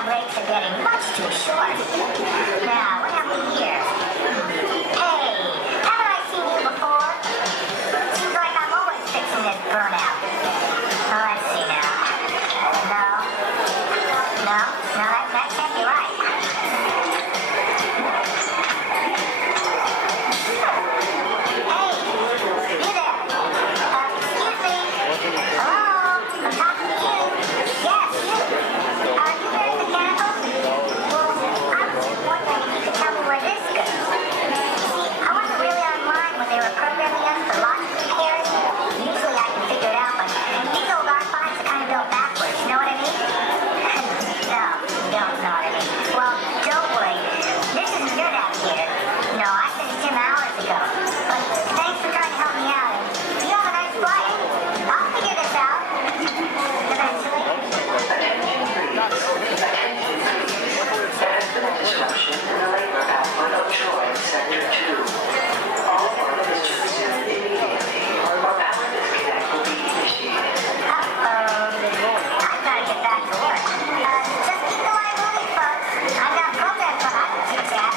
Background breaks are getting much too short. Now, what have we here? Hey, haven't I seen you before? Seems like I'm always fixing this burnout. Oh, let's see now. No, that can't be right. Hey, you there? Excuse me. Hello? I'm talking to you. Yes, you. Are you there at the candle? Well, I was just wondering if you could tell me where this goes. See, I wasn't really online when they were programming us for logic repairs. Usually I can figure it out, but these old R5s are kind of built backwards, you know what I mean? No, you don't know what I mean. Well, don't worry. This isn't your navigator. No, I finished him hours ago. But thanks for trying to help me out. And you have a nice flight. I'll figure this out. Eventually. Disruption in the labor output of Troy Sector 2. All participants immediately or power disconnect will be initiated. I've got to get back to work. Just keep the line moving, folks. I've got programs for us to chit-chat.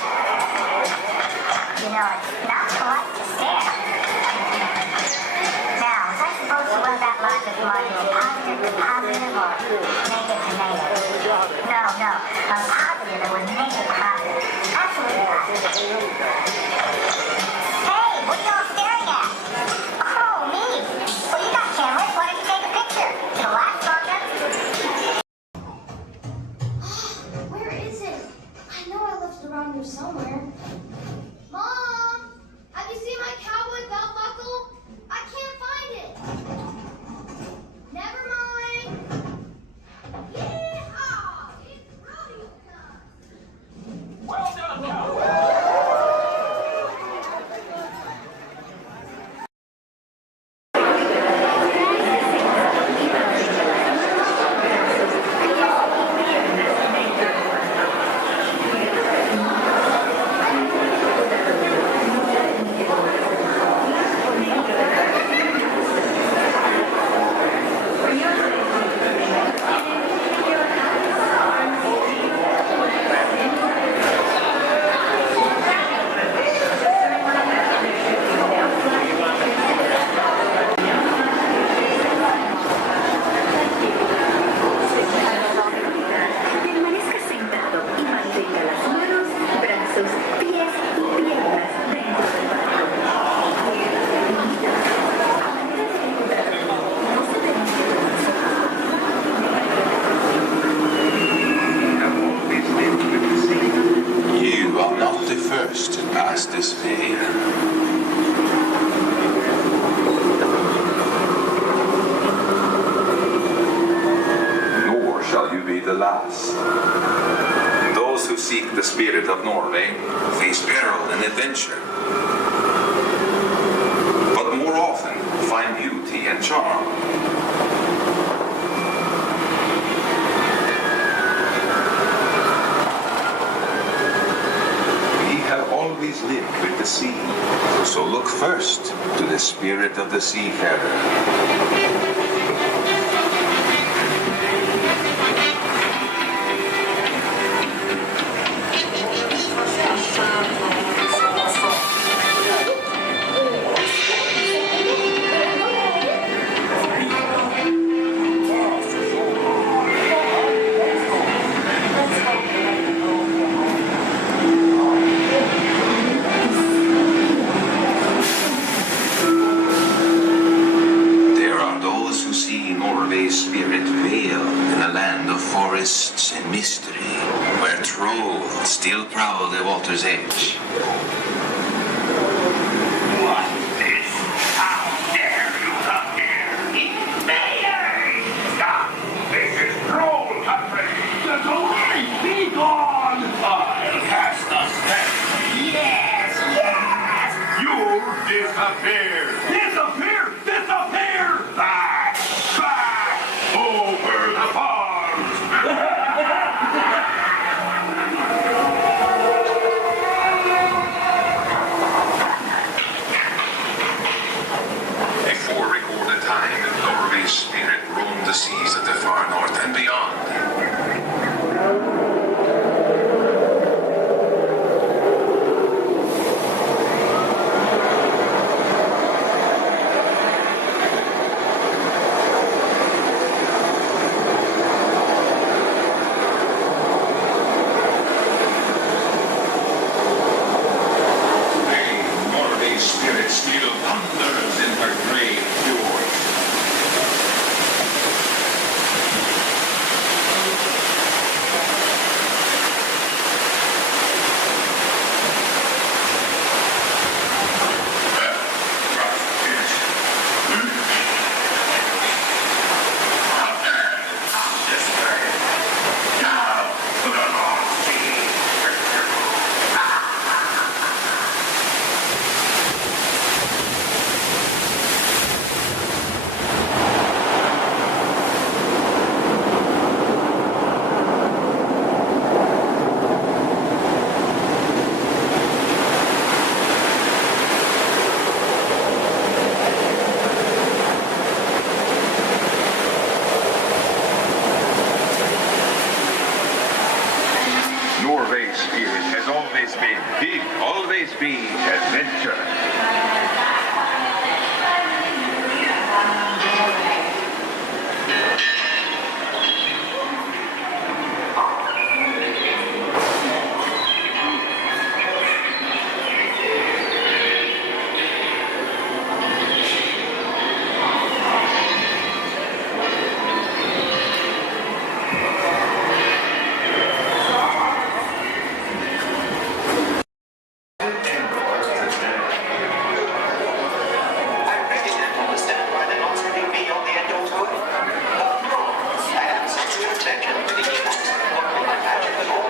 You know, it's not polite to stare. Now, was I supposed to run that logic margin positive to positive or negative to negative? No. Positive it was negative positive. Absolutely positive. Hey, what are you all staring at? Oh, me. Well, you got cameras. Why don't you take a picture? It'll last longer. Where is it? I know I left it around here somewhere. Mom! Have you seen my cowboy belt buckle? I can't find it. Never mind. Yeehaw! It's rodeo time. Well done, cowboy. Permanezca sentado y mantenga las manos, brazos, pies y piernas dentro del barco. You are not the first to pass this way. Nor shall you be the last. Those who seek the spirit of Norway face peril and adventure, but more often find beauty and charm. We have always lived with the sea, so look first to the spirit of the seafarer. There are those who see Norway's spirit veiled in a land of forests and mystery, where trolls still prowl the water's edge. What is this? How dare you come here? Invaders! Stop! This is troll country! Get away! Be gone! I'll cast a spell. Yes! You'll disappear! Disappear! Back! Over the farm! Before recorded time, Norway's spirit roamed the seas of the far north and beyond. always been, will always be adventure. I really didn't understand why they're not sending me on the end of the way. I had such good intention with the Ewoks. What will I imagine at all?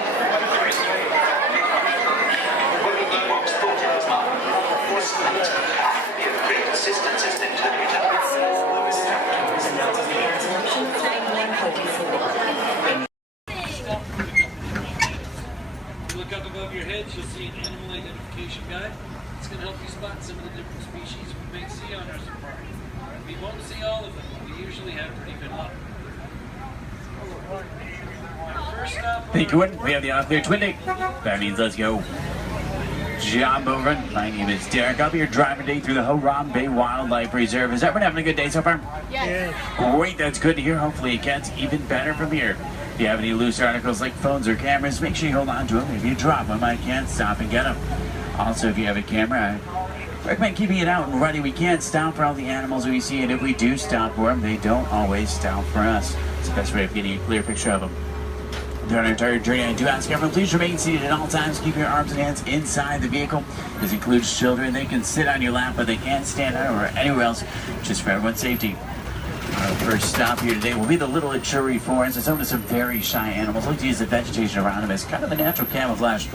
When the Ewoks thought it was mine, was sweet. I would be of great assistance as an interpreter. Look up above your heads, you'll see an animal identification guide. It's going to help you spot some of the different species we may see on our safari. We won't see all of them, but we usually have pretty good luck. First stop, Hey, Gordon, we have the all clear twin day. That means let's go. Job over. My name is Derek. I'll be your driver today through the Harambe Wildlife Reserve. Is everyone having a good day so far? Yes. Great, that's good to hear. Hopefully it gets even better from here. If you have any loose articles like phones or cameras, make sure you hold on to them. If you drop them, I can't stop and get them. Also, if you have a camera, I recommend keeping it out and ready. We can't stop for all the animals we see, and if we do stop for them, they don't always stop for us. It's the best way of getting a clear picture of them. During our entire journey, I do ask everyone, please remain seated at all times. Keep your arms and hands inside the vehicle. This includes children. They can sit on your lap, but they can't stand out or anywhere else, just for everyone's safety. Our first stop here today will be the Little Ituri Forest. It's home to some very shy animals. I like to use the vegetation around them as kind of a natural camouflage.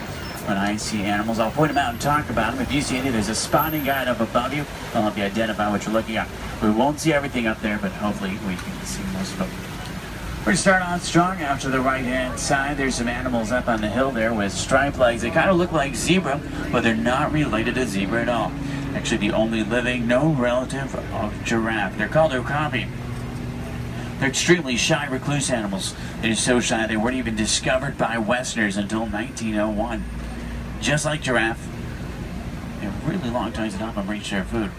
When I see animals, I'll point them out and talk about them. If you see any, there's a spotting guide up above you. I'll help you identify what you're looking at. We won't see everything up there, but hopefully we can see most of them. We're going to start on strong. After the right-hand side, there's some animals up on the hill there with striped legs. They kind of look like zebra, but they're not related to zebra at all. Actually, the only living, no relative of giraffe. They're called okapi. They're extremely shy, recluse animals. They're so shy they weren't even discovered by Westerners until 1901. Just like giraffe, they have really long tongues that help them reach their food.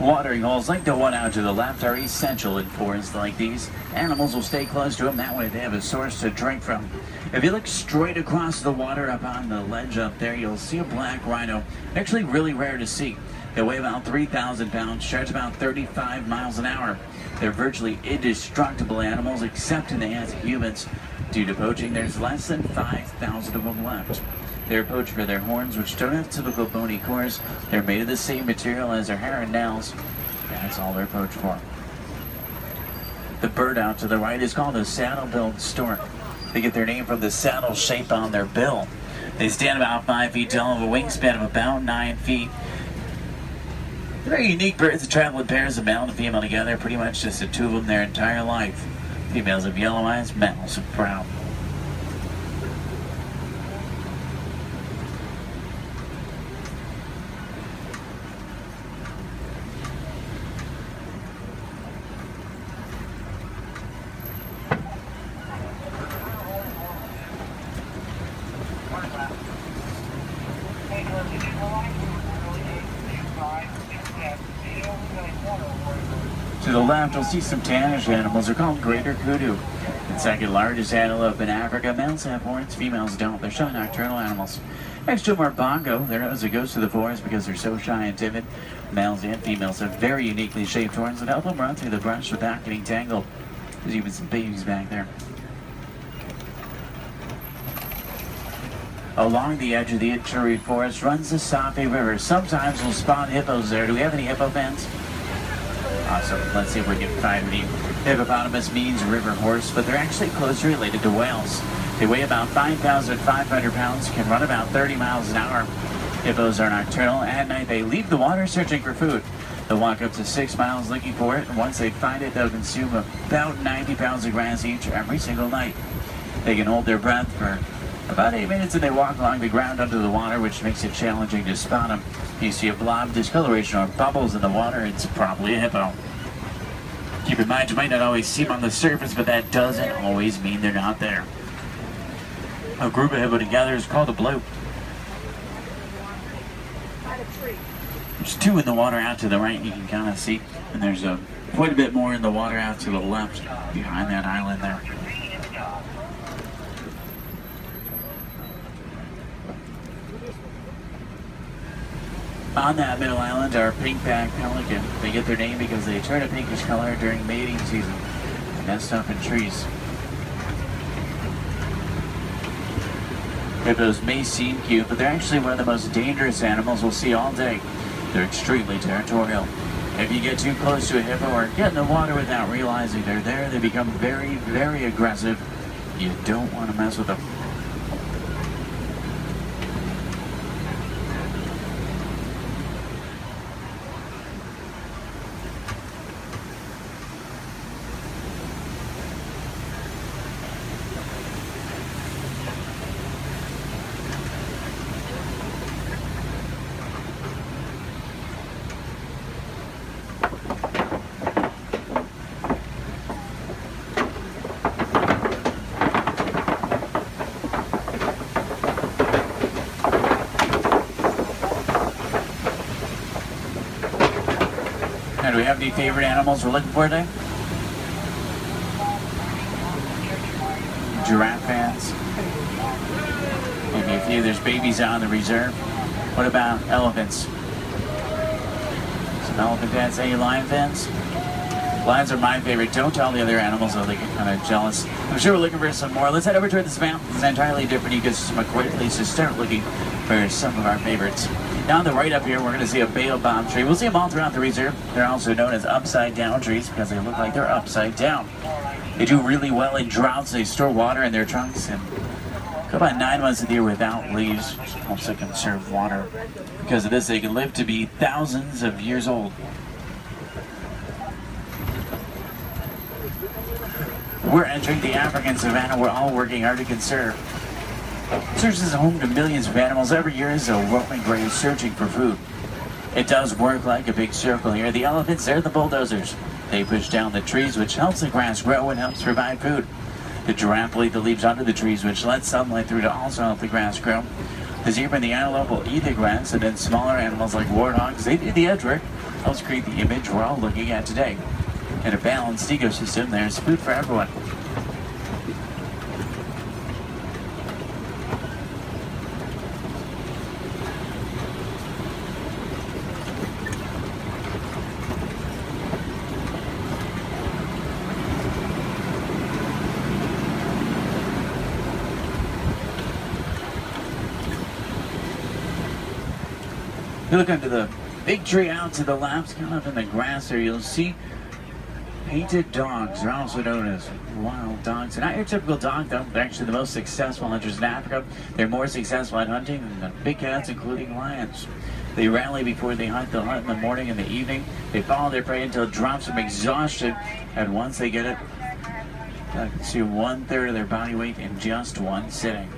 Watering holes like the one out to the left are essential in forests like these. Animals will stay close to them, that way they have a source to drink from. If you look straight across the water up on the ledge up there, you'll see a black rhino. Actually really rare to see. They weigh about 3,000 pounds, charge about 35 miles an hour. They're virtually indestructible animals except in the hands of humans. Due to poaching, there's less than 5,000 of them left. They're poached for their horns, which don't have typical bony cores. They're made of the same material as their hair and nails. That's all they're poached for. The bird out to the right is called a saddle-billed stork. They get their name from the saddle shape on their bill. They stand about 5 feet tall, have a wingspan of about 9 feet. They're very unique birds that travel in pairs of male and female together, pretty much just the two of them their entire life. Females have yellow eyes, males have brown. To the left, you'll see some tannish animals. They're called greater kudu. The second largest antelope in Africa. Males have horns, females don't. They're shy nocturnal animals. Next to them are bongo. They're known as the ghosts of the forest because they're so shy and timid. Males and females have very uniquely shaped horns that help them run through the brush without getting tangled. There's even some babies back there. Along the edge of the Ituri Forest runs the Safe River. Sometimes we'll spot hippos there. Do we have any hippo fans? Awesome. Let's see if we can find any. Hippopotamus means river horse, but they're actually closely related to whales. They weigh about 5,500 pounds, can run about 30 miles an hour. Hippos are nocturnal. At night, they leave the water searching for food. They'll walk up to 6 miles looking for it, and once they find it, they'll consume about 90 pounds of grass each every single night. They can hold their breath for about 8 minutes, and they walk along the ground under the water, which makes it challenging to spot them. If you see a blob discoloration or bubbles in the water, it's probably a hippo. Keep in mind, you might not always see them on the surface, but that doesn't always mean they're not there. A group of hippo together is called a bloop. There's two in the water out to the right, you can kind of see, and there's quite a bit more in the water out to the left behind that island there. On that middle island are pink-backed pelican. They get their name because they turn a pinkish color during mating season and nest up in trees. Hippos may seem cute, but they're actually one of the most dangerous animals we'll see all day. They're extremely territorial. If you get too close to a hippo or get in the water without realizing they're there, they become very, very aggressive. You don't want to mess with them. Now, do we have any favorite animals we're looking for today? Giraffe fans? Maybe a few. There's babies out in the reserve. What about elephants? Some elephant fans. Any lion fans? Lions are my favorite. Don't tell the other animals, though, they get kind of jealous. I'm sure we're looking for some more. Let's head over toward this mountain. It's an entirely different ecosystem, a great place to start looking for some of our favorites. Now on the right up here, we're going to see a baobab tree. We'll see them all throughout the reserve. They're also known as upside-down trees because they look like they're upside down. They do really well in droughts. They store water in their trunks and go about 9 months of the year without leaves, which helps to conserve water. Because of this, they can live to be thousands of years old. We're entering the African savanna we're all working hard to conserve. Serves as a home to millions of animals. Every year is a roaming grave searching for food. It does work like a big circle here. The elephants, they're the bulldozers. They push down the trees, which helps the grass grow and helps provide food. The giraffe will eat the leaves under the trees, which lets sunlight through to also help the grass grow. The zebra and the antelope will eat the grass, and then smaller animals like warthogs, they do the edge work. Helps create the image we're all looking at today. In a balanced ecosystem, there's food for everyone. You look under the big tree out to the left, kind of in the grass there, you'll see painted dogs. They're also known as wild dogs. They're not your typical dog, though. They're actually the most successful hunters in Africa. They're more successful at hunting than the big cats, including lions. They rally before they hunt. They'll hunt in the morning and the evening. They follow their prey until it drops from exhaustion. And once they get it, they consume 1/3 of their body weight in just one sitting.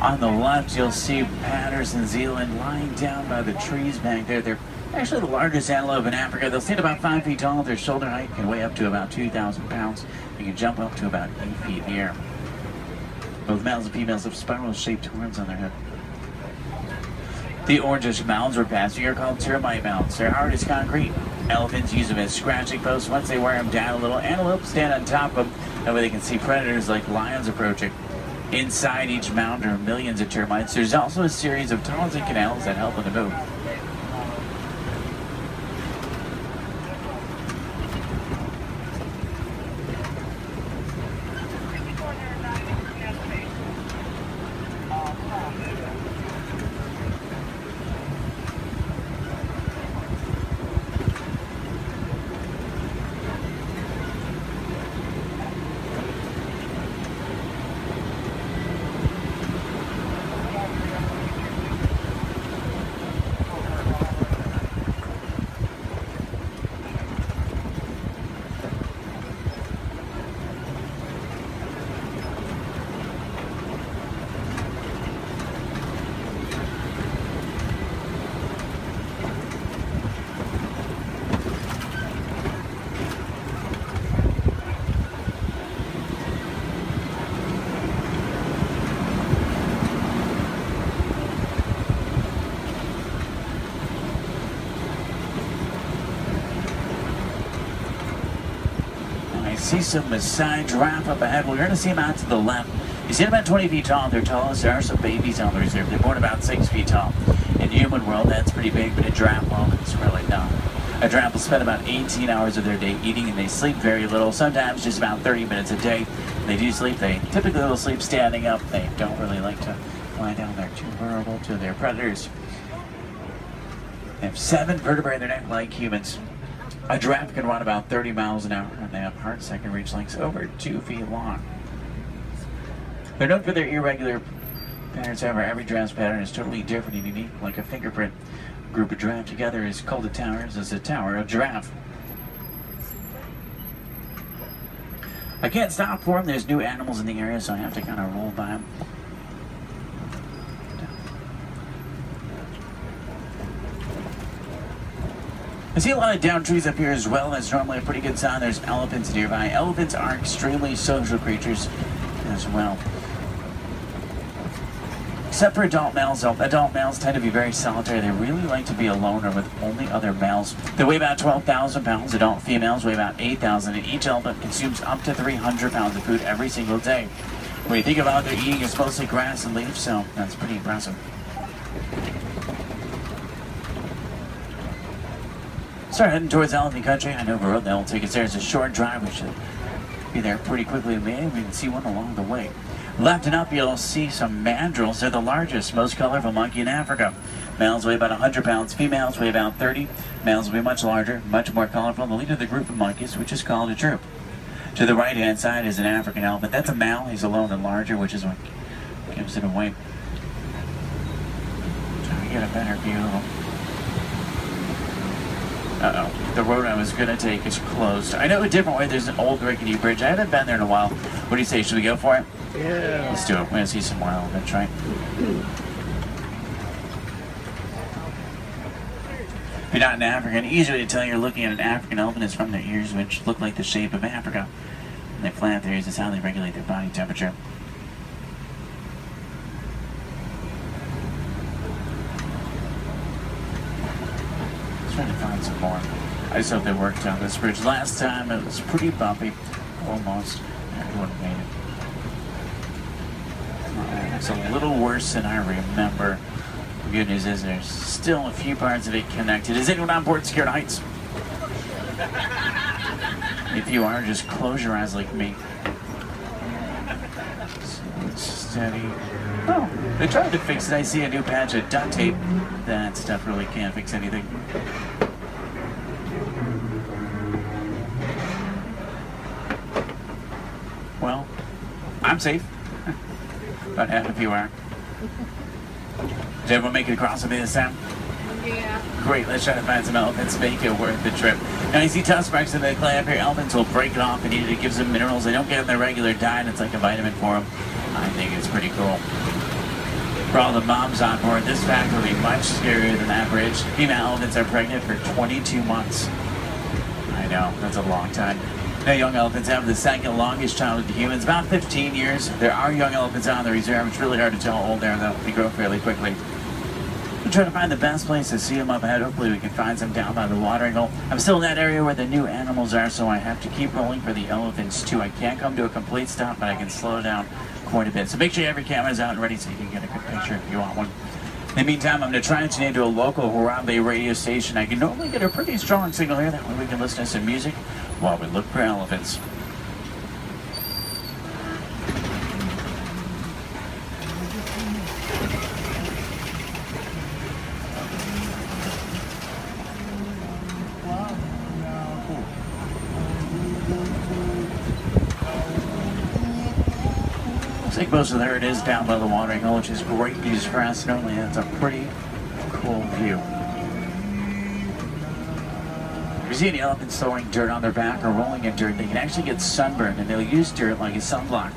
On the left, you'll see Patterson Zealand lying down by the trees back there. They're actually the largest antelope in Africa. They'll stand about 5 feet tall. Their shoulder height can weigh up to about 2,000 pounds. They can jump up to about 8 feet in the air. Both males and females have spiral-shaped horns on their head. The orangish mounds we're passing are called termite mounds. They're hard as concrete. Elephants use them as scratching posts. Once they wear them down a little, antelopes stand on top of them. That way they can see predators like lions approaching. Inside each mound are millions of termites. There's also a series of tunnels and canals that help them to move. see some Maasai giraffe up ahead. We're going to see them out to the left. You see them about 20 feet tall. They're tallest. There are some babies on the reserve. They're born about 6 feet tall. In the human world, that's pretty big, but a giraffe, well, it's really not. A giraffe will spend about 18 hours of their day eating, and they sleep very little, sometimes just about 30 minutes a day. When they do sleep, they typically will sleep standing up. They don't really like to lie down. They're too vulnerable to their predators. They have 7 vertebrae in their neck like humans. A giraffe can run about 30 miles an hour, and they have hearts that can reach lengths over 2 feet long. They're known for their irregular patterns. However, every giraffe's pattern is totally different and unique, like a fingerprint. A group of giraffe together is called a tower. It's a tower of giraffe. I can't stop for them. There's new animals in the area, so I have to kind of roll by them. I see a lot of downed trees up here as well. That's normally a pretty good sign. There's elephants nearby. Elephants are extremely social creatures as well. Except for adult males, adult males tend to be very solitary. They really like to be alone or with only other males. They weigh about 12,000 pounds. Adult females weigh about 8,000, and each elephant consumes up to 300 pounds of food every single day. When you think about their eating, it's mostly grass and leaves, so that's pretty impressive. Start heading towards elephant country. I know the road that will take us there. It's a short drive. We should be there pretty quickly. Maybe we can see one along the way. Left and up, you'll see some mandrills. They're the largest, most colorful monkey in Africa. Males weigh about 100 pounds. Females weigh about 30. Males will be much larger, much more colorful. The leader of the group of monkeys, which is called a troop. To the right-hand side is an African elephant. That's a male. He's alone and larger, which is what gives it away. Try to get a better view of him. Uh-oh. The road I was going to take is closed. I know a different way. There's an old rickety bridge. I haven't been there in a while. What do you say? Should we go for it? Yeah. Let's do it. We're going to see some more elephants, right? If you're not an African, easy way to tell you're looking at an African elephant is from their ears, which look like the shape of Africa. And they flap their ears. Is how they regulate their body temperature. Trying to find some more. I just hope they worked on this bridge. Last time it was pretty bumpy. Almost. Everyone made it. It's a little worse than I remember. The good news is there's still a few parts of it connected. Is anyone on board Scared Heights? If you are, just close your eyes like me. Steady. Oh, they tried to fix it. I see a new patch of duct tape. That stuff really can't fix anything. Well, I'm safe. About half of you are. Did everyone make it across with me this time? Yeah. Great, let's try to find some elephants to make it worth the trip. Now you see tusk marks in the clay up here. Elephants will break it off and eat it. It gives them minerals they don't get in their regular diet. It's like a vitamin for them. I think it's pretty cool. For all the moms on board, this fact will be much scarier than that bridge. Female elephants are pregnant for 22 months. I know, that's a long time. Now, young elephants have the second longest childhood to humans, about 15 years. There are young elephants on the reserve. It's really hard to tell how old they are, though. They grow fairly quickly. We're trying to find the best place to see them up ahead. Hopefully we can find some down by the watering hole. I'm still in that area where the new animals are, so I have to keep rolling for the elephants, too. I can't come to a complete stop, but I can slow down quite a bit. So make sure every camera's out and ready so you can get a good picture if you want one. In the meantime, I'm going to try and tune into a local Harambe radio station. I can normally get a pretty strong signal here. That way we can listen to some music while we look for elephants. Looks like most of there it is down by the watering hole, which is great news for us. Normally that's a pretty cool view. If you see any elephants throwing dirt on their back or rolling in dirt, they can actually get sunburned, and they'll use dirt like a sunblock.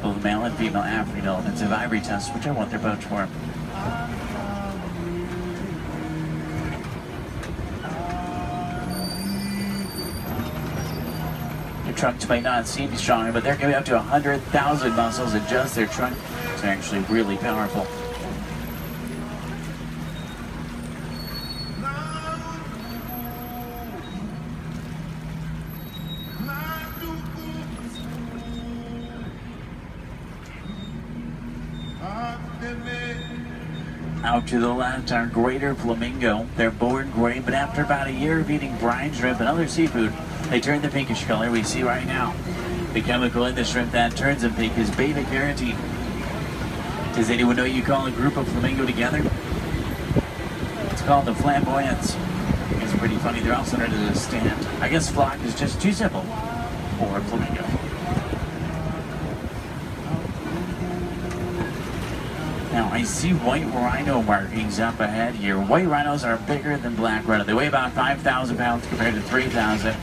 Both male and female African elephants have ivory tusks, which I want their boats for. Their trunks might not seem strong, but they're giving up to 100,000 muscles in just their trunk. It's actually really powerful. Out to the left are greater flamingo. They're born gray, but after about a year of eating brine shrimp and other seafood, they turn the pinkish color we see right now. The chemical in the shrimp that turns them pink is beta-carotene. Does anyone know you call a group of flamingo together? It's called the flamboyance. It's pretty funny. They're also known as a stand. I guess flock is just too simple for flamingo. Now, I see white rhino markings up ahead here. White rhinos are bigger than black rhino. They weigh about 5,000 pounds compared to 3,000.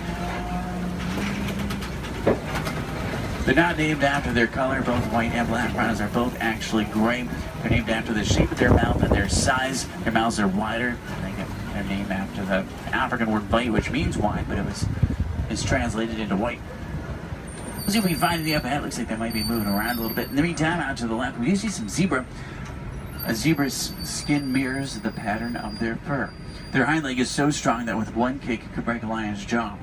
They're not named after their color. Both white and black rhinos are both actually gray. They're named after the shape of their mouth and their size. Their mouths are wider. They get their name after the African word white, which means wide, but it's translated into white. Let's see if we can find any up ahead. Looks like they might be moving around a little bit. In the meantime, out to the left, we do see some zebra. A zebra's skin mirrors the pattern of their fur. Their hind leg is so strong that with one kick it could break a lion's jaw.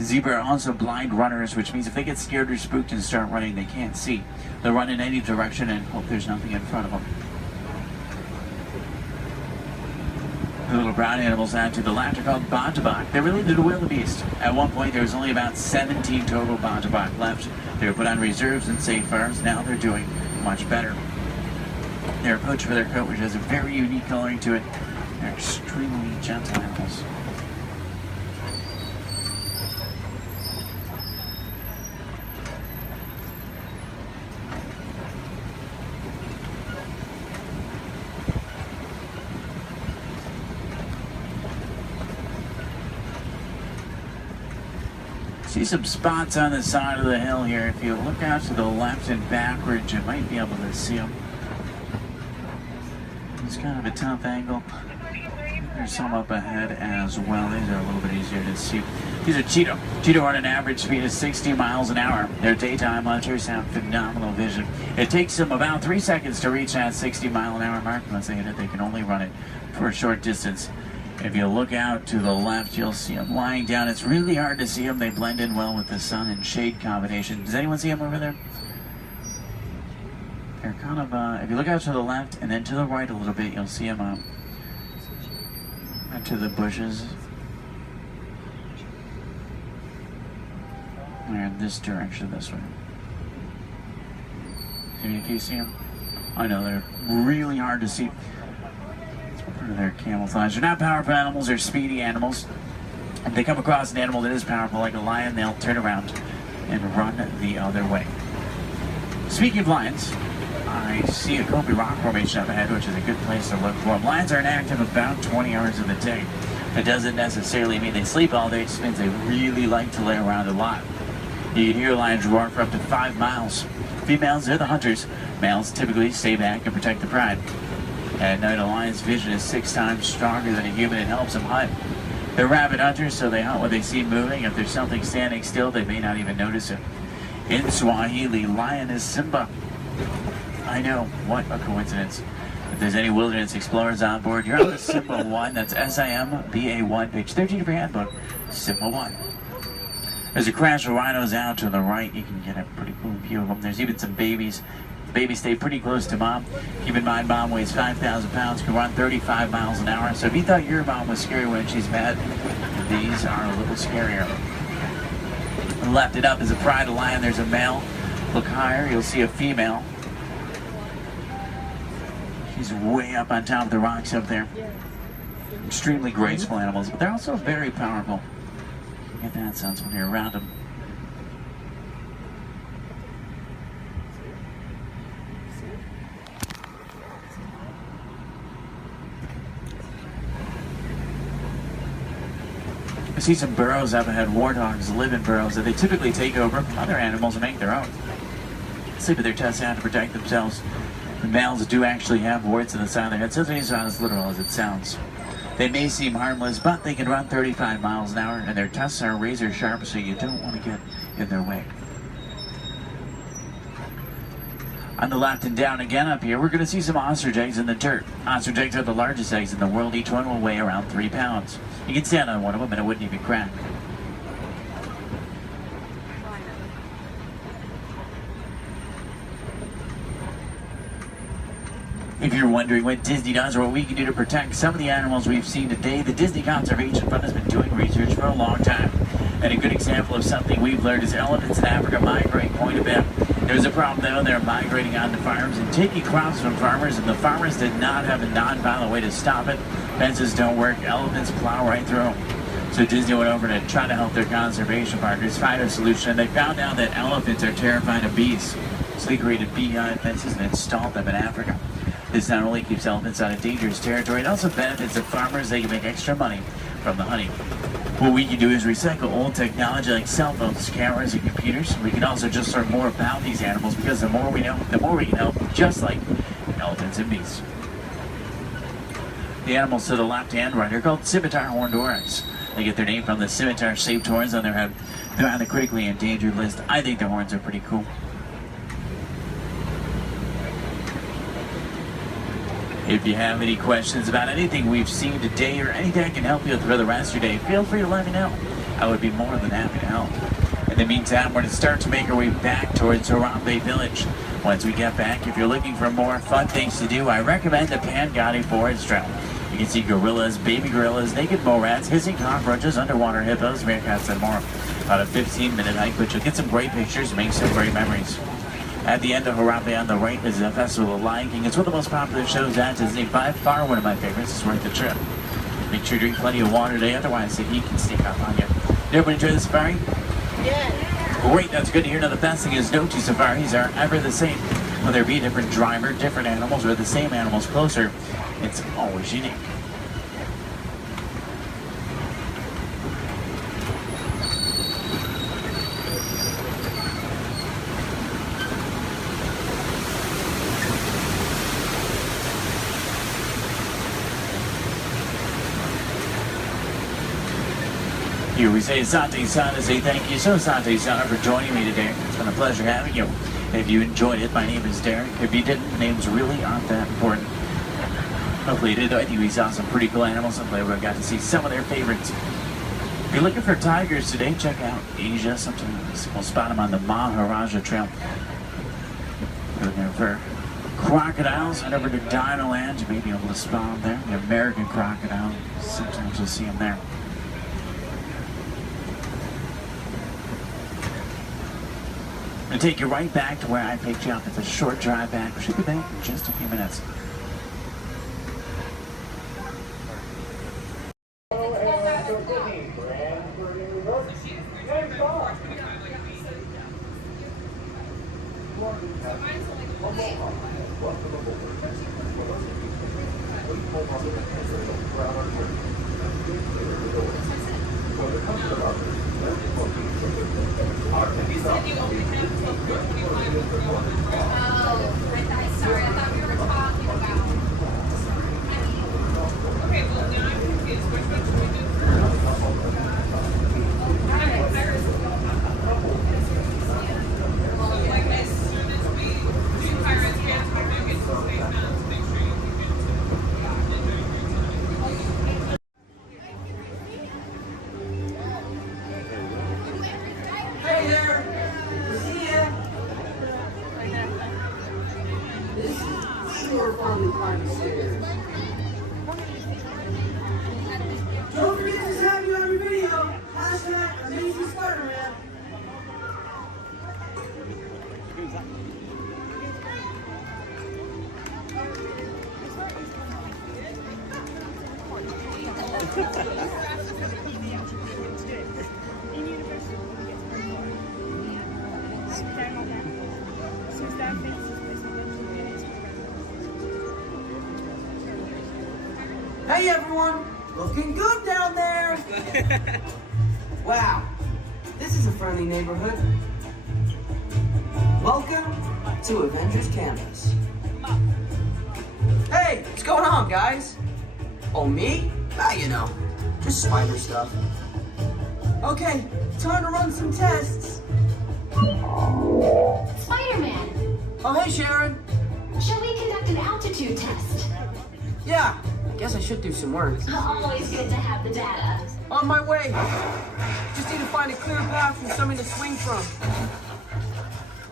Zebra are also blind runners, which means if they get scared or spooked and start running, they can't see. They'll run in any direction and hope there's nothing in front of them. The little brown animals out to the left are called bontebok. They're related to wildebeest. At one point, there was only about 17 total bontebok left. They were put on reserves and safe farms. Now they're doing much better. They're poached for their coat, which has a very unique coloring to it. They're extremely gentle animals. See some spots on the side of the hill here. If you look out to the left and backwards, you might be able to see them. It's kind of a tough angle. There's some up ahead as well. These are a little bit easier to see. These are Cheeto. Cheeto run an average speed of 60 miles an hour. Their daytime hunters have phenomenal vision. It takes them about 3 seconds to reach that 60-mile-an-hour mark. Once they hit it, they can only run it for a short distance. If you look out to the left, you'll see them lying down. It's really hard to see them. They blend in well with the sun and shade combination. Does anyone see them over there? They're kind of, if you look out to the left and then to the right a little bit, you'll see them out to the bushes. They're in this direction, this way. Can you see them? I know, they're really hard to see. Part of their camouflage. They're not powerful animals, they're speedy animals. If they come across an animal that is powerful like a lion, they'll turn around and run the other way. Speaking of lions, I see a Kobe rock formation up ahead, which is a good place to look for them. Lions are inactive about 20 hours of the day. It doesn't necessarily mean they sleep all day, it just means they really like to lay around a lot. You can hear lions roar for up to 5 miles. Females, they're the hunters. Males typically stay back and protect the pride. At night, a lion's vision is 6 times stronger than a human and helps them hunt. They're rabid hunters, so they hunt what they see moving. If there's something standing still, they may not even notice it. In Swahili, lion is Simba. I know, what a coincidence. If there's any wilderness explorers on board, you're on the Simba 1. That's SIMBA1, page 13 of your handbook, Simba 1. There's a crash of rhinos out to the right. You can get a pretty cool view of them. There's even some babies. The babies stay pretty close to mom. Keep in mind, mom weighs 5,000 pounds, can run 35 miles an hour. So if you thought your mom was scary when she's mad, these are a little scarier. Left it up is a pride of lion. There's a male. Look higher, you'll see a female. She's way up on top of the rocks up there. Extremely graceful animals, but they're also very powerful. Get that sense when you're around them. I see some burrows up ahead. Warthogs live in burrows that they typically take over other animals and make their own. Sleep with their tests out to protect themselves. The males do actually have warts in the side of their head, so it's not as literal as it sounds. They may seem harmless, but they can run 35 miles an hour, and their tusks are razor sharp, so you don't want to get in their way. On the left and down again up here, we're going to see some ostrich eggs in the dirt. Ostrich eggs are the largest eggs in the world. Each one will weigh around 3 pounds. You can stand on one of them and it wouldn't even crack. If you're wondering what Disney does or what we can do to protect some of the animals we've seen today, the Disney Conservation Fund has been doing research for a long time. And a good example of something we've learned is elephants in Africa migrate quite a bit. There's a problem though, they're migrating onto farms and taking crops from farmers, and the farmers did not have a non-violent way to stop it. Fences don't work, elephants plow right through them. So Disney went over to try to help their conservation partners find a solution, and they found out that elephants are terrified of bees. So they created bee fences and installed them in Africa. This not only keeps elephants out of dangerous territory, it also benefits the farmers. They can make extra money from the honey. What we can do is recycle old technology like cell phones, cameras, and computers. We can also just learn more about these animals, because the more we know, the more we can help, just like elephants and bees. The animals to the left and right are called scimitar horned oryx. They get their name from the scimitar-shaped horns on their head. They're on the critically endangered list. I think their horns are pretty cool. If you have any questions about anything we've seen today or anything I can help you with for the rest of your day, feel free to let me know. I would be more than happy to help. In the meantime, we're going to start to make our way back towards Harambe Village. Once we get back, if you're looking for more fun things to do, I recommend the Pangani Forest Trail. You can see gorillas, baby gorillas, naked mole rats, hissing cockroaches, underwater hippos, meerkats, and more. About a 15-minute hike, but you'll get some great pictures and make some great memories. At the end of Harambe on the right is the Festival of Lion King. It's one of the most popular shows at Disney. By far one of my favorites. It's worth the trip. Make sure to drink plenty of water today, otherwise the heat can sneak up on you. Did everyone enjoy the safari? Yeah. Great, that's good to hear. Now the best thing is no two safaris are ever the same. Whether it be a different driver, different animals, or the same animals closer, it's always unique. Here we say Asante Sana, say thank you so Asante Sana for joining me today. It's been a pleasure having you. If you enjoyed it, my name is Derek. If you didn't, names really aren't that important. Hopefully you did. I think we saw some pretty cool animals. Hopefully we got to see some of their favorites. If you're looking for tigers today, check out Asia. Sometimes we'll spot them on the Maharaja Trail. If you're looking for crocodiles, head over to Dinoland. You may be able to spot them there. The American crocodile. Sometimes you'll see them there. I'm going to take you right back to where I picked you up. It's a short drive back. We should be back in just a few minutes. Don't forget to tag you on your video. #Amazing Spider-Man. Hey everyone, looking good down there. Wow, this is a friendly neighborhood. Welcome to Avengers Campus. Hey, what's going on, guys? Oh, me? Ah, you know, just spider stuff. Okay, time to run some tests. Spider-Man, Oh, hey, Sharon. shall we conduct an altitude test? Yeah, I guess I should do some work. Always good to have the data. On my way. Just need to find a clear path for something to swing from.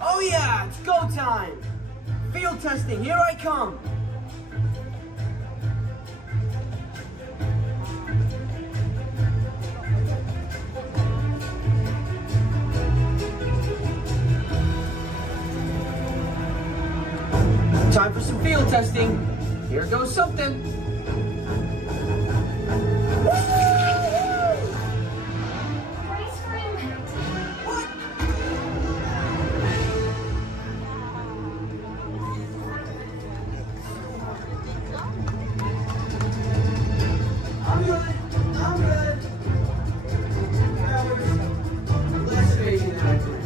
Oh yeah, it's go time. Field testing, here I come. time for some field testing. Here goes something. Ice cream. I'm good. Less baby than I did.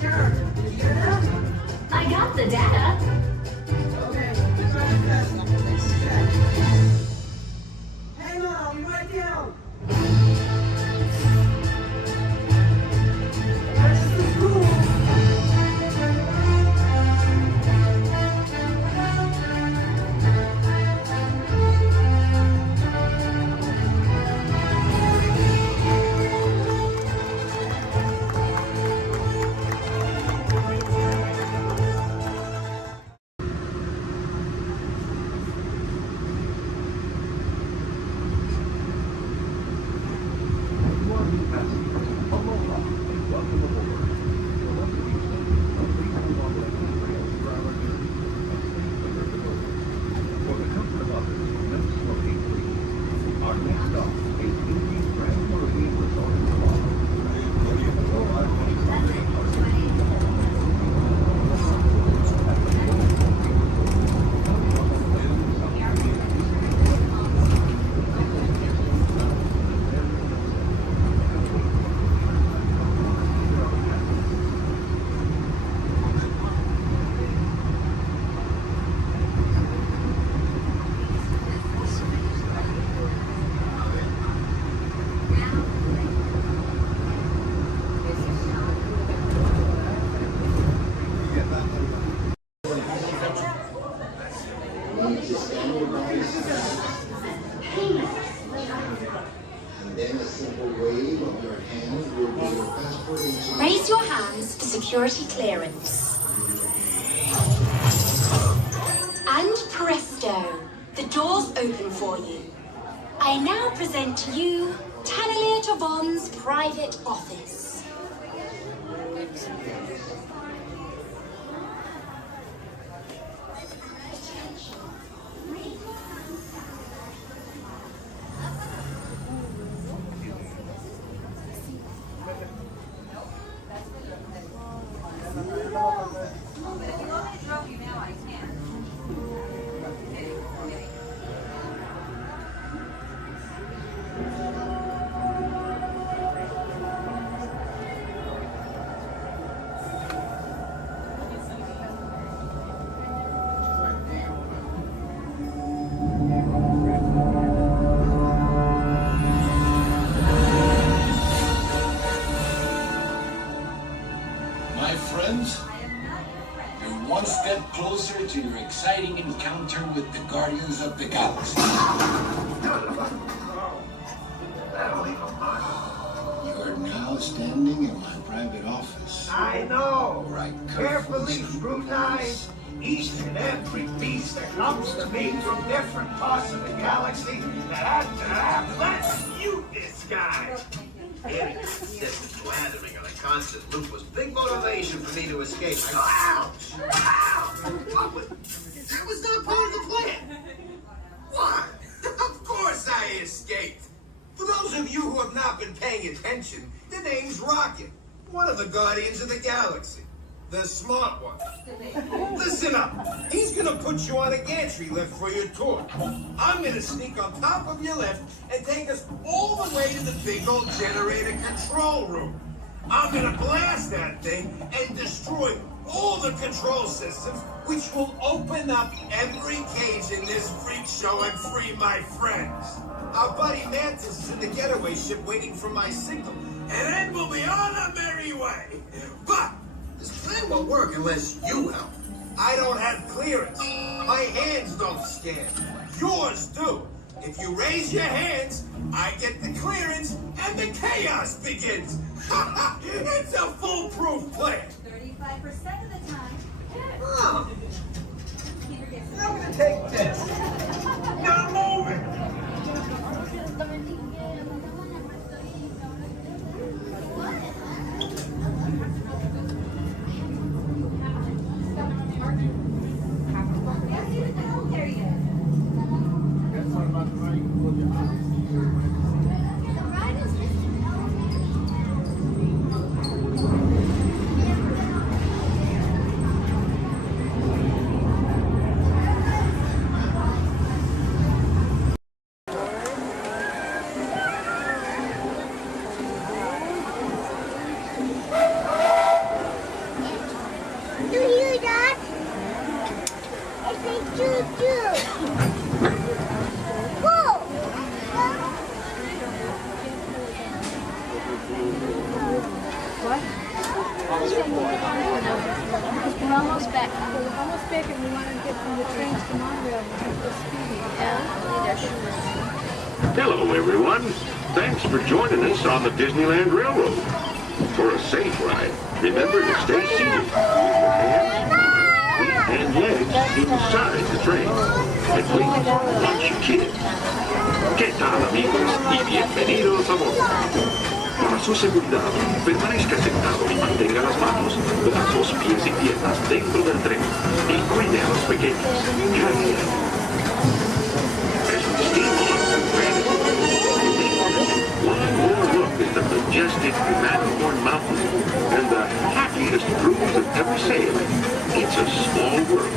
Sure. Did you get that? I got the data. Okay. Hang on, I'll be right down. This is cool. Raise your hands for security clearance. And presto, the doors open for you. I now present to you Tannelier Tavon's private office. My friends, you're one step closer to your exciting encounter with the Guardians of the Galaxy. You are now standing in my private office. I know. Where I Carefully scrutinize each and every piece that comes to me from different parts of the galaxy that let's mute this guy. Getting consistent blathering on a constant loop was big motivation for me to escape. I go, ouch! Ow! That was not part of the plan. What? Of course I escaped. For those of you who have not been paying attention, the name's Rocket, one of the Guardians of the Galaxy. The smart one. Listen up. He's gonna put you on a gantry lift for your tour. I'm gonna sneak on top of your lift and take us all the way to the big old generator control room. I'm gonna blast that thing and destroy all the control systems, which will open up every cage in this freak show and free my friends. Our buddy Mantis is in the getaway ship waiting for my signal, and then we'll be on our merry way. But this plan won't work unless you help. I don't have clearance. My hands don't scan. Yours do. If you raise your hands, I get the clearance and the chaos begins. It's a foolproof plan. 35% of the time. Oh. I'm gonna take this. Now move it. Hello, everyone. Thanks for joining us on the Disneyland Railroad. For a safe ride, remember to stay seated with your hands, feet, and legs inside the train. And please, watch your kids. ¿Qué tal, amigos? Y bienvenidos a bordo. Para su seguridad, permanezca sentado y mantenga las manos, brazos, pies y piernas dentro del tren. Y cuide a los pequeños. Gracias. As we steam on through Granite, one more look at the majestic Matterhorn Mountain and the happiest cruise of ever sailed. It's a small world.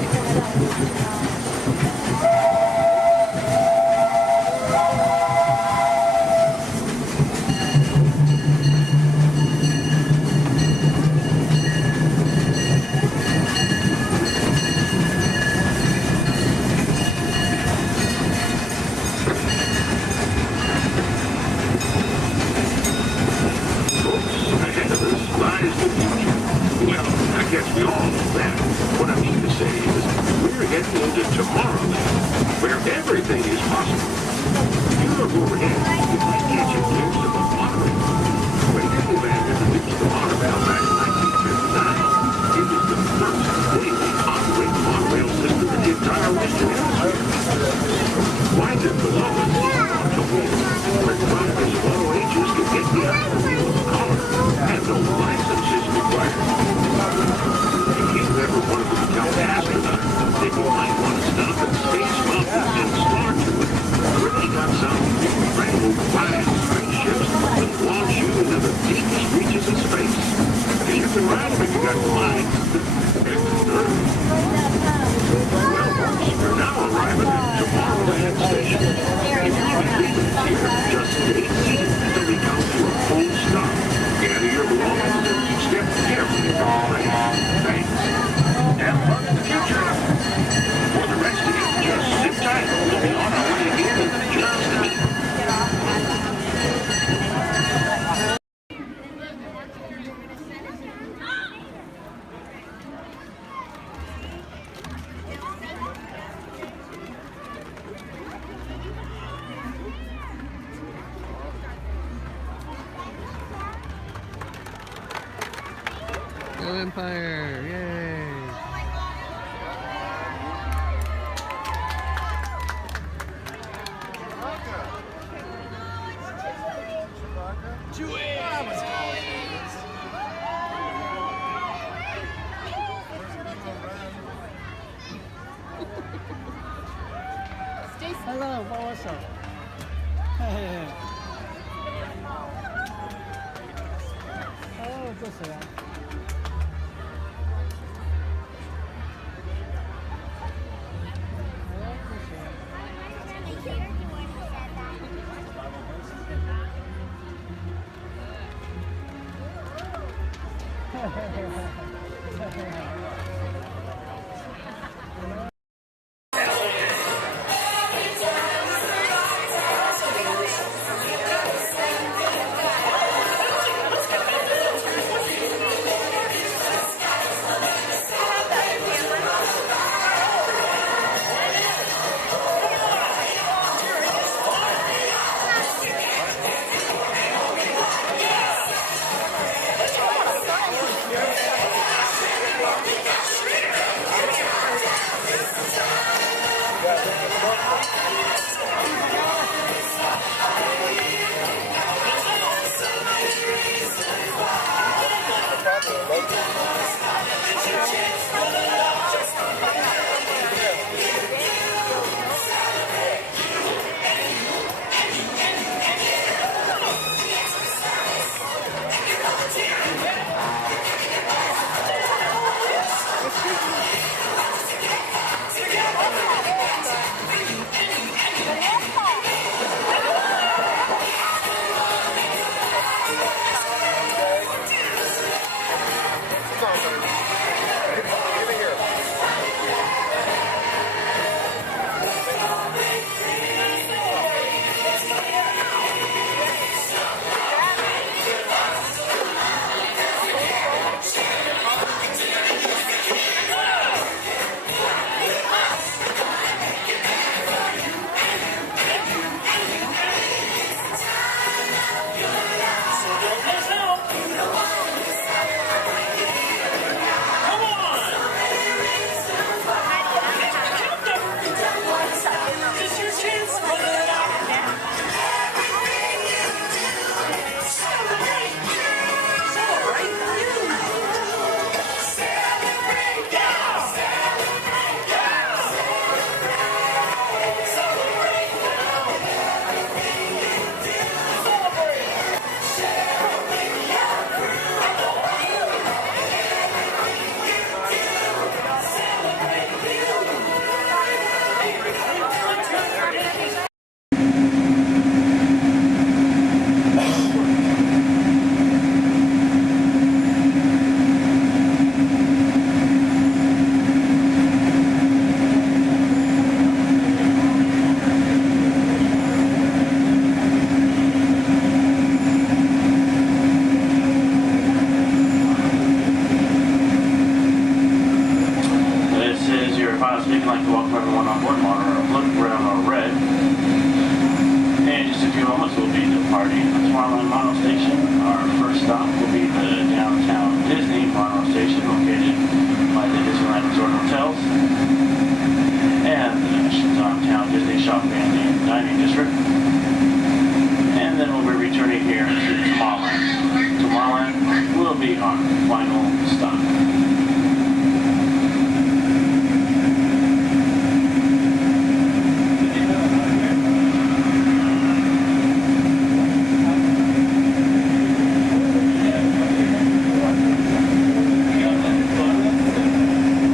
We all know that. What I mean to say is, we're heading into Tomorrowland, where everything is possible. If you look overhead, you might catch a glimpse of a monorail. When Disneyland introduced the monorail back in 1959, it was the first daily operating monorail system in the entire Western Hemisphere. Winding below us is Automobile, where drivers of all ages can get behind the wheel of a car, and no license is required. If you ever wanted to become an astronaut, then you might want to stop at Space Mountain and Starship, where they got some incredible flying spaceships that launch you into the deepest reaches of space. And you can ride them if you got the mind. Well, we're now arriving at Tomorrowland Station. If you can leave it here, just stay seated until we count to a full stop. Gather your belongings and step carefully from the train. Thanks. And look to the future. For the rest of you, just sit tight. We'll be on our way again in just a minute. Go Empire! Yay! Hello, what's up? Hey. Oh, what's up? Yes. moments we'll be departing the Tomorrowland Mono Station. Our first stop will be the downtown Disney Mono Station located by the Disneyland Resort Hotels. And the next downtown Disney Shopping and Dining District. And then we'll be returning here to Tomorrowland. Tomorrowland will be our final stop.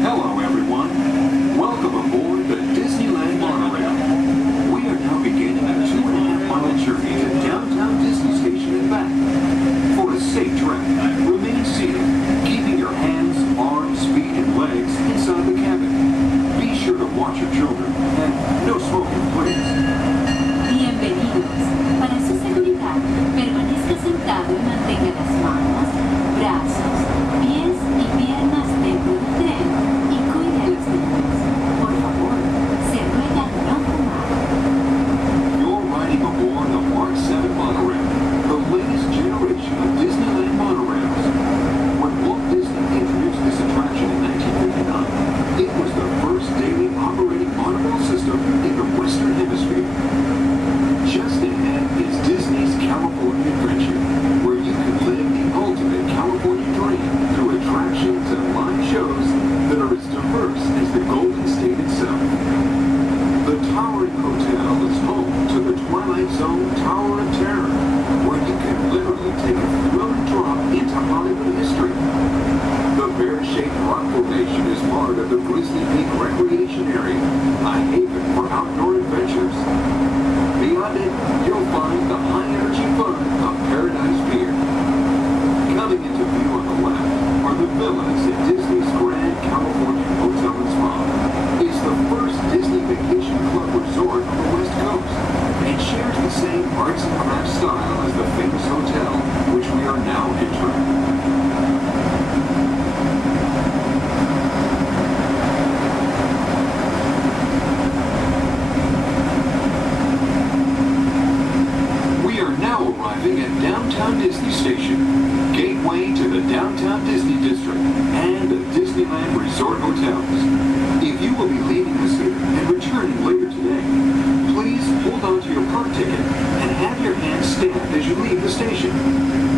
Hello, everyone. Welcome aboard the Disneyland Monorail. We are now beginning a 2.5-mile journey to downtown Disney Station and back. For a safe trip, remain seated, keeping your hands, arms, feet, and legs inside the cabin. Be sure to watch your children, and no smoking, please. Bienvenidos. Para su seguridad, permanezca sentado y mantenga las manos, brazos, pies y piernas dentro del tren y cuide a los niños. Por favor, se ruega no fumar. You're riding aboard the Mark 7 monorail, the latest generation of Disneyland monorails. When Walt Disney introduced this attraction in 1959, it was the first daily operating monorail system in the Western Hemisphere. Just ahead is Disney's California Adventure, where you can live the ultimate California dream through attractions and live shows that are as diverse as the Golden State itself. The Towering Hotel is home to the Twilight Zone Tower of Terror, where you can literally take a thrilling drop into Hollywood history. The bear-shaped rock formation is part of the Grizzly Peak Recreation Area, a haven for outdoor adventures. Beyond it, you'll find the high-energy fun of Paradise Pier. Coming into view on the left are the villas at Disney's Grand California Hotel and Spa. It's the first Disney Vacation Club resort on the West Coast and shares the same arts and crafts style as the famous hotel, which we are now entering. We are now arriving at Downtown Disney Station, gateway to the Downtown Disney District and the Disneyland Resort Hotels. If you will be leaving us here and returning later today, please hold on to your park ticket and have your hand stamped as you leave the station.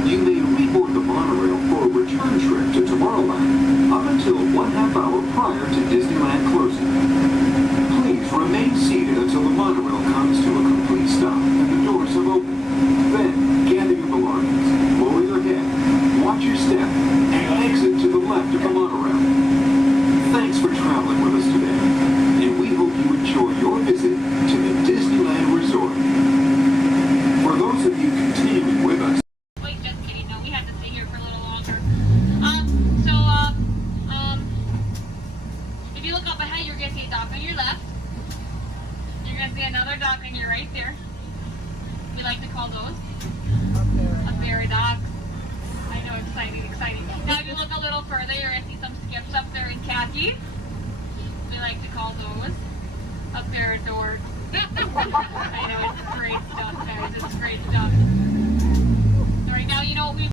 You may reboard the monorail for a return trip to Tomorrowland up until 1/2 hour prior to Disneyland closing. Please remain seated until the monorail comes to a complete stop and the doors have opened. Then, gather your belongings, lower your head, watch your step, and exit to the left of the monorail. Thanks for traveling with us today, and we hope you enjoy your visit to the Disneyland Resort. For those of you continuing with us, Wait, just kidding. No, we have to stay here for a little longer. If you look up ahead, you're gonna see a dock on your left. You're gonna see another dock on your right there. We like to call those a ferry dock. I know, exciting. Now, if you look a little further, you're gonna see some skips up there in khaki. We like to call those a ferry door. I know, it's great stuff, guys. It's great stuff. So right now, you know what we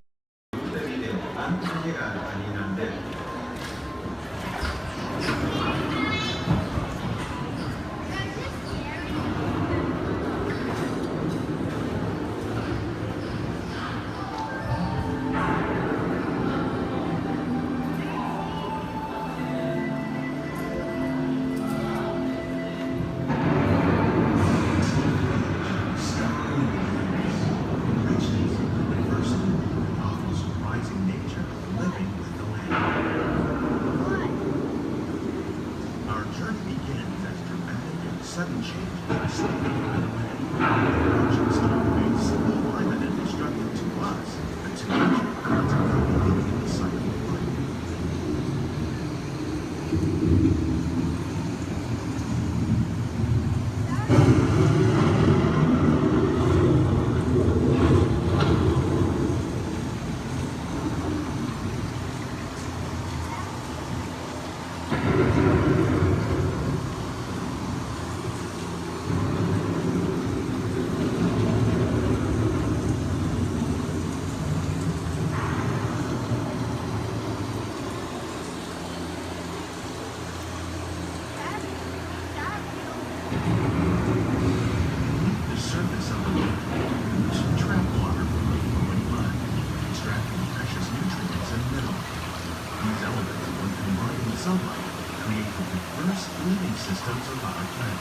systems of our planet.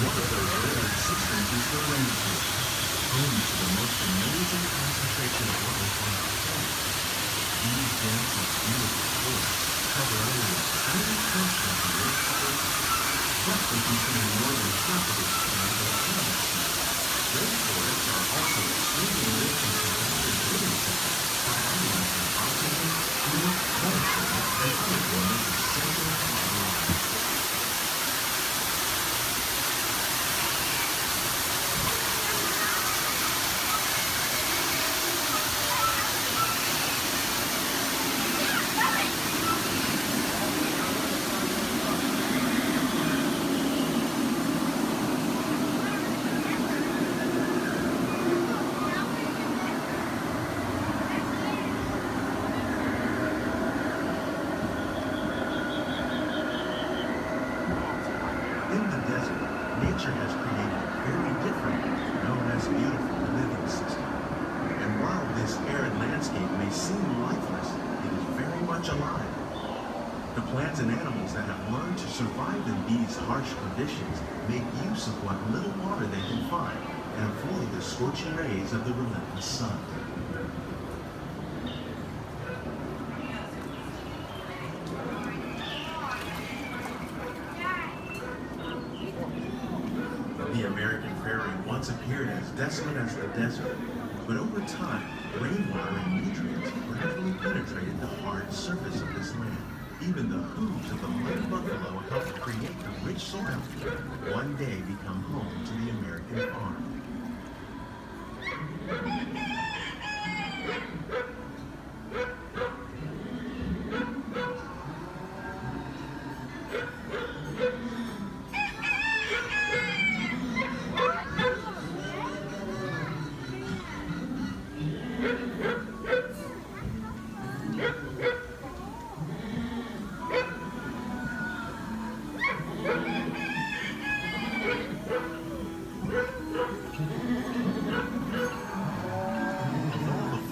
One of those living systems is the rainforest, home to the most amazing concentration of life on our planet. These dense and beautiful forests cover only a tiny portion of the Earth's surface, but they contain more than half of its planet and atmosphere. Rainforests are also extremely rich in surviving living systems, providing oxygen, food, medicine, and other forms essential to our lives. Nature has created a very different, known as beautiful living system. And while this arid landscape may seem lifeless, it is very much alive. The plants and animals that have learned to survive in these harsh conditions make use of what little water they can find and avoid the scorching rays of the relentless sun. The American prairie once appeared as desolate as the desert, but over time, rainwater and nutrients gradually penetrated the hard surface of this land. Even the hooves of the mighty buffalo helped create the rich soil that one day become home to the American farm.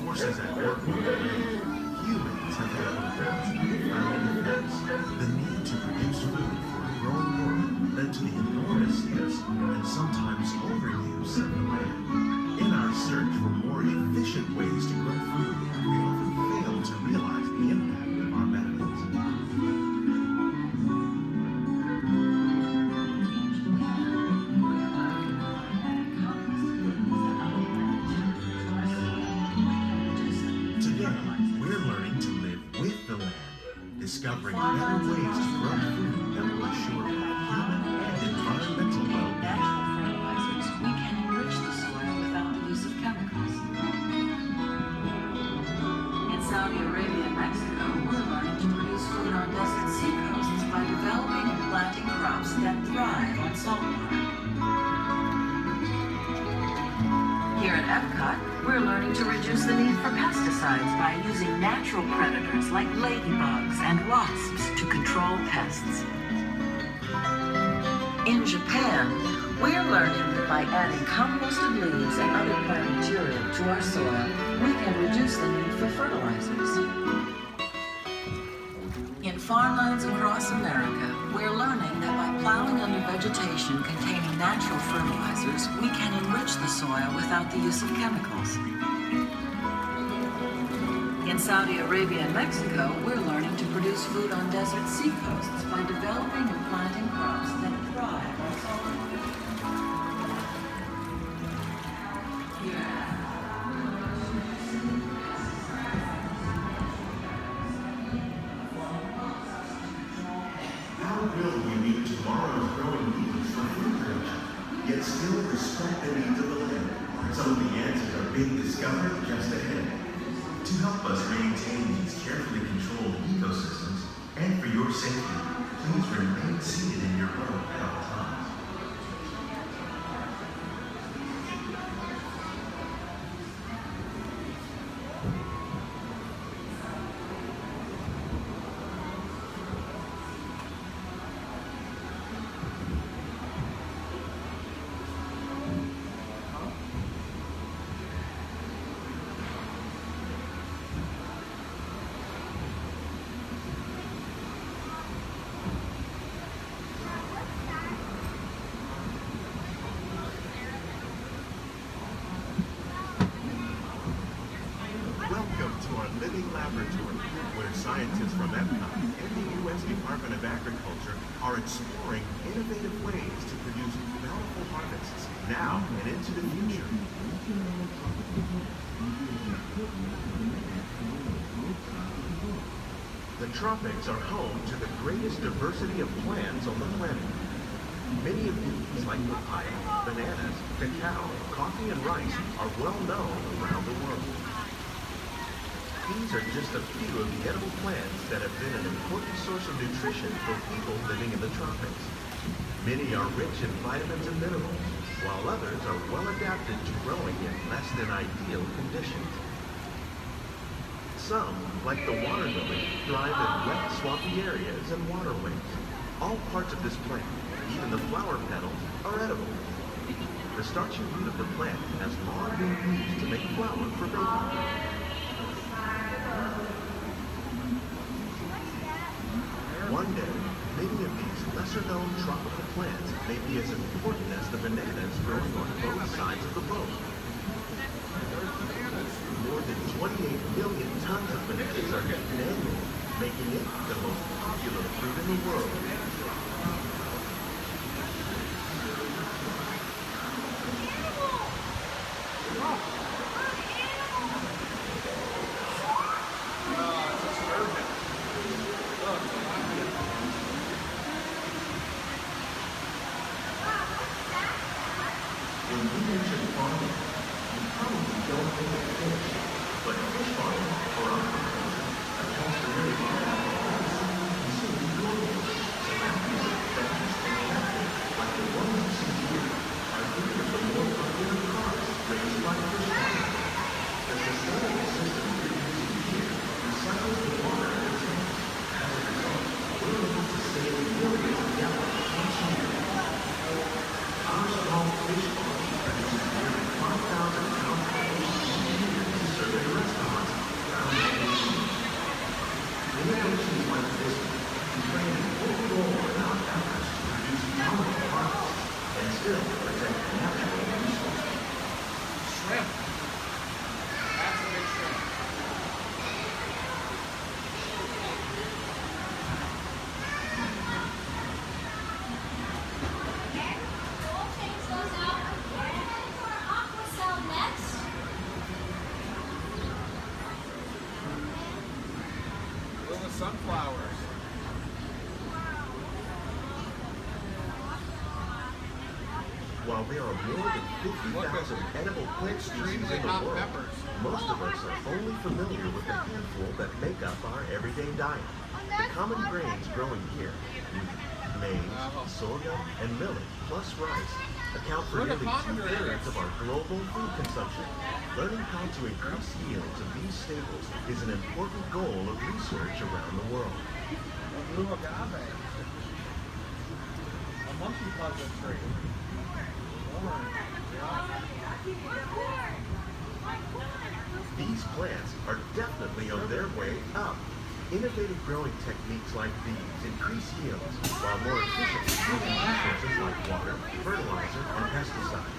Forces at work on the land, humans have had one of the most profound effects. The need to produce food for a growing world led to the enormous use and sometimes overuse of the land. In our search for more efficient ways to grow food, we often fail to realize the impact of our methods. We're learning to live with the land, discovering better ways to grow food that will assure both human and environmental well-being. Natural fertilizers, we can enrich the soil without the use of chemicals. In Saudi Arabia and Mexico, we're learning to produce food on desert seacoasts by developing and planting crops that thrive on saltwater. Here at Epcot, we're learning to reduce the need for pesticides by using natural predators like ladybugs and wasps to control pests. In Japan, we're learning that by adding composted leaves and other plant material to our soil, we can reduce the need for fertilizers. In farmlands across America, we're learning that by plowing under vegetation containing natural fertilizers, we can enrich the soil without the use of chemicals. In Saudi Arabia and Mexico, we're learning to produce food on desert seacoasts by developing and planting crops that thrive on saltwater. How will we meet tomorrow's growing needs for food production, yet still respect the needs of the land? Some of the answers are being discovered just ahead. To help us maintain these carefully controlled ecosystems, and for your safety, please remain seated in your boat at all times. where scientists from Epcot and the U.S. Department of Agriculture are exploring innovative ways to produce bountiful harvests now and into the future. The tropics are home to the greatest diversity of plants on the planet. Many of these, like papaya, bananas, cacao, coffee, and rice, are well known around the world. These are just a few of the edible plants that have been an important source of nutrition for people living in the tropics. Many are rich in vitamins and minerals, while others are well adapted to growing in less than ideal conditions. Some, like the water lily, thrive in wet, swampy areas and waterways. All parts of this plant, even the flower petals, are edible. The starchy root of the plant has long been used to make flour for baking. One day, many of these lesser-known tropical plants may be as important as the bananas growing on both sides of the boat. More than 28 million tons of bananas are eaten annually, making it the most popular fruit in the world. When we mention farming, you probably don't think of fish, but fish farming for aquaculture accounts for nearly half of all seafood consumed globally. Tilapia, bass, and catfish, like the ones you see here, are three of the more popular carps raised by fish farming. The sustainable system we're using here recycles the water in the tanks. As a result, we're able to save millions of gallons each year. Our small fish farm produces nearly 5,000 pounds of fish each year to serve in restaurants around the nation. Innovations like this can play an important role in our efforts to produce bountiful harvests and still protect natural resources. Shrimp. That's a big shrimp. Little sunflowers. While there are more than 50,000 edible plant species in the world, most of us are only familiar with the handful that make up our everyday diet. The common grains growing here, wheat, maize, sorghum, and millet, plus rice, account for nearly 2/3 of our global food consumption. Learning how to increase yields of these staples is an important goal of research around the world. A blue agave. A monkey puzzle tree. These plants are definitely on their way up. Innovative growing techniques like these increase yields while more efficiently using resources like water, fertilizer, and pesticides.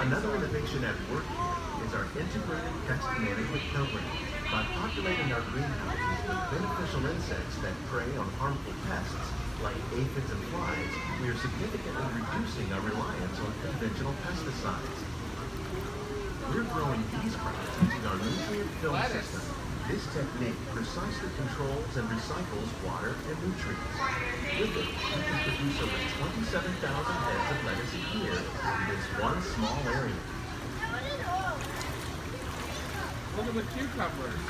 Another innovation at work here is our integrated pest management program. By populating our greenhouses with beneficial insects that prey on harmful pests like aphids and flies, we are significantly reducing our reliance on conventional pesticides. We're growing these crops using our nutrient film system. This technique precisely controls and recycles water and nutrients. With it, we can produce over 27,000 heads of lettuce a year in this one small area. Look at the cucumbers.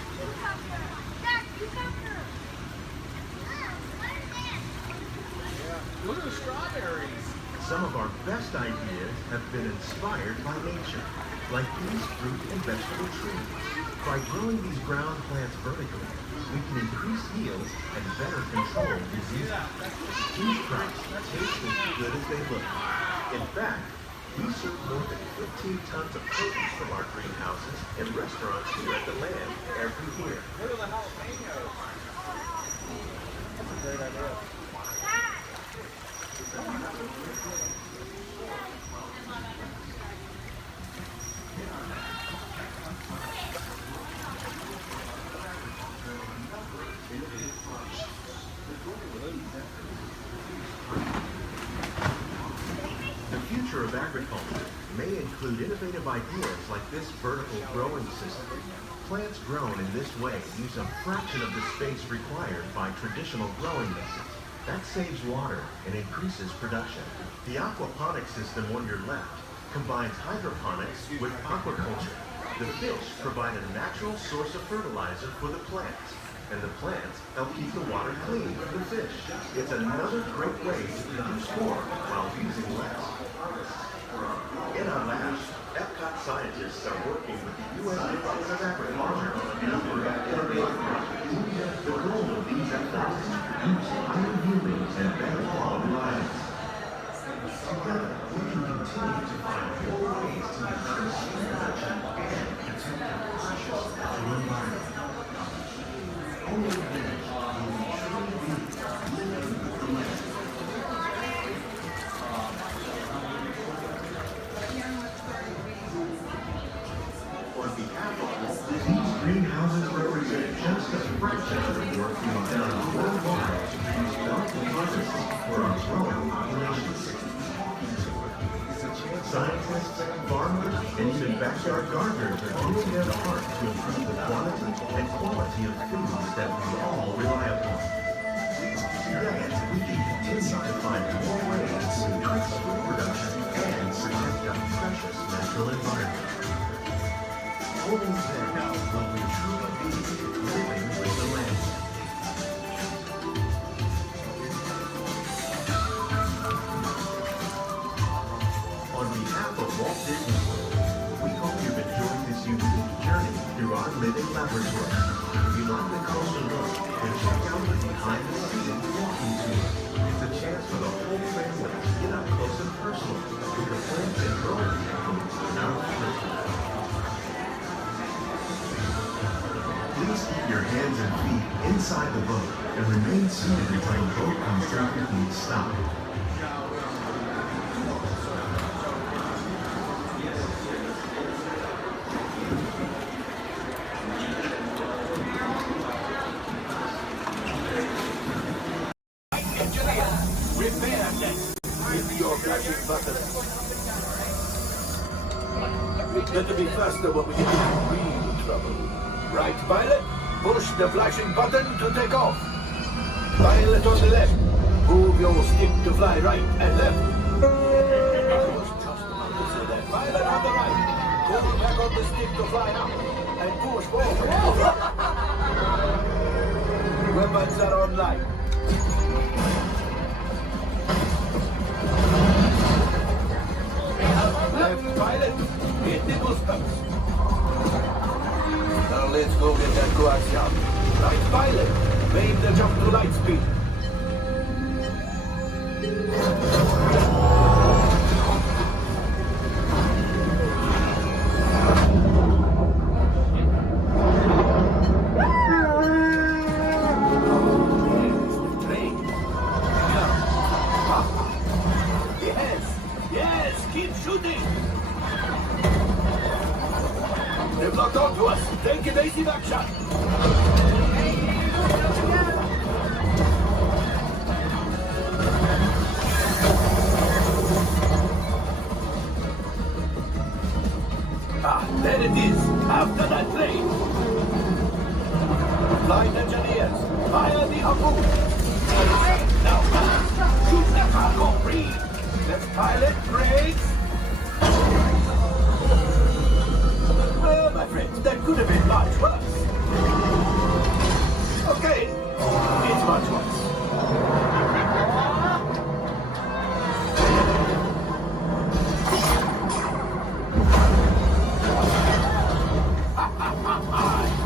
Look at the strawberries. Some of our best ideas have been inspired by nature, like these fruit and vegetable trees. By growing these ground plants vertically, we can increase yields and better control diseases. These crops taste as good as they look. In fact, we serve more than 15 tons of produce from our greenhouses in restaurants here at the Land every year. Look at the jalapenos. That's a great idea. The future of agriculture may include innovative ideas like this vertical growing system. Plants grown in this way use a fraction of the space required by traditional growing methods. That saves water and increases production. The aquaponics system on your left combines hydroponics with aquaculture. The fish provide a natural source of fertilizer for the plants, and the plants help keep the water clean for the fish. It's another great way to produce more while using less. In our labs, Epcot scientists are working with the U.S. Department of Agriculture on a number of innovative projects. The goal of these efforts is to produce higher yieldings and better quality lives. Together, we can continue to find more ways to increase food production and protect our precious natural environment. Only then will we truly be living with the land. On behalf of Walt Disney's greenhouses represent just a fraction of the work being done worldwide to produce bountiful harvests for our growing populations. Scientists, farmers, and even backyard gardeners are doing their part to improve the quantity and quality of foods that we all rely upon. Together, we can continue to find more ways to increase food production and protect our precious natural environment. Only then will we truly be living with the land. On behalf of Walt Disney World, we hope you've enjoyed this unique journey through our living laboratory. If you'd like a closer look, then check out the behind-the-scenes walking tour. It's a chance for the whole family to get up close and personal with the plants and growing techniques in our laboratory. Please keep your hands and feet inside the boat and remain seated until the boat comes to a complete stop. Repair next with your flashing button. Better be faster when we get into real trouble. Right, pilot? Push the flashing button to take off. Pilot on the left. Move your stick to fly right and left. I was just about to say that. Pilot on the right. Pull back on the stick to fly up. And push forward. Weapons are online. Left pilot, hit the goosebumps. Now let's go get that coaxium. Right pilot, make the jump to light speed. Yes, keep shooting. They've locked onto us. Take evasive action. There it is. After that plane. Flight engineers, fire the harpoon. Now, shoot the cargo. Breathe. Left pilot, brakes. Well, my friends, that could have been much worse. Okay, it's much worse.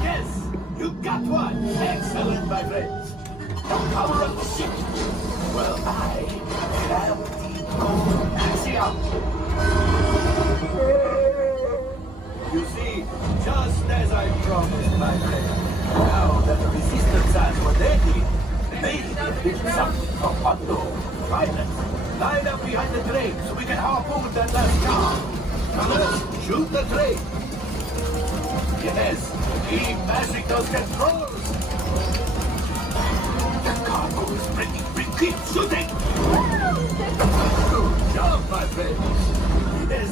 Yes, you got one. Excellent, my friends. The power of the ship. Well, I gravity axiom. You see, just as I promised, my friend, now that the resistance has what they need, maybe there's something from Otto. Pilots, line up behind the train so we can harpoon that last car. Now let's shoot the train. Yes, keep mashing those controls. The cargo is Keep shooting! Good job, my friends.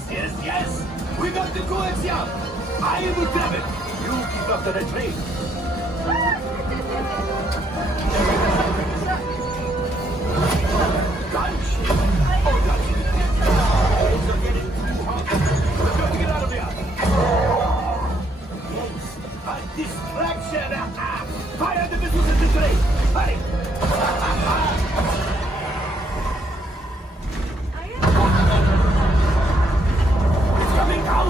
Yes. We got the coaxium. I will grab it. You keep after the train. Gunship. Oh, that's it. Things are getting too hot. We've got to get out of here. Yes, a distraction. Fire the missiles at the train. Hurry. It's coming down.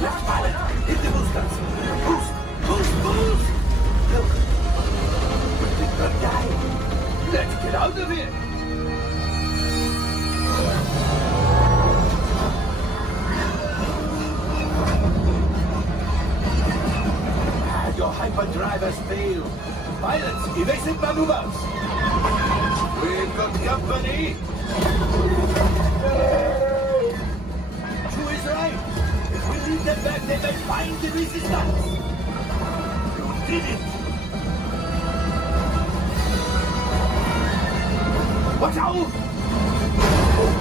Let's pilot. Hit the boosters. Boost. Look. We did not die. Let's get out of here. Your hyperdrive has failed. Pilots, evasive maneuvers. We've got company. Drew is right. If we leave them back, they may find the resistance. You did it. Watch out!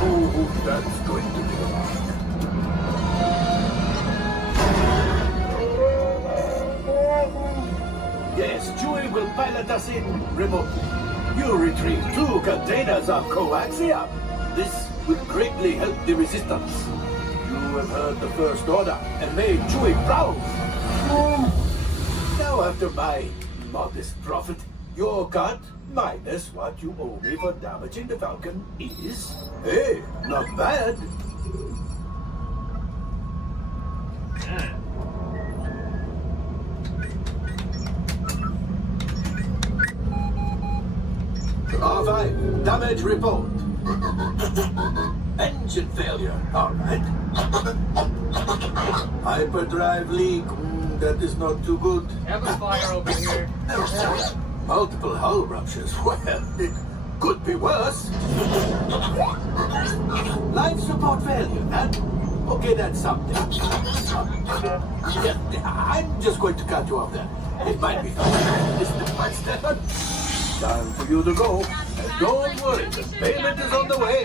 Oh, that's going to be hard. Yes, Chewie will pilot us in remotely. You retrieve 2 containers of coaxium. This will greatly help the resistance. You have heard the First Order and made Chewie proud. Now, after my modest profit, your cut minus what you owe me for damaging the Falcon is, hey, not bad. R5, damage report. Engine failure, all right. Hyperdrive leak, that is not too good. Have a fire over here. Multiple hull ruptures, well, it could be worse. Life support failure, okay, that's something. I'm just going to cut you off there. It might be fun. Step by step. Time for you to go. And don't worry, the payment is on the way.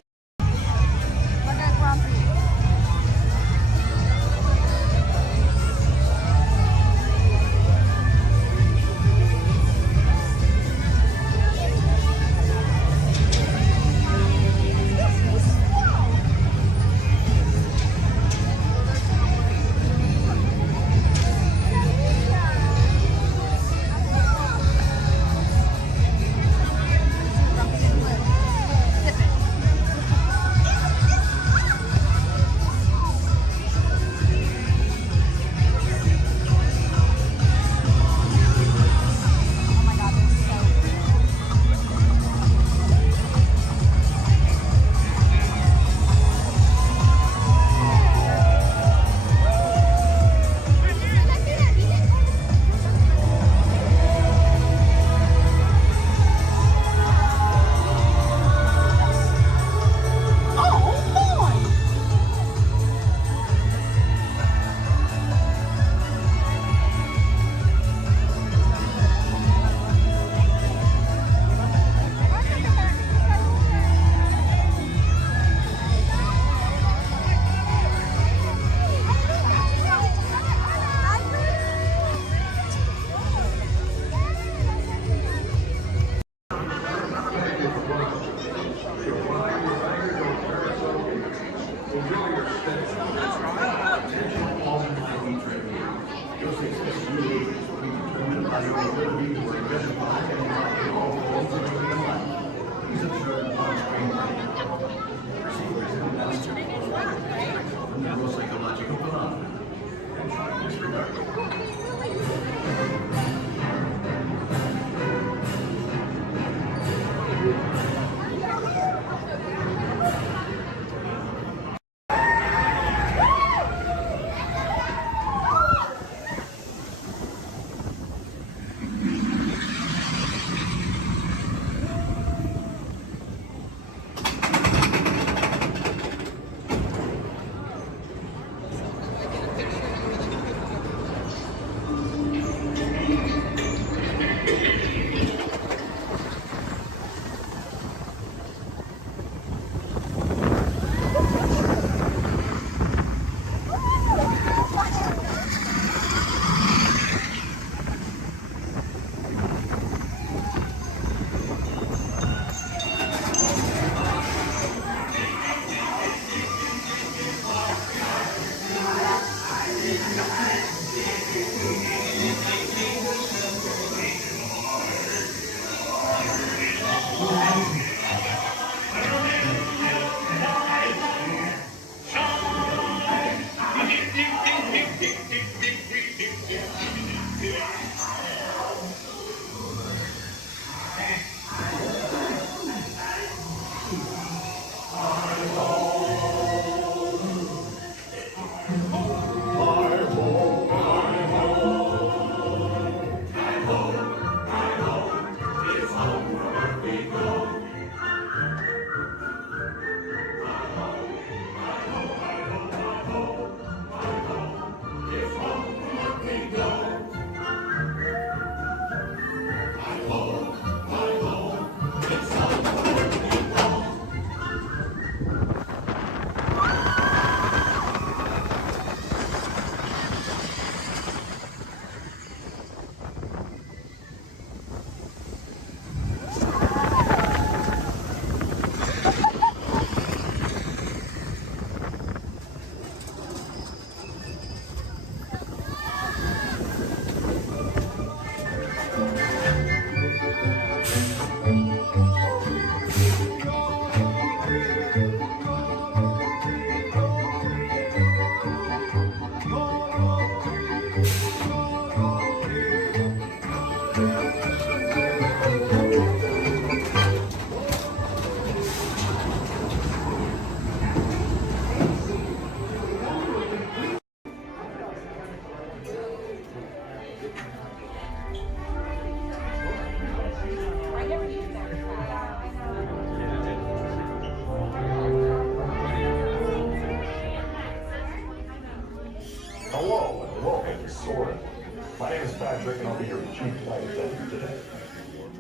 I'll be your chief flight attendant today.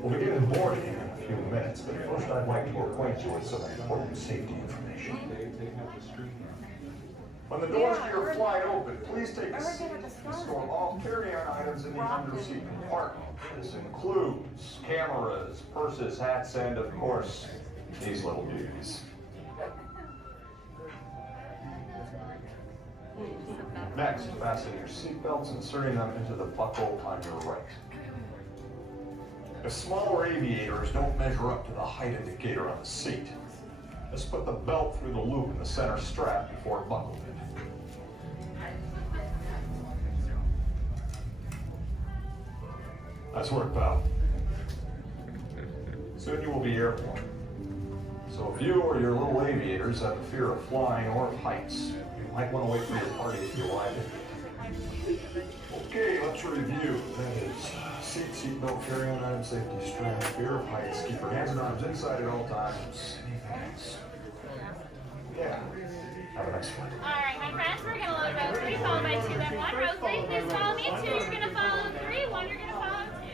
We'll be getting boarding in a few minutes, but first I'd like to acquaint you with some important safety information. When the doors to your flight open, please take a seat and store all carry-on items in the under-seat compartment. This includes cameras, purses, hats, and of course, these little beauties. Next, fasten your seatbelts, inserting them into the buckle on your right. If smaller aviators don't measure up to the height indicator on the seat, just put the belt through the loop in the center strap before buckling it. Nice work, pal. Soon you will be airborne. So if you or your little aviators have a fear of flying or of heights, you might want to wait for your party if you arrive in. Okay, let's review. That is seatbelt, carry-on item, safety strap, fear of heights, keep your hands and arms inside at all times. Anything else? Yeah. Have a nice flight. All right, my friends, we're going to load row 3, followed by 2, then 1. Row 3, please follow me. 2, you're going to follow 3. 1, you're going to follow 2.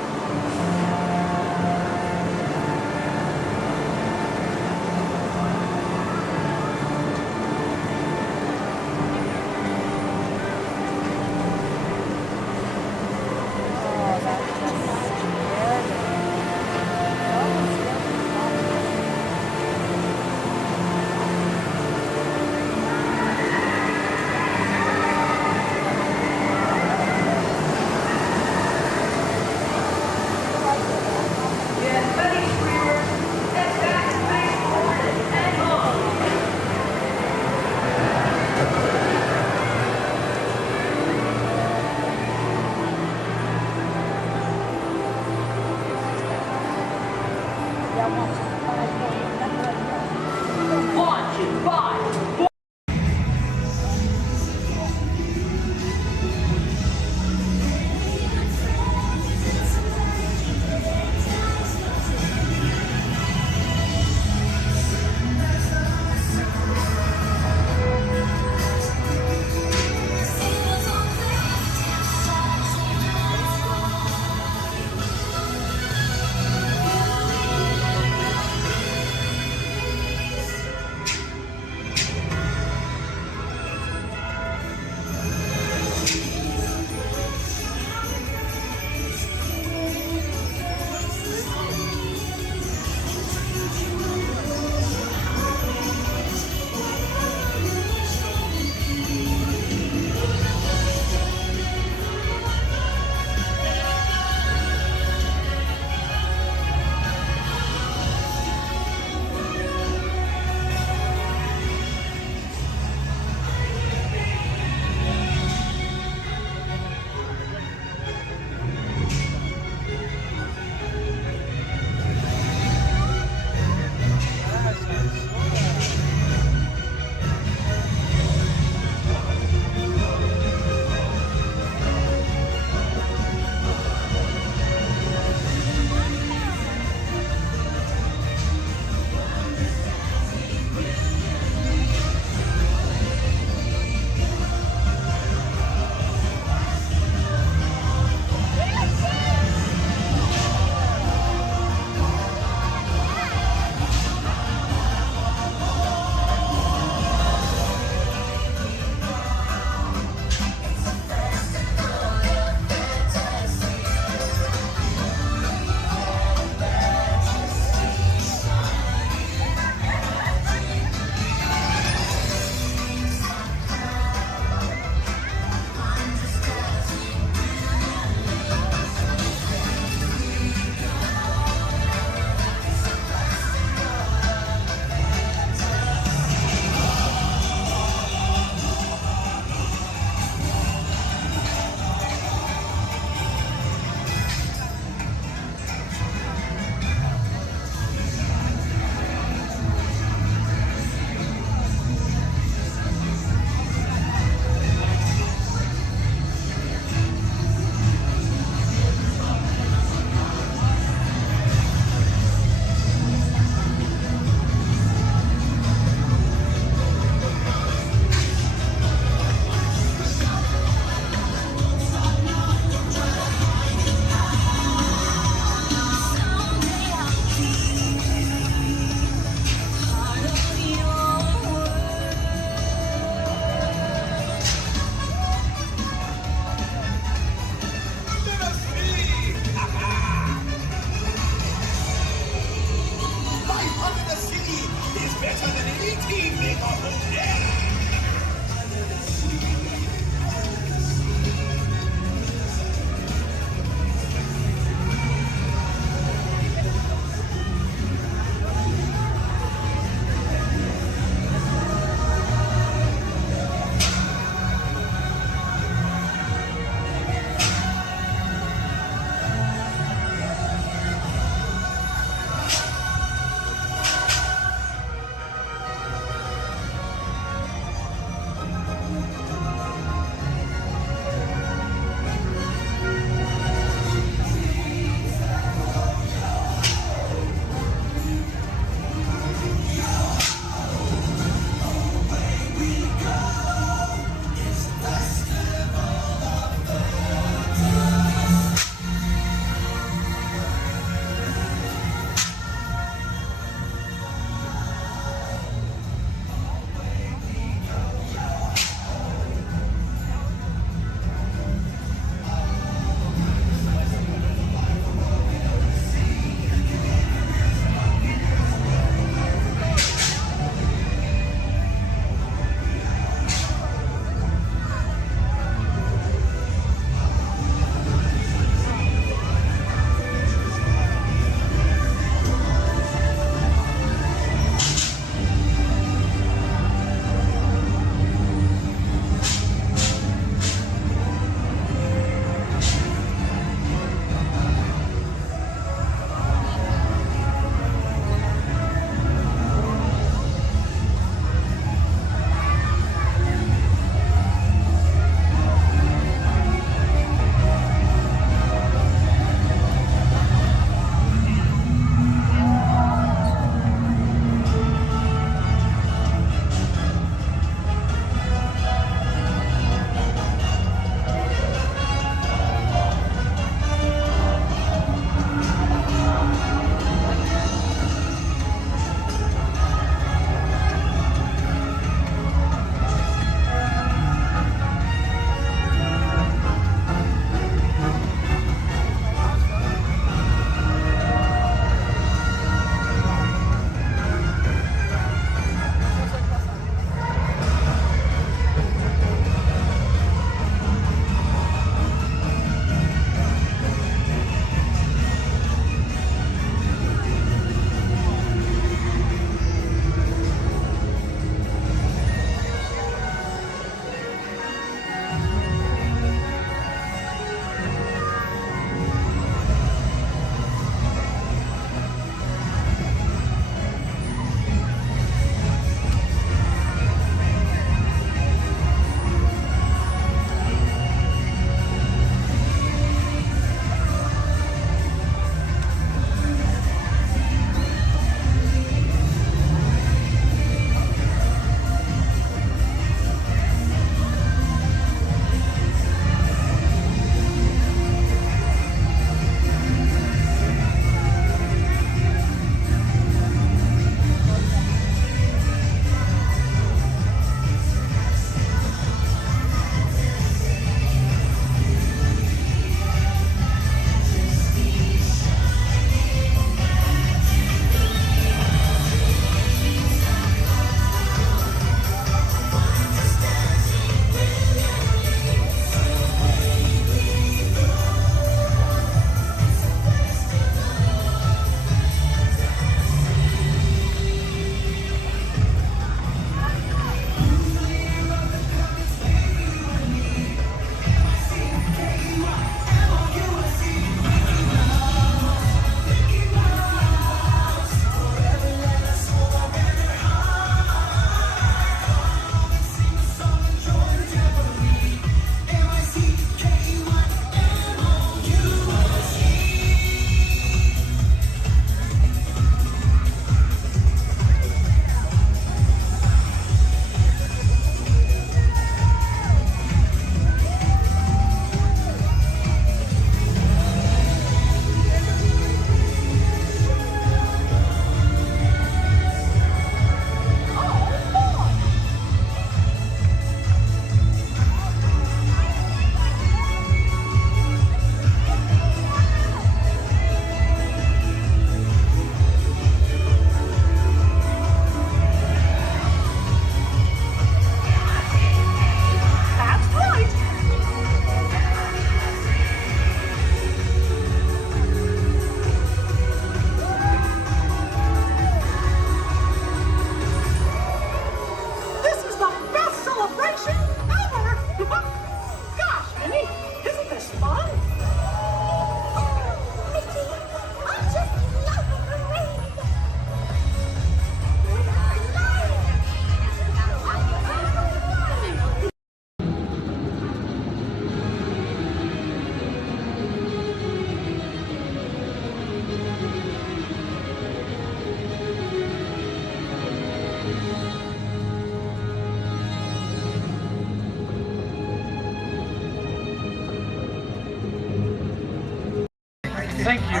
Thank you.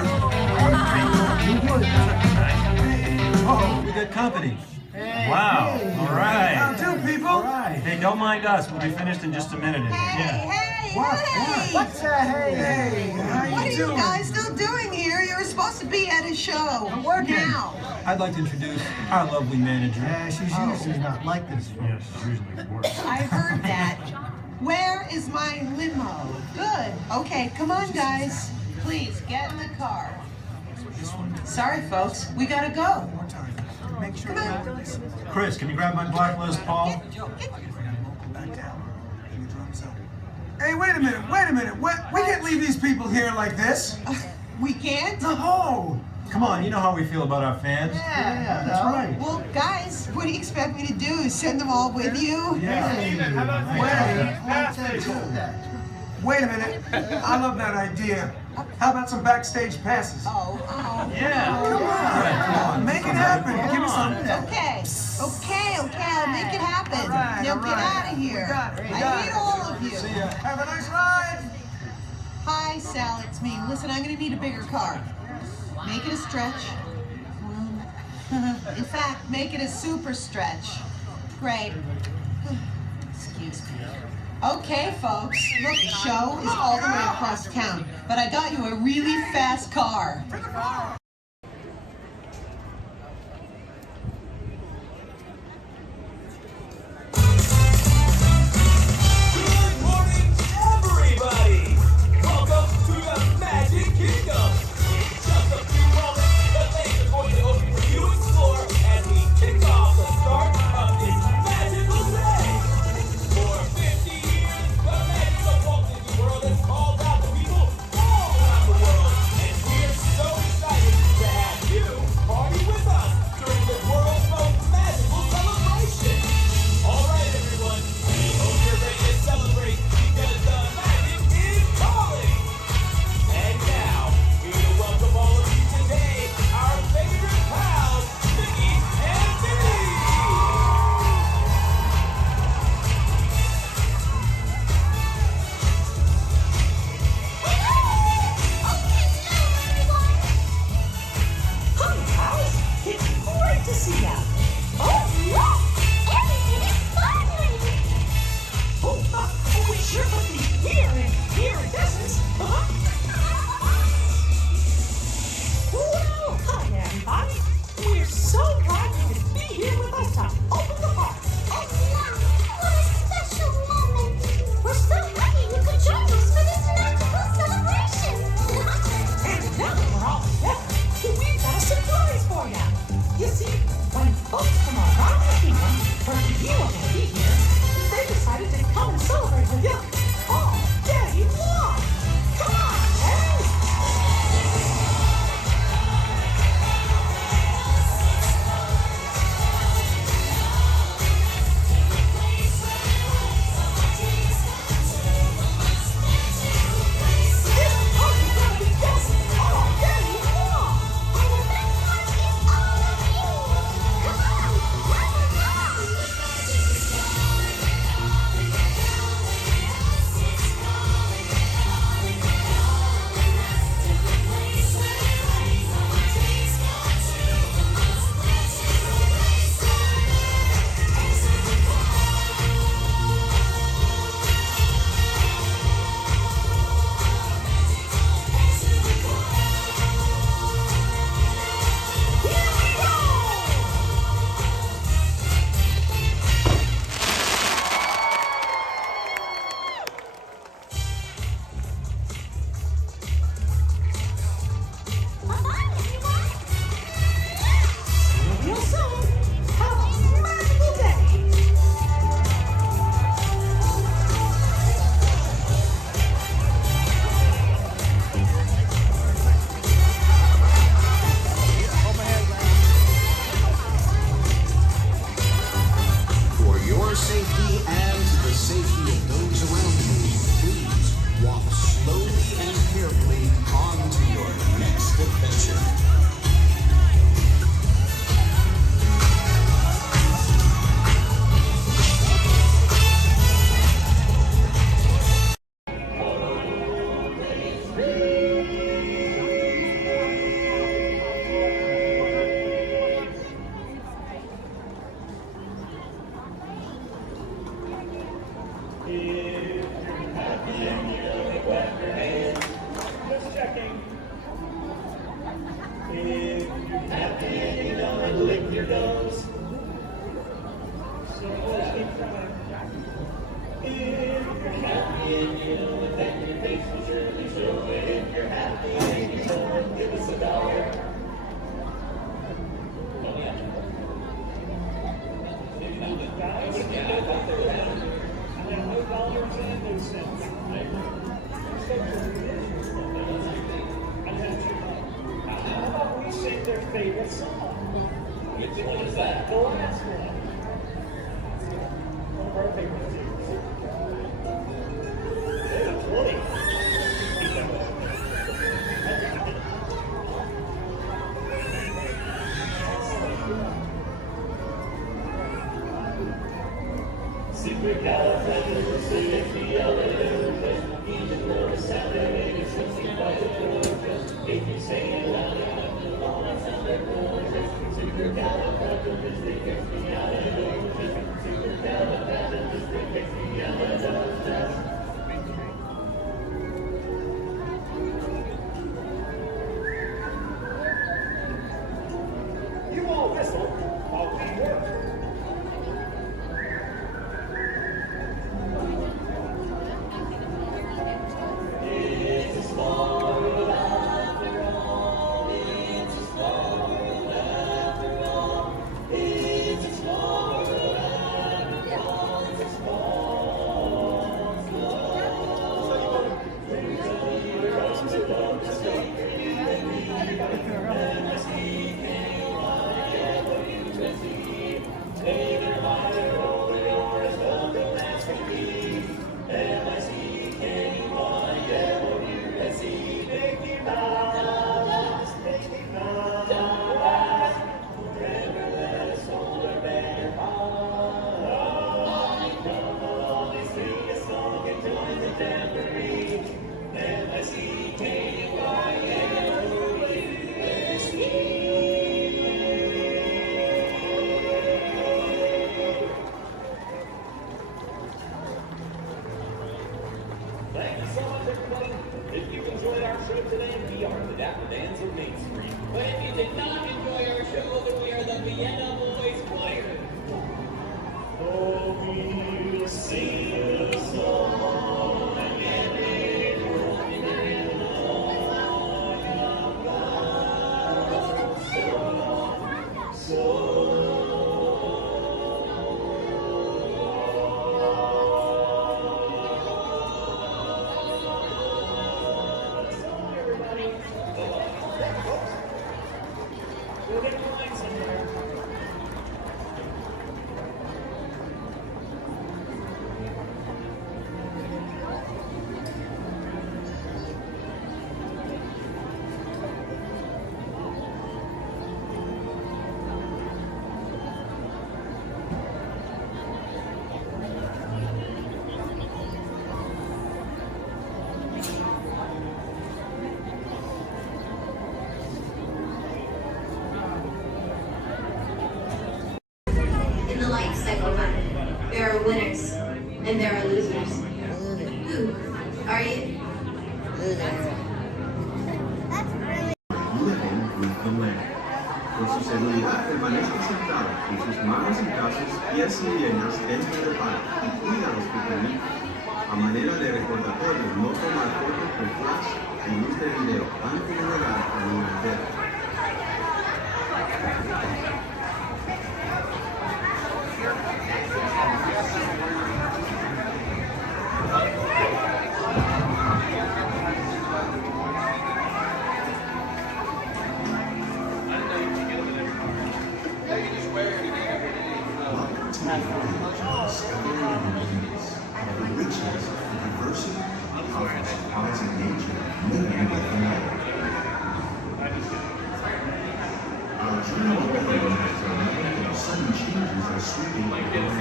Oh, we got company. Wow. All right. How do, people? Hey, don't mind us. We'll be finished in just a minute. What's hey? How What are you guys still doing here? You're supposed to be at a show. I'm working. Now. I'd like to introduce our lovely manager. Yeah, she's usually not like this. Yes, usually worse. I heard that. Where is my limo? Good. Okay, come on, guys. Please, get in the car. Sorry, folks. We gotta go. Come on. Chris, can you grab my blacklist, Paul? Hey, wait a minute. We can't leave these people here like this. We can't? No. Come on, you know how we feel about our fans. Yeah, that's right. Well, guys, what do you expect me to do? Send them all with you? Wait a minute. I love that idea. How about some backstage passes? Yeah. Come on. Make it happen. Give me some. Okay, I'll make it happen. Now get out of here. I need all of you. See ya. Have a nice ride. Hi, Sal, it's me. Listen, I'm gonna need a bigger car. Make it a stretch. In fact, make it a super stretch. Great. Excuse me. Okay, folks. Look, the show is all the way across town, but I got you a really fast car. Good morning, everybody! Welcome to the Magic Kingdom! In just a few moments, the things are going to open for you to explore as we kick off the start of this magical day. For 50 years, the magic of Walt Disney World has called out to people all around the world, and we're so excited lick your nose. So always keep trying. If you're happy and you know it, then your face will surely show it. If you're happy and you know it, give us $1. Oh yeah. Guys, yeah, I thought they were down. I have no dollars and no cents. How about we sing their favorite song? Which one is that? The last one. One of our favorite songs. Hey, 20. Supercalifragilisticexpialidocious. Even though it sounded maybe 65 to 4. If you say it loud enough, it'll all sound like gorgeous. Supercalifragilisticexpialidocious. Supercalifragilisticexpialidocious. You all whistle while we work. It's a small world after all. It's a small world after all. It's a small world after all. It's a small, Thank you so much, everybody. If you enjoyed our show today, we are the Dapper Bands of Main Street. But if you did not enjoy our show, then we are the Vienna Boys Choir. Oh, we'll sing a song every morning and all your so we'll get a line somewhere. In the life cycle, there are winners and there are losers. Who are you? Living with the land. Por su seguridad, permanezca sentado con sus manos y brazos, pies y piernas dentro del par y cuida los pequeñitos. A manera de recordatorio, no tomar fotos con flash y luz de video antes de llegar a un hotel. Sudden changes are sweeping the world.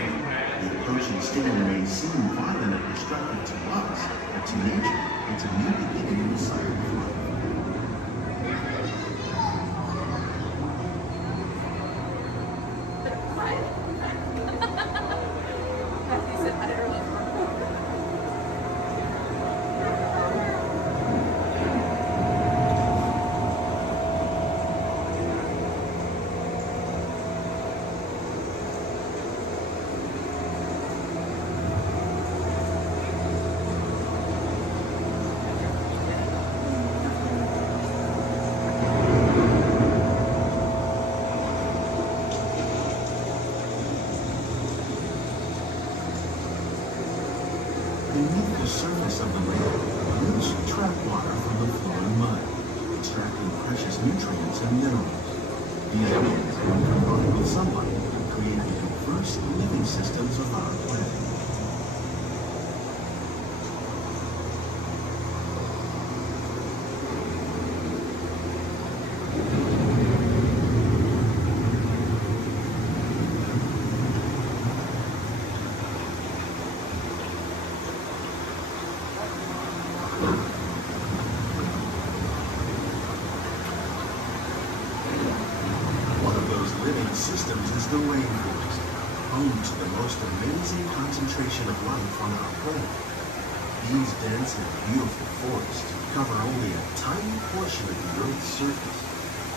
The approaching storm may seem violent and destructive to us, but to nature, it's a new beginning in the cycle. surface of the lake, which trap water from the flowing mud, extracting precious nutrients and minerals. These winds, when combined with sunlight, create the diverse living systems of our planet. One of those living systems is the rainforest, home to the most amazing concentration of life on our planet. These dense and beautiful forests cover only a tiny portion of the Earth's surface,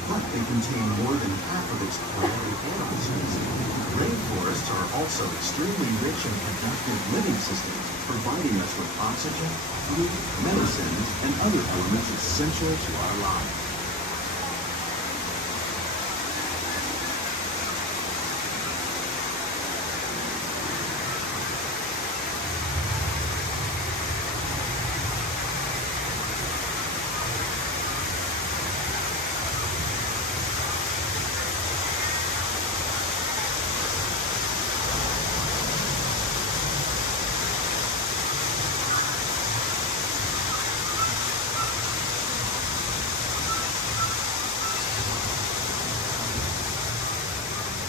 but they contain more than half of its plant and animal species. Rainforests are also extremely rich and productive living systems, providing us with oxygen, food, medicines, and other elements essential to our lives.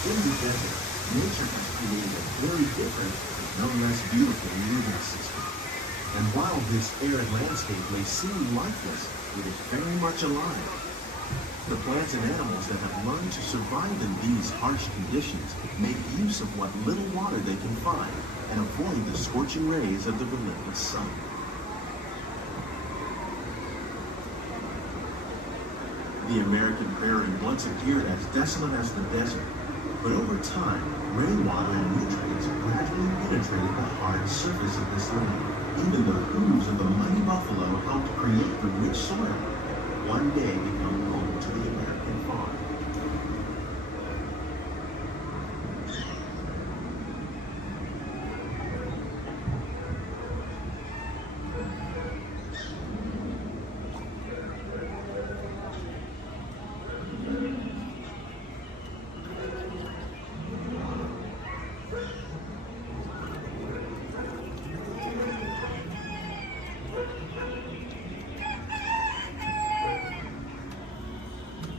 In the desert, nature has created a very different, no less beautiful living system. And while this arid landscape may seem lifeless, it is very much alive. The plants and animals that have learned to survive in these harsh conditions make use of what little water they can find and avoid the scorching rays of the relentless sun. The American prairie once appeared as desolate as the desert. But over time, rainwater and nutrients gradually penetrated the hard surface of this land. Even the hooves of the mighty buffalo helped create the rich soil, one day become home to the American farm.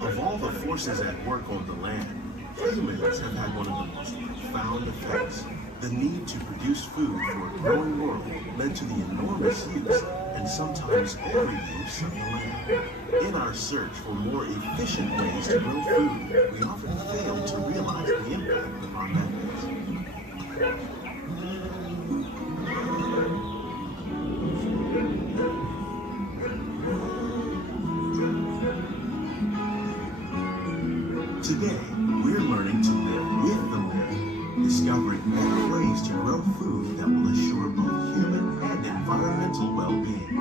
Of all the forces at work on the land, humans have had one of the most profound effects. The need to produce food for a growing world led to the enormous use and sometimes overuse of the land. In our search for more efficient ways to grow food, we often fail to realize the impact of our methods. Today, we're learning to live with the land, discovering better ways to grow food that will assure both human and environmental well-being.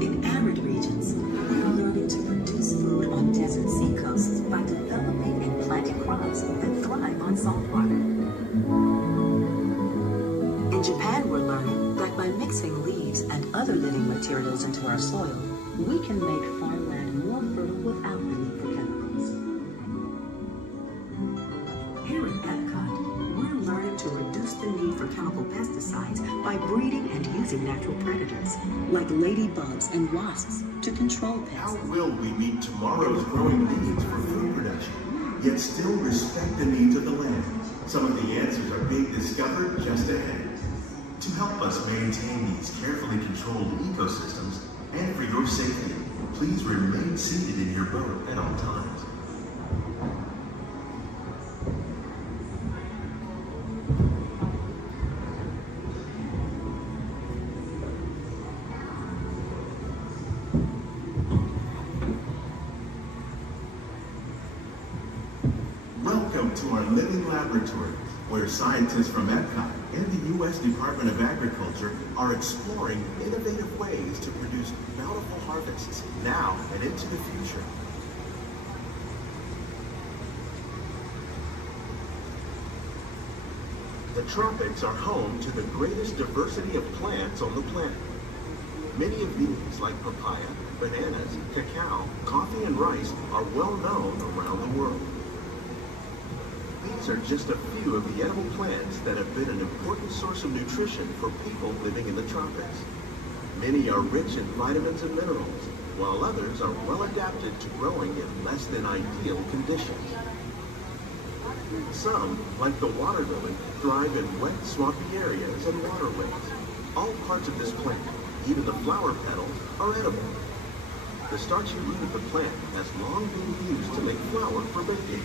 In arid regions, we are learning to produce food on desert seacoasts by developing and planting crops that thrive on salt water. In Japan, we're learning that by mixing leaves and other living materials into our soil, we can make farmland more fertile without the need for chemicals. Here at Epcot, we're learning to reduce the need for chemical pesticides by breeding and using natural predators, like ladybugs and wasps, to control pests. How will we meet tomorrow's growing needs for food production, yet still respect the needs of the land? Some of the answers are being discovered just ahead. To help us maintain these carefully controlled ecosystems, and for your safety, please remain seated in your boat at all times. Welcome to our living laboratory, where scientists from Epcot and the U.S. Department of Agriculture are exploring innovative ways to produce bountiful harvests now and into the future. The tropics are home to the greatest diversity of plants on the planet. Many of these, like papaya, bananas, cacao, coffee, and rice, are well known around the world. These are just a few of the edible plants that have been an important source of nutrition for people living in the tropics. Many are rich in vitamins and minerals, while others are well adapted to growing in less than ideal conditions. Some, like the water lily, thrive in wet, swampy areas and waterways. All parts of this plant, even the flower petals, are edible. The starchy root of the plant has long been used to make flour for baking.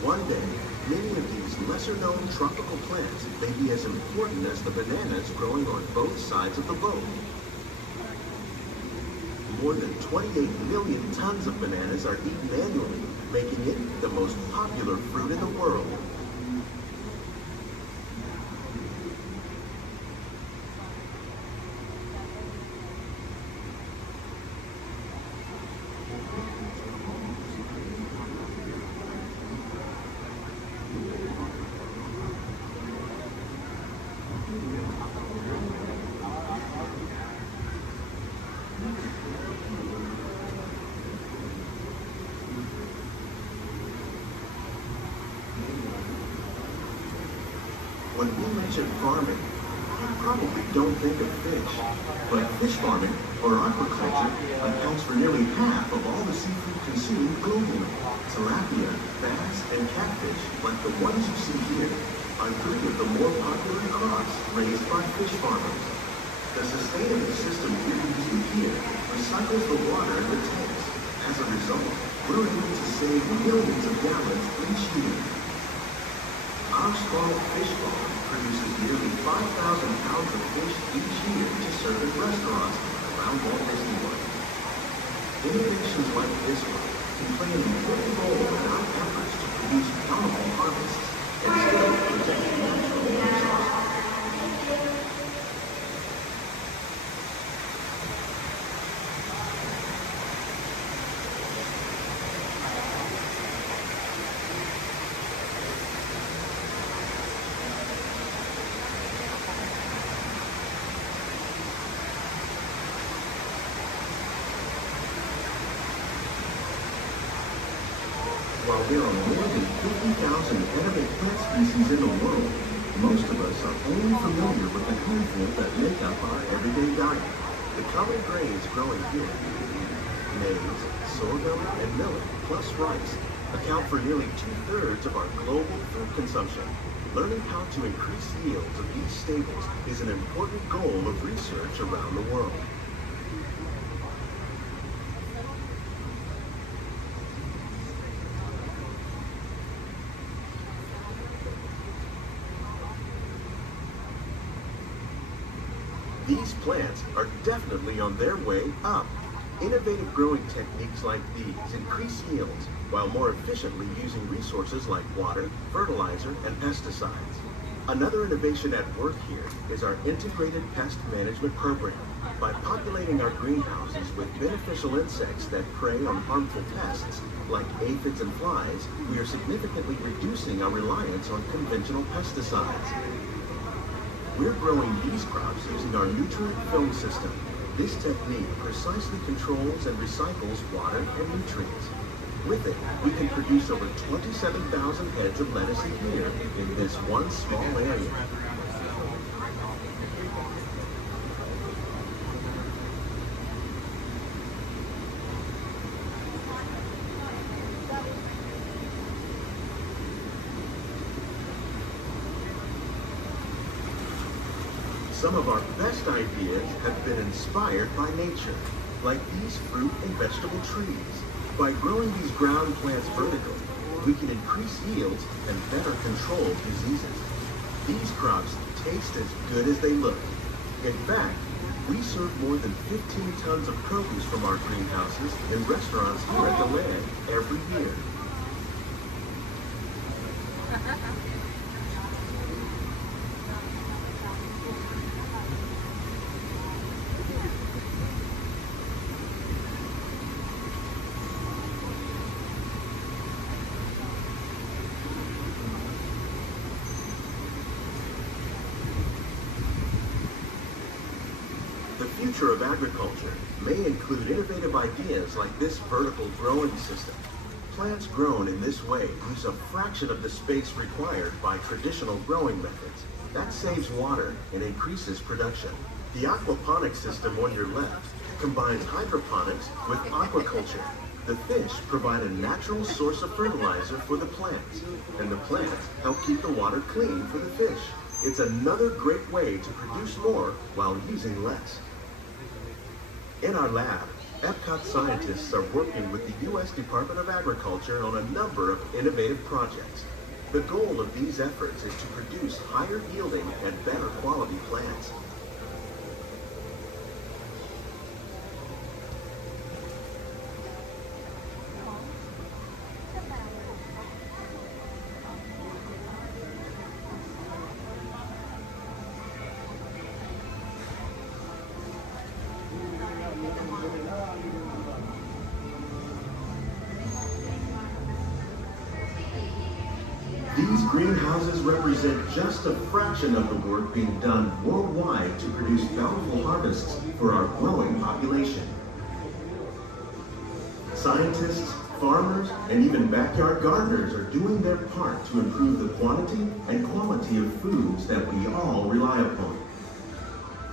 One day, many of these lesser-known tropical plants may be as important as the bananas growing on both sides of the boat. More than 28 million tons of bananas are eaten annually, making it the most popular fruit in the world. When we mention farming, you probably don't think of fish. But fish farming, or aquaculture, accounts for nearly half of all the seafood consumed globally. Tilapia, bass, and catfish, like the ones you see here, are three of the more popular crops raised by fish farmers. The sustainable system we're using here recycles the water in the tanks. As a result, we're able to save millions of gallons each year. Our small fish farm produces nearly 5,000 pounds of fish each year to serve in restaurants around Walt Disney World. Innovations like this one can play an important role in our efforts to produce bountiful harvests and still protect natural resources. While there are more than 50,000 edible plant species in the world, most of us are only familiar with the handful that make up our everyday diet. The common grains growing here, maize, sorghum, and millet, plus rice, account for nearly 2/3 of our global food consumption. Learning how to increase yields of these staples is an important goal of research around the world. These plants are definitely on their way up. Innovative growing techniques like these increase yields while more efficiently using resources like water, fertilizer, and pesticides. Another innovation at work here is our integrated pest management program. By populating our greenhouses with beneficial insects that prey on harmful pests like aphids and flies, we are significantly reducing our reliance on conventional pesticides. We're growing these crops using our nutrient film system. This technique precisely controls and recycles water and nutrients. With it, we can produce over 27,000 heads of lettuce a year in this one small area. Some of our best ideas have been inspired by nature, like these fruit and vegetable trees. By growing these ground plants vertically, we can increase yields and better control diseases. These crops taste as good as they look. In fact, We serve more than 15 tons of produce from our greenhouses in restaurants here at the land every year. The future of agriculture may include innovative ideas like this vertical growing system. Plants grown in this way use a fraction of the space required by traditional growing methods. That saves water and increases production. The aquaponics system on your left combines hydroponics with aquaculture. The fish provide a natural source of fertilizer for the plants, and the plants help keep the water clean for the fish. It's another great way to produce more while using less. In our lab, Epcot scientists are working with the U.S. Department of Agriculture on a number of innovative projects. The goal of these efforts is to produce higher yielding and better quality plants. These greenhouses represent just a fraction of the work being done worldwide to produce bountiful harvests for our growing population. Scientists, farmers, and even backyard gardeners are doing their part to improve the quantity and quality of foods that we all rely upon.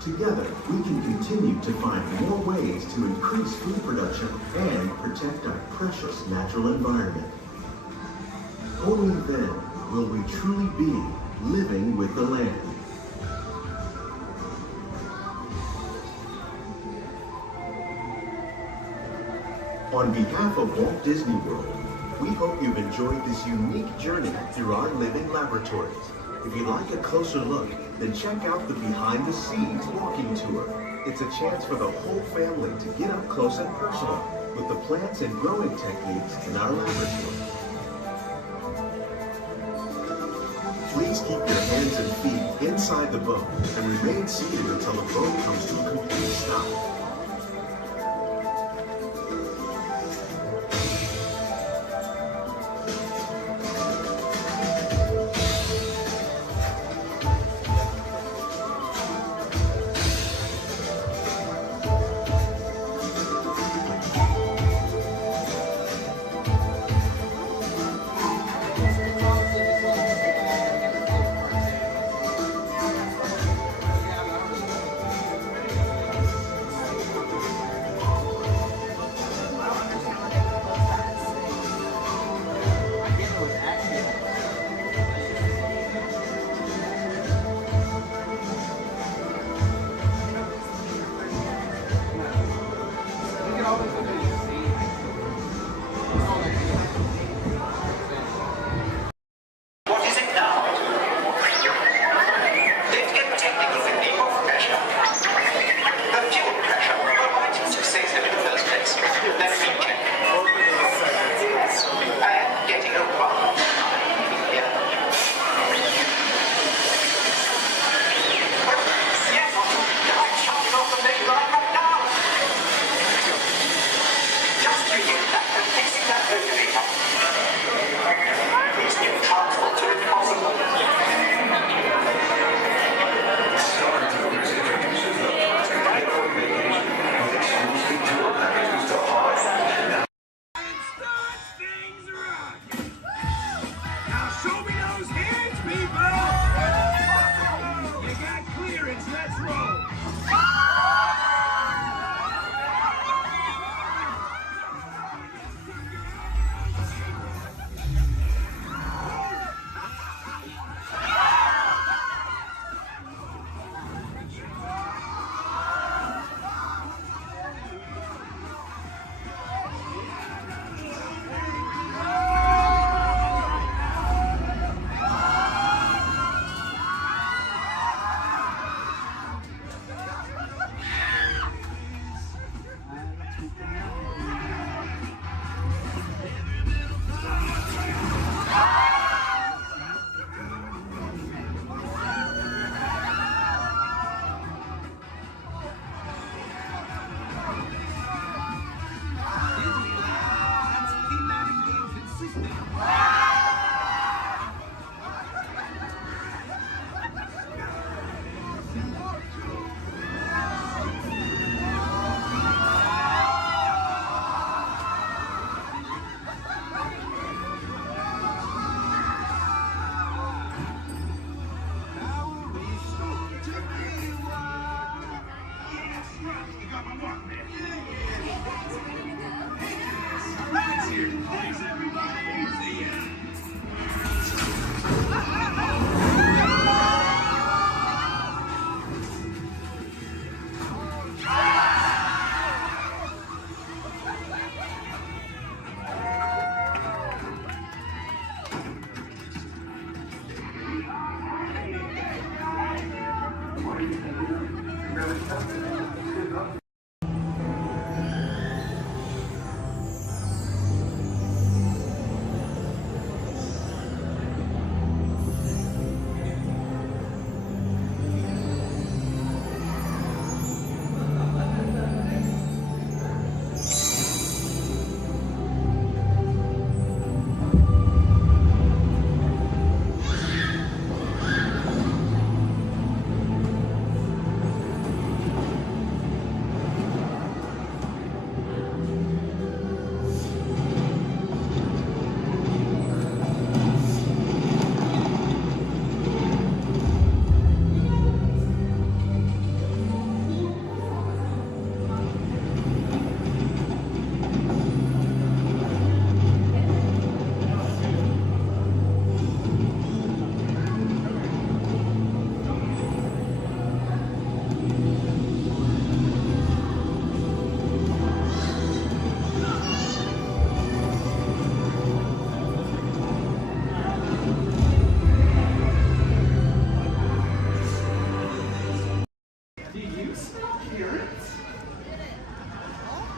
Together, we can continue to find more ways to increase food production and protect our precious natural environment. Only then will we truly be living with the land. On behalf of Walt Disney World, we hope you've enjoyed this unique journey through our living laboratories. If you'd like a closer look, then check out the Behind the Scenes walking tour. It's a chance for the whole family to get up close and personal with the plants and growing techniques in our laboratory. Please keep your hands and feet inside the boat and remain seated until the boat comes to a complete stop.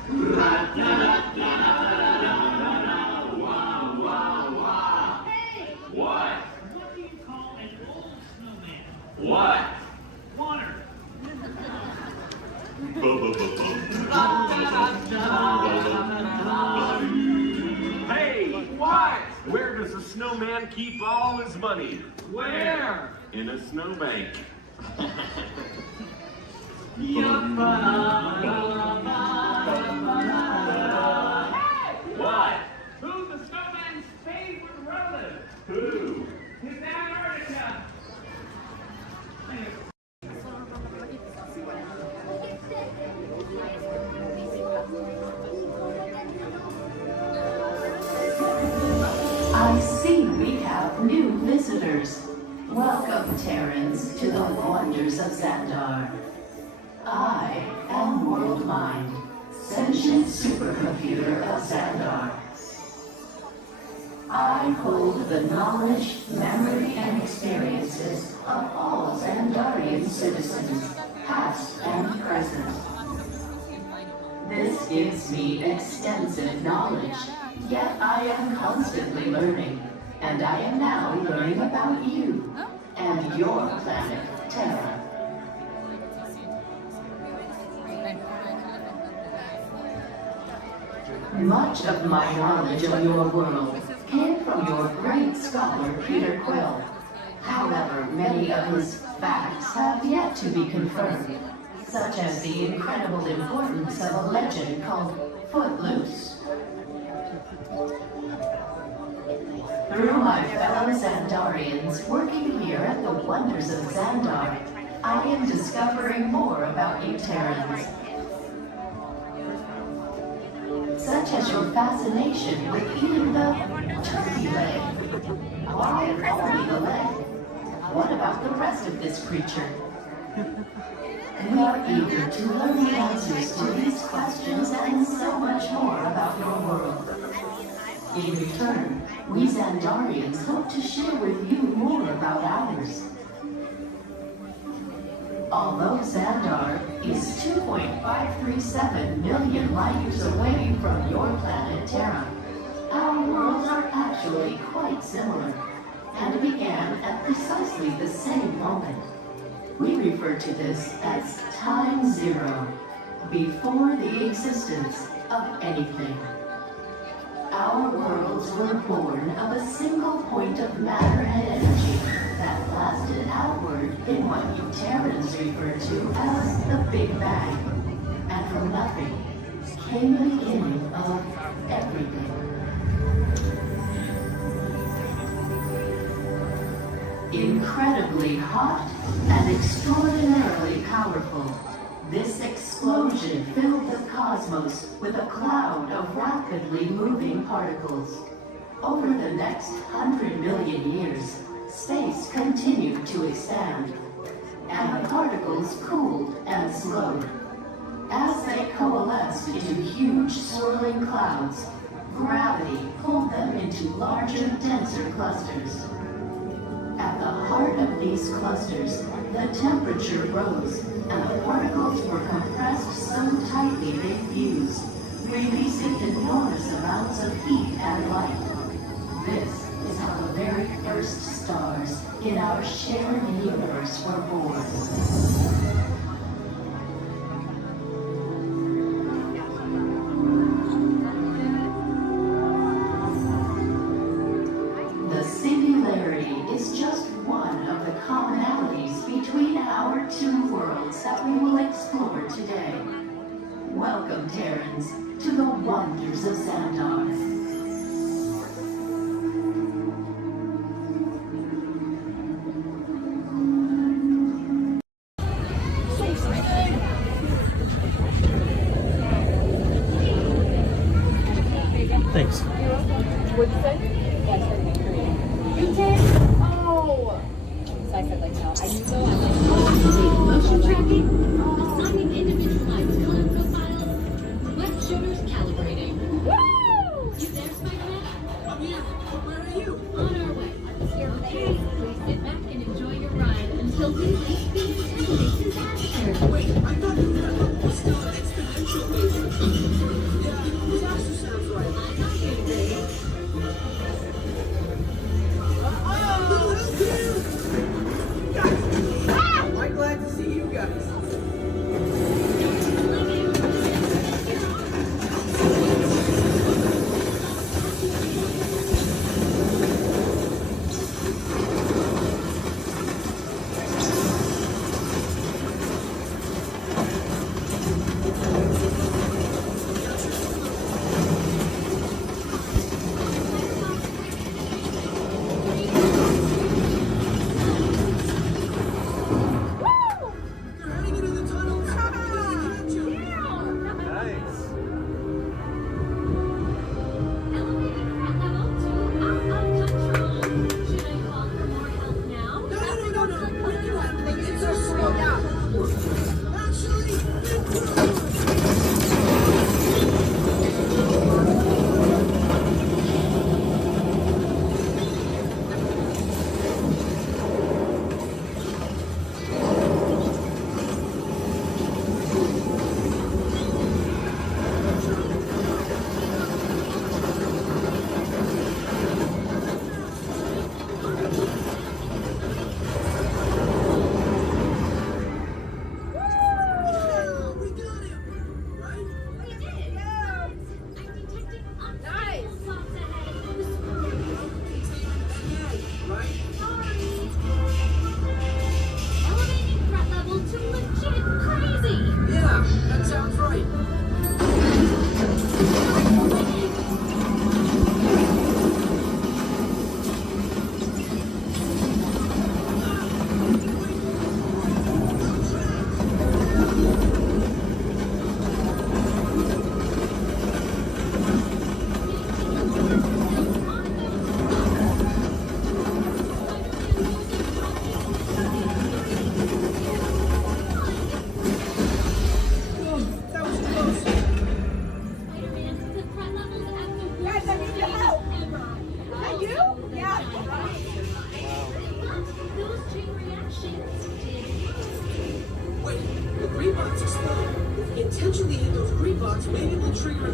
What? What do you call an old snowman? What? Water. Hey, what? Where does a snowman keep all his money? Where? In a snowbank. What? Who's the snowman's favorite relative? Who? His Antarctica. I see we have new visitors. Welcome, Terrans, to the wonders of Xandar. I am World Mind, sentient supercomputer of Xandar. I hold the knowledge, memory, and experiences of all Xandarian citizens, past and present. This gives me extensive knowledge, yet I am constantly learning, and I am now learning about you and your planet, Terra. Much of my knowledge of your world came from your great scholar, Peter Quill. However, many of his facts have yet to be confirmed, such as the incredible importance of a legend called Footloose. Through my fellow Xandarians working here at the wonders of Xandar, I am discovering more about you Terrans. Such as your fascination with eating the turkey leg. Why only the leg? What about the rest of this creature? We are eager to learn the answers to these questions and so much more about your world. In return, we Xandarians hope to share with you more about ours. Although Xandar is 2.537 million light years away from your planet Terra, our worlds are actually quite similar and began at precisely the same moment. We refer to this as time zero, before the existence of anything. Our worlds were born of a single point of matter and energy that blasted outward in what you Terrans refer to as the Big Bang. And from nothing came the beginning of everything. Incredibly hot and extraordinarily powerful, this explosion filled the cosmos with a cloud of rapidly moving particles. Over the next 100 million years, space continued to expand, and the particles cooled and slowed. As they coalesced into huge swirling clouds, gravity pulled them into larger, denser clusters. At the heart of these clusters, the temperature rose, and the particles were compressed so tightly they fused, releasing enormous amounts of heat and light. This is how the very first stars in our shared universe were born. The singularity is just one of the commonalities between our two worlds that we will explore today. Welcome, Terrans, to the wonders of Xandar. Thanks. What'd you say? Yeah, I started in Korea. You did? Oh! So I said, like, no. I knew though, I'm like, Motion tracking, assigning individualized color profiles, wet sugars calibrating. Woo! You there, Spider-Man? Yeah, where are you? On our way. Okay, please sit back and enjoy your ride until we reach the intended disaster. Wait, I thought you were going to start exponential.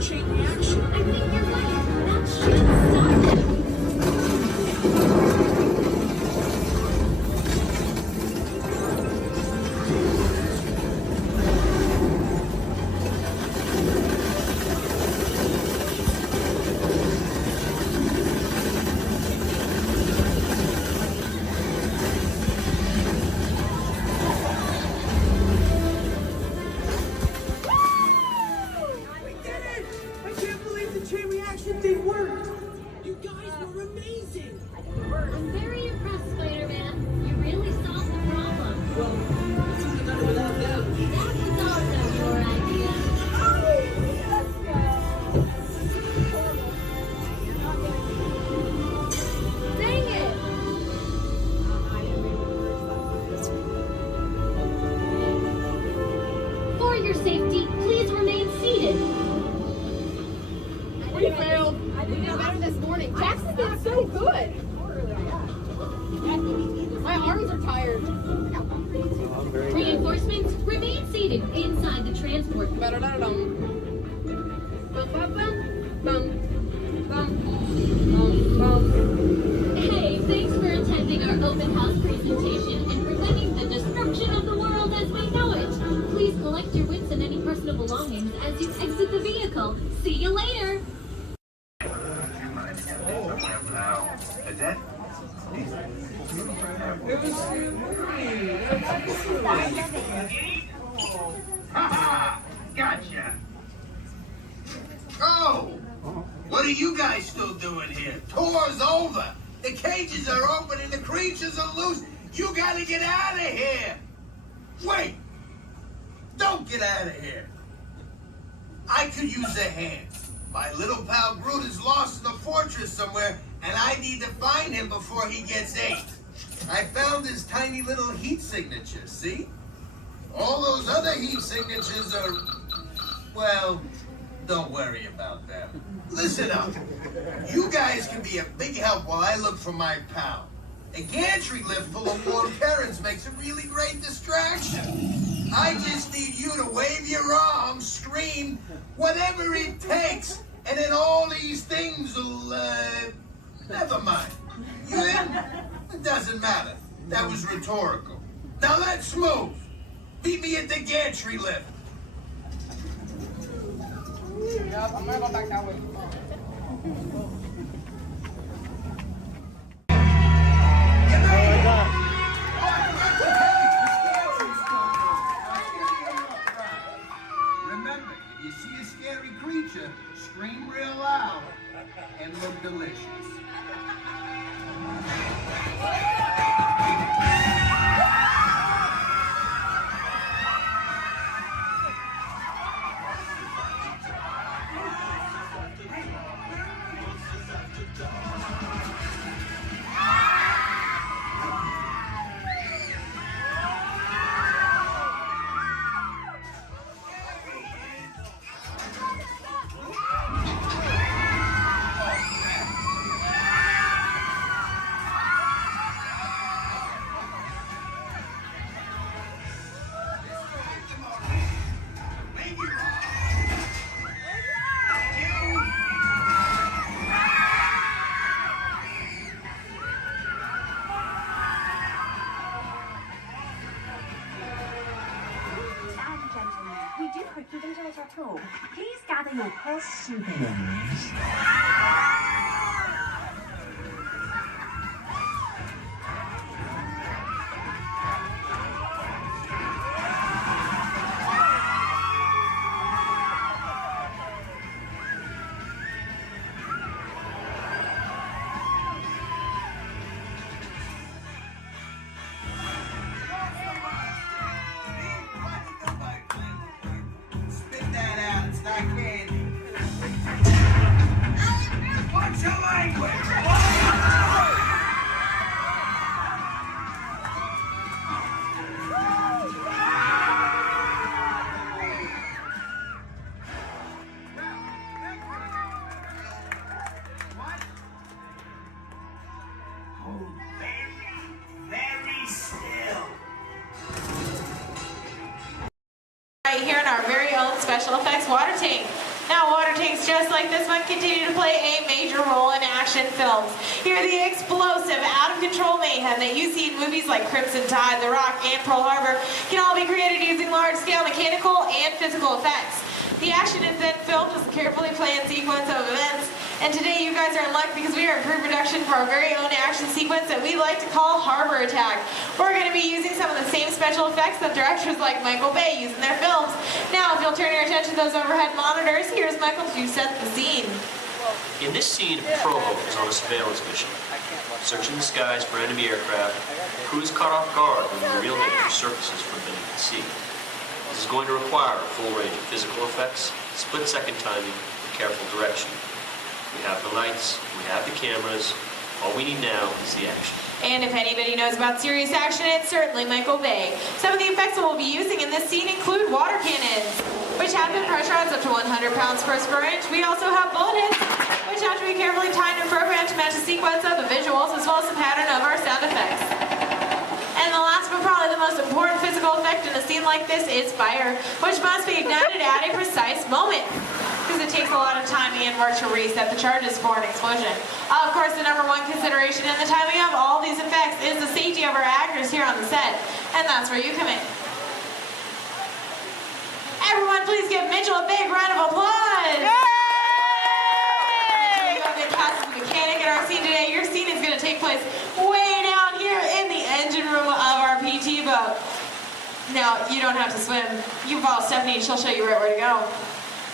chain reaction. I think you're right. That should stop it. We did it! I can't believe the chain reaction thing worked. You guys were amazing. I'm very impressed, Spider-Man. You really solved the problem. Well, we couldn't have done it without them. That was also your idea. Dang it! For your safety, please remain seated. We failed. I did better this morning. Jackson did so good. My arms are tired. Reinforcements, remain seated inside the transport. Hey, thanks for attending our open house presentation and preventing the destruction of the world as we know it. Please collect your wits and any personal belongings as you exit the vehicle. See you later. Ha! Gotcha. Oh, what are you guys still doing here? Tour's over. The cages are open and the creatures are loose. You gotta get out of here. Wait. Don't get out of here. I could use a hand. My little pal Groot is lost in the fortress somewhere, and I need to find him before he gets ate. I found his tiny little heat signature, see? All those other heat signatures are, well, don't worry about them. Listen up. You guys can be a big help while I look for my pal. A gantry lift full of warm Karens makes a really great distraction. I just need you to wave your arms, scream, whatever it takes, and then all these things will, never mind. You in? It doesn't matter. That was rhetorical. Now let's move. Meet me at the gantry lift. Yep, I'm gonna go back that way. Remember, if you see a scary creature, scream real loud and look delicious. We do hope you've enjoyed your tour. Please gather your purse souvenirs. Spit that out. It's not candy. What's your language? Very still. Right here in our very own special effects water tank. Now water tanks movies just like this one continue to play a major role in action films. Hear the explosive, out-of-control mayhem that you see in movies like Crimson Tide, The Rock, and Pearl Harbor can all be created using large-scale mechanical and physical effects. The action is then filmed as a carefully planned sequence of events, and today you guys are in luck because we are in pre-production for our very own action sequence that we like to call Harbor Attack. We're going to be using some of the same special effects that directors like Michael Bay use in their films. Now, if you'll turn your attention to those overhead monitors, here's Michael to set the scene. In this scene, a patrol boat is on a surveillance mission, searching the skies for enemy aircraft. The crew is caught off guard when the real nature surfaces from beneath the sea. This is going to require a full range of physical effects, split-second timing, and careful direction. We have the lights, we have the cameras. All we need now is the action. And if anybody knows about serious action, it's certainly Michael Bay. Some of the effects that we'll be using in this scene include water cannons, which have been pressurized up to 100 pounds per square inch. We also have bullet hits, which have to be carefully timed and programmed to match the sequence of the visuals as well as the pattern of our sound effects. And the last but probably the most important physical effect in a scene like this is fire, which must be ignited at a precise moment, because it takes a lot of time and work to reset the charges for an explosion. Of course, the number one consideration in the timing of all these effects is the safety of our actors here on the set, and that's where you come in. Everyone, please give Mitchell a big round of applause! Yay! Mitchell, you have been cast as the mechanic in our scene today. Your scene is going to take place way down here in the engine room of our PT boat. Now, you don't have to swim. You can follow Stephanie, she'll show you right where to go.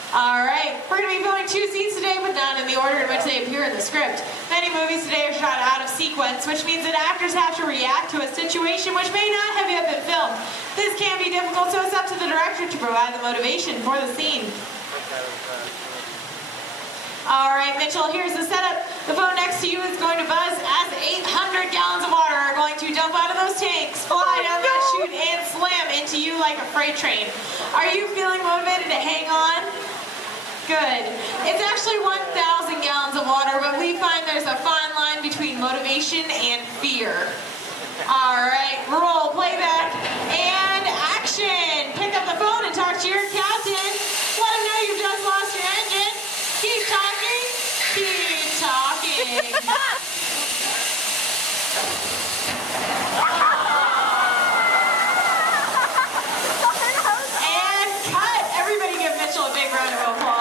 Alright, we're going to be filming 2 scenes today, but not in the order in which they appear in the script. Many movies today are shot out of sequence, which means that actors have to react to a situation which may not have yet been filmed. This can be difficult, so it's up to the director to provide the motivation for the scene. Alright, Mitchell, here's the setup. The phone next to you is going to buzz as 800 gallons of water are going to dump out of those tanks, fly down that chute, and slam into you like a freight train. Are you feeling motivated to hang on? Good. It's actually 1,000 gallons of water, but we find there's a fine line between motivation and fear. Alright, roll playback and action. Pick up the phone and talk to your captain. Let him know you've just lost your engine. Keep talking. Keep talking. And cut. Everybody give Mitchell a big round of applause.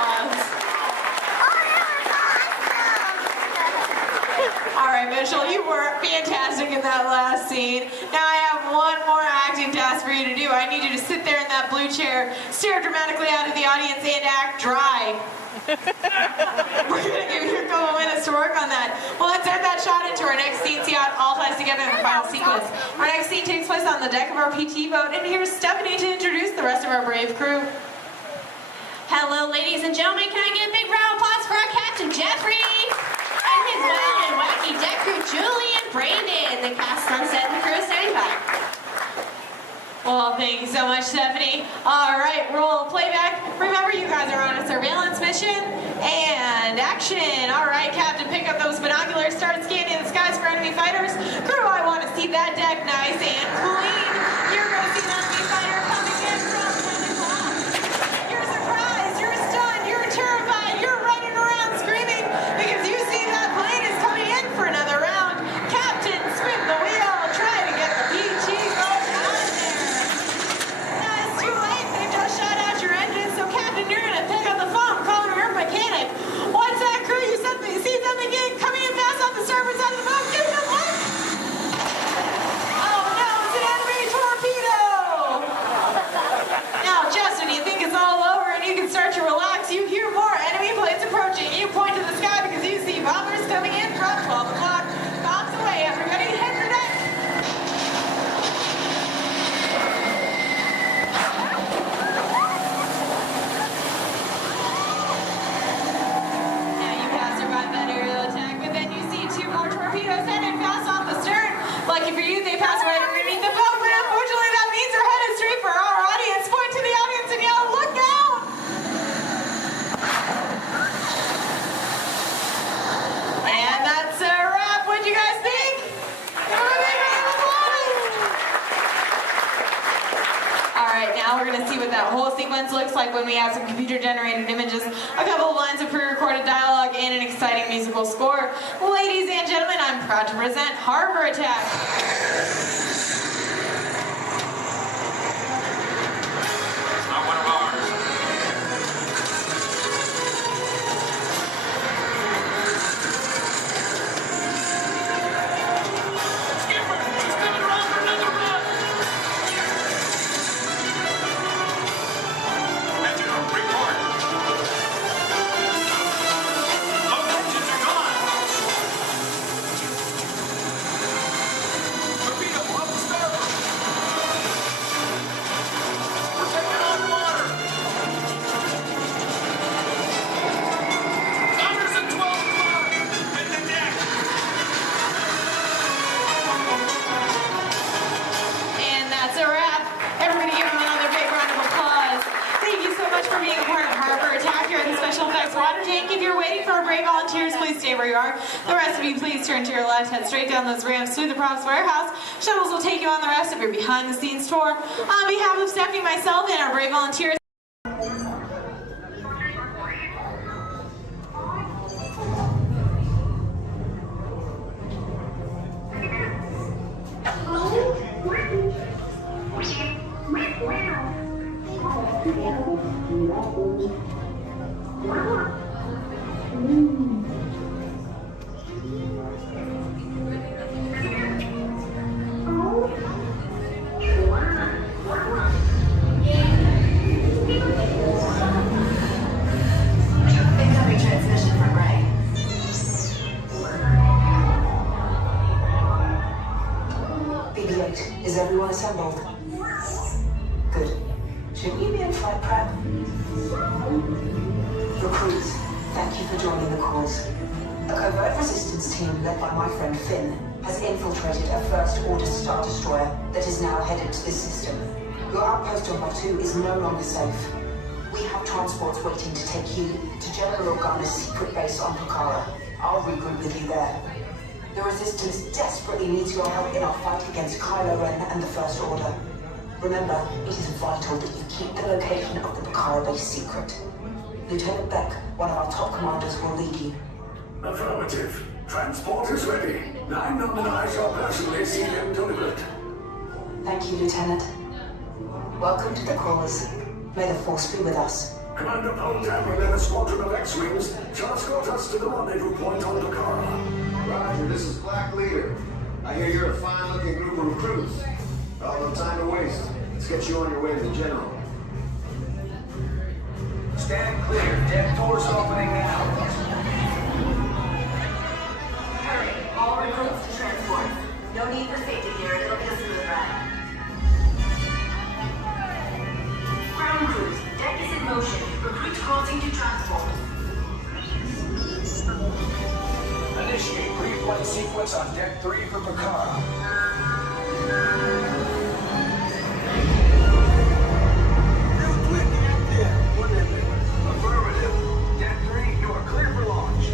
Alright, Mitchell, you were fantastic in that last scene. Now I have one more acting task for you to do. I need you to sit there in that blue chair, stare dramatically out at the audience, and act dry. We're going to give you a couple minutes to work on that. Well, let's add that shot into our next scene, see how it all ties together in the final sequence. Our next scene takes place on the deck of our PT boat, and here's Stephanie to introduce the rest of our brave crew. Hello, ladies and gentlemen. Can I get a big round of applause for our Captain Jeffrey and his wild and wacky deck crew, Julie and Brandon, the cast on set and the crew is standing by. Well, thank you so much, Stephanie. All right, roll playback. Remember, you guys are on a surveillance mission. And action. All right, Captain, pick up those binoculars. Start scanning the skies for enemy fighters. Crew, I want to see that deck nice and clean. You're going to see an enemy fighter coming in from 10 o'clock. You're surprised. You're stunned. You're terrified. You're running around screaming because you see that plane is coming in for another round. Captain, spin the wheel. Try to get the PG boat out of there. Now, it's too late. They've just shut out your engine. So, Captain, you're going to pick up the phone, call your mechanic. What's that, crew? You see something coming in fast off the starboard side of the boat? Give me a look. Oh, no, it's an enemy torpedo. Now, Justin, you think it's all over and you can start to relax. You hear more enemy planes approaching. You point to the sky because you see bombers coming in from 12 o'clock. Bombs away, everybody. Hit the deck. Now you have survived that aerial attack, but then you see 2 more torpedoes headed fast off the stern. Lucky for you, they pass right underneath the boat, but unfortunately that means they're headed straight for our audience. Point to the audience and yell, "Look out!" And that's a wrap. What'd you guys think? Give them a big round of applause. All right, now we're going to see what that whole sequence lines looks like when we have some computer-generated images, a couple of lines of pre-recorded dialogue, and an exciting musical score. Ladies and gentlemen, I'm proud to present Harbor Attack. It's not one of ours. Skipper, he's coming around for another run. Metro, report. Both engines are gone. Torpedo, up starboard. We're taking on water. Thunders at 12 o'clock. Hit the deck. And that's a wrap. Everybody give them another big round of applause. Thank you so much for being a part of Harbor Attack here at the Special Effects Water Tank. If you're waiting for our break volunteers, please stay where you are. The rest of you, please turn to your left, head straight down those ramps to the props warehouse. Shuttles will take you on the rest of your behind-the-scenes tour. On behalf of Stephanie, myself, and our brave volunteers, Incoming transmission from Ray. BB-8, is everyone assembled? Good. Shouldn't you be in flight prep? Recruits, thank you for joining the cause. A covert resistance team led by my friend Finn has infiltrated a first-order Star Destroyer that is now headed to this system. Your outpost on Batu is no longer safe. We have transports waiting to take you to General Organa's secret base on Pucara. I'll regroup with you there. The Resistance desperately needs your help in our fight against Kylo Ren and the First Order. Remember, it is vital that you keep the location of the Pucara base secret. Lieutenant Beck, one of our top commanders, will lead you. Affirmative. Transport is ready. 9 Num and I shall personally see them delivered. Thank you, Lieutenant. Welcome to the crawlers. May the Force be with us. Commander Poltam and a squadron of X-Wings shall escort us to the rendezvous point on Pucara. Roger, this is Black Leader. I hear you're a fine-looking group of recruits. Oh, no time to waste. Let's get you on your way to the General. Stand clear. Deck doors opening now. Hurry, all recruits to transport. No need for safety here, it'll be a smooth ride. Ground crews, deck is in motion. Recruits crossing to transport. Initiate pre-flight sequence on Deck 3 for Pucara. Affirmative. Deck 3, you are clear for launch.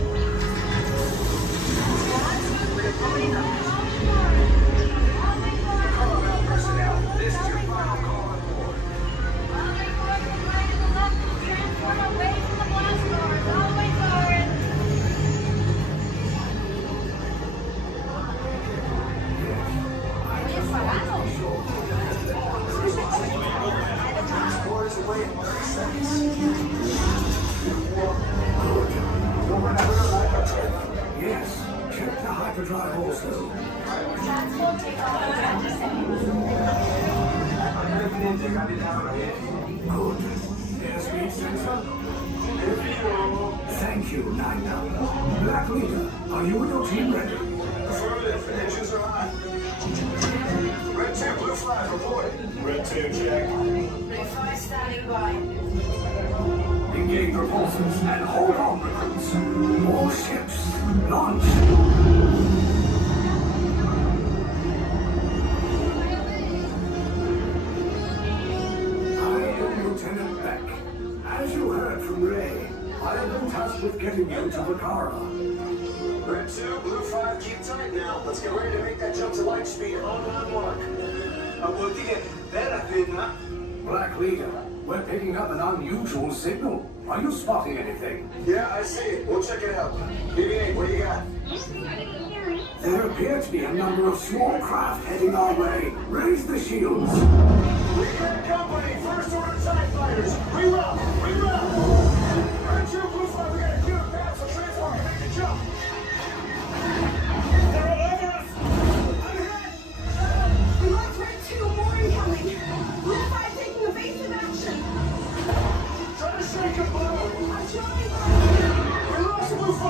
Pucara personnel, this is your final call on board. Transform away from the blast doors, all the way forward. Transport is away in 30 seconds. Yes, check the hyperdrive also. Transport takeoff in 20 seconds. Good. Airspeed sensor. Thank you, 9 Num. Black Leader, are you and your team ready? Affirmative. Engines are hot. Red 2, blue flag reporting. Red 2, check. Blue 5 standing by. Engage propulsors and hold on, recruits. All ships, launch. I am Lieutenant Beck. As you heard from Ray, I have been tasked with getting you to Pucara. Red 2, blue 5, keep tight now. Let's get ready to make that jump to light speed on my mark. We'll get better, didn't I? Black Leader, We're picking up an unusual signal. Are you spotting anything? Yeah, I see it. We'll check it out. BB-8, what do you got? There appear to be a number of small craft heading our way. Raise the shields. We got company. First order TIE fighters. Reroute. Reroute. Right, you, Blue Flag. We got a clear path so transport can make the jump. They're all over us. I'm hit. We lost right 2 more incoming. Blue 5 taking evasive action. Try to shrink a blow. I'm trying. We lost Blue 5.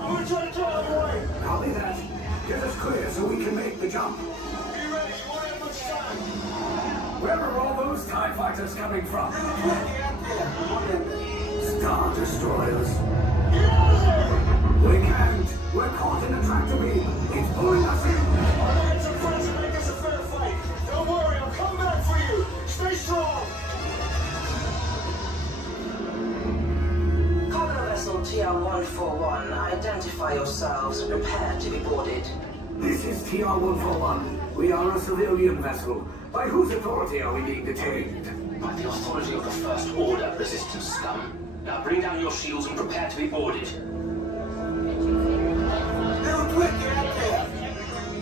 I'm gonna try to draw them away. Copy that. Get us clear so we can make the jump. Be ready. You won't have much time. Where are all those TIE fighters coming from? Star Destroyers. Get out of there. We can't. We're caught in a tractor beam. It's pulling us in. Our lines are friends and make this a fair fight. Don't worry, I'll come back for you. Stay strong. Cargo vessel TR-141, identify yourselves and prepare to be boarded. This is TR-141. We are a civilian vessel. By whose authority are we being detained? By the authority of the First Order, Resistance scum. Now bring down your shields and prepare to be boarded. They'll quick, get out there.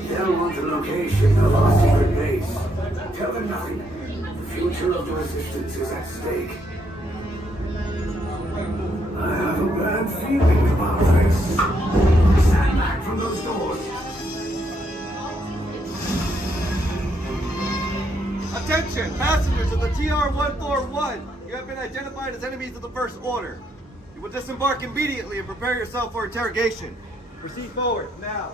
They'll want the location of our secret base. Tell them nothing. The future of the Resistance is at stake. I have a bad feeling about this. Stand back from those doors. Attention, passengers of the TR-141. You have been identified as enemies of the First Order. You will disembark immediately and prepare yourself for interrogation. Proceed forward, now.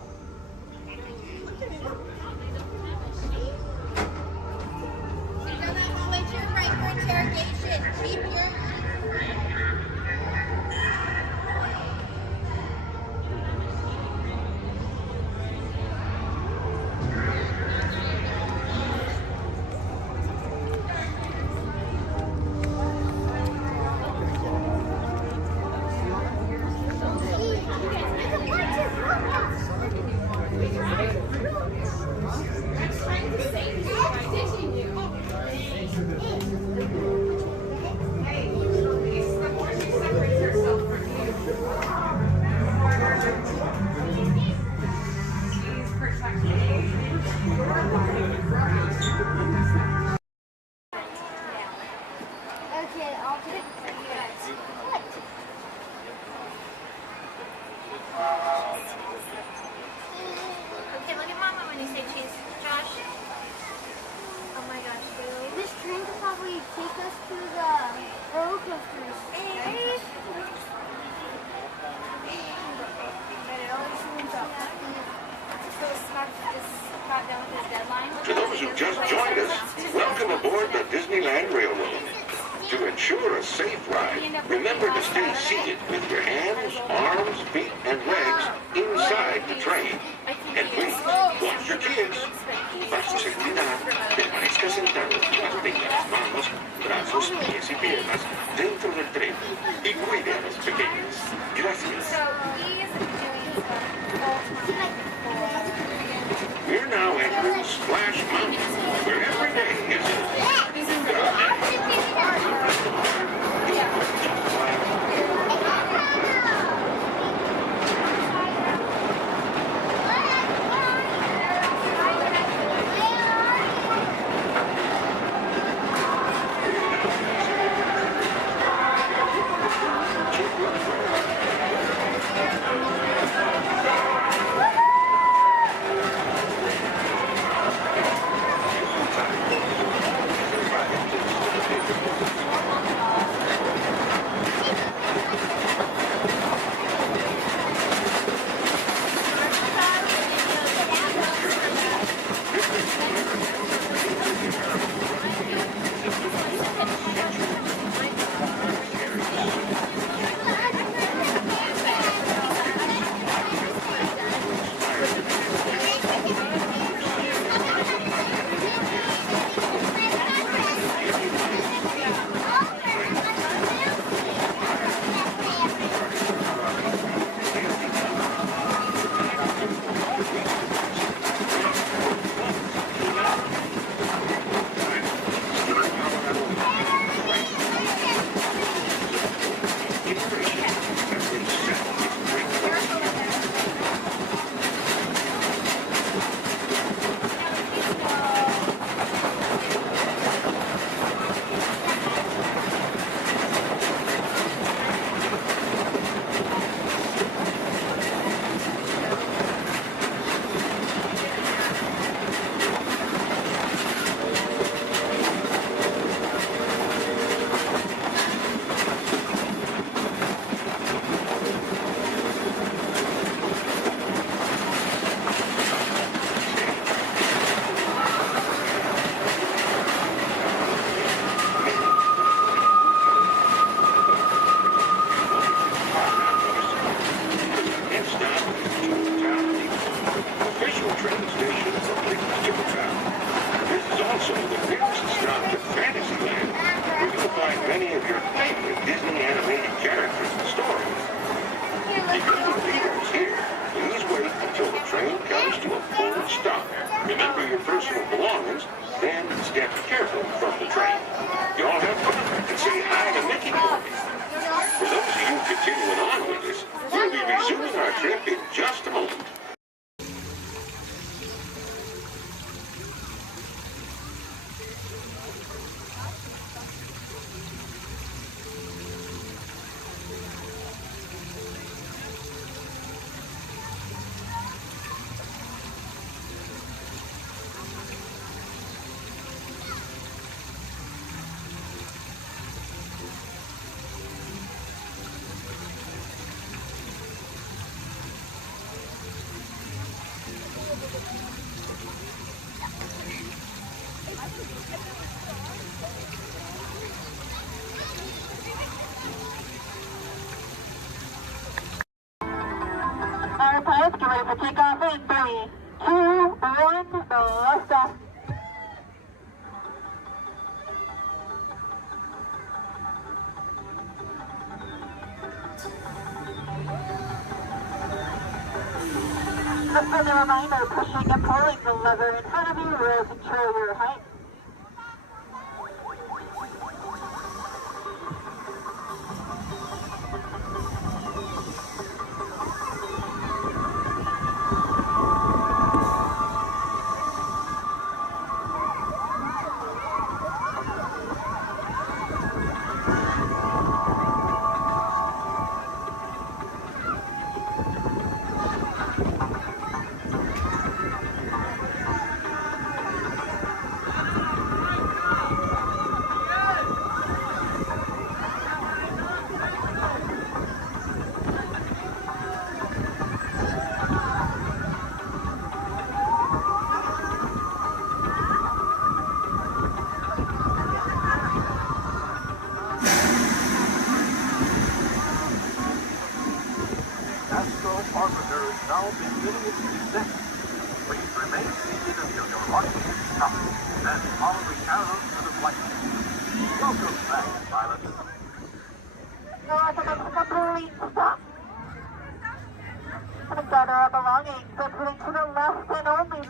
Okay, I'll pick you guys. What? Okay, look at Mama when you say cheese. Josh. Oh my gosh, dude. This train could probably take us to the roller coasters. Right? To those who just joined us, welcome aboard the Disneyland Railroad. To ensure a safe ride, remember to stay seated with your hands, arms, feet, and legs inside the train. And please, watch your kids. Para su seguridad, permanezca sentado con las piernas, manos, brazos, pies y piernas dentro del tren y cuide a los pequeños. Gracias. We're now entering Splash Mountain, where every day is careful from the train. You all have fun and say hi to Mickey for me. For those of you continuing on with us, we'll be resuming our trip in just a moment. Our pilots get ready for takeoff in 3, 2, 1, lift off. Just as a reminder, pushing and pulling the lever in front of you will control your height. now beginning its descent. Please remain seated until your launching is stopped, then follow the arrows to the flight. Welcome back, pilots. North of Mexico, please stop. And gather our belongings, proceeding to the left and only.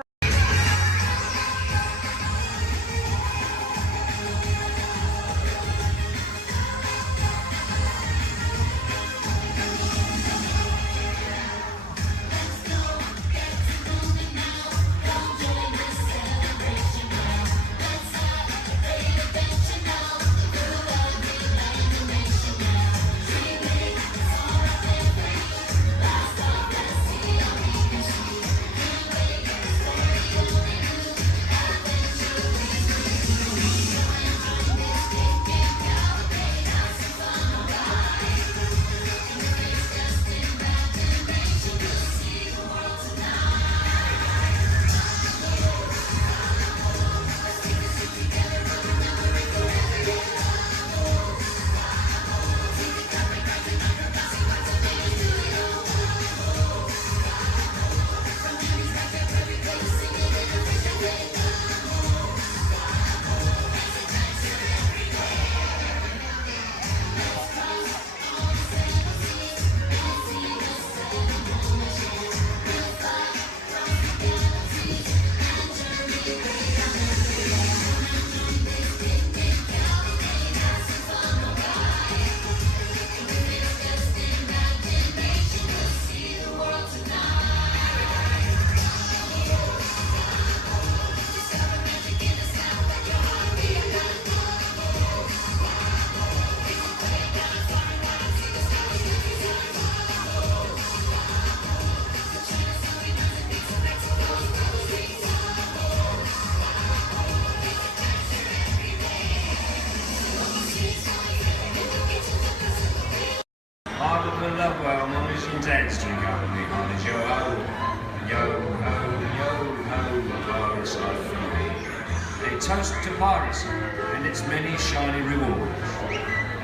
Toast to piracy and its many shiny rewards.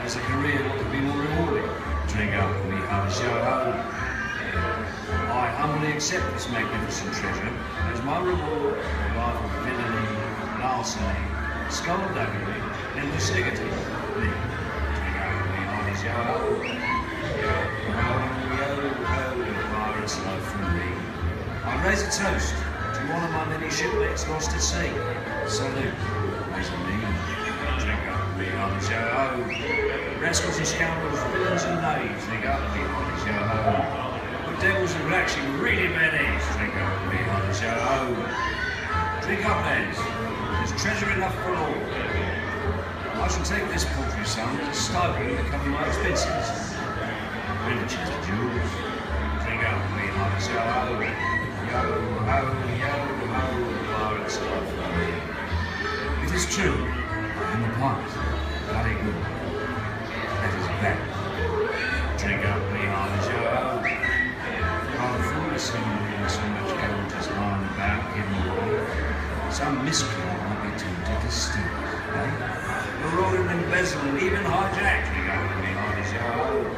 As a career, what could be more rewarding? Drink up, we have a show home. I humbly accept this magnificent treasure as my reward for a life of villainy, larceny, skullduggery, and lucidity. Drink up, we have a show home. Yo, pirates love from me. I raise a toast to one of my many shipmates lost at sea. Salute, raise a me. yo-ho. Rascals and scoundrels, villains and knaves, they got to be honest, yo-ho. But devils who actually really bad eggs, they got to be honest, yo-ho. Drink up, lads. There's treasure enough for all. I shall take this paltry sum as a stipend to cover my expenses. Bring the chest of jewels. Drink up, be honest, yo-ho. Yo-ho, yo-ho, pirates love me. It is true, I am a pirate. Very good. That is bad. Drink up, be honest, yo-ho. Rather foolish seeming so much gold just lying about, hidden away. Some miscreant might be tempted to steal it, eh? We're rolling embezzling, even hijack. Drink up, be honest, yo-ho.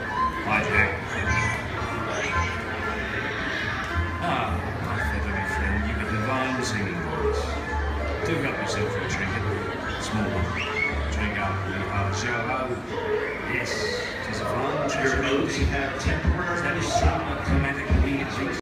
Hijack. Ah, my feathery friend, you've a divine singing voice. Do help yourself for a trinket. Small one. Drink up, you honest, yo-ho. Yes, 'tis a fine treasure. Those who have temporary Dramatic music.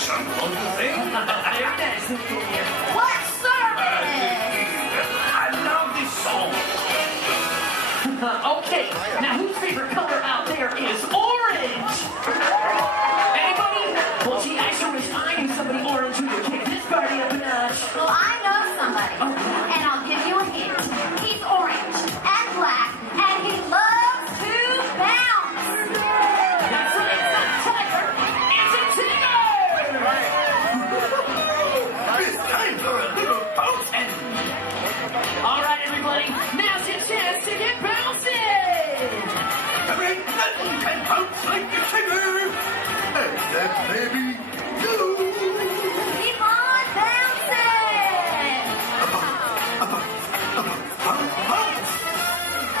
celebration, don't you think? Very nice. What service? I love this song. Okay, now whose favorite color out there is orange? Anybody? Well, gee, I sure wish I knew somebody orange who could kick this party up a notch. Well, I know somebody, and I'll give you a hint. He's orange and black, and he loves to bounce. That's right, it's not Tiger, it's a Tigger! It's time for a little bouncing. All right, everybody, now's your chance to get bouncing! There ain't nothing can bounce like the Tigger. And that baby you. Keep on bouncing.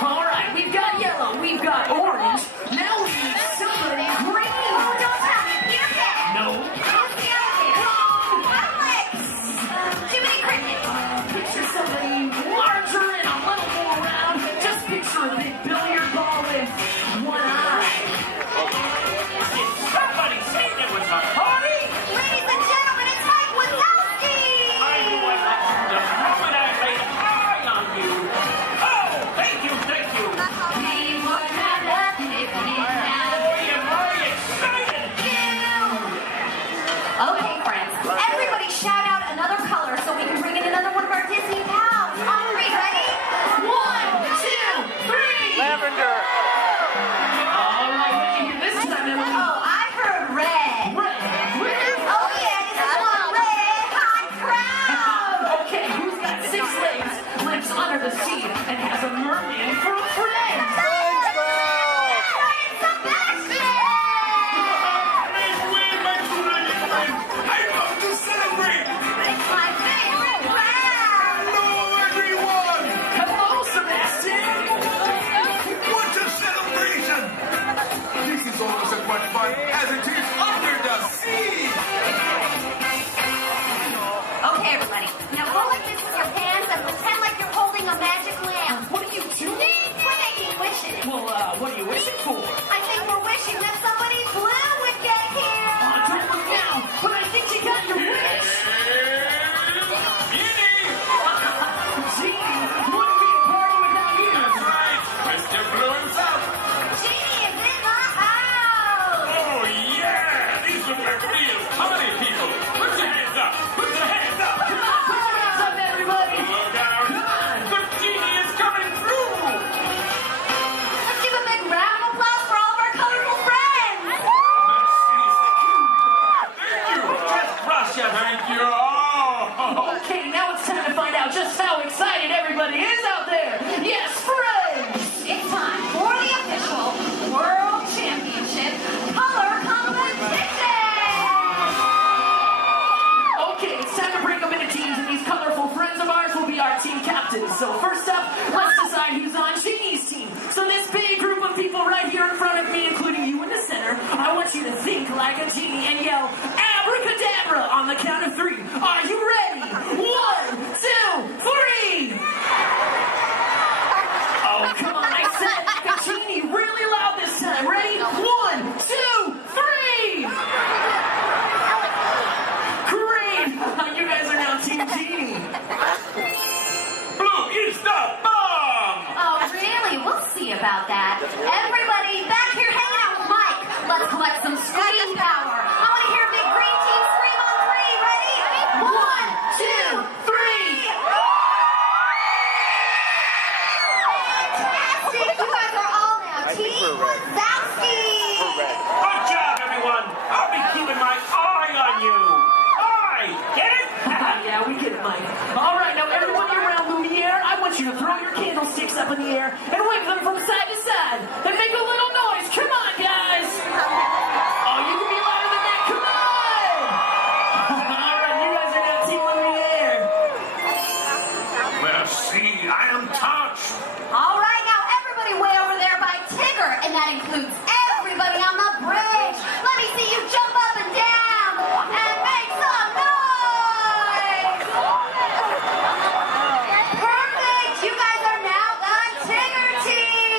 All right, we've got yellow, we've got orange, now we need somebody green! Oh, don't tell me. Here's it. No. Who's the other Alex. Jiminy Cricket. Picture somebody larger and a little more round. Just picture a big billiard ball with one eye. Did somebody say there was a party? Ladies and gentlemen, it's Mike Wazowski. I knew it the moment I laid eye on you. Oh, thank you, thank you. He would have left if he had. Boy, I'm very excited. Okay, friends, everybody shout out another color so we can bring in another one of our Disney pals. On three, ready? 1, 2, 3! Lavender. All right, what did you hear this time, Emily? Oh, I heard red. Red. Oh yeah, this is one red hot crowd. Okay, who's got 6 legs, lives under the sea, and has a mermaid for a friend? I love to celebrate. It's my favorite crowd. Hello, everyone. Hello, Sebastian! What a celebration. This is almost as much fun as it is under the sea. Okay, everybody. Now go like this with your hands and pretend like you're holding a magic lamp. What are you doing? We're making wishes. Well, what are you wishing for? I think we're wishing that somebody blue would get here. Don't look now, but I think you got your wish! Genie, wouldn't be a party without you! That's right, Mr. Blue himself. Genie is in the house. Oh, yeah, these are the real party people. Put your hands up, put your hands up. Come on, put your hands up, everybody! Look out. Come on! The genie is coming through. Let's give a big round of applause for all of our colorful friends. Just Russia, thank you. Oh. Okay, now it's time to find out just how excited everybody is out there! Yes, friends! It's time for the official World Championship Color Competition. Okay, it's time to break them into teams, and these colorful friends of ours will be our team captains. So first up, let's decide who's on Genie's team. So this big group of people right here in front of me, including you in the center, I want you to think like a genie and yell abracadabra on the count of 3. Are you ready? 1, 2, 3! Oh, come on, I said like a genie really loud this time. Ready? 1, 2, 3! Great! You guys are now Team Genie. Blue is the bomb. Oh, really? We'll see about that. Everybody back here hanging out with Mike. Let's collect some scream power. I want to hear a big green team scream on 3. Ready? 1, 2, 3. Fantastic! You guys are all now Team Wazowski. Good job, everyone. I'll be keeping my eye on you. Eye, get it? Yeah, we get it, Mike. All right, now everybody around Lumiere, I want you to throw your candlesticks up in the air and wave them from side to side and make a little noise. Come on, guys. Oh, you can be louder than that. Come on. All right, you guys are now Team Lumiere. Merci, I am touched. All right, now everybody way over there by Tigger, and that includes everybody on the bridge. Let me see you jump up and down and make some noise. Perfect. You guys are now the Tigger team.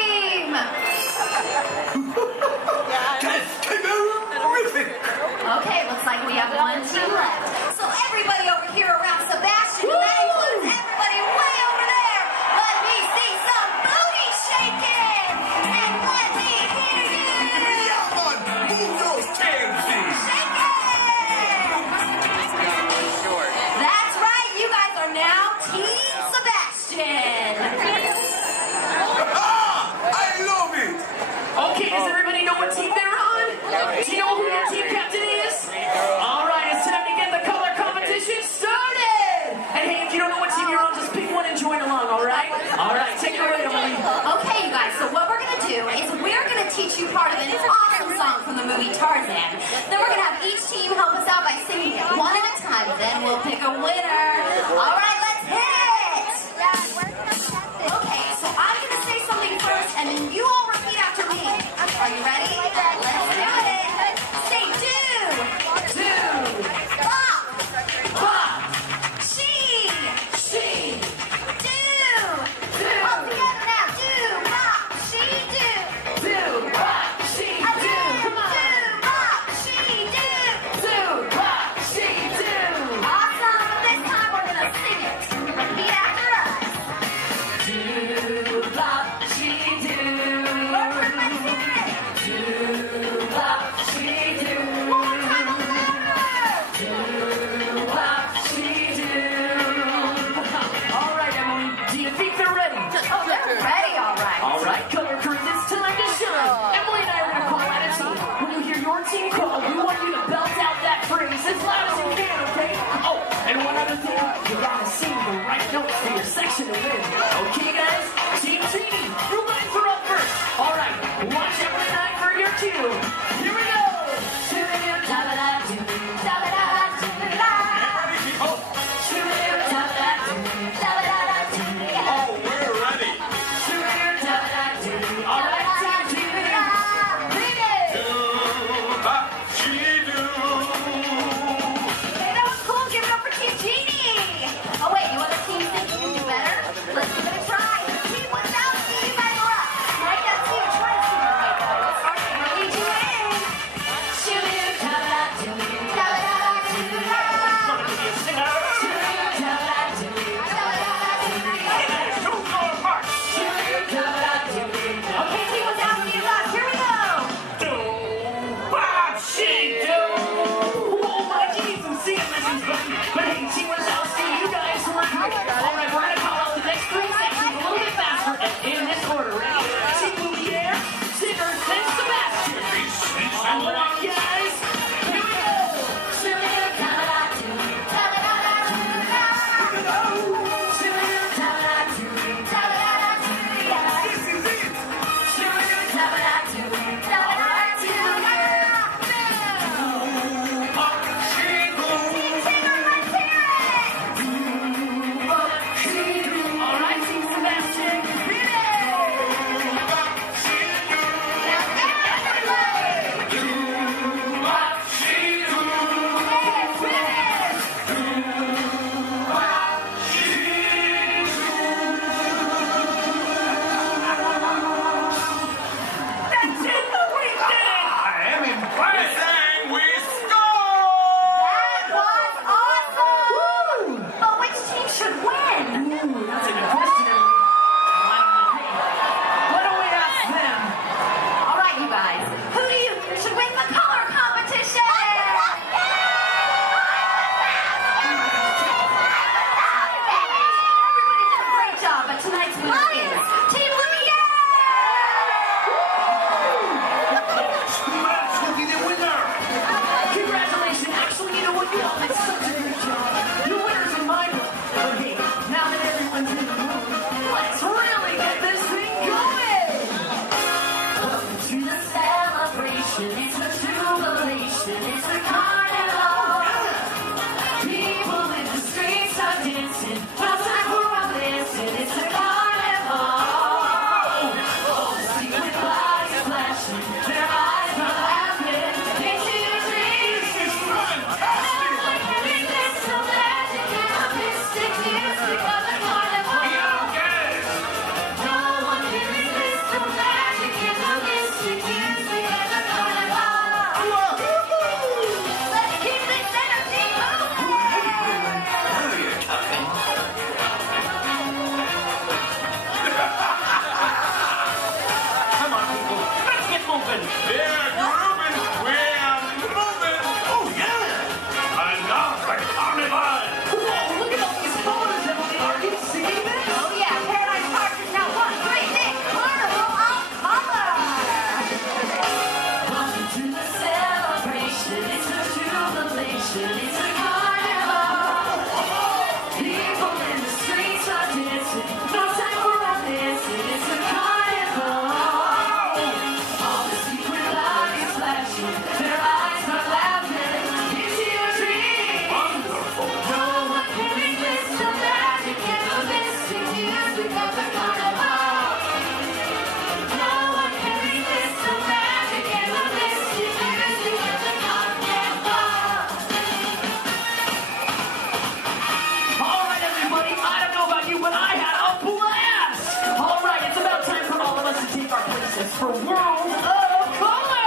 for World of Color!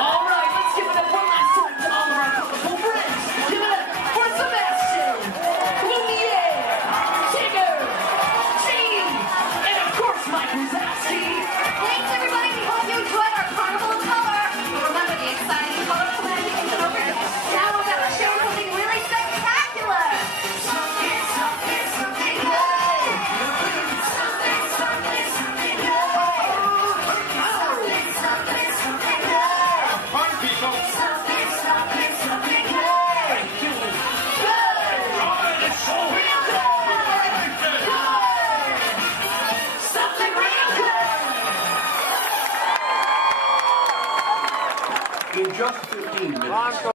All right, let's give it up one last time to all of our colorful friends. Give it up for Sebastian, Lumiere, Tigger, Gene, and of course Mike Wazowski. Thanks, everybody. We hope you enjoyed our Carnival of Color. Remember the exciting, colorful magic is over. Now we're going to show something really spectacular. Something, something, something good. Something, something, something good. Something, something, something good. Fun people. Something, something, something good. Good. Real good. Good. Something real good. In just 15 minutes.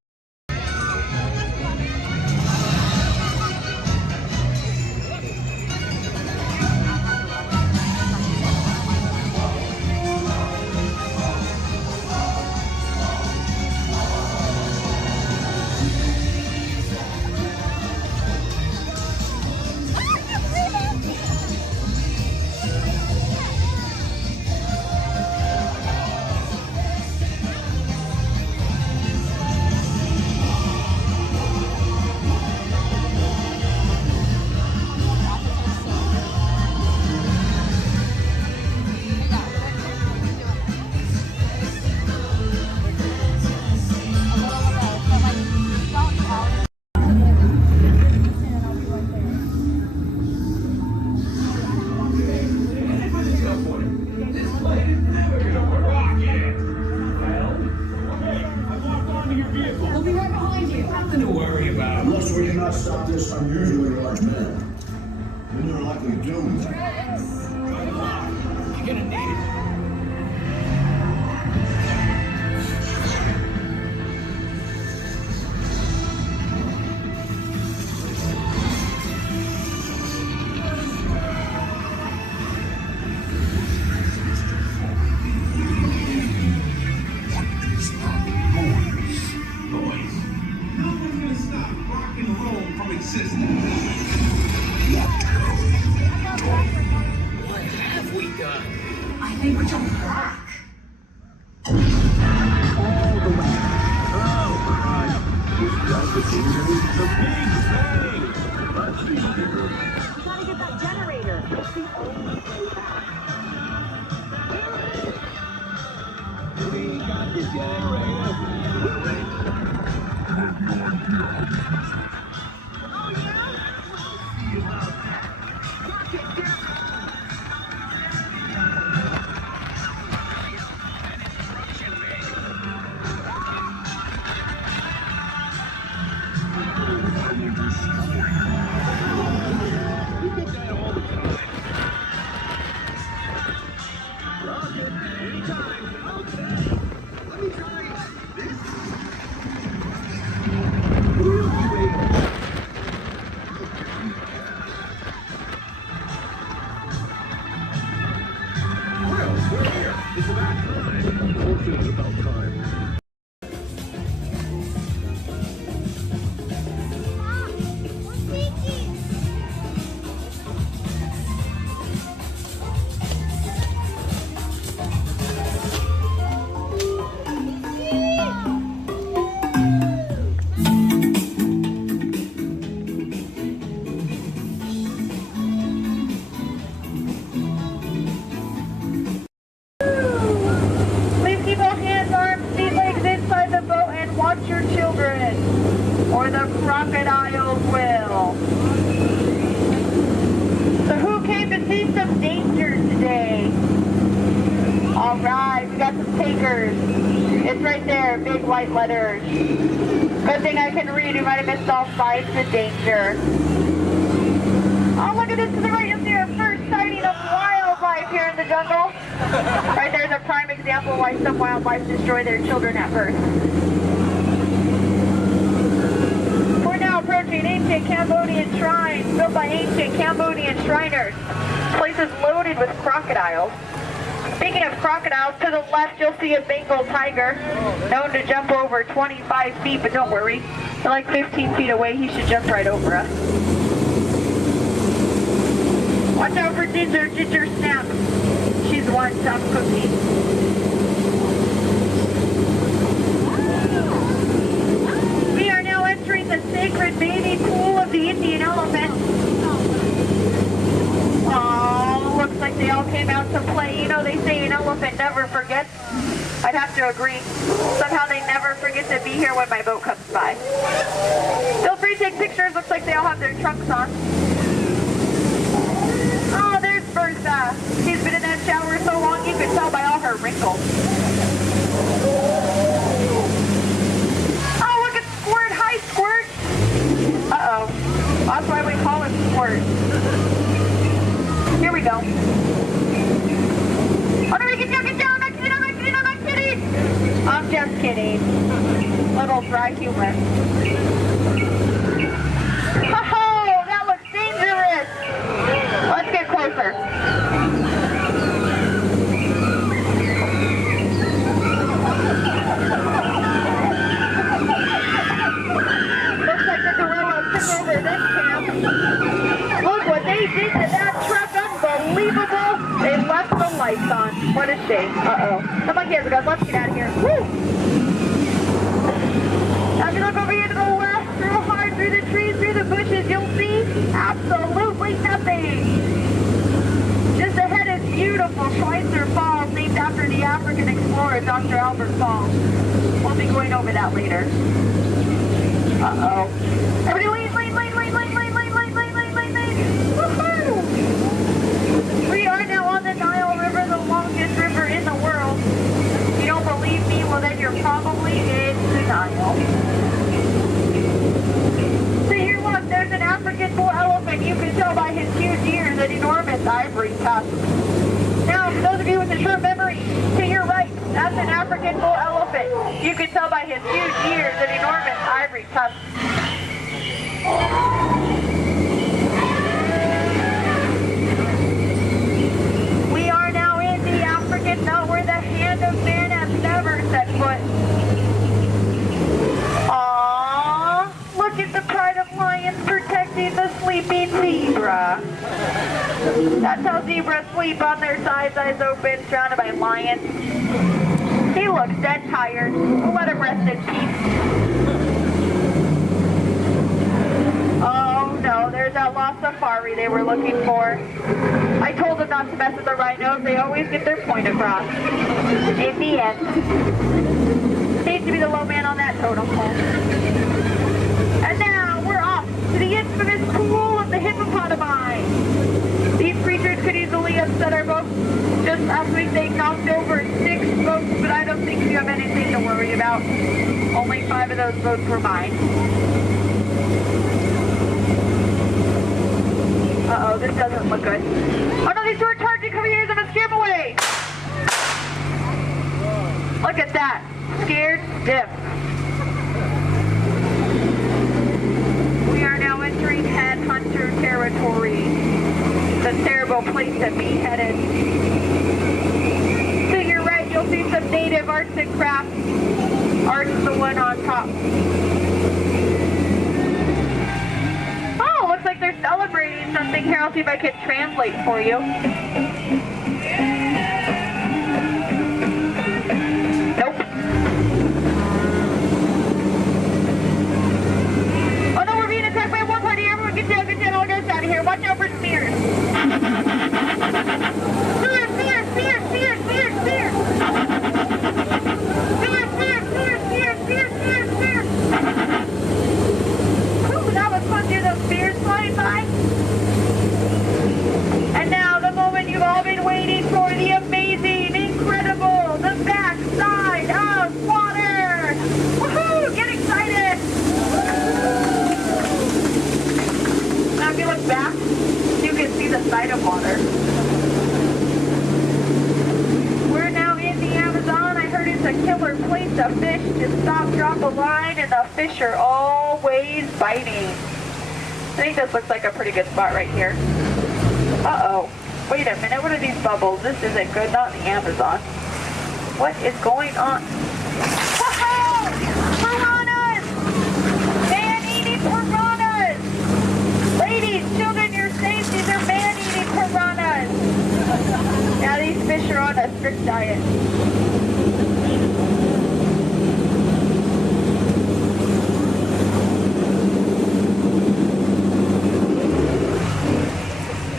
We'll be right behind you. Nothing to worry about. Unless we cannot stop this unusually large man. Then you're likely doomed. You're gonna need it. I think we're jumping back. Gotta get that generator. It's the only way back. We got the generator. Oh, yeah? It's about time. Of course it's about time. Please keep all hands, arms, feet, legs inside the boat and watch your children, or the crocodiles will. So who came to see some danger today? All right, we got some takers. It's right there, big white letters. Good thing I can read. You might have missed all sights of danger. Oh, look at this to the right. You'll see our first sighting of wildlife here in the jungle. Right there's a prime example of why some wildlife destroy their children at birth. We're now approaching ancient Cambodian shrines built by ancient Cambodian Shriners. This place is loaded with crocodiles. Speaking of crocodiles, to the left you'll see a Bengal tiger, known to jump over 25 feet, but don't worry, they're like 15 feet away, he should jump right over us. Watch out for Ginger Snap. She's want some cookies. We are now entering the sacred bathing pool of the Indian elephant. Oh, looks like they all came out to play. You know, they say an elephant never forgets. I'd have to agree. Somehow they never forget to be here when my boat comes by. Feel free to take pictures. Looks like they all have their trunks on. Oh, there's Bertha. She's been in that shower so long you can tell by all her wrinkles. Oh, look at Squirt. Hi, Squirt. Uh-oh. That's why we call him Squirt. Here we go. Oh, no, get down, get down. I'm kidding. I'm just kidding. Little dry humor. Oh, that looks dangerous. Let's get closer. Looks like the gorillas took over this camp. Look what they did to that truck. Unbelievable. They left the lights on. What a shame. Uh-oh. The monkey has a gun. Let's get out of here. Woo! Now if you look over here to the left, real hard through the trees, through the bushes, you'll see absolutely nothing. Just ahead is beautiful Schweitzer Falls, named after the African explorer, Dr. Albert Falls. We'll be going over that later. Uh-oh. Everybody lean. Woohoo! We are now on the Nile River, the longest river in the world. If you don't believe me, well then you're probably in denial. So here look, there's an African bull elephant. You can tell by his huge ears and enormous ivory tusks. Now, for those of you with a short memory, to your right, that's an African bull elephant. You can tell by his huge ears and enormous ivory tusks. We are now in the African belt where the hand of man has never set foot. Aww, look at the pride of lions protecting the sleeping zebra. That's how zebras sleep, on their sides, eyes open, surrounded by lions. He looks dead tired. We'll let him rest in peace. Oh no, there's that lost safari they were looking for. I told them not to mess with the rhinos. They always get their point across. In the end. Needs to be the low man on that totem pole. And now we're off to the infamous pool of the hippopotami. These creatures could easily upset our boat, just as we say knocked over 6 boats, but I don't think you have anything to worry about. Only 5 of those boats were mine. Uh-oh, this doesn't look good. Oh no, these two are charging, come here, I'm gonna scare them away! Look at that, scared stiff. We are now entering headhunter territory. The terrible place to be headed. To your right, you'll see some native arts and crafts. Art's the one on top. Oh, looks like they're celebrating something here. I'll see if I can translate for you. Nope. Oh no, we're being attacked by one party. Everyone get down, all get us out of here. Watch out for spears. Ooh, that was fun to hear those spears flying by. And now the moment you've all been waiting for, the amazing, incredible, the backside of water. Woohoo! Get excited! Now if you look back, you can see the side of water. We're now in the Amazon. I heard it's a killer place to fish. Just stop, drop a line, and the fish are always biting. I think this looks like a pretty good spot right here. Uh-oh. Wait a minute, what are these bubbles? This isn't good, not the Amazon. What is going on? Woohoo! Piranhas! Man-eating piranhas! Ladies, children, you're safe. These are man-eating piranhas. Now these fish are on a strict diet.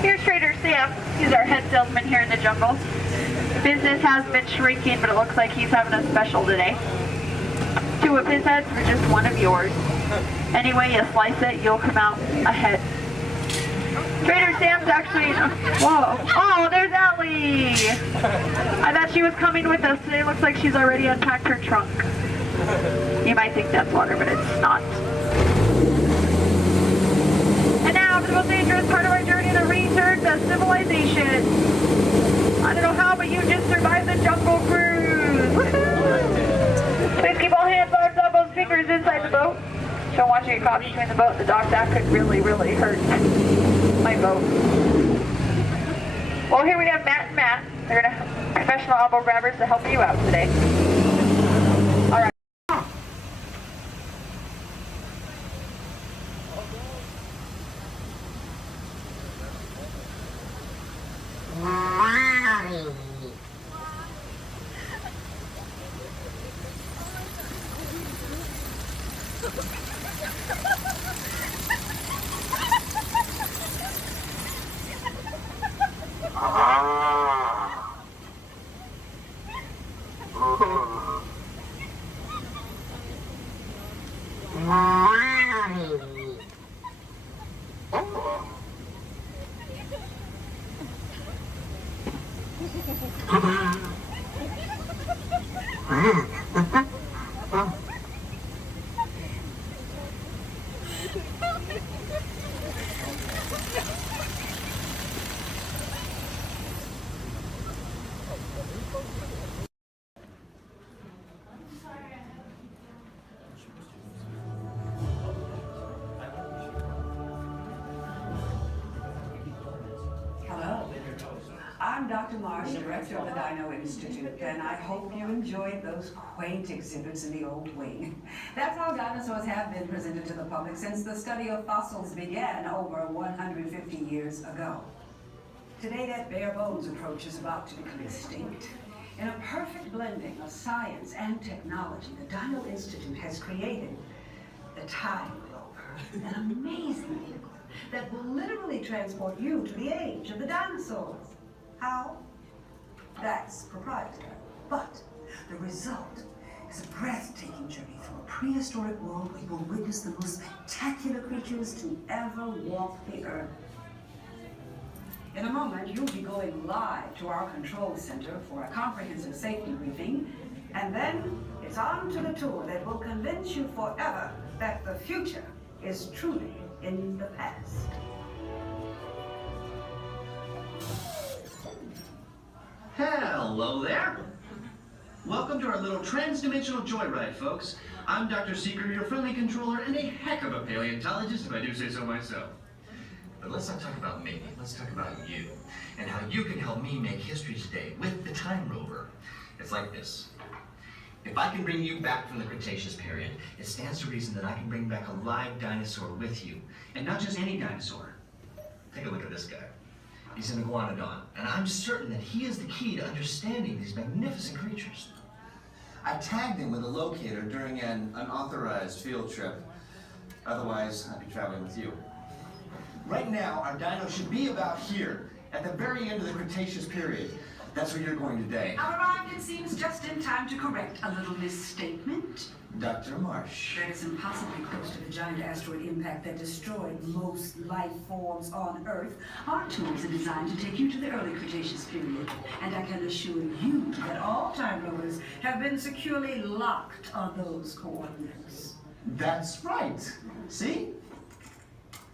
Here's Trader Sam. He's our head salesman here in the jungle. Business has been shrinking, but it looks like he's having a special today. 2 of his heads for just 1 of yours. Any way you slice it, you'll come out ahead. Trader Sam's actually... Whoa. Oh, there's Ellie! I thought she was coming with us today. Looks like she's already unpacked her trunk. You might think that's water, but it's not. And now for the most dangerous part of our journey, the return to civilization. I don't know how, but you just survived the jungle cruise. Woohoo! Please keep all hands, arms, elbows, fingers inside the boat. Don't want you to get caught between the boat and the dock. That could really, really hurt my boat. Well, here we have Matt and Matt. They're gonna professional elbow grabbers to help you out today. All right. Hello. I'm Dr. Marsh, director of the Dino Institute, and I hope you enjoyed those quaint exhibits in the old wing. That's how dinosaurs have been presented to the public since the study of fossils began over 150 years ago. Today, that bare bones approach is about to become extinct. In a perfect blending of science and technology, the Dino Institute has created the Time Rover, an amazing vehicle that will literally transport you to the age of the dinosaurs. How? That's proprietary. But the result is a breathtaking journey through a prehistoric world where you will witness the most spectacular creatures to ever walk the earth. In a moment, you'll be going live to our control center for a comprehensive safety briefing, and then it's on to the tour that will convince you forever that the future is truly in the past. Hello there. Welcome to our little trans-dimensional joyride, folks. I'm Dr. Seeker, your friendly controller, and a heck of a paleontologist, if I do say so myself. But let's not talk about me. Let's talk about you, and how you can help me make history today with the Time Rover. It's like this. If I can bring you back from the Cretaceous period, it stands to reason that I can bring back a live dinosaur with you. And not just any dinosaur. Take a look at this guy. He's an iguanodon, and I'm certain that he is the key to understanding these magnificent creatures. I tagged him with a locator during an unauthorized field trip. Otherwise, I'd be traveling with you. Right now, our dino should be about here, at the very end of the Cretaceous period. That's where you're going today. Arrived, it seems, just in time to correct a little misstatement. Dr. Marsh. That is impossibly close to the giant asteroid impact that destroyed most life forms on Earth. Our tools are designed to take you to the early Cretaceous period. And I can assure you that all Time Rovers have been securely locked on those coordinates. That's right. See?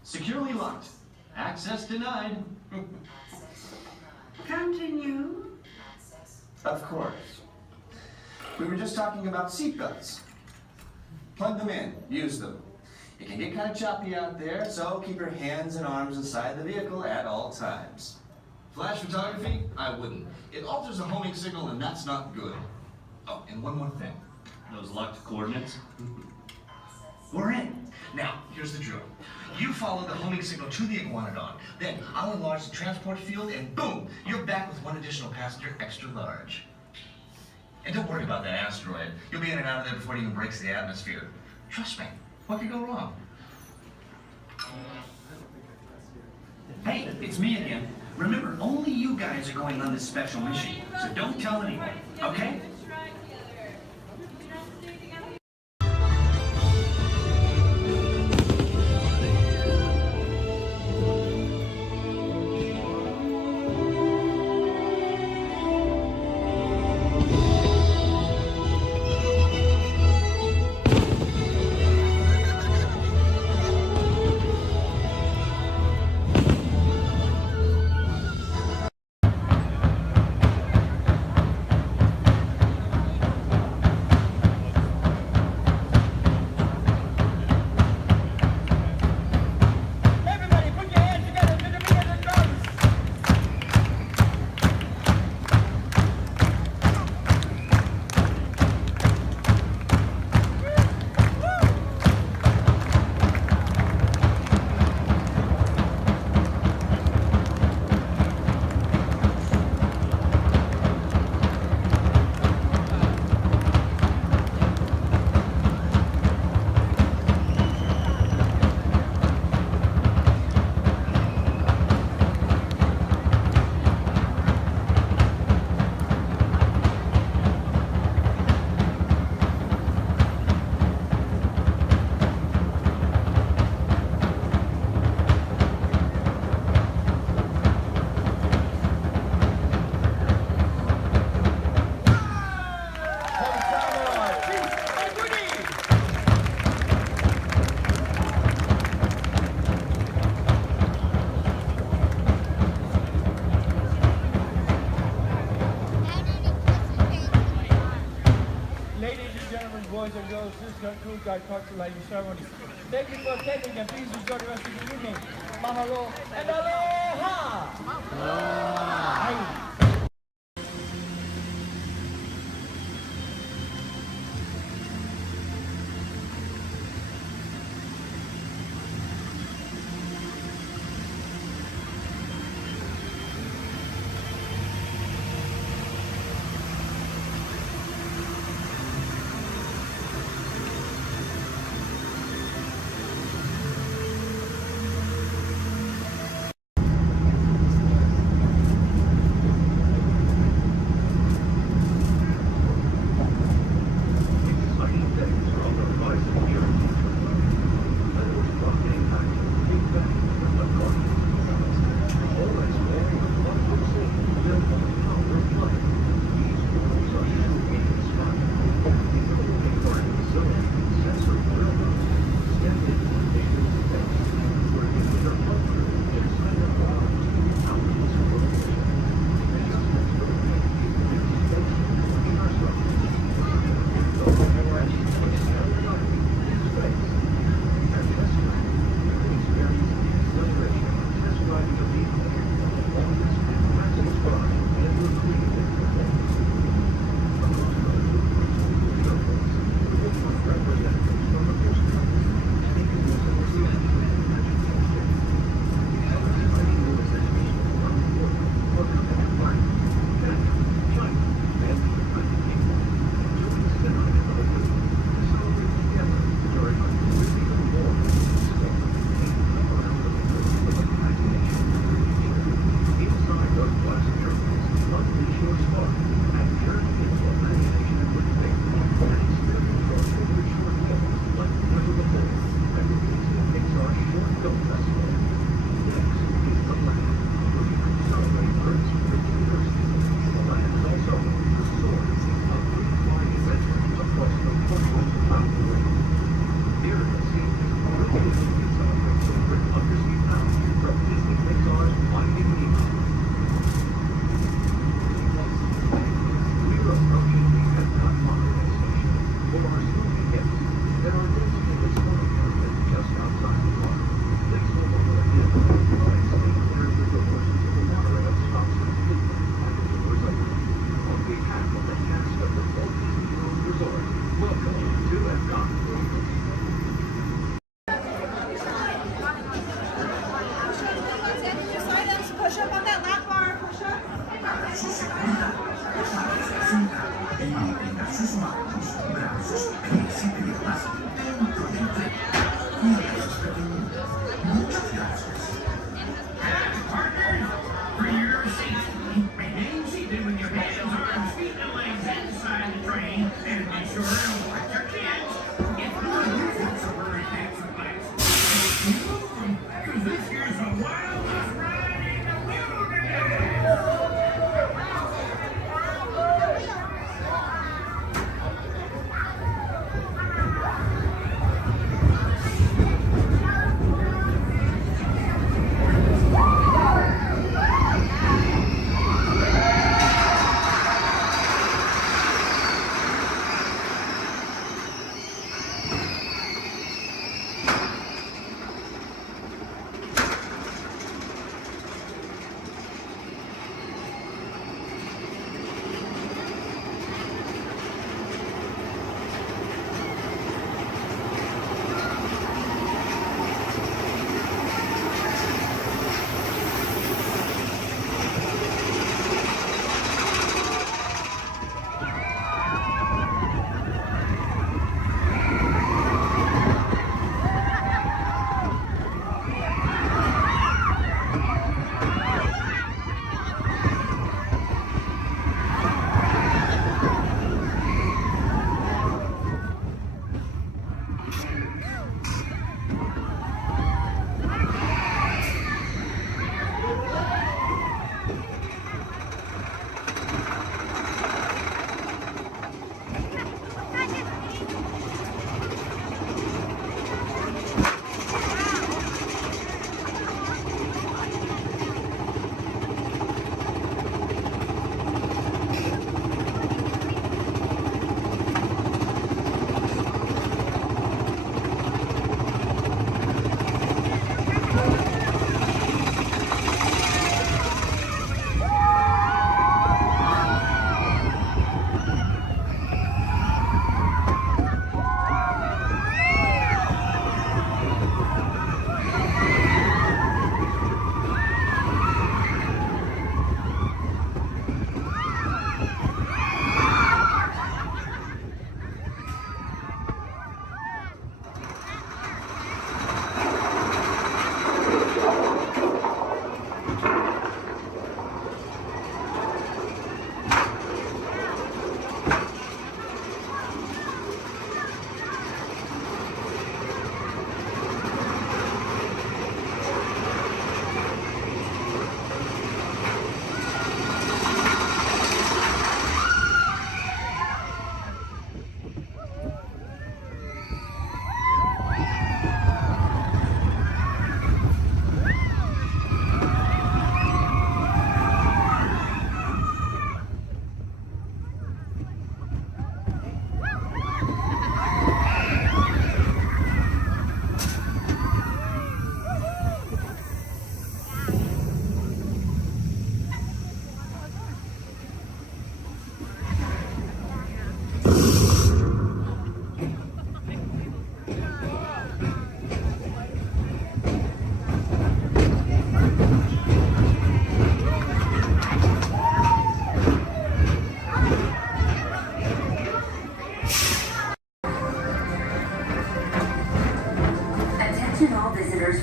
Securely locked. Access denied. Continue. Of course. We were just talking about seatbelts. Plug them in. Use them. It can get kind of choppy out there, so keep your hands and arms inside the vehicle at all times. Flash photography? I wouldn't. It alters the homing signal, and that's not good. Oh, and one more thing. Those locked coordinates? We're in. Now, here's the drill. You follow the homing signal to the Iguanodon. Then I'll enlarge the transport field, and boom, you're back with one additional passenger extra large. And don't worry about that asteroid. You'll be in and out of there before it even breaks the atmosphere. Trust me, what could go wrong? Hey, it's me again. Remember, only you guys are going on this special mission, so don't tell anyone, okay? boys and girls, this concludes our culturalizing ceremony. Thank you for attending and please enjoy the rest of the evening. Mahalo and aloha! Aloha! sus brazos, pies y piernas en proyecto. Muchas gracias. And partners, for your safety, remain seated with your hands, arms, feet, and legs inside the train, and be sure to watch your kids. If not, use some very fancy lights. Because this here's a wildest ride in the wilderness.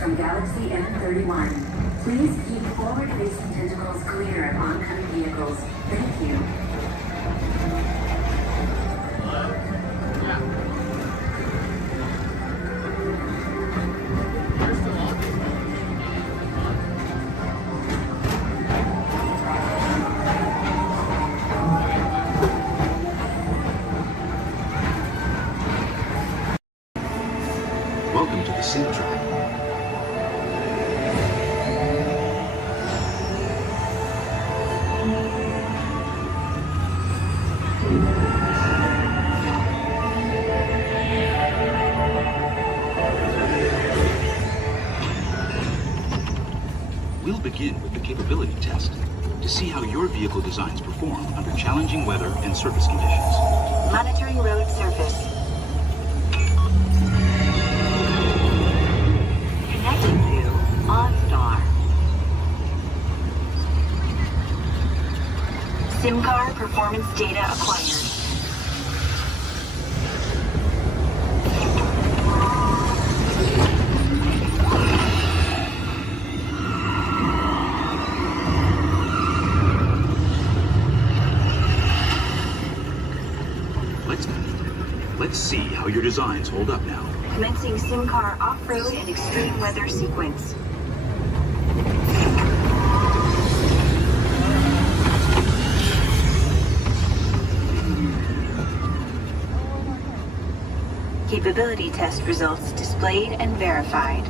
from Galaxy M31. Please keep forward-facing tentacles clear of oncoming vehicles. Thank you. Welcome to the sync track. We'll begin with the capability test to see how your vehicle designs perform under challenging weather and surface conditions. Monitoring road surface. Connecting to OnStar. SIM card performance data acquired. Let's see how your designs hold up now. Commencing sim car off-road and extreme weather sequence. Capability test results displayed and verified.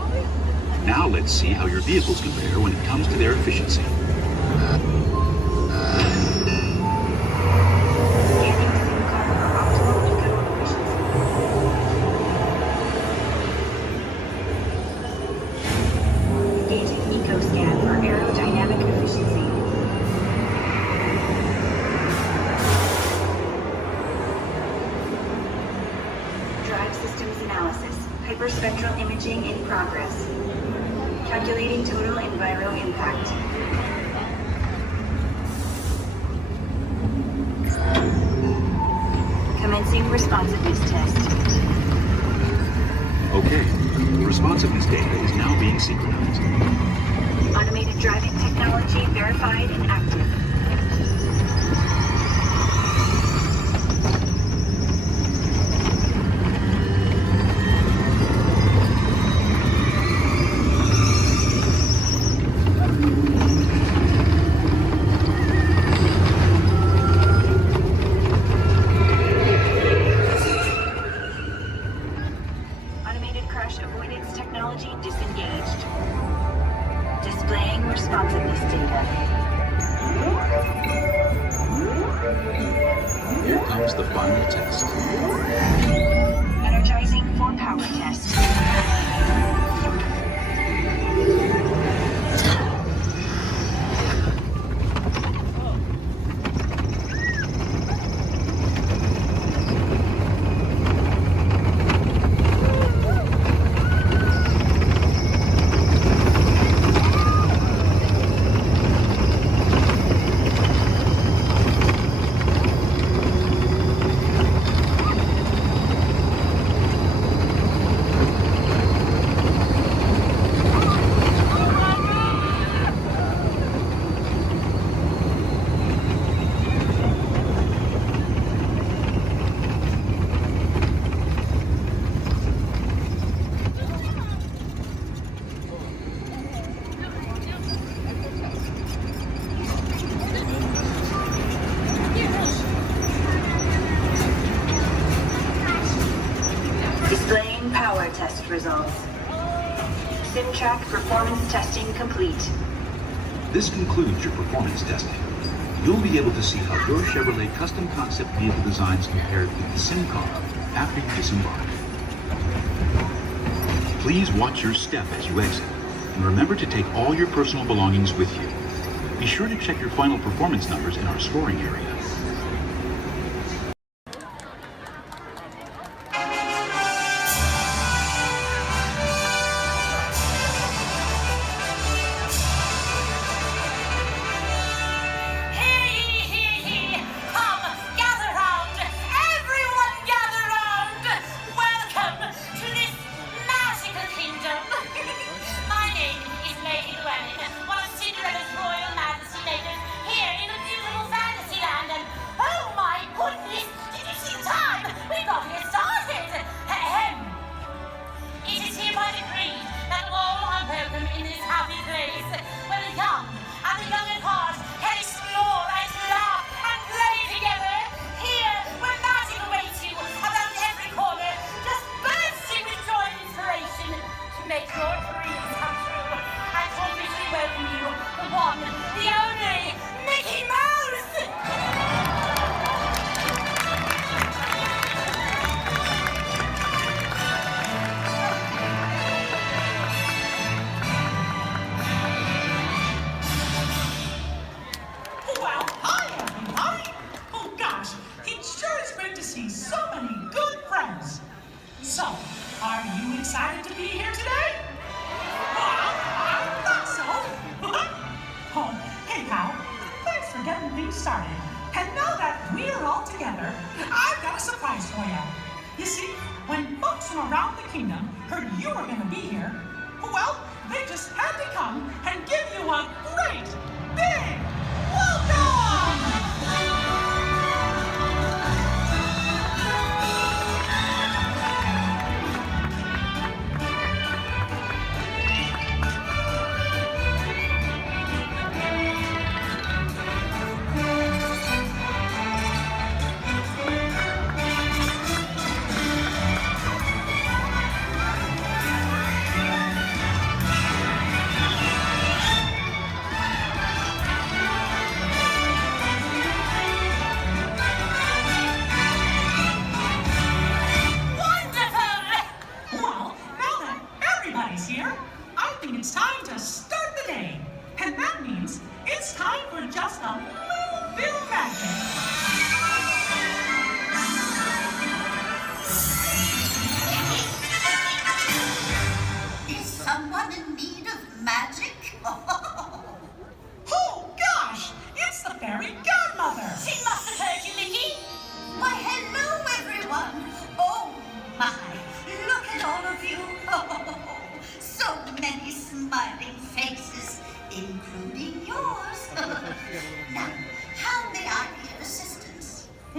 Now let's see how your vehicles compare when it comes to their efficiency. Hyperspectral imaging in progress. Calculating total enviro impact. Commencing responsiveness test. Okay, the responsiveness data is now being synchronized. Automated driving technology verified and active. Here comes the final test. Energizing for power test. Displaying power test results. SimTrack performance testing complete. This concludes your performance testing. You'll be able to see how your Chevrolet custom concept vehicle designs compare with the sim car after you disembark. Please watch your step as you exit, and remember to take all your personal belongings with you. Be sure to check your final performance numbers in our scoring area.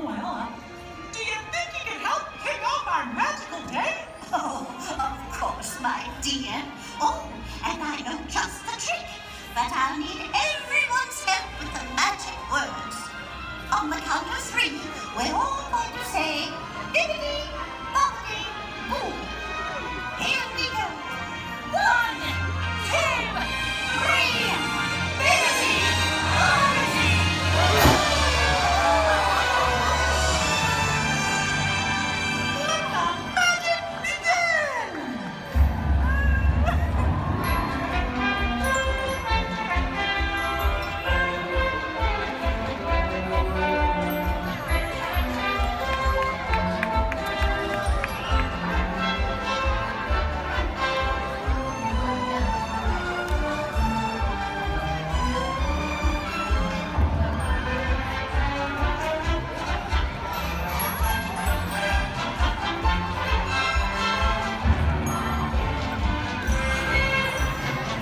Well, do you think you can help kick off our magical day? Oh, of course, my dear. Oh, and I know just the trick. But I'll need everyone's help with the magic words. On the count of 3, we're all going to say, bibbidi, bobbidi, boo. Here we go. 1, 2, 3, bibbidi, bobbidi, boo. Let the magic begin!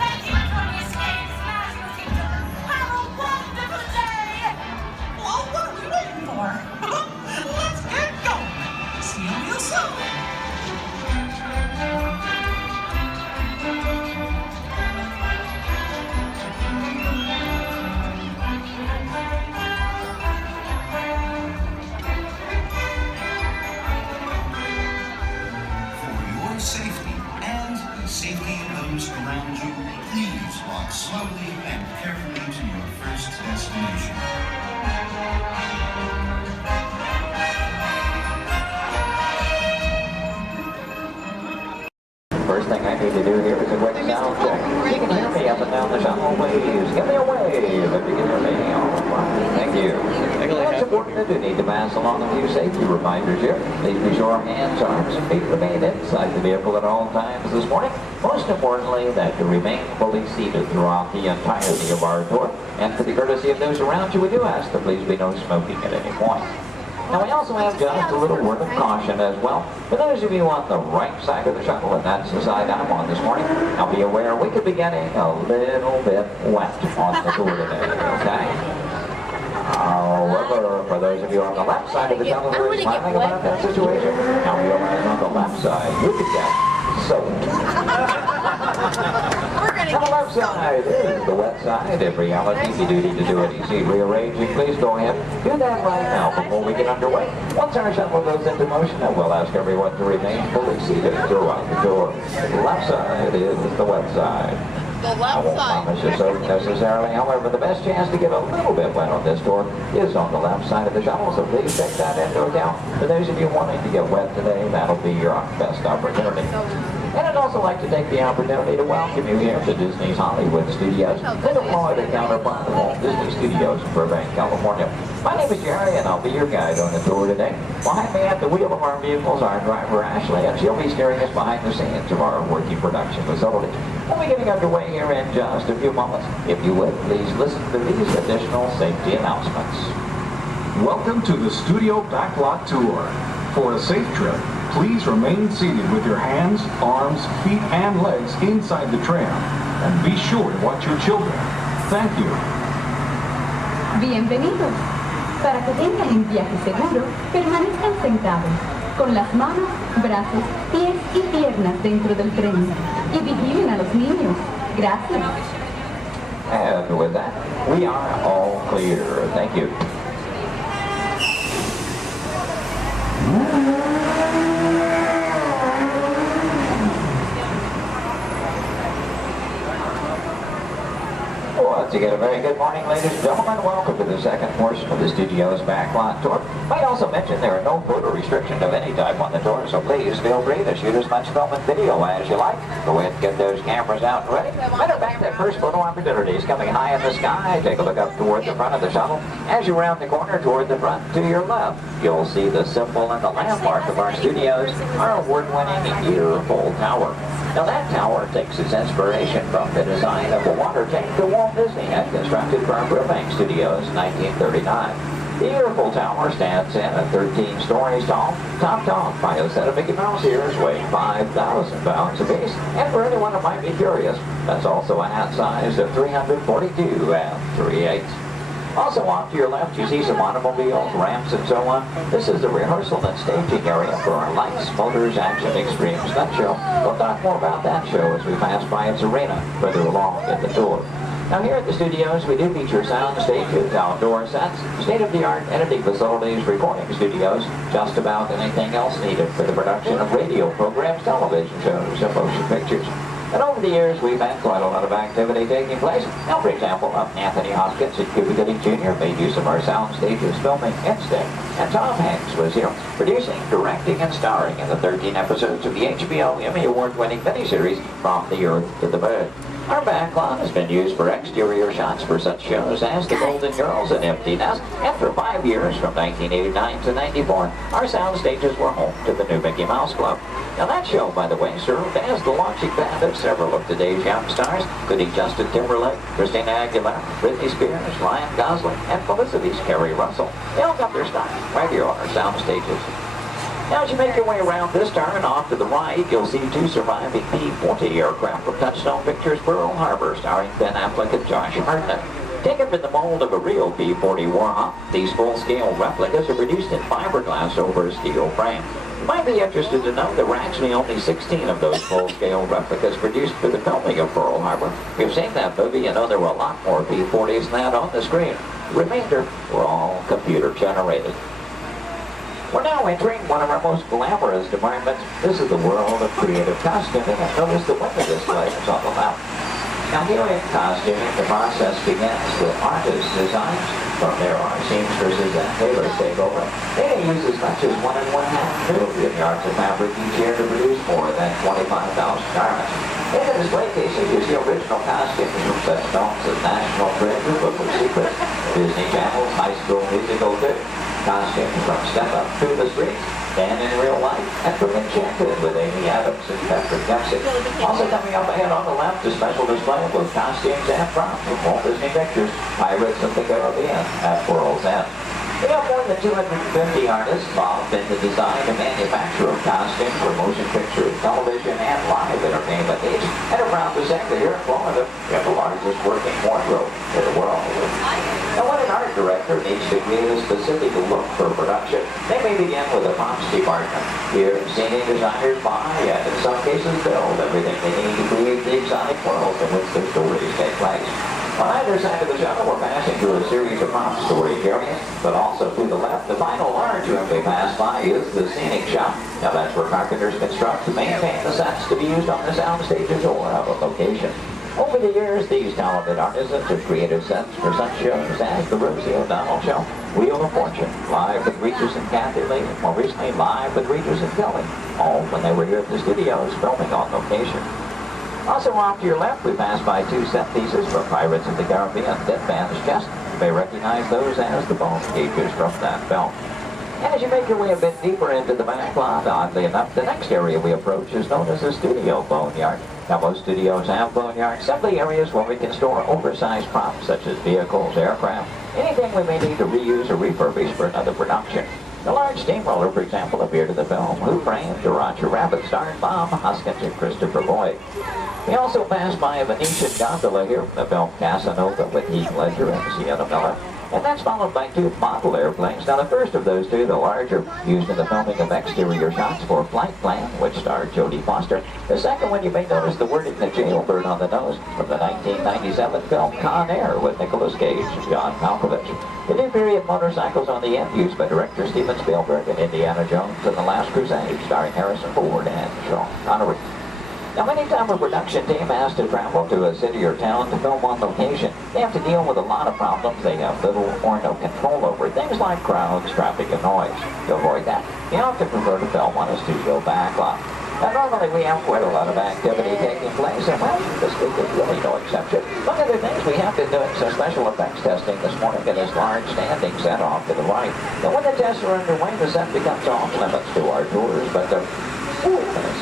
Thank you for your stay, Magical Kingdom. Have a wonderful day! Well, what are we waiting for? Let's get going. See you real soon. For your safety and the safety of those around you, please walk slowly and carefully to your first destination. First thing I need to do here is a quick sound check. You can hear me up and down the shuttle waves. Give me a wave if you can hear me. All right. Thank you. It's important that we need to pass along a few safety reminders here. Please be sure hands, arms, and feet remain inside the vehicle at all times this morning. Most importantly, that you remain fully seated throughout the entirety of our tour. And for the courtesy of those around you, we do ask that please be no smoking at any point. Now we also have just a little word of caution as well. For those of you on the right side of the shuttle, and that's the side I'm on this morning, now be aware we could be getting a little bit wet on the tour today, okay? However, for those of you on the left side of the shuttle who are smiling about that situation, now realize on the left side you could get soaked. On the left side is the wet side. In reality, if you do need to do any seat rearranging, please go ahead. Do that right now before we get underway. Once our shuttle goes into motion, we'll ask everyone to remain fully seated throughout the tour. The left side is the wet side. The I left won't side. promise you so necessarily. However, the best chance to get a little bit wet on this tour is on the left side of the shuttle, so please take that into account. For those of you wanting to get wet today, that'll be your best opportunity. And I'd also like to take the opportunity to welcome you here to Disney's Hollywood Studios, the Florida counterpart of Walt Disney Studios in Burbank, California. My name is Jerry, and I'll be your guide on the tour today. Behind me at the wheel of our vehicles, our driver Ashley, and she'll be steering us behind the scenes of our working production facility. We'll be getting underway here in just a few moments. If you would, please listen to these additional safety announcements. Welcome to the Studio Backlot Tour. For a safe trip, please remain seated with your hands, arms, feet, and legs inside the tram. And be sure to watch your children. Thank you. Bienvenidos. Para que tengan un viaje seguro, permanezcan sentados, con las manos, brazos, pies y piernas dentro del tren. Y vigilen a los niños. Gracias. And with that, we are all clear. Thank you. Once again, a very good morning, ladies and gentlemen. Welcome to the second portion of the studio's backlot tour. Might also mention there are no photo restrictions of any type on the tour, so please feel free to shoot as much film and video as you like. Go ahead and get those cameras out and ready. Matter of fact, that first photo opportunity is coming high in the sky. Take a look up toward the front of the shuttle. As you round the corner toward the front to your left, you'll see the symbol and the landmark of our studios, our award-winning Year-Full Tower. Now that tower takes its inspiration from the design of the water tank that Walt Disney had constructed for our Burbank Studios in 1939. The Year-Full Tower stands in at 13 stories tall, topped off by a set of Mickey Mouse ears weighing 5,000 pounds apiece. And for anyone who might be curious, that's also a hat size of 342 3/8. Also off to your left, you see some automobiles, ramps, and so on. This is the rehearsal and staging area for our Lights, Motors, Action Extreme Stunt Show. We'll talk more about that show as we pass by its arena further along in the tour. Now here at the studios, we do feature sound stages, outdoor sets, state-of-the-art editing facilities, recording studios, just about anything else needed for the production of radio programs, television shows, and motion pictures. And over the years, we've had quite a lot of activity taking place. Now, for example, Anthony Hopkins and Cuba Gooding Jr. made use of our sound stages filming Instinct. And Tom Hanks was here, producing, directing, and starring in the 13 episodes of the HBO Emmy Award-winning miniseries From the Earth to the Moon. Our backlot has been used for exterior shots for such shows as The Golden Girls and Empty Nest, and for 5 years, from 1989 to 94, our sound stages were home to the new Mickey Mouse Club. Now that show, by the way, served as the launching pad of several of today's young stars, including Justin Timberlake, Christina Aguilera, Britney Spears, Ryan Gosling, and Felicity's Kerry Russell. They all got their start right here on our sound stages. Now, as you make your way around this turn, off to the right, you'll see 2 surviving P-40 aircraft from Touchstone Pictures Pearl Harbor, starring Ben Affleck and Josh Hartnett. Taken from the mold of a real P-40 Warhawk, these full-scale replicas are produced in fiberglass over a steel frame. You might be interested to know there were actually only 16 of those full-scale replicas produced for the filming of Pearl Harbor. If you've seen that movie, you know there were a lot more P-40s than that on the screen. The remainder were all computer-generated. We're now entering one of our most glamorous departments. This is the world of creative costuming, and notice the window displays on the left. Now here in costuming, the process begins with artist designs. From there, our seamstresses and tailors take over. They may use as much as 1 1/2 million yards of fabric each year to produce more than 25,000 garments. In the display cases, you see original costumes from such films as National Treasure, Book of Secrets, Disney Channel's High School Musical 2, costumes from Step Up to the Streets, and in Real Life, and from Enchanted with Amy Adams and Patrick Dempsey. Also coming up ahead on the left, a special display of both costumes and props from Walt Disney Pictures, Pirates of the Caribbean at World's End. We have more than 250 artists involved in the design and manufacture of costumes for motion picture, television, and live entertainment needs. And are proud to say that here in Florida, we have the largest working wardrobe in the world. Now, when an art director needs to create a specific look for production, they may begin with a props department. Here, scenic designers buy and in some cases build everything they need to create the exotic world in which their stories take place. On either side of the show, we're passing through a series of prop storage areas, but also to the left, the final large room we pass by is the scenic shop. Now that's where carpenters construct to maintain the sets to be used on the sound stages or of a location. Over the years, these talented artisans have created sets for such shows as the Rosie O'Donnell Show, Wheel of Fortune, Live with Regis and Kathy Lee, and more recently Live with Regis and Kelly, all when they were here at the studios filming on location. Also off to your left, we pass by 2 set pieces from Pirates of the Caribbean, Dead Man's Chest. You may recognize those as the bone cages from that film. And as you make your way a bit deeper into the back lot, oddly enough, the next area we approach is known as the studio boneyard. Now, most studios have boneyards, simply areas where we can store oversized props such as vehicles, aircraft, anything we may need to reuse or refurbish for another production. The large steamroller, for example, appeared in the film Who Framed Roger Rabbit, starring Bob Hoskins and Christopher Lloyd. We also passed by a Venetian gondola here from the film Casanova with Heath Ledger and Sienna Miller. And that's followed by 2 model airplanes. Now the first of those 2, the larger, used in the filming of exterior shots for Flight Plan, which starred Jodie Foster. The second one, you may notice the wording The Jailbird on the nose from the 1997 film Con Air with Nicolas Cage and John Malkovich. The new period motorcycles on the end used by director Steven Spielberg and Indiana Jones and The Last Crusade, starring Harrison Ford and Sean Connery. Now, anytime a production team has to travel to a city or town to film on location, they have to deal with a lot of problems they have little or no control over. Things like crowds, traffic, and noise. To avoid that, you often prefer to film on a studio backlot. Now, normally we have quite a lot of activity taking place, and well, this week is really no exception. One of the things we have been doing some special effects testing this morning in this large standing set off to the right. Now, when the tests are underway, the set becomes off limits to our tours, but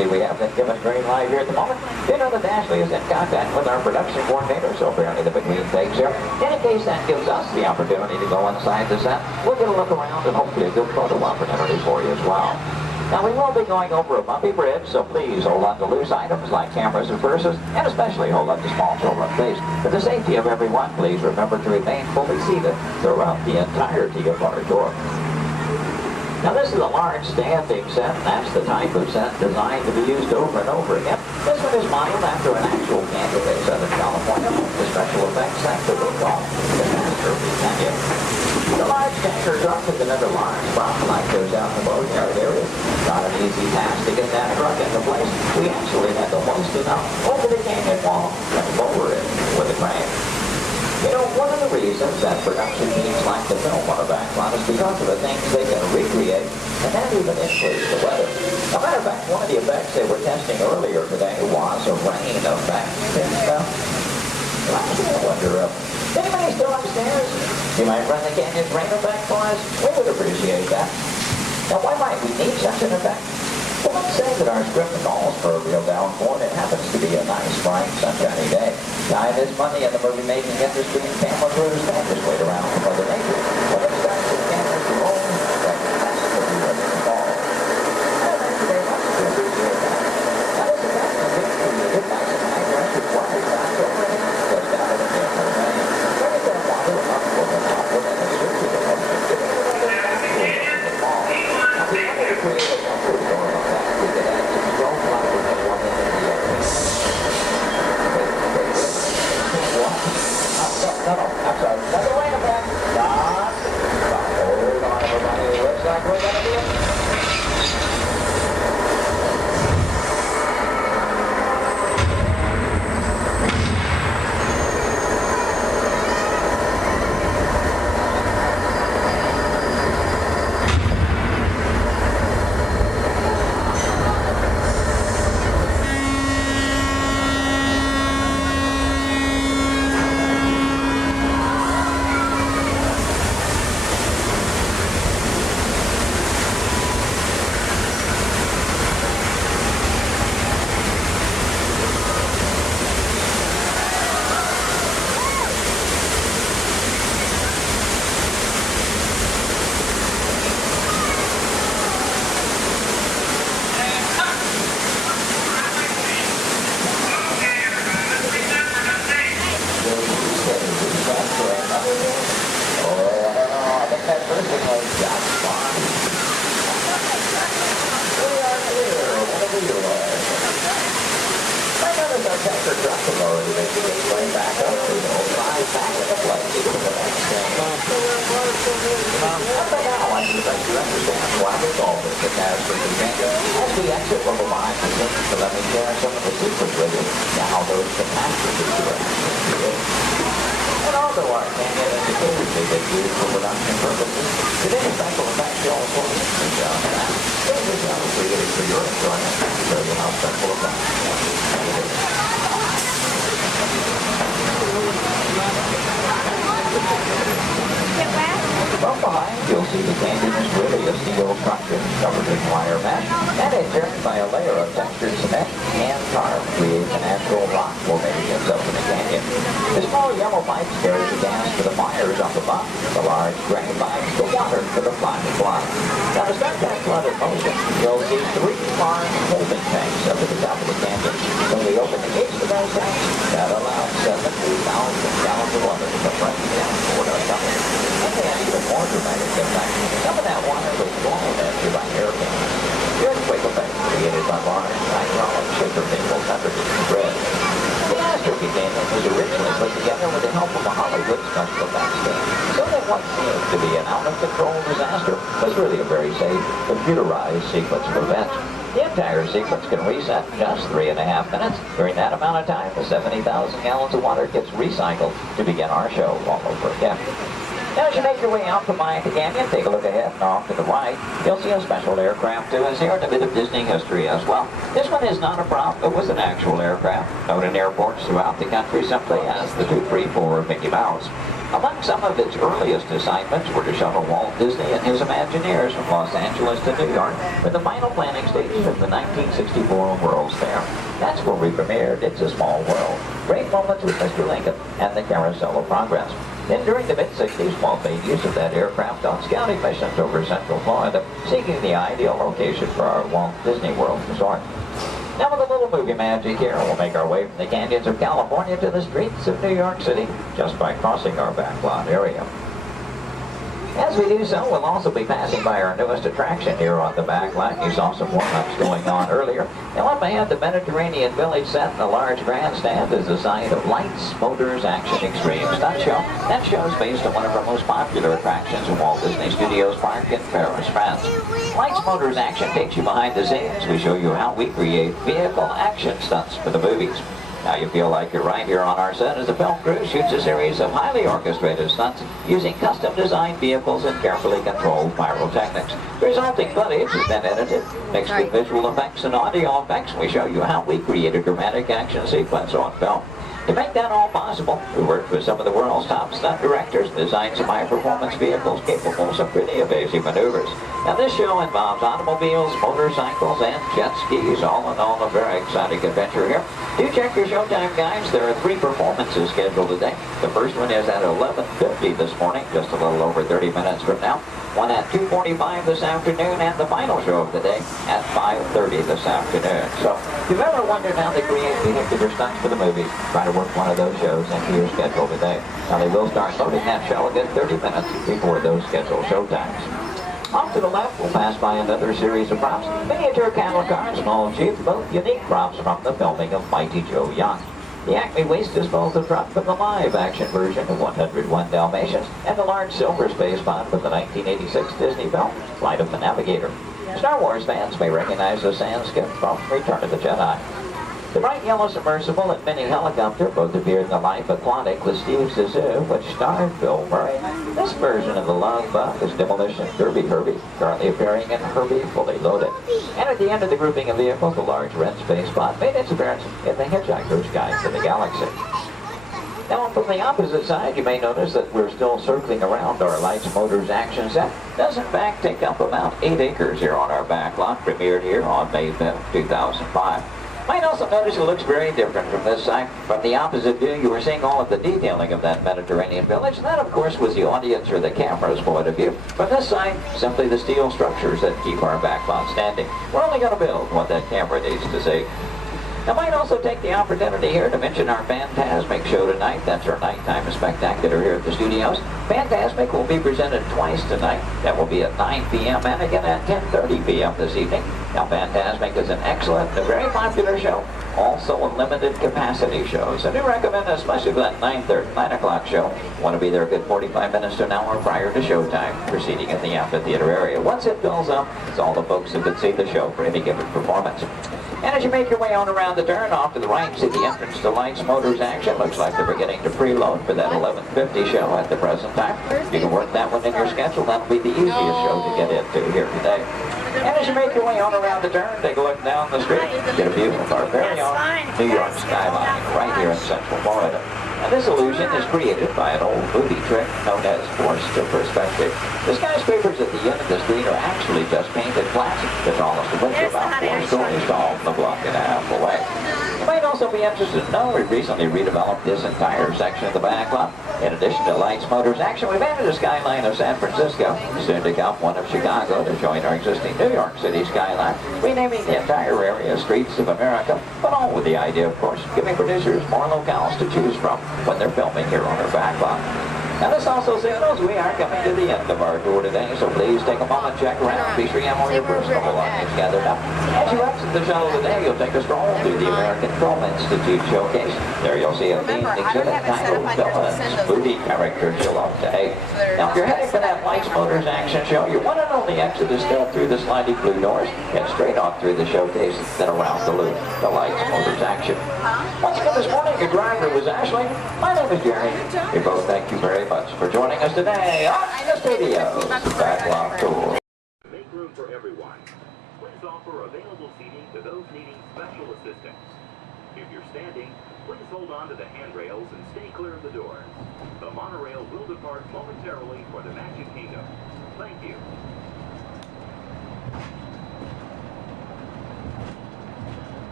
see, we have been given green light here at the moment. You know that Ashley is in contact with our production coordinator, so apparently the between takes here. In any case, that gives us the opportunity to go inside the set. We'll get a look around and hopefully a good photo opportunity for you as well. Now we will be going over a bumpy bridge, so please hold on to loose items like cameras and purses, and especially hold on to small children, please. For the safety of everyone, please remember to remain fully seated throughout the entirety of our tour. Now this is a large standing set. That's the type of set designed to be used over and over again. This one is modeled after an actual canyon in Southern California. The special effects sector we call the Master of the Canyon. The large tanker truck is another large problem like those out in the boatyard area. Not an easy task to get that truck into place. We actually had to hoist it up over the canyon wall and lower it with a crane. You know, one of the reasons that production teams like to film on a backlot is because of the things they can recreate and then even influence the weather. As a matter of fact, one of the effects they were testing earlier today was a rain effect. I wonder, anybody still upstairs? You might run the canyon's rain effect for us? We would appreciate that. Now, why might we need such an effect? Well, let's say that our script calls for a real downpour, and it happens to be a nice, bright, sunshiny day. Time is money in the movie-making industry, and camera crews don't just wait around for Mother Nature. When it starts to cameras to roll, that's what we want to call. Thank you very much. We appreciate that. Now, this effect is being created by some high-pressure water shots over an inch just out of the camera rain. Bringing that water up over the top of an exerted emotion, giving it another downpour in the fall. Now, we wanted to create a comfort zone effect. We could add some strong light and one in the air. No, I'm sorry. Another rain effect. Stop. Hold on, everybody. It looks like we're going to be in. From behind, you'll see the canyon is really a steel structure covered in wire mesh, and adjoined by a layer of textured cement and tar creates a natural rock formation up in the canyon. The small yellow pipes carry the gas for the fires on the bottom. The large gray pipes the water for the flying fly. Now to start that flood of motion, you'll see 3 large holding tanks up at the top of the canyon. When we open the gates to those tanks, that allows 70,000 gallons of water to come right down toward our tunnel. And they have even more dramatic impact. Some of that water was blown after by hurricanes. The earthquake effect created by large hydraulic shaker tables underneath the bridge. The Astrophy Canyon was originally put together with the help of a Hollywood special effects team, so that what seemed to be an out-of-control disaster was really a very safe, computerized sequence of events. The entire sequence can reset in just 3.5 minutes. During that amount of time, the 70,000 gallons of water gets recycled to begin our show all over again. Now, as you make your way out from behind the canyon, take a look ahead and off to the right. You'll see a special aircraft too, as here in a bit of Disney history as well. This one is not a prop, it was an actual aircraft, known in airports throughout the country simply as the 234 of Mickey Mouse. Among some of its earliest assignments were to shuttle Walt Disney and his Imagineers from Los Angeles to New York for the final planning stages of the 1964 World's Fair. That's where we premiered It's a Small World. Great moments with Mr. Lincoln and the Carousel of Progress. Then during the mid-60s, Walt made use of that aircraft on scouting missions over Central Florida, seeking the ideal location for our Walt Disney World resort. Now with a little movie magic here, we'll make our way from the canyons of California to the streets of New York City, just by crossing our backlot area. As we do so, we'll also be passing by our newest attraction here on the backlot. You saw some warm-ups going on earlier. Now up ahead, the Mediterranean Village set in the large grandstand is the site of Lights, Motors, Action Extreme Stunt Show. That show is based on one of our most popular attractions in Walt Disney Studios Park in Paris, France. Lights, Motors, Action takes you behind the scenes. We show you how we create vehicle action stunts for the movies. Now you feel like you're right here on our set as the film crew shoots a series of highly orchestrated stunts using custom-designed vehicles and carefully controlled pyrotechnics. The resulting footage has been edited, mixed with visual effects and audio effects. We show you how we create a dramatic action sequence on film. To make that all possible, we worked with some of the world's top stunt directors and designed some high-performance vehicles capable of some pretty evasive maneuvers. Now this show involves automobiles, motorcycles, and jet skis. All in all, a very exciting adventure here. Do check your showtime guides. There are 3 performances scheduled today. The first one is at 11:50 this morning, just a little over 30 minutes from now. One at 2:45 this afternoon, and the final show of the day at 5:30 this afternoon. So if you've ever wondered how they create vehicular stunts for the movies, try to work one of those shows into your schedule today. Now they will start loading that show a good 30 minutes before those scheduled showtimes. Off to the left, we'll pass by another series of props. Miniature cattle cars, small jeep, both unique props from the filming of Mighty Joe Yacht. The Acme Waste Disposal truck from the live-action version of 101 Dalmatians, and the large silver space pod from the 1986 Disney film, Flight of the Navigator. Star Wars fans may recognize the sand skip from Return of the Jedi. The bright yellow submersible and mini helicopter both appeared in the Life Aquatic with Steve Zissou, which starred Bill Murray. This version of the Love Bug is Demolition Derby Herbie, currently appearing in Herbie Fully Loaded. And at the end of the grouping of vehicles, the large red space pod made its appearance in The Hitchhiker's Guide to the Galaxy. Now from the opposite side, you may notice that we're still circling around our Lights, Motors, Action set. It does in fact take up about 8 acres here on our backlot, premiered here on May 5th, 2005. Might also notice it looks very different from this side. From the opposite view, you were seeing all of the detailing of that Mediterranean village. That, of course, was the audience or the camera's point of view. From this side, simply the steel structures that keep our backlot standing. We're only going to build what that camera needs to see. I might also take the opportunity here to mention our Fantasmic show tonight. That's our nighttime spectacular here at the studios. Fantasmic will be presented twice tonight. That will be at 9 p.m. and again at 10:30 p.m. this evening. Now, Fantasmic is an excellent and very popular show, also a limited capacity show. So I do recommend, especially for that 9 o'clock show, want to be there a good 45 minutes to an hour prior to showtime, proceeding in the amphitheater area. Once it fills up, it's all the folks who can see the show for any given performance. And as you make your way on around the turn, off to the right, see the entrance to Lights, Motors, Action. Looks like they're beginning to preload for that 11:50 show at the present time. You can work that one in your schedule. That'll be the easiest show to get into here today. And as you make your way on around the turn, take a look down the street, get a view of our very own New York skyline right here in Central Florida. And this illusion is created by an old movie trick known as forced perspective. The skyscrapers at the end of the street are actually just painted glass. The tallest of which are about 4 stories tall, a block and a half away. You might also be interested to know we recently redeveloped this entire section of the backlot. In addition to Lights, Motors, Action, we've added a skyline of San Francisco, soon to come one of Chicago to join our existing New York City skyline, renaming the entire area Streets of America, but all with the idea, of course, giving producers more locales to choose from when they're filming here on our backlot. Now this also signals we are coming to the end of our tour today, so please take a moment, check around, be sure you have all your personal belongings gathered up. As you exit the shuttle today, you'll take a stroll through the American Film Institute showcase. There you'll see a themed exhibit titled Villains, Movie Characters You'll Love to Hate. Now if you're heading for that Lights, Motors, Action show, your one and only exit is still through the sliding blue doors, and straight on through the showcase, then around the loop, the Lights, Motors, Action. Once again this morning, your driver was Ashley. My name is Jerry. We both thank you very much for joining us today on the Studios Backlot Tour. Make room for everyone. Please offer available seating to those needing special assistance. If you're standing, please hold on to the handrails and stay clear of the doors. The monorail will depart momentarily for the Magic Kingdom. Thank you.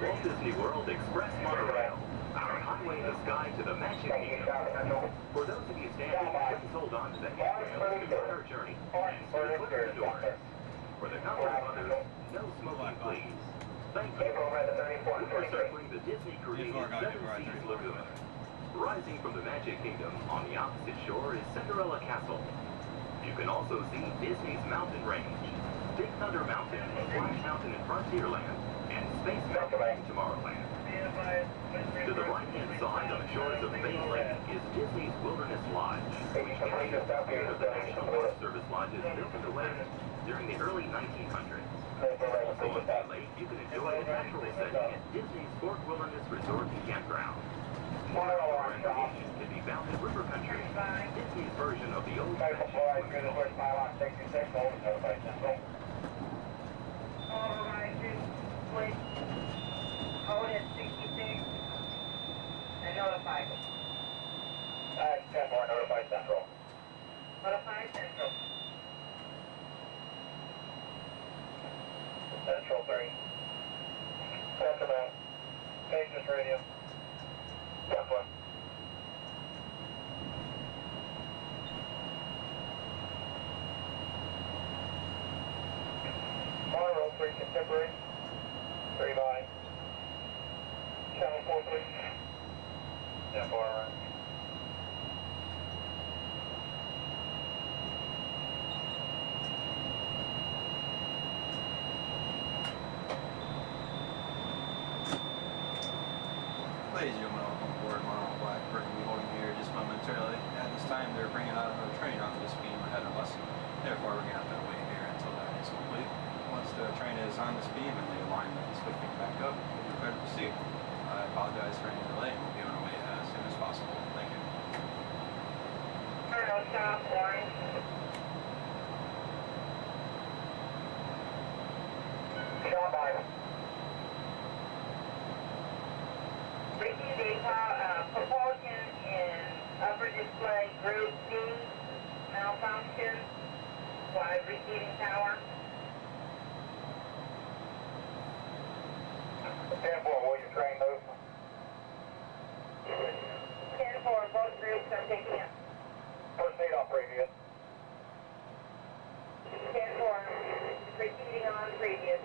Walt Disney World Express Monorail, our highway in the sky to the Magic Kingdom. For those of you standing, please hold on to the handrails to start our journey and stay clear of the doors. For the comfort of others, no smoking, please. Thank you. We are circling the Disney-created Seven Seas Lagoon. Rising from the Magic Kingdom on the opposite shore is Cinderella Castle. You can also see Disney's Mountain Range, Big Thunder Mountain, Splash Mountain in Frontierland, and Space Mountain in Tomorrowland. To the right-hand side on the shores of Bay Lake is Disney's Wilderness Lodge, which carries the spirit of the National Forest Service lodges built in the West during the early 1900s. Also on Bay Lake, you can enjoy a natural setting at Disney's Fort Wilderness Resort and Campground. More outdoor recreation can be found in River Country, Disney's version of the old-fashioned swimming pool. Hold at 66 and notify. 10-4, notify Central. Notify Central. Central 3. Central, Pages radio. Central. Monroe 3 contemporary. 3 by. Channel 4, please. Yeah, 4, right. Ladies and gentlemen, welcome aboard Monroe Blackbird. We'll be holding here just momentarily. At this time, they're bringing out another train off this beam ahead of us. Therefore, we're going to have to wait here until that is complete. Once the train is on this beam and the alignment is switching back up, we'll be prepared to proceed. I apologize for any delay, and we'll be on our way as soon as possible. Thank you. Colonel, stop, orange. Stop by. Receiving propulsion in upper display group D, malfunction, while receiving power. 10-4, will your train move? 10-4, both groups are picking up. Proceed on previous. 10-4, proceeding on previous.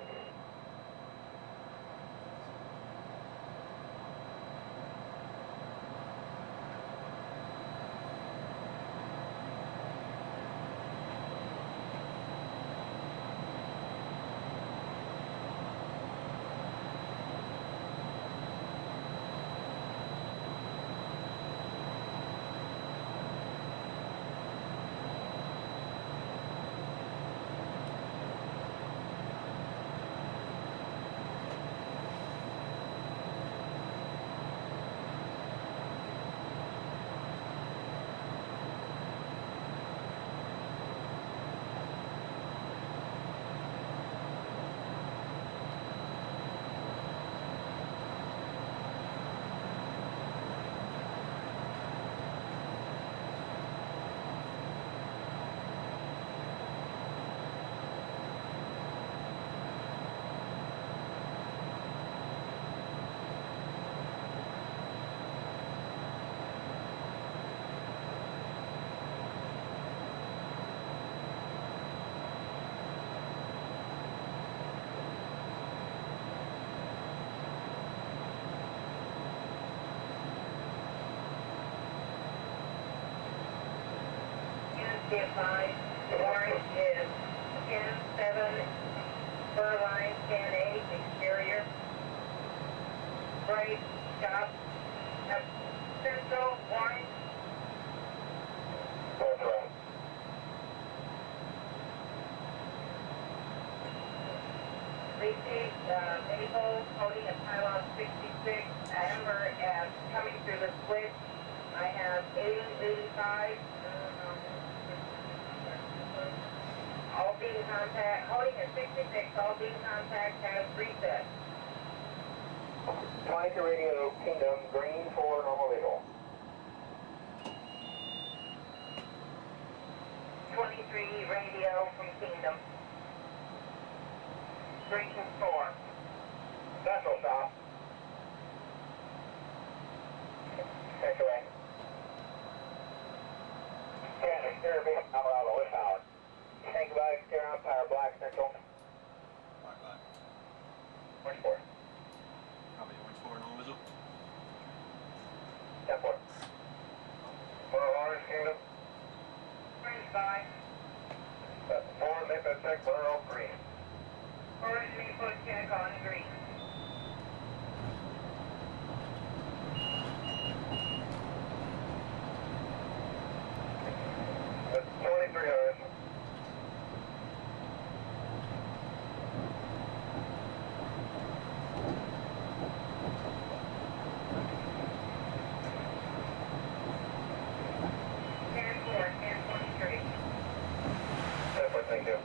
Be advised, orange is 10-7, fur line 10-8, exterior. Right, stop. Central, orange. Central. Receive Maple holding a pylon 66, Amber as coming through the switch. I have 80, 85. All beam contact, holding at 66, all beam contact has reset. 22 radio, Kingdom, green for normal visual. 23 radio from Kingdom. Green 4. Central stop. traffic on green. That's 2300. Thank you.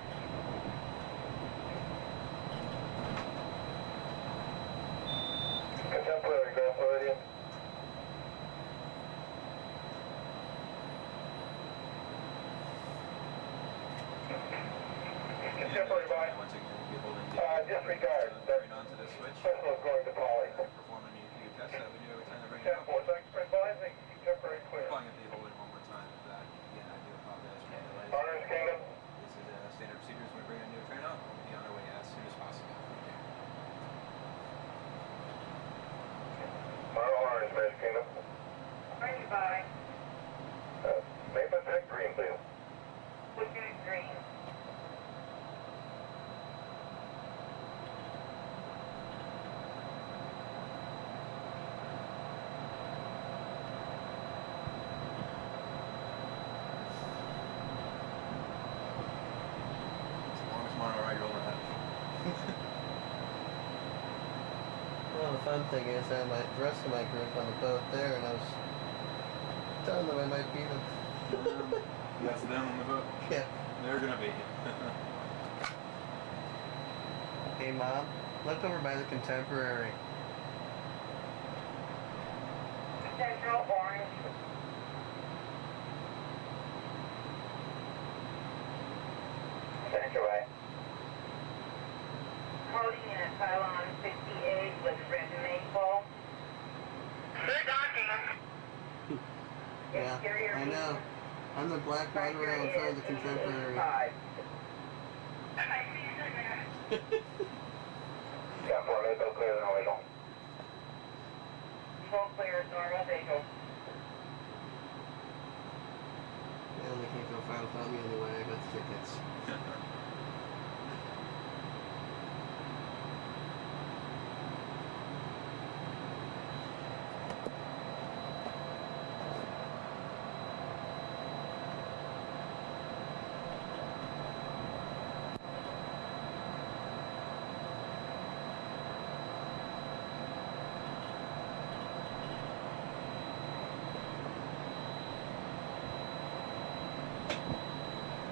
Contemporary, Grand Floridian. Contemporary by. Disregard. Personal going to Polly. Performing a few tests that we do every time they bring it 10-4, up. thanks for advising. Contemporary clear. Calling it the holding one more time for that. Again, I do apologize for the delays. Orange Kingdom. This is standard procedures when we bring a new train up. We'll be on our way as soon as possible. Orange, Orange Kingdom. Ready by. Make my pick green, please. Lieutenant Green. Well, the fun thing is I had the rest of my group on the boat there, and I was telling them I might beat them. That's them on the boat? Yeah. They're gonna beat you. Hey, Mom, look over by the Contemporary. Central Orange. Center way. Holding in at pylon 68 with red maple. They're docking. Yeah, I know. I'm the black monorail in front of the Contemporary. Yeah, for Echo clear than always on. Full clear, normal vehicle. Yeah, they can't go far without me anyway. I got the tickets.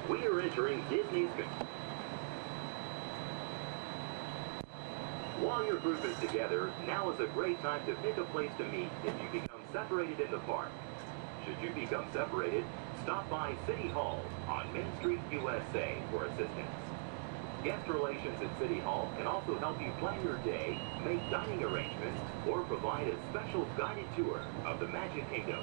We are entering Disney's. While your group is together, now is a great time to pick a place to meet if you become separated in the park. Should you become separated, stop by City Hall on Main Street, USA for assistance. Guest relations at City Hall can also help you plan your day, make dining arrangements, or provide a special guided tour of the Magic Kingdom.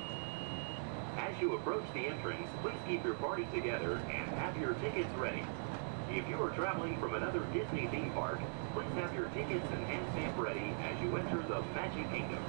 As you approach the entrance, please keep your party together and have your tickets ready. If you are traveling from another Disney theme park, please have your tickets and hand stamp ready as you enter the Magic Kingdom.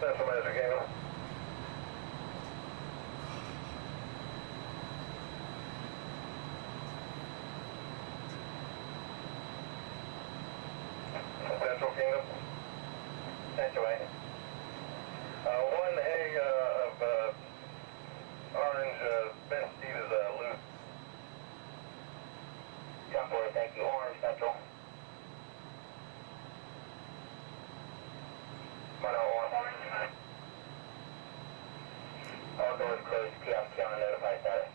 Central Magic Kingdom. Central Kingdom. Central way. One egg of orange Ben Steve is loose. Temporary, thank you. Orange Central. Orange. All doors closed. Kiosk counter notified status.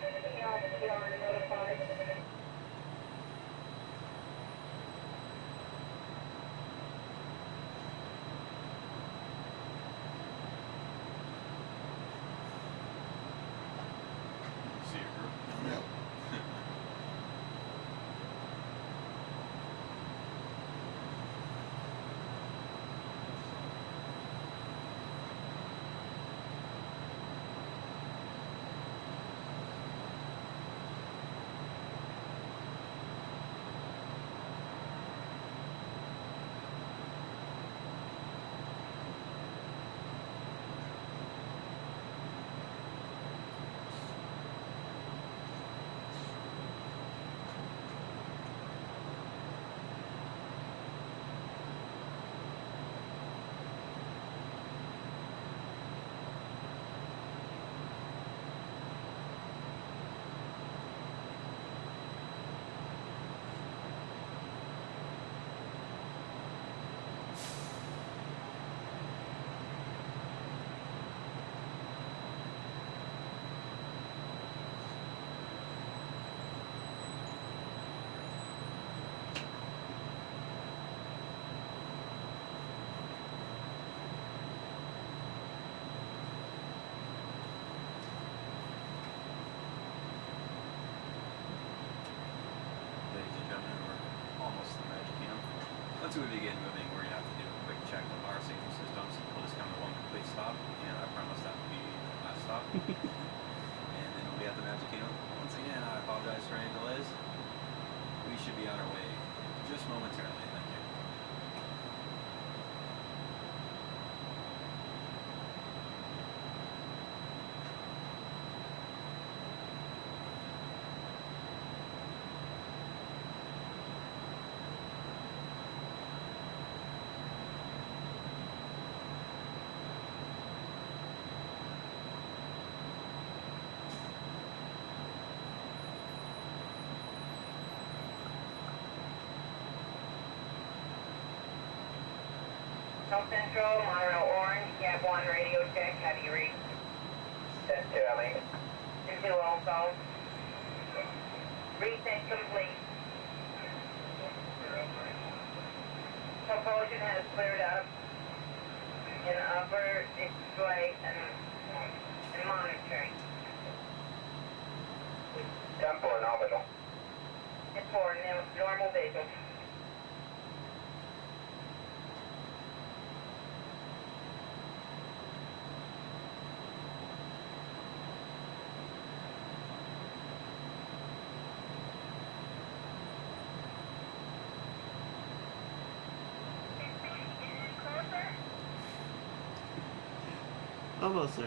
Kiosk counter notified. once we begin moving, we're going to have to do a quick check of our safety systems. We'll just come to one complete stop, and I promise that will be the last stop. And then we'll be at the Magic Kingdom. Once again, I apologize for any delays. We should be on our way just momentarily. Thank you. South Central, Monorail Orange, Gap 1 radio check, have you reached? 10-2, Ellie. 10-2 also. Reset complete. Propulsion has cleared up in upper display and monitoring. 10-4, now visual. 10-4, normal visual. Almost there.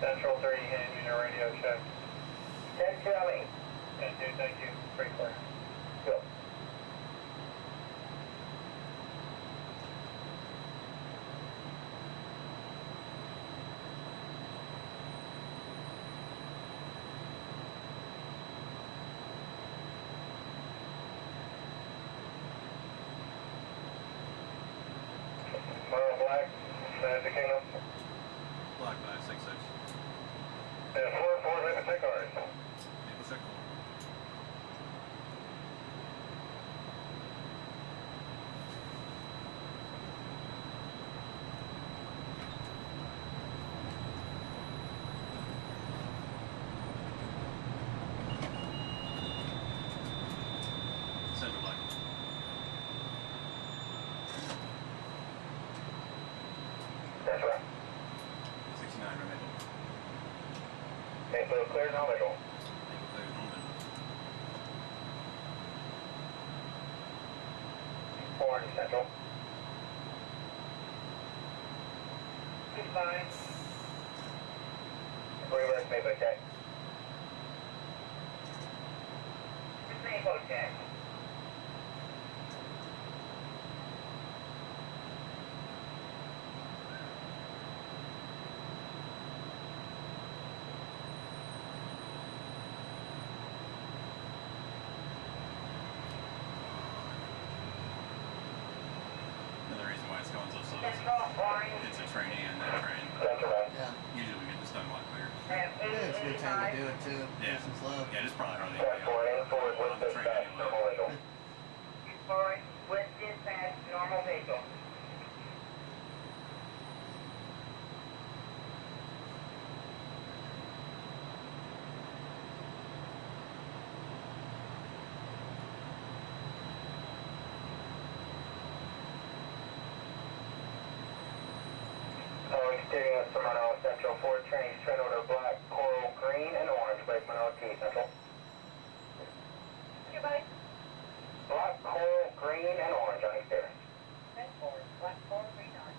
Central 3, hand unit radio check. 10-2, Ellie. 10-2, thank you. Pretty clear. Go. Black, Magic Kingdom. Black 566. And 4-4, Maple Tech cars. Maple Circle. Central Black. That's right. 69 for Maple. Maple clear, now visual. Maple clear, no visual. Orange Central. Goodbye. Reverse Maple check. Maple check. Another reason why it's going so slow. Central Orange. It's a training and that train. Yeah. Usually we get this done a lot quicker. Have Yeah, it's a good time to do it too. Yeah. Nice and slow. Yeah, just probably hardly Check for it, forward on with the train dispatch, anyway. normal visual. Forward with dispatch, normal visual. Continuing with Toronto Central 4 trains, train order black, coral, green, and orange, placement OT Central. Goodbye. Black, coral, green, and orange on exterior. 10-4, black, coral, green, orange.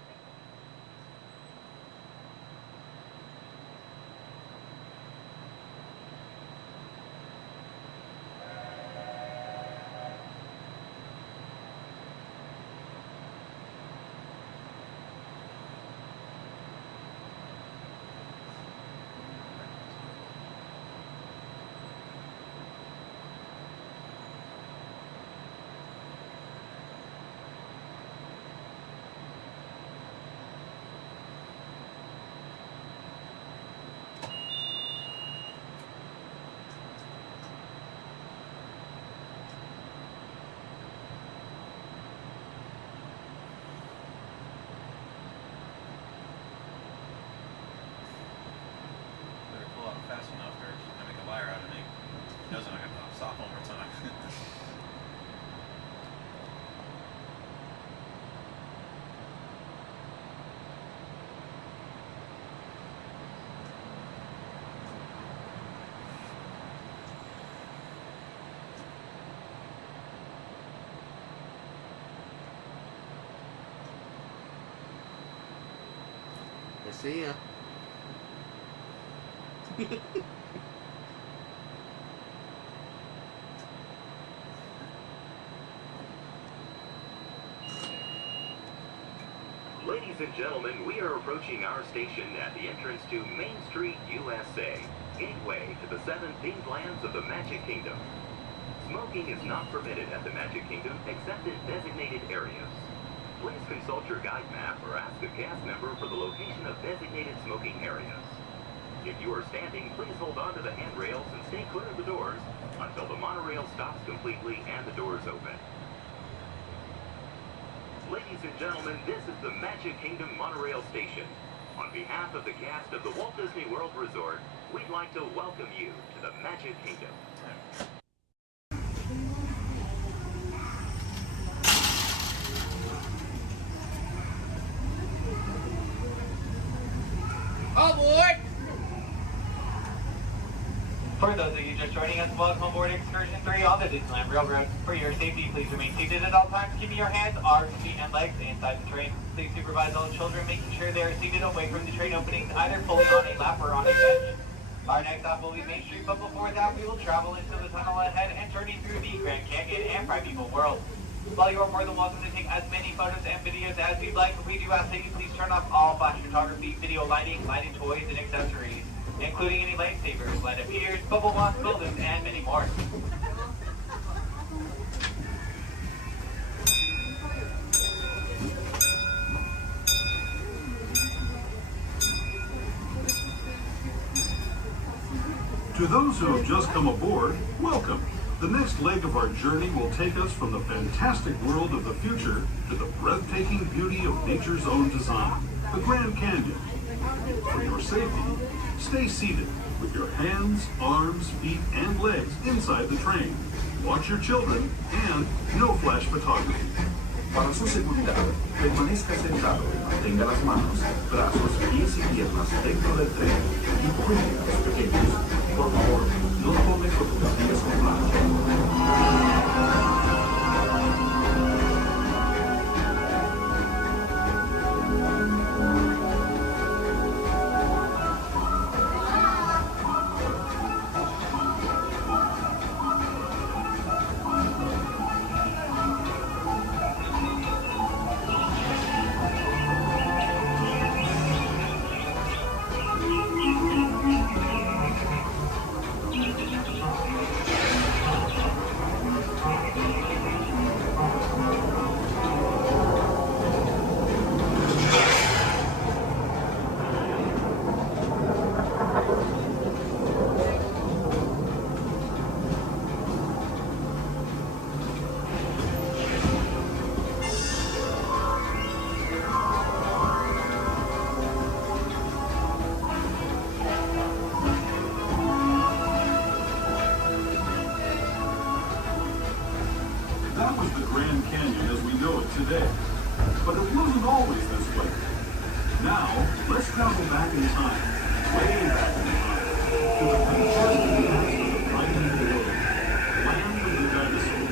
See ya. Ladies and gentlemen, we are approaching our station at the entrance to Main Street, USA, gateway to the 7 themed lands of the Magic Kingdom. Smoking is not permitted at the Magic Kingdom except in designated areas. Please consult your guide map or ask a cast member for the location of designated smoking areas. If you are standing, please hold on to the handrails and stay clear of the doors until the monorail stops completely and the doors open. Ladies and gentlemen, this is the Magic Kingdom Monorail Station. On behalf of the cast of the Walt Disney World Resort, we'd like to welcome you to the Magic Kingdom. Aboard! For those of you just joining us, welcome aboard Excursion 3 on the Disneyland Railroad. For your safety, please remain seated at all times, keeping your hands, arms, feet, and legs inside the train. Please supervise all children, making sure they are seated away from the train openings, either fully on a lap or on a bench. Our next stop will be Main Street, but before that, we will travel into the tunnel ahead and journey through the Grand Canyon and Primeval World. While you are more than welcome to take as many photos and videos as you'd like, we do ask that you please turn off all flash photography, video lighting, lighted toys, and accessories, including any lightsabers, light up ears, bubble wands, balloons, and many more. To those who have just come aboard, welcome. The next leg of our journey will take us from the fantastic world of the future to the breathtaking beauty of nature's own design, the Grand Canyon. For your safety, stay seated with your hands, arms, feet, and legs inside the train. Watch your children and no flash photography. Para su seguridad, permanezca sentado y mantenga las manos, brazos, pies y piernas dentro del tren y cuide a los pequeños. Por favor, no tome fotografías con flash. That was the Grand Canyon as we know it today. But it wasn't always this way. Now, let's travel back in time, way back in time, to the prehistoric lands of the Primeval World, land of the dinosaurs.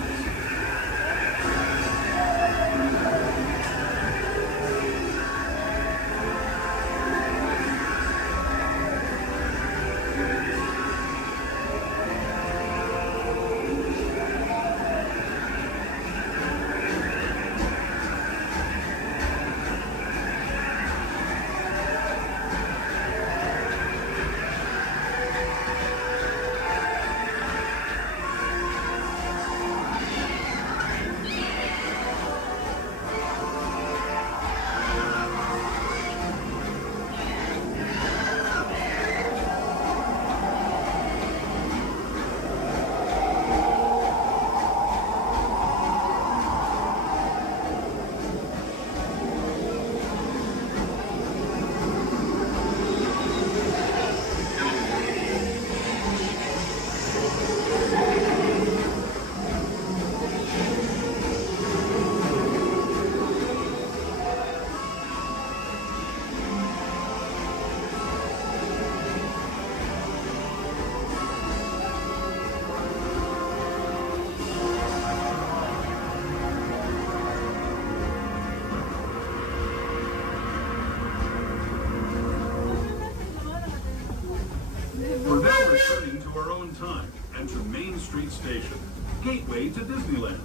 time, enter Main Street Station, gateway to Disneyland.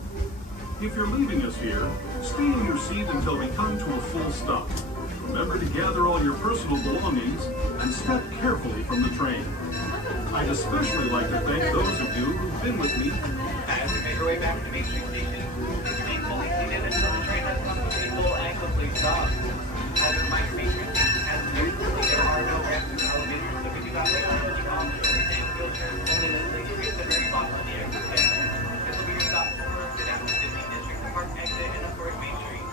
If you're leaving us here, stay in your seat until we come to a full stop. Remember to gather all your personal belongings and step carefully from the train. I'd especially like to thank those of you who've been with me. As you make your way back to Main Street Station, remain fully seated until the train has come to a full and complete stop. As a reminder, Main Street Station has stairs. There are no ramps or elevators, so if you got laid on, you can also stand wheelchairs only necessary to reach the very bottom of the exit stand. This will be your stop for the next Disney District Park exit and of course Main Street.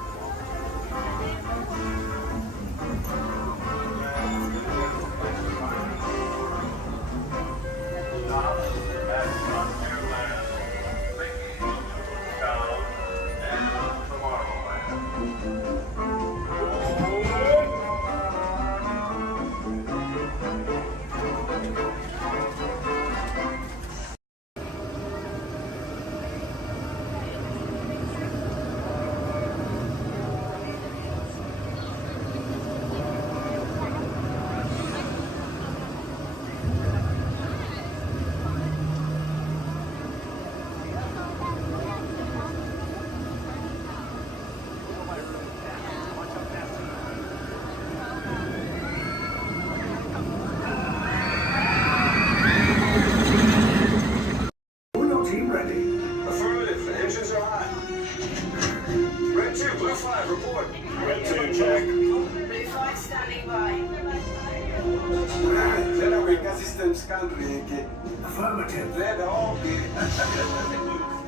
Affirmative. They're all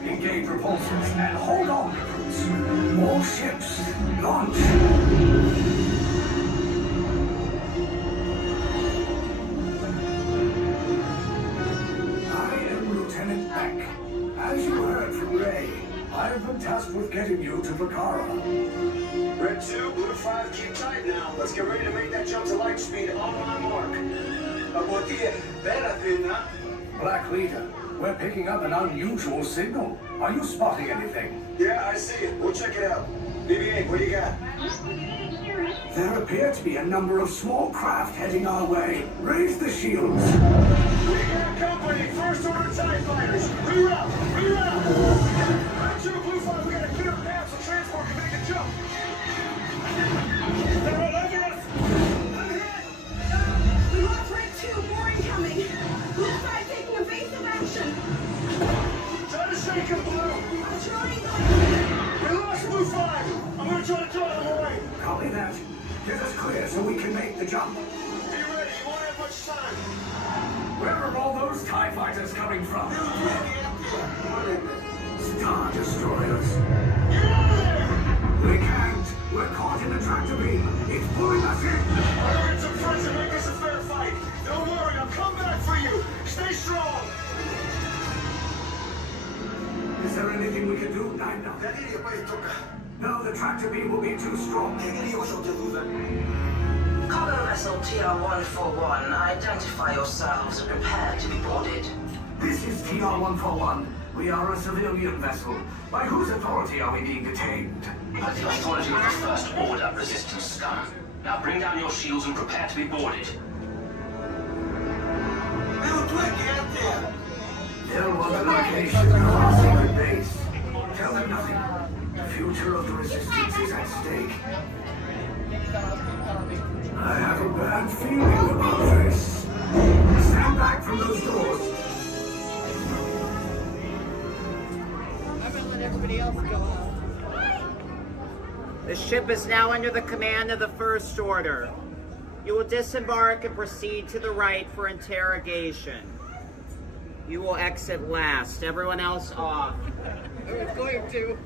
engage repulsors and hold on, recruits. More ships. Launch. I am Lieutenant Beck. As you heard from Ray, I have been tasked with getting you to Vakara. Red 2, Blue 5, keep tight now. Let's get ready to make that jump to light speed on my mark. Black Leader, we're picking up an unusual signal. Are you spotting anything? Yeah, I see it. We'll check it out. BB-8, what do you got? There appear to be a number of small craft heading our way. Raise the shields. We got company. First order TIE fighters. Reroute! Reroute! Red 2, Blue 5, we got a clear path so transport can make a jump. They're all over us! We lost Red 2, more incoming. Blue 5 taking evasive action. Try to shake him, Blue. I'm trying. We lost Blue 5. I'm gonna try to draw them away. Copy that. Get us clear so we can make the jump. Be ready. You won't have much time. Where are all those TIE fighters coming from? Star Destroyers. Get out of there! We can't. We're caught in the tractor beam. It's pulling us in. I'll get some friends and make this a fair fight. Don't worry, I'll come back for you. Stay strong. Is there anything we can do, Nina? No, the tractor beam will be too strong. Cargo vessel TR-141, identify yourselves and prepare to be boarded. This is TR-141. We are a civilian vessel. By whose authority are we being detained? By the authority of the First Order Resistance Scum. Now bring down your shields and prepare to be boarded. There was a location of our secret base. Tell them nothing. The future of the Resistance is at stake. I have a bad feeling about this. Stand back from those doors. I'm gonna let everybody else go out. The ship is now under the command of the First Order. You will disembark and proceed to the right for interrogation. You will exit last. Everyone else off. I was going to.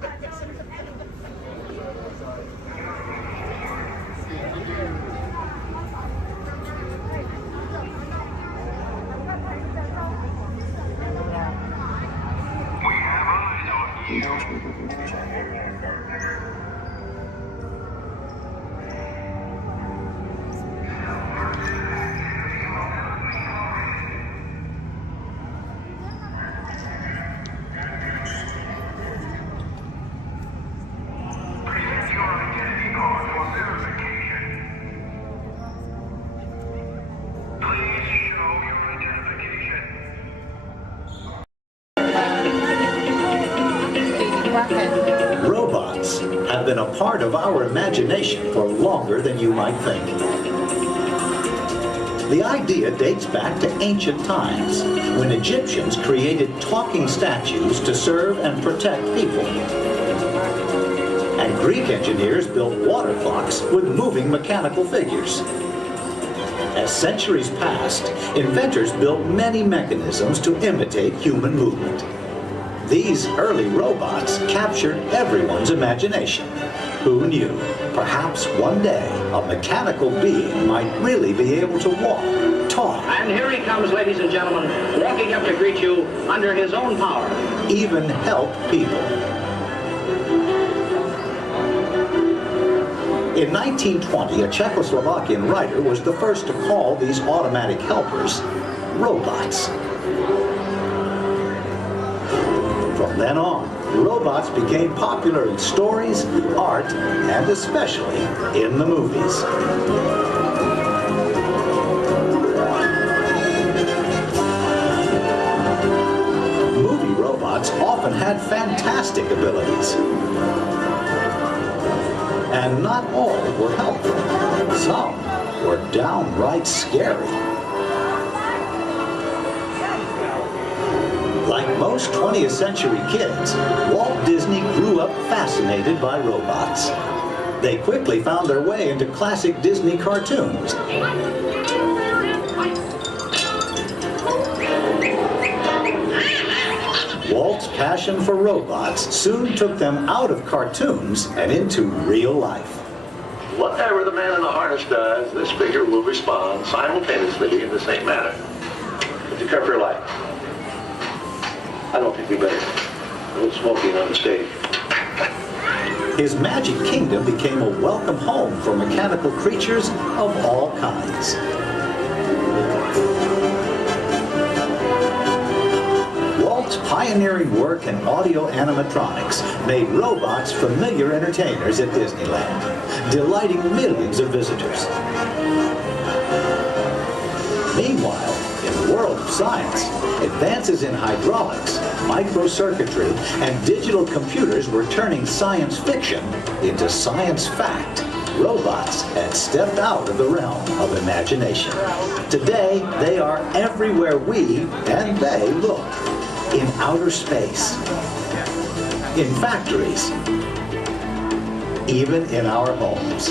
been a part of our imagination for longer than you might think. The idea dates back to ancient times, when Egyptians created talking statues to serve and protect people. And Greek engineers built water clocks with moving mechanical figures. As centuries passed, inventors built many mechanisms to imitate human movement. These early robots captured everyone's imagination. Who knew? Perhaps one day a mechanical being might really be able to walk, talk, And here he comes, ladies and gentlemen, walking up to greet you under his own power. even help people. In 1920, a Czechoslovakian writer was the first to call these automatic helpers robots. From then on, robots became popular in stories, art, and especially in the movies. Movie robots often had fantastic abilities. And not all were helpful. Some were downright scary. Like most 20th century kids, Walt Disney grew up fascinated by robots. They quickly found their way into classic Disney cartoons. Walt's passion for robots soon took them out of cartoons and into real life. Whatever the man in the harness does, this figure will respond simultaneously in the same manner. Would you care for your life? I don't think we better. A little smoking on the stage. His magic kingdom became a welcome home for mechanical creatures of all kinds. Walt's pioneering work in audio animatronics made robots familiar entertainers at Disneyland, delighting millions of visitors. Meanwhile, in the world of science, advances in hydraulics, microcircuitry, and digital computers were turning science fiction into science fact. Robots had stepped out of the realm of imagination. Today, they are everywhere we and they look. In outer space, in factories, even in our homes.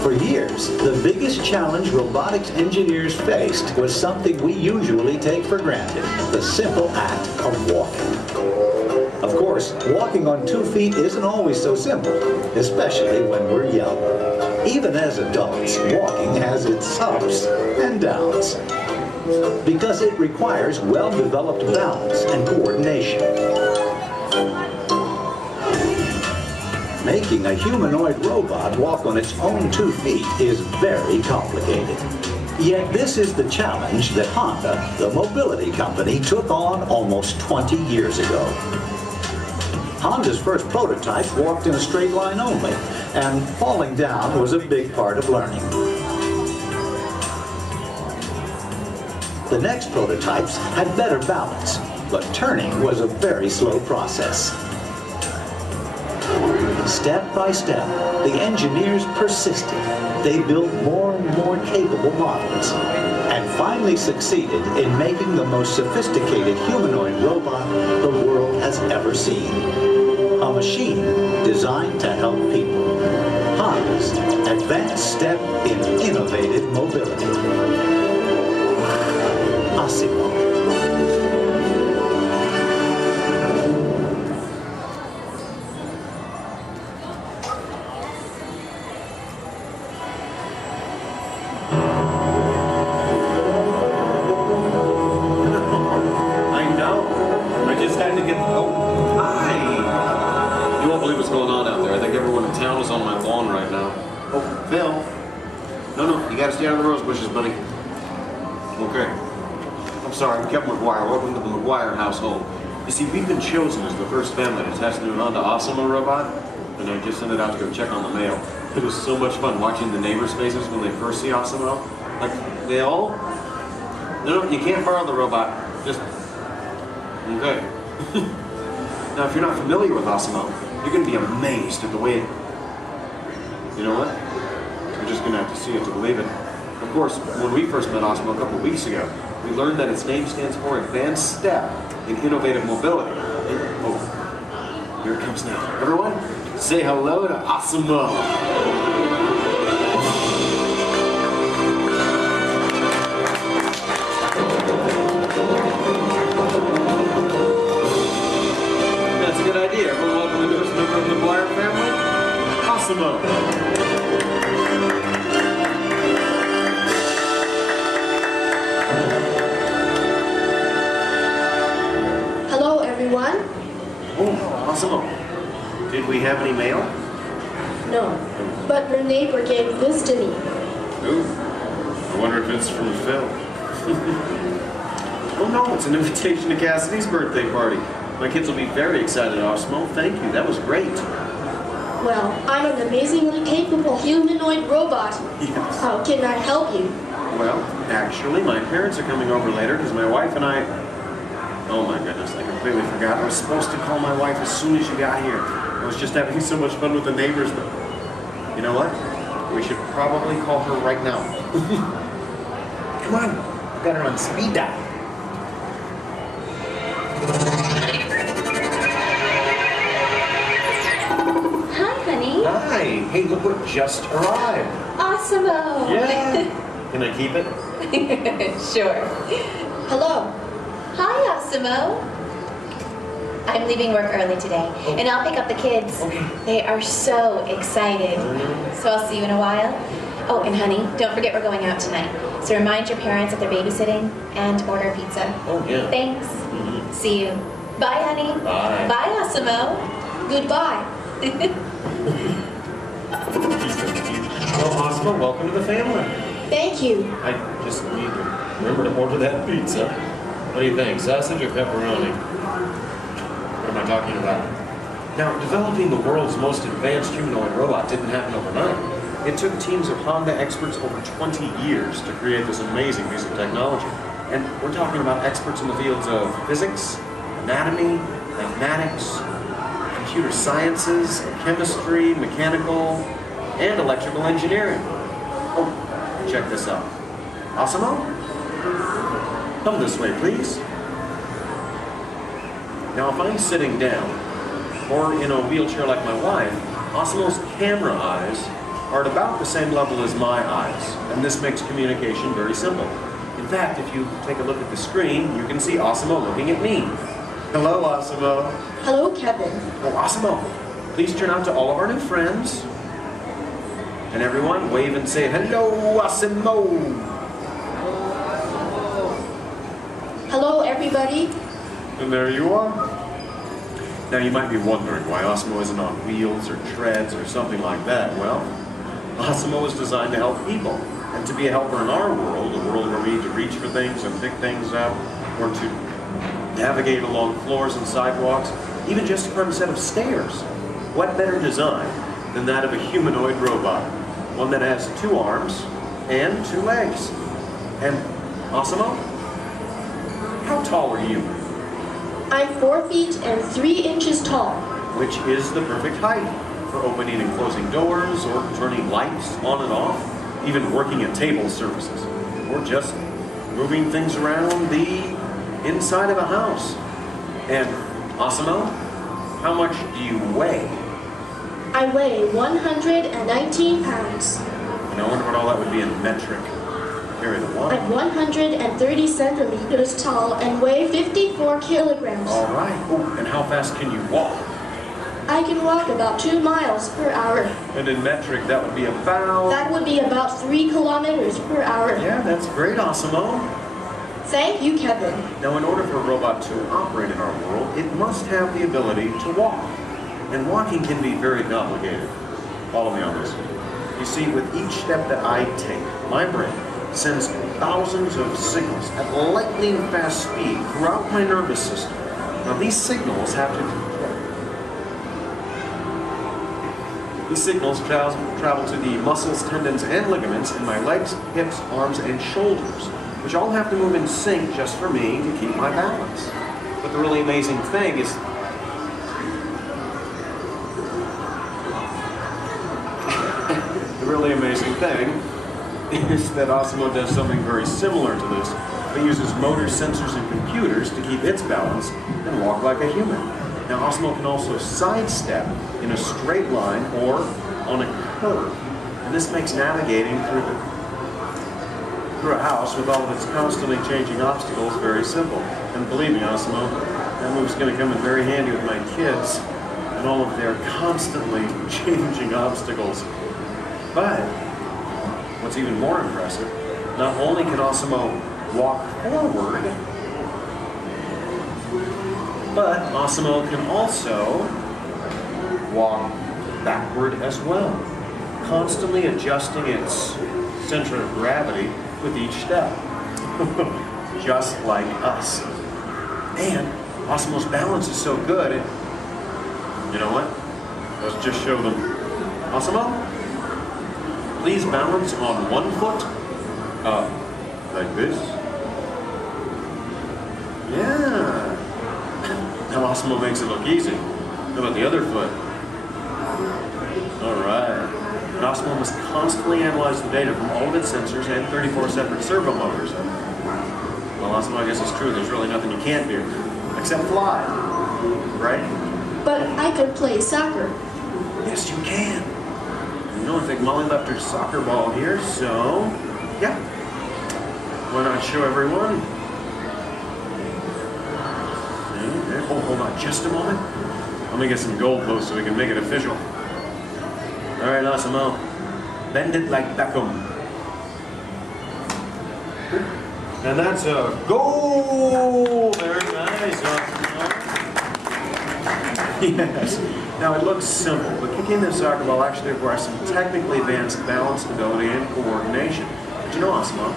For years, the biggest challenge robotics engineers faced was something we usually take for granted, the simple act of walking. Of course, walking on 2 feet isn't always so simple, especially when we're young. Even as adults, walking has its ups and downs, because it requires well-developed balance and coordination. Making a humanoid robot walk on its own 2 feet is very complicated. Yet this is the challenge that Honda, the mobility company, took on almost 20 years ago. Honda's first prototype walked in a straight line only, and falling down was a big part of learning. The next prototypes had better balance, but turning was a very slow process. Step by step, the engineers persisted. They built more and more capable models, and finally succeeded in making the most sophisticated humanoid robot the world has ever seen. A machine designed to help people. Honda's advanced step in innovative mobility. Asimo. Welcome to the McGuire household. You see, we've been chosen as the first family to test the new Honda Asimo robot, and I just sent it out to go check on the mail. It was so much fun watching the neighbors' faces when they first see Asimo. Like, they all... No, you can't borrow the robot. Just... Okay. Now, if you're not familiar with Asimo, You're going to be amazed at the way it... You know what? You're just going to have to see it to believe it. Of course, when we first met Osmo a couple of weeks ago, we learned that its name stands for Advanced Step in Innovative Mobility. Oh, here it comes now. Everyone, say hello to Osmo. That's a good idea. Everyone welcome the newest member of the McGuire family, Osmo. Hello, everyone. Oh, Osmo. Did we have any mail? No, but your neighbor gave this to me. Ooh. I wonder if it's from Phil. Oh no, it's an invitation to Cassidy's birthday party. My kids will be very excited, Osmo. Thank you, that was great. Well, I'm an amazingly capable humanoid robot. Yes. How can I help you? Well, actually, my parents are coming over later because my wife and I... Oh my goodness, I completely forgot. I was supposed to call my wife as soon as you got here. I was just having so much fun with the neighbors, but... You know what? We should probably call her right now. Come on, I've got her on speed dial. Hi, honey. Hi, hey, look what just arrived. Awesome-o. Yeah. Can I keep it? Sure. Hello. Hi, Awesome-o. I'm leaving work early today, and I'll pick up the kids. Okay. They are so excited. So I'll see you in a while. Oh, and honey, don't forget we're going out tonight. So remind your parents that they're babysitting and order pizza. Oh, yeah. Thanks. See you. Bye, honey. Bye. Bye, Awesome-o. Goodbye. Well, Osmo, welcome to the family. Thank you. I just need to remember to order that pizza. What do you think, sausage or pepperoni? What am I talking about? Now, developing the world's most advanced humanoid robot didn't happen overnight. It took teams of Honda experts over 20 years to create this amazing piece of technology. And we're talking about experts in the fields of physics, anatomy, mathematics, computer sciences, chemistry, mechanical, and electrical engineering. Oh, check this out. Osmo? Come this way, please. Now, if I'm sitting down, or in a wheelchair like my wife, Osmo's camera eyes are at about the same level as my eyes, and this makes communication very simple. In fact, if you take a look at the screen, you can see Osmo looking at me. Hello, Osmo. Hello, Kevin. Oh, Osmo, please turn out to all of our new friends. And everyone, wave and say, hello, Osmo. Hello, everybody. And there you are. Now, you might be wondering why Osmo isn't on wheels or treads or something like that. Well, Osmo is designed to help people and to be a helper in our world, a world where we need to reach for things and pick things up, or to navigate along floors and sidewalks, even just to climb a set of stairs. What better design than that of a humanoid robot? One that has 2 arms and 2 legs. And Osmo, how tall are you? I'm 4 feet and 3 inches tall. Which is the perfect height for opening and closing doors, or turning lights on and off, even working at table surfaces, or just moving things around the inside of a house. And Osmo, how much do you weigh? I weigh 119 pounds. And I wonder what all that would be in metric. Carry the one. I'm 130 centimeters tall and weigh 54 kilograms. All right. Oh, and how fast can you walk? I can walk about 2 miles per hour. And in metric, that would be about... That would be about 3 kilometers per hour. Yeah, that's great, Osmo. Thank you, Kevin. Now, in order for a robot to operate in our world, it must have the ability to walk. And walking can be very complicated. Follow me on this. You see, with each step that I take, my brain sends thousands of signals at lightning fast speed throughout my nervous system. Now, these signals travel to the muscles, tendons, and ligaments in my legs, hips, arms, and shoulders, which all have to move in sync just for me to keep my balance. But the really amazing thing is really amazing thing is that Osmo does something very similar to this. It uses motors, sensors, and computers to keep its balance and walk like a human. Now, Osmo can also sidestep in a straight line or on a curve. And this makes navigating through a house with all of its constantly changing obstacles very simple. And believe me, Osmo, that move's going to come in very handy with my kids and all of their constantly changing obstacles. But what's even more impressive, not only can Osmo walk forward, but Osmo can also walk backward as well, constantly adjusting its center of gravity with each step, just like us. And Osmo's balance is so good, you know what? Let's just show them. Osmo, please balance on one foot, like this. Yeah. Now Osmo makes it look easy. How about the other foot? All right. And Osmo must constantly analyze the data from all of its sensors and 34 separate servo motors. Well, Osmo, I guess it's true. There's really nothing you can't do, except fly, right? But I could play soccer. Yes, you can. You know, I think Molly left her soccer ball here, so yeah. Why not show everyone? Oh, hold on just a moment. Let me get some goalposts so we can make it official. All right, Osmo. Bend it like Beckham. And that's a goal! Very nice, Osmo. Yes. Now, it looks simple, but kicking the soccer ball actually requires some technically advanced balance, stability, and coordination. But you know, Osmo,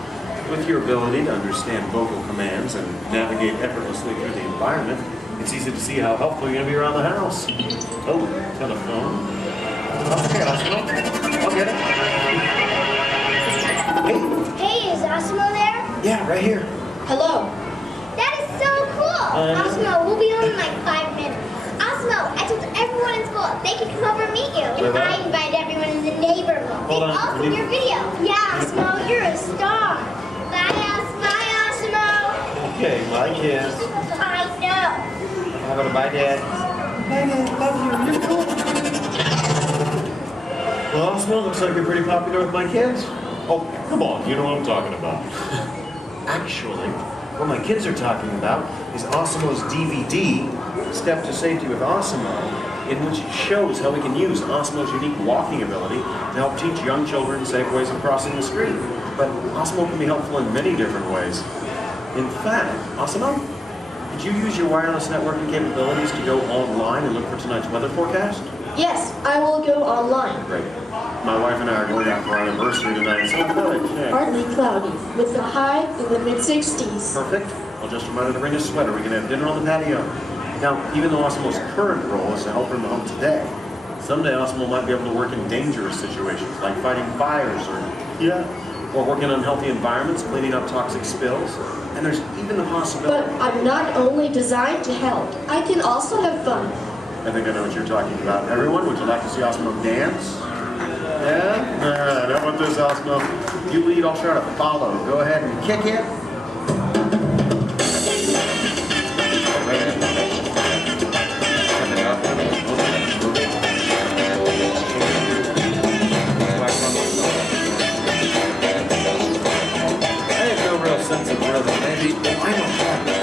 with your ability to understand vocal commands and navigate effortlessly through the environment, it's easy to see how helpful you're going to be around the house. Oh, telephone. Okay, Osmo. I'll get it. Hey. Hey, is Osmo there? Yeah, right here. Hello. That is so cool. Osmo, we'll be home in like 5 minutes. Osmo, I told everyone in school they can come over and meet you. And I invited everyone in the neighborhood. Hold on. Also your video. Yeah, Osmo, you're a star. Bye, Osmo. Okay, my kids. I know. How about a bye, Dad? Bye, Dad. Love you. You're cool. Well, Osmo, looks like you're pretty popular with my kids. Oh, come on. You know what I'm talking about. Actually, what my kids are talking about is Osmo's DVD, Step to Safety with Osmo, in which it shows how we can use Osmo's unique walking ability to help teach young children safe ways of crossing the street. But Osmo can be helpful in many different ways. In fact, Osmo, did you use your wireless networking capabilities to go online and look for tonight's weather forecast? Yes, I will go online. Great. My wife and I are going out for our anniversary tonight, so good. Yeah. Partly cloudy, with a high in the mid-60s. Perfect. I'll just remind her to bring a sweater. We can have dinner on the patio. Now, even though Osmo's current role is to help her in the home today, someday Osmo might be able to work in dangerous situations, like fighting fires or working in unhealthy environments, cleaning up toxic spills. And there's even the possibility... But I'm not only designed to help, I can also have fun. I think I know what you're talking about. Everyone, would you like to see Osmo dance? Yeah? All right, how about this, Osmo? You lead, I'll try to follow. Go ahead and kick it. I have no real sense of rhythm. Maybe I don't have it.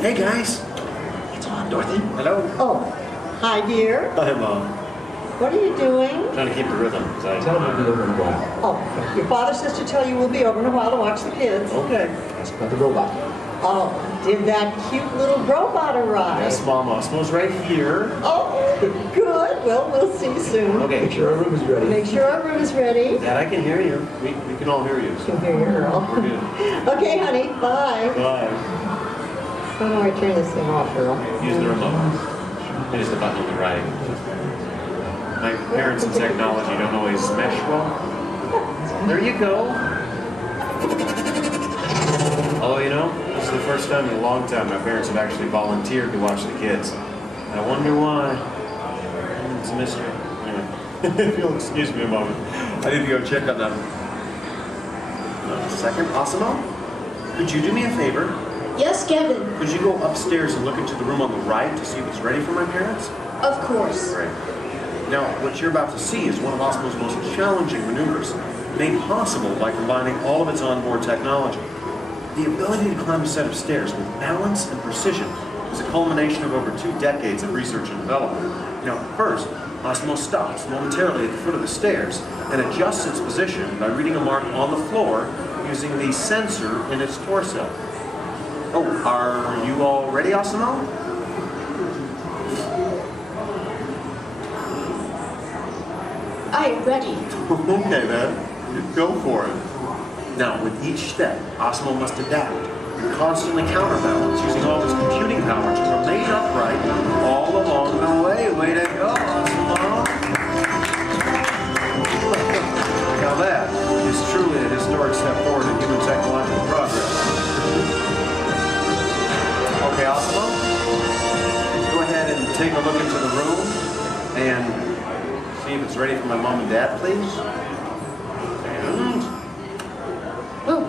Hey guys. It's on, Dorothy. Hello. Oh, hi dear. Hi, Mom. What are you doing? Trying to keep the rhythm. Tell me to be over in a while. Oh, your father says to tell you we'll be over in a while to watch the kids. Okay. Ask about the robot. Oh, did that cute little robot arrive? Yes, Mom. Osmo's right here. Oh, good. Well, we'll see soon. Okay. Make sure our room is ready. Make sure our room is ready. Dad, I can hear you. We can all hear you. So. Can hear you, Earl. We're good. Okay, honey. Bye. Bye. How do I turn this thing off, Earl? Use the remote. It is the button on the right. My parents and technology don't always mesh well. There you go. Although, you know, this is the first time in a long time my parents have actually volunteered to watch the kids. I wonder why. It's a mystery. Anyway, if you'll excuse me a moment, I need to go check on them. A second, Osimo? Could you do me a favor? Yes, Kevin. Could you go upstairs and look into the room on the right to see if it's ready for my parents? Of course. Great. Now, what you're about to see is one of Osmo's most challenging maneuvers, made possible by combining all of its onboard technology. The ability to climb a set of stairs with balance and precision is a culmination of over 2 decades of research and development. Now, first, Osmo stops momentarily at the foot of the stairs and adjusts its position by reading a mark on the floor using the sensor in its torso. Oh, are you all ready, Osmo? I am ready. Okay then, go for it. Now, with each step, Osmo must adapt and constantly counterbalance using all its computing power to remain upright all along the way. Way to go, Osmo! Now that is truly a historic step forward in human technological progress. Okay, Osmo, go ahead and take a look into the room and see if it's ready for my mom and dad, please. And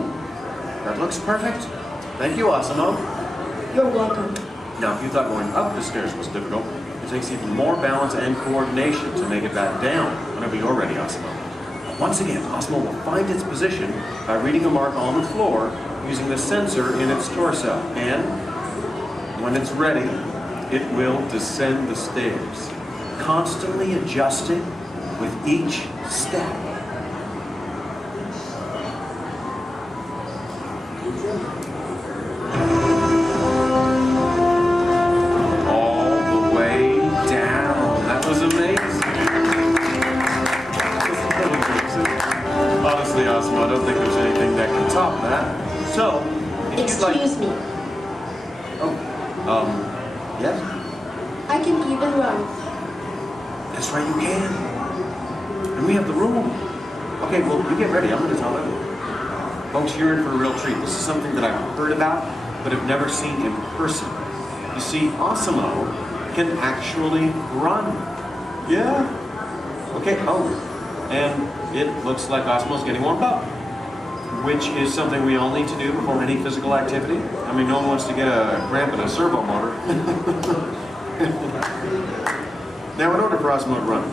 that looks perfect. Thank you, Osmo. You're welcome. Now, if you thought going up the stairs was difficult, it takes even more balance and coordination to make it back down whenever you're ready, Osmo. Once again, Osmo will find its position by reading a mark on the floor using the sensor in its torso. And when it's ready, it will descend the stairs, constantly adjusting with each step. All the way down. That was amazing. Honestly, Osmo, I don't think there's anything that can top that. So, if you'd like... Excuse me. Yes? I can even run. That's right, you can. And we have the room. Okay, well, you get ready. I'm going to tell everyone. Folks, you're in for a real treat. This is something that I've heard about, but have never seen in person. You see, Osmo can actually run. Yeah. Okay, and it looks like Osmo's getting warmed up, which is something we all need to do before any physical activity. I mean, no one wants to get a cramp in a servo motor. Now, in order for Osmo to run,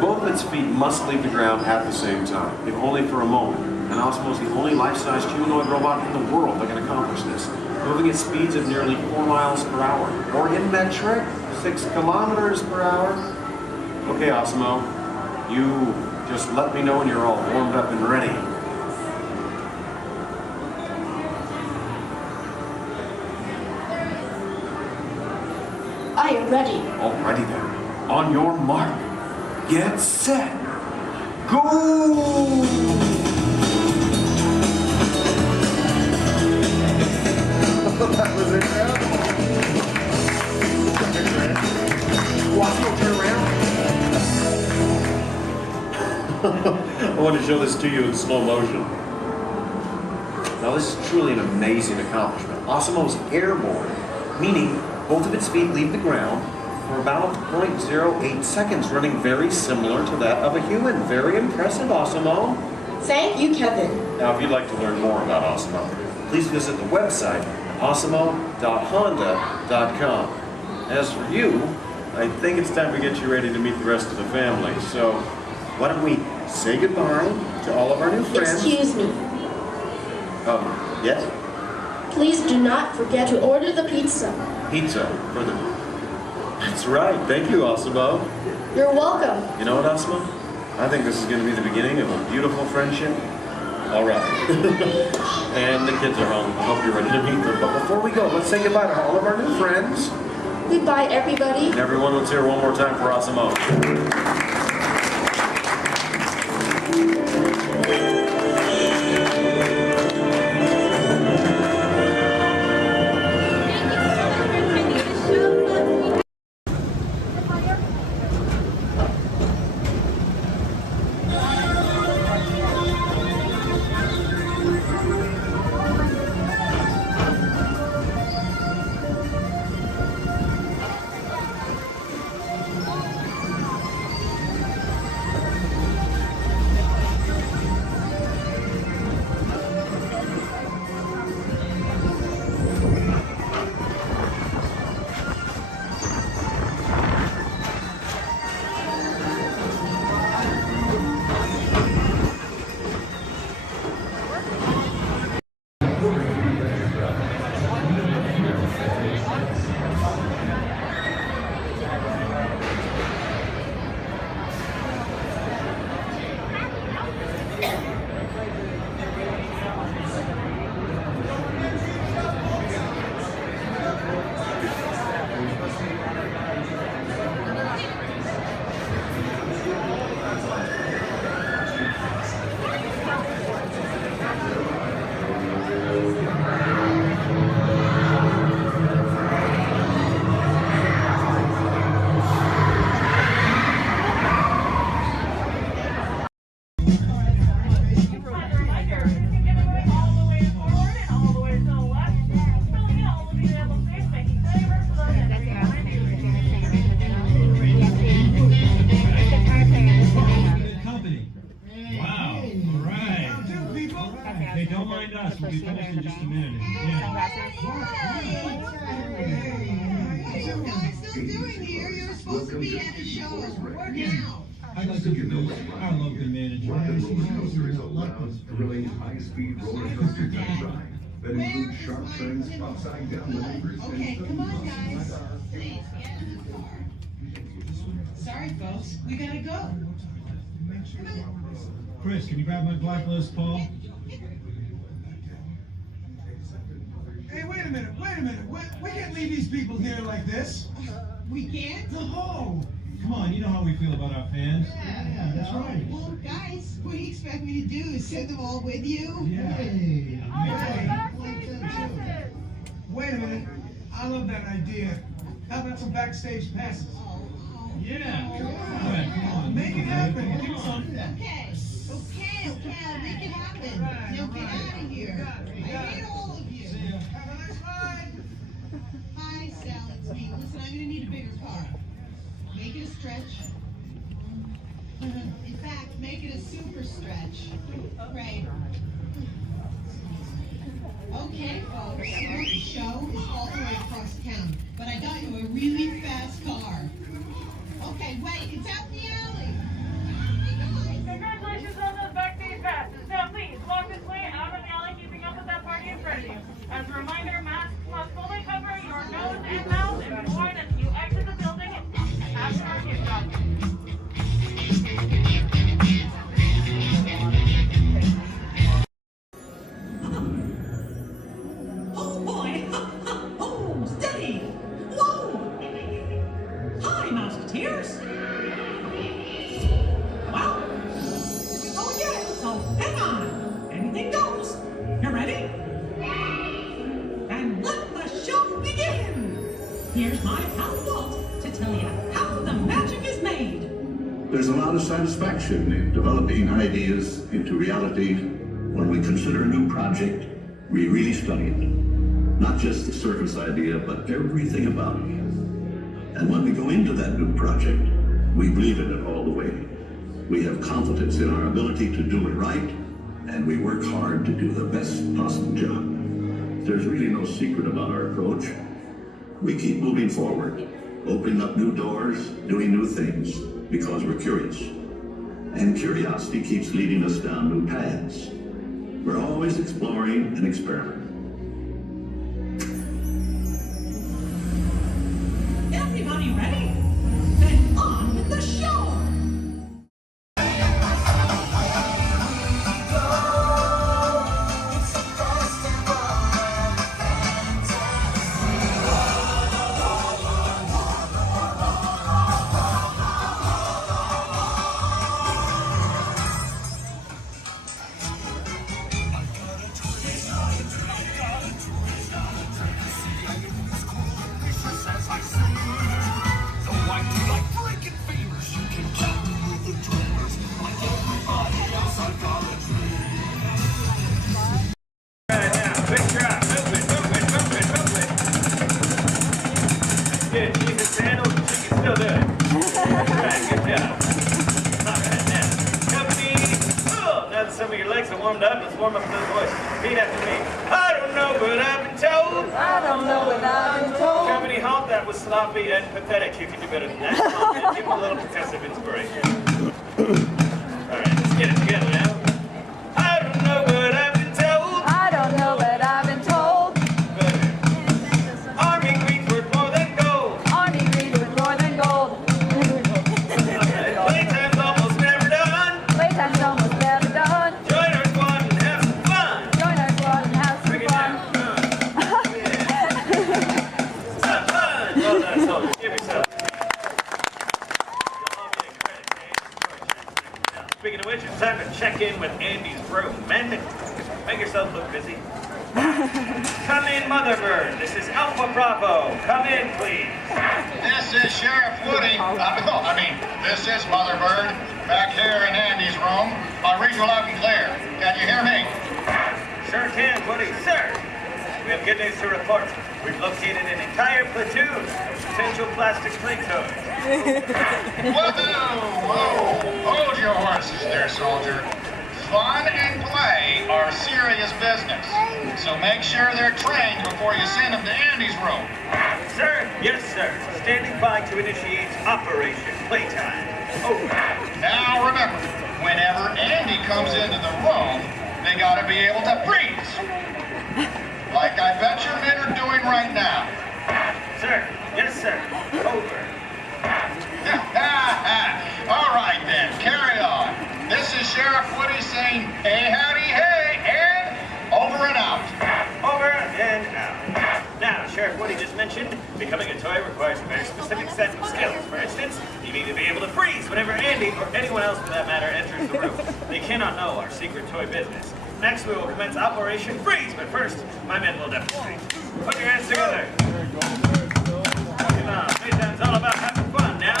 both of its feet must leave the ground at the same time, if only for a moment. And Osmo is the only life-sized humanoid robot in the world that can accomplish this, moving at speeds of nearly 4 miles per hour, or in metric, 6 kilometers per hour. Okay, Osmo, you just let me know when you're all warmed up and ready. I am ready. Alrighty then. On your mark, get set, go! That was incredible. Osmo, turn around. I want to show this to you in slow motion. Now, this is truly an amazing accomplishment. Osmo's airborne, meaning both of its feet leave the ground for about 0.08 seconds, running very similar to that of a human. Very impressive, Osmo. Thank you, Kevin. Now, if you'd like to learn more about Osmo, please visit the website, osmo.honda.com. As for you, I think it's time to get you ready to meet the rest of the family. So, why don't we say goodbye to all of our new friends? Excuse me. Yes? Please do not forget to order the pizza. Pizza for the... That's right. Thank you, Osmo. You're welcome. You know what, Osmo? I think this is going to be the beginning of a beautiful friendship. All right. And the kids are home. I hope you're ready to meet them. But before we go, let's say goodbye to all of our new friends. Goodbye, everybody. And everyone, let's hear one more time for Awesome-O. Hey, don't mind us. We'll be finished in just a minute. Yeah. What you guys still doing here? You're supposed to be at the show. Work now. I'd like to I love the manager. Rocket Roller Coaster is a loud, thrilling, high-speed roller coaster test ride that includes sharp turns, upside-down maneuvers, Okay, come on, guys. Please, get in the car. Sorry, folks. We gotta go. Come on. Chris, can you grab my blacklist, Paul? Hey, wait a minute. We can't leave these people here like this. We can't? No! Come on, you know how we feel about our fans. Yeah, that's right. Well, guys, what do you expect me to do? Send them all with you? Yeah. Wait a minute. I love that idea. How about some backstage passes? Yeah. Come on. Make it happen. Come on. Okay, I'll make it happen. Now get out of here. I hate all of you. Have a nice ride. Hi, Sal, it's me. Listen, I'm gonna need a bigger car. Make it a stretch. In fact, make it a super stretch. Right. Okay, folks, the show is all the way across town, but I got you a really fast car. Okay, wait, it's out in the alley. Congratulations on those backstage passes. Now please, walk this way out of the alley, keeping up with that party in front of you. As a reminder, masks must fully cover your nose and mouth and be worn as you exit the building after our kickoff. Oh boy! Oh, steady! Whoa! Hi, Musketeers! Well, oh yeah, so hang on. Anything goes. You ready? And let the show begin! Here's my pal Walt to tell you how the magic is made. There's a lot of satisfaction in developing ideas into reality. When we consider a new project, we really study it. Not just the surface idea, but everything about it. And when we go into that new project, we believe in it all the way. We have confidence in our ability to do it right, and we work hard to do the best possible job. There's really no secret about our approach. We keep moving forward, opening up new doors, doing new things, because we're curious. And curiosity keeps leading us down new paths. We're always exploring and experimenting. Everybody ready? Then on with the show! Still do it. Alright, good job. Alright, now, company. Oh, now that some of your legs are warmed up, let's warm up those voices. Repeat after me. I don't know, but I've been told. I don't know what I've been told. Company, halt. That was sloppy and pathetic. You can do better than that. Come on, man. Give them a little progressive inspiration. Alright, let's get it together now. I don't know, but I've been told. I don't know, but I've been told. Army green's worth more than gold. Army green's worth more than gold. Playtime's almost never done. Playtime's almost never done. Join our squad and have some fun. Join our squad and have some Bring it fun. down. Some fun. Well done, soldiers. Give yourself. Speaking of which, it's time to check in with Andy's room. Men, make yourself look busy. Come in, Motherbird. This is Alpha Bravo. Come in, please. This is Sheriff Woody. This is Motherbird. Back here in Andy's room. I read you loud and clear. Can you hear me? Sure can, Woody. Sir, we have good news to report. We've located an entire platoon of potential plastic play toys. Whoa! Hold your horses there, soldier. Fun and play are serious business. So make sure they're trained before you send them to Andy's room. Sir? Yes, sir. Standing by to initiate Operation Playtime. Over. Now remember, whenever Andy comes into the room, they gotta be able to freeze. Like I bet your men are doing right now. Sir? Yes, sir. Over. All right then, carry on. This is Sheriff Woody saying, hey, howdy, hey, and over and out. Over and out. Now, Sheriff Woody just mentioned, becoming a toy requires a very specific set of skills. For instance, you need to be able to freeze whenever Andy, or anyone else for that matter, enters the room. They cannot know our secret toy business. Next, we will commence Operation Freeze, but first, my men will demonstrate. Put your hands together. Come on, Playtime's all about having fun now.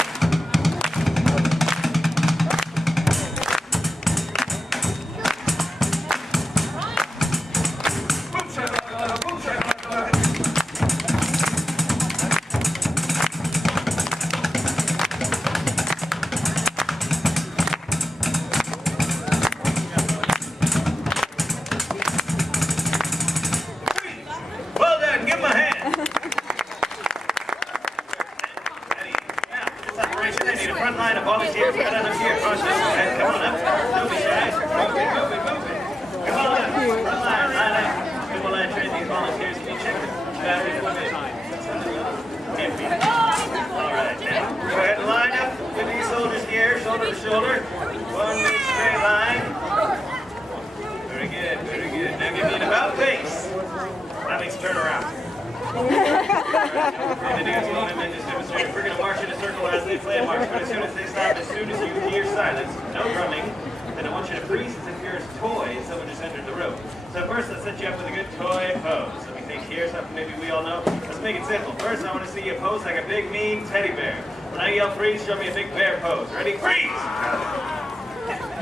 Well done, give him a hand. This operation, they need a front line of volunteers right on up here. Cross this way. Come on up. Don't be shy. Move it. Come on up. Front line up. We will train these volunteers to be checked. Can't be. All right, now go ahead and line up with these soldiers here, shoulder to shoulder. One big straight line. Very good, very good. Now give me an about face. That means turn around. We're going to march in a circle as they play a march, but as soon as they stop, as soon as you hear silence, no drumming, then I want you to freeze as if you're a toy and someone just entered the room. So first, let's set you up with a good toy pose. Let me think here, something maybe we all know. Let's make it simple. First, I want to see you pose like a big, mean teddy bear. When I yell freeze, show me a big bear pose. Ready? Freeze!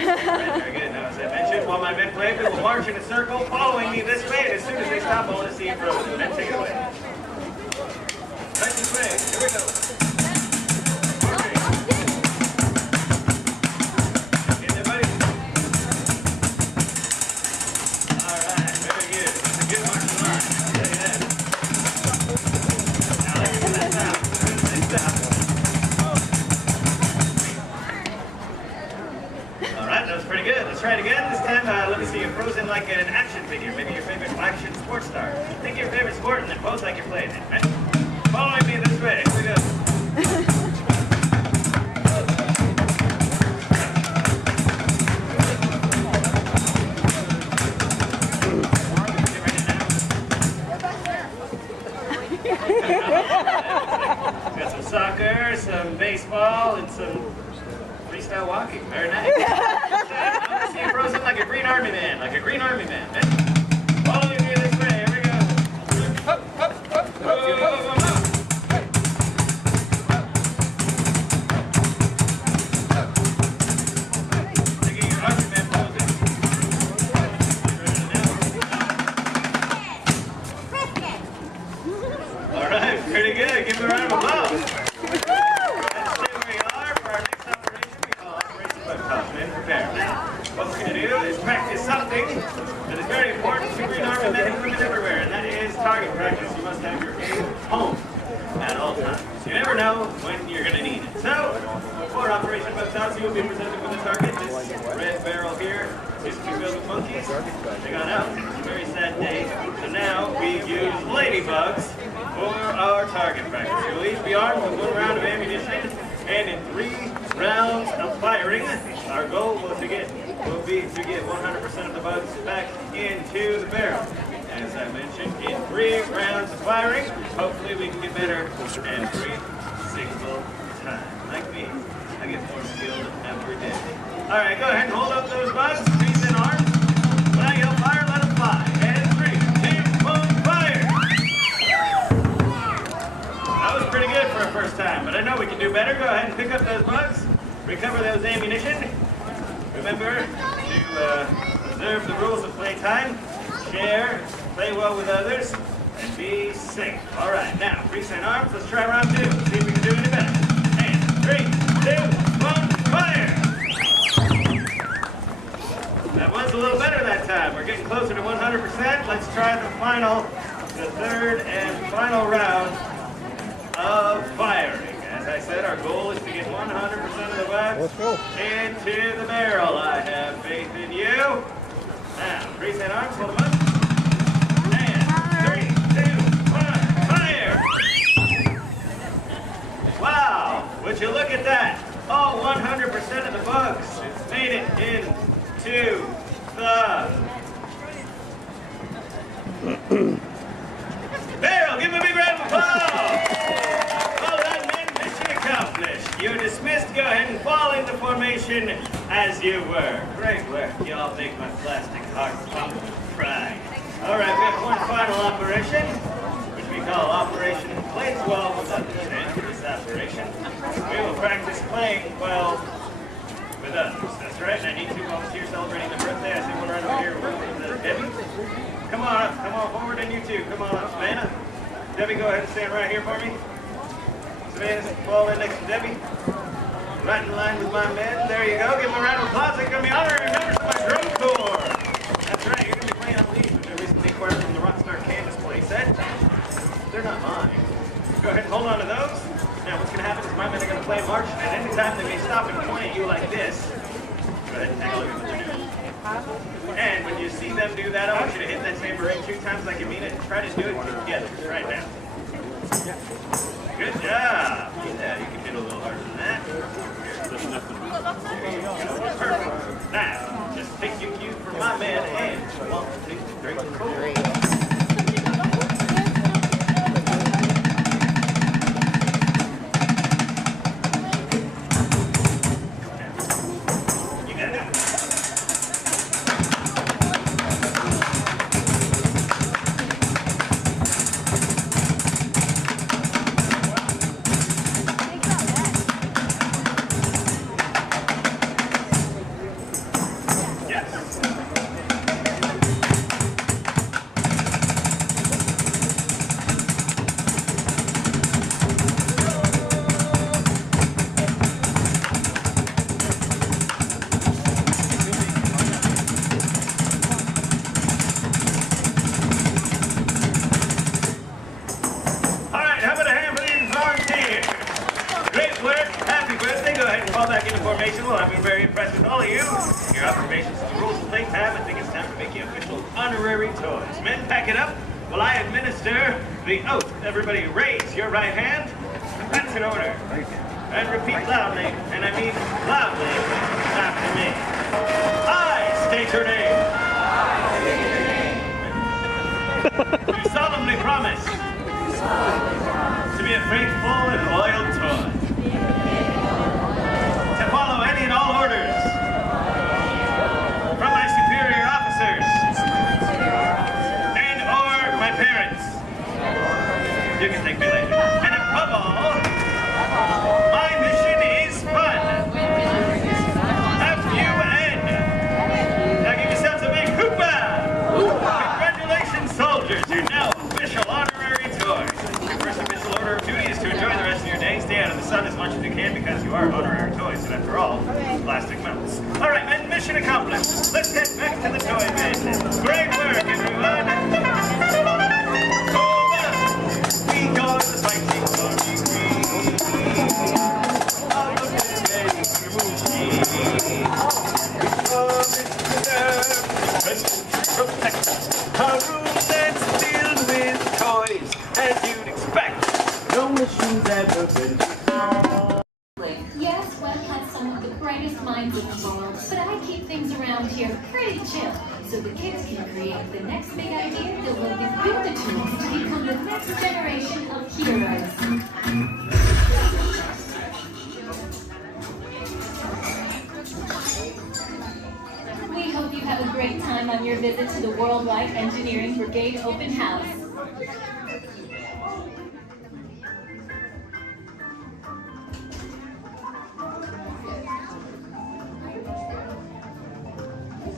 Very good. Now, as I mentioned, while my men play, we will march in a circle, following me this way, and as soon as they stop, I want to see you frozen. Men, take it away. Nice and swing. Here we go. Get there, buddy. All right. Very good. That's a good marching line. I'll tell you that. Now, let's get that down. As soon as they stop. All right, that was pretty good. Let's try it again. This time, let me see you frozen like an action figure. Maybe your favorite action sports star. Think your favorite sport and then pose like you're playing it, right? Following me this way. Here we go. Got some soccer, some baseball, and some freestyle walking. Very nice. I want to see you frozen like a green army man. Like a green army man. Following me this way. Here we go. Up, up, up, up, up, up, up. All right, pretty good. Give him a round of applause. 2 will be presented with a target. This red barrel here is to filled with monkeys. They got out. It's a very sad day. So now we use ladybugs for our target practice. You'll each be armed with 1 round of ammunition, and in 3 rounds of firing, our goal will be to get 100% of the bugs back into the barrel. As I mentioned, in 3 rounds of firing, hopefully we can get better every single time. Like me, I get more skilled every day. All right, go ahead and hold up those bugs. Squeeze in arms. When I yell fire, let them fly. And 3, 2, 1, fire! That was pretty good for a first time, but I know we can do better. Go ahead and pick up those bugs. Recover those ammunition. Remember to observe the rules of playtime. Share, play well with others, and be safe. All right, now, present arms. Let's try round 2. See if we can do any better. And 3, 2, 1, fire! That was a little better that time. We're getting closer to 100%. Let's try the 3rd and final round of firing. As I said, our goal is to get 100% of the bugs into the barrel. I have faith in you. Now, present arms, hold them up. And 3, 2, 1, fire! Wow, would you look at that? All 100% of the bugs made it into the barrel. Give them a big round of applause. Well done, men. Mission accomplished. You're dismissed. Go ahead and fall into formation as you were. Great work. Y'all make my plastic heart pump with pride. All right, we have one final operation, which we call Operation Play 12 with others. And for this operation, we will practice playing 12 with others. That's right. And I need 2 volunteers celebrating their birthday. I see one right over here with Debbie. Come on up. Come on forward, and you too. Come on up, Savannah. Debbie, go ahead and stand right here for me. Savannah, fall in next to Debbie. Right in line with my men. There you go. Give them a round of applause. They're going to be honorary members of my drum corps. That's right. You're going to be playing on these, which I recently acquired from the Rockstar Canvas playset. They're not mine. Go ahead and hold on to those. Now, what's going to happen is my men are going to play march, and any time they may stop and point at you like this, go ahead and take a look at what they're doing. And when you see them do that, I want you to hit that tambourine 2 times like you mean it, and try to do it together right now. Good job. Yeah, you can hit a little harder than that. Perfect. Now, just take your cue from my man and 1, 2, 3, 4. Everybody raise your right hand. That's in order. And repeat loudly, and I mean loudly, after me. I state your name. You solemnly promise to be a faithful and loyal toy. To follow any and all orders from my superior officers and or my parents. You can thank me later. And above all, my mission is fun. F-U-N. Now give yourselves a big hoopah. Congratulations, soldiers. You're now official honorary toys. Your first official order of duty is to enjoy the rest of your day. Stay out of the sun as much as you can because you are honorary toys. And after all, plastic melts. All right, men, mission accomplished. Let's head back to the toy bin. Great work, everyone. We got visit to the Worldwide Engineering Brigade Open House.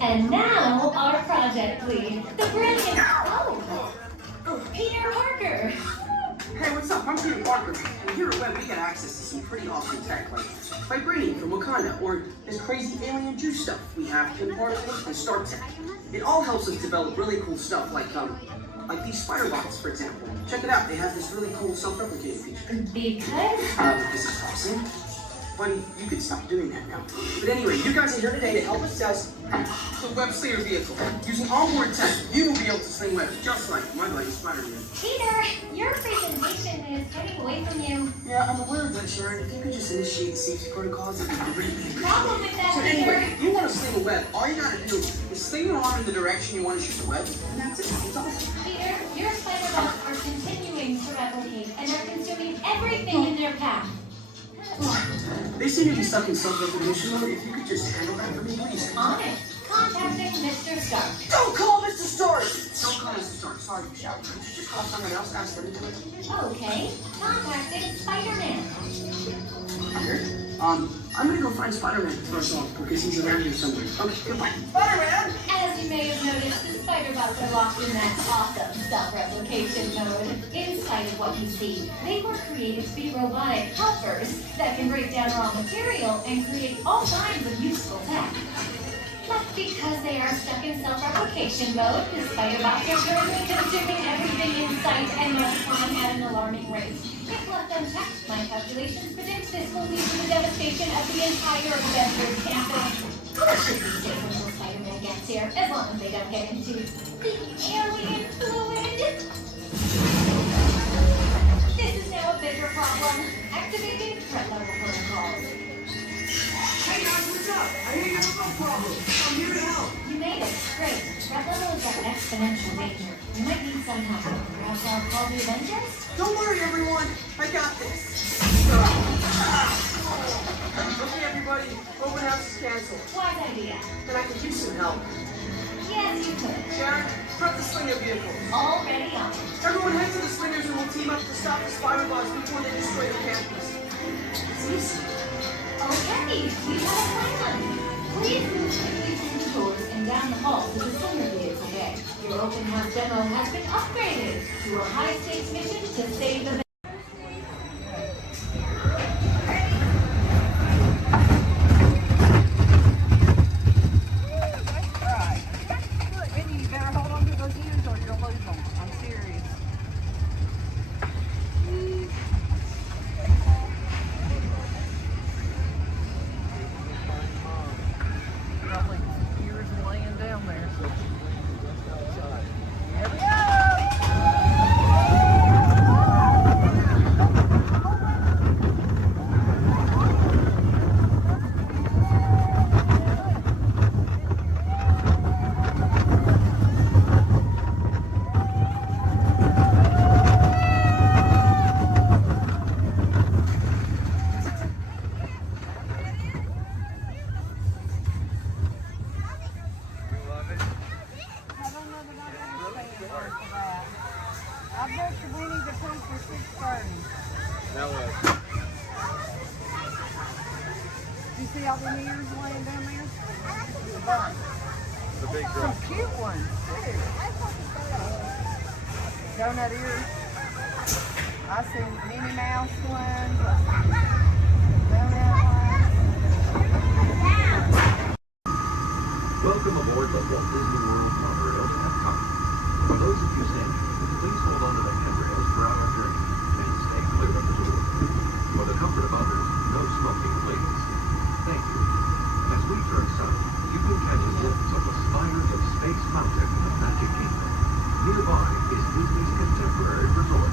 And now, our project lead, the brilliant, Peter Parker. Hey, what's up? I'm Peter Parker. And here at Web, we get access to some pretty awesome tech, like vibranium from Wakanda, or this crazy alien juice stuff. We have pin particles and Star Tech. It all helps us develop really cool stuff, like these spider bots, for example. Check it out. They have this really cool self-replicating feature. Because? This is awesome. Buddy, you can stop doing that now. But anyway, you guys are here today to help us test the Web Slinger vehicle. Using onboard tech, you will be able to sling webs just like my buddy Spider-Man. Peter, your presentation is getting away from you. Yeah, I'm aware of that, Sharon. If you could just initiate the safety protocols, it would be really appreciated. Problem with that, So Peter. anyway, if you want to sling a web, all you gotta do is sling your arm in the direction you want to shoot the web, and that's it. It's awesome. Peter, your spider bots are continuing to replicate and are consuming everything in their path. They seem to be stuck in self-recognition mode. If you could just handle that for me, please. On it. Contacting Mr. Stark. Don't call Mr. Stark! Don't call Mr. Stark. Sorry, Michelle. Just call someone else. Ask them to do it. Okay. Contacting Spider-Man. Here. I'm gonna go find Spider-Man first off because he's around here somewhere. Okay, goodbye. Spider-Man! As you may have noticed, the spider bots are locked in that awesome self-replication mode. In spite of what you see, they were created to be robotic helpers that can break down raw material and create all kinds of useful tech. But because they are stuck in self-replication mode, the spider bots are currently consuming everything in sight and must on at an alarming rate. If left unchecked, my calculations predict this will lead to the devastation of the entire Avengers campus. It should be safe until Spider-Man gets here, as long as they don't get into the alien fluid. This is now a bigger problem. Activating threat level protocols. Hey guys, what's up? I hear you have no problem. I'm here to help. You made it. Great. Threat level is at exponential danger. You might need some help. Perhaps I'll call the Avengers? Don't worry, everyone. I got this. Okay, everybody. Open house is canceled. Wise idea. And I could use some help. Yes, you could. Sharon, prep the Slinger vehicle. Already on. Everyone head to the Slingers and we'll team up to stop the spider bots before they destroy the campus. It's easy. Okay, we have a plan. Please move quickly through the doors and down the hall to the Slinger vehicle bay. Your open house demo has been upgraded to a high-stakes mission to save the Donut ears. I see Minnie Mouse ones. Donut Welcome aboard the Walt Disney World monorail at Epcot. For those of you standing, please hold on to the handrails throughout our journey and stay clear of the door. For the comfort of others, no smoking, please. Thank you. As we turn south, you can catch a glimpse of the spires of Space Mountain in the Magic Kingdom. Nearby is Disney's contemporary resort.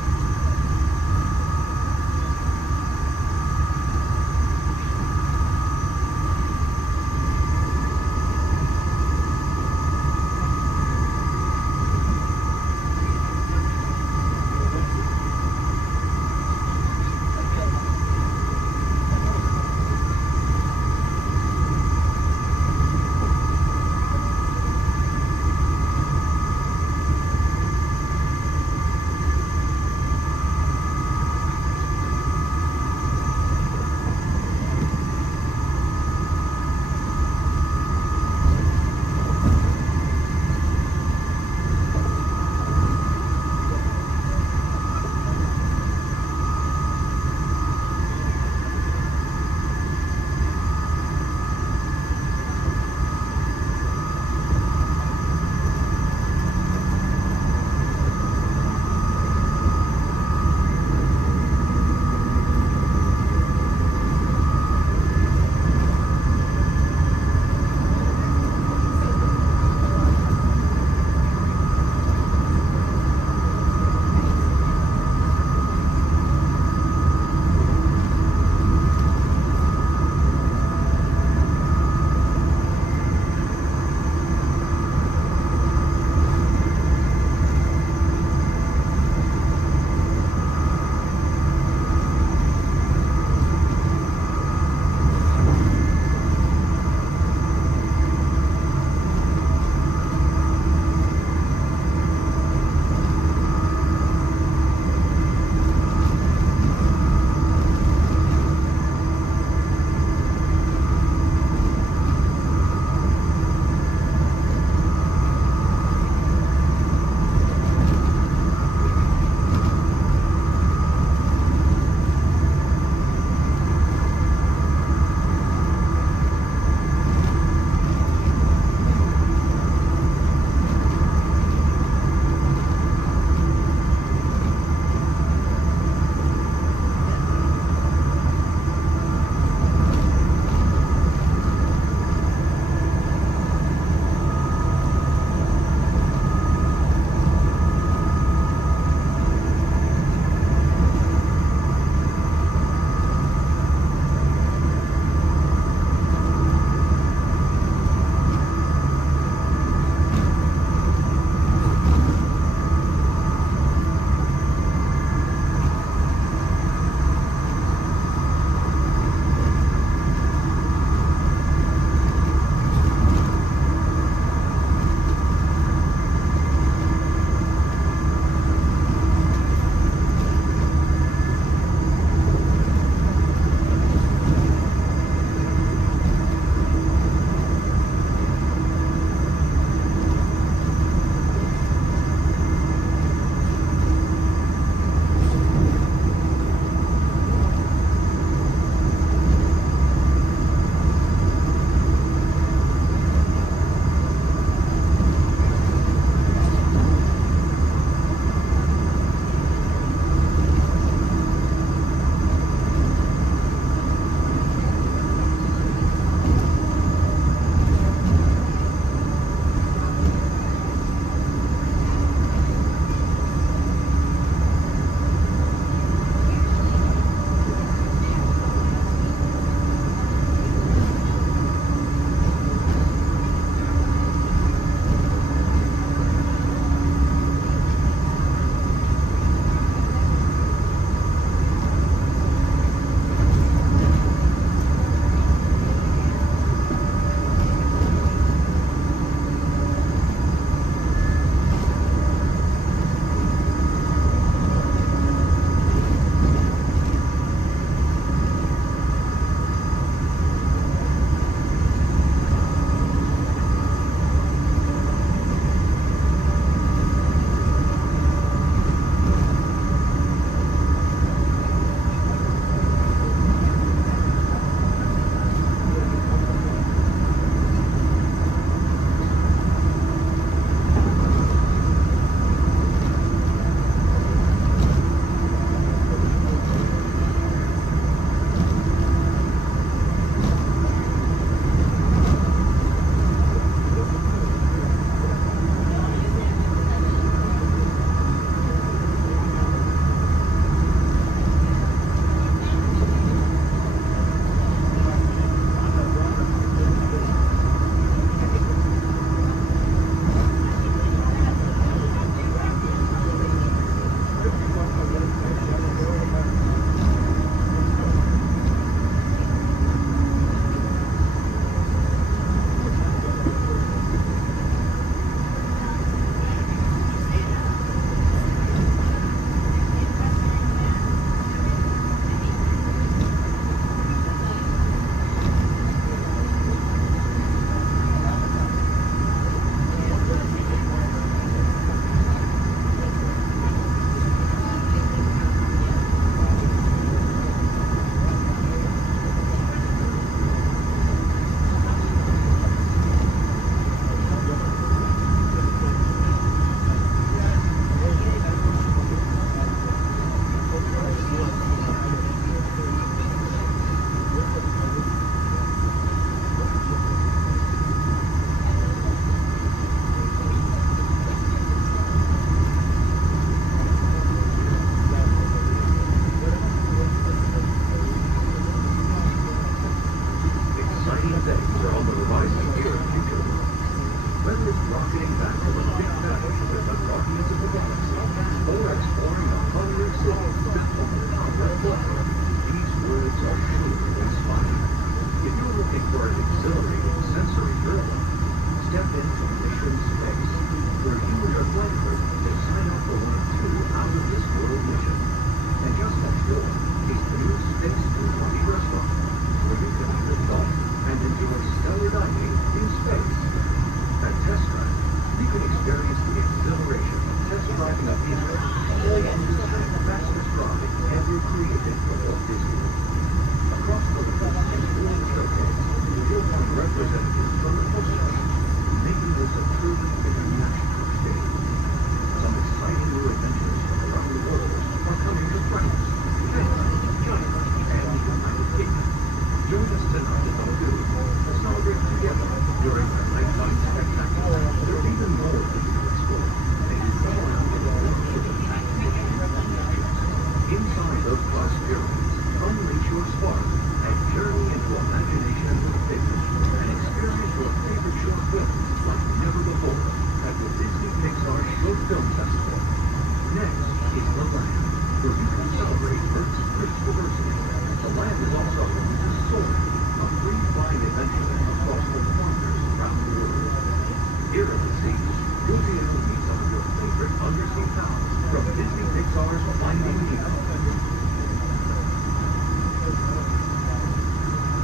winding eco.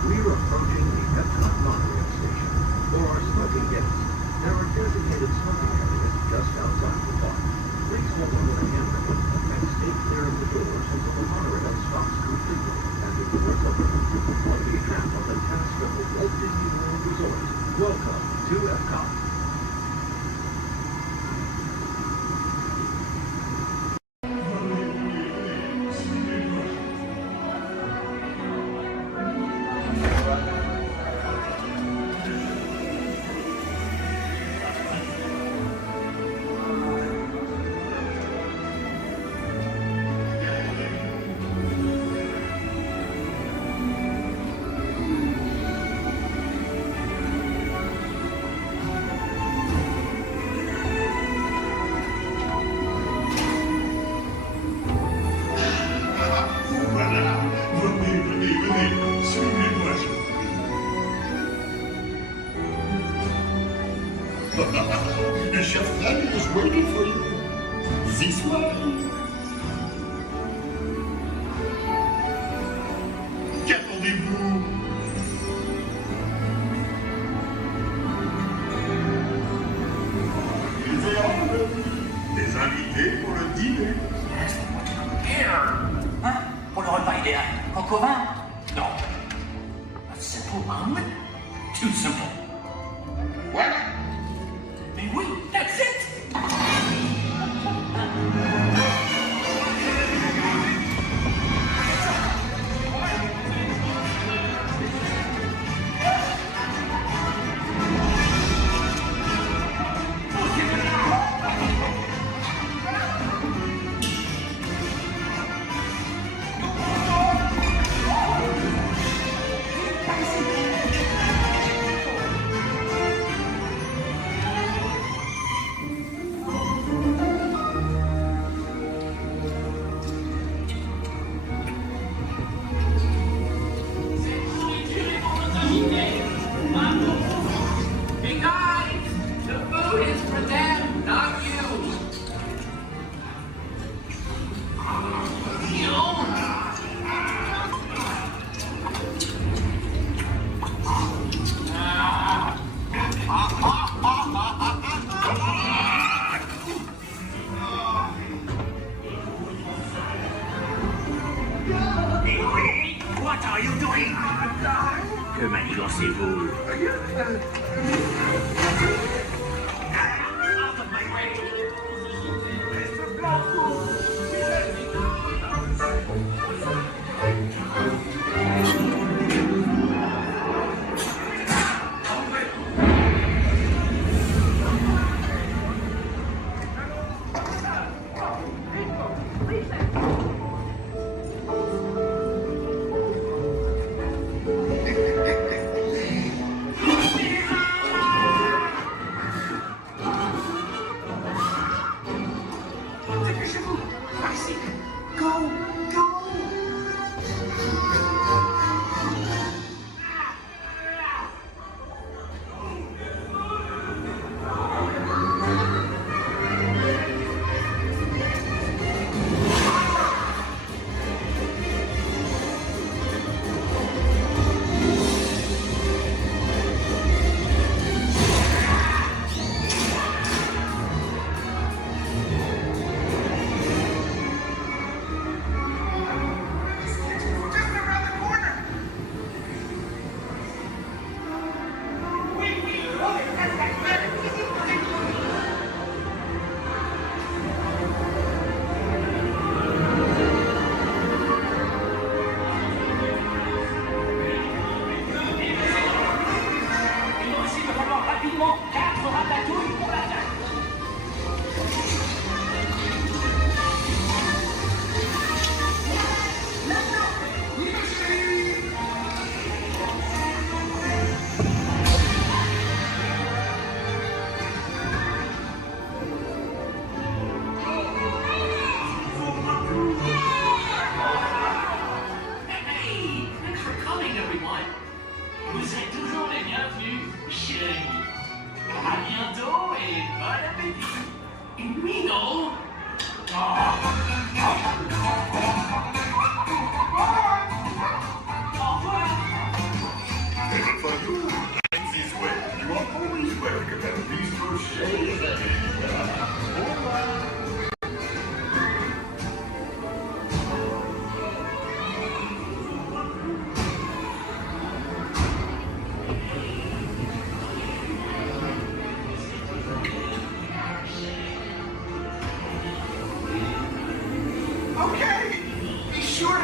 We're approaching the Epcot monorail station. For our smoking guests, there are designated smoking areas just outside the park. Please hold on to the handrail and stay clear of the doors until the monorail stops completely and the doors open. On behalf of the cast of the Walt Disney World Resort, welcome to Epcot. The chef Danny was waiting for you. This way. Qu'attendez-vous? Des invités pour le dîner. Hein? Pour le repas idéal. Coq au vin? Non. A simple omelet? Too simple. Voilà. Mais oui, that's it! Hey guys, the food is for them, not you. What are you doing? Que manigancez-vous? Out of my way!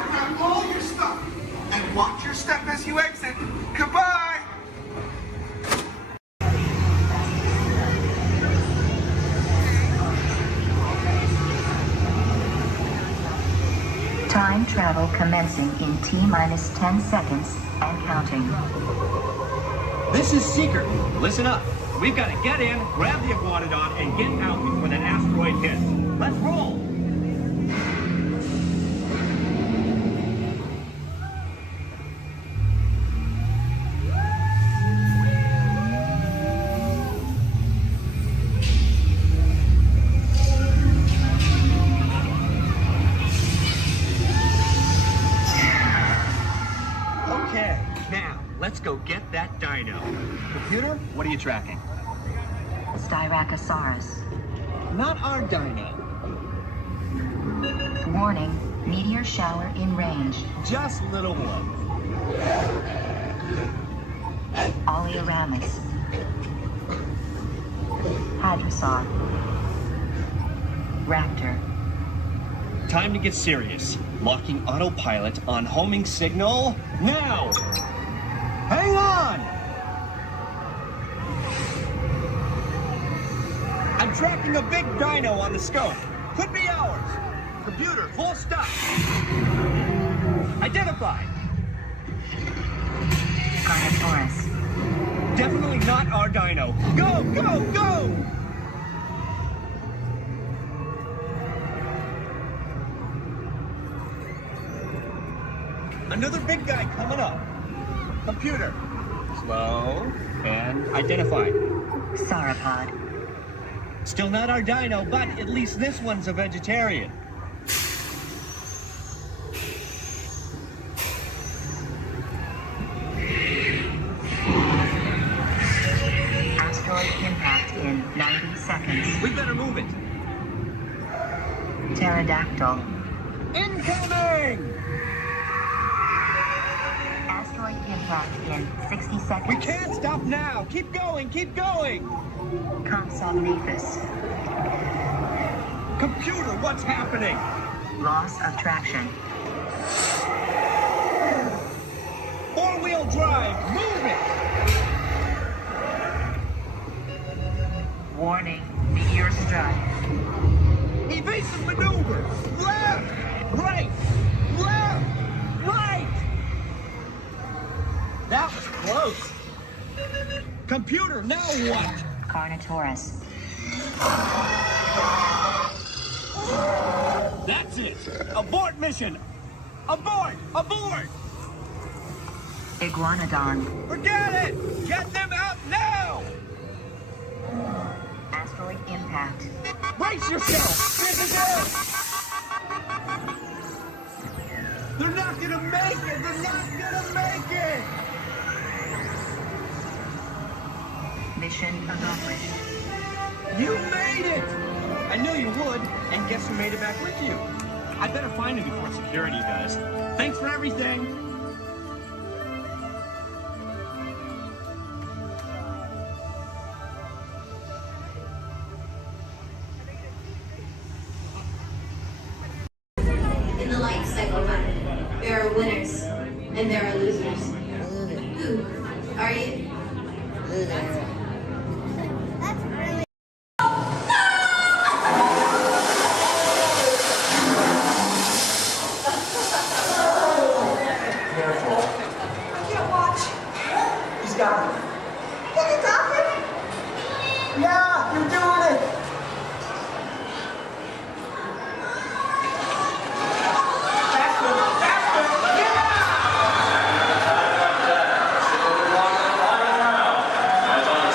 grab all your stuff. And watch your step as you exit. Goodbye. Time travel commencing in T-minus 10 seconds and counting. This is Seeker. Listen up. We've got to get in, grab the iguanodon, and get out before that asteroid hits. Let's roll! Okay, now, let's go get that dino. Computer, what are you tracking? Styracosaurus. Not our dino. Warning, meteor shower in range. Just little one. Oleoramus. Hadrosaur. Raptor. Time to get serious. Locking autopilot on homing signal now! Hang on! I'm tracking a big dino on the scope. Could be ours. Computer, full stop. Identified. Carnotaurus. Definitely not our dino. Go, go, go! Another big guy coming up. Computer. Slow and identified. Sauropod. Still not our dino, but at least this one's a vegetarian. Asteroid impact in 90 seconds. We better move it. Pterodactyl. Incoming! Asteroid impact in 60 seconds. We can't stop now. Keep going, keep going. Compsognathus. Computer, what's happening? Loss of traction. Four-wheel drive, move it! Warning, meteor strike. Evasive maneuver! Left! Right! Left! Right! That was close. Computer, now what? Carnotaurus. That's it! Abort mission! Abort! Abort! Iguanodon. Forget it! Get them out now! Asteroid impact. Brace yourself! This is it! They're not gonna make it! They're not gonna make it! Mission accomplished. You made it! I knew you would, and guess who made it back with you? I better find him before security does. Thanks for everything! In the life cycle run, there are winners and there are losers. Who are you? Yeah, you're doing it! As long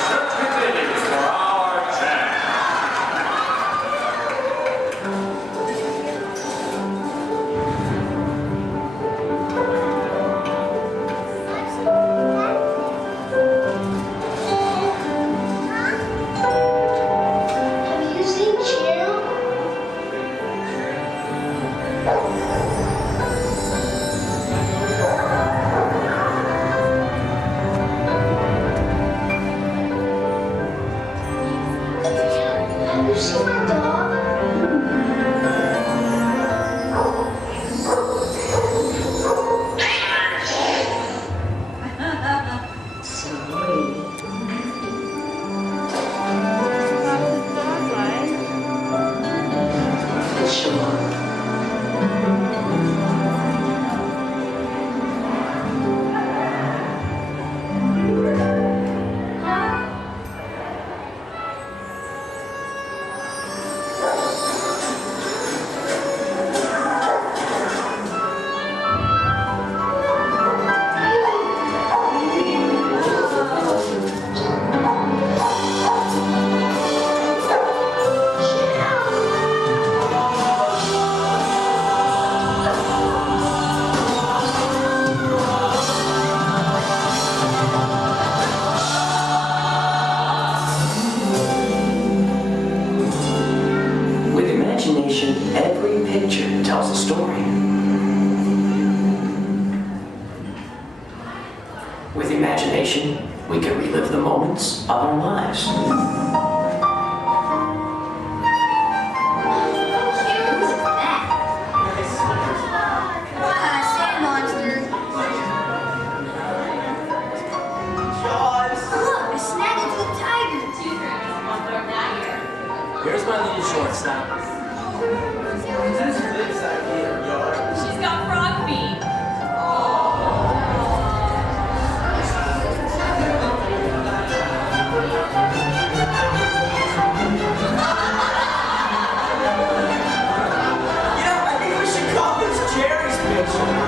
imagination, we can relive the moments of our lives. Where's my little shortstop? She's got frog feet. I think we should call this Jerry's picture.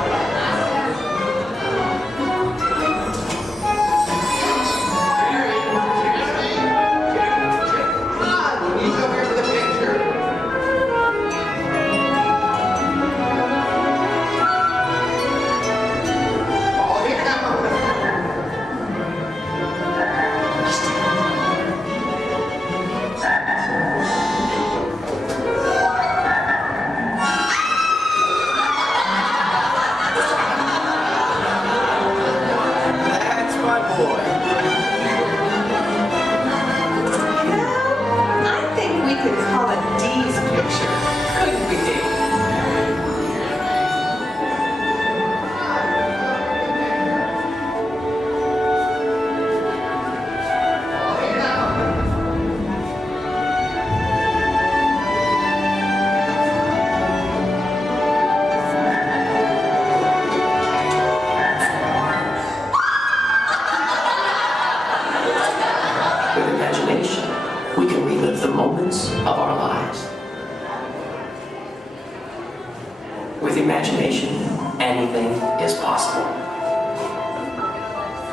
We can relive the moments of our lives. With imagination, anything is possible.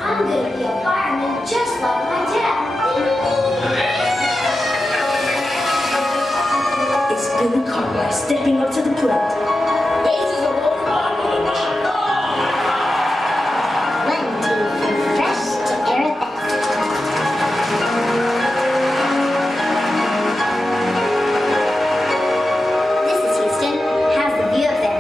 I'm gonna be a fireman just like my dad. It's Billy Cartwright stepping up to the plate. Bases are rolling on with a One team from fresh to everything. This is Houston. How's the view up there?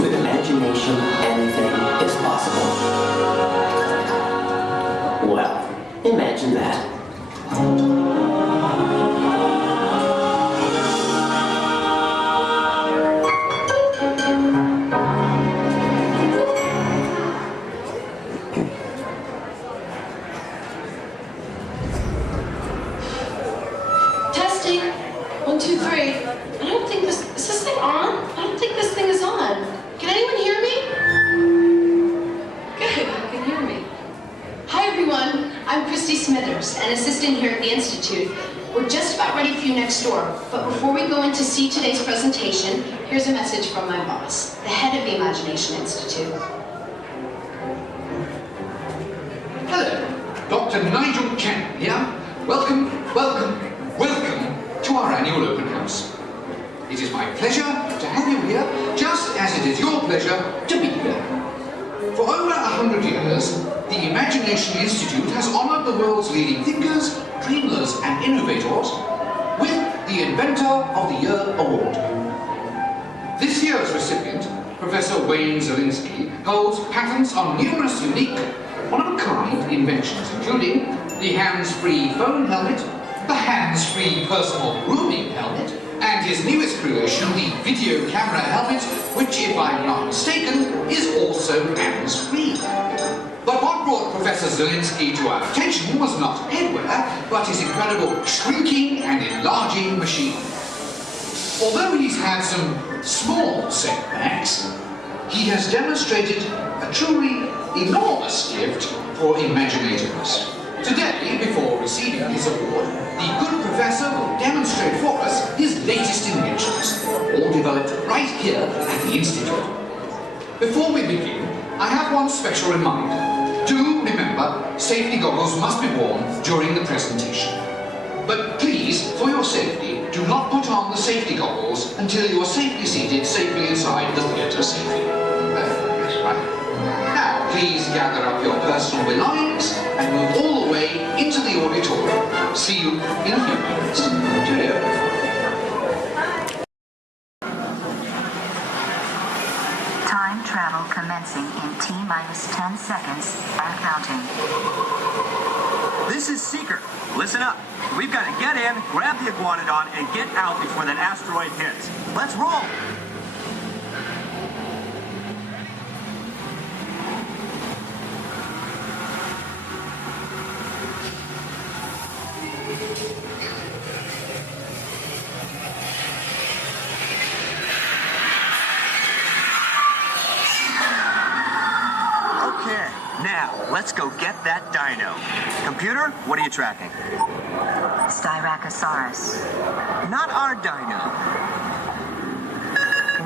With imagination, anything is possible. Well, imagine that. Testing. 1, 2, 3. I don't think this. Is this thing on? I don't think this thing is on. Can anyone hear me? Good, you can hear me. Hi everyone. I'm Christy Smithers, an assistant here at the Institute. We're just about ready for you next door. But before we go in to see today's presentation, here's a message from my boss, the head of the Imagination Institute. Hello, Dr. Nigel Kemp here. Welcome, welcome, welcome to our annual open house. It is my pleasure to have you here, just as it is your pleasure to be here. For over 100 years, the Imagination Institute has honored the world's leading thinkers, dreamers, and innovators with the Inventor of the Year award. This year's recipient Professor Wayne Zielinski holds patents on numerous unique, one-of-a-kind inventions, including the hands-free phone helmet, the hands-free personal grooming helmet, and his newest creation, the video camera helmet, which, if I'm not mistaken, is also hands-free. But what brought Professor Zielinski to our attention was not headwear, but his incredible shrinking and enlarging machine. Although he's had some small setbacks, he has demonstrated a truly enormous gift for imaginativeness. Today, before receiving his award, the good professor will demonstrate for us his latest inventions, all developed right here at the Institute. Before we begin, I have one special reminder. Do remember, safety goggles must be worn during the presentation. But please, for your safety, do not put on the safety goggles until you are safely seated safely inside the theatre safely. Yes, right. Now, please gather up your personal belongings and move all the way into the auditorium. See you in a few minutes. Cheerio. Time travel commencing in T-minus 10 seconds and counting. This is Seeker. Listen up. We've got to get in, grab the iguanodon, and get out before that asteroid hits. Let's roll! Okay, now let's go get that dino. Computer, what are you tracking? Styracosaurus. Not our dino.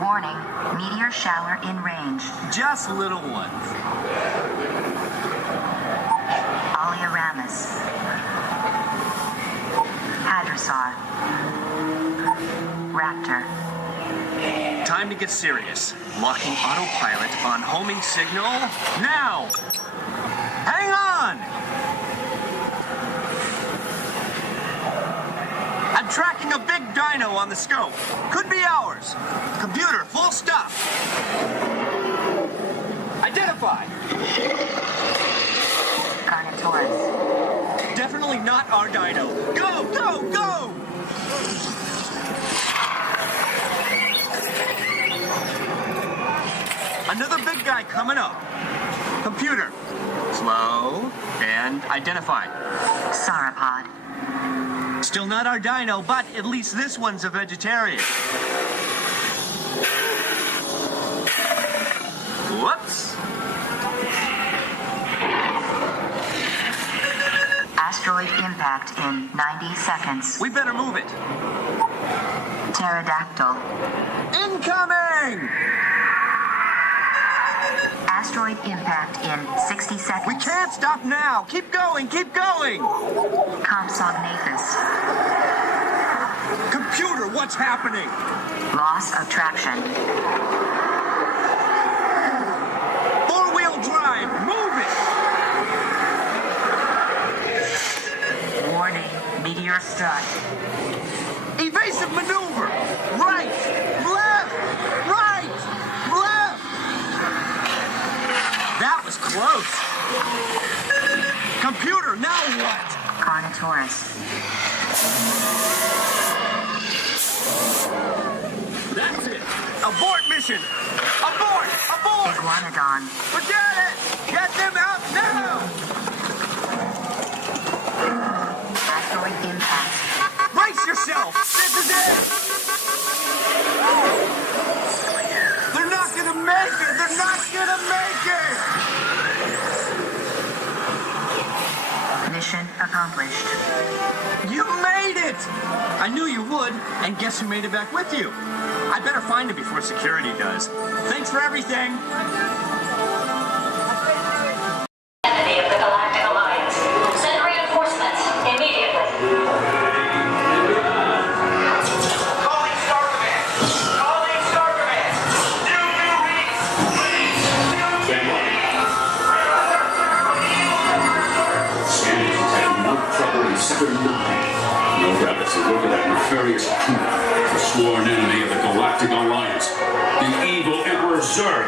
Warning, meteor shower in range. Just little ones. Oleoramus. Hadrosaur. Raptor. Time to get serious. Locking autopilot on homing signal now. Hang on! I'm tracking a big dino on the scope. Could be ours. Computer, full stop. Identify. Carnotaurus. Definitely not our dino. Go, go, go! Another big guy coming up. Computer, slow, and identify. Sauropod. Still not our dino, but at least this one's a vegetarian. Whoops. Asteroid impact in 90 seconds. We better move it. Pterodactyl. Incoming! Asteroid impact in 60 seconds. We can't stop now. Keep going, keep going. Compsognathus. Computer, what's happening? Loss of traction. Four-wheel drive, move it. Warning, meteor strike. Evasive maneuver. Right, left, right, left. That was close. Computer, now what? Carnotaurus. That's it. Abort mission. Abort, abort. Iguanodon. Forget it. Get them out now. Asteroid impact. Brace yourself. This is it. They're not gonna make it. They're not gonna make it. Mission accomplished. You made it! I knew you would, and guess who made it back with you? I better find it before security does. Thanks for everything! Enemy of the Galactic Alliance. Send reinforcements immediately. Calling Star Command! Calling Star Command! New reads! Scanners detect no trouble in Sector 9. No doubt it's a look at that nefarious coup, the sworn enemy of the Galactic Alliance. The evil Emperor Zurg.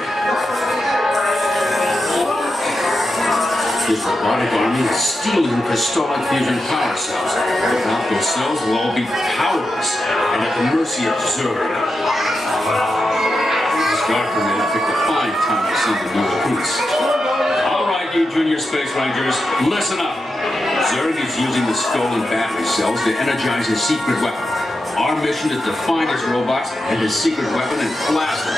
His robotic army is stealing crystalline fusion power cells. Without those cells, we'll all be powerless and at the mercy of Zurg. Start for me, I picked a fine time to send the new piece. All right, you junior space rangers, listen up. Zurg is using the stolen battery cells to energize his secret weapon. Our mission is to find his robots and his secret weapon and blast them.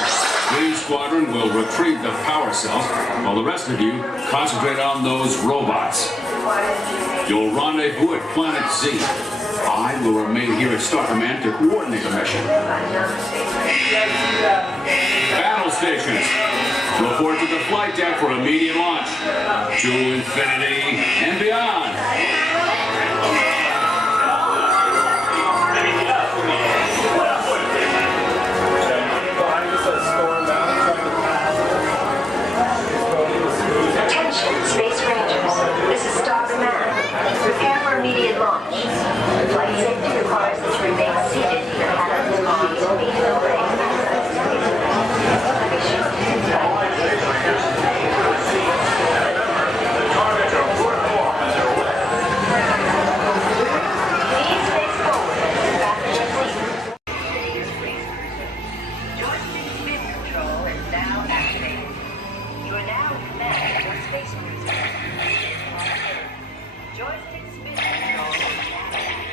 Green Squadron will retrieve the power cells, while the rest of you concentrate on those robots. You'll rendezvous at Planet Z. I will remain here at Star Command to coordinate the mission. Battle stations, report to the flight deck for immediate launch. To infinity and beyond. Space Rangers, this is Star Command. Prepare for immediate launch. Flight safety requires that you remain seated in your cabin with feet immediately away from the Please face forward and fasten your seatbelts. Joystick spin control is now activated. You are now in command of your space cruiser. Joystick spin control is now activated.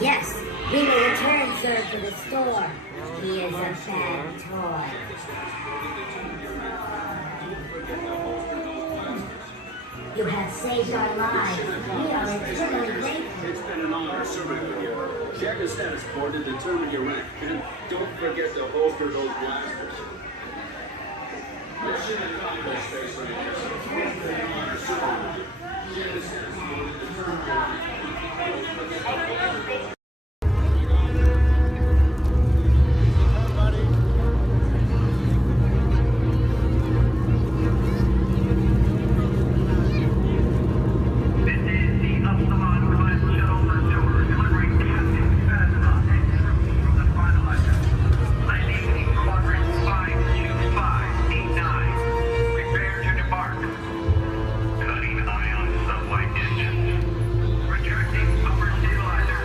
Yes, we will return, sir, to the store. He is a bad toy. You have saved our lives. We are eternally grateful. It's been an honor serving with you. Check the status board to determine your rank. And don't forget to holster those blasters. Mission accomplished, Space Rangers. It's been an honor serving with you. Check the status board to determine your rank. Cutting ion subway engines. Retracting upper stabilizer.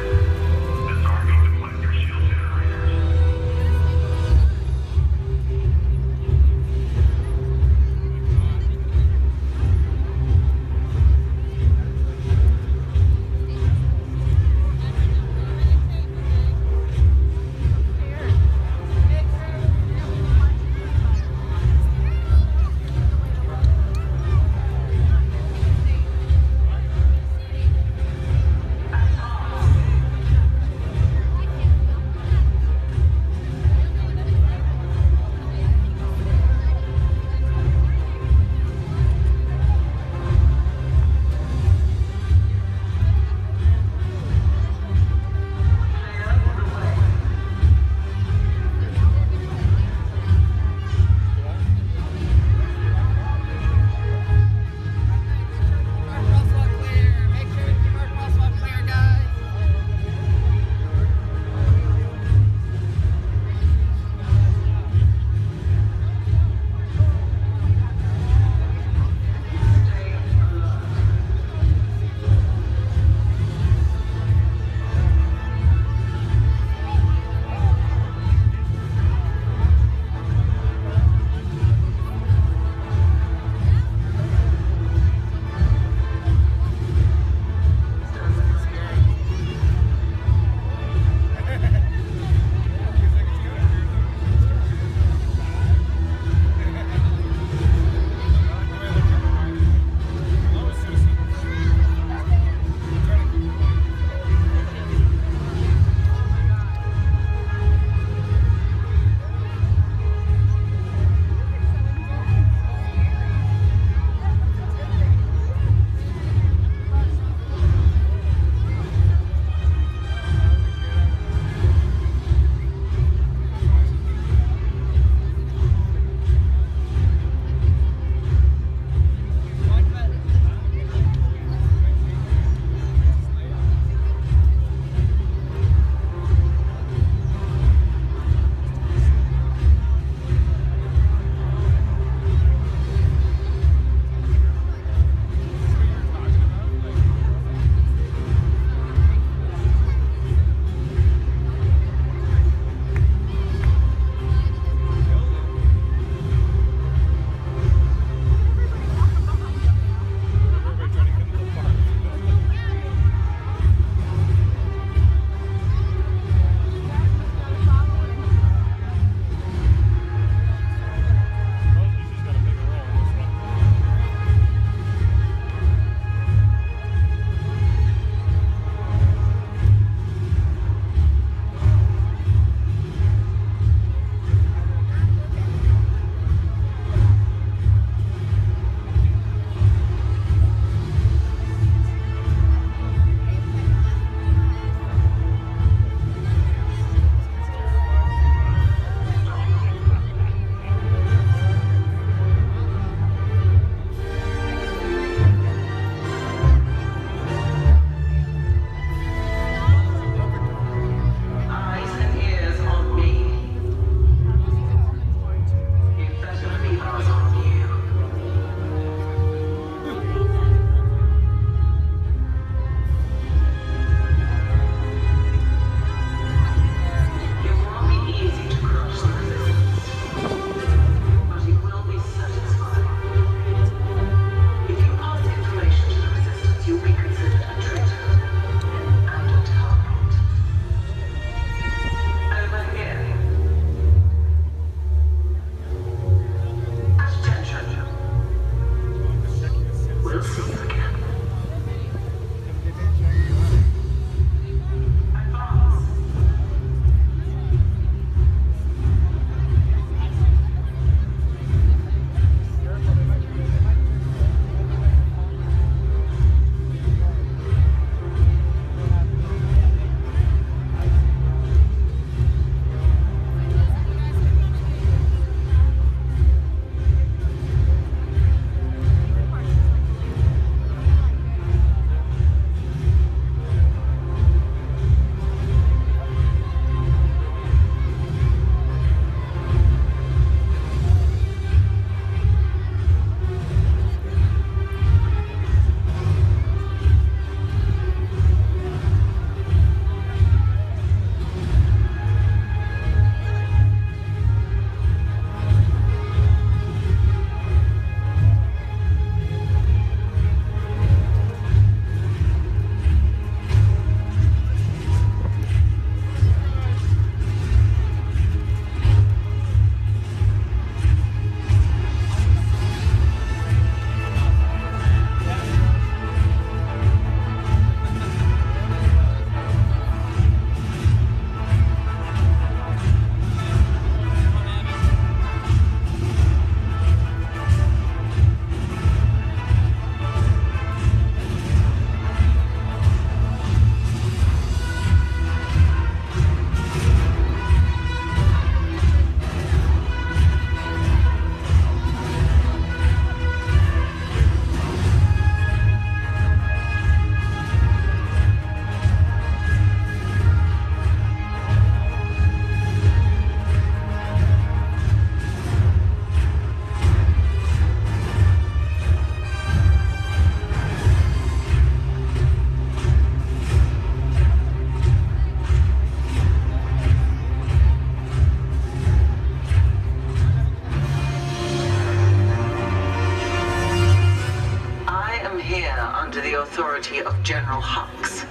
authority of General Hux.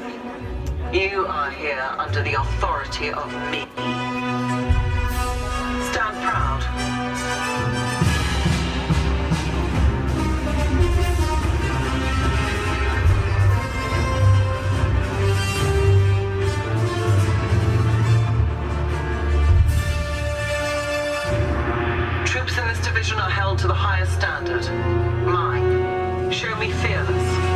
You are here under the authority of me. Stand proud. Troops in this division are held to the highest standard. Mine. Show me fearless.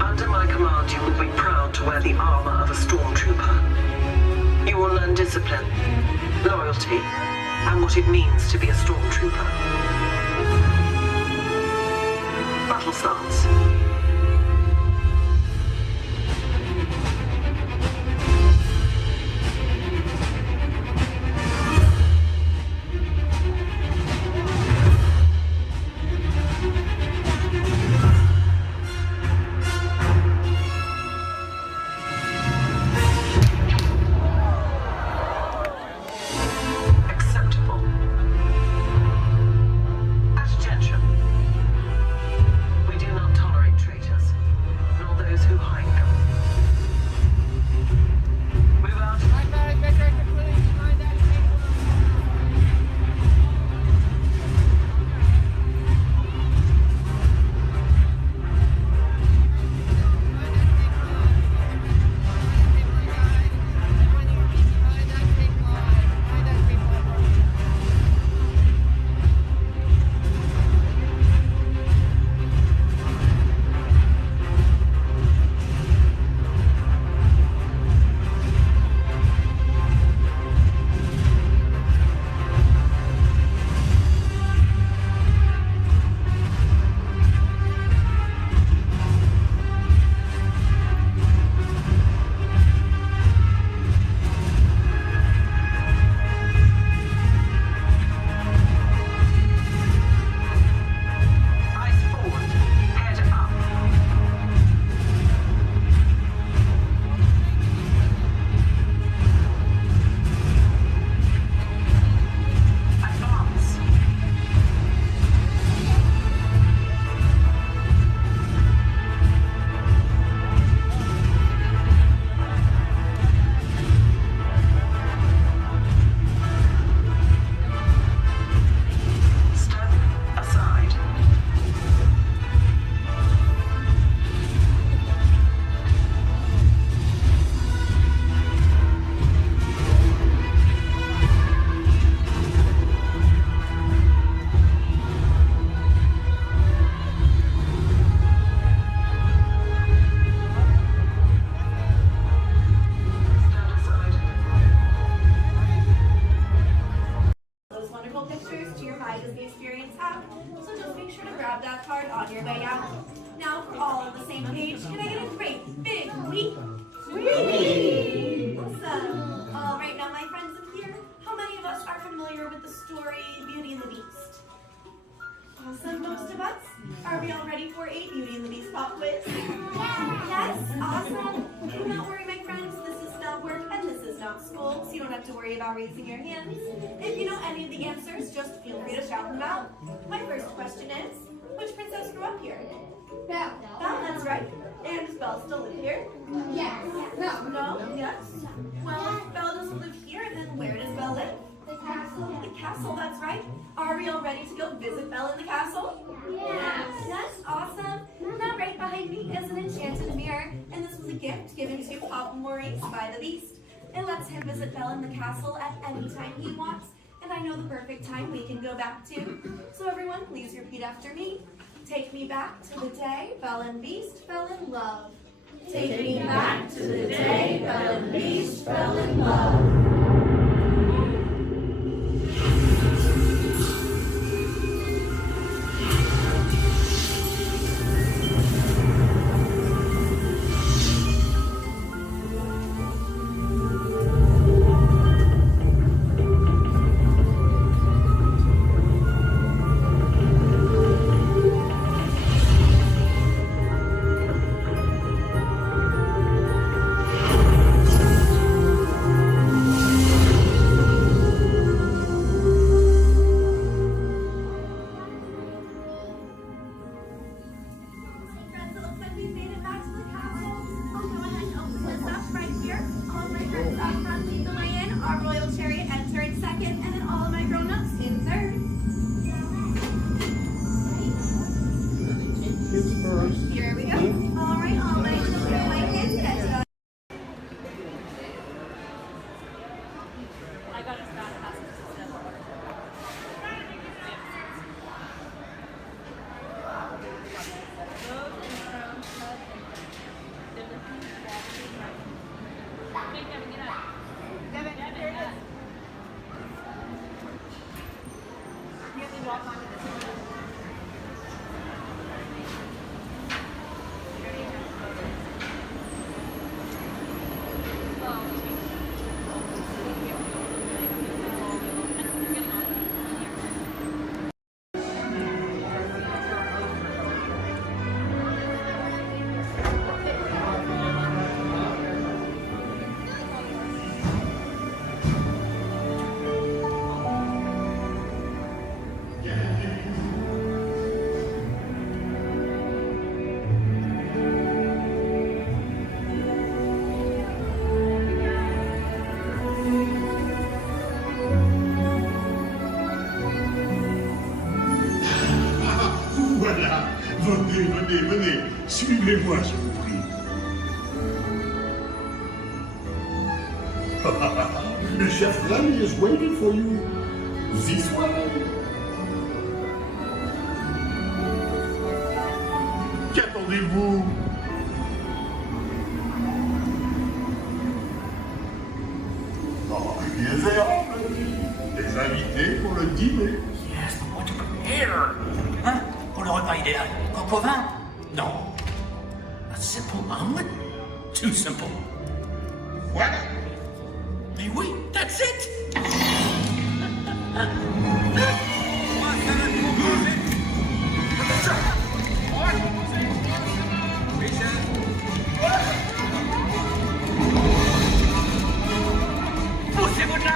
Under my command, you will be proud to wear the armor of a stormtrooper. You will learn discipline, loyalty, and what it means to be a stormtrooper. Battle stance. Raising your hands. If you know any of the answers, just feel free to shout them out. My first question is, which princess grew up here? Belle. Belle, that's right. And does Belle still live here? Yes. No. No? Yes? Well, if Belle doesn't live here, then where does Belle live? The castle. The castle, that's right. Are we all ready to go visit Belle in the castle? Yes. Yes, awesome. Now right behind me is an enchanted mirror, and this was a gift given to Papa Maurice by the Beast. It lets him visit Belle in the castle at any time he wants, and I know the perfect time we can go back to. So everyone, please repeat after me. Take me back to the day Belle and Beast fell in love. Take me back to the day Belle and Beast fell in love. Voilà, venez, suivez-moi, je vous prie. Le chef Rami is waiting for you. This way. Qu'attendez-vous? Oh, here they are, les invités pour le dîner. Yes, but what to prepare? Hein? Pour le repas idéal? Coq au vin? Non. A simple omelet? Too simple. What? Mais oui, that's it! Poussez-vous de là!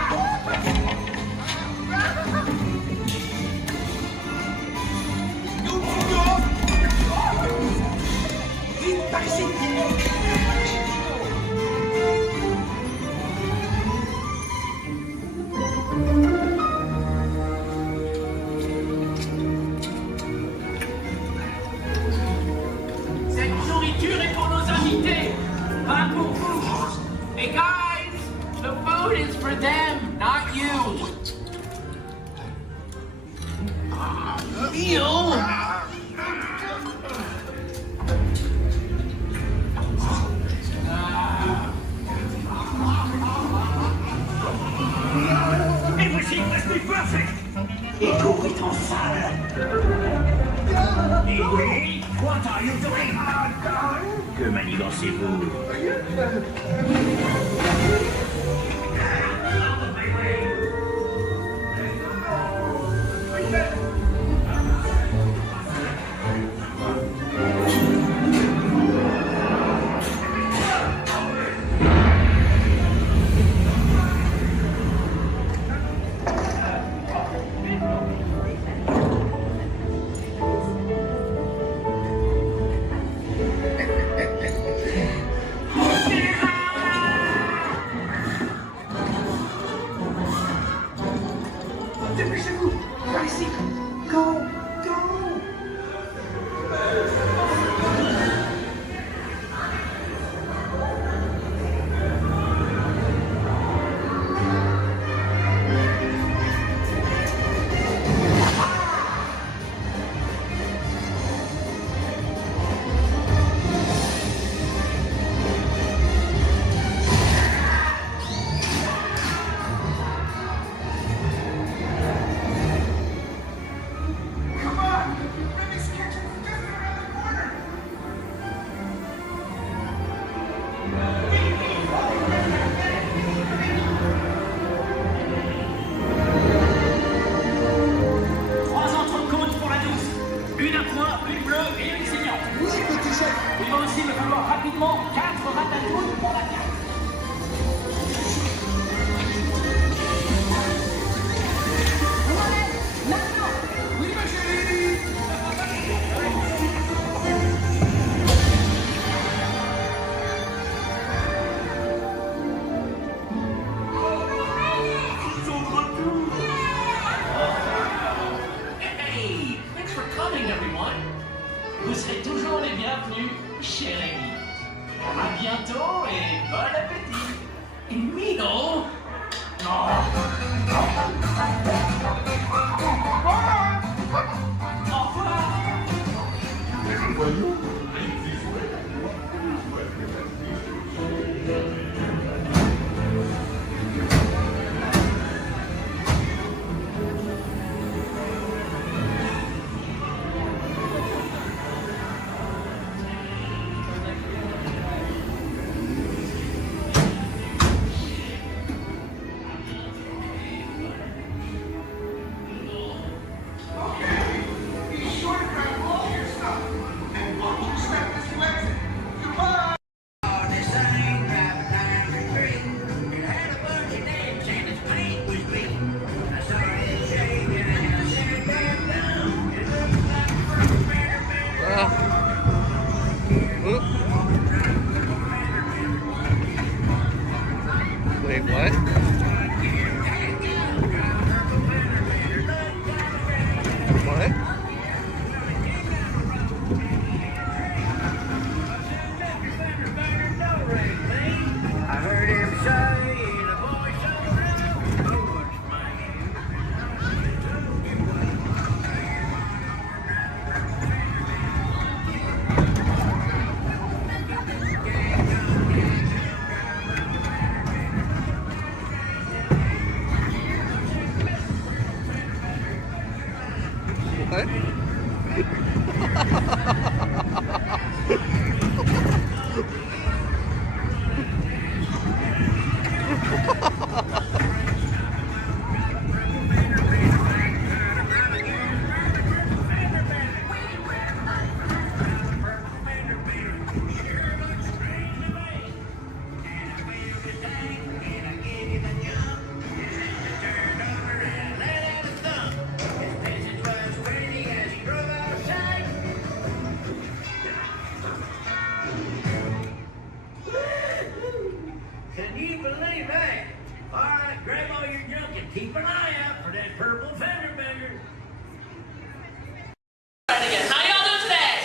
Vite, par ici! Cette nourriture est pour nos invités, pas pour vous. Hey guys, the food is for them, not you. Everything must be perfect. Ego est en salle. Anyway, what are you doing? Que manigancez-vous? Dépêchez-vous, par ici. Go, go. Can you believe that? All right, grab all your junk and keep an eye out for that purple fender bender. How y'all doing today?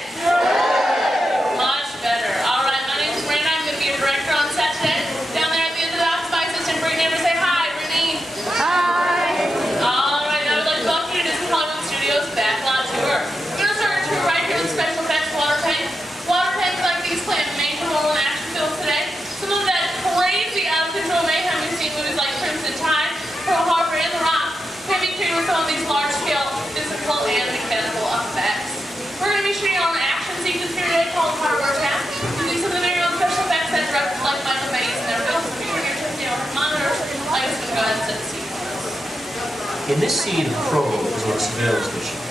Much better. All right, my name's Brandon. I'm going to be your director on set today. Down there at the end of the box, my assistant Brittany. Ever say hi, Brittany? Hi. All right, now I'd like to welcome you to Disney Hollywood Studios Backlot Tour. We're going to start our tour right here in the special effects water tank. Water tanks like these play a major role in action films today. Some of that crazy out-of-control mayhem we've seen movies like Crimson Tide, Pearl Harbor, and The Rock can be treated with some of these large-scale physical and mechanical effects. We're going to be shooting on an action sequence here today called Hardware Path, using some of the very own special effects that directors like Michael Bay's and their films. We're here to see our monitors. I'm just going to go ahead and set the scene for us. In this scene, the prologue is on a surveillance mission.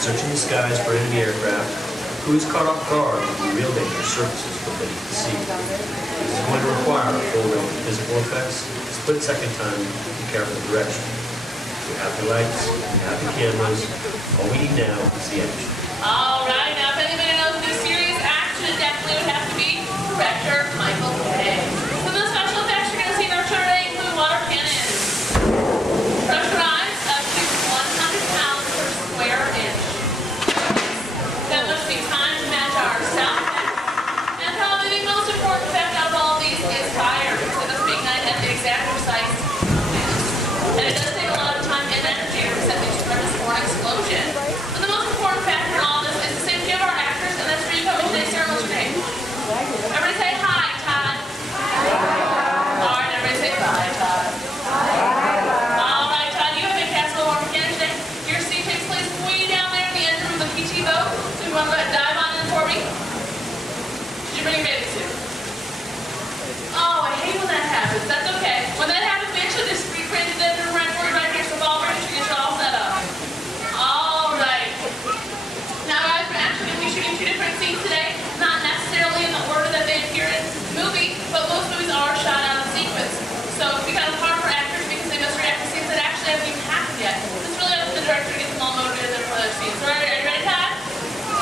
Searching the skies for enemy aircraft, the crew is caught off guard with the real danger surfaces from beneath the sea. This is going to require a full range of physical effects, split-second time, and careful direction. We have the lights, we have the cameras. All we need now is the action. All right, now if anybody knows the serious action, it definitely would have to be director Michael Bay. Some of the special effects you're going to see in our show today include water cannons, pressurized up to 100 pounds per square inch. That must be time to match our sound effects. And probably the most important effect out of all of these is fire. So it must be ignited at the exact precise moment. And it does take a lot of time and energy to set these premise for an explosion. But the most important factor in all this is the safety of our actors, and that's where you come in today's ceremony. What's your name? Everybody say hi, Todd. All right, everybody say bye, Todd. All right, Todd, you have been cast a little more mechanic today. Your scene takes place way down there in the engine room of the PT boat. So you want to go ahead and dive on in for me? Did you bring a bathing suit? Oh, I hate when that happens. That's okay. When that happens, we actually just recreated the engine room right for you right here. So all ready to get you all set up. All right. Now, guys, we're actually going to be shooting two different scenes today. Not necessarily in the order that they appear in the movie, but most movies are shot out of sequence. So it can be kind of hard for actors because they must react to scenes that actually haven't even happened yet. It's really up to the director to get them all motivated for those scenes. So, are you ready, Todd?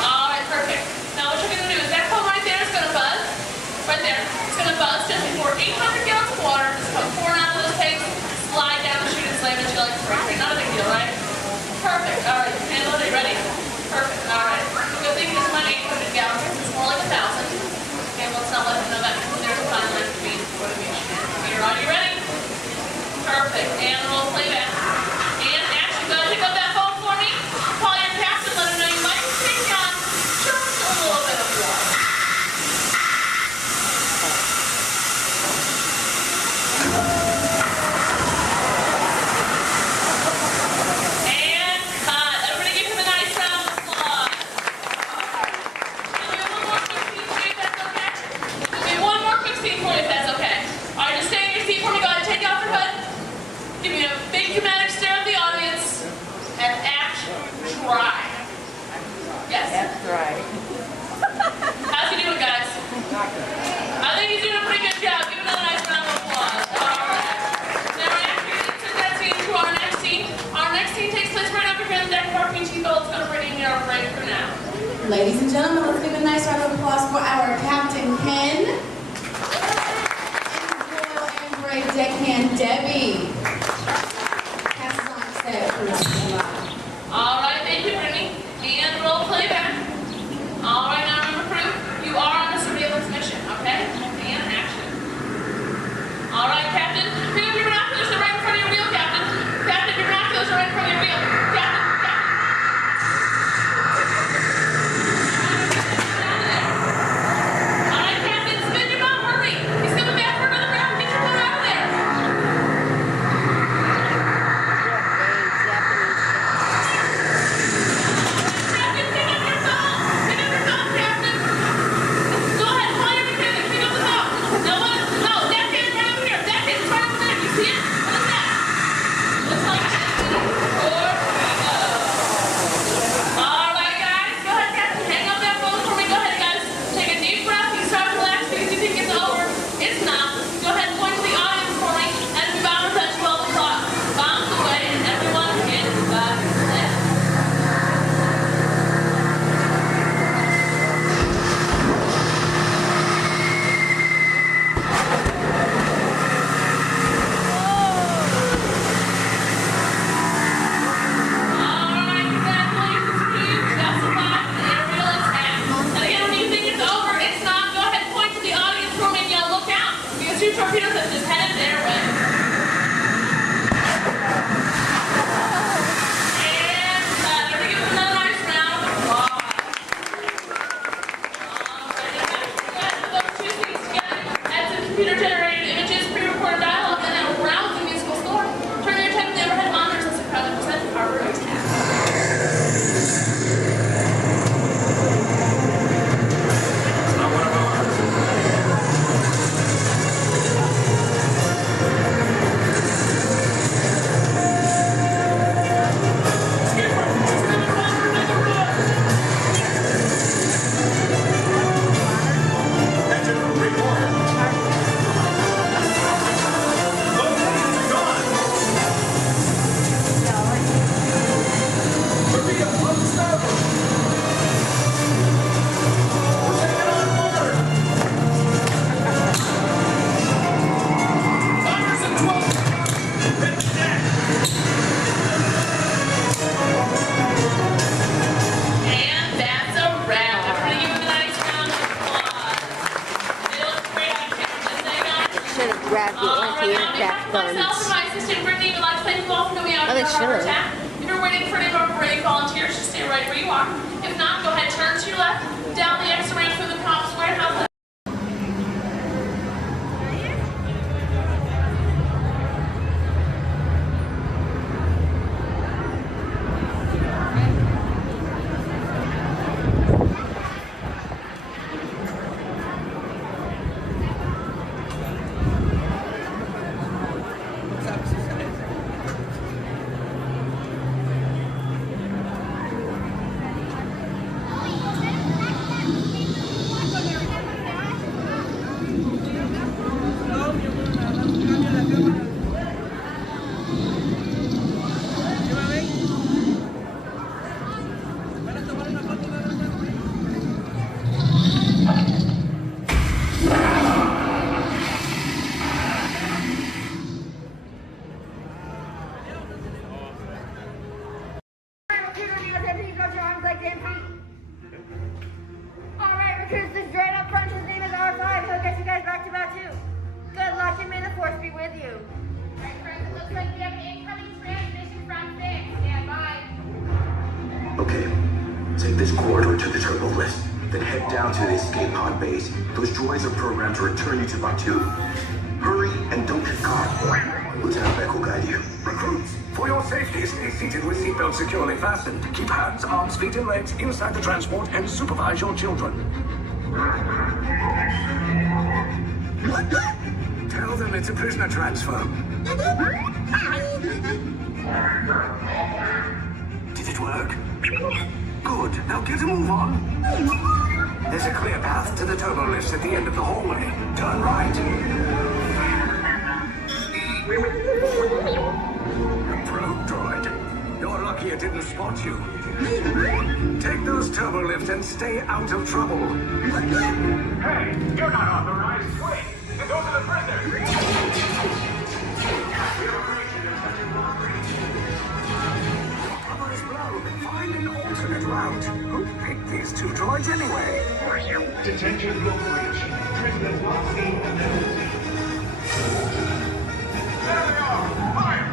All right, perfect. Now, what you're going to do is that phone right there is going to buzz. Right there. It's going to buzz just before 800 gallons of water just come pouring out of those tanks, slide down the chute and slam into you like a spring. Not a big deal, right? Perfect. All right, handle it. Ready? Perfect. All right. Good thing this is not 800 gallons. It's more like 1,000. Okay, let's not let them know that because there's a fine line between what it means. Here, are you ready? Perfect. And roll playback. And action. Go ahead and pick up that phone for me. Call your captain. Let him know you might be taking on just a little bit of water. And cut. Everybody give him a nice round of applause. One more quick scene for you if that's okay. All right, just stay in your seat for me. Go ahead and take off your hood. Give me a big dramatic stare at the audience. And act dry. Yes? That's right. How's he doing, guys? I think he's doing a pretty good job. Give him another nice round of applause. All right. Now we're actually going to take that scene to our next scene. Our next scene takes place right over here in the deck of our PT boat. It's going to bring in our break for now. Ladies and gentlemen, let's give a nice round of applause for our Captain Ken and Royal and Brave Deckhand Debbie. Pass on set, please. All right, thank you, Brittany. And roll playback. All right, now remember, crew, you are on a surveillance mission, okay? And action. All right, Captain. Pick up your binoculars. They're right in front of your wheel, Captain. Captain, your binoculars are right in front of your wheel. Captain. minutes. and my assistant Brittany would like to thank you all for coming out Oh, to they our should. chat. If you're waiting for any of our brave volunteers, just stay right where you are. If not, go ahead, turn to your left, down the extra ramp through the cops warehouse. Alright, recruits, this droid up front, his name is R5. He'll get you guys back to Batuu. Good luck and may the force be with you. Alright, friends, it looks like we have an incoming transmission from 6. Stand by. Okay, take this corridor to the turbo lift, then head down to the escape pod base. Those droids are programmed to return you to Batuu. Hurry and don't get caught. Lieutenant Beck will guide you. Recruits, for your safety, stay seated with seatbelts securely fastened. Keep hands, arms, feet, and legs inside the transport and supervise your children. Tell them it's a prisoner transfer. Did it work? Good. Now get a move on. There's a clear path to the turbo lifts at the end of the hallway. Turn right. A probe droid. You're lucky it didn't spot you. Take those turbo lifts and stay out of trouble. Hey, you're not authorized. Wait, those are the prisoners. Cover is blown. Find an alternate route. Who picked these two droids anyway? Detention location. Prisoners not seen and never seen. There they are! Fire!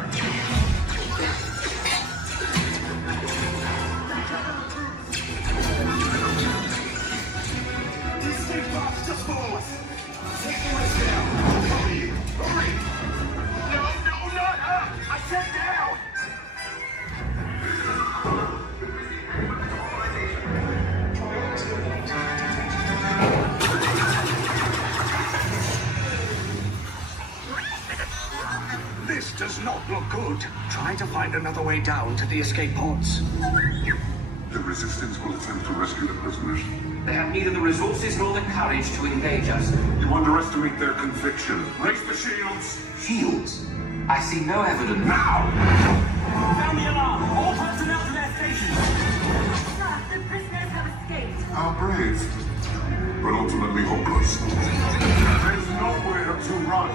Escape pods just forward. Take the list down. Hurry! Hurry! No, not up! I said down! This does not look good. Try to find another way down to the escape pods. The resistance will attempt to rescue the prisoners. They have neither the resources nor the courage to engage us. You underestimate their conviction. Raise the shields! Shields? I see no evidence. Now! Sound the alarm! All personnel to their stations! Sir, the prisoners have escaped. How brave, but ultimately hopeless. There's nowhere to run.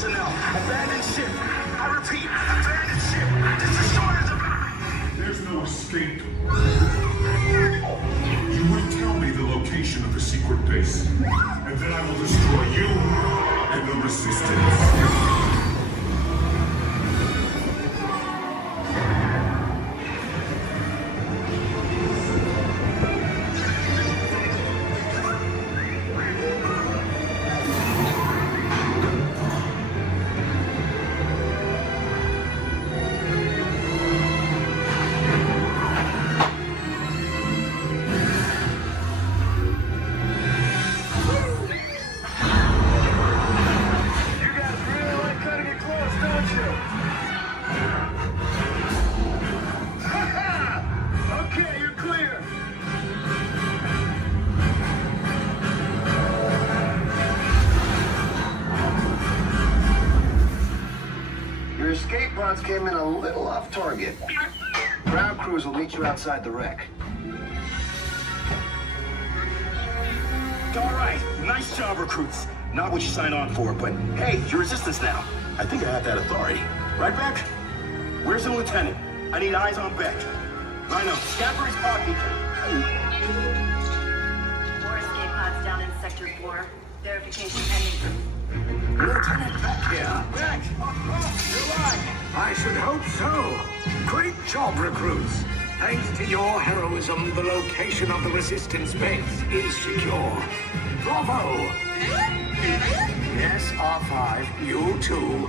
personnel. Abandoned ship. I repeat, abandoned ship. This destroyer's about. There's no escape. You will tell me the location of the secret base, and then I will destroy you and the resistance. pods came in a little off target. Ground crews will meet you outside the wreck. All right, nice job, recruits. Not what you signed on for, but hey, you're resistance now. I think I have that authority. Right, Beck? Where's the lieutenant? I need eyes on Beck. I know. Scapper's pod beacon. 4 escape pods down in Sector 4. Verification pending. Lieutenant Beck here. Beck! You're alive! I should hope so. Great job, recruits. Thanks to your heroism, the location of the resistance base is secure. Bravo! Yes, R5, you too.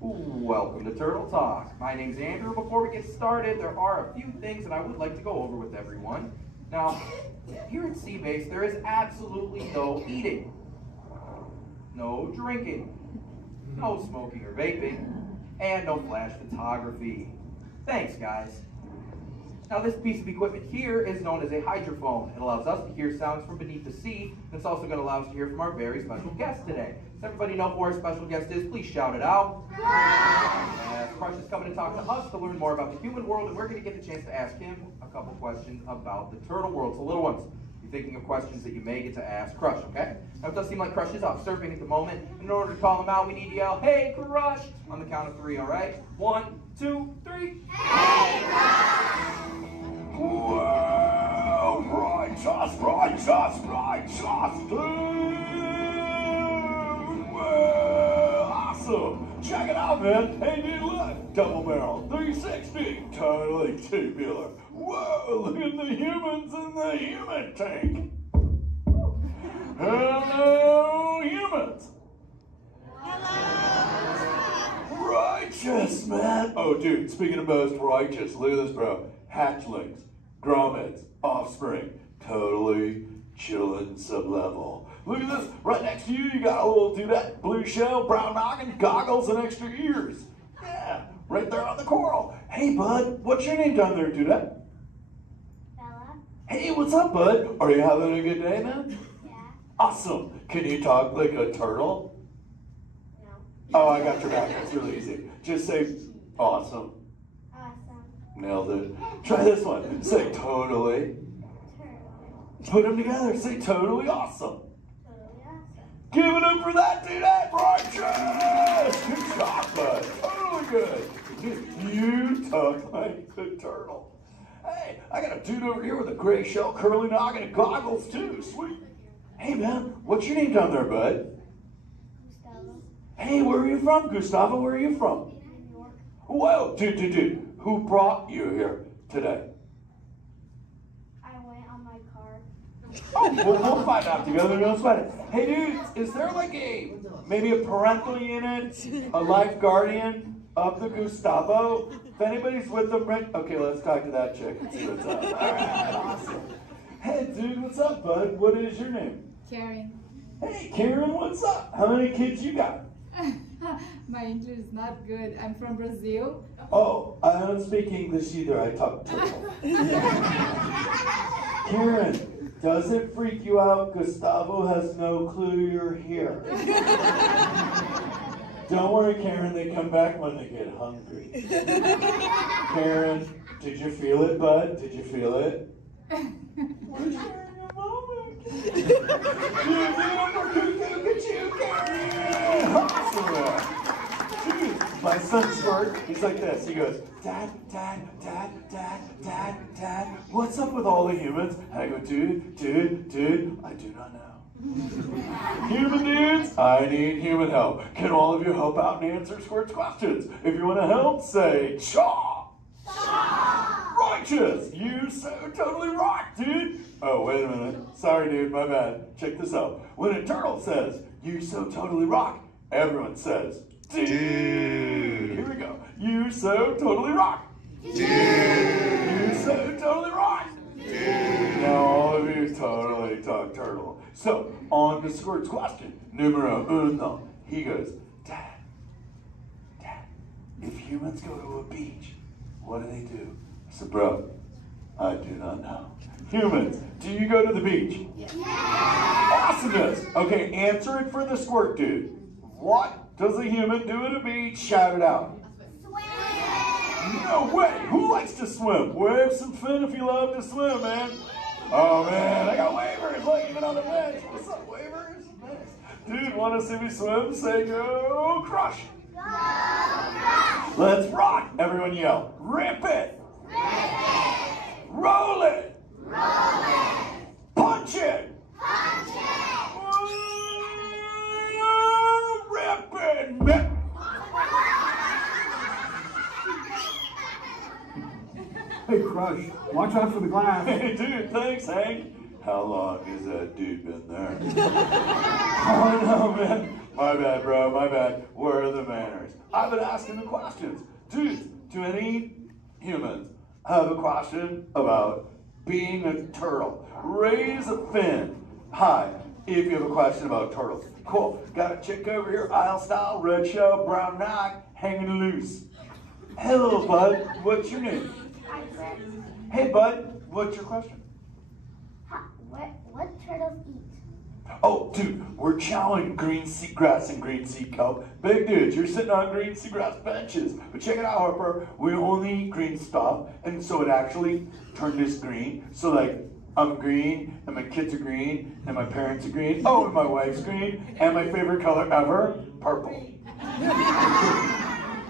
Welcome to Turtle Talk. My name's Andrew. Before we get started, there are a few things that I would like to go over with everyone. Now, here at Sea Base, there is absolutely no eating, no drinking, no smoking or vaping, and no flash photography. Thanks, guys. Now, this piece of equipment here is known as a hydrophone. It allows us to hear sounds from beneath the sea, and it's also going to allow us to hear from our very special guest today. Does everybody know who our special guest is? Please shout it out. Yes, Crush is coming to talk to us to learn more about the human world, and we're going to get the chance to ask him a couple questions about the turtle world. So, little ones, you're thinking of questions that you may get to ask Crush, okay? Now, it does seem like Crush is off surfing at the moment. In order to call him out, we need to yell, "Hey, Crush!" on the count of 3, all right? 1, 2, 3. Hey, Crush! Well, righteous, dude! Well, awesome! Check it out, man! Hey, dude, look! Double barrel, 360, totally tubular. Whoa, look at the humans in the human tank! Hello, humans! Righteous, man! Oh, dude, speaking of most righteous, look at this, bro. Hatchlings, grommets, offspring, totally chillin' sub-level. Look at this, right next to you, you got a little dudette, blue shell, brown noggin, goggles, and extra ears. Yeah, right there on the coral. Hey, bud, what's your name down there, dudette? Bella. Hey, what's up, bud? Are you having a good day, man? Yeah. Awesome. Can you talk like a turtle? No. Oh, I got your back. It's really easy. Just say, awesome. Awesome. Nailed it. Try this one. Say totally. Put them together. Say totally awesome. Totally awesome. Give it up for that dude. That righteous. Good job, bud. Totally good. You talk like the turtle. Hey, I got a dude over here with a gray shell, curly noggin, and goggles too. Sweet. Hey, man, what's your name down there, bud? Gustavo. Hey, where are you from, Gustavo? Where are you from? New York. Whoa, dude. Who brought you here today? I went on my car. Oh, we'll find out together. Don't sweat it. Hey, dude, is there like maybe a parental unit, a life guardian of the Gustavo? If anybody's with them, right? Okay, let's talk to that chick and see what's up. All right, awesome. Hey, dude, what's up, bud? What is your name? Karen. Hey, Karen, what's up? How many kids you got? My English is not good. I'm from Brazil. Oh, I don't speak English either. I talk turtle. Karen, does it freak you out? Gustavo has no clue you're here. Don't worry, Karen. They come back when they get hungry. Karen, did you feel it, bud? Did you feel it? We're sharing a moment. Look at you, Karen. Awesome. Dude, my son Squirt, he's like this. He goes, Dad, what's up with all the humans? And I go, dude, I do not know. Human dudes, I need human help. Can all of you help out and answer Squirt's questions? If you want to help, say, Shaw! Righteous! You so totally rock, dude! Oh, wait a minute. Sorry, dude, my bad. Check this out. When a turtle says, you so totally rock, everyone says, dude! Here we go. You so totally rock! Dude! You so totally rock! Dude! Now all of you totally talk turtle. So, on to Squirt's question. Numero uno. He goes, Dad, if humans go to a beach, what do? I said, bro, I do not know. Humans, do you go to the beach? Yeah. Awesomeness. Okay, answer it for the Squirt dude. What does a human do at a beach? Shout it out. No way! Who likes to swim? Wave some fin if you love to swim, man. Oh man, I got wavers, like even on the bench. What's up, wavers? Nice. Dude, want to see me swim? Say go crush. Go crush. Let's rock. Everyone yell. Rip it. Rip it. Roll it. Roll it. Punch it. Punch it. Rip it. Rip. Hey, Crush, watch out for the glass. Hey, dude, thanks, Hank. How long has that dude been there? Oh, no, man. My bad, bro, my bad. Where are the manners? I've been asking the questions. Dudes, do any humans have a question about being a turtle? Raise a fin. Hi, if you have a question about turtles. Cool. Got a chick over here, aisle style, red shell, brown knock, hanging loose. Hello, bud. What's your name? Hey, bud, what's your question? What turtles eat? Oh, dude, we're chowing green seagrass and green sea kelp. Big dudes, you're sitting on green seagrass benches. But check it out, Harper. We only eat green stuff, and so it actually turned this green. So, like, I'm green, and my kids are green, and my parents are green. Oh, and my wife's green, and my favorite color ever, purple.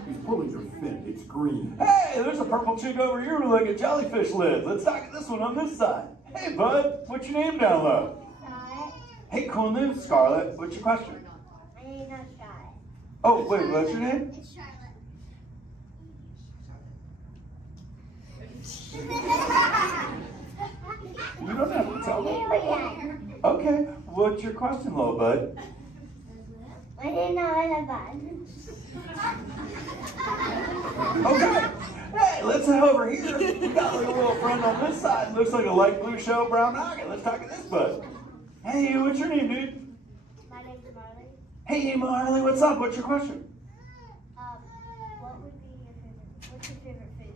He's pulling your fin. It's green. Hey, there's a purple chick over here with like a jellyfish lid. Let's talk at this one on this side. Hey, bud, what's your name down low? Scarlet. Hey, cool name, Scarlet. What's your question? My name's not Scarlet. Oh, wait, what's your name? It's Charlotte. You don't have to tell me. Okay, what's your question, little bud? I didn't know I had that. Okay. Hey, let's head over here. We got like a little friend on this side. Looks like a light blue shell, brown noggin. Let's talk to this bud. Hey, what's your name, dude? My name's Marley. Hey, Marley, what's up? What's your question? What's your favorite food?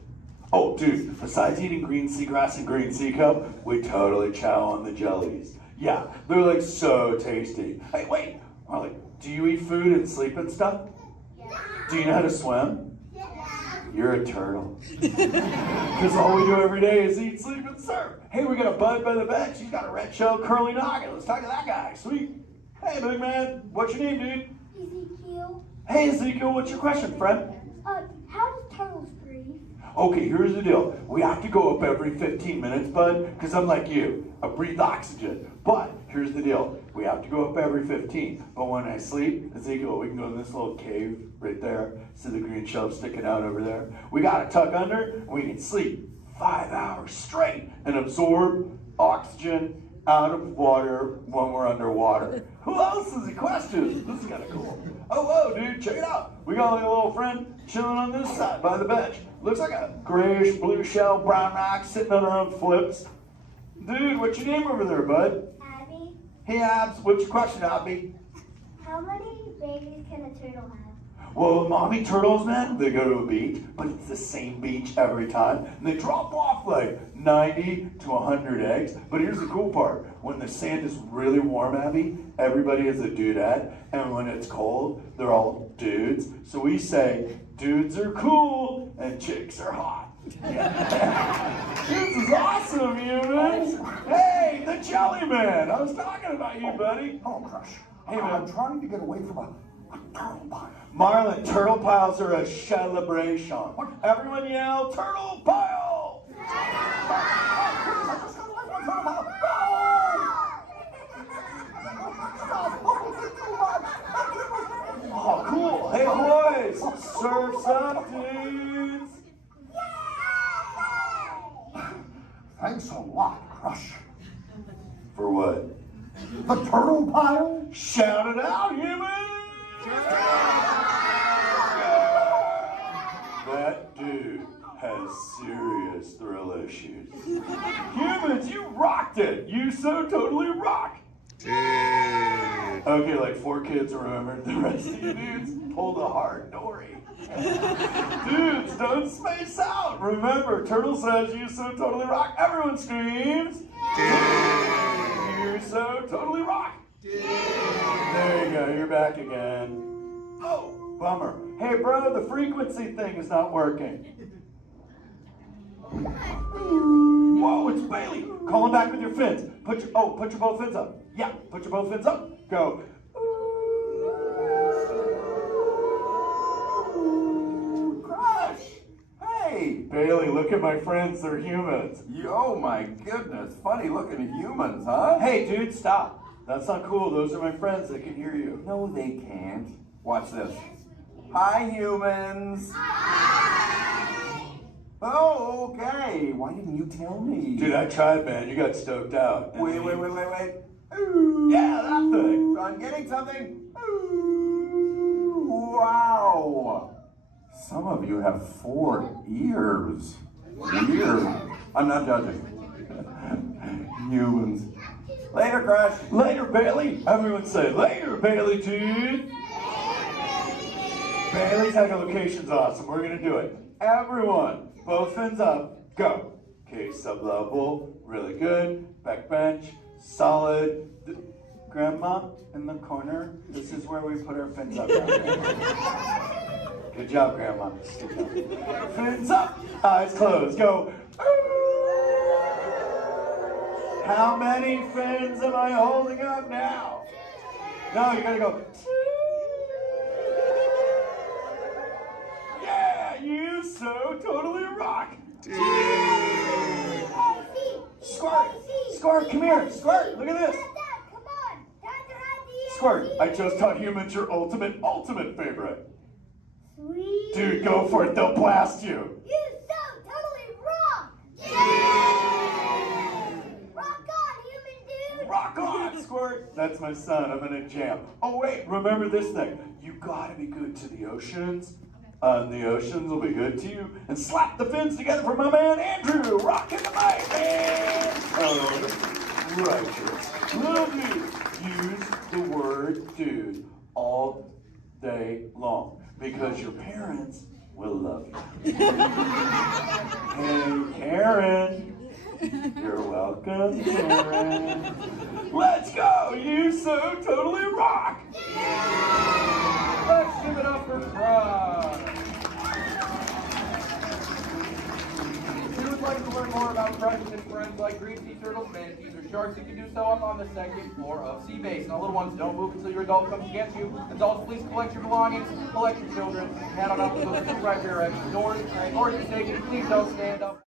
Oh, dude, besides eating green seagrass and green sea kelp, we totally chow on the jellies. Yeah, they're like so tasty. Hey, wait, Marley, do you eat food and sleep and stuff? Yeah. Do you know how to swim? Yeah. You're a turtle. Because all we do every day is eat, sleep, and surf. Hey, we got a bud by the bench. He's got a red shell curly noggin. Let's talk to that guy. Sweet. Hey, big man. What's your name, dude? Ezekiel. Hey, Ezekiel. What's your question, friend? How do turtles breathe? Okay, here's the deal. We have to go up every 15 minutes, bud, because I'm like you. I breathe oxygen. But here's the deal. We have to go up every 15. But when I sleep, Ezekiel, we can go in this little cave right there. See the green shelf sticking out over there? We got to tuck under, and we can sleep 5 hours straight and absorb oxygen out of water when we're underwater. Who else has a question? This is kind of cool. Oh, whoa, dude, check it out. We got like a little friend chilling on this side by the bench. Looks like a grayish blue shell, brown rock sitting on her own flips. Dude, what's your name over there, bud? Abby. Hey, Abs, what's your question, Abby? How many babies can a turtle have? Well, mommy turtles, man, they go to a beach, but it's the same beach every time. And they drop off like 90 to 100 eggs. But here's the cool part. When the sand is really warm, Abby, everybody is a dudette. And when it's cold, they're all dudes. So we say, dudes are cool and chicks are hot. This is awesome, humans. Hey, the Jelly Man. I was talking about you, buddy. Oh, Crush. Hey, man. I'm trying to get away from a turtle pile. Marlin, turtle piles are a celebration. Everyone yell, turtle pile! Oh, cool. Hey, boys, surf's up, dudes. Thanks a lot, Crush. For what? The turtle pile? Shout it out, humans! That dude has serious thrill issues. Humans, you rocked it! You so totally rock! Okay, like 4 kids remembered. The rest of you dudes pulled a hard dory. Dudes, don't space out! Remember, Turtle says you so totally rock. Everyone screams! You so totally rock! There you go, you're back again. Bummer. Hey, bro, the frequency thing is not working. Whoa, it's Bailey. Call him back with your fins. Put your both fins up. Yeah, put your both fins up. Go. Crush. Hey, Bailey, look at my friends. They're humans. Oh my goodness, funny looking humans, huh? Hey, dude, stop. That's not cool. Those are my friends. They can hear you. No, they can't. Watch this. Hi, humans. Oh, okay. Why didn't you tell me? Dude, I tried, man. You got stoked out. Wait. Ooh. Yeah, that thing. I'm getting something. Ooh, wow. Some of you have 4 ears. Weird. I'm not judging. Humans. Later, Crush. Later, Bailey. Everyone say, later, Bailey, dude. Bailey's echolocation's awesome. We're going to do it. Everyone, both fins up. Go. Okay, sub-level. Really good. Back bench. Solid. Grandma, in the corner. This is where we put our fins up. Good job, Grandma. Good job. Fins up. Eyes closed. Go. How many fins am I holding up now? No, you gotta go. Yeah, you so totally rock. Squirt, come here. Squirt, look at this. Squirt, I just taught humans your ultimate favorite. Sweet. Dude, go for it. They'll blast you. You so totally rock. Yeah. Rock on, human dude. Rock on, Squirt. That's my son. I'm gonna jam. Oh wait, remember this thing. You gotta be good to the oceans. And the oceans will be good to you. And slap the fins together for my man Andrew. Rocking the mic, man. Oh, righteous. Little dude. Use the word dude all day long. Because your parents will love you. Hey, Karen. You're welcome, Karen. Let's go! You so totally rock! Let's give it up for Crush. If you would like to learn more about Crush and friends like green sea turtles, manatees, or sharks, you can do so up on the 2nd floor of Sea Base. Now, little ones, don't move until your adult comes to get you. Adults, please collect your belongings, collect your children, head on up to those 2 right rear exit doors. Or if you're taken, please don't stand up.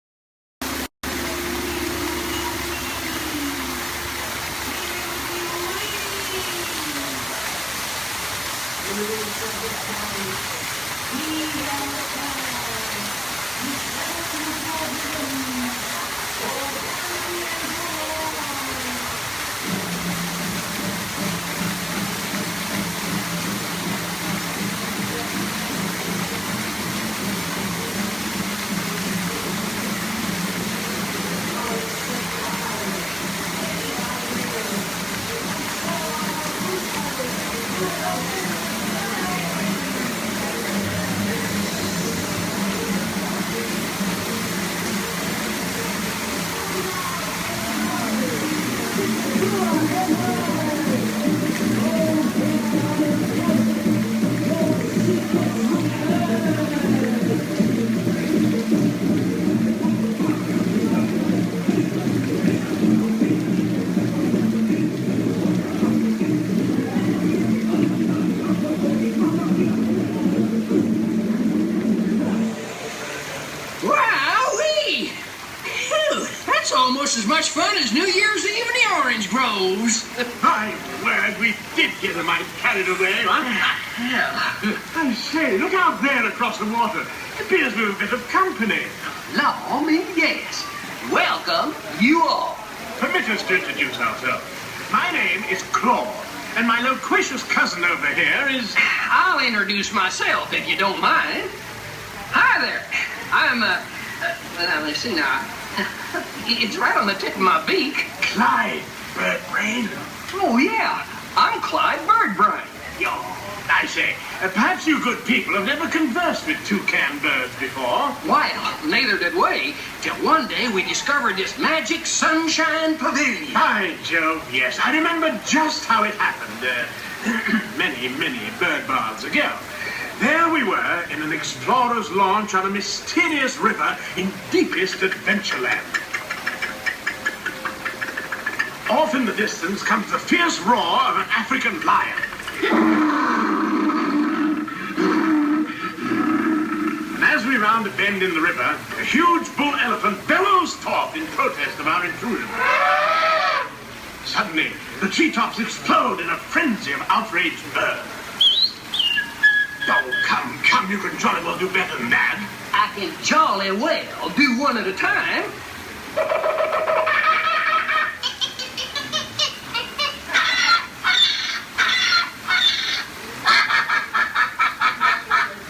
Wowee! Phew, that's almost as much fun as New Year's Eve in the orange groves. My word, we did get a mite carried away, huh? Yeah. I say, look out there across the water. It appears we're a bit of company. Law me, yes. Welcome, you all. Permit us to introduce ourselves. My name is Claude, and my loquacious cousin over here is... I'll introduce myself, if you don't mind. Hi there. I'm, now, let's see now. It's right on the tip of my beak. Clyde Birdbrain. Oh, yeah. I'm Clyde Birdbrain. Yo, I say, perhaps you good people have never conversed with toucan birds before. Well, neither did we, till one day we discovered this magic sunshine pavilion. By Jove, yes. I remember just how it happened, many bird baths ago. There we were in an explorer's launch on a mysterious river in deepest Adventureland. Off in the distance comes the fierce roar of an African lion. And as we round a bend in the river, a huge bull elephant bellows forth in protest of our intrusion. Suddenly, the treetops explode in a frenzy of outraged birds. Oh, come, you can jolly well do better than that. I can jolly well do one at a time.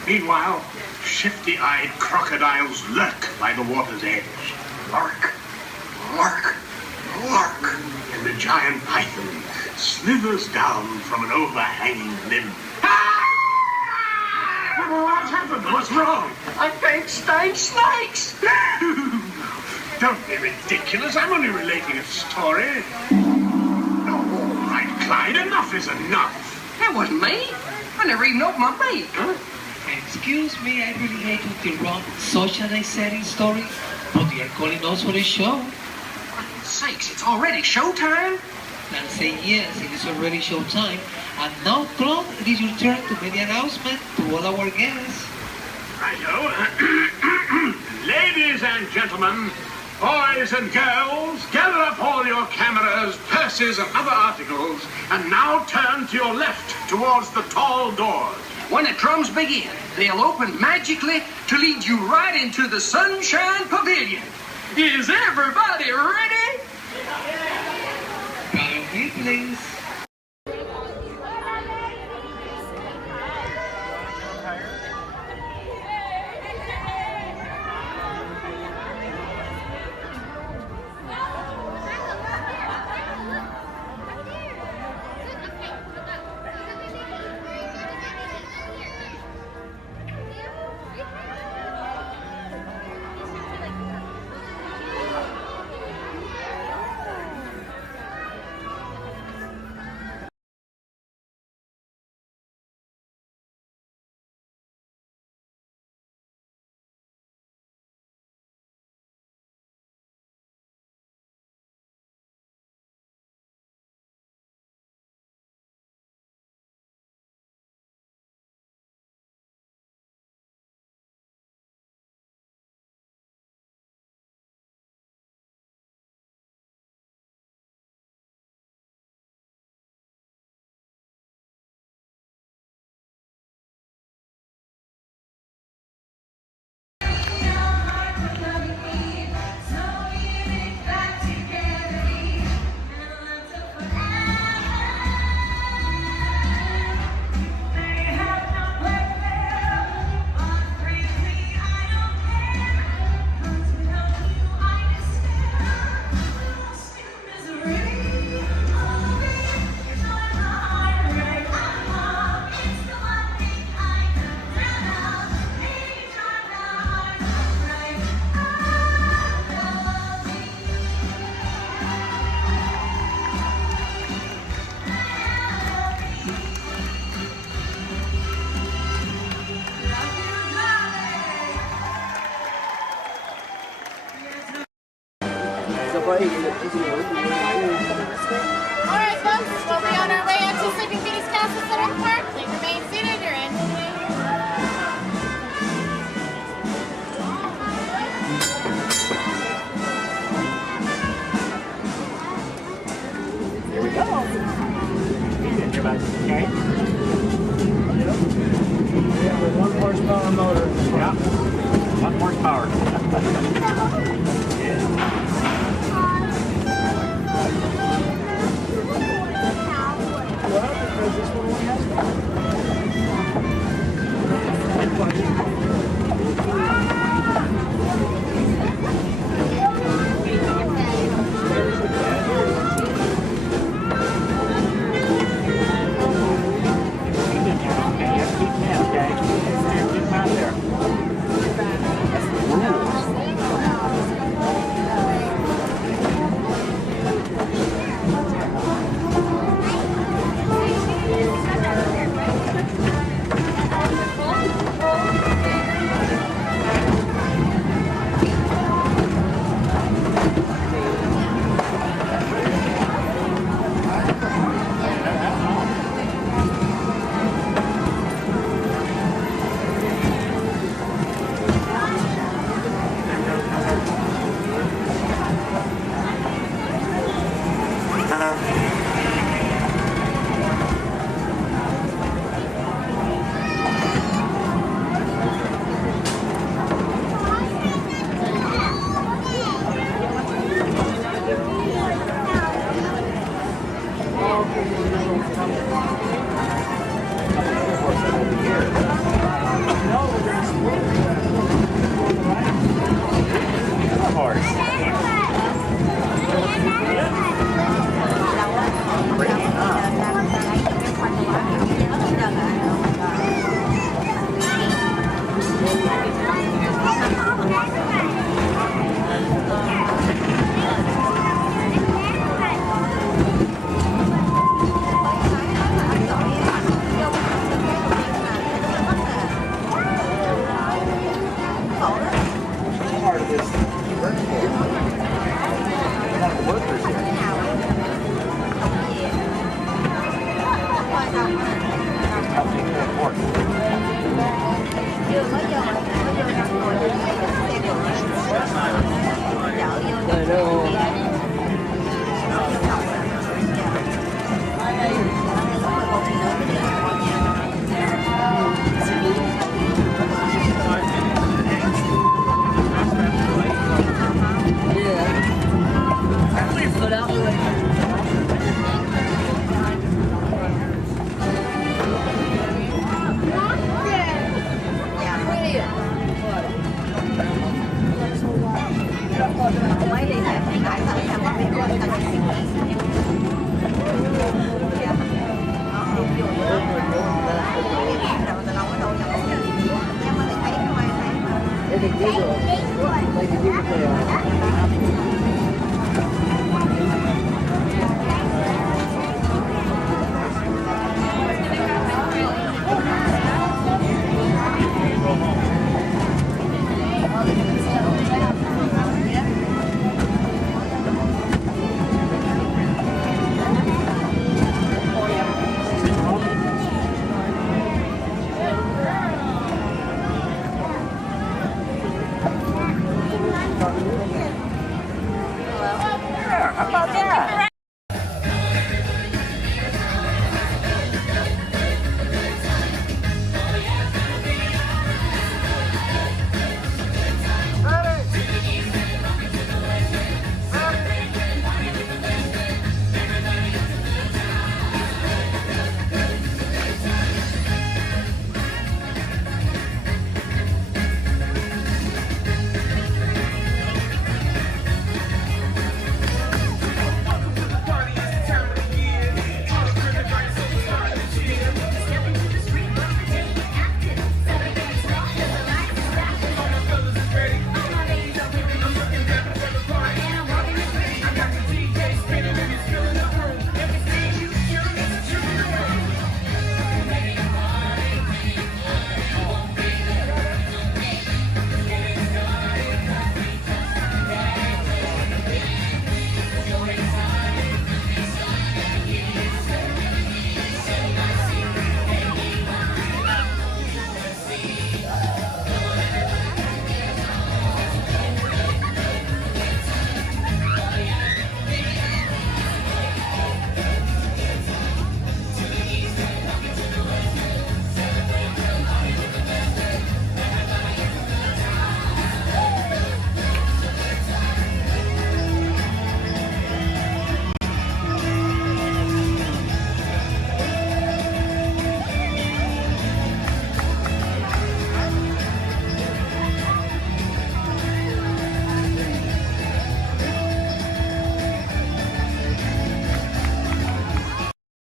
Meanwhile, shifty-eyed crocodiles lurk by the water's edge. Lurk, lurk, lurk. And the giant python slithers down from an overhanging limb. What happened? What's wrong? I think snakes. Don't be ridiculous. I'm only relating a story. Oh, all right, Clyde. Enough is enough. That wasn't me. I never even opened my beak. Excuse me, I really hate to interrupt such an exciting story, but you're calling us for a show. Sakes, it's already showtime. And say yes, it is already showtime. And now, Claude, it is your turn to make the announcement to all our guests. Righto. Ladies and gentlemen, boys and girls, gather up all your cameras, purses, and other articles, and now turn to your left towards the tall doors. When the drums begin, they'll open magically to lead you right into the Sunshine Pavilion. Is everybody ready? Follow me, please. Alright folks, we'll be on our way out to Sleeping Beauty's Castle Center Park. Please remain seated, your engine. Here we go. Okay. Yeah, with 1 horsepower motor. Yeah. 1 horsepower. Yeah. Well, because this one only has That's the rules.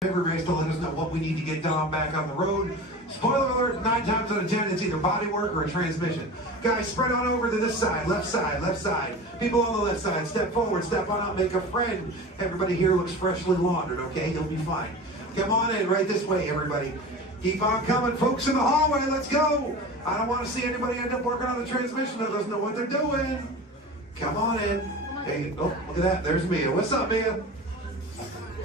Everybody's to let us know what we need to get done back on the road. Spoiler alert, 9 times out of 10, it's either body work or a transmission. Guys, spread on over to this side, left side, left side. People on the left side, step forward, step on up, make a friend. Everybody here looks freshly laundered, okay? You'll be fine. Come on in, right this way, everybody. Keep on coming, folks in the hallway, let's go. I don't want to see anybody end up working on the transmission that doesn't know what they're doing. Come on in. Hey, oh, look at that, there's Mia. What's up, Mia?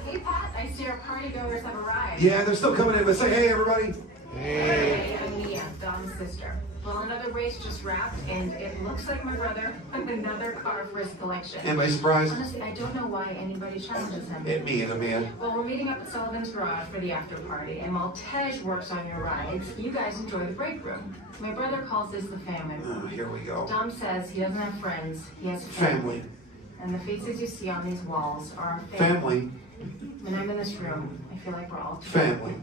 Hey, Pat, I see our party goers have arrived. Yeah, they're still coming in, but say hey, everybody. Hey, I'm Mia, Dom's sister. Well, another race just wrapped, and it looks like my brother with another car for his collection. Anybody surprised? Honestly, I don't know why anybody challenges him. It me and a man. Well, we're meeting up at Sullivan's Garage for the after party, and while Tej works on your rides, you guys enjoy the break room. My brother calls this the family room. Oh, here we go. Dom says he doesn't have friends, he has Family. And the faces you see on these walls are our Family. When I'm in this room, I feel like we're all Family.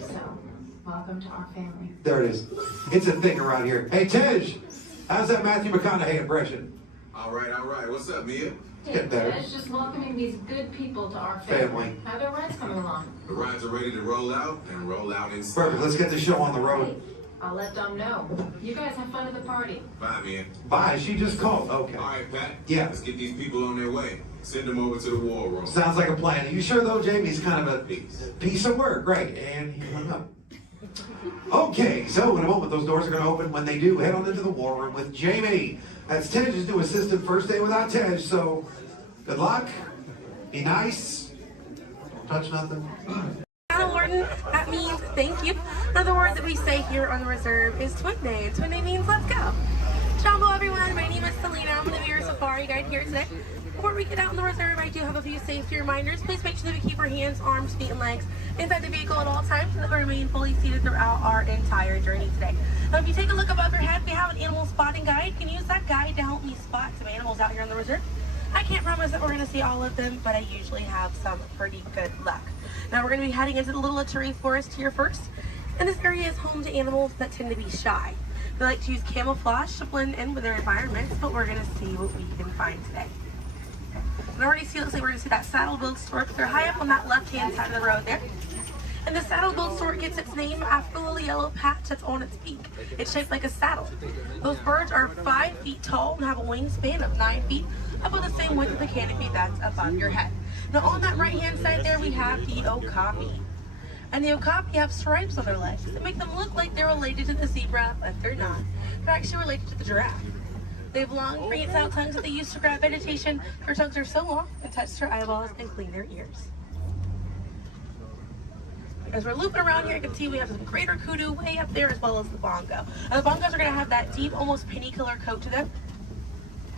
So, welcome to our family. There it is. It's a thing around here. Hey, Tej, how's that Matthew McConaughey impression? All right. What's up, Mia? Hey, better. It's just welcoming these good people to our family. Family. How are their rides coming along? The rides are ready to roll out and roll out inside. Perfect. Let's get the show on the road. I'll let Dom know. You guys have fun at the party. Bye, Mia. Bye. She just called. Okay. All right, Pat. Yeah. Let's get these people on their way. Send them over to the war room. Sounds like a plan. Are you sure, though, Jamie's kind of a piece of work? Right. And he hung up. Okay, so in a moment, those doors are going to open. When they do, head on into the war room with Jamie. That's Tej's new assistant. First day without Tej, so good luck. Be nice. Don't touch nothing. Anna Warden, that means thank you. Another word that we say here on the reserve is twin day, and twin day means let's go. Jumbo everyone, my name is Selena. I'm going to be your safari guide here today. Before we get out on the reserve, I do have a few safety reminders. Please make sure that we keep our hands, arms, feet, and legs inside the vehicle at all times so that we remain fully seated throughout our entire journey today. Now, if you take a look above your head, we have an animal spotting guide. You can use that guide to help me spot some animals out here on the reserve. I can't promise that we're going to see all of them, but I usually have some pretty good luck. Now, we're going to be heading into the Little Aturi Forest here first. And this area is home to animals that tend to be shy. They like to use camouflage to blend in with their environments, but we're going to see what we can find today. And already see, looks like we're going to see that saddle-billed stork. They're high up on that left-hand side of the road there. And the saddle-billed stork gets its name after the little yellow patch that's on its beak. It's shaped like a saddle. Those birds are 5 feet tall and have a wingspan of 9 feet, about the same width of the canopy that's above your head. Now on that right-hand side there, we have the okapi. And the okapi have stripes on their legs that make them look like they're related to the zebra, but they're not. They're actually related to the giraffe. They have long, prehensile tongues that they use to grab vegetation. Their tongues are so long and touch their eyeballs and clean their ears. As we're looping around here, you can see we have some greater kudu way up there, as well as the bongo. And the bongos are going to have that deep, almost penny colored coat to them,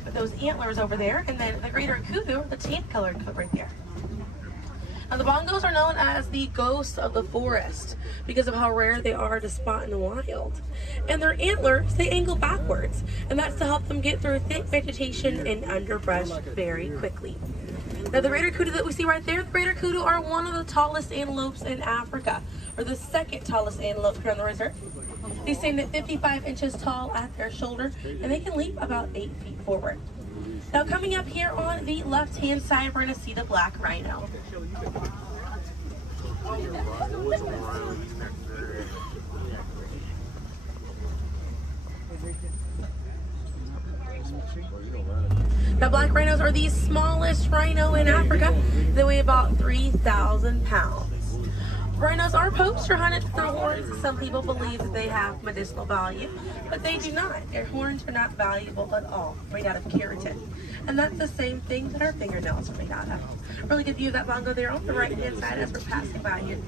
with those antlers over there, and then the greater kudu, the tan colored coat right there. Now the bongos are known as the ghosts of the forest because of how rare they are to spot in the wild. And their antlers, they angle backwards, and that's to help them get through thick vegetation and underbrush very quickly. Now the greater kudu that we see right there, the greater kudu are one of the tallest antelopes in Africa, or the second tallest antelope here on the reserve. They stand at 55 inches tall at their shoulder, and they can leap about 8 feet forward. Now coming up here on the left-hand side, we're going to see the black rhino. Now black rhinos are the smallest rhino in Africa. They weigh about 3,000 pounds. Rhinos are poached or hunted for their horns. Some people believe that they have medicinal value, but they do not. Their horns are not valuable at all, made out of keratin. And that's the same thing that our fingernails are made out of. Really good view of that bongo there on the right-hand side as we're passing by here.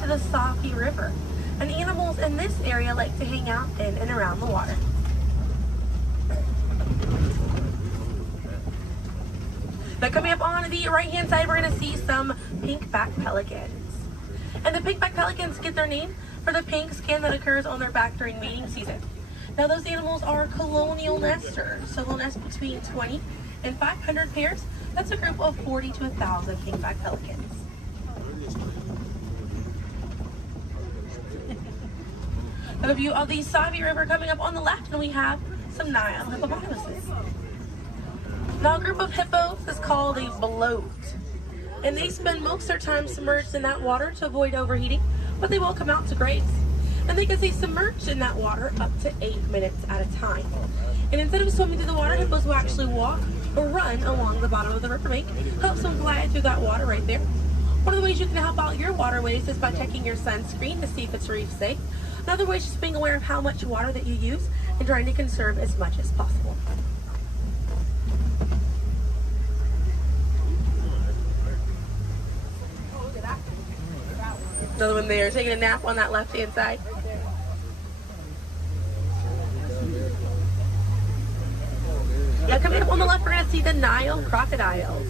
The Safi River, and animals in this area like to hang out in and around the water. Now coming up on the right hand side, we're going to see some pink-back pelicans. And the pink-back pelicans get their name for the pink skin that occurs on their back during mating season. Now those animals are colonial nesters, so they'll nest between 20 and 500 pairs. That's a group of 40 to 1,000 pink-back pelicans. A view of the Savi River coming up on the left, and we have some Nile hippopotamuses. Now a group of hippos is called a bloat, and they spend most of their time submerged in that water to avoid overheating, but they will come out to graze. And they can stay submerged in that water up to 8 minutes at a time. And instead of swimming through the water, hippos will actually walk or run along the bottom of the riverbank, helps them glide through that water right there. One of the ways you can help out your waterways is by checking your sunscreen to see if it's reef safe. Another way is just being aware of how much water that you use and trying to conserve as much as possible. Another one there, taking a nap on that left-hand side. Now coming up on the left, we're gonna see the Nile crocodiles.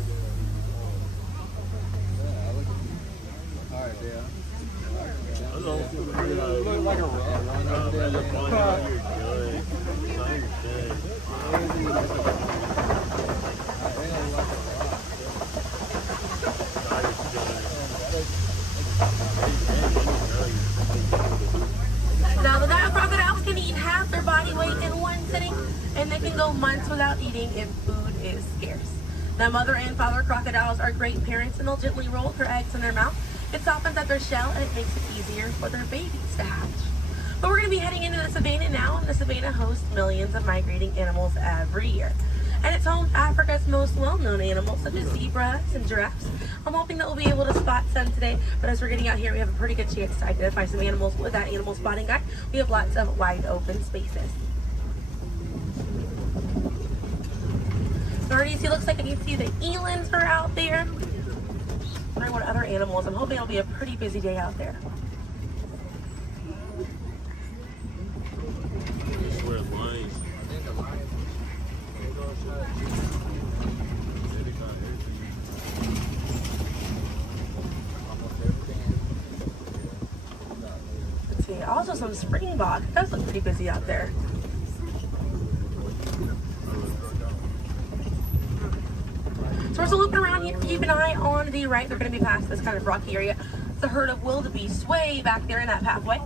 Now the Nile crocodiles can eat half their body weight in one sitting, and they can go months without eating if food is scarce. Now mother and father crocodiles are great parents, and they'll gently roll their eggs in their mouth. It softens up their shell, and it makes it easier for their babies to hatch. But we're going to be heading into the savannah now, and the savannah hosts millions of migrating animals every year. And it's home to Africa's most well-known animals, such as zebras and giraffes. I'm hoping that we'll be able to spot some today, but as we're getting out here, we have a pretty good chance to identify some animals with that animal spotting guide. We have lots of wide open spaces. Already see, looks like I can see the elands are out there. Wondering what other animals. I'm hoping it'll be a pretty busy day out there. Let's see, also some springbok. It does look pretty busy out there. So we're still looking around here. Keep an eye on the right. They're going to be past this kind of rocky area. It's a herd of wildebeest way back there in that pathway.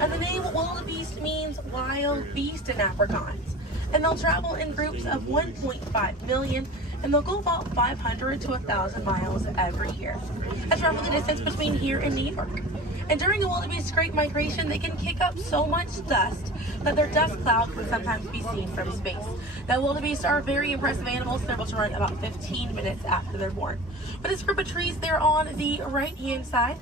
And the name wildebeest means wild beast in Afrikaans. And they'll travel in groups of 1.5 million, and they'll go about 500 to 1,000 miles every year. That's roughly the distance between here and New York. And during a wildebeest's great migration, they can kick up so much dust that their dust cloud can sometimes be seen from space. Now, wildebeest are very impressive animals. They're able to run about 15 minutes after they're born. But this group of trees there on the right-hand side,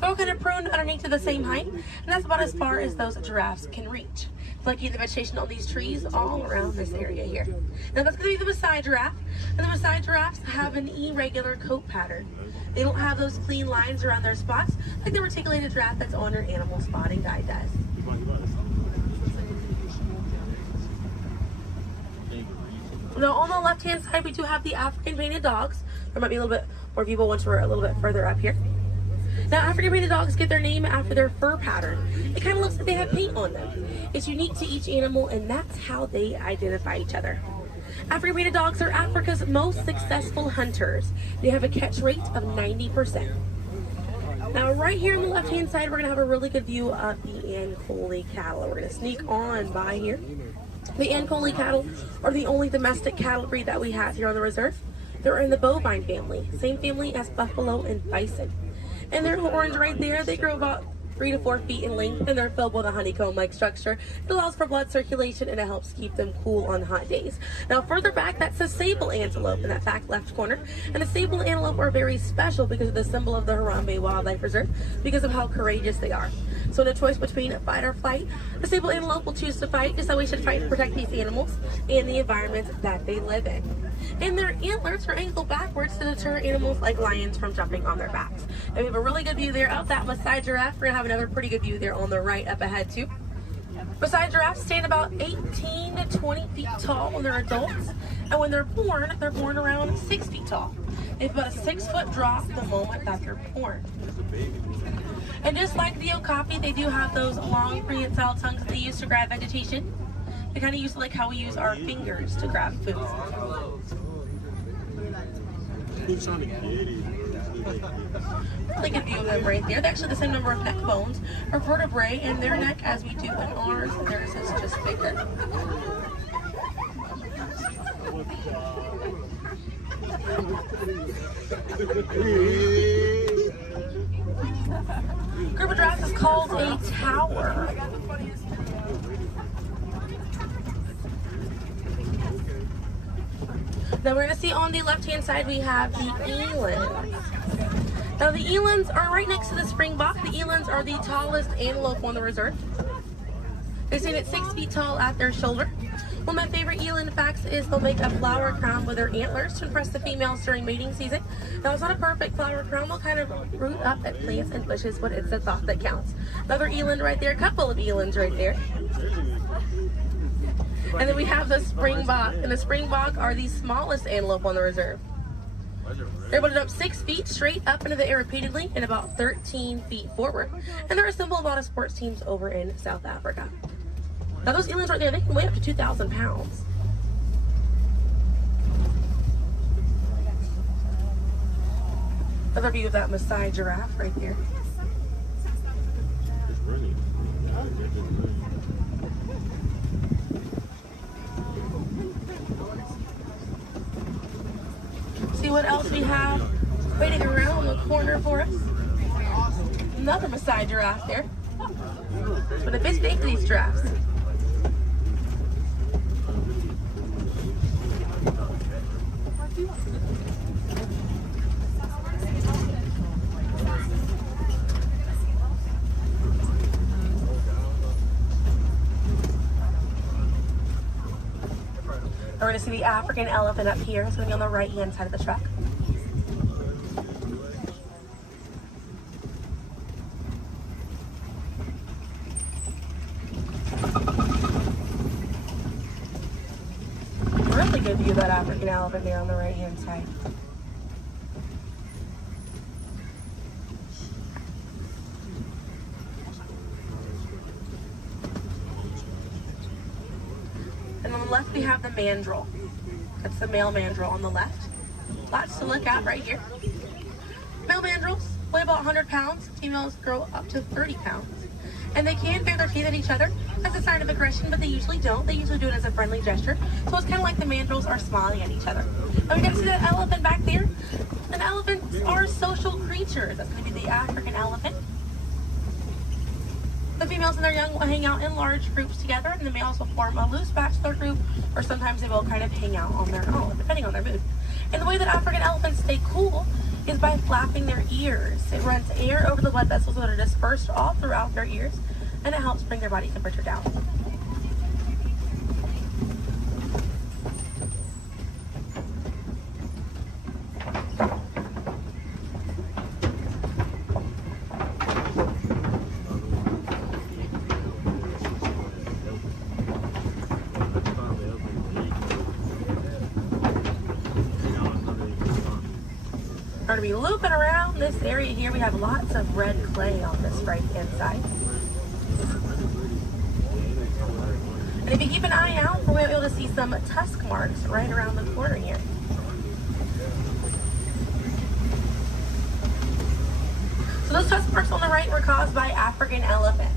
they're all kind of pruned underneath to the same height, and that's about as far as those giraffes can reach. It's like the vegetation on these trees all around this area here. Now that's going to be the Maasai giraffe, and the Maasai giraffes have an irregular coat pattern. They don't have those clean lines around their spots like the reticulated giraffe that's on your animal spotting guide does. Now on the left-hand side, we do have the African painted dogs. There might be a little bit more people once we're a little bit further up here. Now, African painted dogs get their name after their fur pattern. It kind of looks like they have paint on them. It's unique to each animal, and that's how they identify each other. African painted dogs are Africa's most successful hunters. They have a catch rate of 90%. Now, right here on the left-hand side, we're going to have a really good view of the Ankole cattle. We're going to sneak on by here. The Ankole cattle are the only domestic cattle breed that we have here on the reserve. They're in the bovine family, same family as buffalo and bison. And their horns right there, they grow about 3 to 4 feet in length, and they're filled with a honeycomb-like structure. It allows for blood circulation, and it helps keep them cool on hot days. Now, further back, that's a sable antelope in that back left corner. And the sable antelope are very special because of the symbol of the Harambe Wildlife Reserve, because of how courageous they are. So in a choice between fight or flight, the sable antelope will choose to fight, just how we should fight to protect these animals and the environment that they live in. And their antlers are angled backwards to deter animals like lions from jumping on their backs. And we have a really good view there of that Maasai giraffe. We're going to have another pretty good view there on the right up ahead too. Maasai giraffes stand about 18 to 20 feet tall when they're adults. And when they're born around 6 feet tall. They have about a 6-foot drop the moment that they're born. And just like the okapi, they do have those long prehensile tongues that they use to grab vegetation. They kind of use like how we use our fingers to grab food. Really good view of them right there. They're actually the same number of neck bones or vertebrae in their neck as we do in ours. Theirs is just bigger. Group of giraffes is called a tower. Now we're going to see on the left-hand side we have the elands. Now the elands are right next to the springbok. The elands are the tallest antelope on the reserve. They stand at 6 feet tall at their shoulder. One of my favorite eland facts is they'll make a flower crown with their antlers to impress the females during mating season. Now, it's not a perfect flower crown. They'll kind of root up at plants and bushes, but it's the thought that counts. Another eland right there, a couple of elands right there. And then we have the springbok, and the springbok are the smallest antelope on the reserve. They're able to jump 6 feet straight up into the air repeatedly and about 13 feet forward. And they're a symbol of a lot of sports teams over in South Africa. Now those elands right there, they can weigh up to 2,000 pounds. Another view of that Maasai giraffe right there. See what else we have waiting around the corner for us. Another Maasai giraffe there. But a bit big for these giraffes. We're going to see the African elephant up here. It's going to be on the right-hand side of the truck. Really good view of that African elephant there on the right-hand side. And on the left we have the mandrill. That's the male mandrill on the left. Lots to look at right here. Male mandrills weigh about 100 pounds. Females grow up to 30 pounds. And they can bare their teeth at each other as a sign of aggression, but they usually don't. They usually do it as a friendly gesture. So it's kind of like the mandrills are smiling at each other. Now we can see that elephant back there. And elephants are social creatures. That's going to be the African elephant. The females and their young will hang out in large groups together, and the males will form a loose bachelor group, or sometimes they will kind of hang out on their own, depending on their mood. And the way that African elephants stay cool is by flapping their ears. It runs air over the blood vessels that are dispersed all throughout their ears, and it helps bring their body temperature down. We're going to be looping around this area here. We have lots of red clay on this right-hand side. And if you keep an eye out, we're going to be able to see some tusk marks right around the corner here. So those tusk marks on the right were caused by African elephants.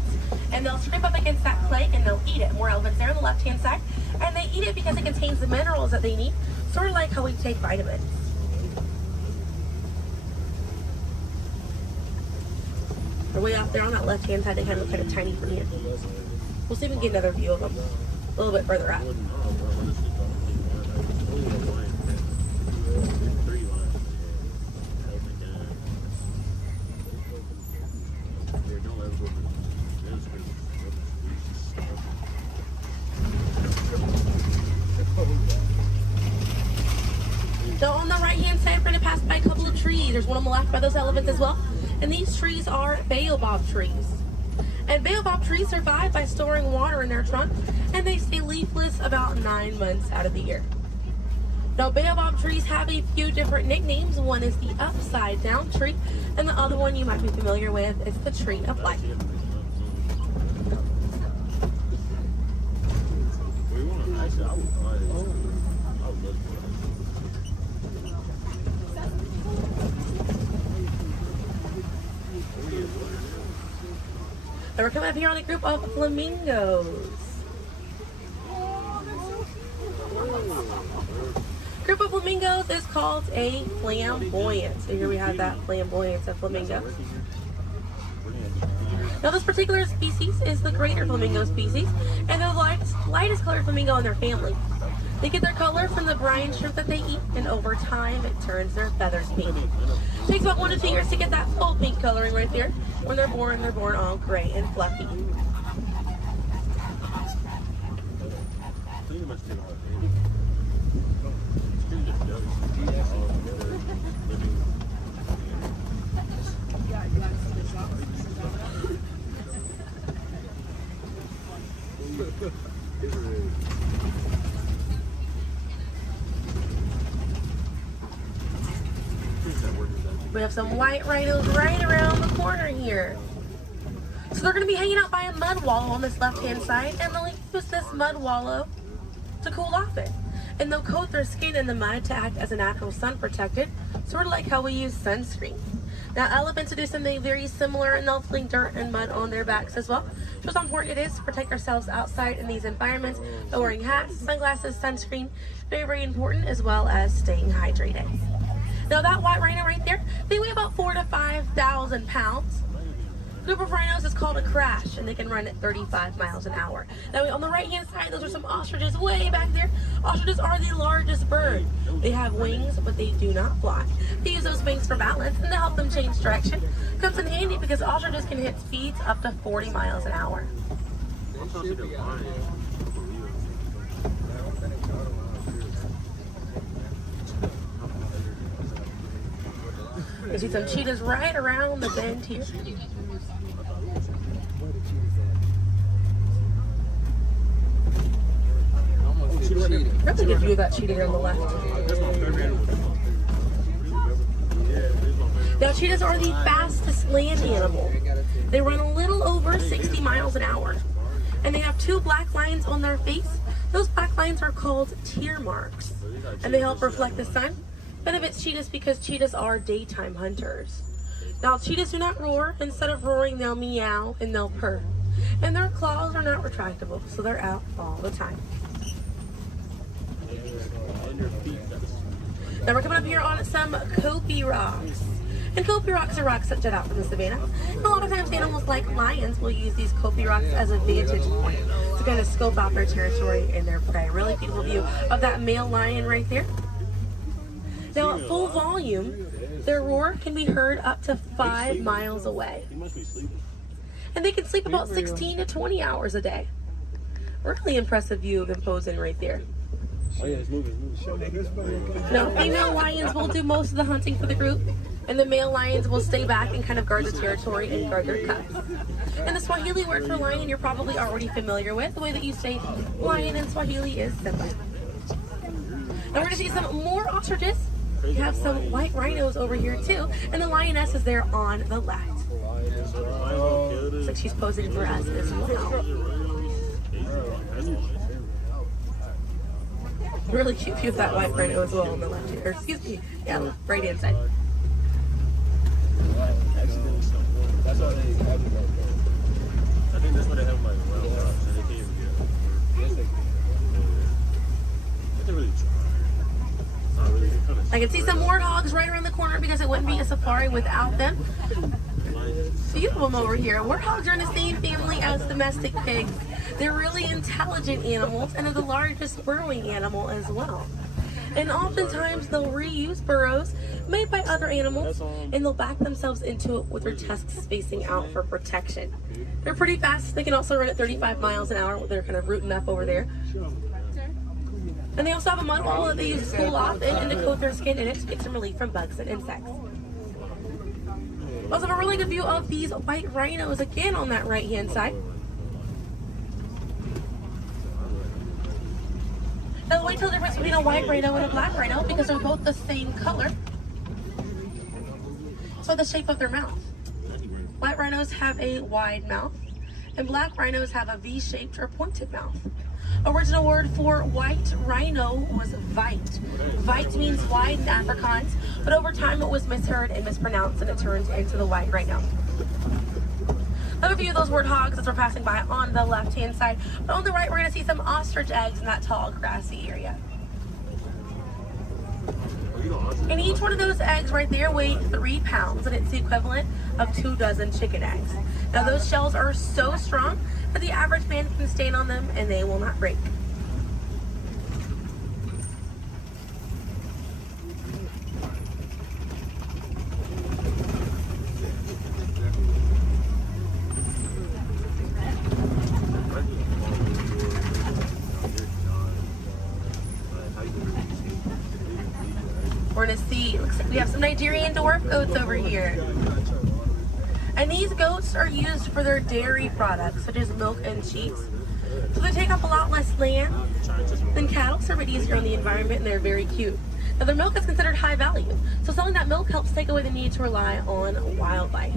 And they'll scrape up against that clay and they'll eat it. More elephants there on the left-hand side. And they eat it because it contains the minerals that they need, sort of like how we take vitamins. They're way off there on that left-hand side. They kind of look kind of tiny from here. We'll see if we can get another view of them a little bit further up. So on the right-hand side, we're going to pass by a couple of trees. There's one on the left by those elephants as well. And these trees are baobab trees. And baobab trees survive by storing water in their trunk, and they stay leafless about 9 months out of the year. Now, baobab trees have a few different nicknames. One is the upside down tree, and the other one you might be familiar with is the tree of life. And we're coming up here on a group of flamingos. Group of flamingos is called a flamboyant. So here we have that flamboyant of flamingos. Now this particular species is the greater flamingo species, and they're the lightest colored flamingo in their family. They get their color from the brine shrimp that they eat, and over time it turns their feathers pink. It takes about 1 to 2 years to get that full pink coloring right there. When they're born all gray and fluffy. We have some white rhinos right around the corner here. So they're going to be hanging out by a mud wallow on this left-hand side, and they'll use this mud wallow to cool off it. And they'll coat their skin in the mud to act as a natural sun protectant, sort of like how we use sunscreen. Now elephants do something very similar, and they'll fling dirt and mud on their backs as well. Just how important it is to protect ourselves outside in these environments by wearing hats, sunglasses, sunscreen, very, very important, as well as staying hydrated. Now that white rhino right there, they weigh about 4,000 to 5,000 pounds. A group of rhinos is called a crash, and they can run at 35 miles an hour. Now on the right hand side, those are some ostriches way back there. Ostriches are the largest bird. They have wings, but they do not fly. They use those wings for balance and to help them change direction. Comes in handy because ostriches can hit speeds up to 40 miles an hour. You see some cheetahs right around the bend here. That's a good view of that cheetah here on the left. Now cheetahs are the fastest land animal. They run a little over 60 miles an hour. And they have 2 black lines on their face. Those black lines are called tear marks. And they help reflect the sun. Benefits cheetahs because cheetahs are daytime hunters. Now cheetahs do not roar. Instead of roaring, they'll meow and they'll purr. And their claws are not retractable, so they're out all the time. Now we're coming up here on some Kopi rocks. And Kopi rocks are rocks that jut out from the savannah. And a lot of times animals like lions will use these Kopi rocks as a vantage point to kind of scope out their territory and their prey. Really beautiful view of that male lion right there. Now at full volume, their roar can be heard up to 5 miles away. And they can sleep about 16 to 20 hours a day. Really impressive view of them posing right there. Oh yeah, it's moving. Now, female lions will do most of the hunting for the group, and the male lions will stay back and kind of guard the territory and guard their cubs. And the Swahili word for lion you're probably already familiar with. The way that you say lion in Swahili is simba. Now we're going to see some more ostriches. We have some white rhinos over here too, and the lioness is there on the left. Looks like she's posing for us as well. Really cute view of that white rhino as well on the left here. Or excuse me, yeah, right hand side. That's all they have. I think that's what they have like wild dogs, and they can't even get it. Yes, they can. They can really try. Not really. I can see some warthogs right around the corner because it wouldn't be a safari without them. Few of them over here. Warthogs are in the same family as domestic pigs. They're really intelligent animals and are the largest burrowing animal as well. And oftentimes they'll reuse burrows made by other animals and they'll back themselves into it with their tusks facing out for protection. They're pretty fast. They can also run at 35 miles an hour. They're kind of rooting up over there. And they also have a mud wall that they use to cool off and to coat their skin in it to get some relief from bugs and insects. We also have a really good view of these white rhinos again on that right hand side. Now wait till the difference between a white rhino and a black rhino because they're both the same color. So the shape of their mouth. White rhinos have a wide mouth and black rhinos have a V-shaped or pointed mouth. Original word for white rhino was vite. Vite means wide in Afrikaans, but over time it was misheard and mispronounced and it turned into the white rhino. I have a few of those warthogs as we're passing by on the left-hand side, but on the right we're going to see some ostrich eggs in that tall grassy area. And each one of those eggs right there weigh 3 pounds, and it's the equivalent of 2 dozen chicken eggs. Now those shells are so strong that the average man can stand on them and they will not break. We're gonna see, looks like we have some Nigerian dwarf goats over here. And these goats are used for their dairy products, such as milk and cheese. So they take up a lot less land than cattle, so they're easier on the environment, and they're very cute. Now their milk is considered high value, so selling that milk helps take away the need to rely on wildlife.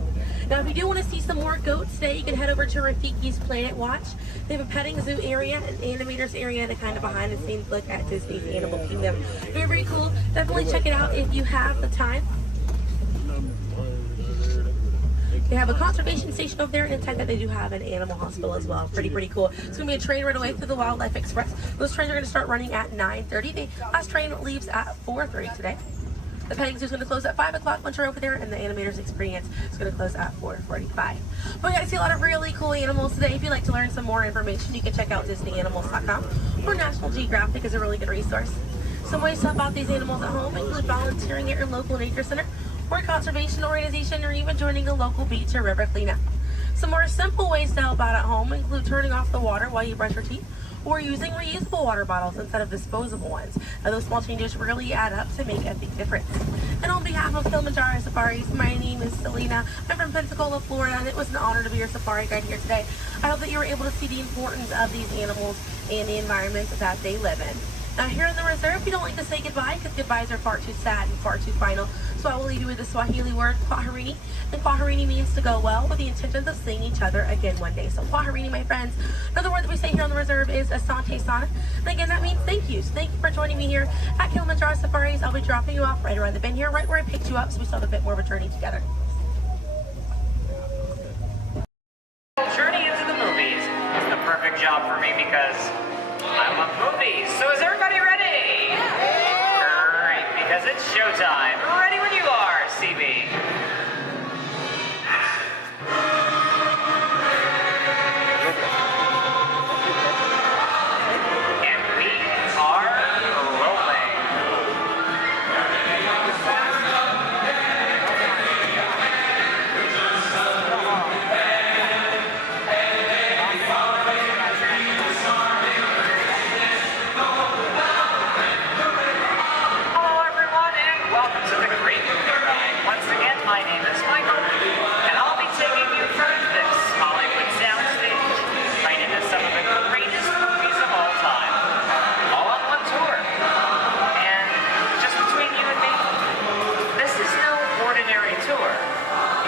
Now if you do want to see some more goats today, you can head over to Rafiki's Planet Watch. They have a petting zoo area, an animators area, and a kind of behind the scenes look at Disney's Animal Kingdom. Very, very cool. Definitely check it out if you have the time. They have a conservation station over there, and inside that they do have an animal hospital as well. Pretty cool. It's going to be a train right away through the Wildlife Express. Those trains are going to start running at 9:30. The last train leaves at 4:30 today. The petting zoo is going to close at 5 o'clock once you're over there, and the animators experience is going to close at 4:45. But we got to see a lot of really cool animals today. If you'd like to learn some more information, you can check out DisneyAnimals.com, or National Geographic is a really good resource. Some ways to help out these animals at home include volunteering at your local nature center, or a conservation organization, or even joining a local beach or river cleanup. Some more simple ways to help out at home include turning off the water while you brush your teeth, or using reusable water bottles instead of disposable ones. Now, those small changes really add up to make a big difference. And on behalf of Kilimanjaro Safaris, my name is Selena. I'm from Pensacola, Florida, and it was an honor to be your safari guide here today. I hope that you were able to see the importance of these animals and the environment that they live in. Now here in the reserve, we don't like to say goodbye because goodbyes are far too sad and far too final. So I will leave you with the Swahili word, kwaherini. And kwaherini means to go well, with the intentions of seeing each other again one day. So kwaherini, my friends. Another word that we say here on the reserve is asante sana. And again, that means thank you. So thank you for joining me here at Kilimanjaro Safaris. I'll be dropping you off right around the bend here, right where I picked you up, so we still have a bit more of a journey together. Journey into the movies is the perfect job for me because I love movies. So is everybody ready? Great, because it's showtime. Ready when you are, CB. And we are rolling. Hello everyone and welcome to the Great Movie Ride. Once again, my name is Michael, and I'll be taking you from this Hollywood soundstage right into some of the greatest movies of all time, all on one tour. And just between you and me, this is no ordinary tour,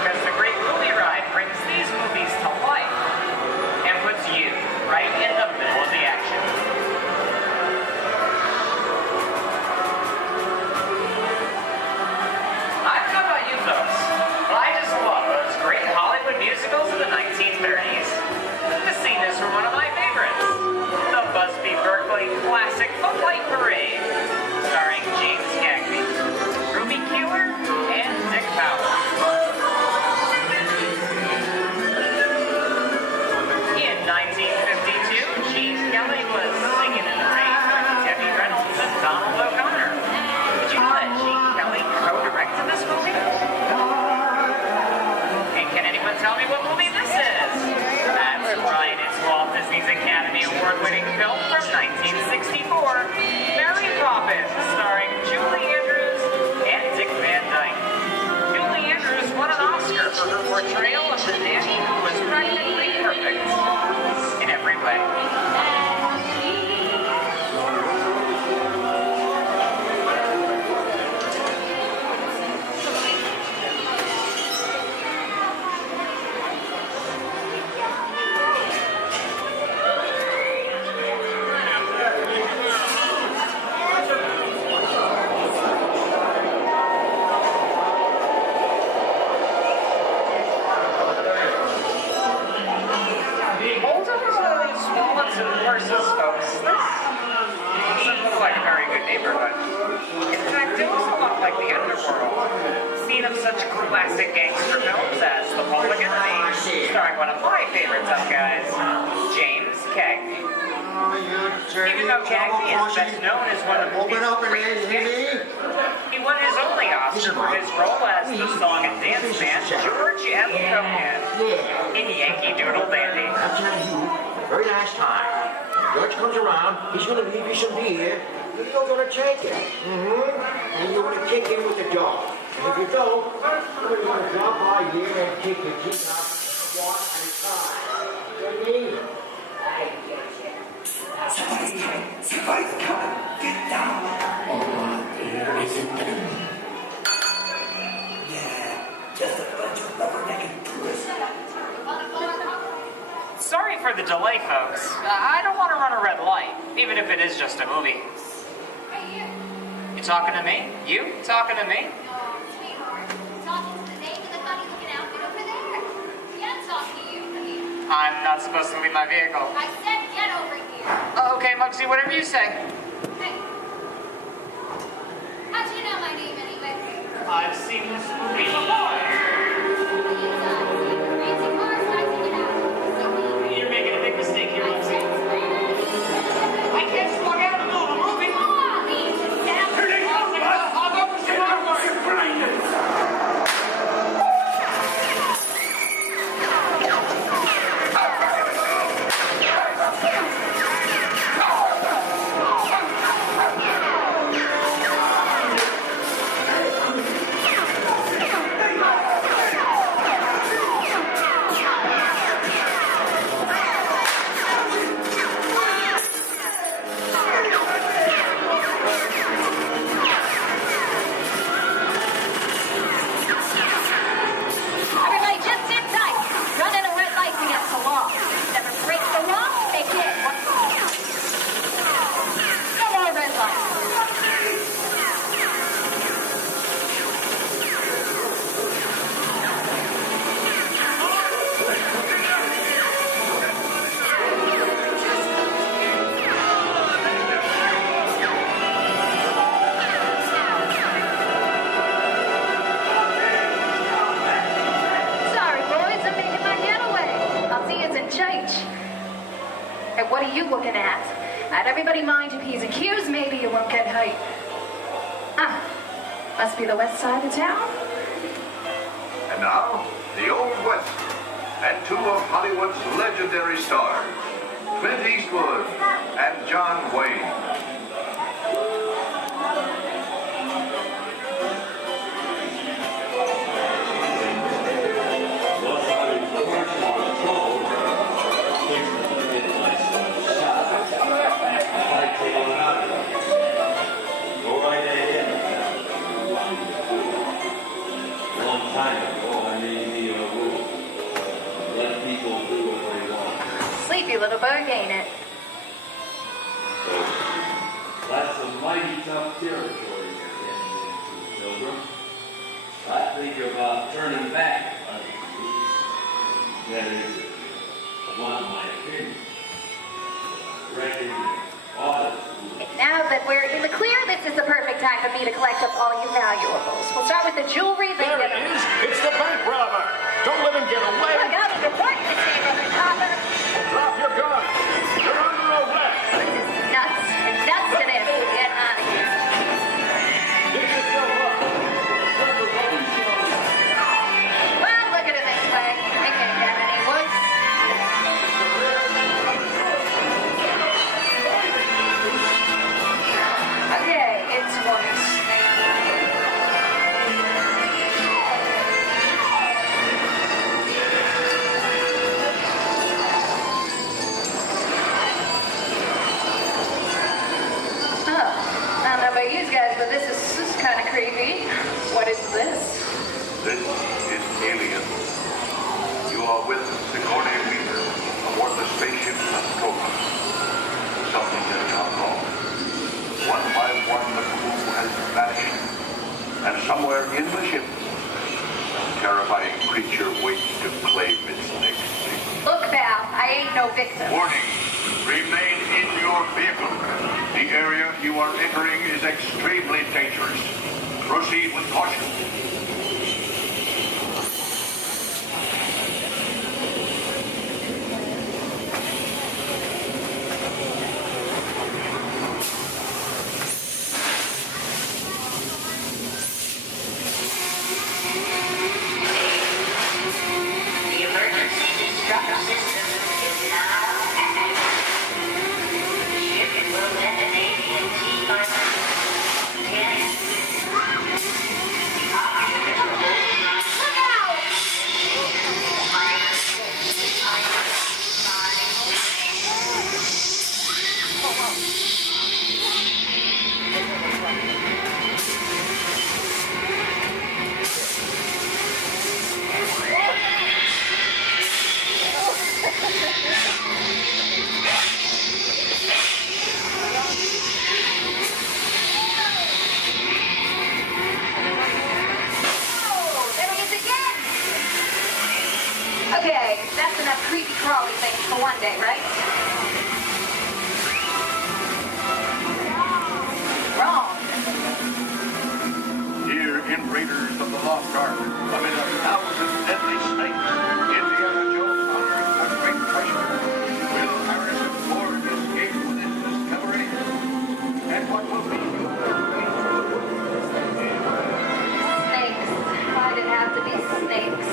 because the Great Movie Ride brings these movies to life and puts you right in the middle of the action. I don't know about you folks, but I just love those great Hollywood musicals of the 1930s. This scene is from one of my favorites, the Busby Berkeley classic Footlight Parade, starring James Cagney, Ruby Keeler, and Dick Powell. In 1952, Gene Kelly was singing in the rain with Debbie Reynolds and Donald O'Connor. Did you know that Gene Kelly co-directed this movie? And can anyone tell me what movie this is? That's right, it's Walt Disney's Academy Award-winning film from 1964, Mary Poppins, starring Julie Andrews and Dick Van Dyke. Julie Andrews won an Oscar for her portrayal of the nanny who was practically perfect in every way. Hold up those wallets and purses, folks. This doesn't look like a very good neighborhood. In fact, it looks a lot like the underworld. Scene of such classic gangster films as The Public Enemy, starring one of my favorite tough guys, James Cagney. Even though Cagney is best known as one of the movie's greatest gangsters, he won his only Oscar for his role as the song and dance man George M. Cohan in Yankee Doodle Dandy. I'm telling you, very nice time. George comes around, he's gonna leave you some beer, you're gonna take it. And you're gonna kick in with the dough. And if you don't, somebody's gonna drop by here and kick your teeth out one at a time. You mean? I get you. Somebody's coming. Somebody's coming. Get down. There isn't. Yeah, just a bunch of rubber-necking tourists. Sorry for the delay, folks. I don't want to run a red light, even if it is just a movie. You talking to me? You talking to me? Oh, sweetheart. Talking to the dame in the funny-looking outfit over there. Yeah, I'm talking to you. I'm not supposed to leave my vehicle. I said get over here. Okay, Mugsy, whatever you say. Hey. How'd you know my name anyway? I've seen this movie before. You're making a big mistake here, Mugsy. I can't slug out in the middle of a movie. Come on, leave this down. Here they come, I'll go for some more. Everybody just sit tight. Running a red light against the law. Never break the law, they get one. No more red lights. Sorry, boys, I'm making my getaway. I'll see you in church. Hey, what are you looking at? Not everybody mind your P's and Q's, maybe you won't get hurt. Ah, must be the west side of town. And now, the Old West, and two of Hollywood's legendary stars, Clint Eastwood and John Wayne. Go right ahead. Long time ago, I made me a rule. Let people do what they want. Sleepy little bug, ain't it? That's some mighty tough territory you're getting into, Pilgrim. I think about turning back. That is, want my opinion. Reckon Now that we're in the clear, this is the perfect time for me to collect up all your valuables. We'll start with the jewelry, then There it is. It's the bank robber. Don't let him get away. I got to report this neighborhood copper. Drop your gun. You're under arrest. Nuts. It's nuts to this. Get out of here. Dig yourself up. Well, look at it this way. I can't get any woods. Okay, it's voice. But this is kind of creepy. What is this? This is Alien. You are with Sigourney Weaver aboard the spaceship Nostromo. Something has gone wrong. One by one, the crew has vanished. And somewhere in the ship, a terrifying creature waits to claim its next victim. Look, Val, I ain't no victim. Warning. Remain in your vehicle. The area you are entering is extremely dangerous. Proceed with caution. The emergency destruct system is now active. Ship will detonate in T-minus 10 just enough creepy crawly things for one day, right? Wrong. Here in Raiders of the Lost Ark, amid 1,000 deadly snakes, Indiana Jones unearthed a great treasure. Will Harrison Ford escape with his discovery? And what will be your Snakes. Why'd it have to be snakes?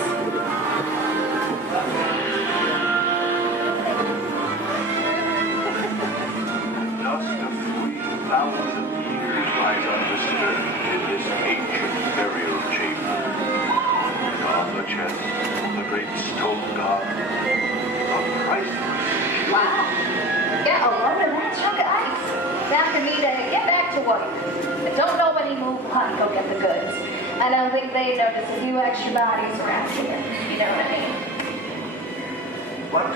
Dust of 3,000 years lies undisturbed in this ancient burial chamber. And on the chest, the great stone god, a priceless Wow. Yeah, a load of that chunk of ice. Now for me to get back to work. But don't nobody move, honey, go get the goods. I don't think they notice a few extra bodies around here. You know what I mean? But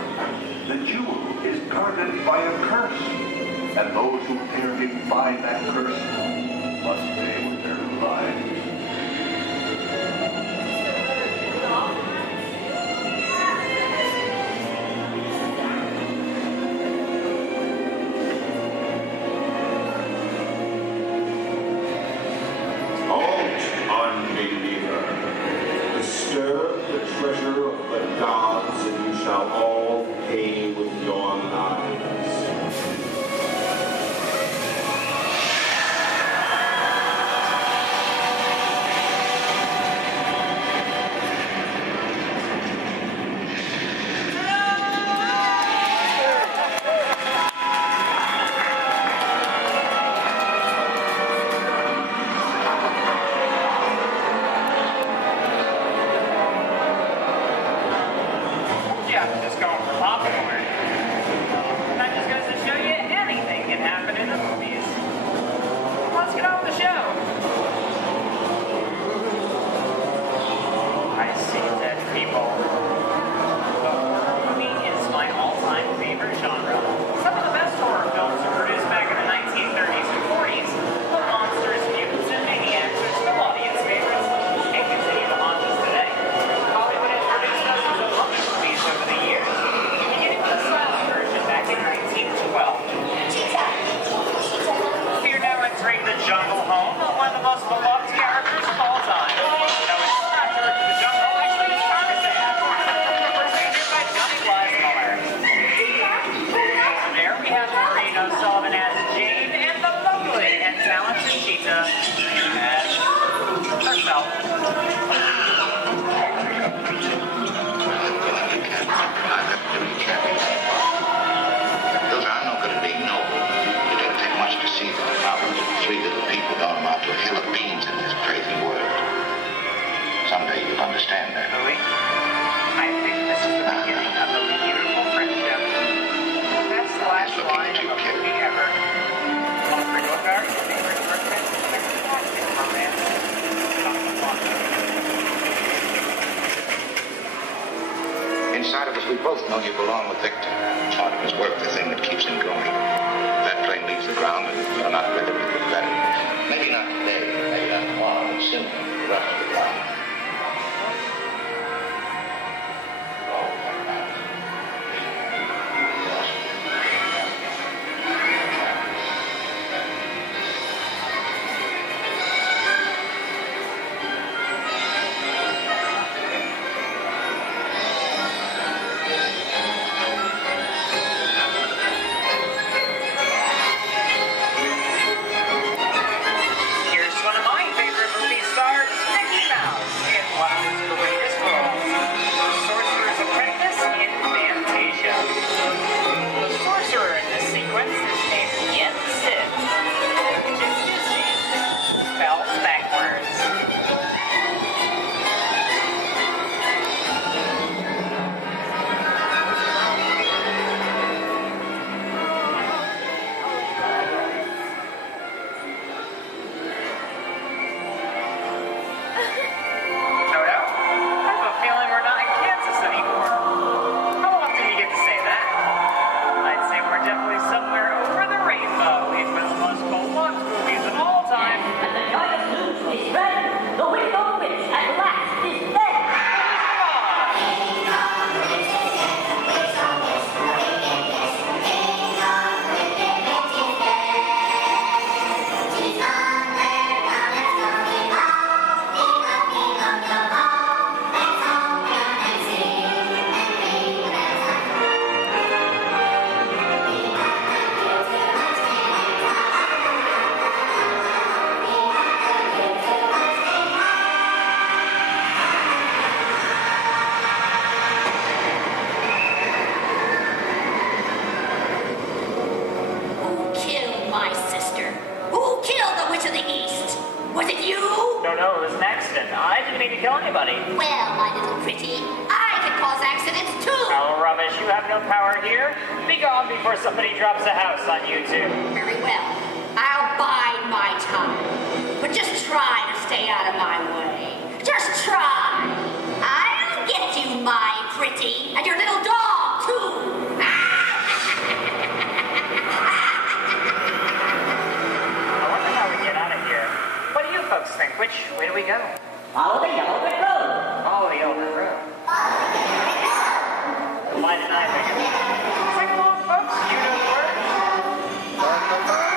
the jewel is guarded by a curse, and those who dare defy that curse must pay with their lives. Halt, unbeliever. Disturb the treasure of the gods, and you shall all pay with your lives. Yeah, just going for popcorn. That just goes to show you anything can happen in the movies. Let's get on with the show. I see dead people. The horror movie is my all-time favorite genre. Some of the best horror films were produced back in the 1930s and 40s. But monsters, mutants, and maniacs are still audience favorites and continue to haunt us today. Hollywood has produced dozens of other movies over the years, beginning with a silent version back in 1912. We are now entering the jungle home of one of the most beloved characters of all time. No, it's not George of the Jungle, actually it's Tarzan, portrayed by Johnny Blythe Miller. There we have Maureen O'Sullivan as Jane and the lovely and talented Cheetah as herself. Those are no good at being noble. It doesn't take much to see that the problems of three little people don't amount to a hill of beans in this crazy world. Someday you'll understand that. Louis, I think this is the beginning of a beautiful friendship. Best last line of a movie ever. On the Ringo Guard, your favorite person, fantastic romance. Inside of us, we both know you belong with Victor. Part of his work, the thing that keeps him going. If that plane leaves the ground and you're not ready, we look better. Maybe not today, maybe not tomorrow, but soon. The rest of the time. Here's one of accident. I didn't mean to kill anybody. Well, my little pretty, I can cause accidents too. Oh, rubbish. You have no power here. Be gone before somebody drops a house on you, too. Very well. I'll bide my time. But just try to stay out of my way. Just try. I'll get you, my pretty, and your little dog, too. I wonder how we get out of here. What do you folks think? Which way do we go? Follow the yellow brick road. Follow the yellow brick road. Why didn't I think of it? Sing along, folks. You know the words. Learn the words.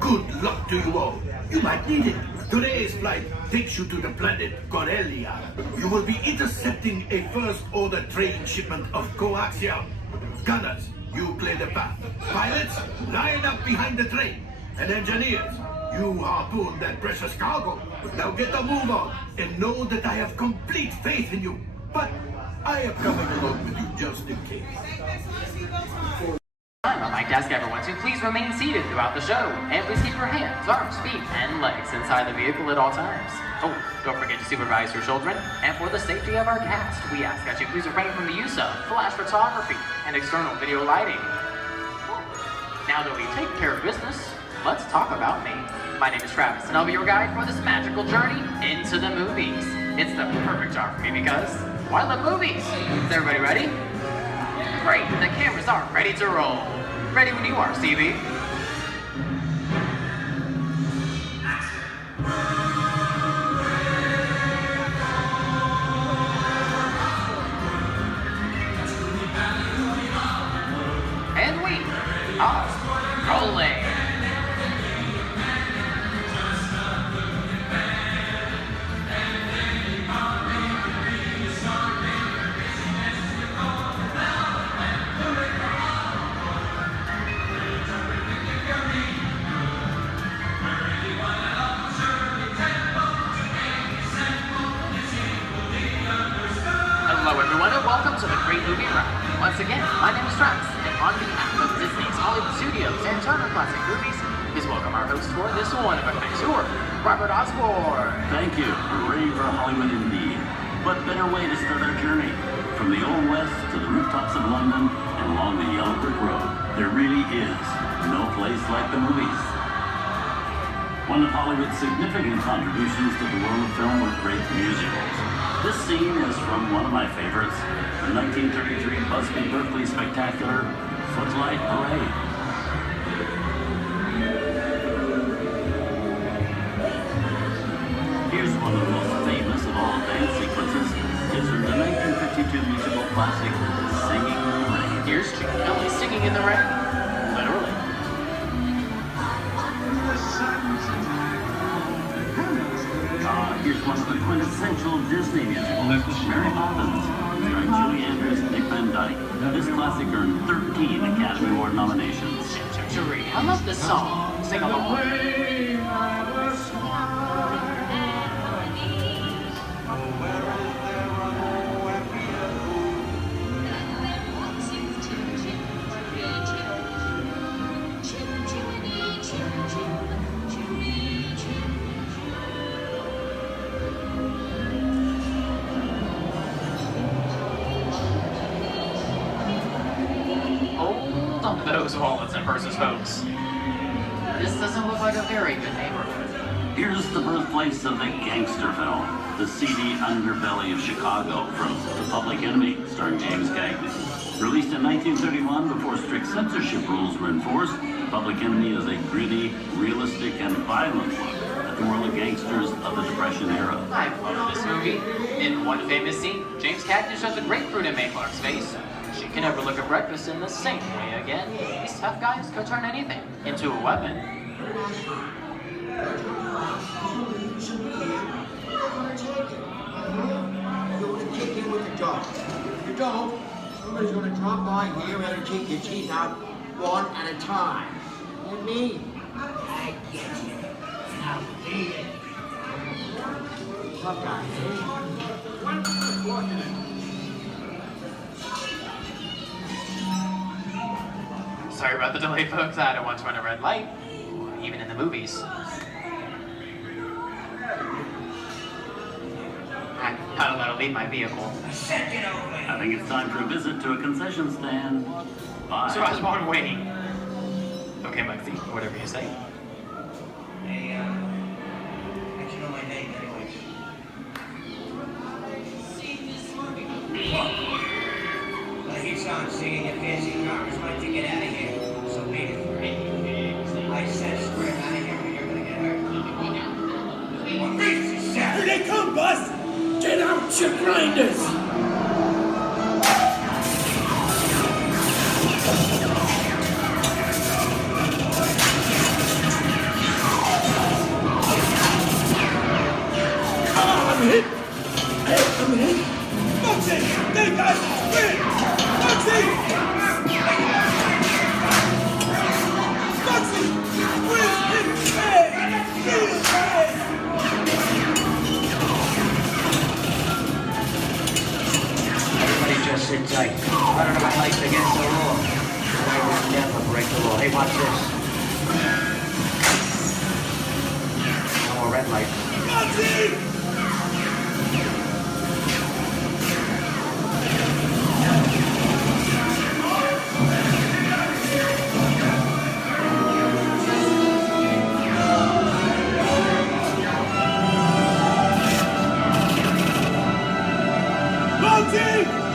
Good luck to you all. You might need it. Today's flight takes you to the planet Corellia. You will be intercepting a first-order train shipment of coaxium. Gunners, you clear the path. Pilots, line up behind the train. And engineers, you harpoon that precious cargo. Now get a move on and know that I have complete faith in you. But I am coming along with you just in case. On my desk, everyone, so please remain seated throughout the show. And please keep your hands, arms, feet, and legs inside the vehicle at all times. Oh, don't forget to supervise your children. And for the safety of our cast, we ask that you please refrain from the use of flash photography and external video lighting. Now that we've taken care of business, let's talk about me. My name is Travis, and I'll be your guide for this magical journey into the movies. It's the perfect job for me because, well, I love movies. Is everybody ready? Great, the cameras are ready to roll. Ready when you are, Stevie. And we are rolling. Hello everyone and welcome to the Great Movie Ride. Once again, my name is Travis, and on behalf of Disney's Hollywood Studios and Turner Classic Movies, please welcome our host for this one-of-a-kind tour, Robert Osborne. Thank you. Hooray for Hollywood indeed. What better way to start our journey? From the Old West to the rooftops of London and along the Yellow Brick Road, there really is no place like the movies. One of Hollywood's significant contributions to the world of film were great musicals. This scene is from one of my favorites, the 1933 Busby Berkeley spectacular, Footlight Parade. Here's one of the most famous of all dance sequences. It's from the 1952 musical classic, Singing in the Rain. Here's Chick Kelly singing in the rain. Literally. Here's one of the quintessential Disney musicals, Mary Poppins, starring Julie Andrews and Dick Van Dyke. This classic earned 13 Academy Award nominations. victory. I love this song. Sing along. Hold on to those wallets and purses, folks. This doesn't look like a very good neighborhood. Here's the birthplace of the gangster film, the seedy underbelly of Chicago, from The Public Enemy, starring James Cagney. Released in 1931 before strict censorship rules were enforced, Public Enemy is a gritty, realistic, and violent look at the world of gangsters of the Depression era. I've loved this movie. In one famous scene, James Cagney shoves a grapefruit in May Clark's face. She can never look at breakfast in the same way again. These tough guys could turn anything into a weapon. You want to kick in with the dog. If you don't, somebody's going to drop by here and kick your teeth out one at a time. And me, I get you. Now beat it. Tough guy, Sorry about the delay, folks. I don't want to run a red light, even in the movies. I don't let her leave my vehicle. I think it's time for a visit to a concession stand. Bye. So I was born waiting. Okay, Lexi, whatever you say. Hey, how'd you know my name anyways? I hear someone singing your fancy cars like to get out of here. So wait for it. I said straight out of here or you're gonna get hurt. What makes you sad? Here they come, Bus! Get out, you grinders! I'm hit! Hey, I'm hit! Foxy! They got spin! Foxy! Foxy! Where's his head? His head! Everybody just sit tight. Running my life against the law. I will never break the law. Hey, watch this. No more red light. Foxy!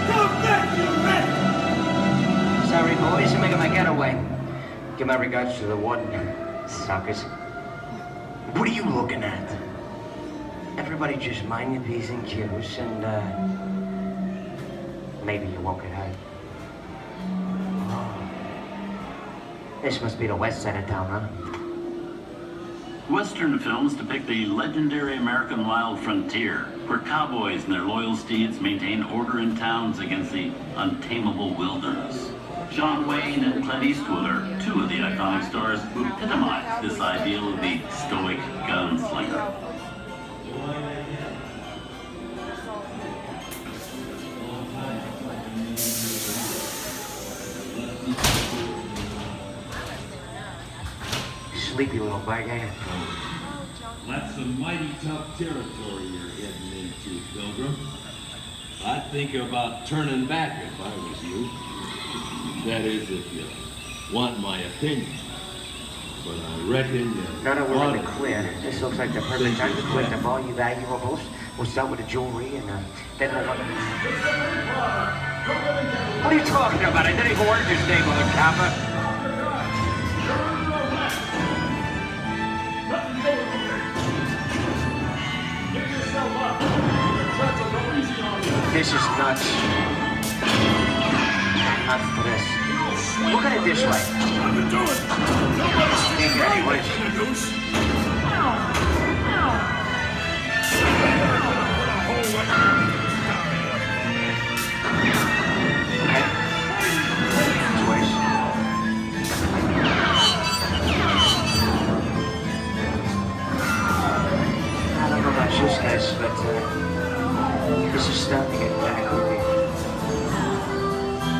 Come back, you rat! Sorry, boys. I'm making my getaway. Give my regards to the warden. Suckers. What are you looking at? Everybody just mind your P's and Q's and, maybe you won't get hurt. Oh. This must be the west side of town, huh? Western films depict the legendary American wild frontier, where cowboys and their loyal steeds maintain order in towns against the untamable wilderness. John Wayne and Clint Eastwood are two of the iconic stars who epitomize this ideal of the stoic gunslinger. Sleepy little bag, eh? That's some mighty tough territory you're heading into, Pilgrim. I'd think about turning back if I was you. That is, if you want my opinion. But I reckon you... Now that we're in the clear, this looks like the perfect time to collect up all your valuables. We'll start with the jewelry and then we'll... What are you talking about? I didn't even order your stable, the copper. This is nuts. Nuts for this. Look at it this way. This is starting to get kind of creepy.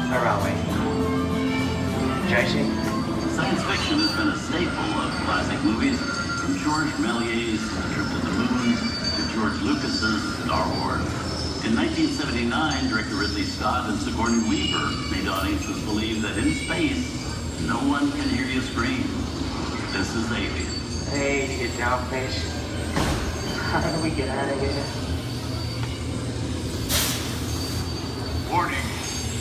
Where are we? JC? Science fiction has been a staple of classic movies, from George Méliès's Trip to the Moon to George Lucas's Star Wars. In 1979, director Ridley Scott and Sigourney Weaver made audiences believe that in space, no one can hear you scream. This is Alien. Hey, you down face. How do we get out of here? Warning.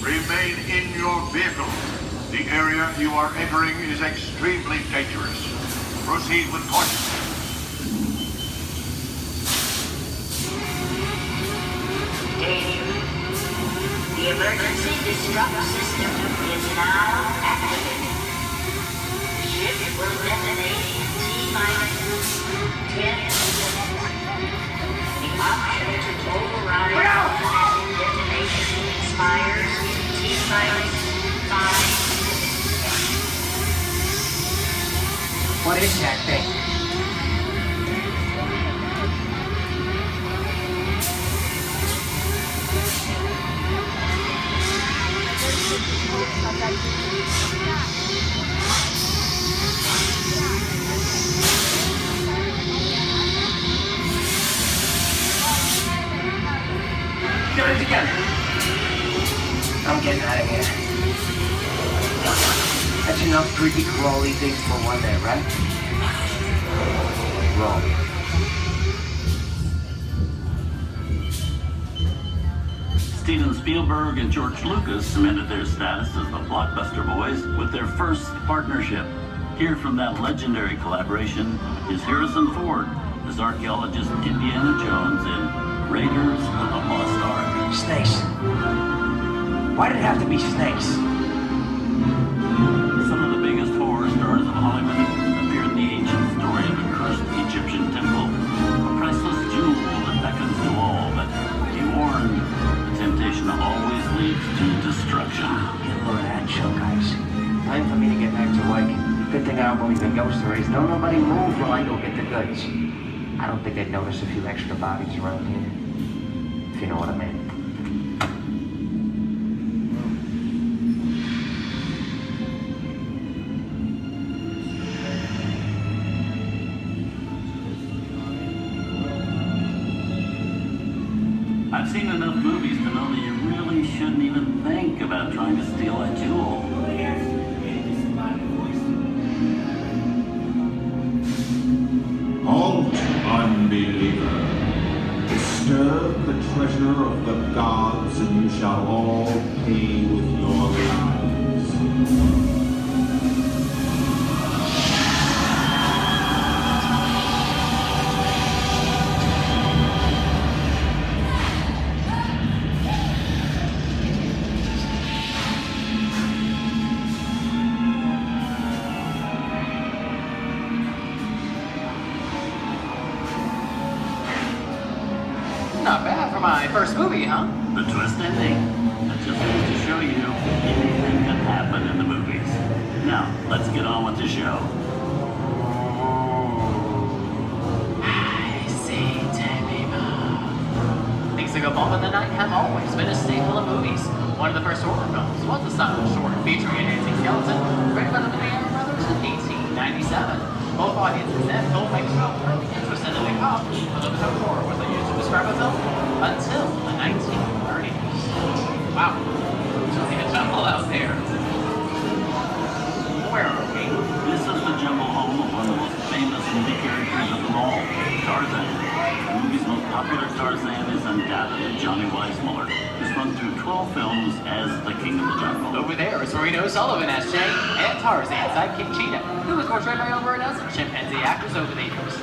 Remain in your vehicle. The area you are entering is extremely dangerous. Proceed with caution. Danger. The emergency disrupt system is now activated. The ship will detonate in T-minus 10 seconds. The option to override automatic detonation expires in T-minus 5 What is that thing? Get it together. I'm getting out of here. That's enough creepy crawly things for one day, right? Wrong. Steven Spielberg and George Lucas cemented their status as the blockbuster boys with their first partnership. Here from that legendary collaboration is Harrison Ford as archaeologist Indiana Jones in Raiders of the Lost Ark. Snakes. Why did it have to be snakes? Some of the biggest horror stars of Hollywood appear in the ancient story of a cursed Egyptian temple, a priceless jewel that beckons to all, but be warned, the temptation always leads to destruction. Get a load of that show, guys. Time for me to get back to work. Good thing I don't believe in ghost stories. Don't nobody move while I go get the goods. I don't think they'd notice a few extra bodies around here, if you know what I mean. I've seen enough movies to know that you really shouldn't even think about trying to steal a jewel. Halt, unbeliever. Disturb the treasure of the gods, and you shall all pay with your lives. Not bad for my first movie, huh? The twist ending. That just goes to show you anything can happen in the movies. Now, let's get on with the show. I see, things that go bump in the night have always been a staple of movies. One of the first horror films was the silent short featuring a dancing skeleton, written by the Lumiere brothers in 1897. Both audiences and filmmakers were really interested in the cop, but the term horror was used to describe a film until the 1930s. Wow, really a jumble out there. Where are we? This is the jungle home of one of the most famous movie characters of them all, Tarzan. The movie's most popular Tarzan is undoubtedly Johnny Weissmuller, who's run through 12 films as the King of the Jungle. Over there is Reno Sullivan as Jay, and Tarzan, sidekick Cheetah, who was portrayed by over a dozen chimpanzee actors over the years.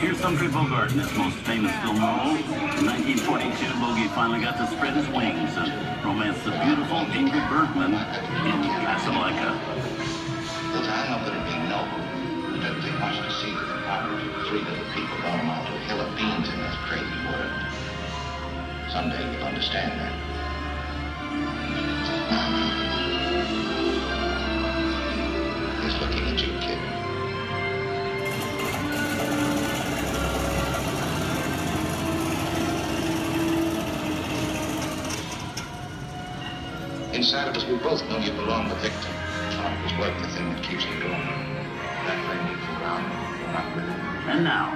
Here's Humphrey Bogart in his most famous film role. In 1942, Bogey finally got to spread his wings and romance the beautiful Ingrid Bergman in Casablanca. Look, I know that it'd be noble. But it'd be much to see that the power of three little people don't amount to a hill of beans in this crazy world. Someday you'll understand that. He's looking at you, kid. Inside of us, we both know you belong to Victor. Part of his work, the thing that keeps him going. That flame leaves the ground. You're not with it. And now,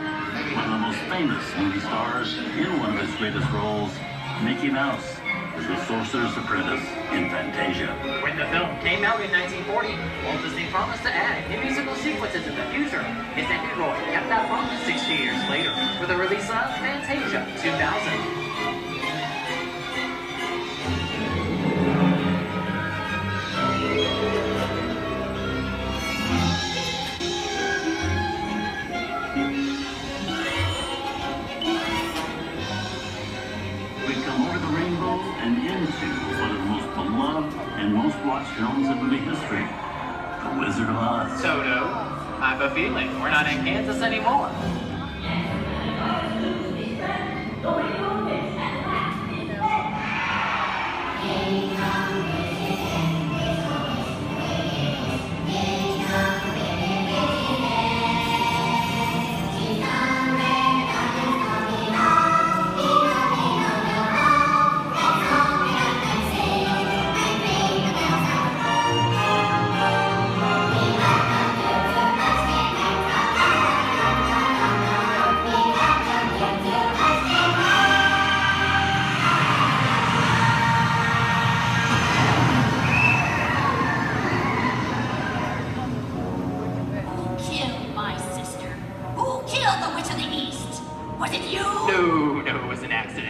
one of the most famous movie stars in one of his greatest roles, Mickey Mouse, as the Sorcerer's Apprentice in Fantasia. When the film came out in 1940, Walt Disney promised to add new musical sequences in the future. His nephew Roy kept that promise 60 years later with the release of Fantasia 2000. And into one of the most beloved and most watched films in movie history, The Wizard of Oz. Toto, I have a feeling we're not in Kansas anymore.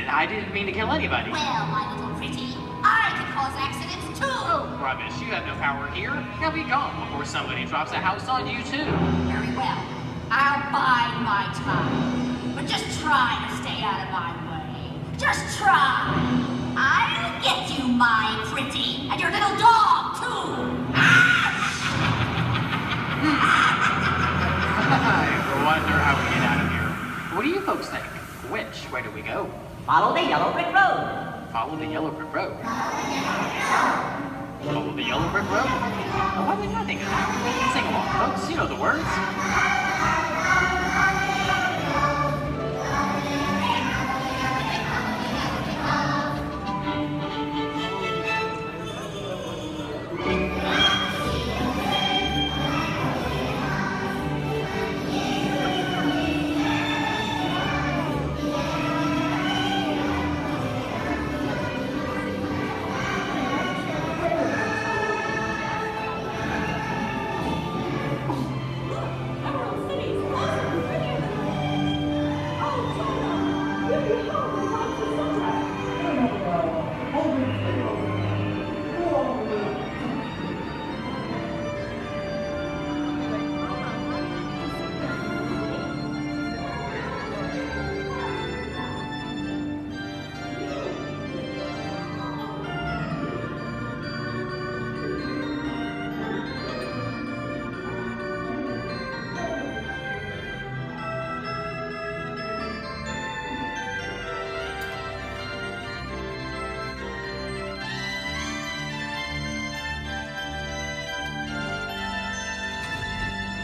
I didn't mean to kill anybody. Well, my little pretty, I can cause accidents too. Oh, rubbish. You have no power here. You'll be gone before somebody drops a house on you, too. Very well. I'll bide my time. But just try to stay out of my way. Just try. I'll get you, my pretty. And your little dog, too. I wonder how we get out of here. What do you folks think? Which way do we go? Follow the yellow brick road. Follow the yellow brick road. Follow the yellow brick road? Oh, why didn't I think of that? Sing along, folks. You know the words.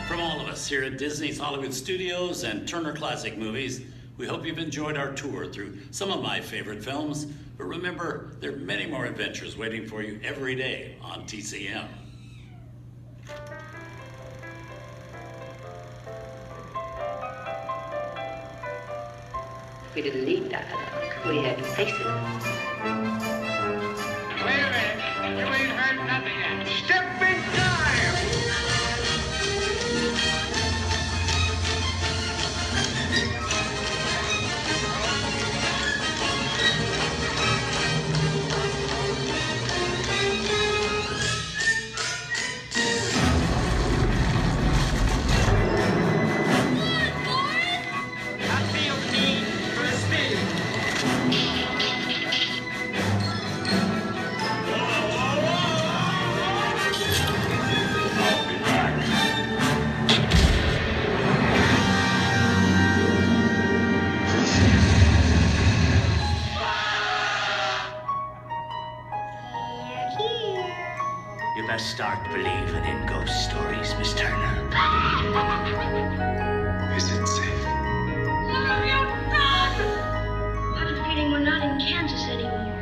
From all of us here at Disney's Hollywood Studios and Turner Classic Movies, we hope you've enjoyed our tour through some of my favorite films. But remember, there are many more adventures waiting for you every day on TCM. We didn't need dialogue. We had faces. Wait a minute. You ain't heard nothing yet. Step in time! You best start believing in ghost stories, Miss Turner. Is it safe? No, you're not! I have a feeling we're not in Kansas anymore.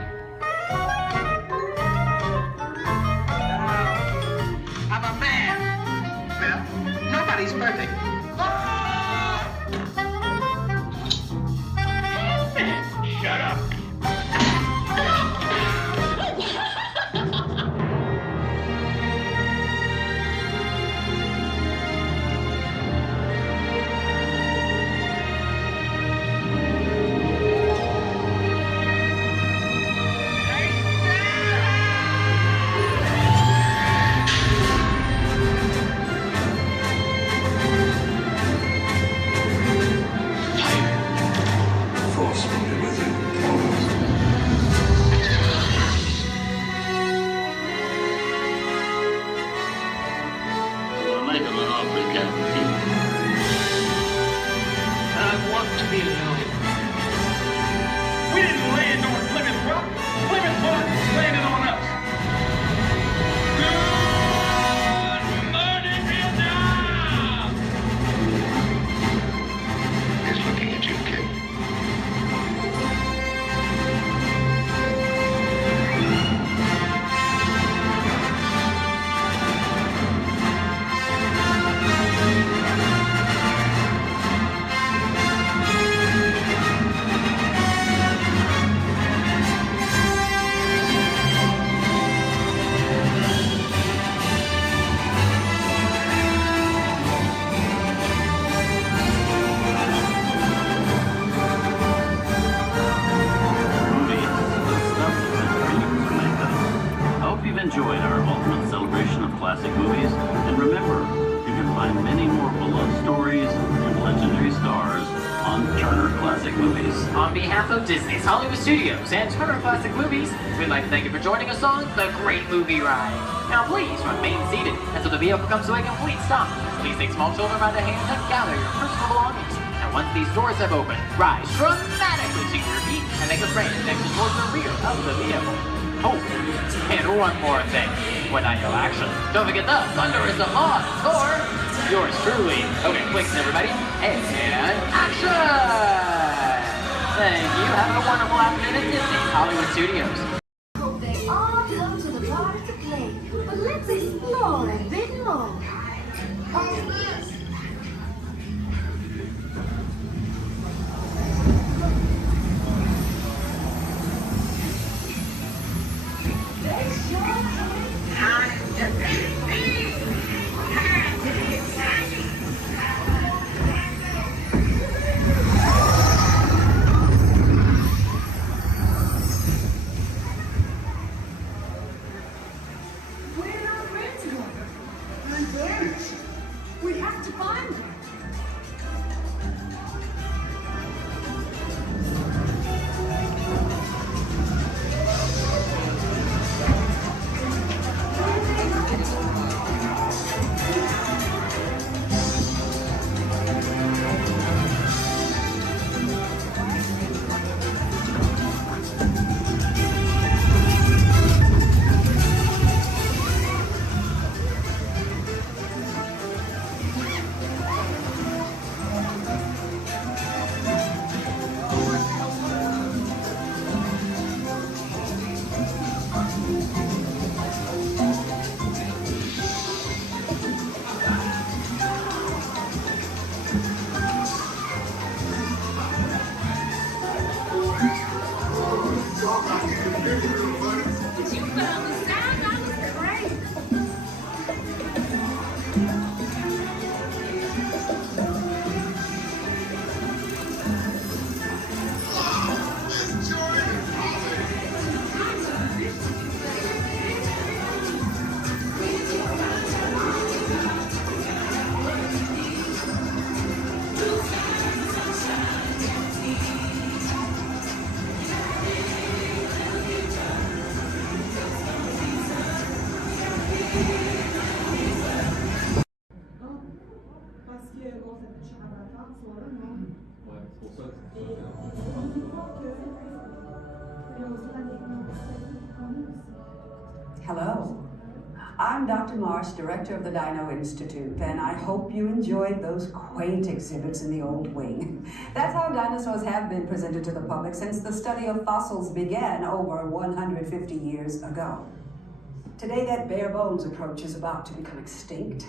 I'm a man. Well, nobody's perfect. Shut up! Force will be with you always. We're making an awfully Captain. I want to be alone. We didn't land on Plymouth Rock. Plymouth Rock landed on us. Good morning, Vietnam! He's looking at you, kid. I hope you've enjoyed our ultimate celebration of classic movies. And remember, you can find many more beloved stories and legendary stars on Turner Classic Movies. On behalf of Disney's Hollywood Studios and Turner Classic Movies, we'd like to thank you for joining us on The Great Movie Ride. Now please remain seated until the vehicle comes to a complete stop. Please take small children by the hand and gather your personal belongings. And once these doors have opened, rise dramatically to your feet and make a straight exit towards the rear of the vehicle. Oh, and one more thing. When I yell action, don't forget the thunder is the law score. Yours truly. Okay, clicks everybody. And action! Thank you. Have a wonderful afternoon at Disney's Hollywood Studios. Hope they all come to the party to play, but let's explore a bit more. Where are our friends going? I'm vanished. We have to find them. Hello. I'm Dr. Marsh, director of the Dino Institute, and I hope you enjoyed those quaint exhibits in the old wing. That's how dinosaurs have been presented to the public since the study of fossils began over 150 years ago. Today, that bare bones approach is about to become extinct.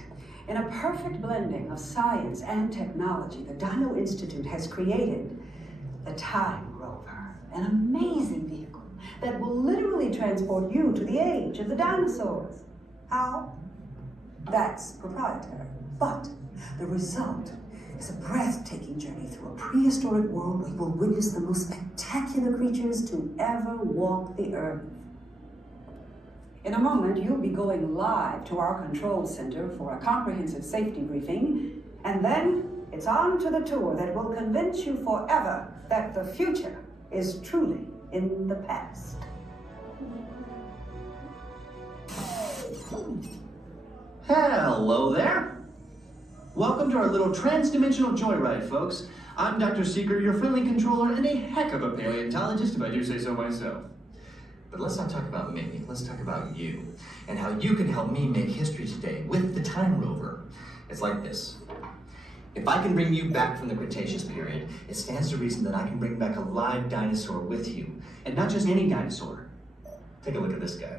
In a perfect blending of science and technology, the Dino Institute has created the Time Rover, an amazing vehicle that will literally transport you to the age of the dinosaurs. How? That's proprietary. But the result is a breathtaking journey through a prehistoric world where you will witness the most spectacular creatures to ever walk the earth. In a moment, you'll be going live to our control center for a comprehensive safety briefing, and then it's on to the tour that will convince you forever that the future is truly in the past. Hello there. Welcome to our little trans-dimensional joyride, folks. I'm Dr. Seeker, your friendly controller, and a heck of a paleontologist, if I do say so myself. But let's not talk about me, let's talk about you, and how you can help me make history today with the Time Rover. It's like this. If I can bring you back from the Cretaceous period, it stands to reason that I can bring back a live dinosaur with you. And not just any dinosaur. Take a look at this guy.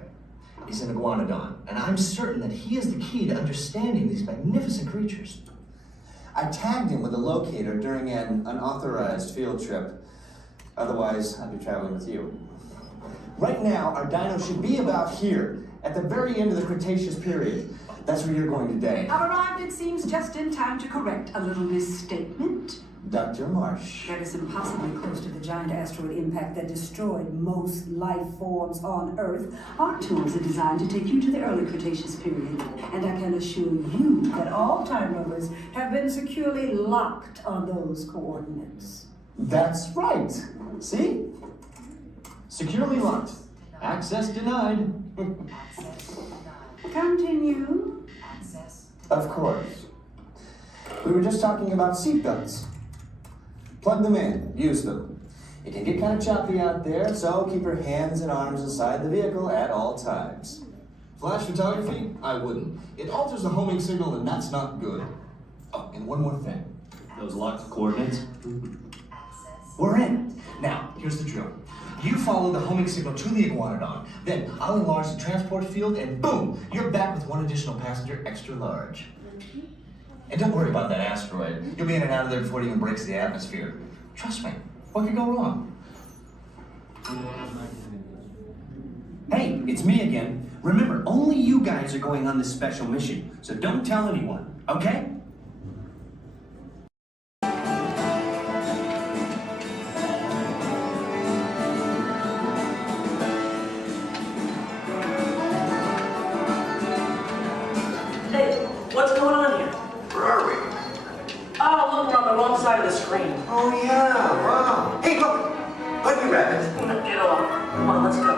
He's an iguanodon, and I'm certain that he is the key to understanding these magnificent creatures. I tagged him with a locator during an unauthorized field trip. Otherwise, I'd be traveling with you. Right now, our dino should be about here, at the very end of the Cretaceous period. That's where you're going today. I've arrived, it seems, just in time to correct a little misstatement. Dr. Marsh. That is impossibly close to the giant asteroid impact that destroyed most life forms on Earth. Our tours are designed to take you to the early Cretaceous period, and I can assure you that all time rovers have been securely locked on those coordinates. That's right. See? Securely locked. Access denied. Continue. Of course. We were just talking about seatbelts. Plug them in, use them. It can get kind of choppy out there, so keep your hands and arms inside the vehicle at all times. Flash photography? I wouldn't. It alters the homing signal, and that's not good. Oh, and one more thing. Those locked coordinates? We're in. Now, here's the drill. You follow the homing signal to the iguanodon, then I'll enlarge the transport field, and boom, you're back with one additional passenger extra large. And don't worry about that asteroid. You'll be in and out of there before it even breaks the atmosphere. Trust me, what could go wrong? Hey, it's me again. Remember, only you guys are going on this special mission, so don't tell anyone, okay? What's going on here? Where are we? Oh, look, we're on the wrong side of the screen. Oh, yeah, wow. Hey, look! Bunny rabbit. Get off. Come on, let's go.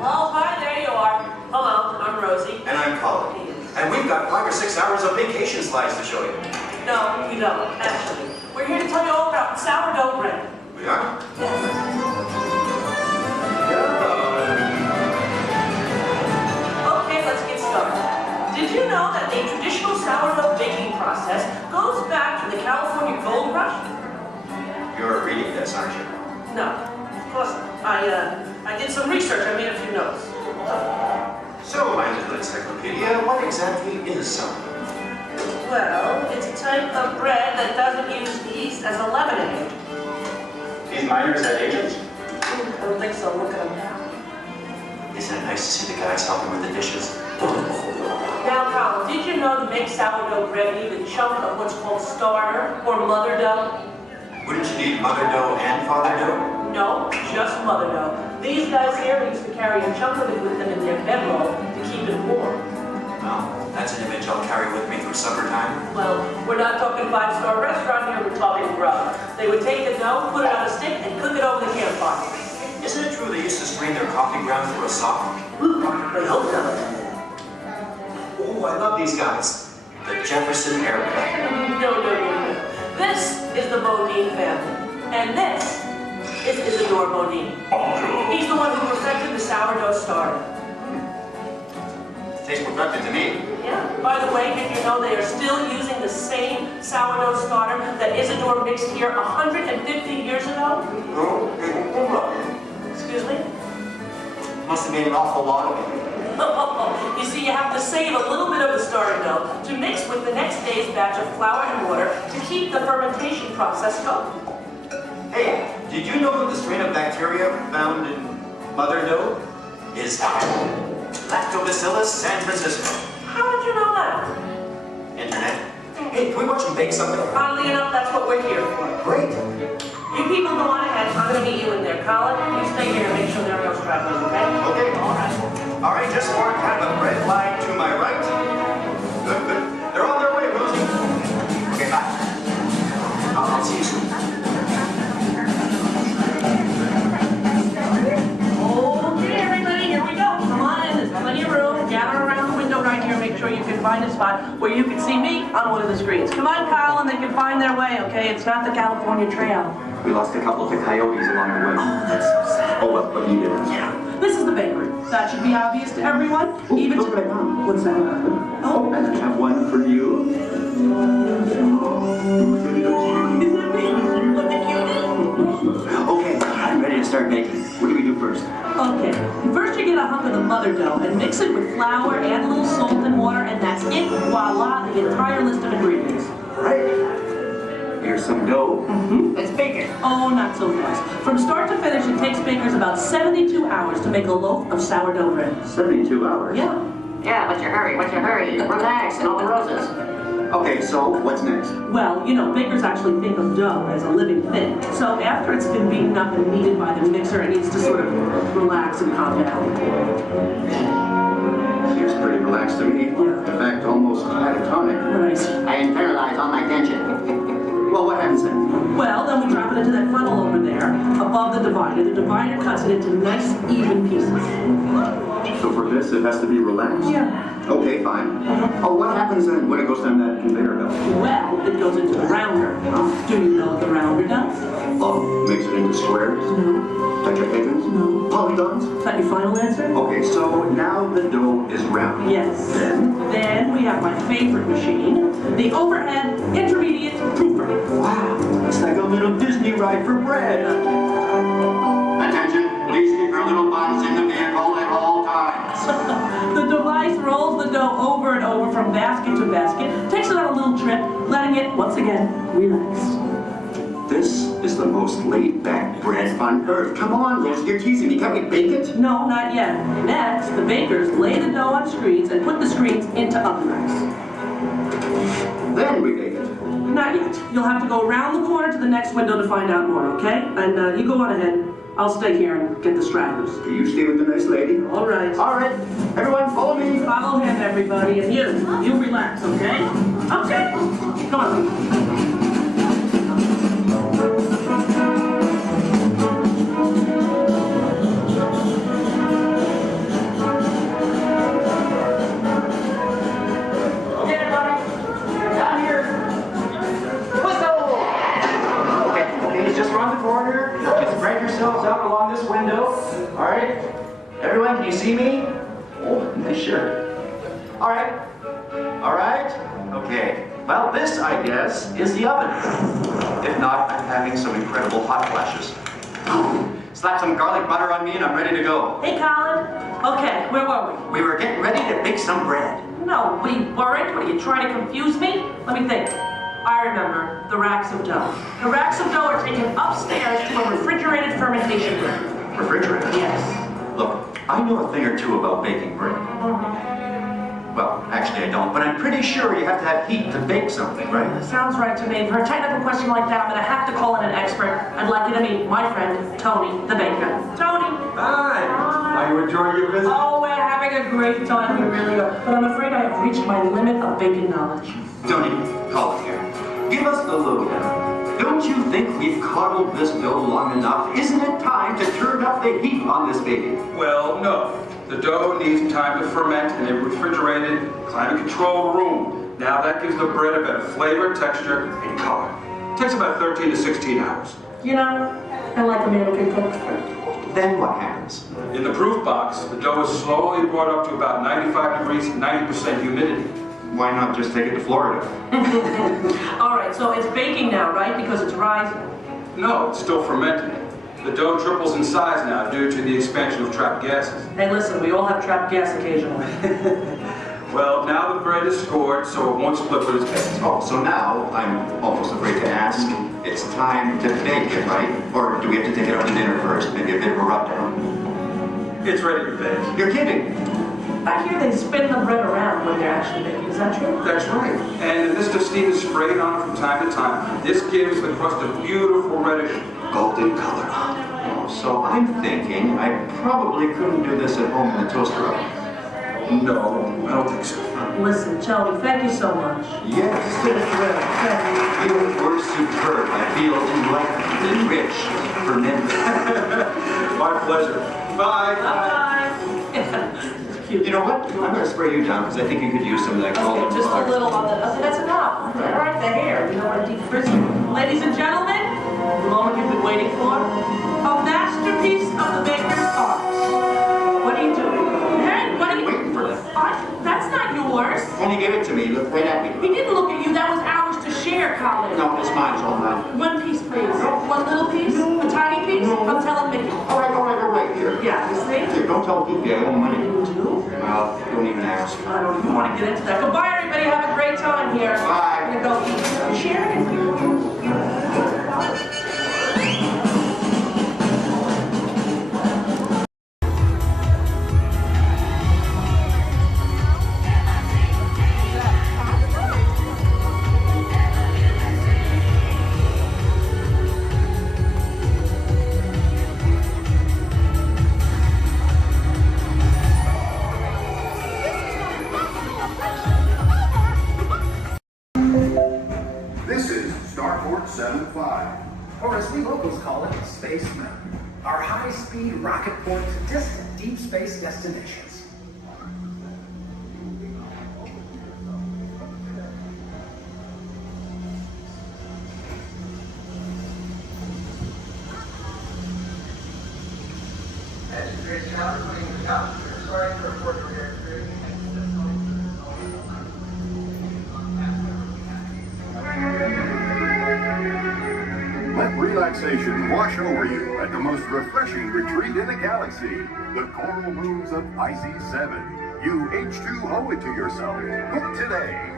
Oh, hi, there you are. Hello, I'm Rosie. And I'm Colin. And we've got 5 or 6 hours of vacation slides to show you. No, we don't, actually. We're here to tell you all about sourdough bread. We are? Okay, let's get started. Did you know that the traditional sourdough baking process goes back to the California Gold Rush? You're reading this, aren't you? No, of course not. I did some research. I made a few notes. So, my little encyclopedia, what exactly is sourdough? Well, it's a type of bread that doesn't use yeast as a leavening agent. These miners had agents? I don't think so. Look at them. Isn't it nice to see the guys helping with the dishes? Now, Colin, did you know to make sourdough bread you need a chunk of what's called starter or mother dough? Wouldn't you need mother dough and father dough? No, just mother dough. These guys here used to carry a chunk of it with them in their bedroll to keep it warm. Well, that's an image I'll carry with me through summertime. Well, we're not talking 5-star restaurant here, we're talking grub. They would take the dough, put it on a stick, and cook it over the campfire. Isn't it true they used to strain their coffee grounds through a sock? I hope not. Oh, I love these guys. The Jefferson Airplane. No. This is the Bodine family. And this is Isidore Bodine. He's the one who perfected the sourdough starter. Tastes perfected to me. Yeah. By the way, did you know they are still using the same sourdough starter that Isidore mixed here 150 years ago? Excuse me? Must have made an awful lot of it. You see, you have to save a little bit of the starter dough to mix with the next day's batch of flour and water to keep the fermentation process going. Hey, did you know that the strain of bacteria found in mother dough is Lactobacillus San Francisco? How did you know that? Internet. Hey, can we watch them bake something? Oddly enough, that's what we're here for. Great. You people go on ahead. I'm going to meet you in there. Colin, you stay here and make sure there are no stragglers, okay? Okay. All right, just more kind of a red line to my right. Good, good. They're on their way, Rosie. Okay, bye. I'll see you soon. Okay, everybody, here we go. Come on in. There's plenty of room. Gather around the window right here. Make sure you can find a spot where you can see me on one of the screens. Come on, Colin. They can find their way, okay? It's not the California Trail. We lost a couple to coyotes along the way. Oh, that's so sad. Oh, well, but you didn't. Yeah. This is the bakery. That should be obvious to everyone. Even to... What's that? Oh, and I have one for you. Is it me? What the cutie? Okay, I'm ready to start baking. What do we do first? Okay. First you get a hunk of the mother dough and mix it with flour, add a little salt and water, and that's it. Voila, the entire list of ingredients. Right. Here's some dough. Let's bake it. Oh, not so fast. From start to finish, it takes bakers about 72 hours to make a loaf of sourdough bread. 72 hours? Yeah. Yeah, what's your hurry? What's your hurry? Relax, and all the roses. Okay, so what's next? Well, you know, bakers actually think of dough as a living thing. So after it's been beaten up and kneaded by the mixer, it needs to sort of relax and calm down. Seems pretty relaxed to me. Yeah. In fact, almost catatonic. Right. I internalize all my tension. Well, what happens then? Well, then we drop it into that funnel over there, above the divider. The divider cuts it into nice, even pieces. So for this, it has to be relaxed? Yeah. Okay, fine. Oh, what happens then when it goes down that conveyor belt? Well, it goes into the rounder. Do you know what the rounder does? Oh, makes it into squares? No. Tetrahedrons? No. Polygons? Is that your final answer? Okay, so now the dough is round. Yes. Then we have my favorite machine, the overhead intermediate proofer. Wow, it's like a little Disney ride for bread. Attention, please keep your little buns in the vehicle at all times. The device rolls the dough over and over from basket to basket, takes it on a little trip, letting it, once again, relax. This is the most laid-back bread on earth. Come on, Rosie, you're teasing me. Can't we bake it? No, not yet. Next, the bakers lay the dough on screens and put the screens into oven racks. Then we bake it. Not yet. You'll have to go around the corner to the next window to find out more, okay? And you go on ahead. I'll stay here and get the stragglers. You stay with the nice lady. All right. All right. Everyone, follow me. Follow him, everybody. And you relax, okay? Okay. Come on. Out along this window. All right. Everyone, can you see me? Oh, nice shirt. All right. All right. Okay. Well, this, I guess, is the oven. If not, I'm having some incredible hot flashes. Slap some garlic butter on me and I'm ready to go. Hey, Colin. Okay, where were we? We were getting ready to bake some bread. No, we weren't. What, are you trying to confuse me? Let me think. I remember the racks of dough. The racks of dough are taken upstairs to a refrigerated fermentation room. Refrigerator? Yes. Look, I know a thing or two about baking bread. Well, actually I don't, but I'm pretty sure you have to have heat to bake something, right? Sounds right to me. For a technical question like that, I'm going to have to call in an expert. I'd like you to meet my friend, Tony, the baker. Tony! Hi! Are you enjoying your visit? Oh, we're having a great time. We really are. But I'm afraid I have reached my limit of baking knowledge. Tony, call it here. Give us the lowdown. Don't you think we've coddled this dough long enough? Isn't it time to turn up the heat on this baby? Well, no. The dough needs time to ferment in a refrigerated, climate-controlled room. Now that gives the bread a better flavor, texture, and color. It takes about 13 to 16 hours. You know, And like a man who can cook. Then what happens? In the proof box, the dough is slowly brought up to about 95 degrees, 90% humidity. Why not just take it to Florida? All right, so it's baking now, right? Because it's rising. No, it's still fermenting. The dough triples in size now due to the expansion of trapped gases. Hey, listen, we all have trapped gas occasionally. Well, now the bread is scored, so it won't split with its base. Oh, so now I'm almost afraid to ask. It's time to bake it, right? Or do we have to take it out to dinner first? Maybe a bit of a rubdown. It's ready to bake. You're kidding. I hear they spin the bread around when they're actually baking. Is that true? That's right. And a mist of steam is sprayed on it from time to time. This gives the crust a beautiful reddish golden color. Oh, so I'm thinking I probably couldn't do this at home in the toaster oven. No, I don't think so. Listen, Joey, thank you so much. Yes. You were superb. I feel enlightened and rich for men. My pleasure. Bye. Bye. You know what? I'm going to spray you down because I think you could use some of that golden Okay, just color. a little on the, that's enough. All right, the hair, you know what, deep frizzy. Ladies and gentlemen, the moment you've been waiting for, a masterpiece of the maker's art. What are you doing? Hey, what are you? Waiting for that. That's not yours. When he gave it to me, he looked right at me. He didn't look at you, that was ours to share, Colin. No, it's mine, it's all mine. One piece, please. One little piece? A tiny piece? I'm telling Mickey. All right, here. Yeah, you see? Here, don't tell Goofy I owe money. You do? Well, don't even ask. I don't even want to get into that. Goodbye, everybody. Have a great time here. Bye. I'm going to go eat. Share it. This is Starport 75. Or as we locals call it, Space Mountain. Our high-speed rocket port to distant deep space destinations. Let relaxation wash over you at the most refreshing retreat in the galaxy, the coral moons of Pisces 7. You H2O it to yourself. Book today.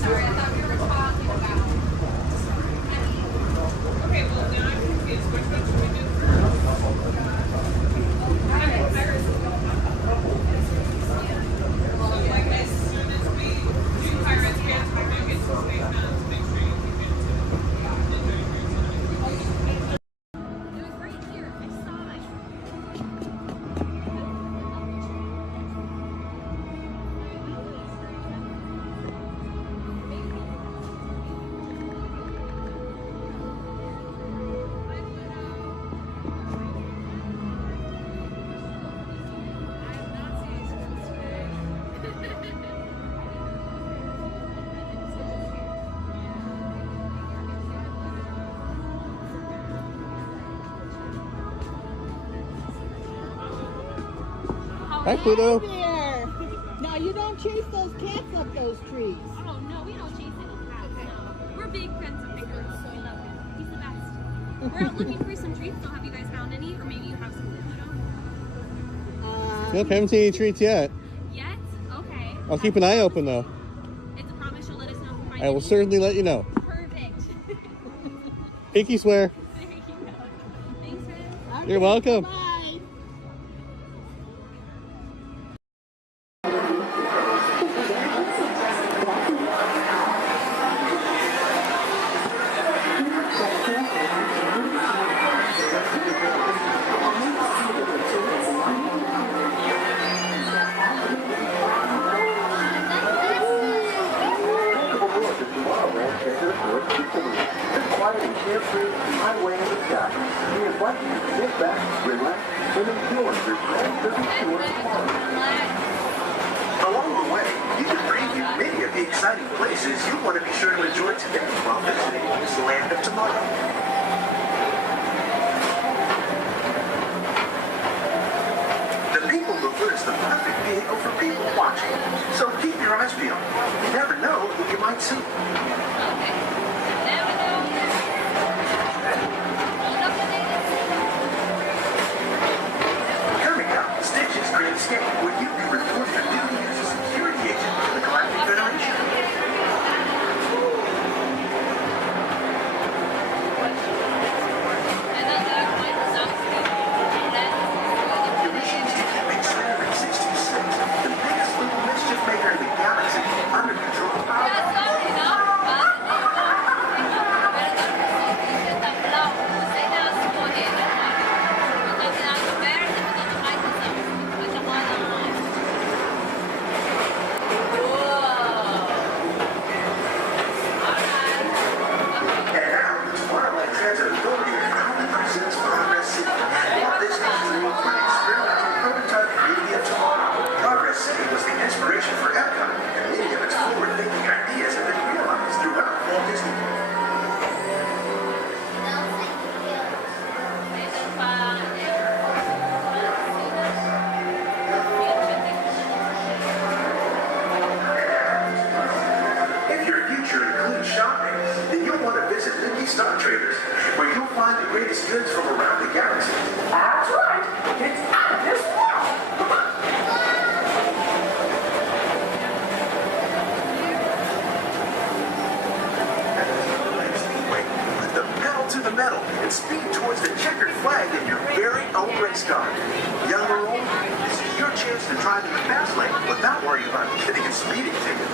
Sorry, I thought we were talking about. Okay, well, now I'm confused. Which one should we do first? So, like, as soon as we do Pirates, we have to go get some Space Mountain to make sure you can get to it. It was right here. I saw it. Hi, Pluto. There. Now you don't chase those cats up those trees. Oh, no, we don't chase any cats. No. We're big friends of Bigger, so we love him. He's the best. We're out looking for some treats, so have you guys found any? Or maybe you have some Pluto? Nope, haven't seen any treats yet. Yet? Okay. I'll keep an eye open though. It's a promise you'll let us know if you find I will any? certainly let you know. Perfect. Pinky swear. There you go. Thanks, Red. You're welcome. Bye. Highway in the sky. We invite you to sit back, relax, and enjoy this Along the way, you can preview many of the exciting places you want to be sure to enjoy today while visiting Disneyland of tomorrow. The People Mover is the perfect vehicle for people watching, so keep your eyes peeled. You never know who you might see. Coming up, Stitch's Great Escape, where you can report your duty as a security agent to the Galactic Federation. Your missions to keep Experiment 66, the biggest little mischief maker in the galaxy, under control. And now, Tomorrowland Transit Authority proudly presents Progress City. Walt Disney's dream for an experimental prototype media tomorrow. Progress City was the inspiration for Epcot, and many of its forward-thinking ideas have been realized throughout Walt Disney World. If your future includes shopping, then you'll want to visit Mickey Star Traders, where you'll find the greatest goods from around the galaxy. That's right. It's out of this world. Come on. Wait, put the pedal to the metal and speed towards the checkered flag in your very own race car. Young or old, this is your chance to drive in the fast lane without worrying about getting a speeding ticket.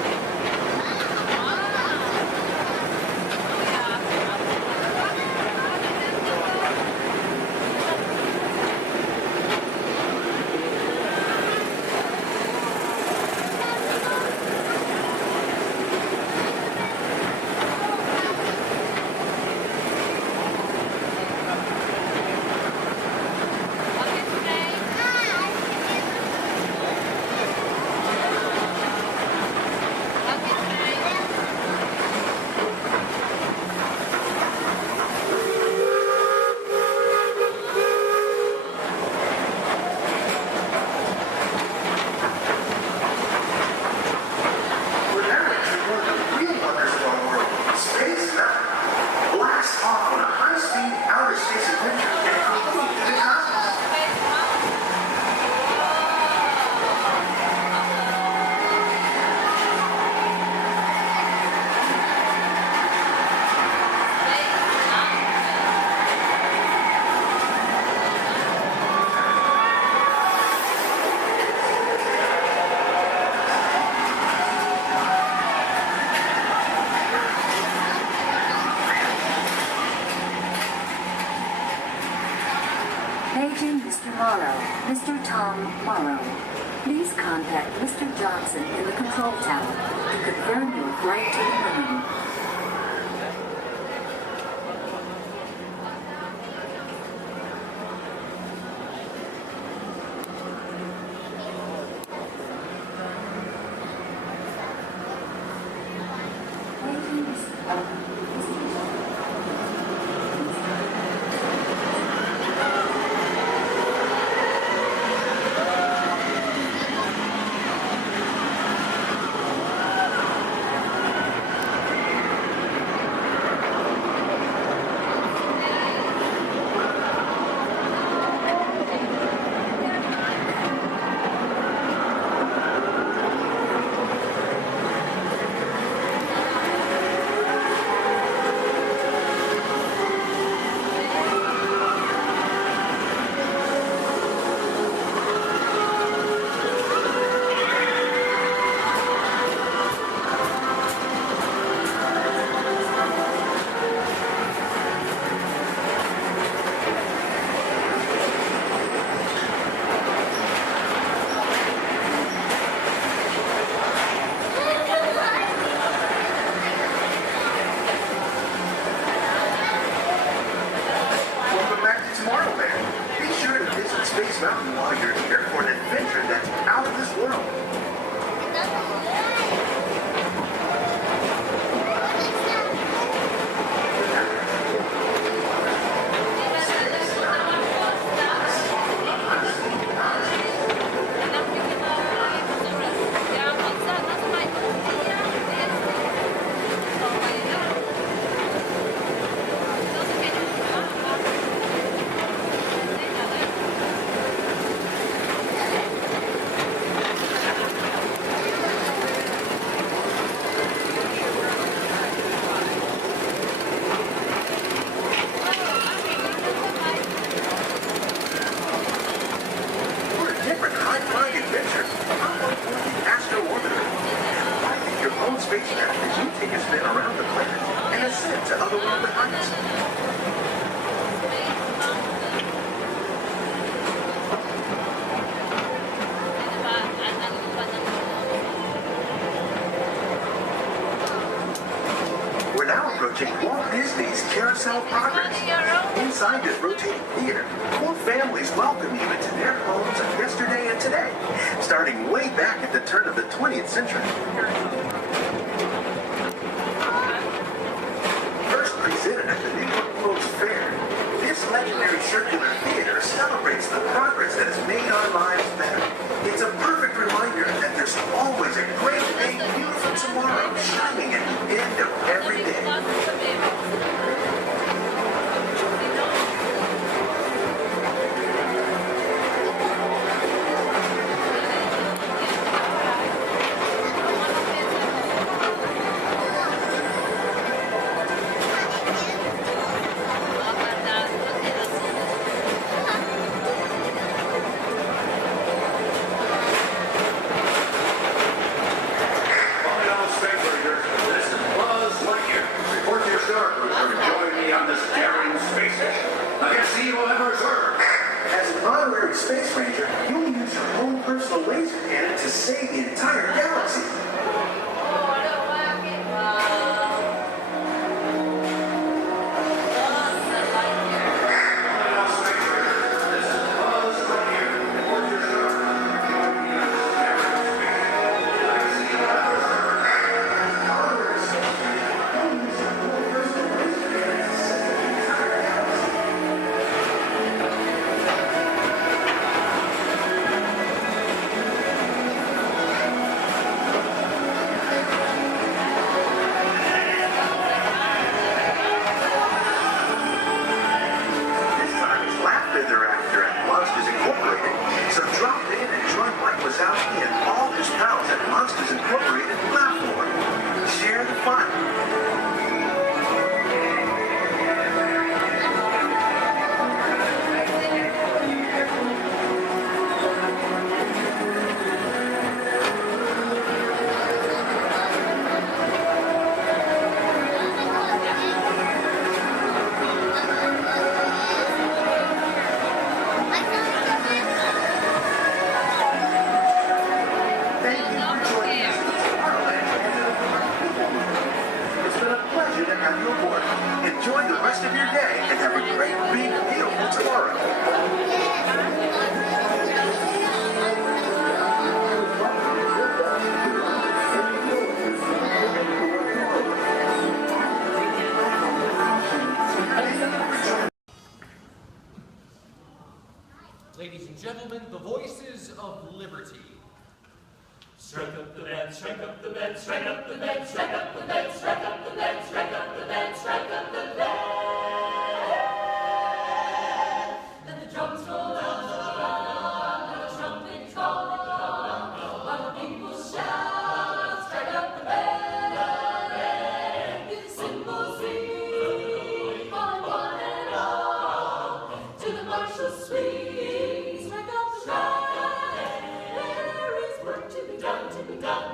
tomorrow. Please contact Mr. Johnson in the control tower to confirm your flight to the moon. Walt Disney's Carousel Progress. Inside this rotating theater, more families welcome you into their homes of yesterday and today, starting way back at the turn of the 20th century. First presented at the New York World's Fair, this legendary circular theater celebrates the progress that has made our lives better. It's a perfect reminder that there's always a great, big, beautiful tomorrow shining at the end of every day. Space Ranger, you'll use your own personal laser cannon to save the entire galaxy. Strike up the band, strike up the band, strike up the band, strike up the band, strike up the band, strike up the band, strike up the band. Then the drums roll out, and the trumpets call, while the people shout, strike up the band. Hear the cymbals ring, calling one and all to the martial swing. Strike up the band.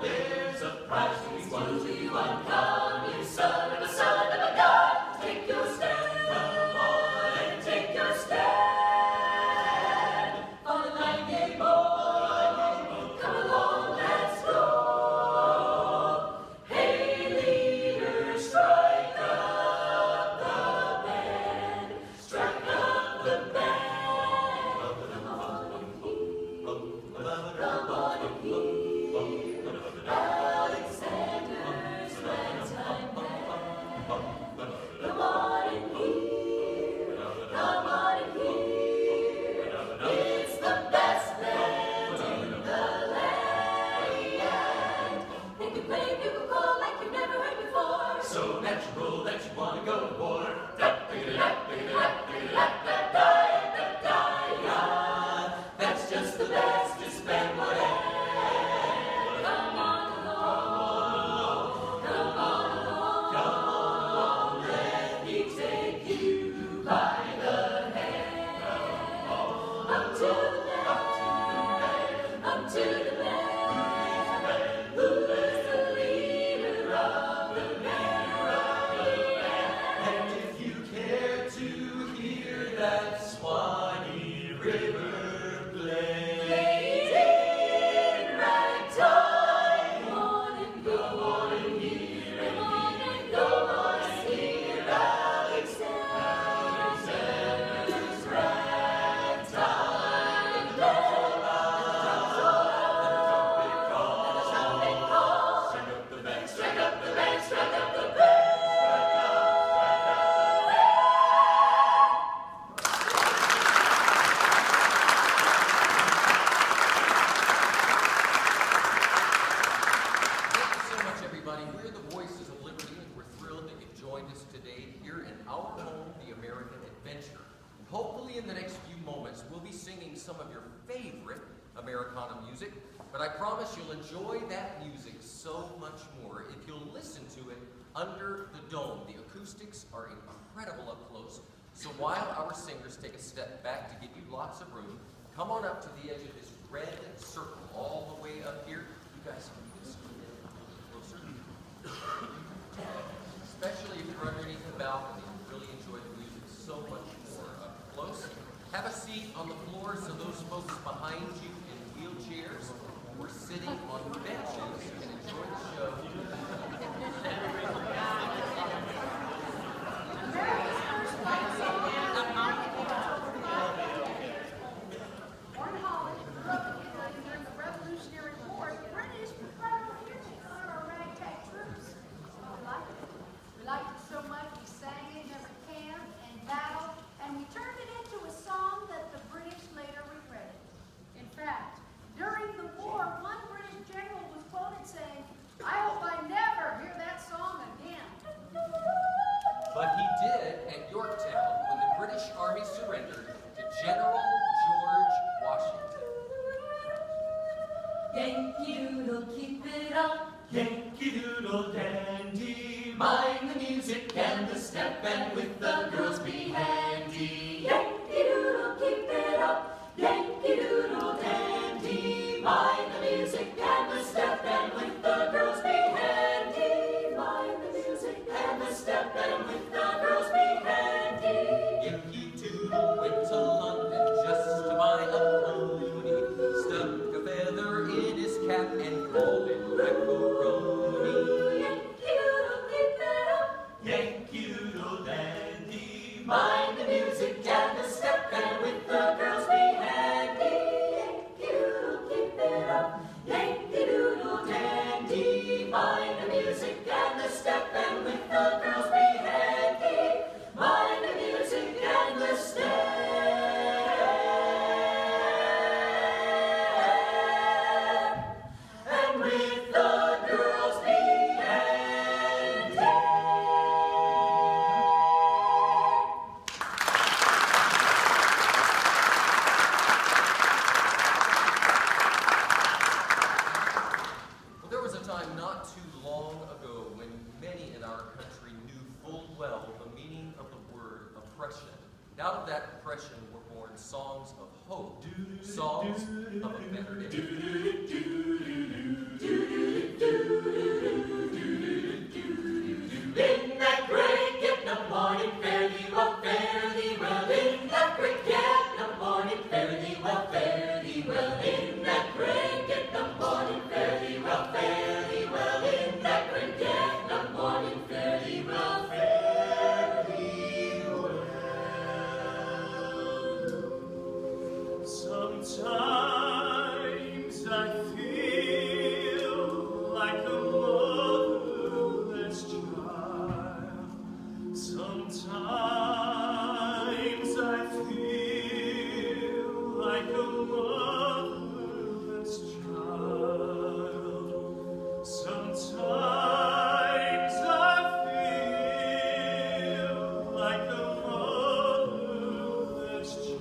There's a prize to be won to you won. Come, you son of a god. Take your stand, come on and take your stand. On the night-gate boy, come along, let's go. Hey, leader, strike up the band. Strike up the band. Come on and hear. Come on and hear. Alexander's ragtime band. Come on and hear, come on and hear. It's the best band in the land. They can play bugle call like you've never heard before. So natural that you want to go to war. That's just the bestest band, whatever. Hopefully in the next few moments, we'll be singing some of your favorite Americana music, but I promise you'll enjoy that music so much more if you'll listen to it under the dome. The acoustics are incredible up close, so while our singers take a step back to give you lots of room, come on up to the edge of this red circle all the way up here. You guys can just a little closer. Especially if you're underneath the balcony, you'll really enjoy the music so much more up close. Have a seat on the floor so those folks behind you in wheelchairs or sitting on benches can enjoy the show. One Holland grew up in Italy during the Revolutionary War. The British were proud of our ragtag troops. We liked it. We liked it so much we sang it in every camp and battle, and we turned it into a song that the British later regretted. In fact, during the war, one British general was quoted saying, "I hope I never hear that song again." But he did at Yorktown when the British Army surrendered to General George Washington. Yankee Doodle, keep it up. Yankee Doodle dandy. Mind the music and the step, and with the girls be handy. Yankee Doodle, keep it up. Yankee Doodle dandy. Mind the music and the step, and with the girls be handy. Mind the music and the step, and with the girls be handy. Yankee Doodle went to London just to buy a pony, stuck a feather in his cap and called it macaroni. Yankee Doodle, keep it up. Yankee Doodle dandy. Mind the music and the step, and with the girls be handy. Yankee Doodle, keep it up. Yankee depression. And out of that depression were born songs of hope, songs of a better day. In that great get no morning, fare thee well, fare thee well. In that great get no morning, fare thee well, fare thee well. In that great get no morning, fare thee well, fare thee well. In that great get no morning, fare thee well, fare thee well. Sometimes I feel like a motherless child. Sometimes I feel like a motherless child. Sometimes I feel like a motherless child.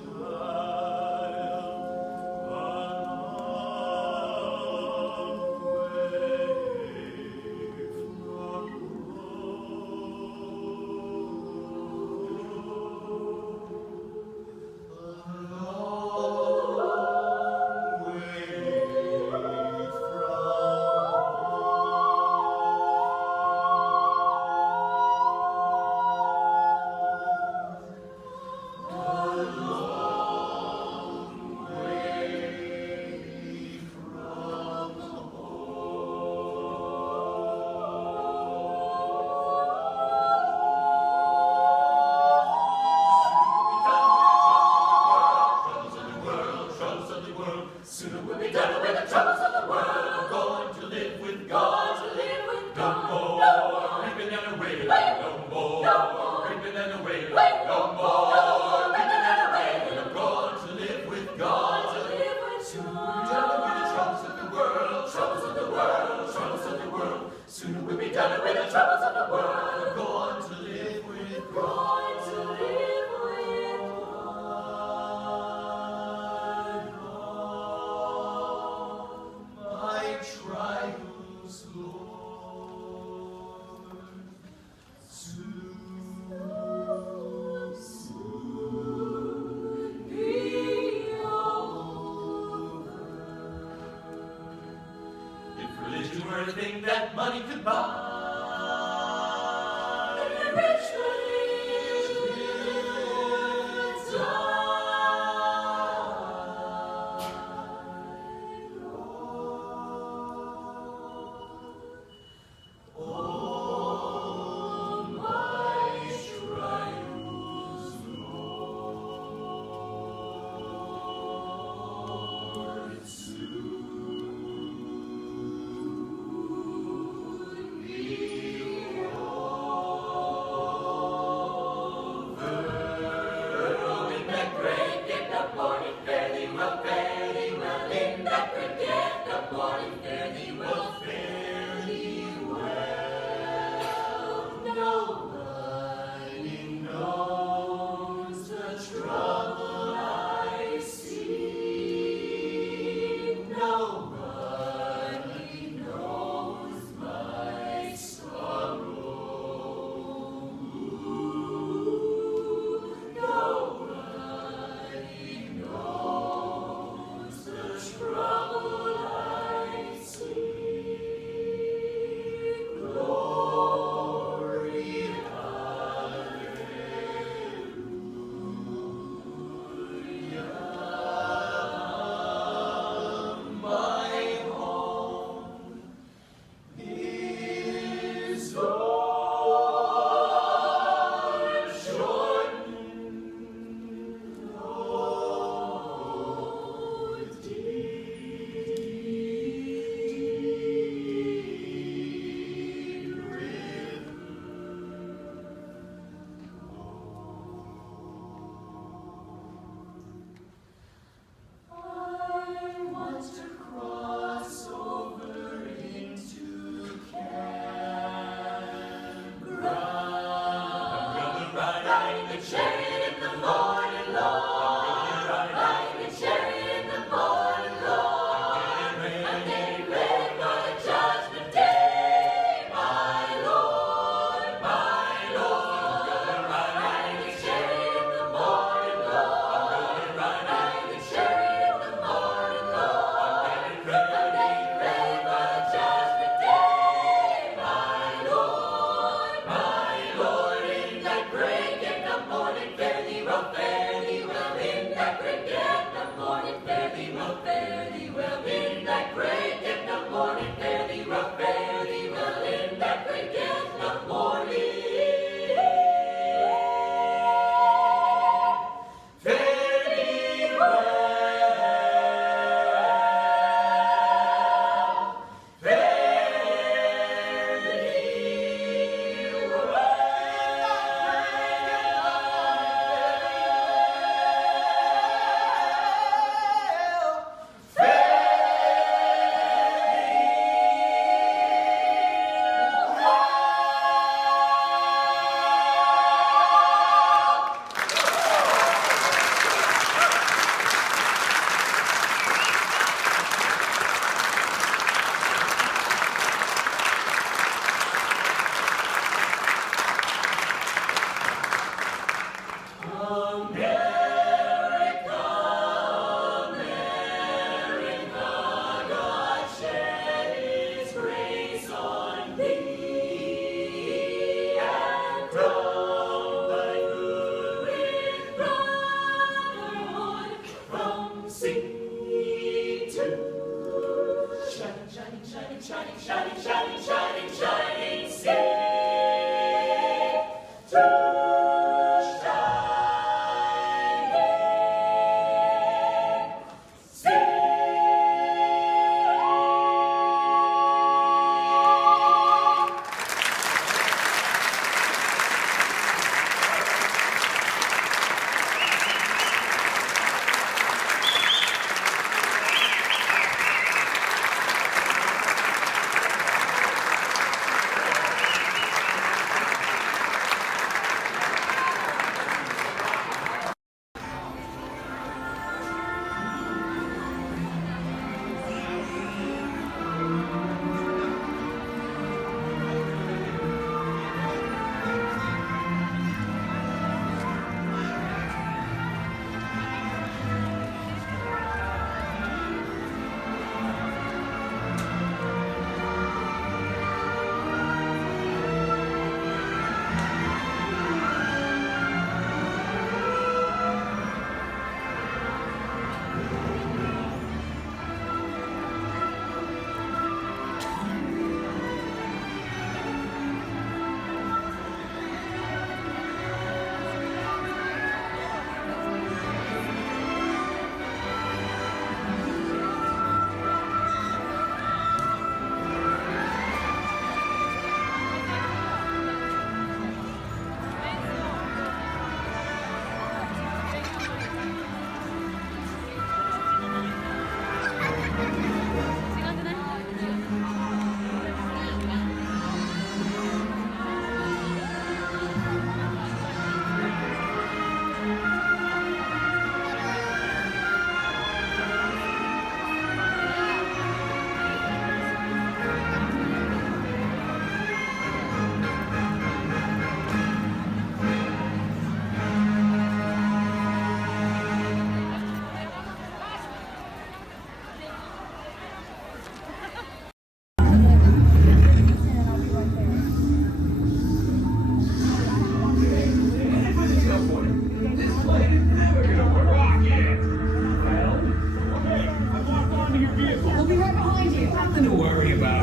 Soon we'll be done with the troubles of the world. Going to live with God. To live with God. No more reaping and away. No more reaping and away. No more reaping and away. I'm going to live with God. To live with soon we'll be done with the troubles of the world. Troubles of the world. Troubles of the world. Soon we'll be done with the troubles of the world. I'm going to live with God. Going to live with my trials, Lord, soon be over. If religion were a thing that money could buy, the rich would die. shining, shining, shining, shining, shining sea. Too shining sea.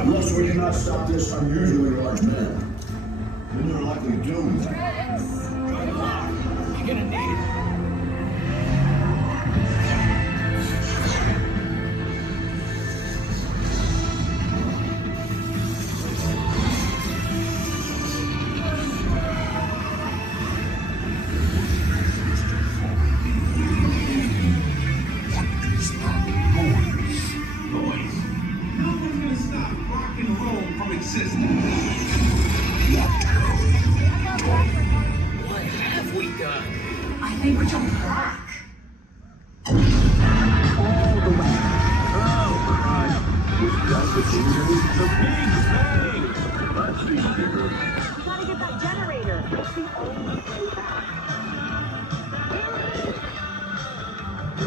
Unless we cannot stop this unusually large man. Then they're likely doomed. Good luck. You're gonna need it. What have we done? I think we're jumping back. All the way. Oh, Christ. We've got the big bang. Let's be bigger. We gotta get that generator. It's the only way back.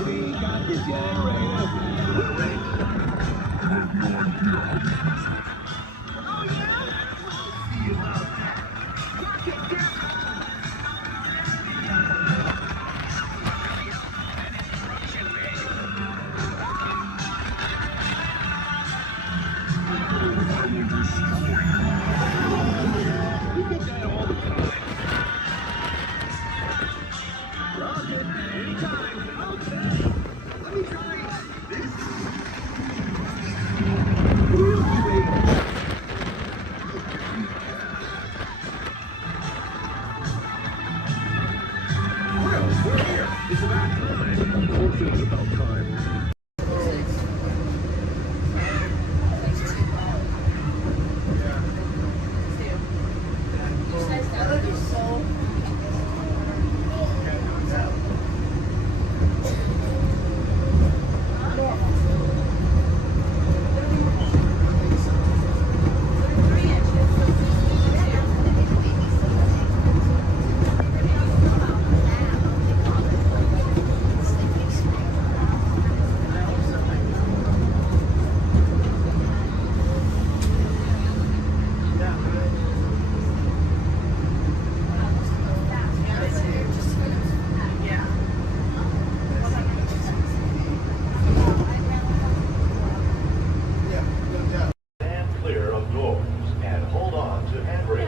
We got the generator. Hooray. I have no idea how to Oh, yeah? see about that. break.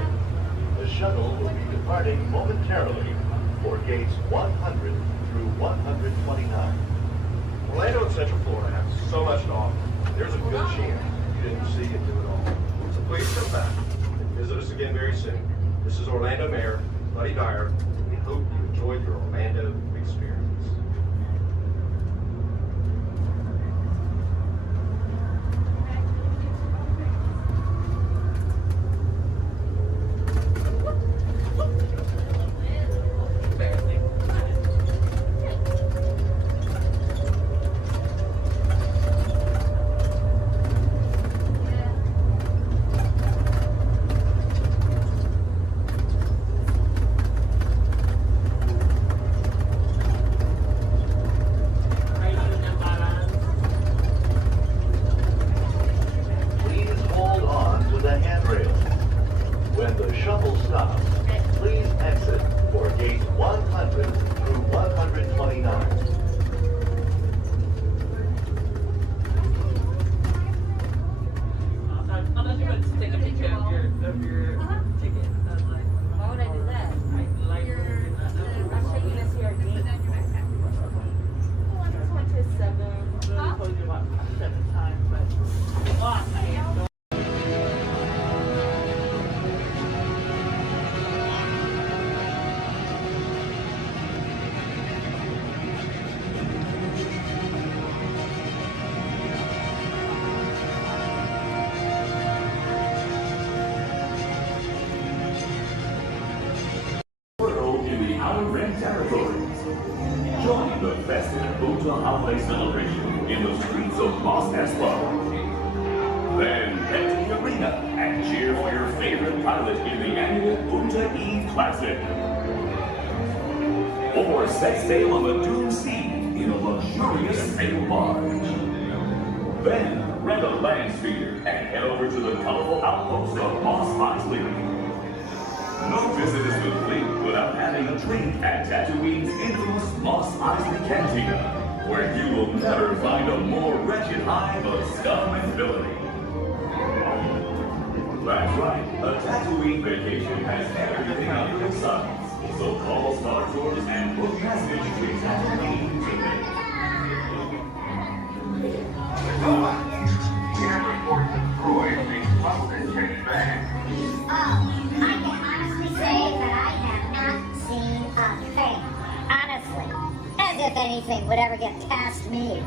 The shuttle will be departing momentarily for gates 100 through 129. Orlando and Central Florida have so much to offer. There's a good chance you didn't see and do it all. So please come back and visit us again very soon. This is Orlando Mayor Buddy Dyer. We hope you enjoyed your Orlando experience. Please hold on to the handrail. When the shuttle stops, please exit for gate 100 through 129. Unless you want to take a picture of your ticket. Why would I do that? I'm taking this here again. Well, I just went to 7. Really told you about 7 times, but World in the Outer Rim territories. Join the festive Buddha holiday celebration in the streets of Los Espoos. Then head to the arena and cheer for your favorite pilot in the annual Buddha Eve Classic. Or set sail on the Doom Sea in a luxurious sail barge. Then rent a land speeder and head over to the colorful outpost of Mos Eisley. No visit is complete without having a drink at Tatooine's infamous Mos Eisley Cantina, where you will never find a more wretched hive of scum and villainy. That's right, a Tatooine vacation has everything under the sun. So call Star Tours and book passage to Tatooine today. We have reports of Troy being smuggled and checked back. I can honestly say that I have not seen a thing. Honestly. As if anything would ever get past me.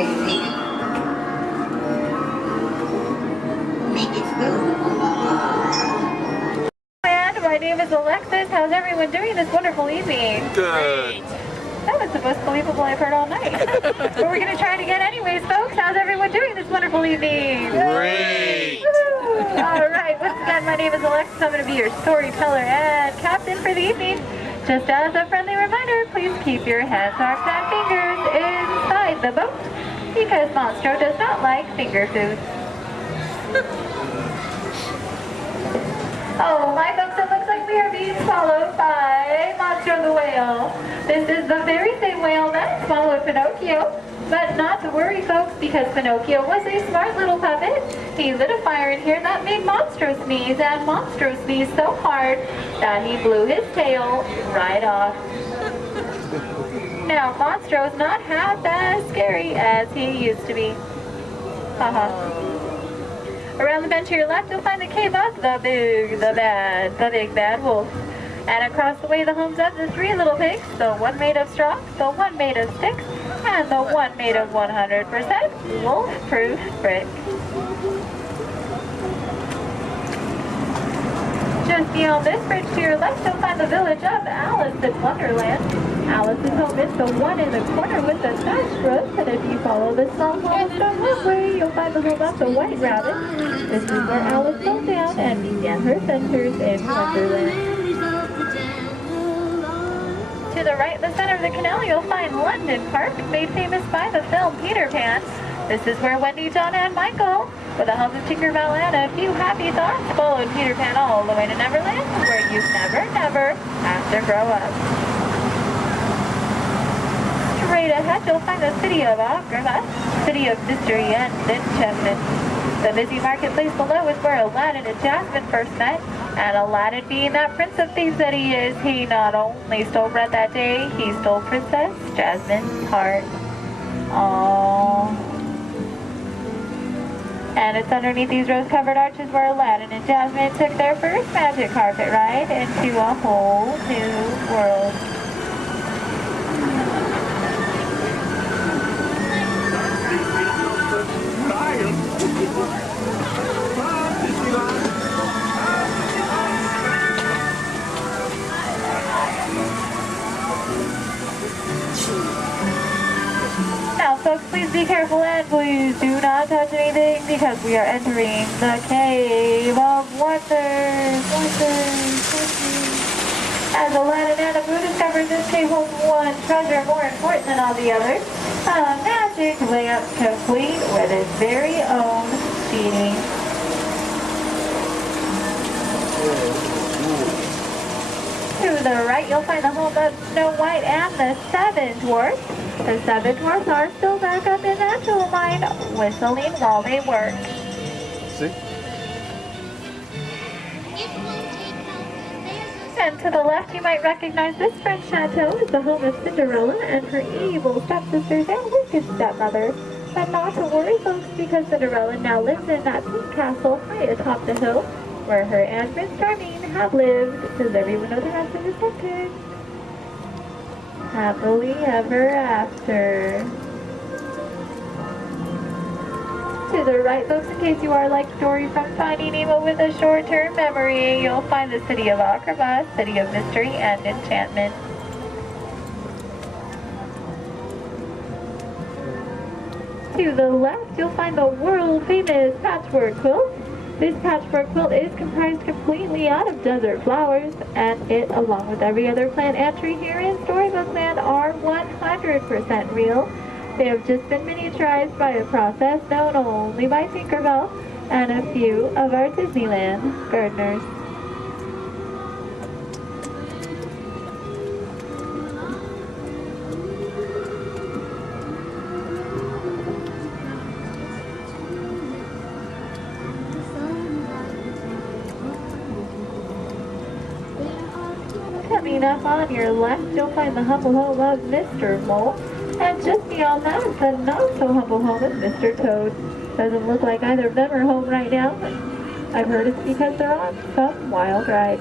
And my name is Alexis. How's everyone doing this wonderful evening? Good. That was the most believable I've heard all night. But we're going to try it again anyways, folks. How's everyone doing this wonderful evening? Great. All right. Once again, my name is Alexis. I'm going to be your storyteller and captain for the evening. Just as a friendly reminder, please keep your hands, arms, and fingers inside the boat because Monstro does not like finger food. Oh, my folks, it looks like we are being swallowed by Monstro the whale. This is the very same whale that swallowed Pinocchio. But not to worry, folks, because Pinocchio was a smart little puppet. He lit a fire in here that made Monstro sneeze, and Monstro sneezed so hard that he blew his tail right off. Now, Monstro's not half as scary as he used to be. Around the bend to your left, you'll find the cave of the big bad wolf. And across the way, the homes of the three little pigs, the one made of straw, the one made of sticks, and the one made of 100% wolf-proof brick. Just beyond this bridge to your left, you'll find the village of Alice in Wonderland. Alice's home is the one in the corner with the thatched roof, and if you follow the small cobblestone walkway, you'll find the home of the White Rabbit. This is where Alice fell down and began her adventures in Wonderland. To the right, in the center of the canal, you'll find London Park, made famous by the film Peter Pan. This is where Wendy, John, and Michael, with a hum of Tinkerbell and a few happy thoughts, followed Peter Pan all the way to Neverland, where you never have to grow up. Straight ahead, you'll find the city of Agrabah, city of mystery and enchantment. The busy marketplace below is where Aladdin and Jasmine first met, and Aladdin, being that prince of thieves that he is, he not only stole bread that day, he stole Princess Jasmine's heart. Aww. And it's underneath these rose-covered arches where Aladdin and Jasmine took their first magic carpet ride into a whole new world. Now, folks, please be careful and please do not touch anything because we are entering the Cave of Wonders. As Aladdin and Abu discovered, this cave holds one treasure more important than all the others. A magic lamp complete with its very own genie. To the right, you'll find the home of Snow White and the Seven Dwarfs. The Seven Dwarfs are still back up in that jewel mine, whistling while they work. See? And to the left, you might recognize this French chateau as the home of Cinderella and her evil stepsisters and wicked stepmother. But not to worry, folks, because Cinderella now lives in that pink castle high atop the hill, where her and Prince Charming have lived. Does everyone know the rest of the sentence? Happily ever after. To the right, folks, in case you are like Dory from Finding Nemo with a short-term memory, you'll find the city of Agrabah, city of mystery and enchantment. To the left, you'll find the world-famous patchwork quilt. This patchwork quilt is comprised completely out of desert flowers, and it, along with every other plant and tree here in Storybook Land, are 100% real. They have just been miniaturized by a process known only by Tinkerbell and a few of our Disneyland gardeners. Coming up on your left, you'll find the humble home of Mr. Mole. And just beyond that is the not-so-humble home of Mr. Toad. Doesn't look like either of them are home right now. I've heard it's because they're on some wild ride.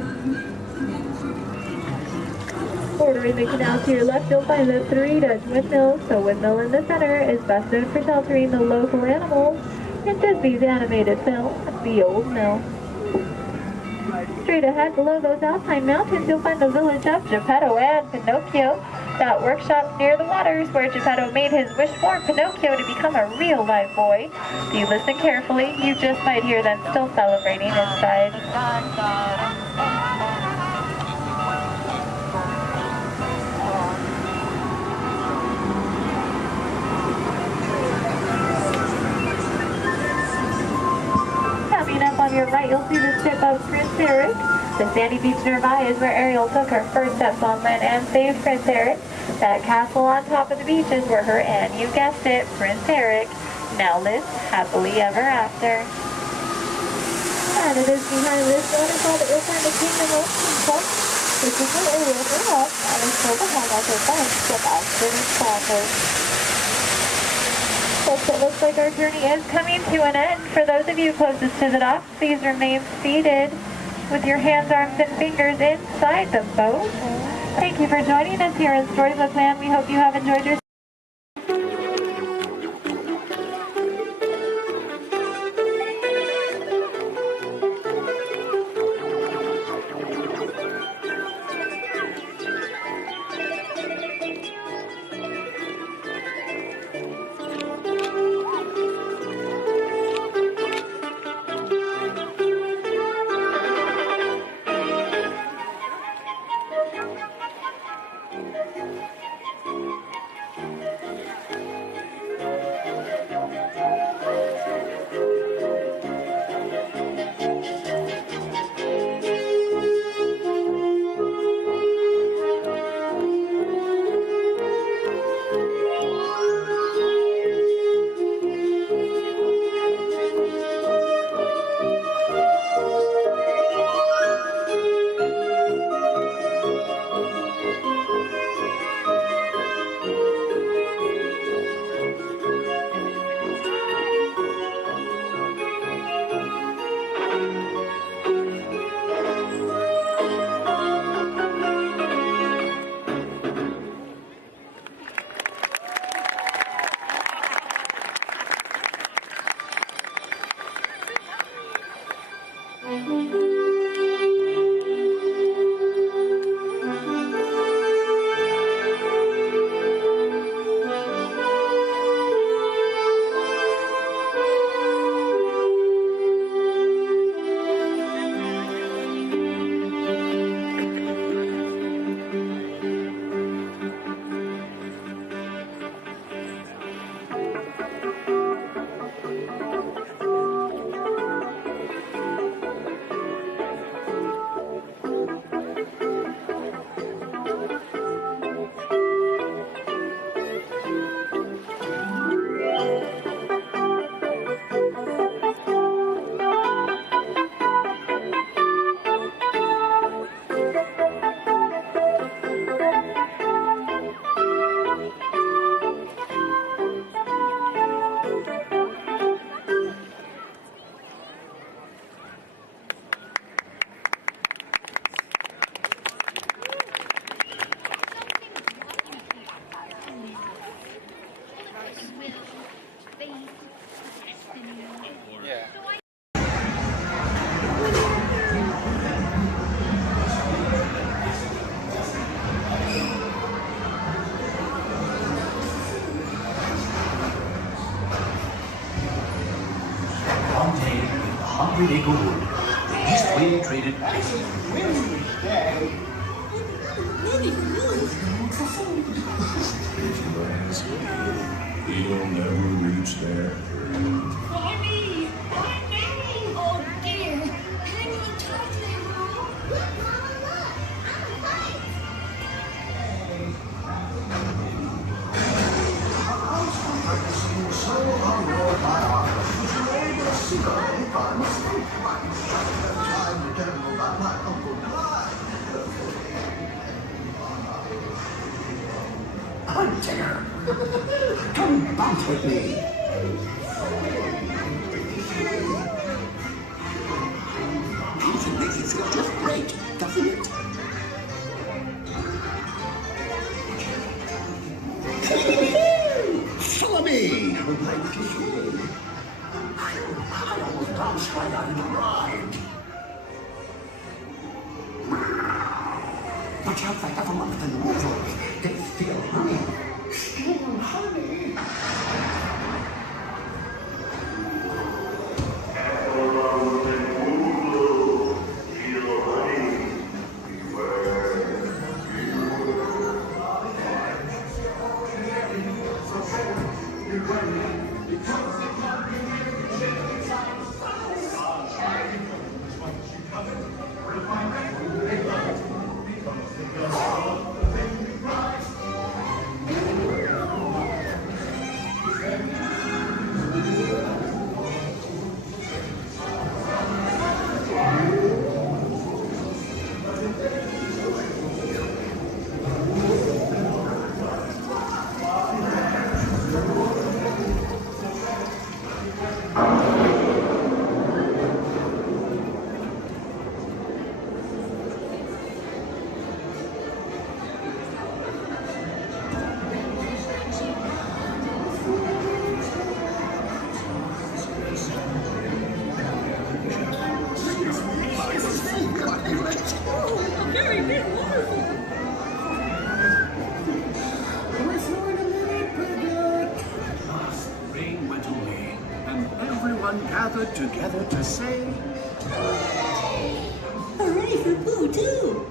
Bordering the canal to your left, you'll find the 3 Dutch windmills. The windmill in the center is best known for sheltering the local animals in Disney's animated film, The Old Mill. Straight ahead, below those Alpine mountains, you'll find the village of Geppetto and Pinocchio. That workshop near the waters where Geppetto made his wish for Pinocchio to become a real live boy. If you listen carefully, you just might hear them still celebrating inside. Coming up on your right, you'll see the ship of Prince Eric. The sandy beach nearby is where Ariel took her first steps on land and saved Prince Eric. That castle on top of the beach is where her and, you guessed it, Prince Eric, now lives happily ever after. And it is behind this waterfall that you'll find the Kingdom of Club. This is where Ariel grew up and is still the home of her bunch of outstanding sponsors. Folks, it looks like our journey is coming to an end. For those of you closest to the dock, please remain seated with your hands, arms, and fingers inside the boat. Thank you for joining us here in Stories of Land. We hope you have enjoyed your Acre Wood, the East Wind traded. He'll never reach there. Why me? Why me? Oh dear. Can you touch me, Hunter, come bounce with me. Music makes you feel just great, doesn't it? like cliche. I almost bounced right out of the ride. Watch out for everyone in the movie. They steal honey. Steal honey. Rain went away, and everyone gathered together to say, Hooray for Pooh, too!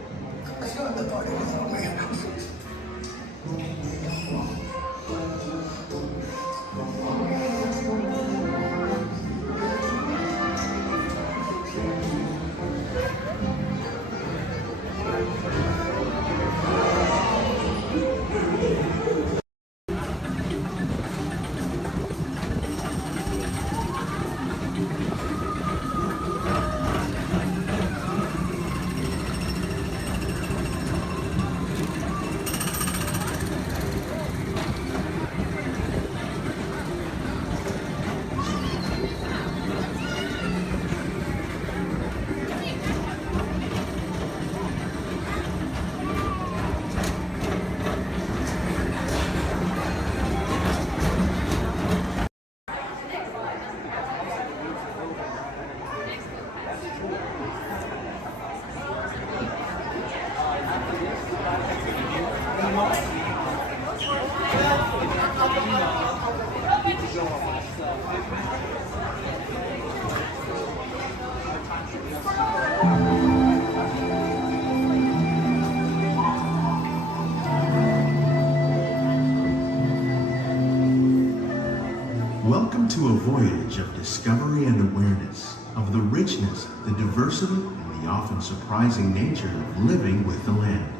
Welcome to a voyage of discovery and awareness of the richness, the diversity, and the often surprising nature of living with the land.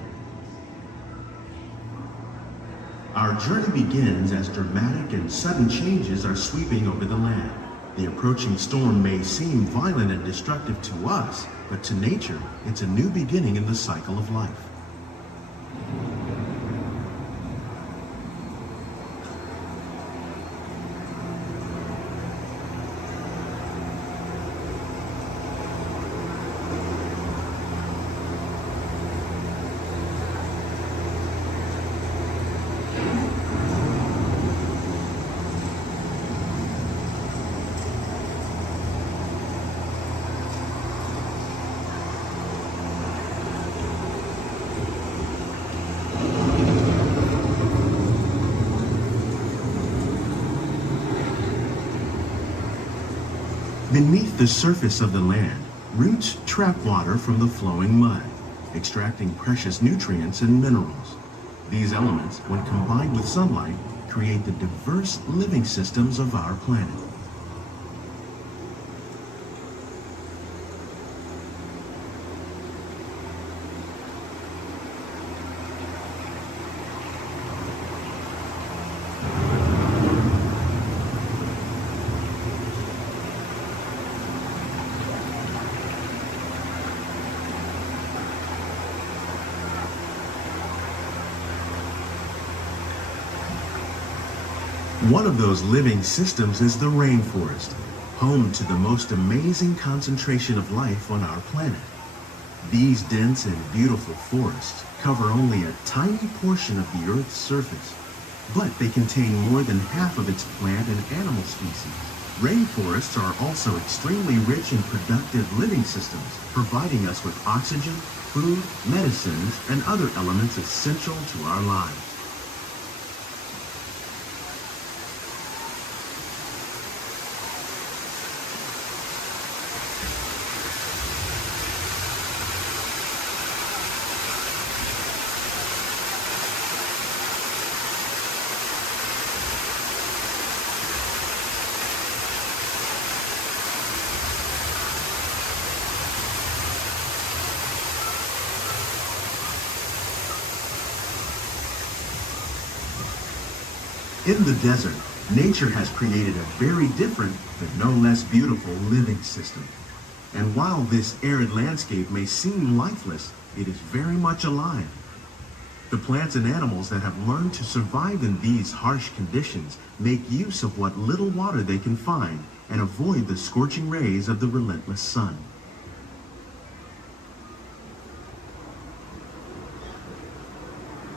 Our journey begins as dramatic and sudden changes are sweeping over the land. The approaching storm may seem violent and destructive to us, but to nature, it's a new beginning in the cycle of life. Beneath the surface of the land, roots trap water from the flowing mud, extracting precious nutrients and minerals. These elements, when combined with sunlight, create the diverse living systems of our planet. One of those living systems is the rainforest, home to the most amazing concentration of life on our planet. These dense and beautiful forests cover only a tiny portion of the Earth's surface, but they contain more than half of its plant and animal species. Rainforests are also extremely rich in productive living systems, providing us with oxygen, food, medicines, and other elements essential to our lives. In the desert, nature has created a very different, but no less beautiful living system. And while this arid landscape may seem lifeless, it is very much alive. The plants and animals that have learned to survive in these harsh conditions make use of what little water they can find and avoid the scorching rays of the relentless sun.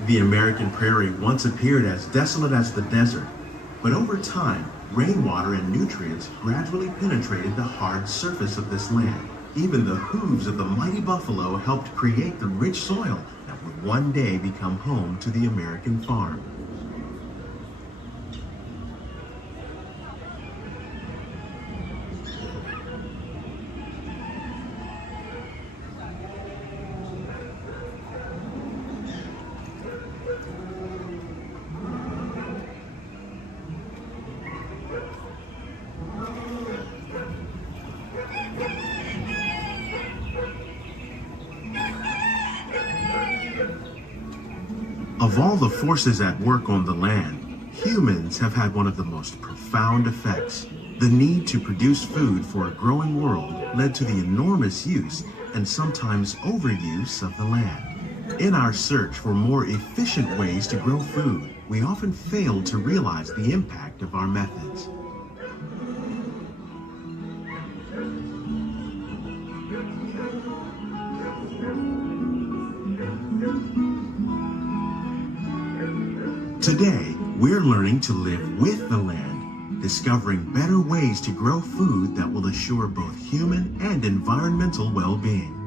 The American prairie once appeared as desolate as the desert, but over time, rainwater and nutrients gradually penetrated the hard surface of this land. Even the hooves of the mighty buffalo helped create the rich soil that would one day become home to the American farm. Of all the forces at work on the land, humans have had one of the most profound effects. The need to produce food for a growing world led to the enormous use and sometimes overuse of the land. In our search for more efficient ways to grow food, we often fail to realize the impact of our methods. Today, we're learning to live with the land, discovering better ways to grow food that will assure both human and environmental well-being.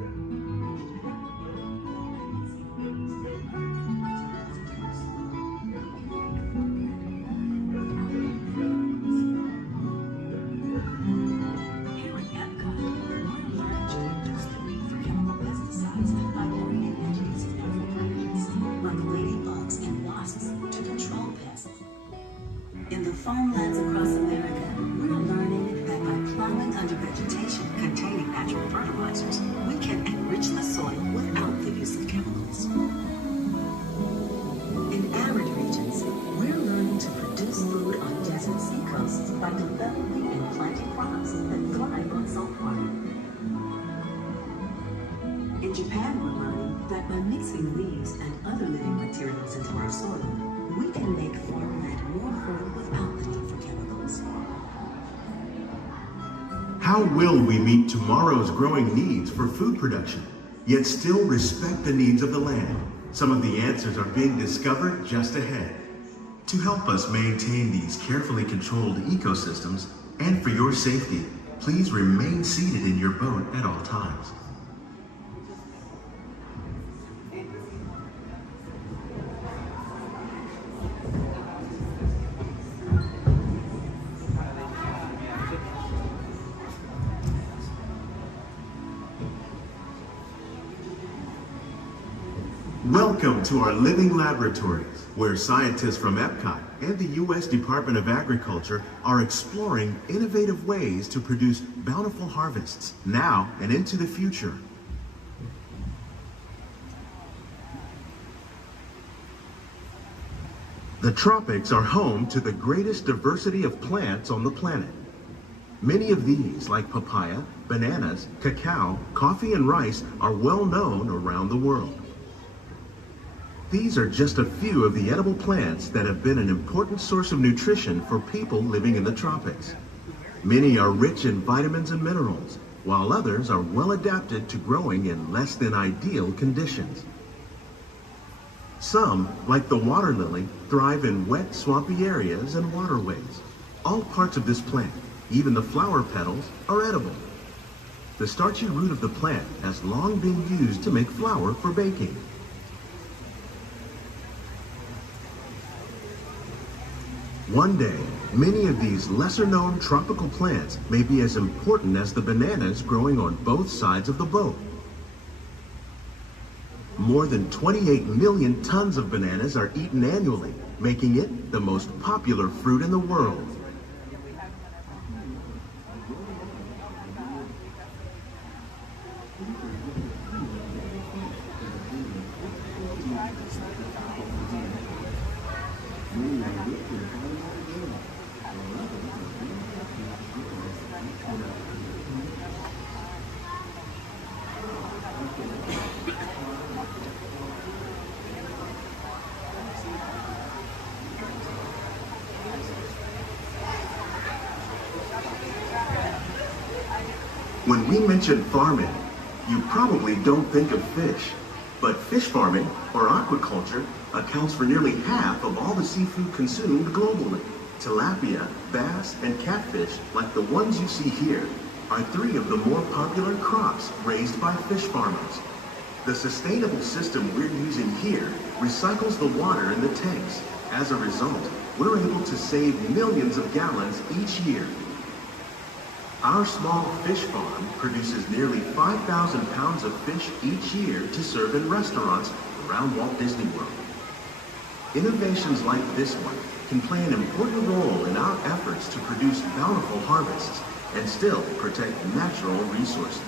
In the farmlands across America, we're learning that by plowing under vegetation containing natural fertilizers, we can enrich the soil without the use of chemicals. In arid regions, we're learning to produce food on desert seacoasts by developing and planting crops that thrive on salt water. In Japan, we're learning that by mixing leaves and other living materials into our soil, we can make farmland more fertile without the need for chemicals. How will we meet tomorrow's growing needs for food production, yet still respect the needs of the land? Some of the answers are being discovered just ahead. To help us maintain these carefully controlled ecosystems, and for your safety, please remain seated in your boat at all times. Welcome to our living laboratories, where scientists from Epcot and the U.S. Department of Agriculture are exploring innovative ways to produce bountiful harvests now and into the future. The tropics are home to the greatest diversity of plants on the planet. Many of these, like papaya, bananas, cacao, coffee, and rice, are well known around the world. These are just a few of the edible plants that have been an important source of nutrition for people living in the tropics. Many are rich in vitamins and minerals, while others are well adapted to growing in less than ideal conditions. Some, like the water lily, thrive in wet, swampy areas and waterways. All parts of this plant, even the flower petals, are edible. The starchy root of the plant has long been used to make flour for baking. One day, many of these lesser-known tropical plants may be as important as the bananas growing on both sides of the boat. More than 28 million tons of bananas are eaten annually, making it the most popular fruit in the world. When we mention farming, you probably don't think of fish. But fish farming, or aquaculture, accounts for nearly half of all the seafood consumed globally. Tilapia, bass, and catfish, like the ones you see here, are three of the more popular crops raised by fish farmers. The sustainable system we're using here recycles the water in the tanks. As a result, we're able to save millions of gallons each year. Our small fish farm produces nearly 5,000 pounds of fish each year to serve in restaurants around Walt Disney World. Innovations like this one can play an important role in our efforts to produce bountiful harvests and still protect natural resources.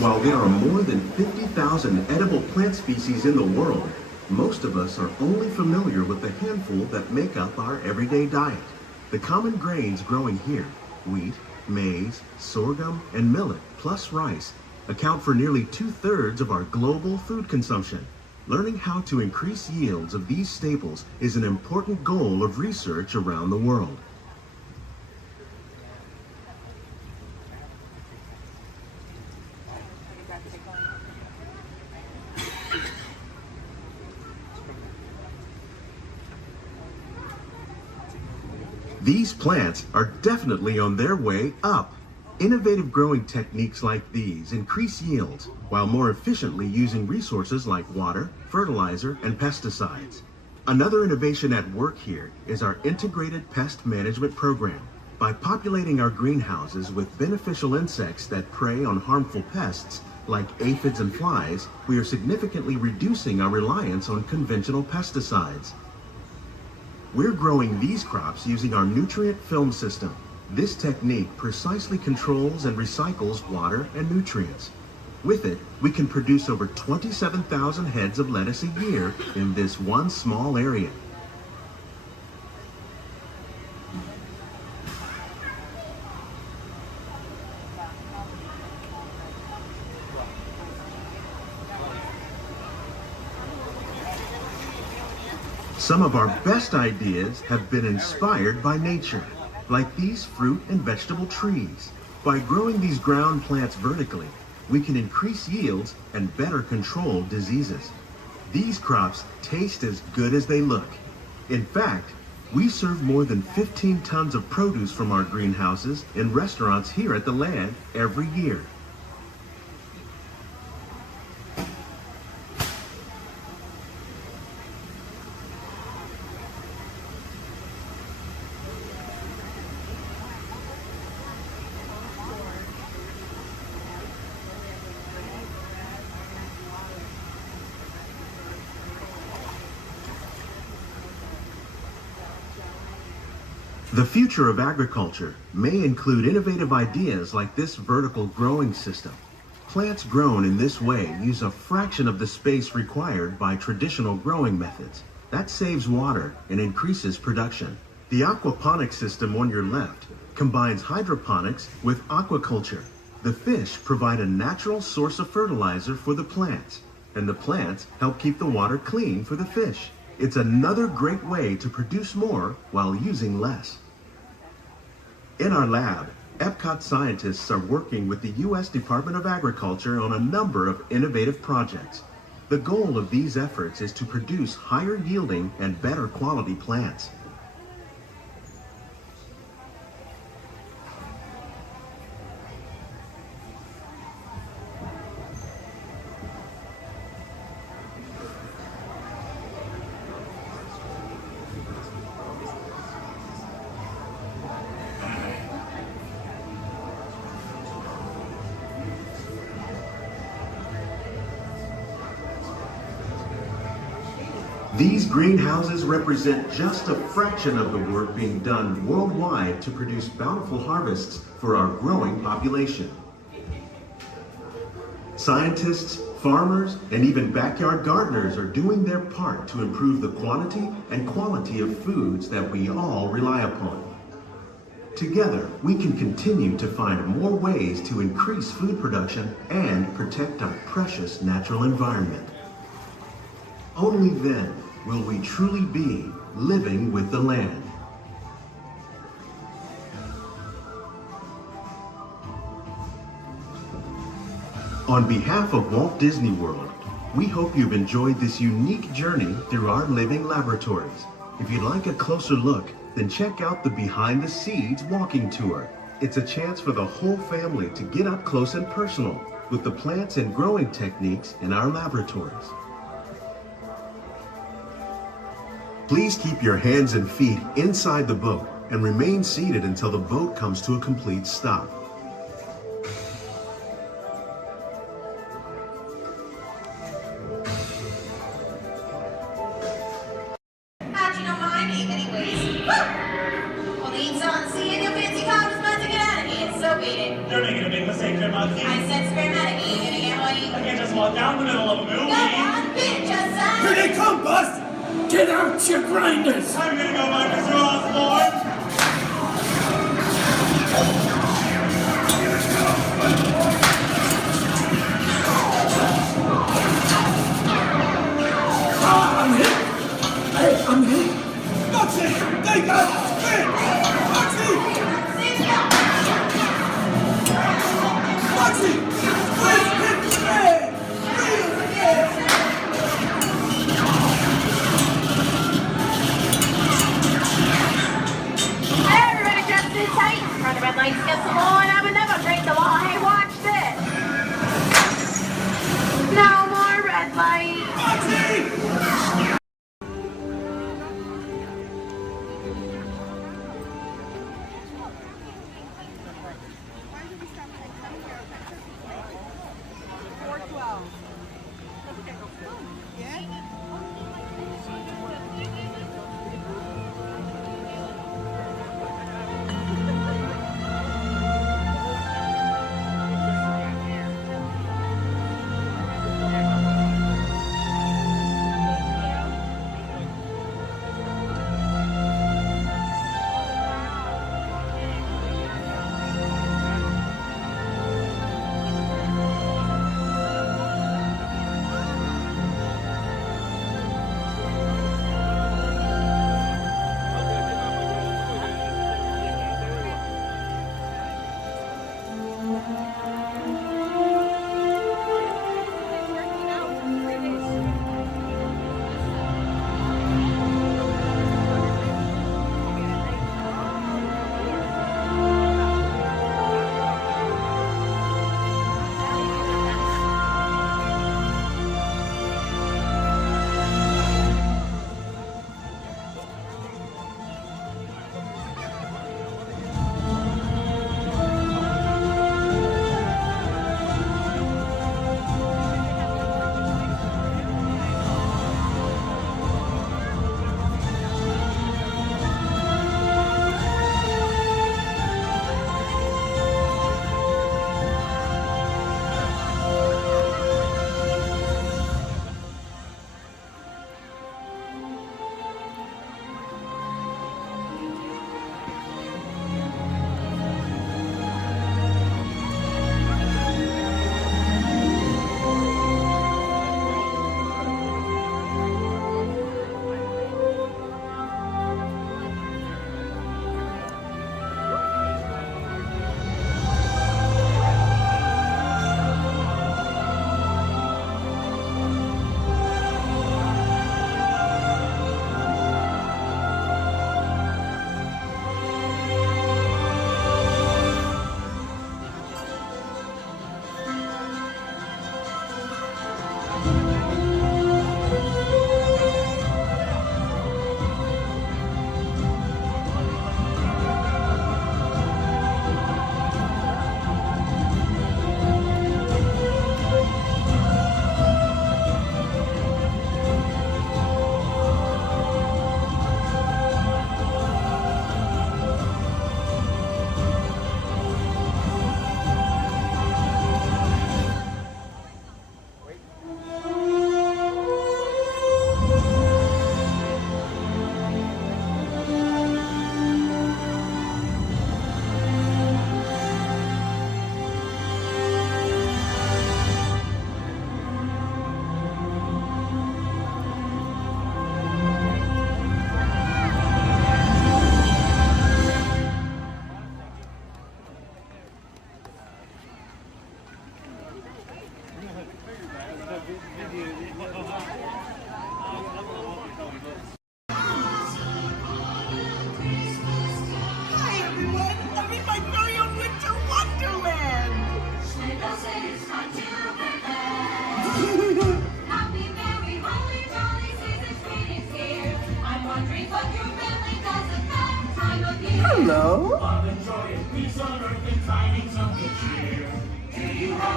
While there are more than 50,000 edible plant species in the world, most of us are only familiar with the handful that make up our everyday diet. The common grains growing here, wheat, maize, sorghum, and millet, plus rice, account for nearly 2/3 of our global food consumption. Learning how to increase yields of these staples is an important goal of research around the world. These plants are definitely on their way up. Innovative growing techniques like these increase yields while more efficiently using resources like water, fertilizer, and pesticides. Another innovation at work here is our integrated pest management program. By populating our greenhouses with beneficial insects that prey on harmful pests like aphids and flies, we are significantly reducing our reliance on conventional pesticides. We're growing these crops using our nutrient film system. This technique precisely controls and recycles water and nutrients. With it, we can produce over 27,000 heads of lettuce a year in this one small area. Some of our best ideas have been inspired by nature, like these fruit and vegetable trees. By growing these ground plants vertically, we can increase yields and better control diseases. These crops taste as good as they look. In fact, we serve more than 15 tons of produce from our greenhouses in restaurants here at the land every year. The future of agriculture may include innovative ideas like this vertical growing system. Plants grown in this way use a fraction of the space required by traditional growing methods. That saves water and increases production. The aquaponics system on your left combines hydroponics with aquaculture. The fish provide a natural source of fertilizer for the plants, and the plants help keep the water clean for the fish. It's another great way to produce more while using less. In our lab, Epcot scientists are working with the U.S. Department of Agriculture on a number of innovative projects. The goal of these efforts is to produce higher yielding and better quality plants. These greenhouses represent just a fraction of the work being done worldwide to produce bountiful harvests for our growing population. Scientists, farmers, and even backyard gardeners are doing their part to improve the quantity and quality of foods that we all rely upon. Together, we can continue to find more ways to increase food production and protect our precious natural environment. Only then will we truly be living with the land. On behalf of Walt Disney World, we hope you've enjoyed this unique journey through our living laboratories. If you'd like a closer look, then check out the Behind the Seeds walking tour. It's a chance for the whole family to get up close and personal with the plants and growing techniques in our laboratories. Please keep your hands and feet inside the boat and remain seated until the boat comes to a complete stop. How'd you know my name anyways? Well, need something seeing your fancy car was about to get out of here, so beat it. You're making a big mistake, Grandma. I said scrammatic, you gonna get what you... I can't just walk down the middle of a movie. Go on, bitch, aside! Here they come, Bust! Get out your grinders! I'm gonna go by Mr. Osborne! I'm hit! Hey, I'm hit! Foxy! They got spin! Foxy! Foxy! Please hit the bed! Real again! Tight. Run the red lights against the wall and I would never break the law. Hey, watch this. No more red lights.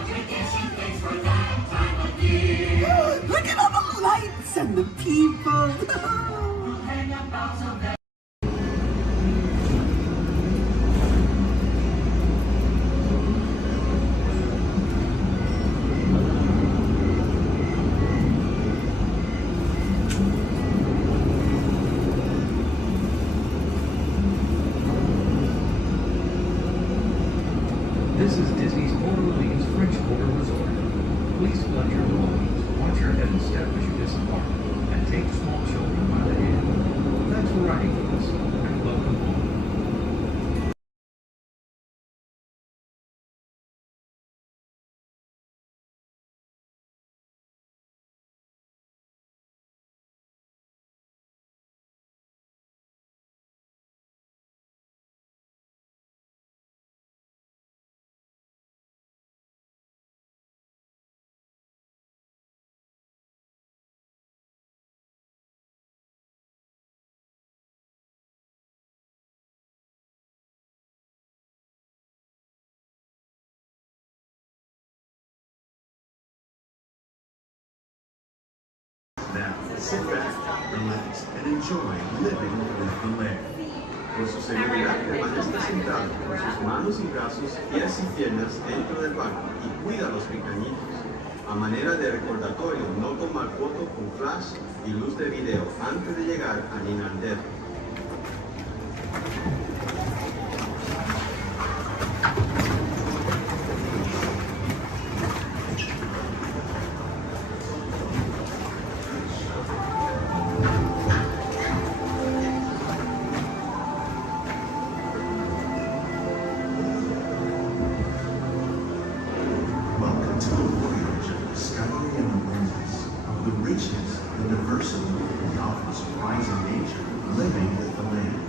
Look at all the lights and the people. This is Disney's Port Orleans French Quarter Resort. Please collect your belongings, watch your head and step as you disembark, and take small children by the hand. Thanks for riding with us, and welcome home. Now, sit back, relax, and enjoy living with the land. Por su seguridad, permanezca sentado con sus manos y brazos, pies y piernas dentro del banco y cuida a los pequeñitos. A manera de recordatorio, no tomar foto con flash y luz de video antes de llegar a Disneyland. Welcome to a voyage of discovery and awareness of the richness and diversity that offers surprising nature living with the land.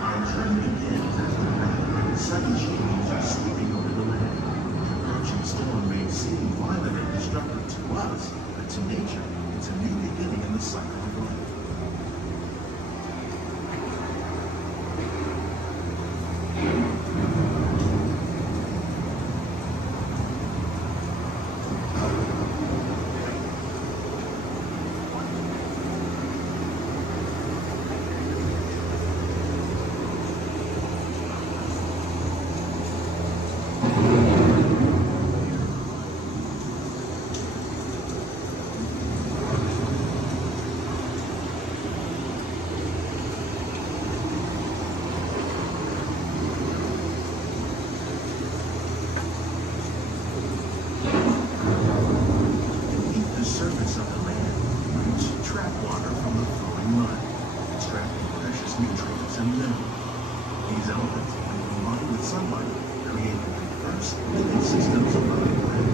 Our journey begins as the rain and sudden change are sweeping over the land. The approaching storm may seem violent and destructive to us, but to nature, it's a new beginning in the cycle of life. Beneath the surface of the land, roots trap water from the flowing mud, extracting precious nutrients and minerals. These elements, when combined with sunlight, create the diverse living systems above the planet.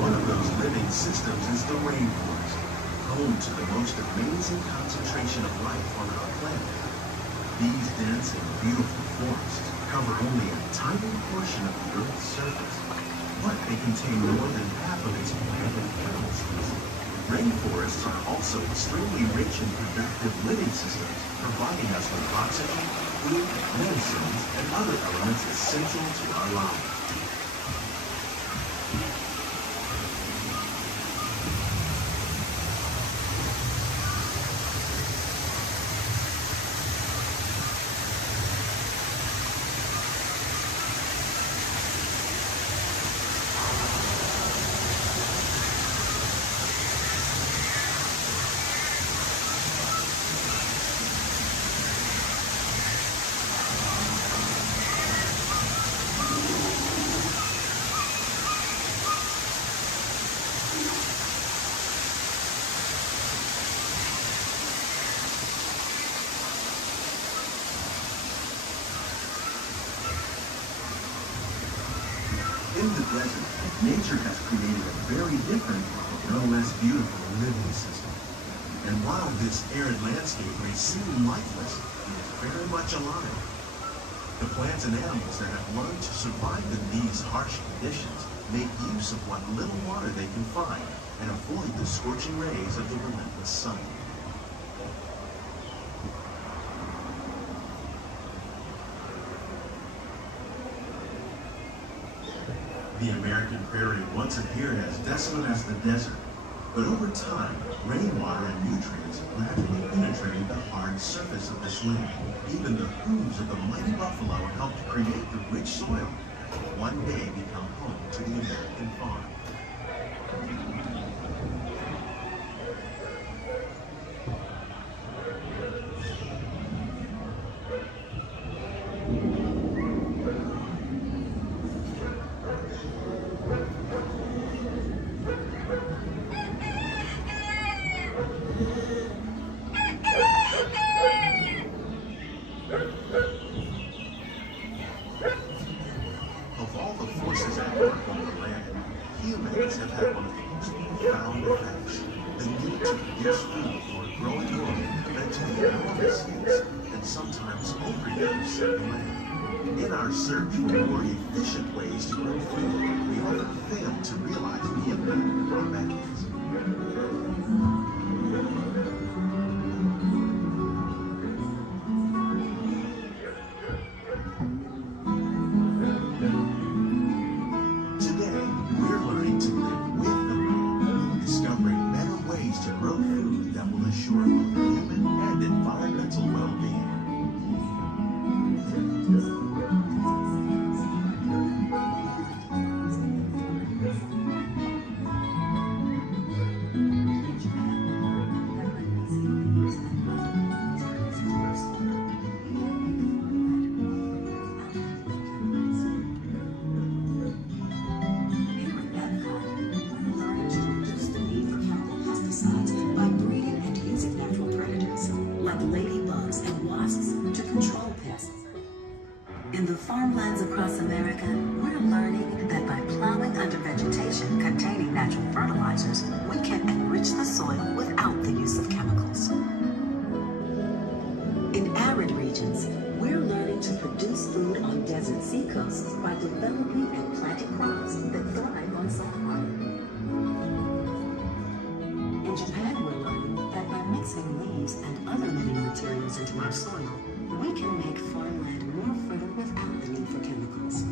One of those living systems is the rainforest, home to the most amazing concentration of life on our planet. These dense and beautiful forests cover only a tiny portion of the Earth's surface, but they contain more than half of its plant and animal species. Rainforests are also extremely rich in productive living systems, providing us with oxygen, food, medicines, and other elements essential to our lives. In the desert, nature has created a very different, no less beautiful living system. And while this arid landscape may seem lifeless, it is very much alive. The plants and animals that have learned to survive in these harsh conditions make use of what little water they can find and avoid the scorching rays of the relentless sun. The American prairie once appeared as desolate as the desert, but over time, rainwater and nutrients gradually penetrated the hard surface of this land. Even the hooves of the mighty buffalo helped create the rich soil that would one day become home to the American farm. Of all the forces at work on the land, humans have had one of the most profound effects. The need to produce food for a growing world led to the enormous use and sometimes overuse of the land. In our search for more efficient ways to grow food, we often fail to realize the impact of our methods. In the farmlands across America, we're learning that by plowing under vegetation containing natural fertilizers, we can enrich the soil without the use of chemicals. In arid regions, we're learning to produce food on desert seacoasts by developing and planting crops that thrive on salt water. In Japan, we're learning that by mixing leaves and other living materials into our soil, we can make farmland more fertile without the need for chemicals.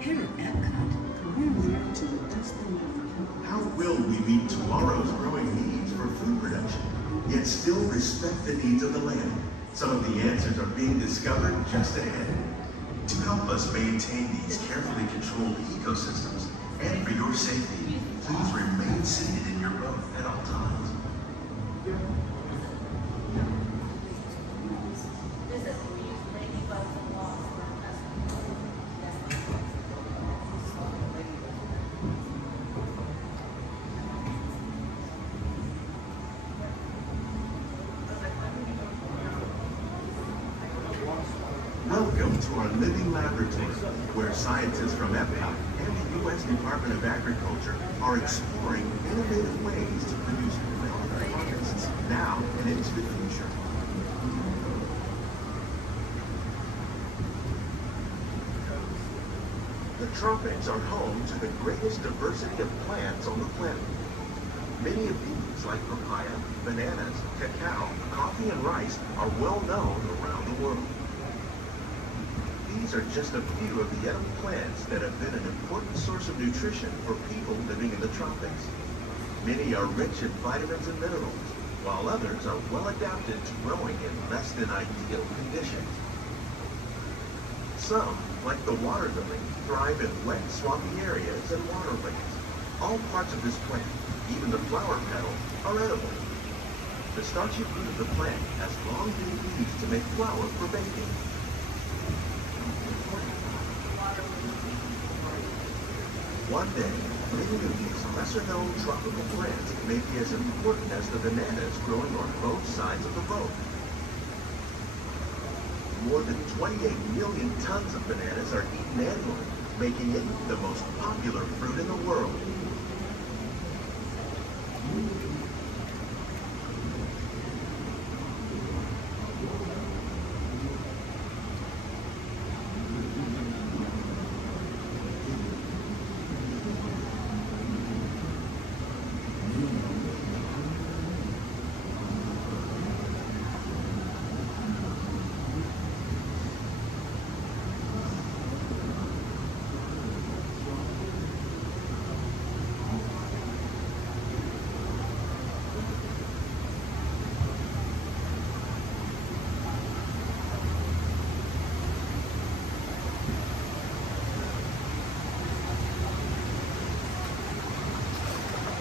Here at Epcot, we're learning to reduce the need for chemicals. How will we meet tomorrow's growing needs for food production, yet still respect the needs of the land? Some of the answers are being discovered just ahead. To help us maintain these carefully controlled ecosystems, and for your safety, please remain seated in your boat at all times. Welcome to our living laboratory, where scientists from Epcot and the U.S. Department of Agriculture are exploring innovative ways to produce relevant harvests now and into the future. The tropics are home to the greatest diversity of plants on the planet. Many of these, like papaya, bananas, cacao, coffee, and rice, are well known around the world. These are just a few of the edible plants that have been an important source of nutrition for people living in the tropics. Many are rich in vitamins and minerals, while others are well adapted to growing in less than ideal conditions. Some, like the water lily, thrive in wet, swampy areas and waterways. All parts of this plant, even the flower petals, are edible. The starchy root of the plant has long been used to make flour for baking. One day, many of these lesser-known tropical plants may be as important as the bananas growing on both sides of the road. more than 28 million tons of bananas are eaten annually, making it the most popular fruit in the world.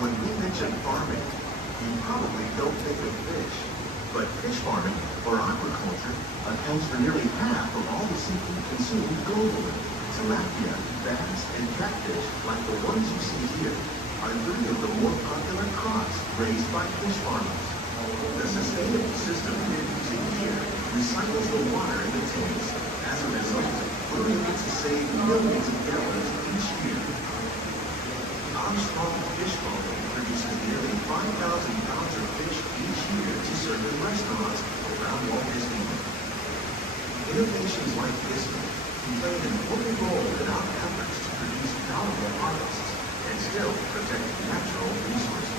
When we mention farming, you probably don't think of fish. But fish farming, or aquaculture, accounts for nearly half of all the seafood consumed globally. Tilapia, bass, and catfish, like the ones you see here, are 3 of the more popular crops raised by fish farmers. The sustainable system we're using here recycles the water in the tanks. As a result, we're able to save millions of gallons each year. Armstrong Fish Farming produces nearly 5,000 pounds of fish each year to serve in restaurants around Walt Disneyland. Innovations like this one can play an important role in our efforts to produce bountiful harvests and still protect natural resources.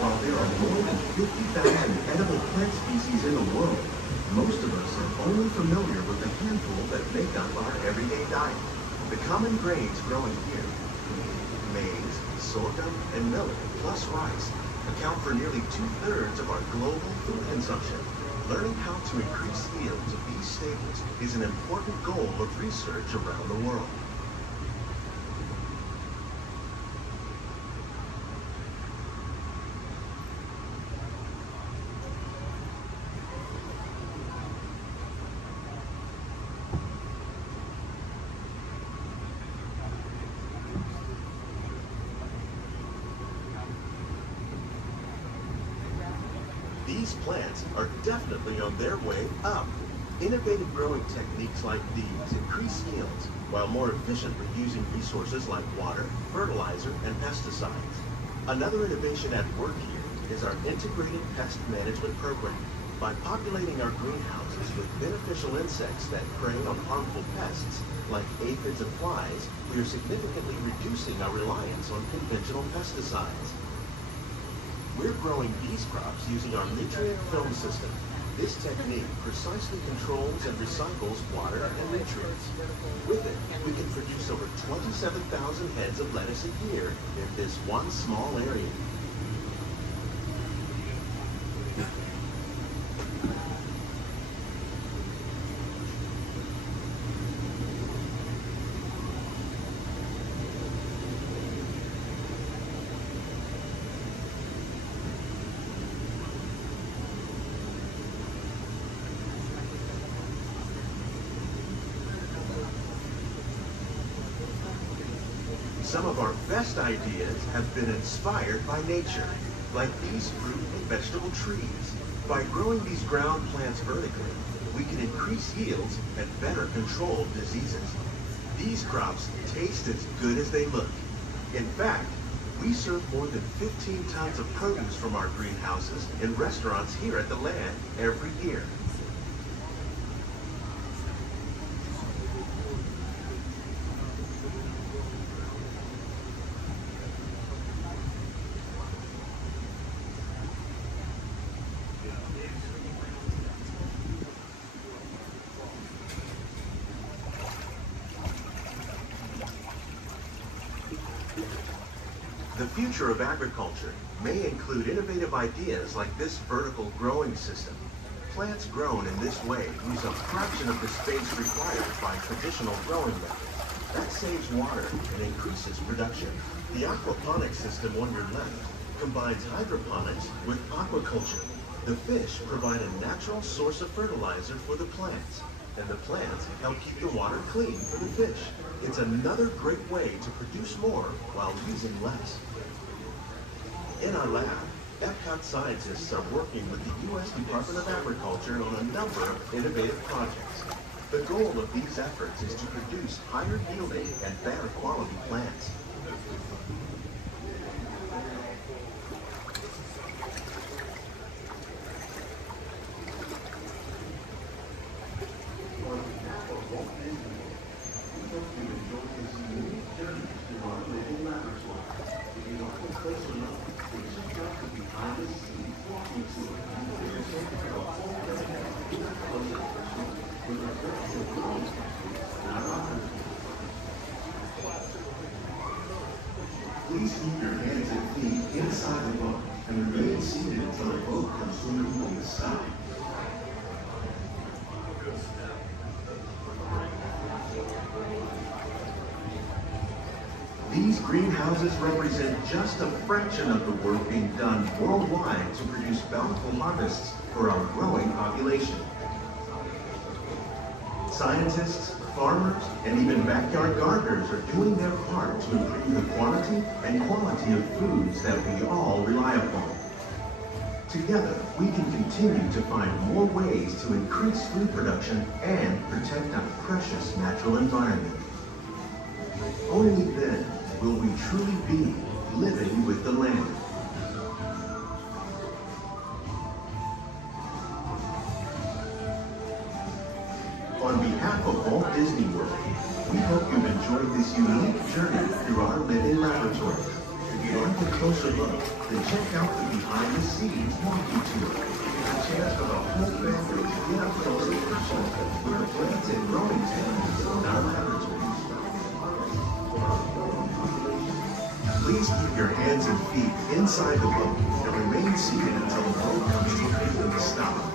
While there are more than 50,000 edible plant species in the world, most of us are only familiar with the handful that make up our everyday diet. The common grains growing here, maize, sorghum, and millet, plus rice, account for nearly 2/3 of our global food consumption. Learning how to increase yields of these staples is an important goal of research around the world. These plants are definitely on their way up. Innovative growing techniques like these increase yields while more efficiently using resources like water, fertilizer, and pesticides. Another innovation at work here is our integrated pest management program. By populating our greenhouses with beneficial insects that prey on harmful pests like aphids and flies, we are significantly reducing our reliance on conventional pesticides. We're growing these crops using our nutrient film system. This technique precisely controls and recycles water and nutrients. With it, we can produce over 27,000 heads of lettuce a year in this one small area. Some of our best ideas have been inspired by nature, like these fruit and vegetable trees. By growing these ground plants vertically, we can increase yields and better control diseases. These crops taste as good as they look. In fact, we serve more than 15 tons of produce from our greenhouses in restaurants here at the Land every year. The future of agriculture may include innovative ideas like this vertical growing system. Plants grown in this way use a fraction of the space required by traditional growing methods. That saves water and increases production. The aquaponics system on your left combines hydroponics with aquaculture. The fish provide a natural source of fertilizer for the plants, and the plants help keep the water clean for the fish. It's another great way to produce more while using less. In our lab, Epcot scientists are working with the U.S. Department of Agriculture on a number of innovative projects. The goal of these efforts is to produce higher yielding and better quality plants. Please keep your hands and feet inside the boat and remain seated until the boat comes swimming on the side. These greenhouses represent just a fraction of the work being done worldwide to produce bountiful harvests for our growing population. Scientists, farmers, and even backyard gardeners are doing their part to improve the quantity and quality of foods that we all rely upon. Together, we can continue to find more ways to increase food production and protect our precious natural environment. Only then will we truly be living with the land. On behalf of Walt Disney World, we hope you've enjoyed this unique journey through our living laboratory. If you'd like a closer look, then check out the behind-the-scenes walking tour. A chance for the whole family to get up close and personal with the plants and growing techniques in our laboratories. Please keep your hands and feet inside the boat and remain seated until the boat comes to a complete stop.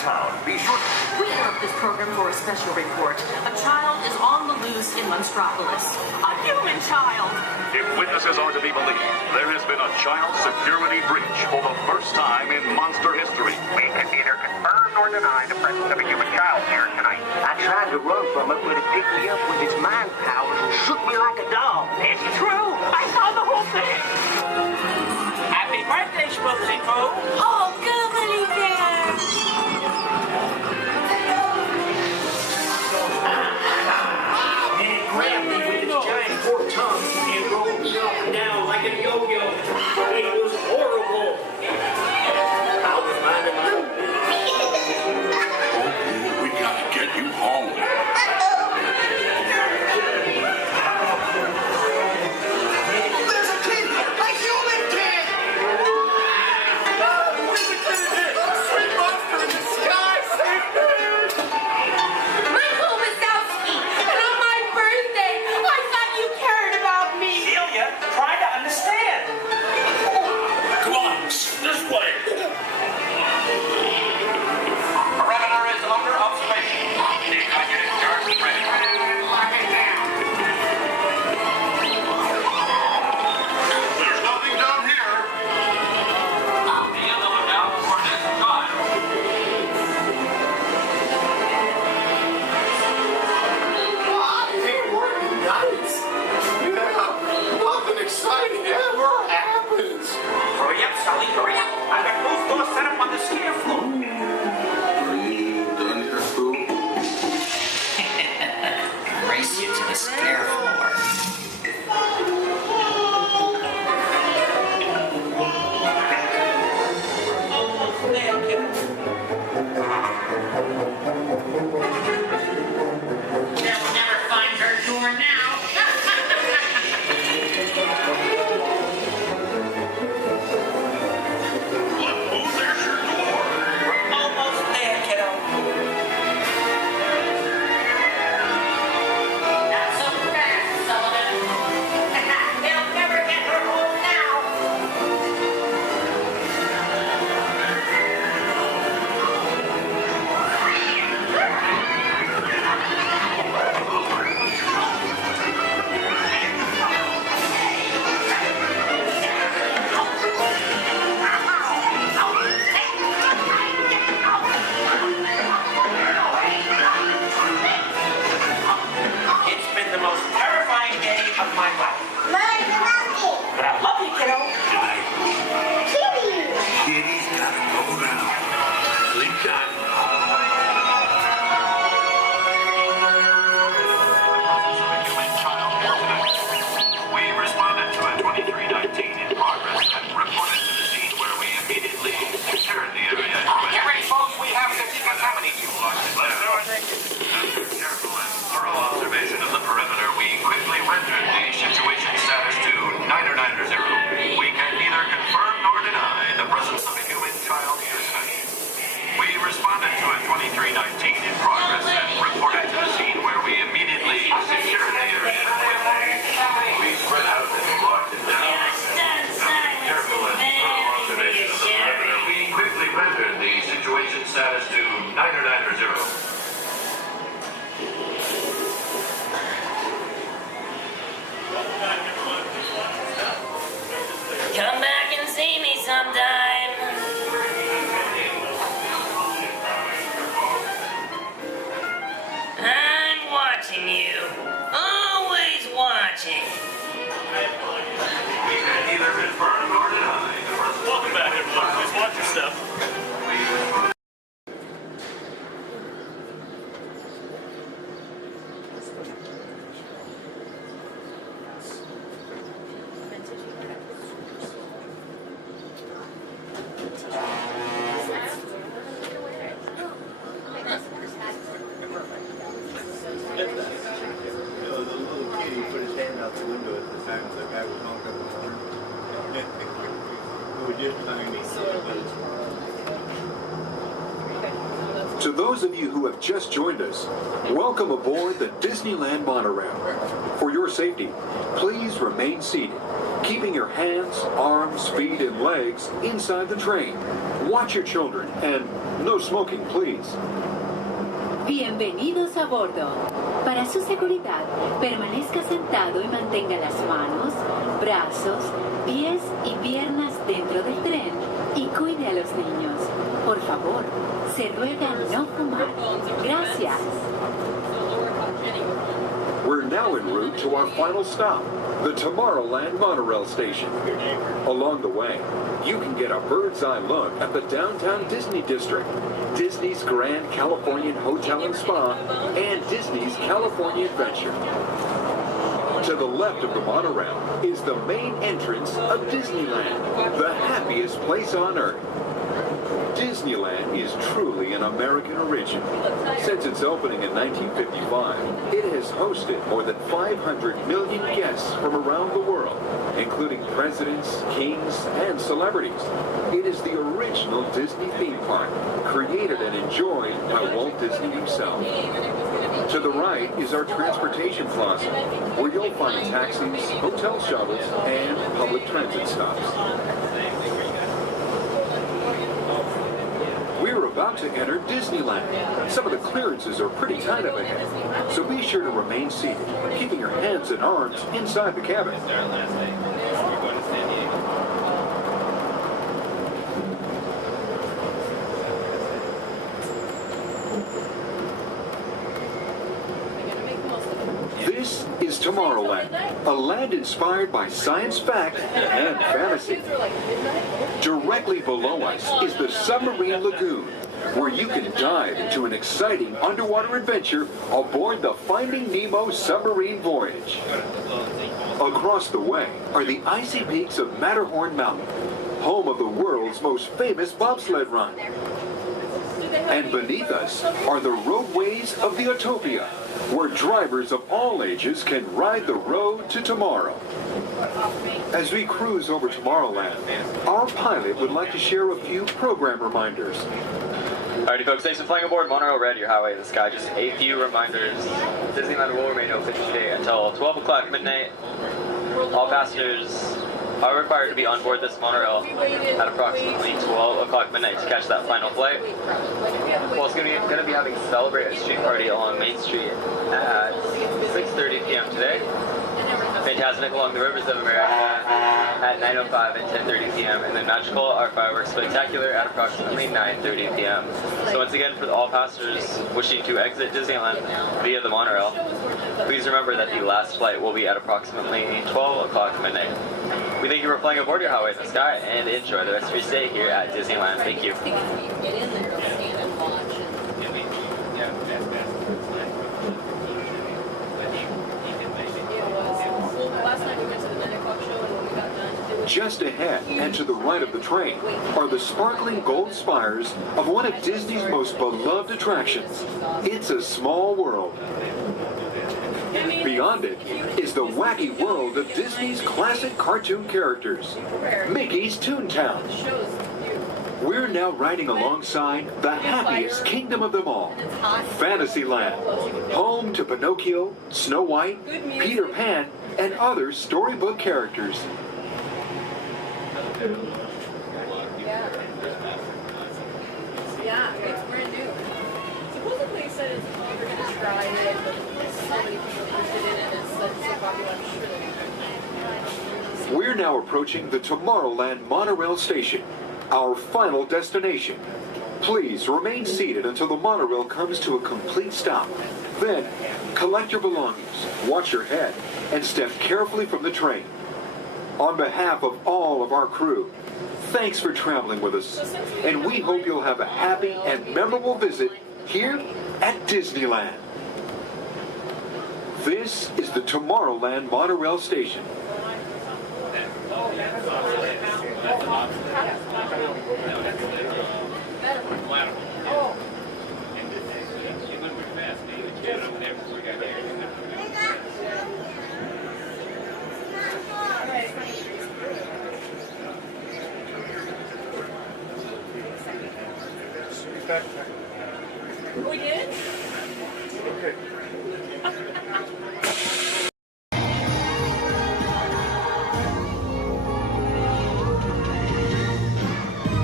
town. Be sure to... We interrupt this program for a special report. A child is on the loose in Monstropolis. A human child! If witnesses are to be believed, there has been a child security breach for the first time in monster history. We can neither confirm nor deny the presence of a human child here tonight. I tried to run from it, but it picked me up with its mind powers and shook me like a dog. It's true! I saw the whole thing! Happy birthday, Schmoozy Poo! Oh, goodly bear! It grabbed me with its giant fork tongue and rolled me up and down like a yo-yo. It was horrible. I was minding my own business. We gotta get you home. There's a kid! A human kid! Sweet monster in the sky! Save me! Michael Wazowski! And on my birthday, I thought you cared about me! Celia, try to understand. Come on, this way. Perimeter is under observation. The unit in charge is ready. Lock it down. There's nothing down here. I'll be on the lookout for this child. I hate working nights. Yeah, nothing exciting ever happens. Hurry up, Sully, hurry up. I've got both doors set up on the scare floor. Are you done here, Pooh? Race you to the scare floor. Almost there, kid. They'll never find her door now! Look, Pooh, there's your door. Almost there, kiddo. Not so fast, Sullivan! They'll never get her home now! It's been the most terrifying day of my life. But I love you, kiddo. Kitty's gotta go now. Sleep time. We responded to a 2319 in progress and reported to the scene where we immediately secured the area. Get ready, folks. We have to decontaminate you. After careful and thorough observation of the perimeter, we quickly rendered the situation status to 990. We can neither confirm nor deny the presence of a human child here tonight. We responded to a 2319 in progress and reported to the scene where we immediately secured the area. We spread out and locked it down. After careful and thorough observation of the perimeter, we quickly rendered the situation status to 990. Come back and see me sometime! I'm watching you. Always watching. We can neither confirm nor deny the presence. Welcome back, everyone. Please watch your step. To those of you who have just joined us, welcome aboard the Disneyland monorail. For your safety, please remain seated, keeping your hands, arms, feet, and legs inside the train. Watch your children and No smoking, please. Bienvenidos a bordo. Para su seguridad, permanezca sentado y mantenga las manos, brazos, pies y piernas dentro del tren y cuide a los niños. Por favor, se ruega no fumar. Gracias. We're now en route to our final stop, the Tomorrowland monorail station. Along the way, you can get a bird's eye look at the downtown Disney district, Disney's Grand Californian Hotel and Spa, and Disney's California Adventure. To the left of the monorail is the main entrance of Disneyland, the happiest place on earth. Disneyland is truly an American origin. Since its opening in 1955, it has hosted more than 500 million guests from around the world, including presidents, kings, and celebrities. It is the original Disney theme park, created and enjoyed by Walt Disney himself. To the right is our transportation plaza, where you'll find taxis, hotel shuttles, and public transit stops. We're about to enter Disneyland. Some of the clearances are pretty tight up ahead, so be sure to remain seated, keeping your hands and arms inside the cabin. This is Tomorrowland, a land inspired by science fact and fantasy. Directly below us is the Submarine Lagoon, where you can dive into an exciting underwater adventure aboard the Finding Nemo submarine voyage. Across the way are the icy peaks of Matterhorn Mountain, home of the world's most famous bobsled run. And beneath us are the roadways of the Utopia, where drivers of all ages can ride the road to tomorrow. As we cruise over Tomorrowland, our pilot would like to share a few program reminders. Alrighty folks, thanks for flying aboard Monorail Red, your highway in the sky. Just a few reminders. Disneyland will remain open today until 12 o'clock midnight. All passengers are required to be on board this monorail at approximately 12 o'clock midnight to catch that final flight. Well, it's going to be having Celebrate a Street Party along Main Street at 6:30 p.m. today. Fantastic along the Rivers of America at 9:05 and 10:30 p.m. And then Magical, our fireworks spectacular, at approximately 9:30 p.m. So once again, for all passengers wishing to exit Disneyland via the monorail, please remember that the last flight will be at approximately 12 o'clock midnight. We thank you for flying aboard your highway in the sky and enjoy the rest of your stay here at Disneyland. Thank you. Just ahead and to the right of the train are the sparkling gold spires of one of Disney's most beloved attractions. It's a Small World. Beyond it is the wacky world of Disney's classic cartoon characters, Mickey's Toontown. We're now riding alongside the happiest kingdom of them all, Fantasyland, home to Pinocchio, Snow White, Peter Pan, and other storybook characters. Yeah, it's brand new. Supposedly it said we're going to try it, but so many people interested in it, it's so popular, I'm sure. We're now approaching the Tomorrowland monorail station, our final destination. Please remain seated until the monorail comes to a complete stop. Then, collect your belongings, watch your head, and step carefully from the train. On behalf of all of our crew, thanks for traveling with us, and we hope you'll have a happy and memorable visit here at Disneyland. This is the Tomorrowland monorail station. We did? Okay.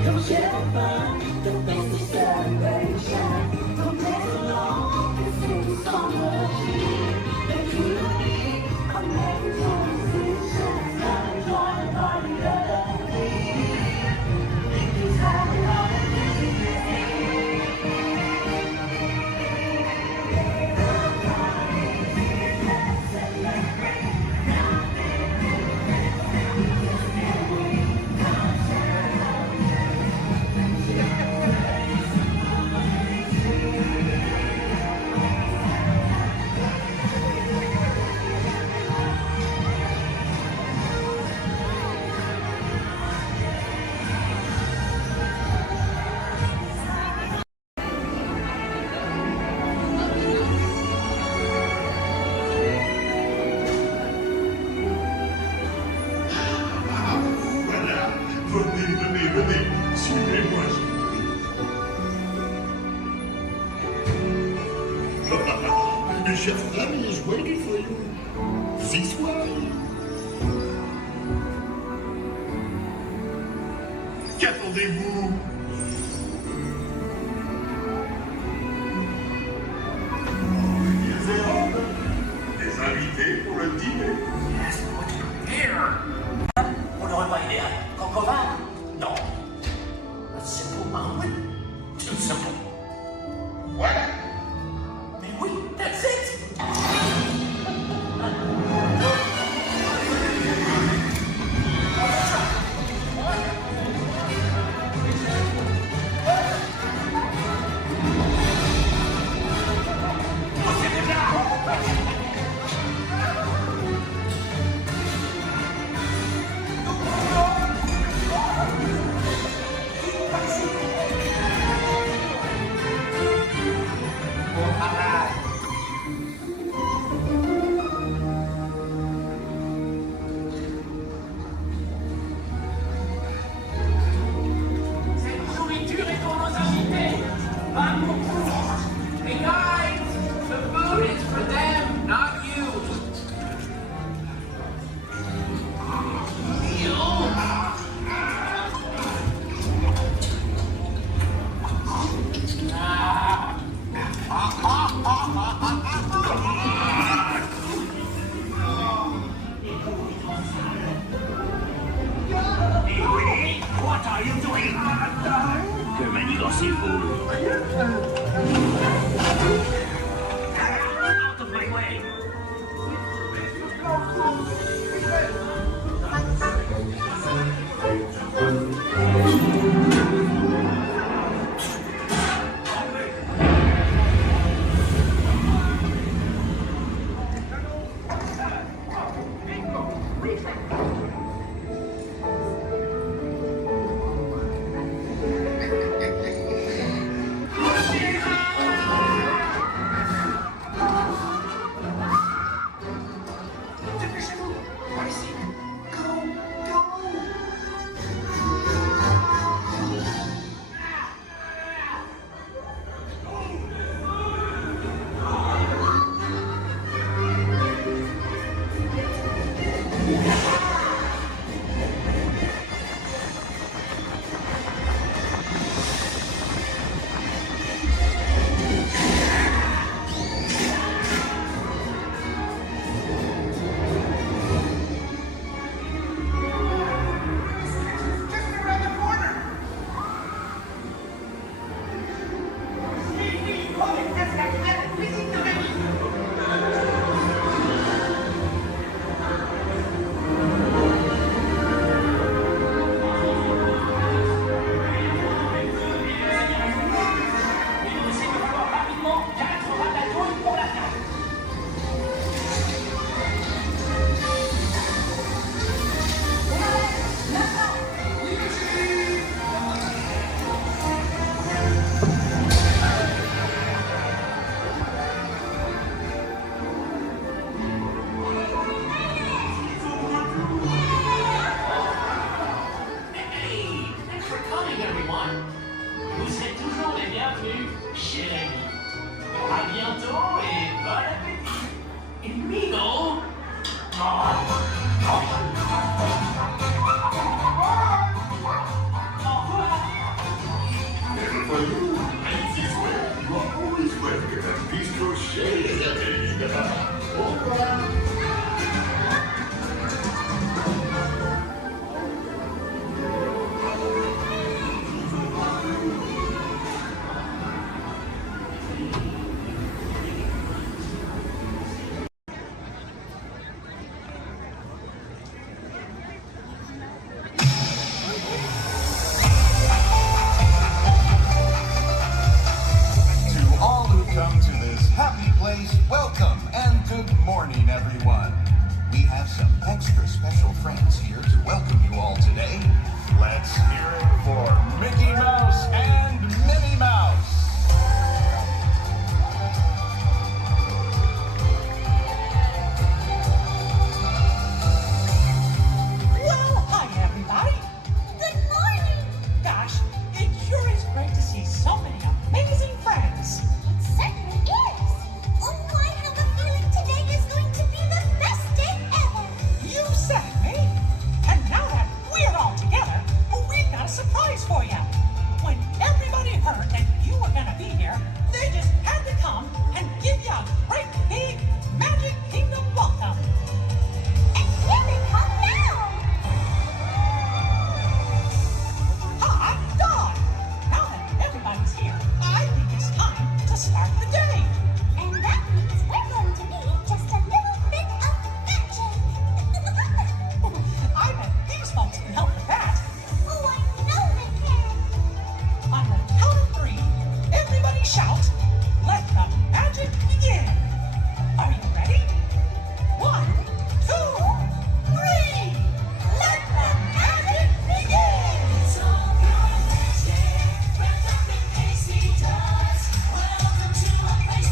Don't share the fun, the best Voilà. Venez. Suivez-moi, je vous prie. Mes chers amis, joyeux voyous. Vous y soyez. Qu'attendez-vous? Des invités pour le dîner. Yes, put him here. On n'aurait pas idéal. Concovin? Non. A simple moment. Too simple. Voilà. Mais oui, that's it. Bistro Chez. Au revoir. To all who come to this happy place, welcome and good morning, everyone. We have some extra special friends here to welcome you all today. Let's hear it for Mickey Mouse and Minnie Mouse. Well, hi everybody. Good morning. Gosh, it sure is great to see so many amazing friends. It certainly is. Oh, I have a feeling today is going to be the best day ever. You said it, me. And now that we're all together, we've got a surprise for you. When everybody heard that you were going to be here, they just had to come and give you a great big Magic Kingdom welcome. And here they come now. Hi, Dawn. Now that everybody's here, I think it's time to start the day. And that means we're going to need just a little bit of magic. I bet these folks can help with that. Oh, I know they can. On the count of 3, everybody shout, let the magic begin. Are you ready? 1, 2, 3. Let the magic begin. It's all your magic, wrapped up in pastry dust. Welcome to a place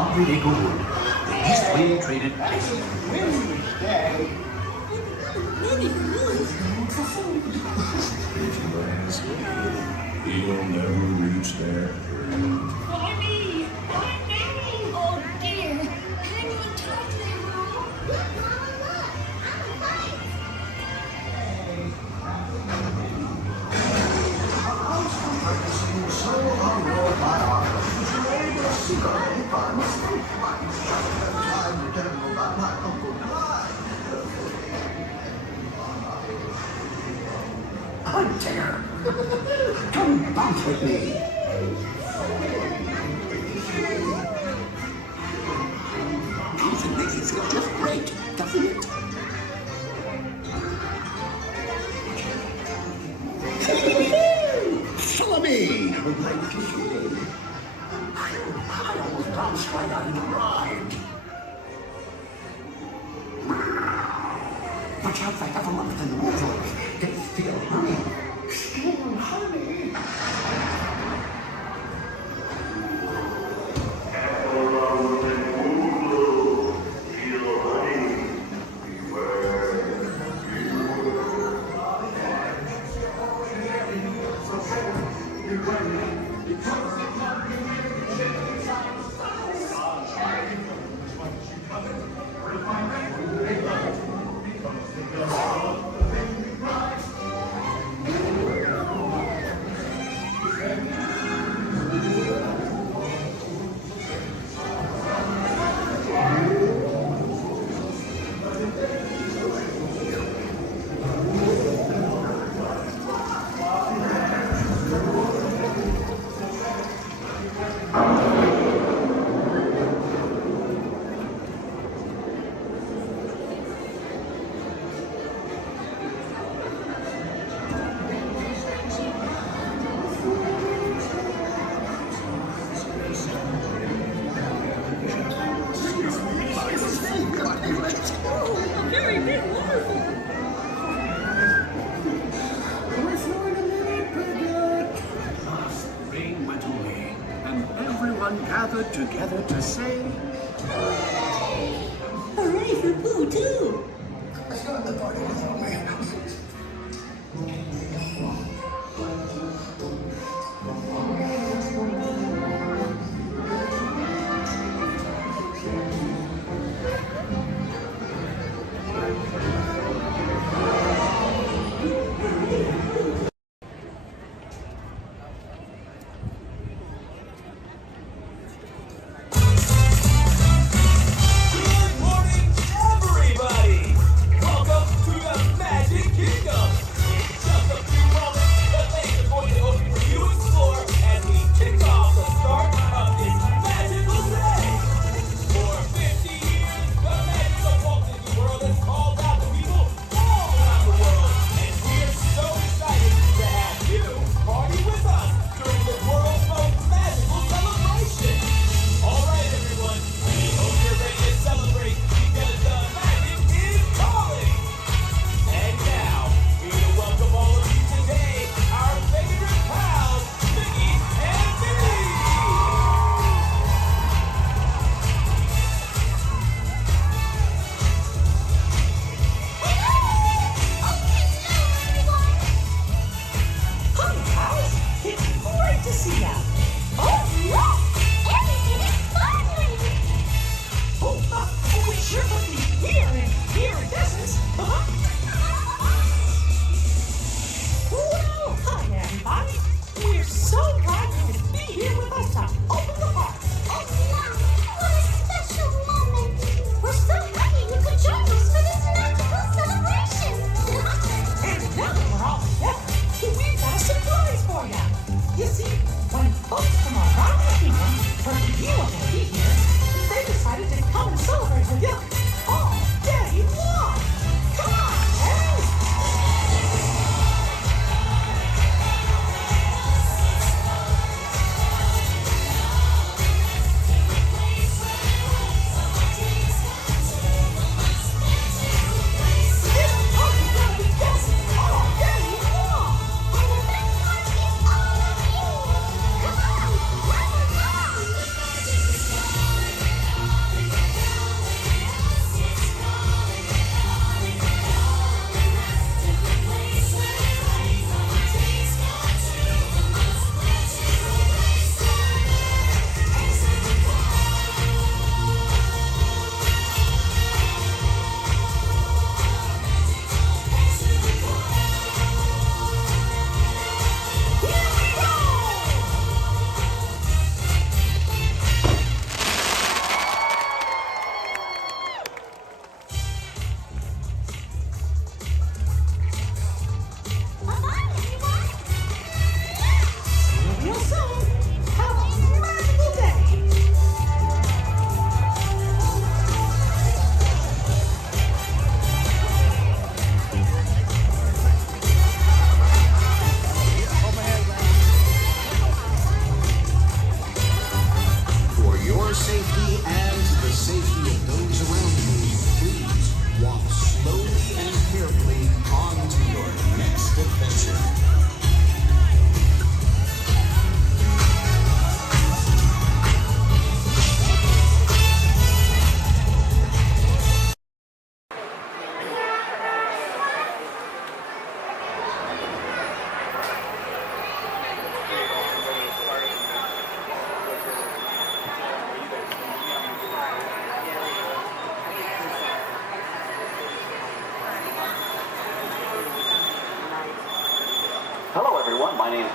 100-acre wood, the East Wind traded places. If you ask me, he'll never reach there. Mommy! Oh dear! Can you talk to me, Mom? Look, Mama, look! I'm right! So unrolled my arm, a cigarette by mistake. I was just at the time to tell you about my Uncle Clyde. Hunter, come bounce with me. Music makes it feel just great, doesn't it? Follow me! Oh, my little shade. I almost bounced right out of the ride. Watch out, I have a month in the water. They feel honey. Still honey. Gathered together to say, Hooray for Pooh, too! Let's go to the party with me.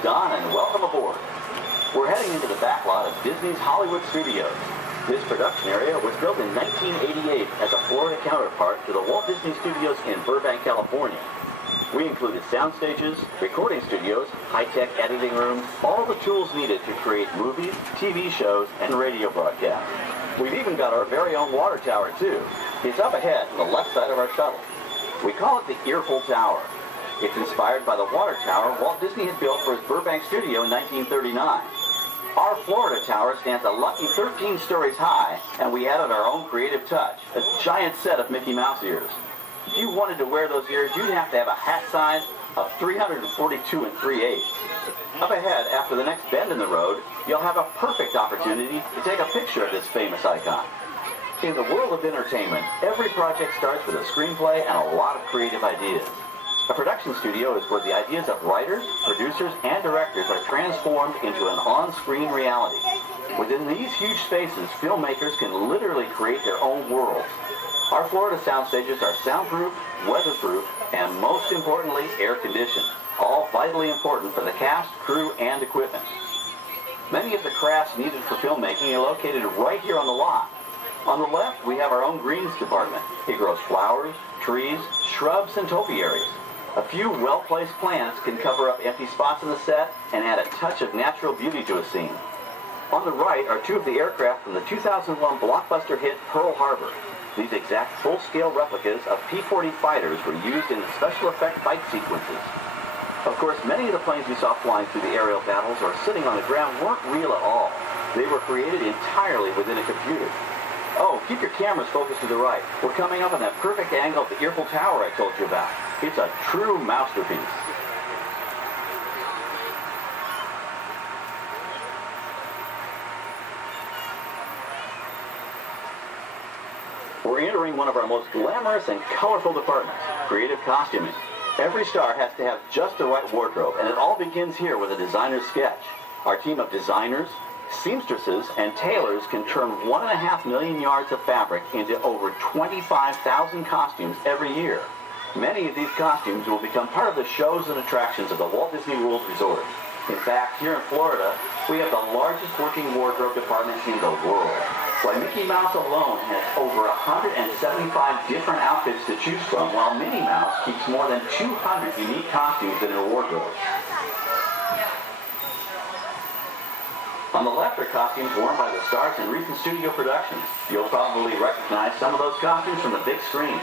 Don, and welcome aboard. We're heading into the back lot of Disney's Hollywood Studios. This production area was built in 1988 as a Florida counterpart to the Walt Disney Studios in Burbank, California. We included sound stages, recording studios, high-tech editing rooms, all the tools needed to create movies, TV shows, and radio broadcasts. We've even got our very own water tower, too. It's up ahead on the left side of our shuttle. We call it the Earful Tower. It's inspired by the water tower Walt Disney had built for his Burbank studio in 1939. Our Florida tower stands a lucky 13 stories high, and we added our own creative touch, a giant set of Mickey Mouse ears. If you wanted to wear those ears, you'd have to have a hat size of 342 3/8. Up ahead, after the next bend in the road, you'll have a perfect opportunity to take a picture of this famous icon. In the world of entertainment, every project starts with a screenplay and a lot of creative ideas. A production studio is where the ideas of writers, producers, and directors are transformed into an on-screen reality. Within these huge spaces, filmmakers can literally create their own worlds. Our Florida sound stages are soundproof, weatherproof, and most importantly, air-conditioned. All vitally important for the cast, crew, and equipment. Many of the crafts needed for filmmaking are located right here on the lot. On the left, we have our own greens department. It grows flowers, trees, shrubs, and topiaries. A few well-placed plants can cover up empty spots in the set and add a touch of natural beauty to a scene. On the right are two of the aircraft from the 2001 blockbuster hit Pearl Harbor. These exact full-scale replicas of P-40 fighters were used in the special effect fight sequences. Of course, many of the planes we saw flying through the aerial battles or sitting on the ground weren't real at all. They were created entirely within a computer. Oh, keep your cameras focused to the right. We're coming up on that perfect angle of the Earful Tower I told you about. It's a true masterpiece. We're entering one of our most glamorous and colorful departments, creative costuming. Every star has to have just the right wardrobe, and it all begins here with a designer's sketch. Our team of designers, seamstresses, and tailors can turn 1.5 million yards of fabric into over 25,000 costumes every year. Many of these costumes will become part of the shows and attractions of the Walt Disney World Resort. In fact, here in Florida, we have the largest working wardrobe department in the world. Why, Mickey Mouse alone has over 175 different outfits to choose from, while Minnie Mouse keeps more than 200 unique costumes in her wardrobe. On the left are costumes worn by the stars in recent studio productions. You'll probably recognize some of those costumes from the big screen.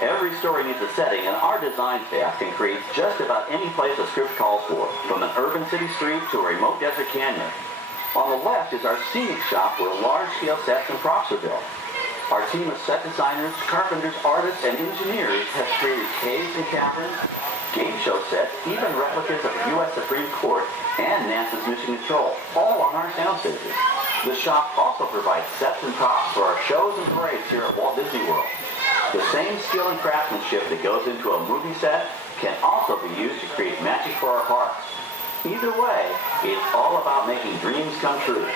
Every story needs a setting, and our design staff can create just about any place a script calls for, from an urban city street to a remote desert canyon. On the left is our scenic shop where large-scale sets and props are built. Our team of set designers, carpenters, artists, and engineers has created caves and caverns, game show sets, even replicas of the U.S. Supreme Court and NASA's Mission Control, all on our sound stages. The shop also provides sets and props for our shows and parades here at Walt Disney World. The same skill and craftsmanship that goes into a movie set can also be used to create magic for our parks. Either way, it's all about making dreams come true.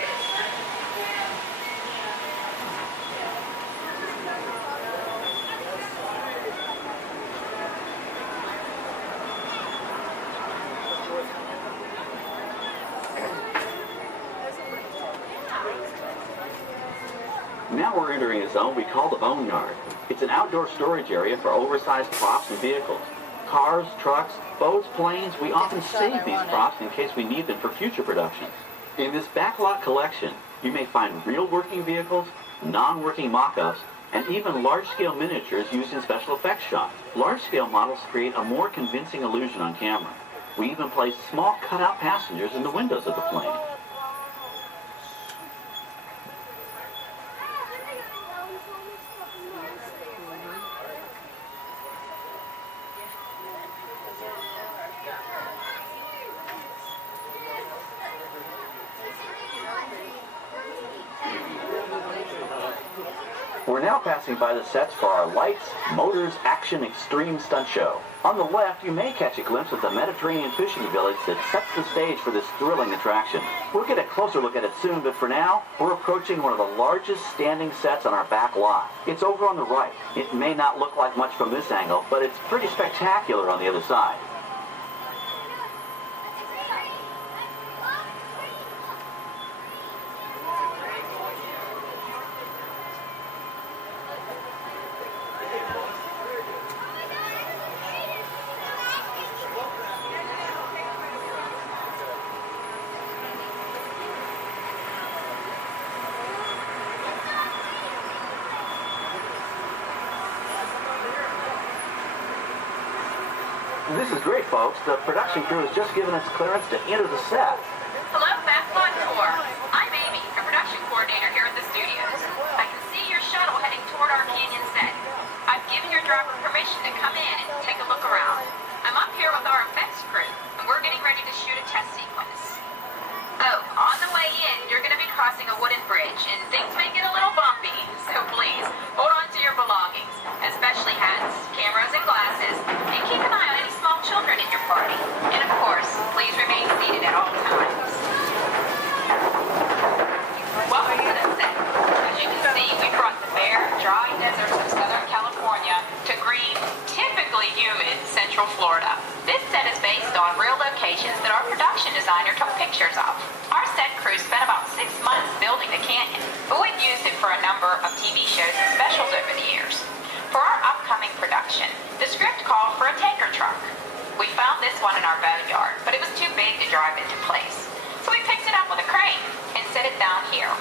Now we're entering a zone we call the Boneyard. It's an outdoor storage area for oversized props and vehicles. Cars, trucks, boats, planes, we often save these props in case we need them for future productions. In this backlot collection, you may find real working vehicles, non-working mock-ups, and even large-scale miniatures used in special effects shots. Large-scale models create a more convincing illusion on camera. We even place small cutout passengers in the windows of the plane. We're now passing by the sets for our Lights, Motors, Action, Extreme Stunt Show. On the left, you may catch a glimpse of the Mediterranean fishing village that sets the stage for this thrilling attraction. We'll get a closer look at it soon, but for now, we're approaching one of the largest standing sets on our back lot. It's over on the right. It may not look like much from this angle, but it's pretty spectacular on the other side. This is great, folks. The production crew has just given us clearance to enter the set. Hello, Backlot Tour. I'm Amy, a production coordinator here at the studios. I can see your shuttle heading toward our canyon set. I've given your driver permission to come in and take a look around. I'm up here with our effects crew, and we're getting ready to shoot a test sequence. Oh, on the way in, you're going to be crossing a wooden bridge, and things may get a little bumpy, so please, hold on to your belongings, especially hats, cameras, and glasses, and keep an eye on any small children in your party. And of course, please remain seated at all times. Welcome to the set. As you can see, we brought the bare, dry deserts of Southern California to green, typically humid Central Florida. This set is based on real locations that our production designer took pictures of. Our set crew spent about 6 months building the canyon, but we've used it for a number of TV shows and specials over the years. For our upcoming production, the script called for a tanker truck. We found this one in our boneyard, but it was too big to drive into place. So we picked it up with a crane and set it down here.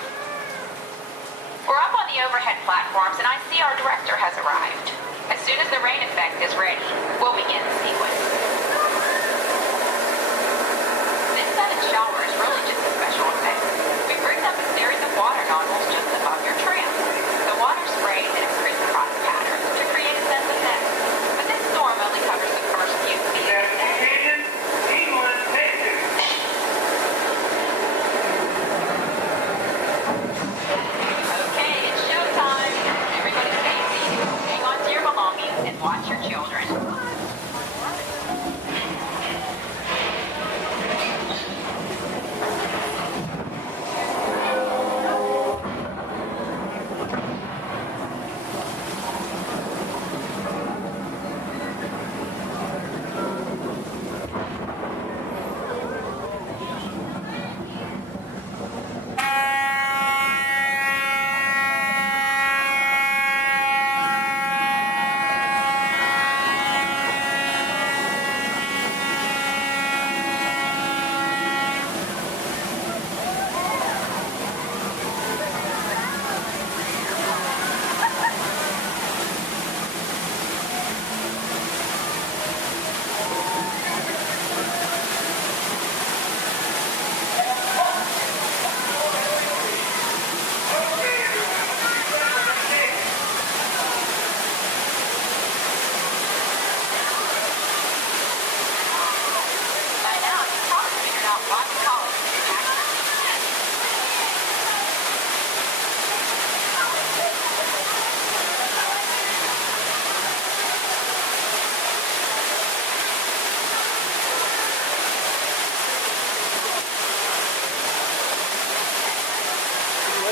We're up on the overhead platforms, and I see our director has arrived. As soon as the rain effect is ready, we'll begin the sequence. This set and shower is really just a special effect. We rigged up a series of water nozzles just above your tram. The water sprays in a crisscross pattern to create a sense of depth. But this storm only covers the first few feet of the set. Okay, it's showtime. Everybody stay seated. Hang on to your belongings and watch your children.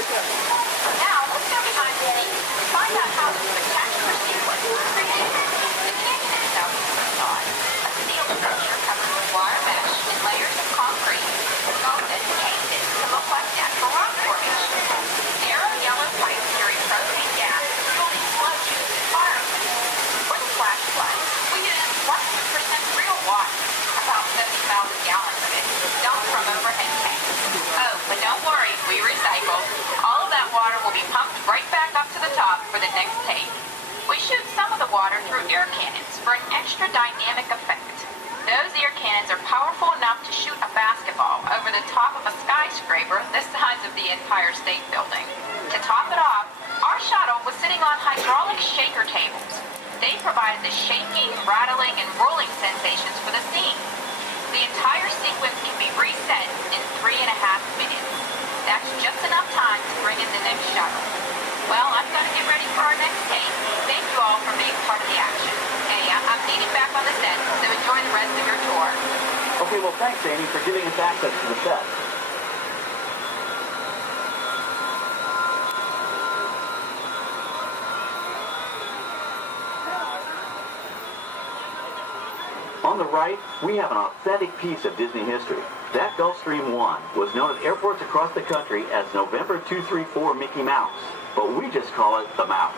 Now, let's go behind the scenes and find out how this spectacular sequence was created. The canyon itself is a facade, a steel structure covered with wire mesh and layers of concrete, sculpted and painted to look like natural rock formations. Narrow yellow pipes carry propane gas, fueling flood used in fire engines. For the flash flood, we used 100% real water, about 70,000 gallons of it, dumped from overhead tanks. Oh, but don't worry, we recycle. All of that water will be pumped right back up to the top for the next take. We shoot some of the water through air cannons for an extra dynamic effect. Those air cannons are powerful enough to shoot a basketball over the top of a skyscraper the size of the Empire State Building. To top it off, our shuttle was sitting on hydraulic shaker tables. They provided the shaking, rattling, and rolling sensations for the scene. The entire sequence can be reset in 3.5 minutes. That's just enough time to bring in the next shuttle. Well, I'm going to get ready for our next take. Thank you all for being part of the action. Hey, I'm needed back on the set, so enjoy the rest of your tour. Okay, well, thanks, Amy, for giving us access to the set. On the right, we have an authentic piece of Disney history. That Gulfstream 1 was known at airports across the country as November 234 Mickey Mouse, but we just call it the Mouse.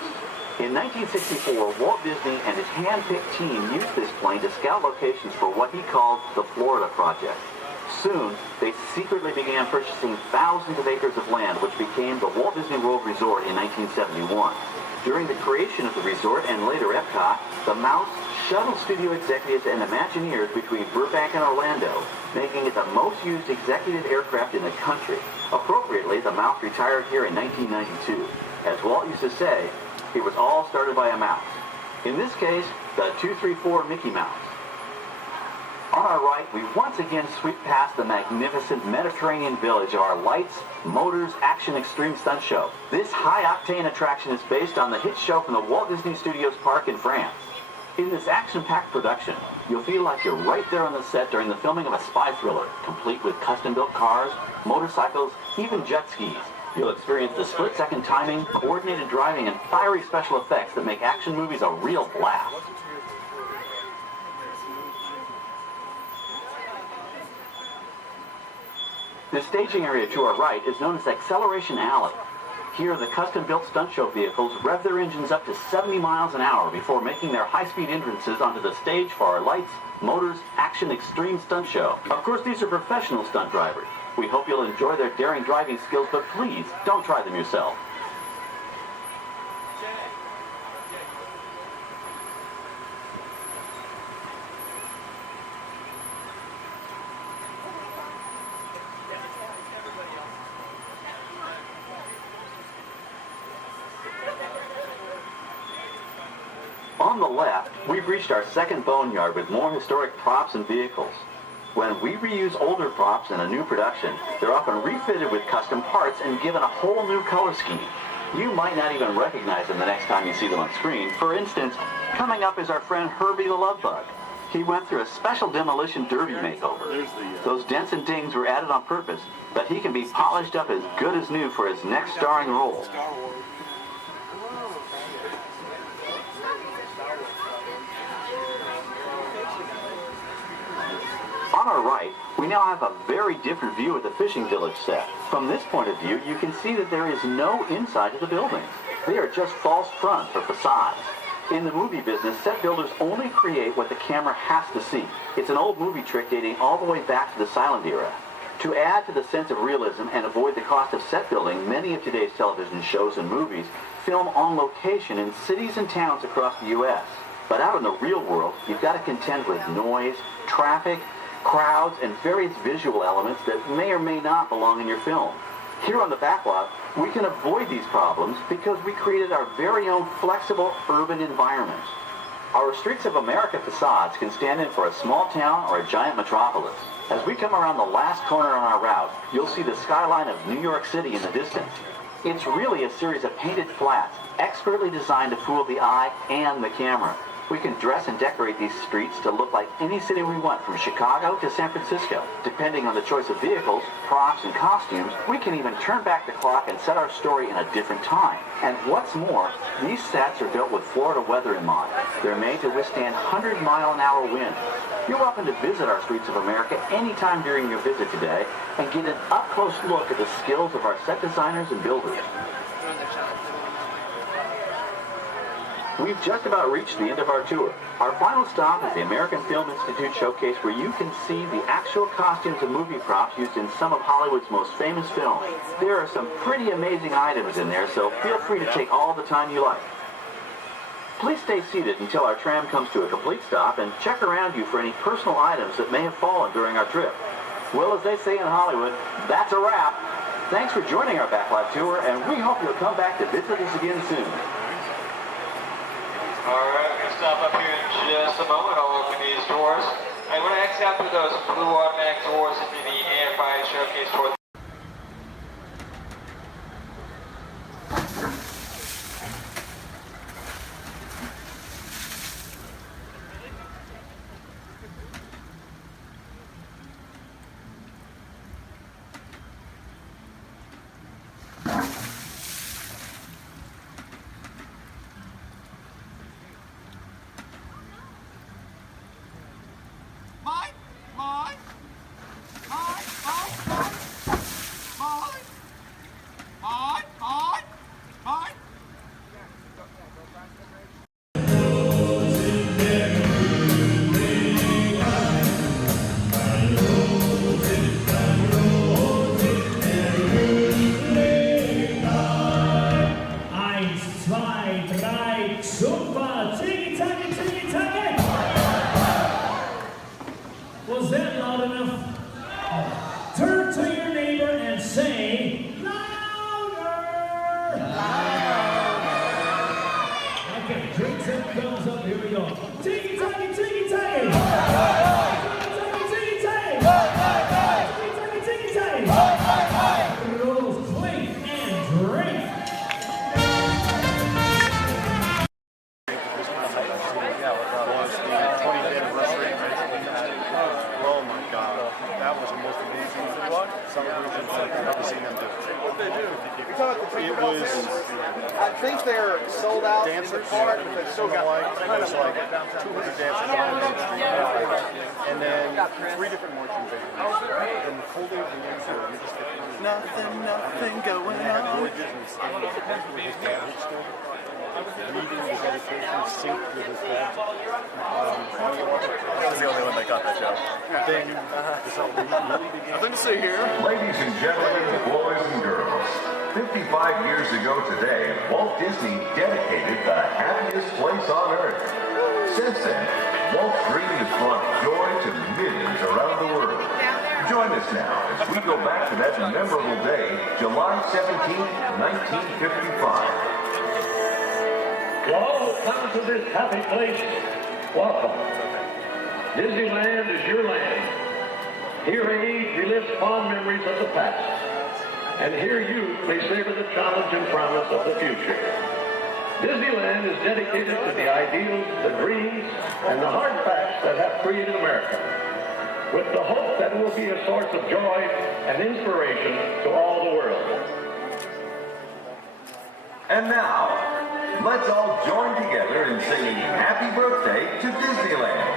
In 1964, Walt Disney and his hand-picked team used this plane to scout locations for what he called the Florida Project. Soon, they secretly began purchasing thousands of acres of land, which became the Walt Disney World Resort in 1971. During the creation of the resort and later Epcot, the Mouse shuttled studio executives and Imagineers between Burbank and Orlando, making it the most used executive aircraft in the country. Appropriately, the Mouse retired here in 1992. As Walt used to say, it was all started by a mouse. In this case, the 234 Mickey Mouse. On our right, we once again sweep past the magnificent Mediterranean village of our Lights, Motors, Action Extreme Stunt Show. This high-octane attraction is based on the hit show from the Walt Disney Studios Park in France. In this action-packed production, you'll feel like you're right there on the set during the filming of a spy thriller, complete with custom-built cars, motorcycles, even jet skis. You'll experience the split-second timing, coordinated driving, and fiery special effects that make action movies a real blast. The staging area to our right is known as Acceleration Alley. Here, the custom-built stunt show vehicles rev their engines up to 70 miles an hour before making their high-speed entrances onto the stage for our Lights, Motors, Action Extreme Stunt Show. Of course, these are professional stunt drivers. We hope you'll enjoy their daring driving skills, but please, don't try them yourself. On the left, we've reached our second boneyard with more historic props and vehicles. When we reuse older props in a new production, they're often refitted with custom parts and given a whole new color scheme. You might not even recognize them the next time you see them on screen. For instance, coming up is our friend Herbie the Love Bug. He went through a special demolition derby makeover. Those dents and dings were added on purpose, but he can be polished up as good as new for his next starring role. On our right, we now have a very different view of the fishing village set. From this point of view, you can see that there is no inside to the buildings. They are just false fronts or facades. In the movie business, set builders only create what the camera has to see. It's an old movie trick dating all the way back to the silent era. To add to the sense of realism and avoid the cost of set building, many of today's television shows and movies film on location in cities and towns across the U.S. But out in the real world, you've got to contend with noise, traffic, crowds, and various visual elements that may or may not belong in your film. Here on the backlot, we can avoid these problems because we created our very own flexible urban environment. Our Streets of America facades can stand in for a small town or a giant metropolis. As we come around the last corner on our route, you'll see the skyline of New York City in the distance. It's really a series of painted flats, expertly designed to fool the eye and the camera. We can dress and decorate these streets to look like any city we want, from Chicago to San Francisco. Depending on the choice of vehicles, props, and costumes, we can even turn back the clock and set our story in a different time. And what's more, these sets are built with Florida weather in mind. They're made to withstand 100-mile-an-hour winds. You're welcome to visit our Streets of America anytime during your visit today and get an up-close look at the skills of our set designers and builders. We've just about reached the end of our tour. Our final stop is the American Film Institute Showcase, where you can see the actual costumes and movie props used in some of Hollywood's most famous films. There are some pretty amazing items in there, so feel free to take all the time you like. Please stay seated until our tram comes to a complete stop and check around you for any personal items that may have fallen during our trip. Well, as they say in Hollywood, that's a wrap. Thanks for joining our backlot tour, and we hope you'll come back to visit us again soon. Alright, we're going to stop up here in just a moment. I'll open these doors. And when I exit out through those blue automatic doors into the AFI showcase for Mine? Was that loud enough? Turn to your neighbor and say, louder! Okay, drinks and thumbs up, here we go. Tiggy, taggy, tiggy, taggy! Tiggy, taggy, tiggy, taggy! Rolls, clink, and drink! Oh my God, that was the most amazing celebration I've ever seen them do. What they do? It was. I think they're sold out in the park, but they still got There's like 200 dancers on and then 3 different marching bands. And the whole day of the answer, you just get nothing going on. Disney standing with his dad reading his meditation, synced with his dad. I was the only one that got that joke. Then nothing to see here. Ladies and gentlemen, boys and girls, 55 years ago today, Walt Disney dedicated the happiest place on earth. Since then, Walt's dream has brought joy to millions around the world. Join us now as we go back to that memorable day, July 17, 1955. To all who come to this happy place, welcome. Disneyland is your land. Here age relives fond memories of the past. And here youth may savor the challenge and promise of the future. Disneyland is dedicated to the ideals, the dreams, and the hard facts that have created America, with the hope that it will be a source of joy and inspiration to all the world. And now, let's all join together in singing Happy Birthday to Disneyland.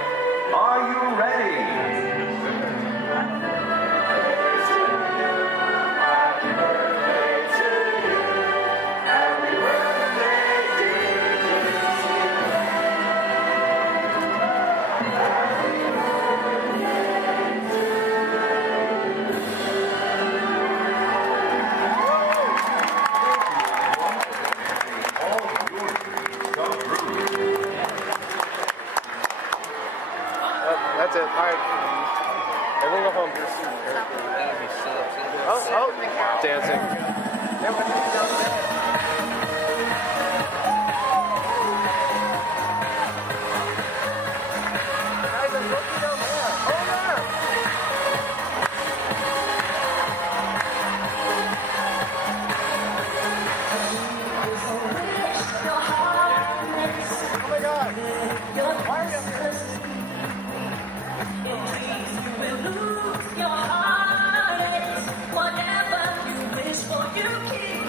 Are you ready? That's it. All right. Everyone go home. Oh, dancing. Whatever you wish for, you keep.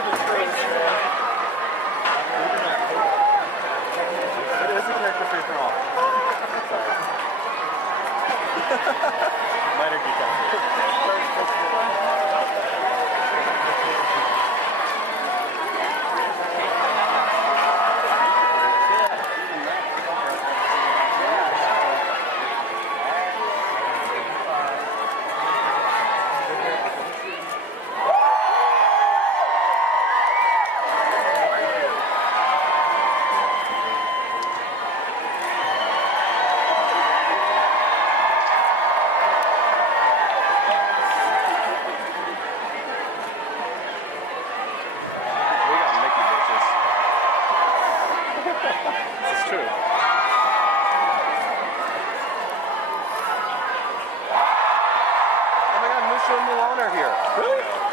It is a character free for all. Minor geek out.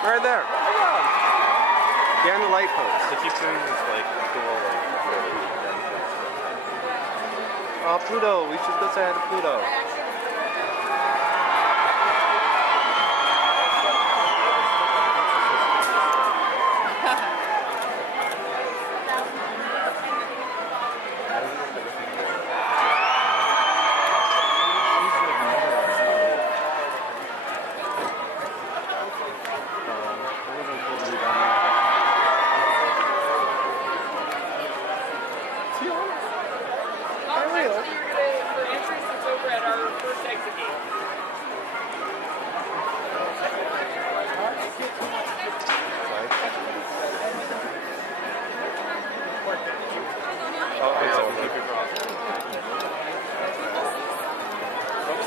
Right there. Behind the light post. If you turn this like cool Oh, Pluto. We should go say hi to Pluto.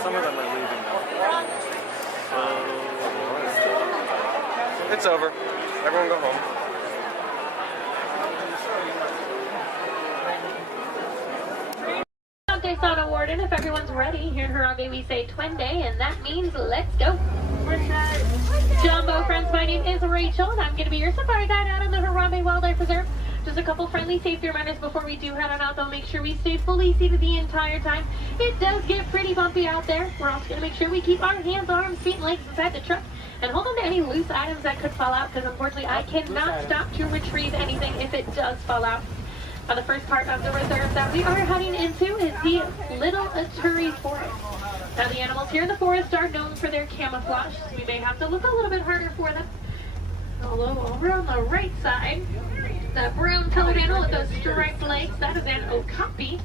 Some of them are leaving now. It's over. Everyone go home. Jason Award, and if everyone's ready, here in Harambe we say Twende, and that means let's go. Jumbo friends, my name is Rachel, and I'm going to be your safari guide out in the Harambe Wildlife Reserve. Just a couple friendly safety reminders before we do head on out, though. Make sure we stay fully seated the entire time. It does get pretty bumpy out there. We're also going to make sure we keep our hands, arms, feet, and legs inside the truck, and hold on to any loose items that could fall out, because unfortunately I cannot stop to retrieve anything if it does fall out. Now, the first part of the reserve that we are heading into is the Little Aturi Forest. Now, the animals here in the forest are known for their camouflage, so we may have to look a little bit harder for them. Although over on the right side, the brown colored animal with those striped legs, that is an okapi.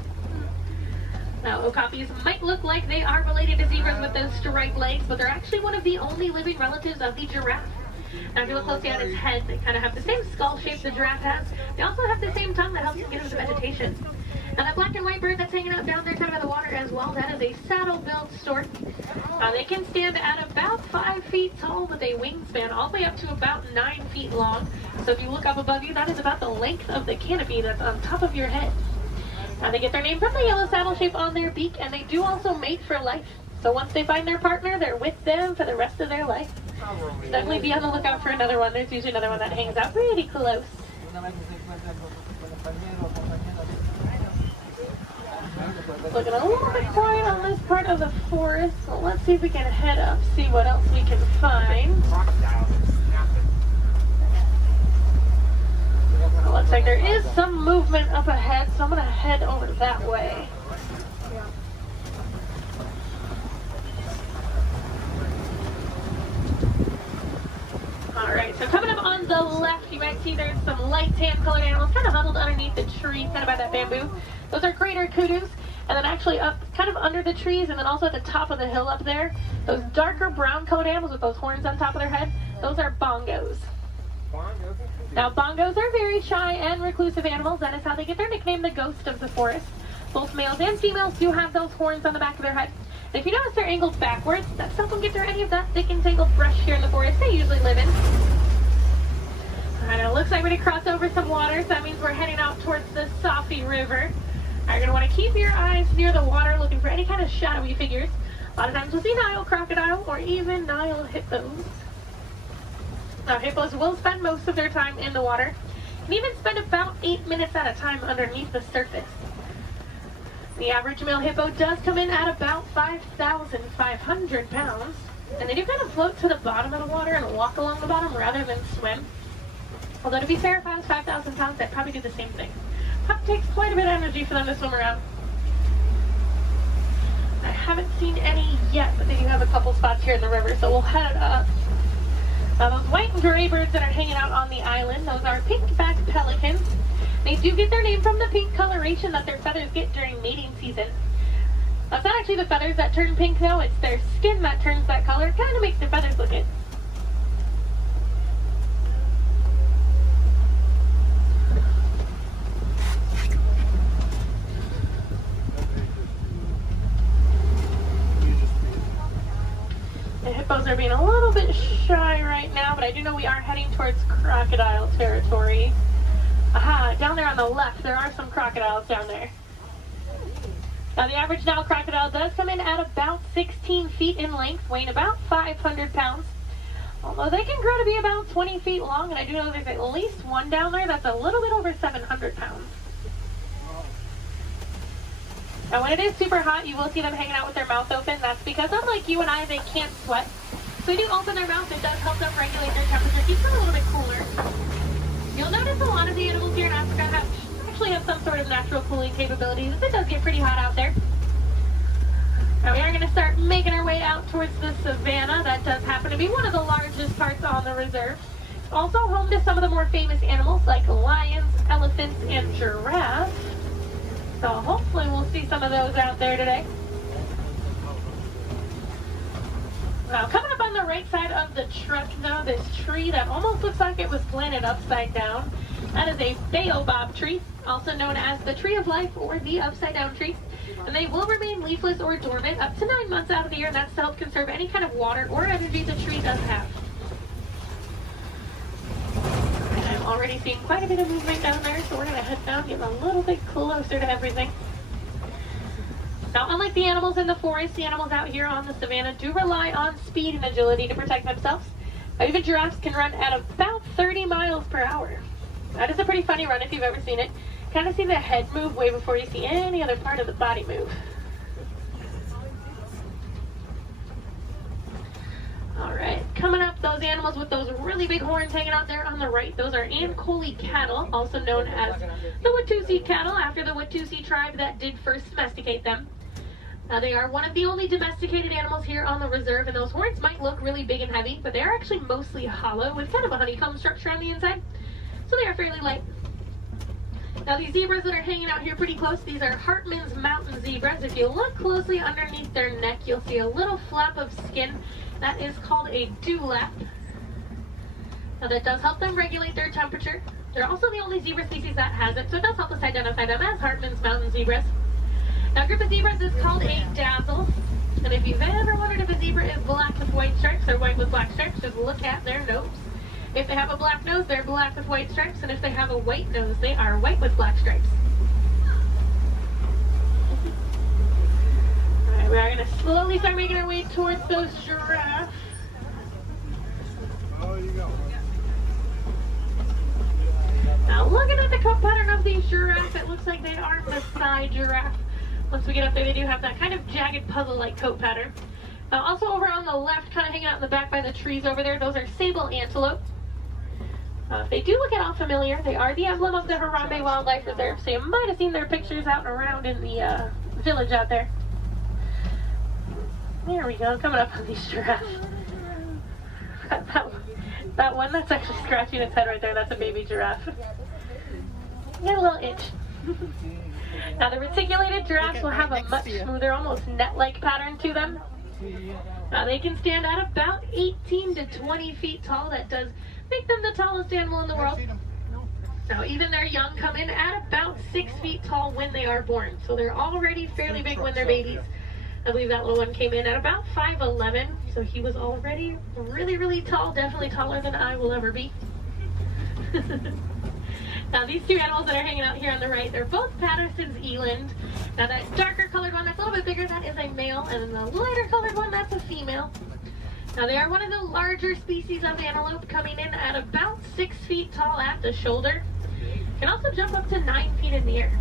Now, okapis might look like they are related to zebras with those striped legs, but they're actually one of the only living relatives of the giraffe. Now, if you look closely at its head, they kind of have the same skull shape the giraffe has. They also have the same tongue that helps them get into the vegetation. Now, that black and white bird that's hanging out down there kind of by the water as well, that is a saddle-billed stork. They can stand at about 5 feet tall with a wingspan all the way up to about 9 feet long. So if you look up above you, that is about the length of the canopy that's on top of your head. Now, they get their name from the yellow saddle shape on their beak, and they do also mate for life. So once they find their partner, they're with them for the rest of their life. Definitely be on the lookout for another one. There's usually another one that hangs out pretty close. Looking a little bit quiet on this part of the forest, so let's see if we can head up, see what else we can find. It looks like there is some movement up ahead, so I'm going to head over that way. Alright, so coming up on the left, you might see there's some light tan colored animals kind of huddled underneath the tree, kind of by that bamboo. Those are greater kudus. And then actually up kind of under the trees, and then also at the top of the hill up there, those darker brown colored animals with those horns on top of their head, those are bongos. Now, bongos are very shy and reclusive animals. That is how they get their nickname, the ghost of the forest. Both males and females do have those horns on the back of their head. And if you notice they're angled backwards, that's to help them get through any of that thick and tangled brush here in the forest they usually live in. Alright, it looks like we're going to cross over some water, so that means we're heading out towards the Safi River. You're going to want to keep your eyes near the water looking for any kind of shadowy figures. A lot of times you'll see Nile crocodile or even Nile hippos. Now, hippos will spend most of their time in the water and even spend about 8 minutes at a time underneath the surface. The average male hippo does come in at about 5,500 pounds, and they do kind of float to the bottom of the water and walk along the bottom rather than swim. Although to be fair, if I was 5,000 pounds, I'd probably do the same thing. It takes quite a bit of energy for them to swim around. I haven't seen any yet, but they do have a couple spots here in the river, so we'll head up. Now those white and gray birds that are hanging out on the island, those are pink-backed pelicans. They do get their name from the pink coloration that their feathers get during mating season. That's not actually the feathers that turn pink though, it's their skin that turns that color. It kind of makes their feathers look it. The hippos are being a little bit shy right now, but I do know we are heading towards crocodile territory. Aha, down there on the left, there are some crocodiles down there. Now the average Nile crocodile does come in at about 16 feet in length, weighing about 500 pounds. Although they can grow to be about 20 feet long, and I do know there's at least one down there that's a little bit over 700 pounds. Now when it is super hot, you will see them hanging out with their mouth open. That's because unlike you and I, they can't sweat. So they do open their mouth. It does help them regulate their temperature, keeps them a little bit cooler. You'll notice a lot of the animals here in Africa actually have some sort of natural cooling capabilities. It does get pretty hot out there. Now we are going to start making our way out towards the savannah. That does happen to be one of the largest parts on the reserve. It's also home to some of the more famous animals like lions, elephants, and giraffes. So hopefully we'll see some of those out there today. Now coming up on the right side of the truck though, this tree that almost looks like it was planted upside down. That is a baobab tree, also known as the tree of life or the upside down tree. And they will remain leafless or dormant up to 9 months out of the year, and that's to help conserve any kind of water or energy the tree does have. And I'm already seeing quite a bit of movement down there, so we're going to head down, get a little bit closer to everything. Now, unlike the animals in the forest, the animals out here on the savannah do rely on speed and agility to protect themselves. Even giraffes can run at about 30 miles per hour. That is a pretty funny run if you've ever seen it. Kind of see the head move way before you see any other part of the body move. Alright, coming up, those animals with those really big horns hanging out there on the right, those are Ankole cattle, also known as the Watusi cattle, after the Watusi tribe that did first domesticate them. Now they are one of the only domesticated animals here on the reserve, and those horns might look really big and heavy, but they are actually mostly hollow with kind of a honeycomb structure on the inside, so they are fairly light. Now these zebras that are hanging out here pretty close, these are Hartman's mountain zebras. If you look closely underneath their neck, you'll see a little flap of skin. That is called a dewlap. Now that does help them regulate their temperature. They're also the only zebra species that has it, so it does help us identify them as Hartman's mountain zebras. Now a group of zebras is called a dazzle. And if you've ever wondered if a zebra is black with white stripes or white with black stripes, just look at their nose. If they have a black nose, they're black with white stripes, and if they have a white nose, they are white with black stripes. Alright, we are going to slowly start making our way towards those giraffes. Now looking at the coat pattern of these giraffes, it looks like they are Maasai giraffe. Once we get up there, they do have that kind of jagged puzzle-like coat pattern. Now also over on the left, kind of hanging out in the back by the trees over there, those are sable antelope. If they do look at all familiar, they are the emblem of the Harambe Wildlife Reserve, so you might have seen their pictures out and around in the village out there. There we go, coming up on these giraffes. That one that's actually scratching its head right there, that's a baby giraffe. Got a little itch. Now the reticulated giraffes will have a much smoother, almost net-like pattern to them. Now they can stand at about 18 to 20 feet tall. That does make them the tallest animal in the world. Now even their young come in at about 6 feet tall when they are born. So they're already fairly big when they're babies. I believe that little one came in at about 5'11", so he was already really, really tall, definitely taller than I will ever be. Now these two animals that are hanging out here on the right, they're both Patterson's eland. Now that darker colored one, that's a little bit bigger, that is a male, and then the lighter colored one, that's a female. Now they are one of the larger species of antelope, coming in at about 6 feet tall at the shoulder. Can also jump up to 9 feet in the air.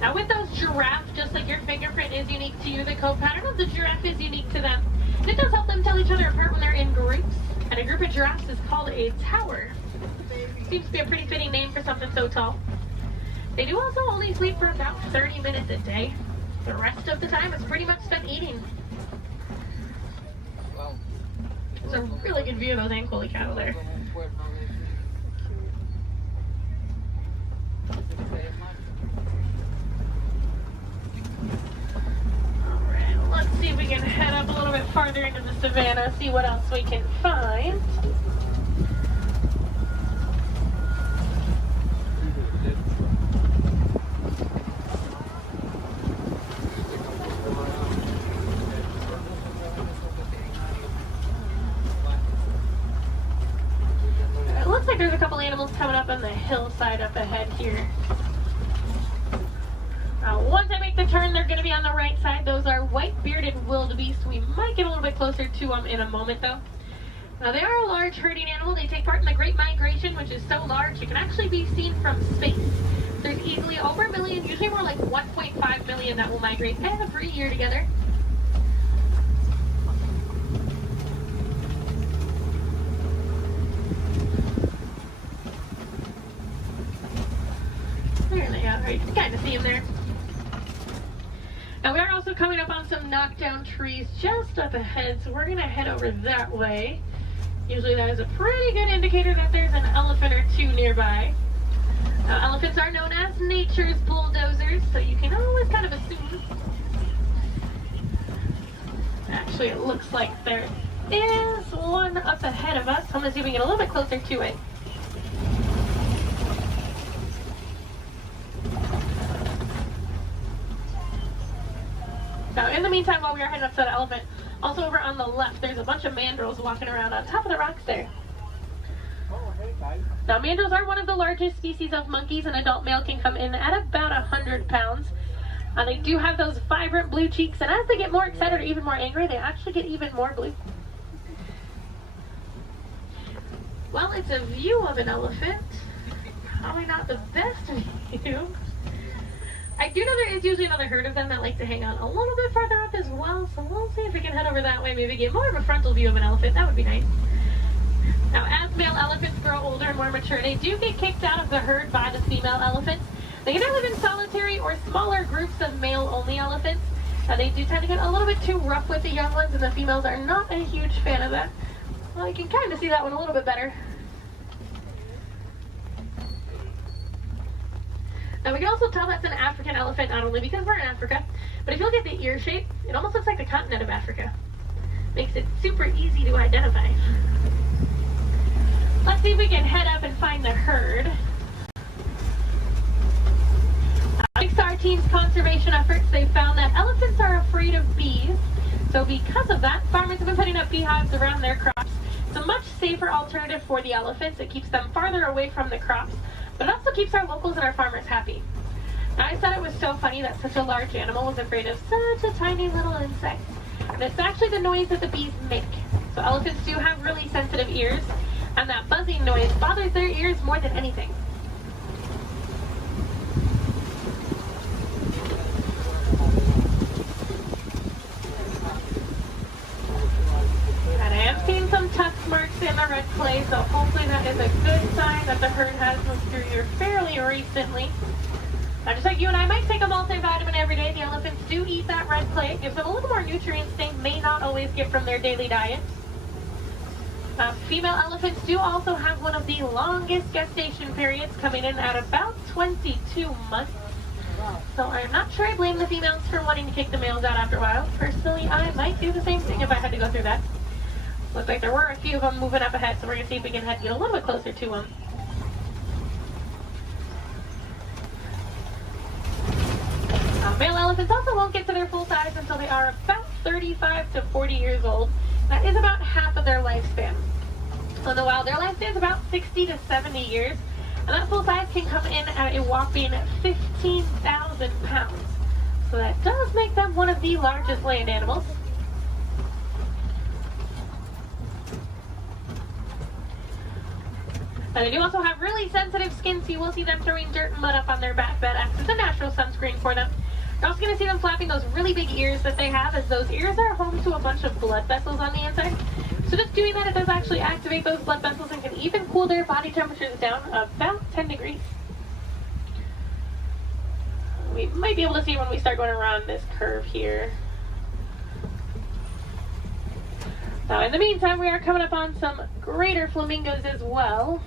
Now with those giraffes, just like your fingerprint is unique to you, the coat pattern of the giraffe is unique to them. And it does help them tell each other apart when they're in groups. And a group of giraffes is called a tower. Seems to be a pretty fitting name for something so tall. They do also only sleep for about 30 minutes a day. The rest of the time is pretty much spent eating. There's a really good view of those Ankole cattle there. Alright, let's see if we can head up a little bit farther into the savannah, see what else we can find. It looks like there's a couple animals coming up on the hillside up ahead here. Once I make the turn, they're going to be on the right side. Those are white-bearded wildebeest. We might get a little bit closer to them in a moment, though. Now, they are a large herding animal. They take part in the Great Migration, which is so large it can actually be seen from space. There's easily over 1 million, usually more like 1.5 million that will migrate every year together. There they are. You can kind of see them there. Now we are also coming up on some knockdown trees just up ahead, so we're going to head over that way. Usually that is a pretty good indicator that there's an elephant or two nearby. Now elephants are known as nature's bulldozers, so you can always kind of assume. Actually, it looks like there is one up ahead of us. I'm going to see if we can get a little bit closer to it. Now, in the meantime, while we are heading up to that elephant, also over on the left, there's a bunch of mandrills walking around on top of the rocks there. Now, mandrills are one of the largest species of monkeys. An adult male can come in at about 100 pounds. They do have those vibrant blue cheeks, and as they get more excited or even more angry, they actually get even more blue. Well, it's a view of an elephant. Probably not the best view. I do know there is usually another herd of them that like to hang on a little bit farther up as well, so we'll see if we can head over that way, maybe get more of a frontal view of an elephant. That would be nice. Now, as male elephants grow older and more mature, they do get kicked out of the herd by the female elephants. They can either live in solitary or smaller groups of male-only elephants. They do tend to get a little bit too rough with the young ones, and the females are not a huge fan of that. Well, you can kind of see that one a little bit better. Now we can also tell that's an African elephant, not only because we're in Africa, but if you look at the ear shape, it almost looks like the continent of Africa. Makes it super easy to identify. Let's see if we can head up and find the herd. Thanks to our team's conservation efforts, they found that elephants are afraid of bees. So because of that, farmers have been putting up beehives around their crops. It's a much safer alternative for the elephants. It keeps them farther away from the crops, but it also keeps our locals and our farmers happy. Now, I thought it was so funny that such a large animal was afraid of such a tiny little insect. And it's actually the noise that the bees make. So elephants do have really sensitive ears, and that buzzing noise bothers their ears more than anything. And I am seeing some tusk marks in the red clay, so hopefully that is a good sign that the herd has moved through here fairly recently. Now, just like you and I might take a multivitamin every day, the elephants do eat that red clay. It gives them a little more nutrients they may not always get from their daily diet. Female elephants do also have one of the longest gestation periods, coming in at about 22 months. So I'm not sure I blame the females for wanting to kick the males out after a while. Personally, I might do the same thing if I had to go through that. Looks like there were a few of them moving up ahead, so we're going to see if we can get a little bit closer to them. Male elephants also won't get to their full size until they are about 35 to 40 years old. That is about half of their lifespan. So in the wild, their lifespan is about 60 to 70 years, and that full size can come in at a whopping 15,000 pounds. So that does make them one of the largest land animals. But they do also have really sensitive skin, so you will see them throwing dirt and mud up on their back. That acts as a natural sunscreen for them. You're also going to see them flapping those really big ears that they have, as those ears are home to a bunch of blood vessels on the inside. So just doing that, it does actually activate those blood vessels and can even cool their body temperatures down about 10 degrees. We might be able to see when we start going around this curve here. Now, in the meantime, we are coming up on some greater flamingos as well.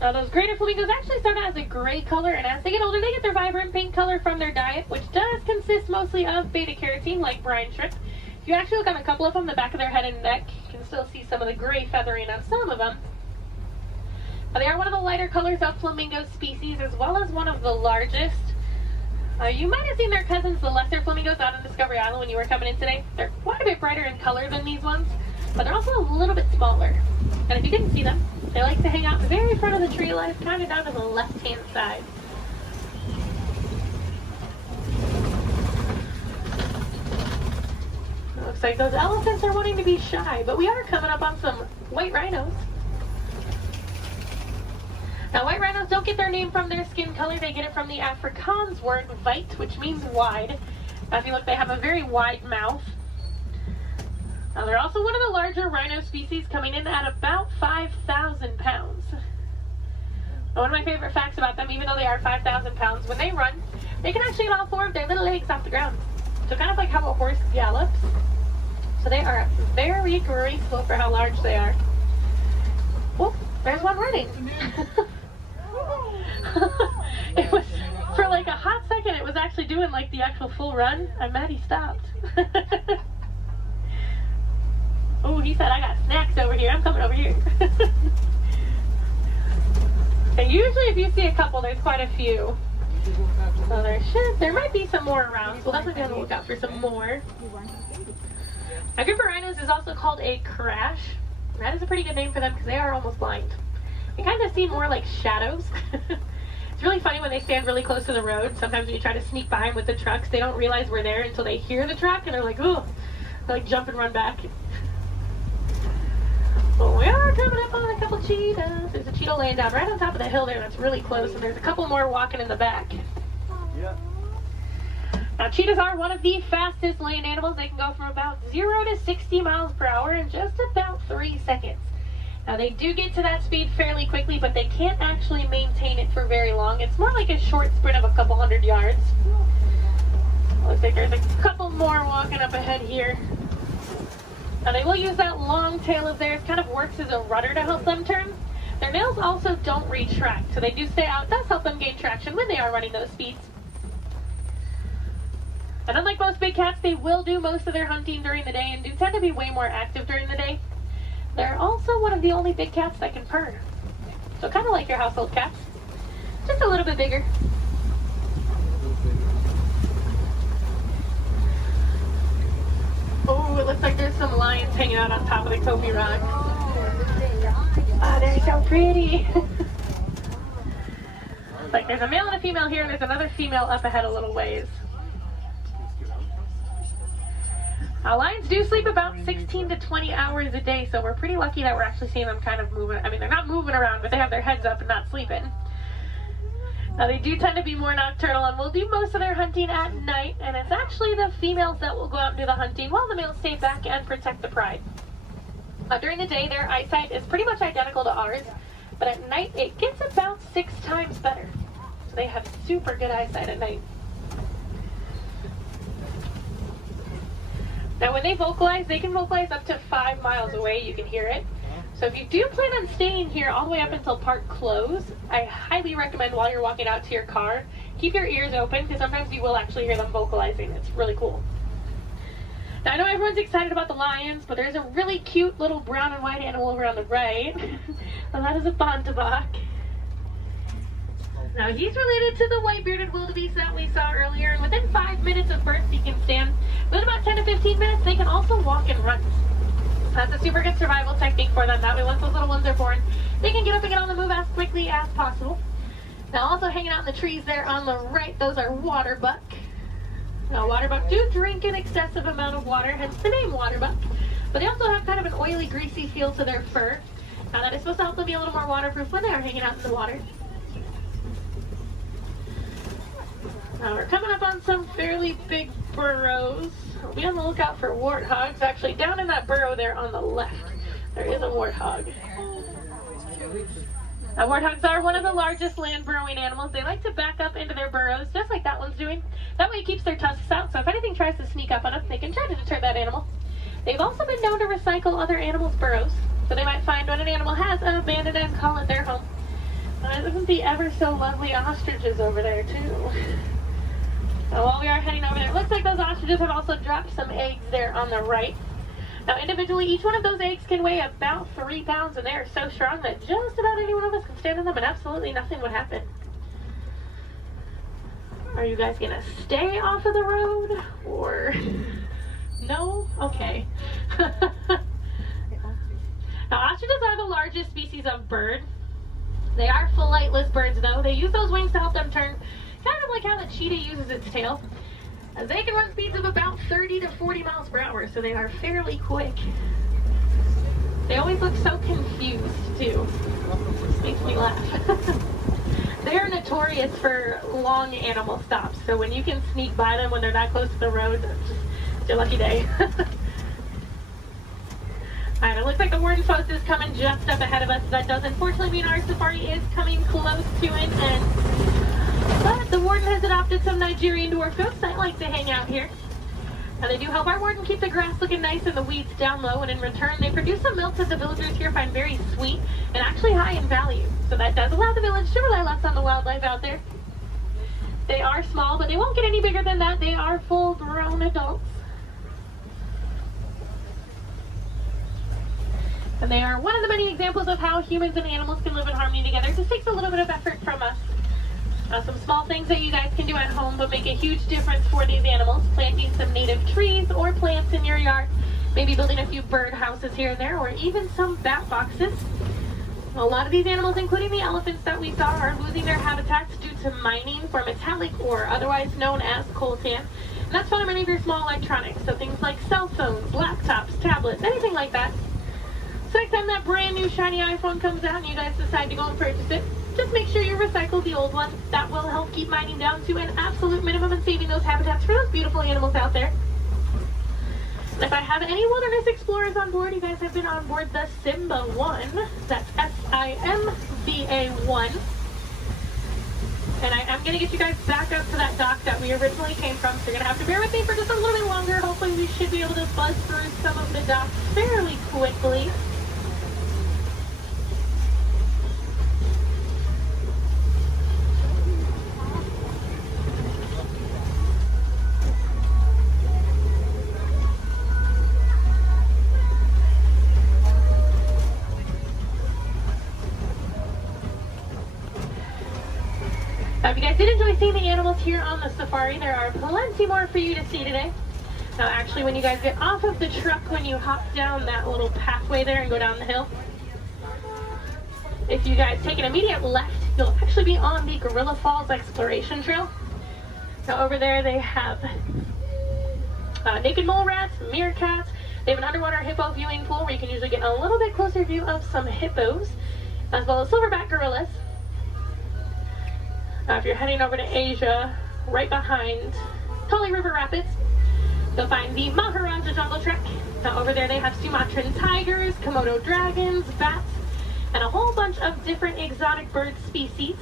Now, those greater flamingos actually start out as a gray color, and as they get older, they get their vibrant pink color from their diet, which does consist mostly of beta-carotene, like brine shrimp. If you actually look on a couple of them, the back of their head and neck, you can still see some of the gray feathering on some of them. They are one of the lighter colors of flamingo species, as well as one of the largest. You might have seen their cousins, the lesser flamingos, out on Discovery Island when you were coming in today. They're quite a bit brighter in color than these ones, but they're also a little bit smaller. And if you didn't see them, they like to hang out the very front of the tree line, kind of down to the left-hand side. It looks like those elephants are wanting to be shy, but we are coming up on some white rhinos. Now, white rhinos don't get their name from their skin color. They get it from the Afrikaans word weit, which means wide. Now, if you look, they have a very wide mouth. Now, they're also one of the larger rhino species, coming in at about 5,000 pounds. Now, one of my favorite facts about them, even though they are 5,000 pounds, when they run, they can actually get all 4 of their little legs off the ground. So kind of like how a horse gallops. So they are very graceful for how large they are. Oh, there's one running. It was, for like a hot second, it was actually doing like the actual full run. I'm mad he stopped. Oh, he said, I got snacks over here. I'm coming over here. And usually if you see a couple, there's quite a few. So there might be some more around. So we'll definitely be on the lookout for some more. A group of rhinos is also called a crash. That is a pretty good name for them because they are almost blind. They kind of seem more like shadows. It's really funny when they stand really close to the road. Sometimes when you try to sneak behind with the trucks, they don't realize we're there until they hear the truck and they're like, oh, they like jump and run back. Well, we are coming up on a couple cheetahs. There's a cheetah laying down right on top of the hill there that's really close, and there's a couple more walking in the back. Yeah. Now, cheetahs are one of the fastest land animals. They can go from about 0 to 60 miles per hour in just about 3 seconds. Now, they do get to that speed fairly quickly, but they can't actually maintain it for very long. It's more like a short sprint of a couple hundred yards. Looks like there's a couple more walking up ahead here. Now, they will use that long tail of theirs, kind of works as a rudder to help them turn. Their nails also don't retract, so they do stay out. It does help them gain traction when they are running those speeds. And unlike most big cats, they will do most of their hunting during the day and do tend to be way more active during the day. They're also one of the only big cats that can purr. So kind of like your household cats, just a little bit bigger. Oh, it looks like there's some lions hanging out on top of the Kobe rock. Oh, they're so pretty. Like there's a male and a female here, and there's another female up ahead a little ways. Now, lions do sleep about 16 to 20 hours a day, so we're pretty lucky that we're actually seeing them kind of moving. I mean, they're not moving around, but they have their heads up and not sleeping. Now, they do tend to be more nocturnal and will do most of their hunting at night, and it's actually the females that will go out and do the hunting while the males stay back and protect the pride. Now, during the day, their eyesight is pretty much identical to ours, but at night, it gets about 6 times better. So they have super good eyesight at night. Now, when they vocalize, they can vocalize up to 5 miles away. You can hear it. So if you do plan on staying here all the way up until park close, I highly recommend while you're walking out to your car, keep your ears open because sometimes you will actually hear them vocalizing. It's really cool. Now, I know everyone's excited about the lions, but there's a really cute little brown and white animal over on the right. And that is a bontebok. Now, he's related to the white-bearded wildebeest that we saw earlier, and within 5 minutes of birth, he can stand. Within about 10 to 15 minutes, they can also walk and run. That's a super good survival technique for them. That way, once those little ones are born, they can get up and get on the move as quickly as possible. Now, also hanging out in the trees there on the right, those are waterbuck. Now, waterbuck do drink an excessive amount of water, hence the name waterbuck. But they also have kind of an oily, greasy feel to their fur. Now, that is supposed to help them be a little more waterproof when they are hanging out in the water. Now, we're coming up on some fairly big burrows. Be on the lookout for warthogs. Actually, down in that burrow there on the left, there is a warthog. Now, warthogs are one of the largest land burrowing animals. They like to back up into their burrows, just like that one's doing. That way it keeps their tusks out, so if anything tries to sneak up on them, they can try to deter that animal. They've also been known to recycle other animals' burrows, so they might find when an animal has abandoned and call it their home. Isn't the ever so lovely ostriches over there, too? Now, while we are heading over there, it looks like those ostriches have also dropped some eggs there on the right. Now, individually, each one of those eggs can weigh about 3 pounds, and they are so strong that just about any one of us can stand on them and absolutely nothing would happen. Are you guys going to stay off of the road, or no? Okay. Now, ostriches are the largest species of bird. They are flightless birds, though. They use those wings to help them turn, kind of like how the cheetah uses its tail. They can run speeds of about 30 to 40 miles per hour, so they are fairly quick. They always look so confused, too. Just makes me laugh. They are notorious for long animal stops, so when you can sneak by them when they're that close to the road, it's your lucky day. Alright, it looks like the warden's post is coming just up ahead of us. That does unfortunately mean our safari is coming close to an end. But the warden has adopted some Nigerian dwarf goats that like to hang out here. Now, they do help our warden keep the grass looking nice and the weeds down low, and in return they produce some milk that the villagers here find very sweet and actually high in value. So that does allow the village to rely less on the wildlife out there. They are small, but they won't get any bigger than that. They are full-grown adults. And they are one of the many examples of how humans and animals can live in harmony together. It just takes a little bit of effort from us. Some small things that you guys can do at home but make a huge difference for these animals. Planting some native trees or plants in your yard. Maybe building a few bird houses here and there, or even some bat boxes. A lot of these animals, including the elephants that we saw, are losing their habitats due to mining for metallic ore, otherwise known as coltan. And that's found in many of your small electronics, so things like cell phones, laptops, tablets, anything like that. So next time that brand new shiny iPhone comes out and you guys decide to go and purchase it, just make sure you recycle the old one. That will help keep mining down to an absolute minimum and saving those habitats for those beautiful animals out there. And if I have any wilderness explorers on board, you guys have been on board the Simba 1. That's S-I-M-B-A 1. And I am going to get you guys back up to that dock that we originally came from, so you're going to have to bear with me for just a little bit longer. Hopefully we should be able to buzz through some of the docks fairly quickly. If you guys did enjoy seeing the animals here on the safari, there are plenty more for you to see today. Now, actually, when you guys get off of the truck, when you hop down that little pathway there and go down the hill, if you guys take an immediate left, you'll actually be on the Gorilla Falls Exploration Trail. Now, over there they have naked mole rats, meerkats. They have an underwater hippo viewing pool where you can usually get a little bit closer view of some hippos, as well as silverback gorillas. Now, if you're heading over to Asia, right behind Tully River Rapids, you'll find the Maharaja Jungle Trek. Now, over there they have Sumatran tigers, Komodo dragons, bats, and a whole bunch of different exotic bird species.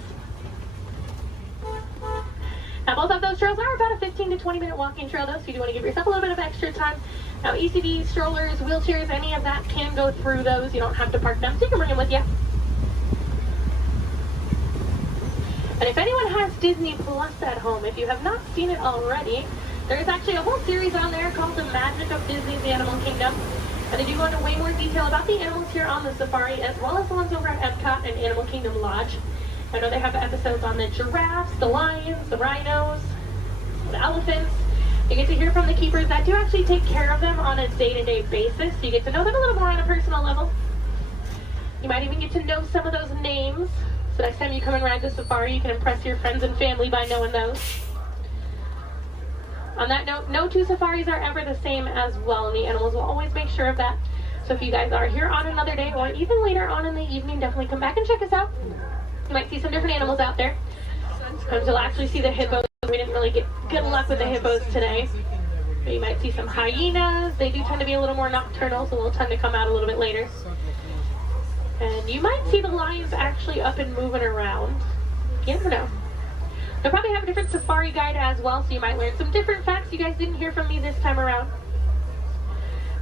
Now, both of those trails are about a 15 to 20 minute walking trail, though, so you do want to give yourself a little bit of extra time. Now, ECVs, strollers, wheelchairs, any of that can go through those. You don't have to park them, so you can bring them with you. And if anyone has Disney Plus at home, if you have not seen it already, there is actually a whole series on there called The Magic of Disney's Animal Kingdom. And they do go into way more detail about the animals here on the safari, as well as the ones over at Epcot and Animal Kingdom Lodge. I know they have episodes on the giraffes, the lions, the rhinos, the elephants. You get to hear from the keepers that do actually take care of them on a day-to-day basis. So you get to know them a little more on a personal level. You might even get to know some of those names. So next time you come and ride the safari, you can impress your friends and family by knowing those. On that note, no two safaris are ever the same as well, and the animals will always make sure of that. So if you guys are here on another day or even later on in the evening, definitely come back and check us out. You might see some different animals out there. Sometimes you'll actually see the hippos. We didn't really get good luck with the hippos today. You might see some hyenas. They do tend to be a little more nocturnal, so they'll tend to come out a little bit later. And you might see the lions actually up and moving around. You never know. They'll probably have a different safari guide as well, so you might learn some different facts you guys didn't hear from me this time around.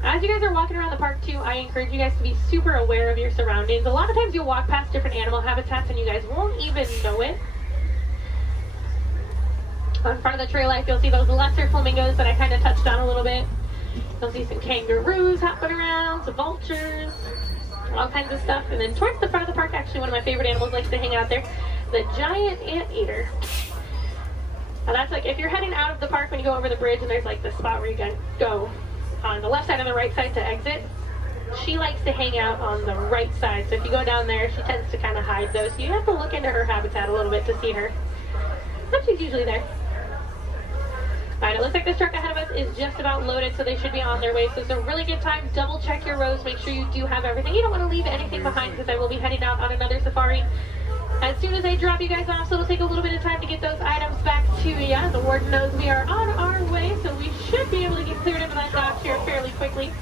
As you guys are walking around the park too, I encourage you guys to be super aware of your surroundings. A lot of times you'll walk past different animal habitats and you guys won't even know it. On front of the trail life, you'll see those lesser flamingos that I kind of touched on a little bit. You'll see some kangaroos hopping around, some vultures, all kinds of stuff. And then towards the front of the park, actually one of my favorite animals likes to hang out there, the giant anteater. Now that's like, if you're heading out of the park when you go over the bridge and there's like the spot where you can go on the left side and the right side to exit, she likes to hang out on the right side. So if you go down there, she tends to kind of hide those. So you have to look into her habitat a little bit to see her. But she's usually there. Alright, it looks like this truck ahead of us is just about loaded, so they should be on their way. So it's a really good time. Double check your rows. Make sure you do have everything. You don't want to leave anything behind because I will be heading out on another safari as soon as I drop you guys off. So it'll take a little bit of time to get those items back to you. The warden knows we are on our way, so we should be able to get cleared into that dock here fairly quickly.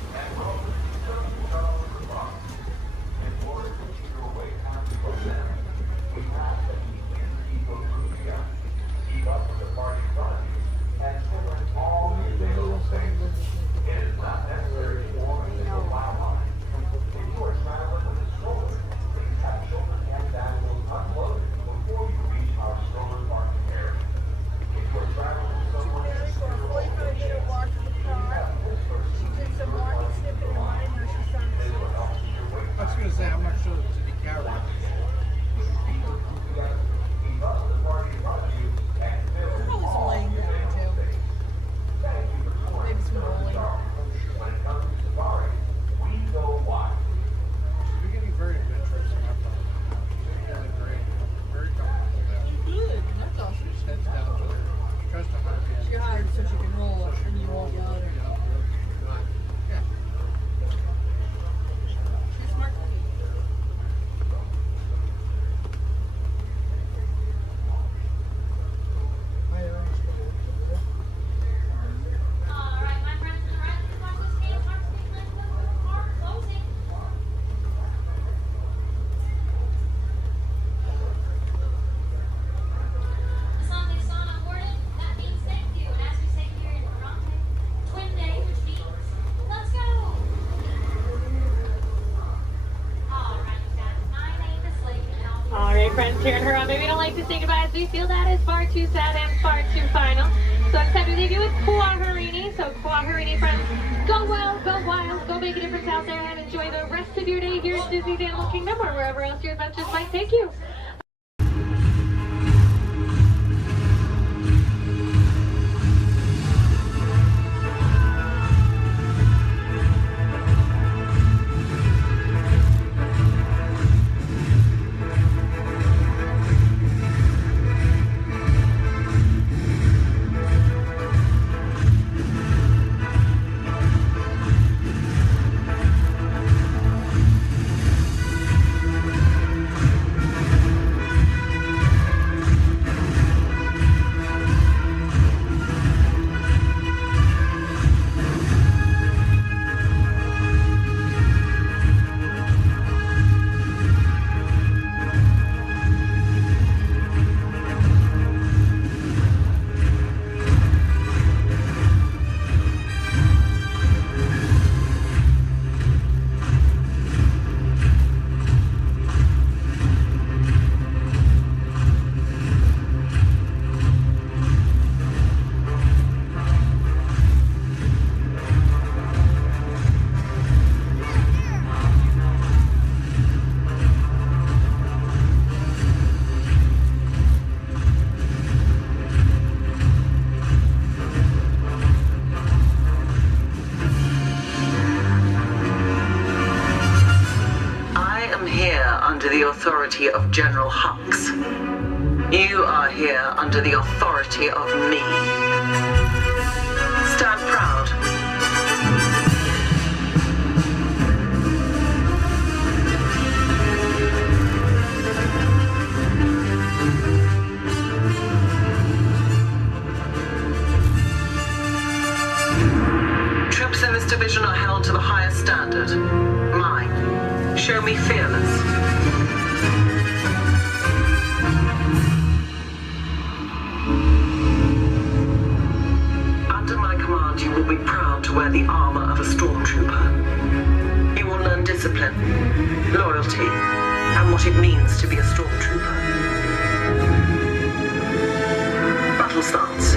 Friends here in Harambe, we don't like to say goodbye as we feel that is far too sad and far too final. So it's time to leave you with Kuaharini. So Kuaharini friends, go well, go wild, go make a difference out there and enjoy the rest of your day here at Disney's Animal Kingdom or wherever else your adventures might take you. Under the authority of General Hux. You are here under the authority of me. Stand proud. children are held to the highest standard. Mine. Show me fearless. Under my command, you will be proud to wear the armor of a stormtrooper. You will learn discipline, loyalty, and what it means to be a stormtrooper. Battle starts.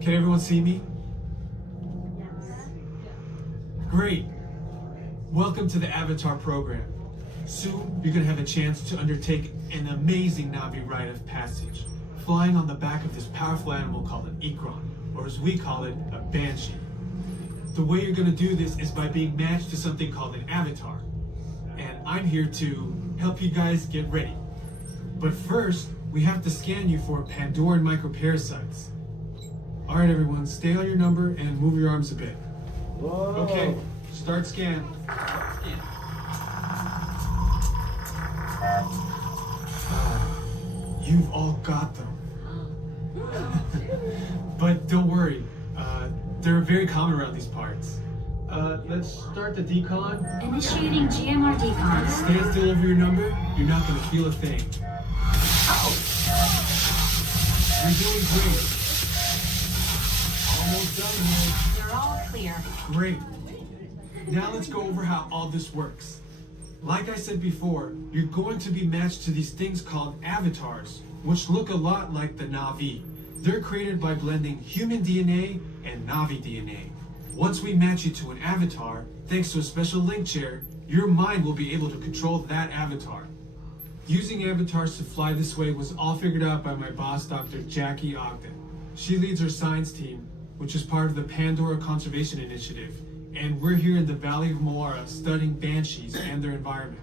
Can everyone see me? Great. Welcome to the Avatar program. Soon, you're going to have a chance to undertake an amazing Na'vi rite of passage, flying on the back of this powerful animal called an Ikron, or as we call it, a Banshee. The way you're going to do this is by being matched to something called an avatar. And I'm here to help you guys get ready. But first, we have to scan you for Pandoran microparasites. All right, everyone, stay on your number and move your arms a bit. Whoa. Okay, start scan. You've all got them. But don't worry, they're very common around these parts. Let's start the decon. Initiating GMR decon. Stand still over your number. You're not going to feel a thing. You're doing great. Almost done here. You're all clear. Great. Now let's go over how all this works. Like I said before, you're going to be matched to these things called avatars, which look a lot like the Na'vi. They're created by blending human DNA and Na'vi DNA. Once we match you to an avatar, thanks to a special link chair, your mind will be able to control that avatar. Using avatars to fly this way was all figured out by my boss, Dr. Jackie Ogden. She leads our science team, which is part of the Pandora Conservation Initiative, and we're here in the Valley of Moara studying banshees and their environment.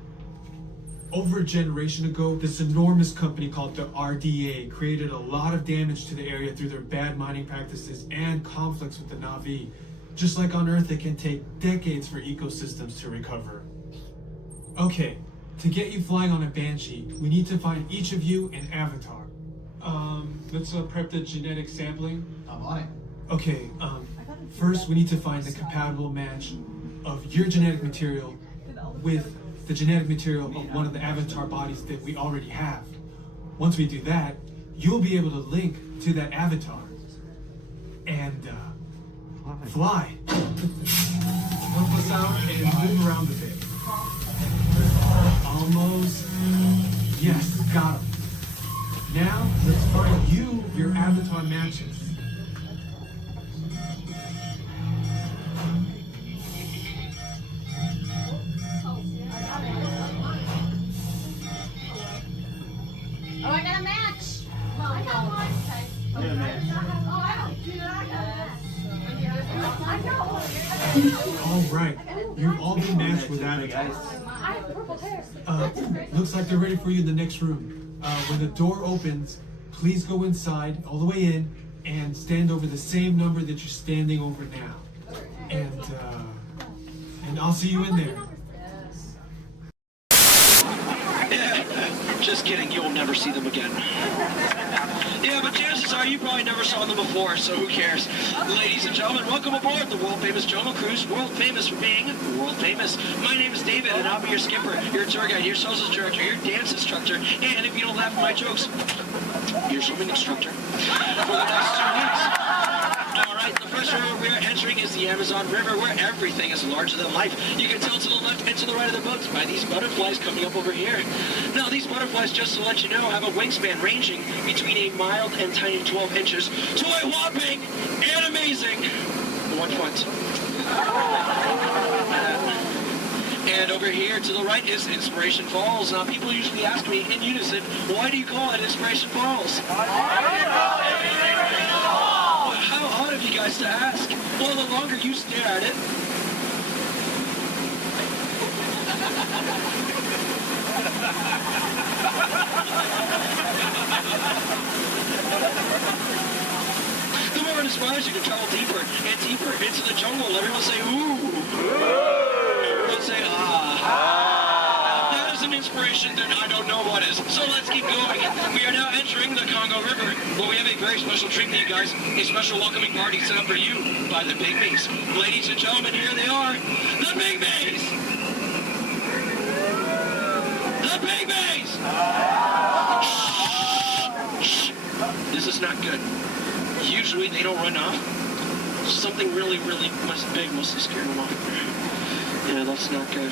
Over a generation ago, this enormous company called the RDA created a lot of damage to the area through their bad mining practices and conflicts with the Na'vi. Just like on Earth, it can take decades for ecosystems to recover. Okay, to get you flying on a Banshee, we need to find each of you an avatar. Let's prep the genetic sampling. I'm on it. Okay, first we need to find the compatible match of your genetic material with the genetic material of one of the avatar bodies that we already have. Once we do that, you'll be able to link to that avatar and fly. Help us out and move around a bit. Almost. Yes, got him. Now, let's find you your avatar matches. Oh, I got a match. I got one. Oh, I don't do that. I got one. All right, you've all been matched with avatars. I have purple hair. Looks like they're ready for you in the next room. When the door opens, please go inside, all the way in, and stand over the same number that you're standing over now. And I'll see you in there. Just kidding, you'll never see them again. Yeah, but chances are you probably never saw them before, so who cares? Ladies and gentlemen, welcome aboard the world-famous Jungle Cruise, world-famous for being world-famous. My name is David, and I'll be your skipper, your tour guide, your social director, your dance instructor, and if you don't laugh at my jokes, your swimming instructor for the next 2 weeks. Alright, the first river we are entering is the Amazon River, where everything is larger than life. You can tell to the left and to the right of the boat by these butterflies coming up over here. Now, these butterflies, just to let you know, have a wingspan ranging between a mild and tiny 12 inches to a whopping and amazing 1 foot. And over here to the right is Inspiration Falls. Now, people usually ask me in unison, why do you call it Inspiration Falls? How odd of you guys to ask. Well, the longer you stare at it, the more it inspires you to travel deeper and deeper into the jungle. Everyone say, ooh. Everyone say, ah. That is an inspiration that I don't know what is. So let's keep going. We are now entering the Congo River, where we have a very special treat for you guys. A special welcoming party set up for you by the Pygmies. Ladies and gentlemen, here they are. The Pygmies! The Pygmies! This is not good. Usually they don't run off. Something really, really big must have scared them off. Yeah, that's not good.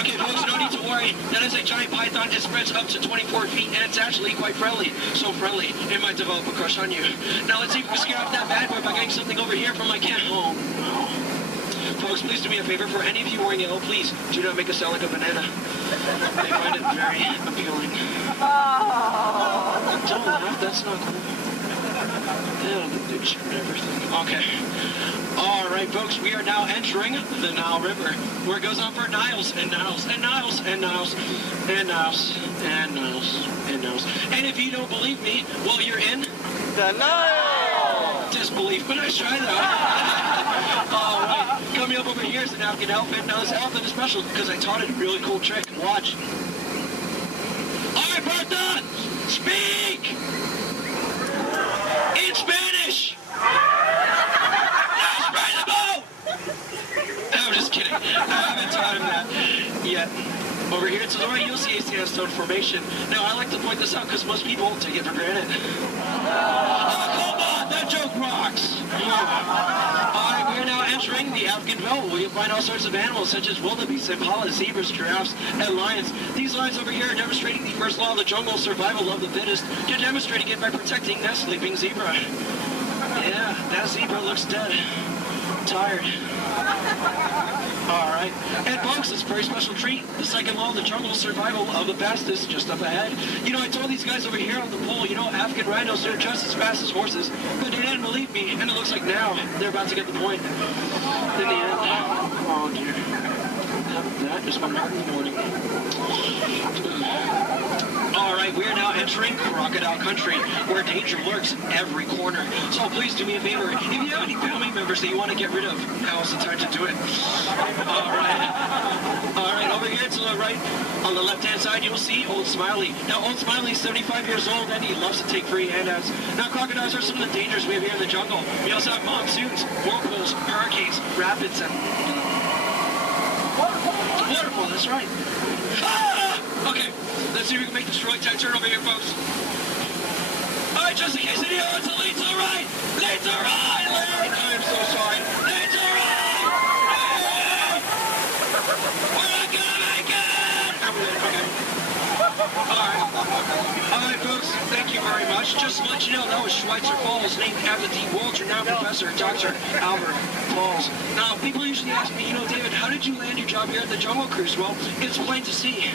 Okay, folks, no need to worry. That is a giant python. It spreads up to 24 feet, and it's actually quite friendly. So friendly, it might develop a crush on you. Now, let's see if we can scare off that bad boy by getting something over here from my cat home. Folks, please do me a favor. For any of you wearing yellow, please do not make us sound like a banana. They find it very appealing. Don't laugh, that's not cool. Yeah, the picture and everything. Okay. Alright, folks, we are now entering the Nile River, where it goes on for Niles and Niles and Niles and Niles and Niles and Niles and Niles. And if you don't believe me, well, you're in the Nile! Disbelief, but nice try, though. Alright, coming up over here is an African elephant. Now, this elephant is special because I taught it a really cool trick. Watch. Alright, Bertha! Speak! In Spanish! Spray the boat! I'm just kidding. I haven't taught him that yet. Over here to the right, you'll see a sandstone formation. Now, I like to point this out because most people take it for granted. Oh, come on! That joke rocks! Alright, we're now entering the African veldt, where you'll find all sorts of animals such as wildebeests, impalas, zebras, giraffes, and lions. These lions over here are demonstrating the first law of the jungle, survival of the fittest. They're demonstrating it by protecting that sleeping zebra. Yeah, that zebra looks dead. Tired. Alright. And folks, it's a very special treat. The second law of the jungle, survival of the fastest, just up ahead. You know, I told these guys over here on the pole, you know, African rhinos are just as fast as horses, but they didn't believe me, and it looks like now they're about to get the point. In the end, oh dear. That is one hurt in the morning. Alright, we are now entering crocodile country, where danger lurks in every corner. So please do me a favor, if you have any family members that you want to get rid of, now's the time to do it. Alright, over here to the right, on the left-hand side, you'll see Old Smiley. Now, Old Smiley is 75 years old, and he loves to take free handouts. Now, crocodiles are some of the dangers we have here in the jungle. We also have monsoons, whirlpools, hurricanes, rapids, and waterfall, that's right. Ah! Okay, let's see if we can make this really tight turn over here, folks. Alright, just in case any of it's a lead to the right! Lead to the right! Lead! I'm so sorry. Lead to the right! Lead! We're not gonna make it! Okay. All right, folks, thank you very much. Just to let you know, that was Schweitzer Falls, named after the Walter-renowned professor, Dr. Albert Falls. Now, people usually ask me, David, how did you land your job here at the Jungle Cruise? Well, it's plain to see.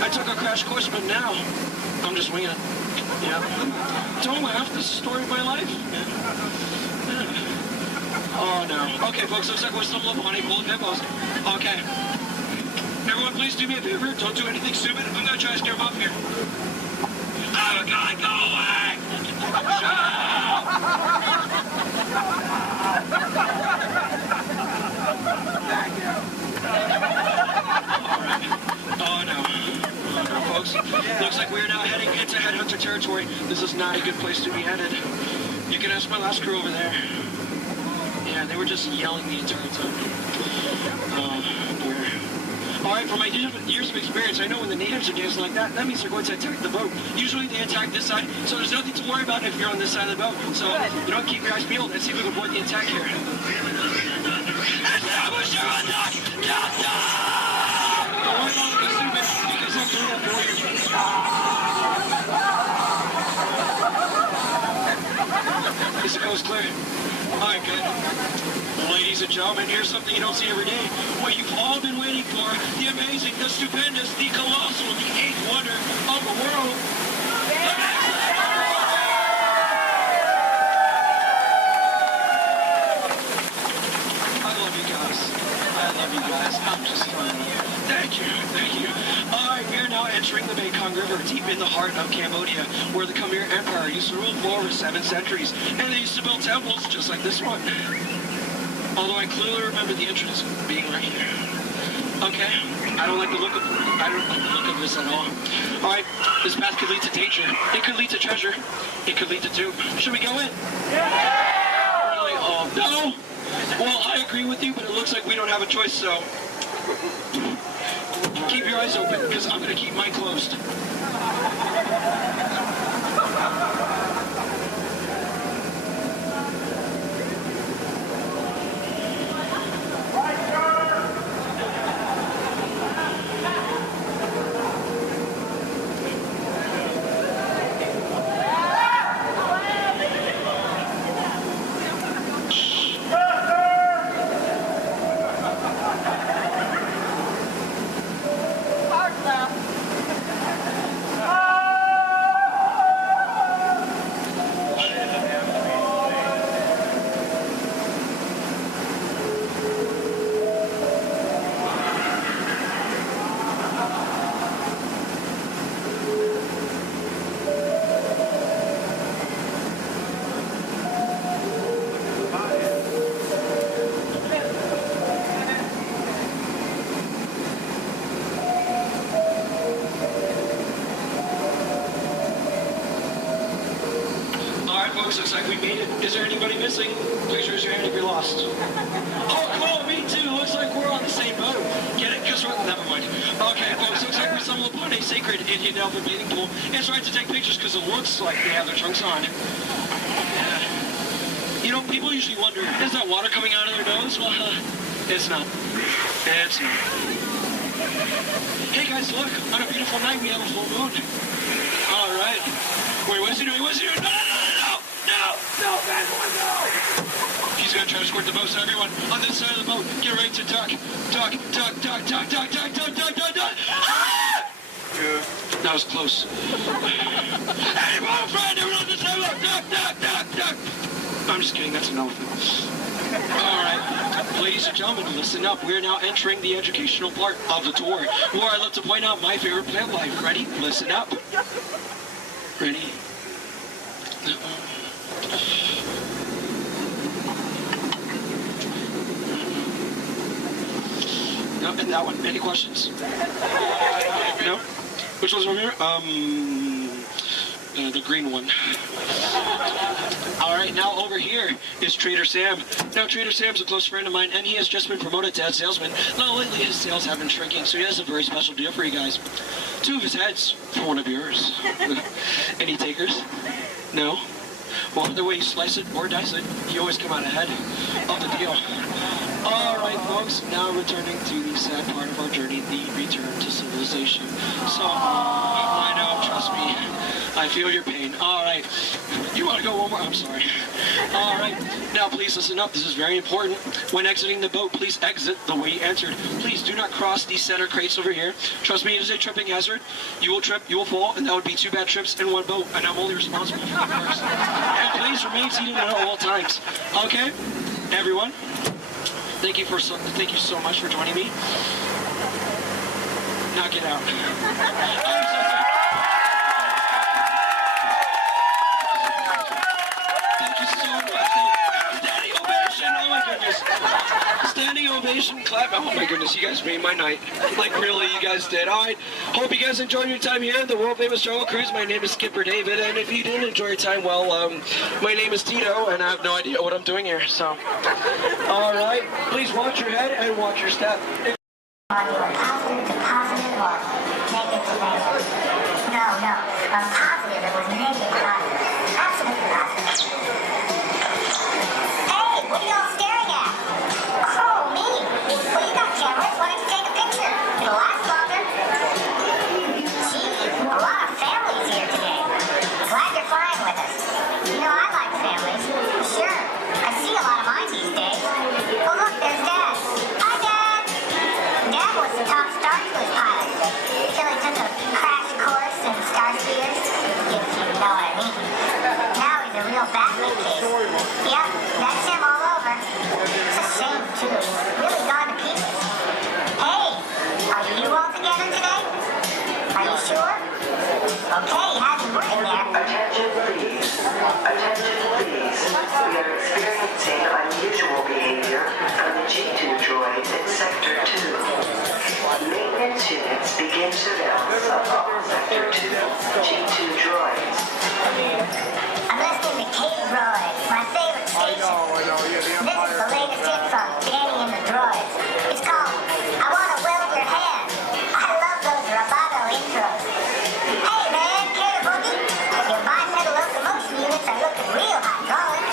I took a crash course, but now I'm just winging it. Yeah. Don't laugh. This is the story of my life. Oh, no. Okay, folks, looks like we're stumbling upon a pool of hippos. Okay. Everyone, please do me a favor. Don't do anything stupid. I'm going to try to scare them up here. Oh, God, go away! Oh, no, folks. Looks like we're now heading into headhunter territory. This is not a good place to be headed. You can ask my last crew over there. Yeah, they were just yelling the entire time. All right, from my years of experience, I know when the natives are dancing like that, that means they're going to attack the boat. Usually they attack this side, so there's nothing to worry about if you're on this side of the boat. So, keep your eyes peeled and see if we can avoid the attack here. Establish your attack! Don't worry about the stupid, because I'm doing that for you. Is the coast clear? All right, good. Ladies and gentlemen, here's something you don't see every day. What you've all been waiting for, the amazing, the stupendous, the colossal, the eighth wonder of the world. I love you guys. I'm just fine. Thank you. All right, we are now entering the Mekong River, deep in the heart of Cambodia, where the Khmer Empire used to rule for over 7 centuries, and they used to build temples just like this one. Although I clearly remember the entrance being right here. Okay, I don't like the look of this at all. All right, this path could lead to danger. It could lead to treasure. It could lead to doom. Should we go in? Yeah! Really? Oh, no? Well, I agree with you, but it looks like we don't have a choice, so keep your eyes open, because I'm going to keep mine closed. Looks like we made it. Is there anybody missing? Please raise your hand if you're lost. Oh, cool, me too. Looks like we're on the same boat. Get it? Because we're... Never mind. Okay, folks, looks like we stumbled upon a sacred Indian elephant bathing pool. It's right to take pictures because it looks like they have their trunks on. People usually wonder, is that water coming out of their nose? Well, it's not. It's not. Hey, guys, look. On a beautiful night, we have a full moon. All right. Wait, what's he doing? No, bad boy, no! He's gonna try to squirt the boat, so everyone on this side of the boat, get ready to duck. Ah! That was close. Hey, my friend, everyone on this side of the boat, duck! I'm just kidding, that's an elephant. All right, ladies and gentlemen, listen up. We're now entering the educational part of the tour, where I love to point out my favorite plant life. Ready? Listen up. Ready? No, and that one. Any questions? No? Which one's over here? The green one. All right, now over here is Trader Sam. Now, Trader Sam's a close friend of mine, and he has just been promoted to head salesman. Now, lately, his sales have been shrinking, so he has a very special deal for you guys. 2 of his heads for one of yours. Any takers? No? Well, either way you slice it or dice it, you always come out ahead of the deal. All right, folks, now returning to the sad part of our journey, the return to civilization. So, Trust me. I feel your pain. All right. You want to go one more? I'm sorry. All right. Now, please listen up. This is very important. When exiting the boat, please exit the way you entered. Please do not cross these center crates over here. Trust me, it is a tripping hazard. You will trip, you will fall, and that would be 2 bad trips in one boat, and I'm only responsible for the first. And please remain seated at all times. Okay? Everyone, thank you so much for joining me. Now get out. I'm so sorry. Thank you so much. Standing ovation. Oh my goodness. Standing ovation, clap. Oh my goodness, you guys made my night. Like really, you guys did. All right. Hope you guys enjoyed your time here at the world famous Jungle Cruise. My name is Skipper David, and if you didn't enjoy your time, well, my name is Tito, and I have no idea what I'm doing here. So, all right. Please watch your head and watch your step. Positive to positive or negative to negative? No. Positive, it was negative positive. Absolutely positive. Hey, what are y'all staring at? Oh, me. Well, you got cameras. Why don't you take a picture? It'll last longer. Gee, a lot of families here today. Glad you're flying with us. You know, I like families. Sure. I see a lot of mine these days. Oh, look, there's Dad. Hi, Dad. Dad was the top star to his pilot until he took a crash course in star speeders, if you know what I mean. Now he's a real basket case. Yep, that's him all over. It's a shame, too. He's really gone to pieces. Hey, are you all together today? Are you sure? Okay, how's it working there? Attention, please. Attention, please. We are experiencing unusual behavior from the G2 droids in Sector 2. Maintenance units begin surveillance of all Sector 2 G2 droids. I'm listening to K-Droids, my favorite station. This is the latest hit from Danny and the Droids. It's called I Wanna Weld Your Hand. I love those Roboto intros. Hey man, care to boogie? Your bipedal locomotion units are looking real hydraulic.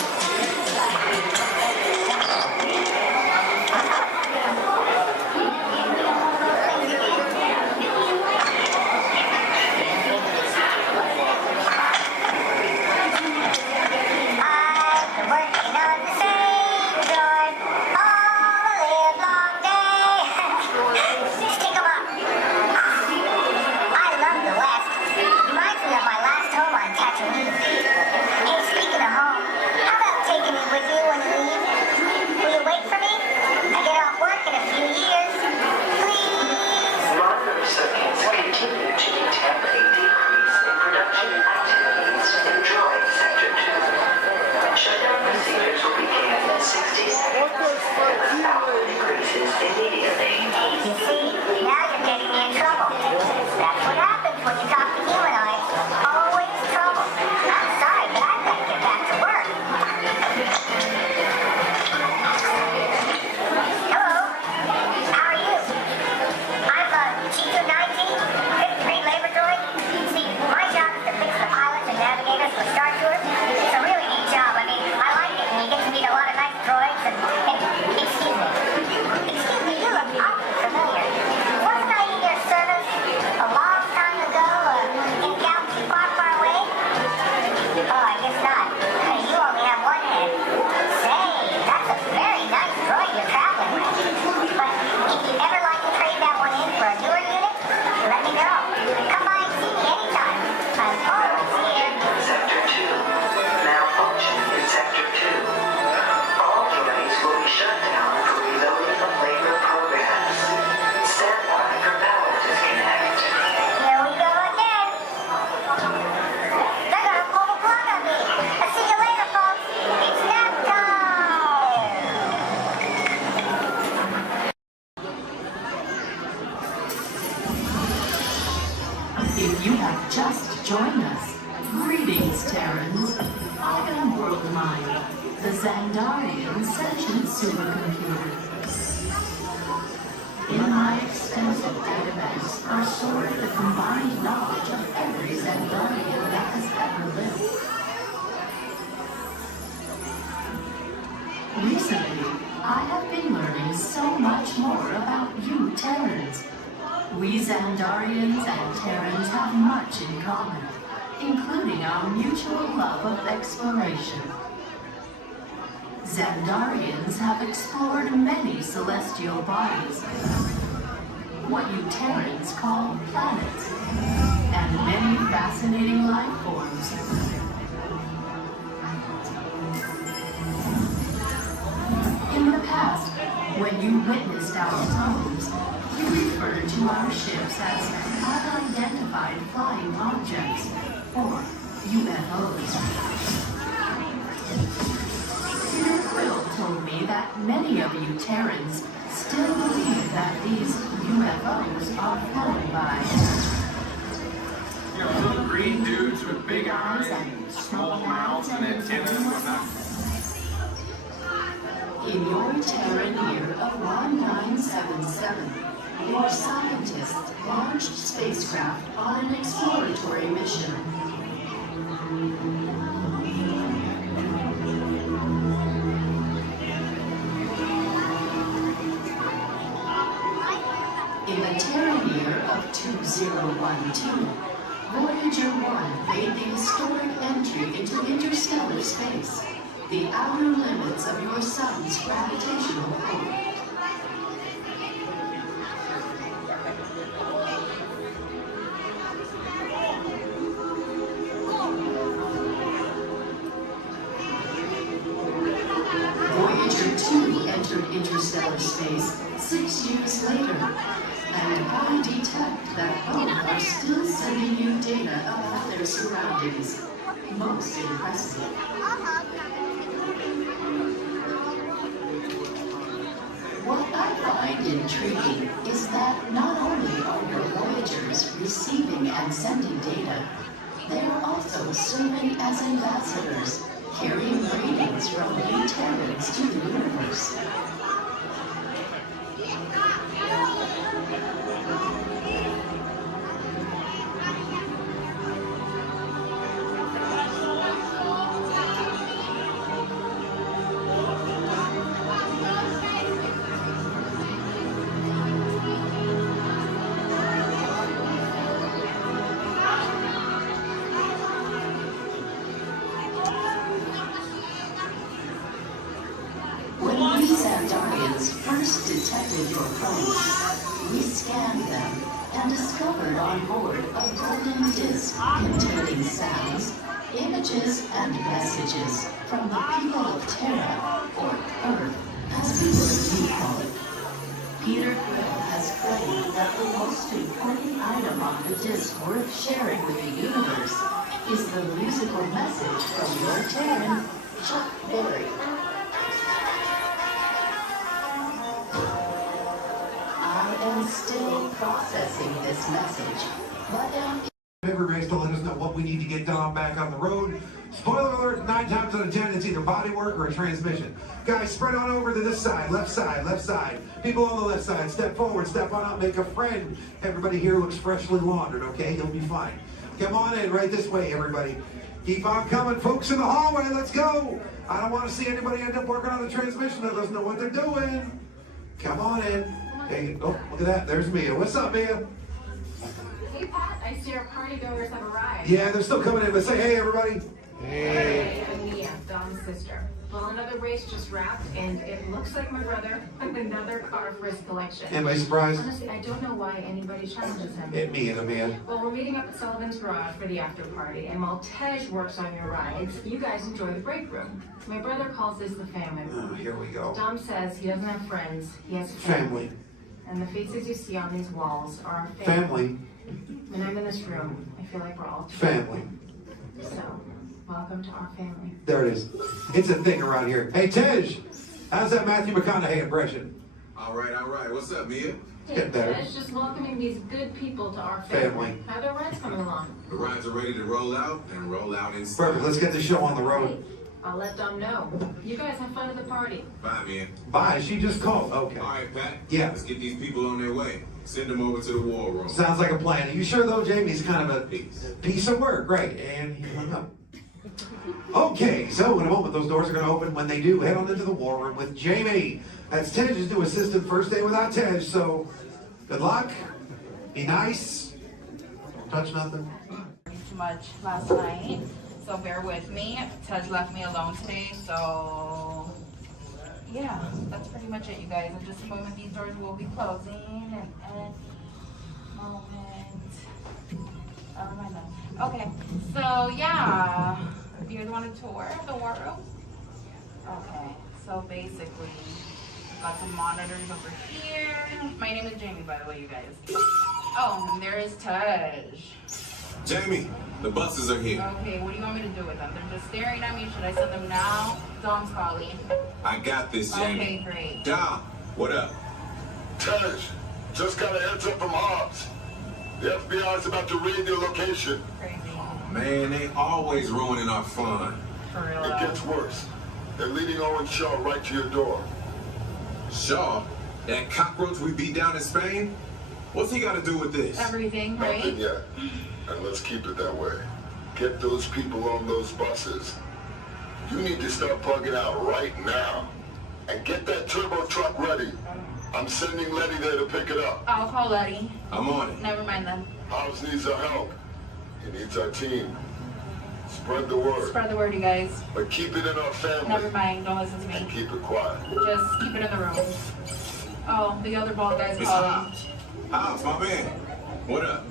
If you have just joined us, greetings, Terrans. I am World Mind, the Xandarian sentient supercomputer. In my extensive database are stored the combined knowledge of every Xandarian that has ever lived. Recently, I have been learning so much more about you, Terrans. We Xandarians and Terrans have much in common, including our mutual love of exploration. Xandarians have explored many celestial bodies, what you Terrans call planets, and many fascinating life forms. In the past, when you witnessed our homes, you referred to our ships as unidentified flying objects, or UFOs. Peter Quill told me that many of you Terrans still believe that these UFOs are flown by little green dudes with big eyes and small mouths and antennas and whatnot. In your Terran year of 1977, your scientists launched spacecraft on an exploratory mission. In the Terran year of 2012, Voyager 1 made the historic entry into interstellar space, the outer limits of your sun's gravitational pull. Voyager 2 entered interstellar space 6 years later, and I detect that both are still sending you data about their surroundings. Most impressive. What I find intriguing is that not only are your Voyagers receiving and sending data, they are also serving as ambassadors, carrying greetings from you Terrans to the universe. When we Xandarians first detected your approach, we scanned them and discovered on board a golden disc containing sounds, images, and messages from the people of Terra, or Earth, as we would call it. Peter Quill has claimed that the most important item on the disc worth sharing with the universe is the musical message from your Terran, Chuck Berry. I am still processing this message, but am... Everybody's to let us know what we need to get done back on the road. Spoiler alert, 9 times out of 10, it's either body work or a transmission. Guys, spread on over to this side, left side, left side. People on the left side, step forward, step on up, make a friend. Everybody here looks freshly laundered, okay? You'll be fine. Come on in, right this way, everybody. Keep on coming, folks in the hallway, let's go. I don't want to see anybody end up working on the transmission that doesn't know what they're doing. Come on in. Hey, oh, look at that, there's Mia. What's up, Mia? Hey, Pat, I see our partygoers have arrived. Yeah, they're still coming in, but say hey, everybody. Hey. I'm Mia, Dom's sister. Well, another race just wrapped, and it looks like my brother with another car for his collection. Anybody surprised? Honestly, I don't know why anybody challenges him. Hit me in a man. Well, we're meeting up at Sullivan's Garage for the after party, and while Tej works on your rides, you guys enjoy the break room. My brother calls this the family room. Oh, here we go. Dom says he doesn't have friends, he has Family. And the faces you see on these walls are our Family. When I'm in this room, I feel like we're all Family. So, welcome to our family. There it is. It's a thing around here. Hey, Tej, how's that Matthew McConaughey impression? All right, all right. What's up, Mia? Hey, Tej, just welcoming these good people to our family. How are their rides coming along? The rides are ready to roll out and roll out in style. Perfect. Let's get the show on the road. I'll let Dom know. You guys have fun at the party. Bye, Mia. Bye. She just called. Okay. All right, Pat. Yeah. Let's get these people on their way. Send them over to the war room. Sounds like a plan. Are you sure, though, Jamie's kind of a piece of work? Right. And he hung up. Okay, so in a moment, those doors are going to open. When they do, head on into the war room with Jamie. That's Tej's new assistant, first day without Tej, so good luck. Be nice. Don't touch nothing. Too much last night, so bear with me. Tej left me alone today, so yeah, that's pretty much it, you guys. In just a moment, these doors will be closing, and okay, so yeah, you guys want a tour of the war room? Okay, so basically, got some monitors over here. My name is Jamie, by the way, you guys. Oh, and there is Tej. Jamie, the buses are here. Okay, what do you want me to do with them? They're just staring at me. Should I send them now? Dom's calling. I got this, Jamie. Okay, great. Dom, what up? Tej, just got a heads up from Hobbs. The FBI's about to raid your location. Crazy. Man, they always ruining our fun. For real. It gets worse. They're leading Owen Shaw right to your door. Shaw? That cockroach we beat down in Spain? What's he got to do with this? Everything, right? Nothing yet. And let's keep it that way. Get those people on those buses. You need to start plugging out right now. And get that turbo truck ready. I'm sending Letty there to pick it up. I'll call Letty. I'm on it. Never mind then. Hobbs needs our help. He needs our team. Spread the word. Spread the word, you guys. But keep it in our family. Never mind. Don't listen to me. And keep it quiet. Just keep it in the room. Oh, the other bald guy's It's calling. Hobbs. Hobbs, my man. What up?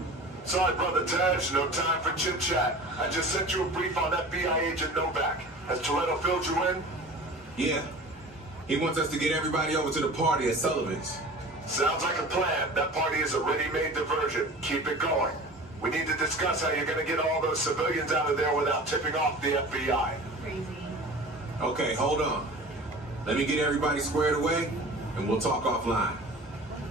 Sorry, Brother Tej, no time for chit-chat. I just sent you a brief on FBI agent Novak. Has Toretto filled you in? Yeah. He wants us to get everybody over to the party at Sullivan's. Sounds like a plan. That party is a ready-made diversion. Keep it going. We need to discuss how you're going to get all those civilians out of there without tipping off the FBI. Crazy. Okay, hold on. Let me get everybody squared away, and we'll talk offline.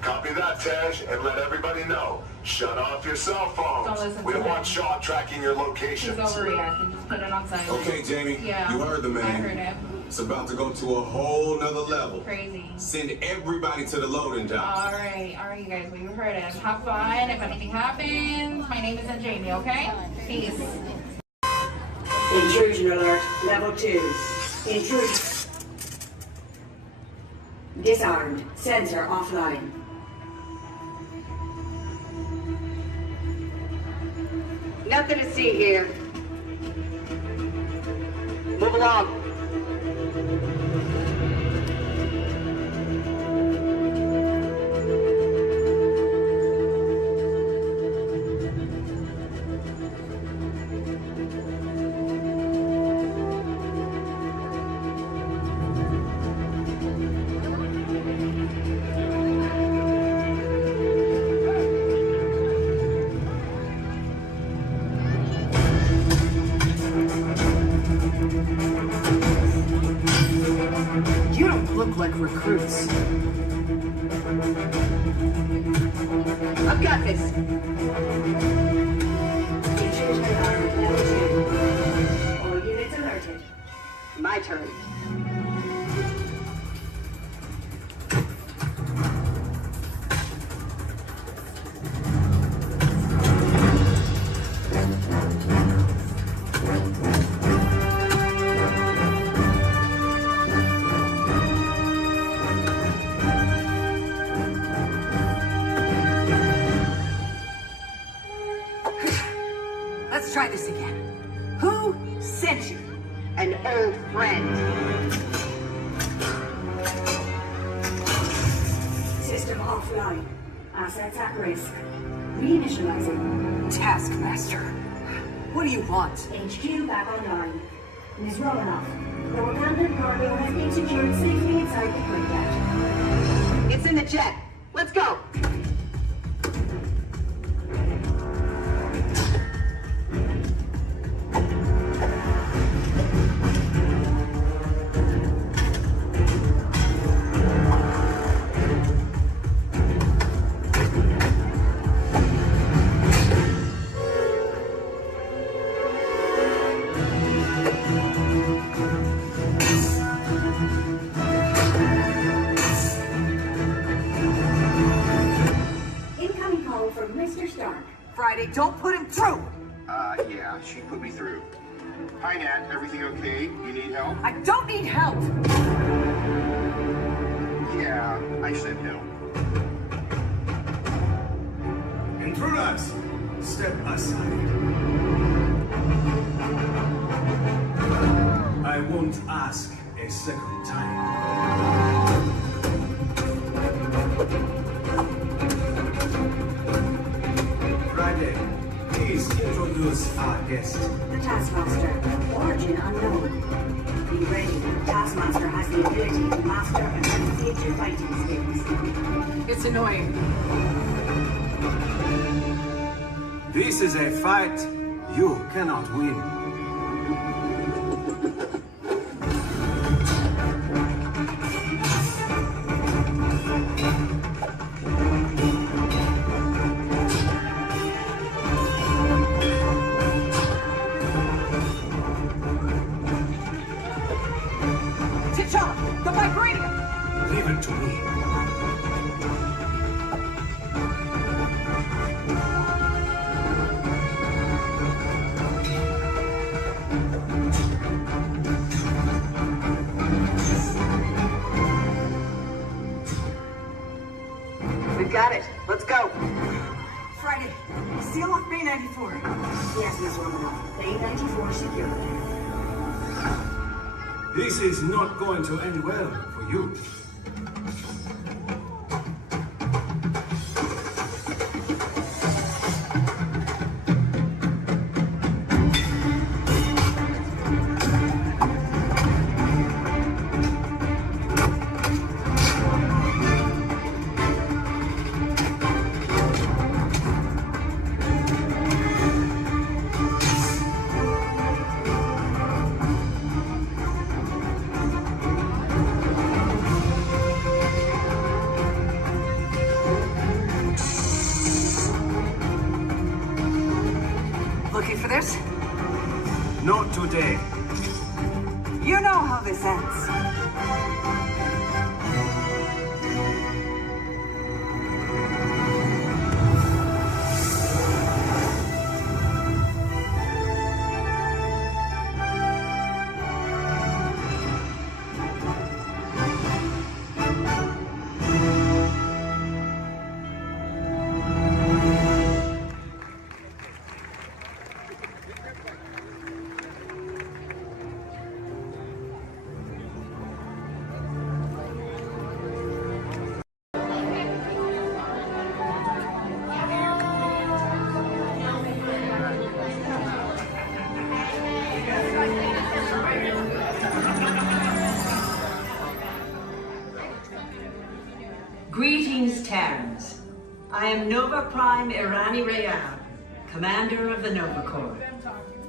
Copy that, Tej, and let everybody know. Shut off your cell phones. Don't listen We to don't him. want Shaw tracking your He's locations. overreacting. Just put it on silent. Okay, Jamie, Yeah. you heard the man. I heard him. It's about to go to a whole nother level. Crazy. Send everybody to the loading dock. All right, you guys. Well, you heard him. Have fun. If anything happens, my name isn't Jamie. Okay? Peace. Intrusion alert, level 2. Intrusion. Disarmed. Sensor offline. Nothing to see here. Move along. You don't look like recruits. I've got this. Intrusion alarm level 2. All units alerted. My turn. Let's try this again. Who sent you? An old friend. System offline. Assets at risk. Reinitializing. Taskmaster. What do you want? HQ back online. Ms. Romanoff, the Wakandan cargo has been secured safely inside the Quintet. It's in the jet. Let's go. Incoming call from Mr. Stark. Friday, don't put him through. Yeah, she put me through. Hi, Nat. Everything okay? You need help? I don't need help. Yeah, I said no. Intruders, step aside. I won't ask a second time. Friday, please introduce our guest. The Taskmaster. Origin unknown. Be ready. Taskmaster has the ability to master and replicate your fighting skills. It's annoying. This is a fight you cannot win. T'Challa, the vibranium! Leave it to me. We've got it. Let's go. Friday, seal off Bay 94. Yes, Miss Romanoff. Bay 94 secure. This is not going to end well for you. Looking for this? Not today. You know how this ends. Greetings, Terrans. I am Nova Prime Irani Rayal, Commander of the Nova Corps.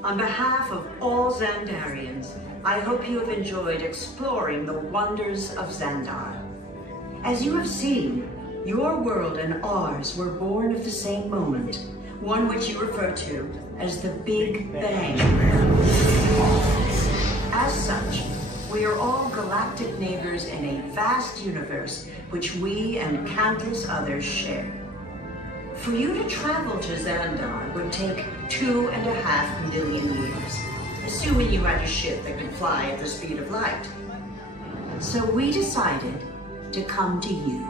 On behalf of all Xandarians, I hope you have enjoyed exploring the wonders of Xandar. As you have seen, your world and ours were born of the same moment, one which you refer to as the Big Bang. As such, we are all galactic neighbors in a vast universe which we and countless others share. For you to travel to Xandar would take 2.5 million years, assuming you had a ship that could fly at the speed of light. So we decided to come to you.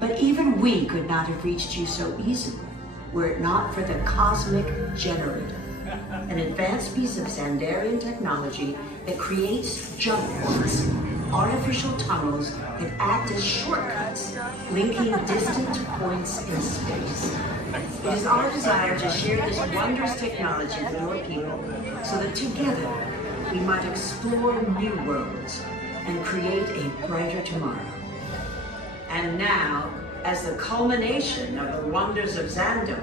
But even we could not have reached you so easily were it not for the Cosmic Generator, an advanced piece of Xandarian technology that creates jump ports, artificial tunnels that act as shortcuts, linking distant points in space. It is our desire to share this wondrous technology with your people so that together we might explore new worlds and create a brighter tomorrow. And now, as the culmination of the wonders of Xandar,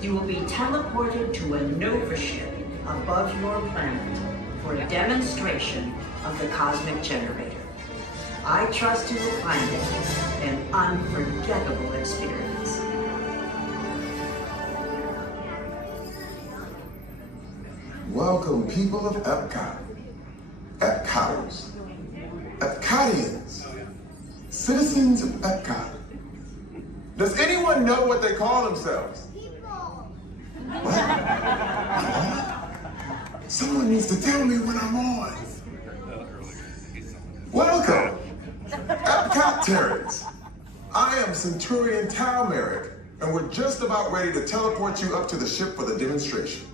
you will be teleported to a Nova ship above your planet for a demonstration of the Cosmic Generator. I trust you will find it an unforgettable experience. Welcome, people of Epcot. Epcoters. Epcotians. Citizens of Epcot. Does anyone know what they call themselves? What? Someone needs to tell me when I'm on. Welcome, Epcot Terrans. I am Centurion Tal Merrick, and we're just about ready to teleport you up to the ship for the demonstration.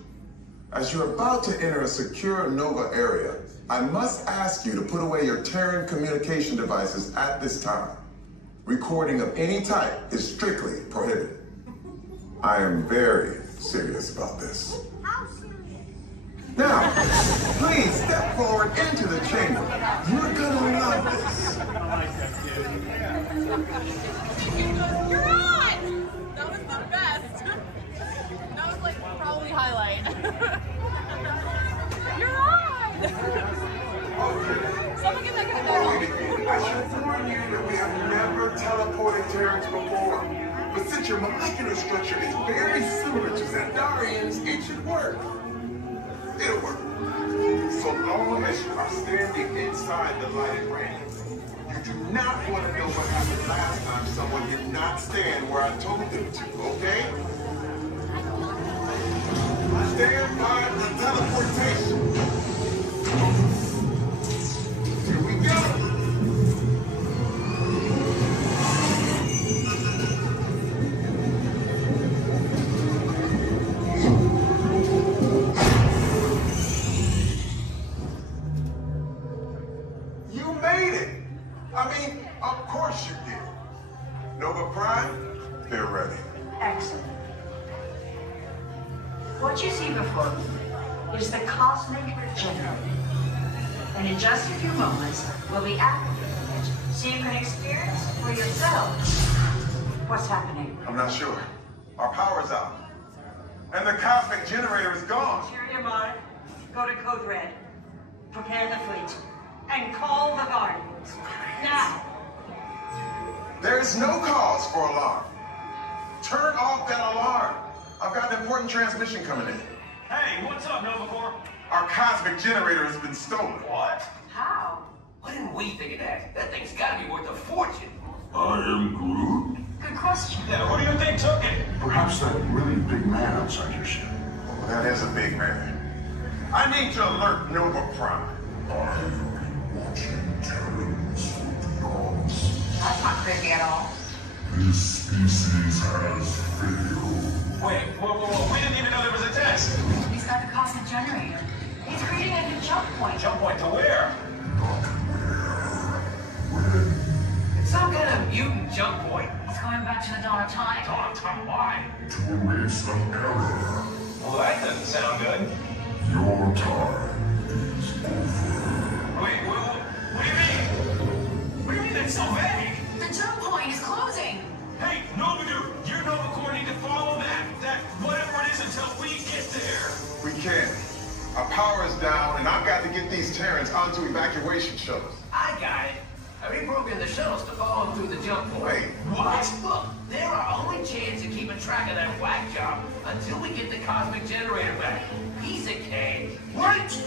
As you're about to enter a secure Nova area, I must ask you to put away your Terran communication devices at this time. Recording of any type is strictly prohibited. I am very serious about this. Now, please step forward into the chamber. You're gonna love this. You're on! That was the best. That was like probably highlight. You're on! Someone get that guy back on. I should warn you that we have never teleported Terrans before. But since your molecular structure is very similar to Xandarian's, it should work. It'll work. So long as you are standing inside the lighted ring. You do not want to know what happened last time someone did not stand where I told them to, okay? Stand by for teleportation. Here we go. You made it. I mean, of course you did. Nova Prime, they're ready. Excellent. What you see before you is the cosmic regenerator. And in just a few moments, we'll be activating it so you can experience for yourselves what's happening. I'm not sure. Our power's out. And the cosmic generator is gone. Interior Mod, go to Code Red. Prepare the fleet. And call the Guardians. Now. There is no cause for alarm. Turn off that alarm. I've got an important transmission coming in. Hey, what's up, Nova Corps? Our cosmic generator has been stolen. What? How? Why didn't we think of that? That thing's gotta be worth a fortune. I am Groot. Good question. Yeah, who do you think took it? Perhaps that really big man outside your ship. Oh, that is a big man. I need to alert Nova Prime. I'm watching Terrans for dogs. That's not creepy at all. This species has failed. Wait, whoa, we didn't even know there was a test. He's got the cosmic generator. He's creating a new jump point. Jump point to where? Not where. When? It's some kind of mutant jump point. He's going back to the dawn of time. Dawn of time, why? To erase some error. Well, that doesn't sound good. Your time is over. Wait, what do you mean? What do you mean that's so vague? The jump point is closing. Hey, Nova Dude, your Nova Corps need to follow that whatever it is until we get there. We can. Our power is down, and I've got to get these Terrans onto evacuation shuttles. I got it. I reprogrammed the shuttles to follow them through the jump point. Wait, what? Look, they're our only chance of keeping track of that whack job until we get the cosmic generator back. Piece of cake. Wait!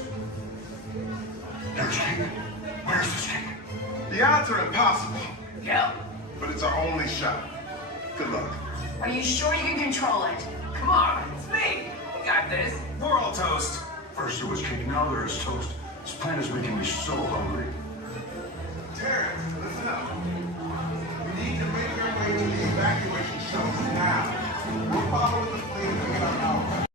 There's King. Where's the King? The odds are impossible. Yep. But it's our only shot. Good luck. Are you sure you can control it? Come on, it's me. We got this. We're all toast. First there was King, now there is toast. This plan is making me so hungry. Terrence, listen up. We need to make our way to the evacuation shuttles now. We'll follow the fleet and get our power.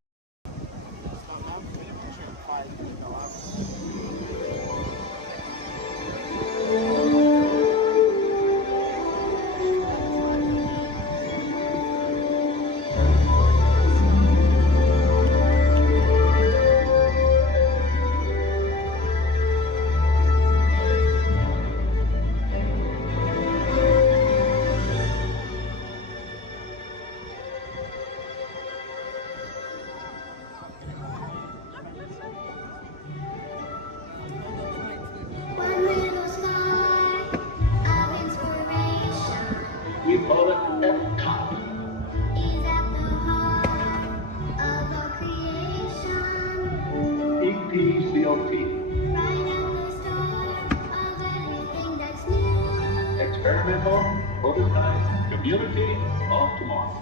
We call it F-Top. EPCLT. Experimental, prototype, community of tomorrow.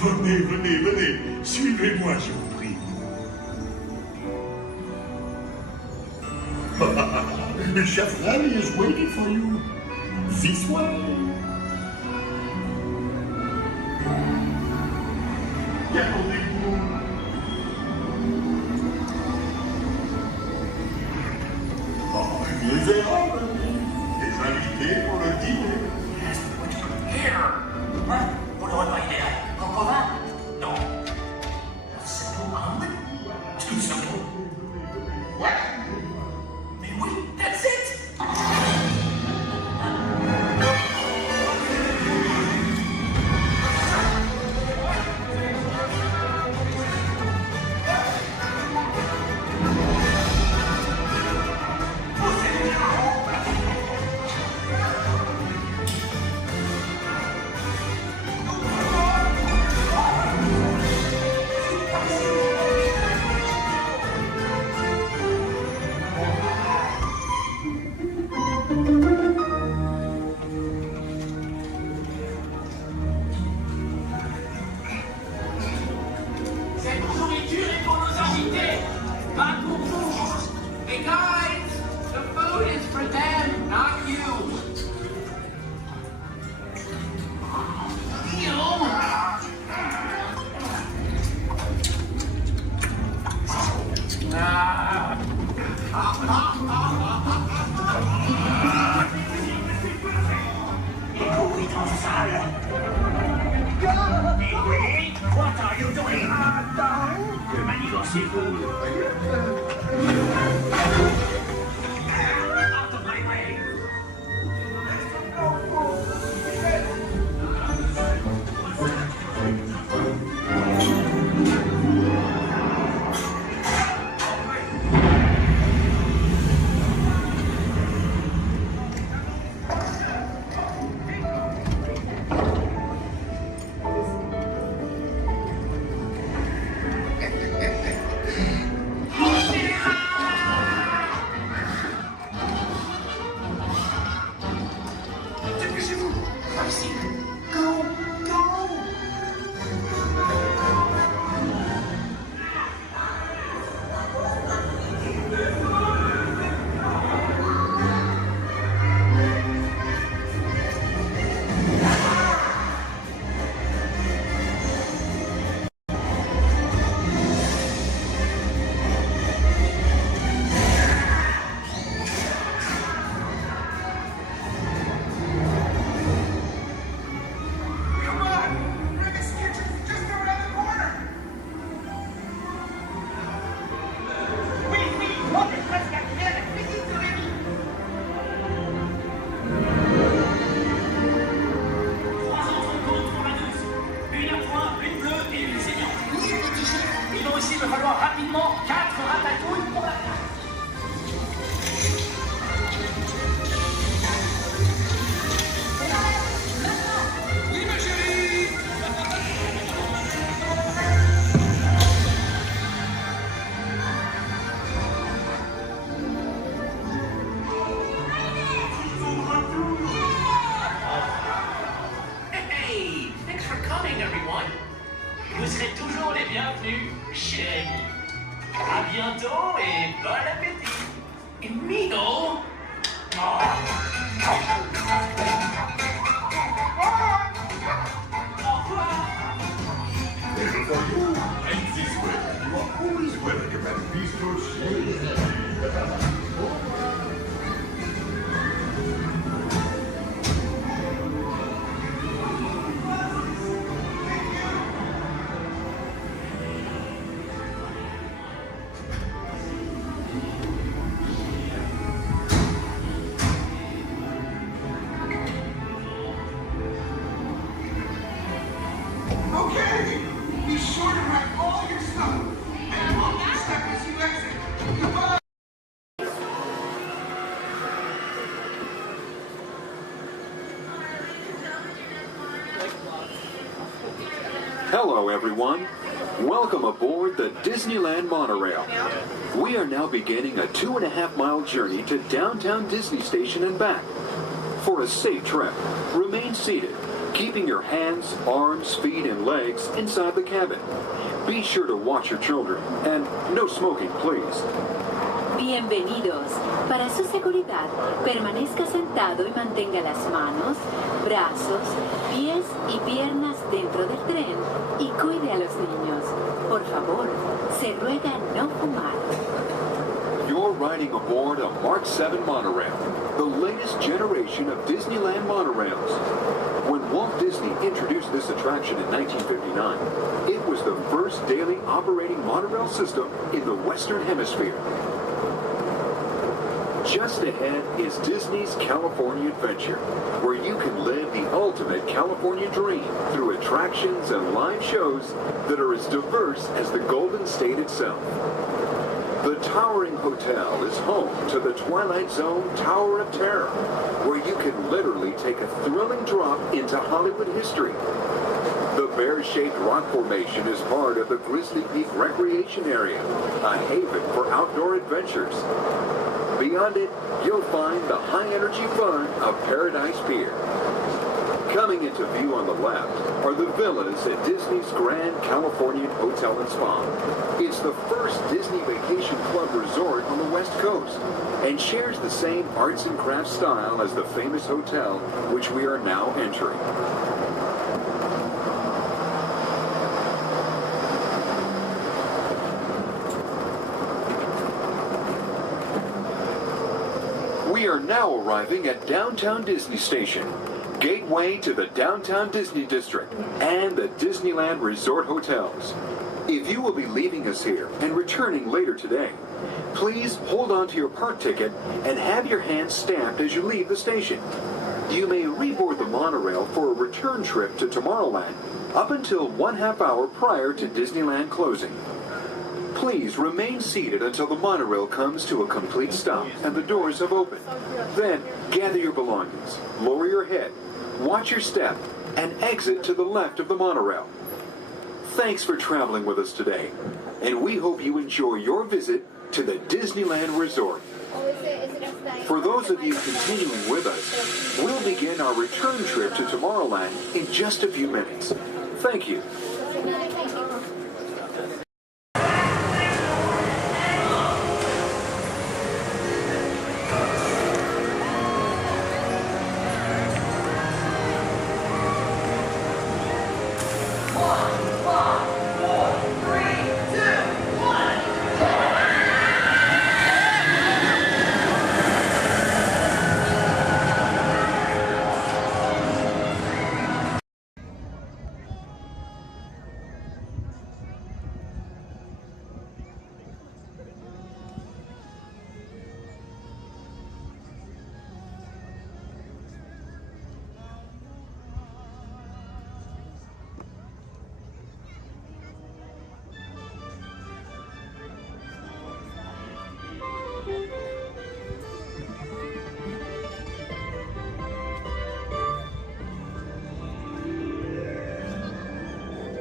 Venez, venez, venez. Suivez-moi, je vous prie. Chef Rally is waiting for you. This way. Déroulez-vous. Oh, misérable. Les invités pour le dîner. Here. Hein? Vous le revoyez là? Concovin? Non. Simple omelet? Too simple. What? Mais oui, that's it! Cette nourriture est pour nos invités, pas pour vous. Hey guys, the food is for them, not you. What are you doing? Que manigocez-vous? Out of my way! Vous serez toujours les bienvenus, chers amis. À bientôt et bon appétit. Et Mino. And for you, and this way, you are always welcome at Bistro Shade. Okay, be sure to pack all your stuff. And I'll be stuck as you exit. Goodbye. Hello, everyone. Welcome aboard the Disneyland monorail. We are now beginning a 2.5-mile journey to downtown Disney Station and back. For a safe trip, remain seated, keeping your hands, arms, feet, and legs inside the cabin. Be sure to watch your children, and no smoking, please. Bienvenidos. Para su seguridad, permanezca sentado y mantenga las manos, brazos, pies y piernas dentro del tren y cuide a los niños. Por favor, se ruega no fumar. You're riding aboard a Mark 7 monorail, the latest generation of Disneyland monorails. When Walt Disney introduced this attraction in 1959, it was the first daily operating monorail system in the Western Hemisphere. Just ahead is Disney's California Adventure, where you can live the ultimate California dream through attractions and live shows that are as diverse as the Golden State itself. The towering hotel is home to the Twilight Zone Tower of Terror, where you can literally take a thrilling drop into Hollywood history. The bear-shaped rock formation is part of the Grizzly Peak Recreation Area, a haven for outdoor adventures. Beyond it, you'll find the high-energy fun of Paradise Pier. Coming into view on the left are the villas at Disney's Grand Californian Hotel and Spa. It's the first Disney Vacation Club resort on the West Coast and shares the same arts and crafts style as the famous hotel which we are now entering. We are now arriving at Downtown Disney Station, gateway to the Downtown Disney District and the Disneyland Resort Hotels. If you will be leaving us here and returning later today, please hold on to your park ticket and have your hands stamped as you leave the station. You may reboard the monorail for a return trip to Tomorrowland up until 1/2 hour prior to Disneyland closing. Please remain seated until the monorail comes to a complete stop and the doors have opened. Then, gather your belongings, lower your head, watch your step, and exit to the left of the monorail. Thanks for traveling with us today, and we hope you enjoy your visit to the Disneyland Resort. For those of you continuing with us, we'll begin our return trip to Tomorrowland in just a few minutes. Thank you.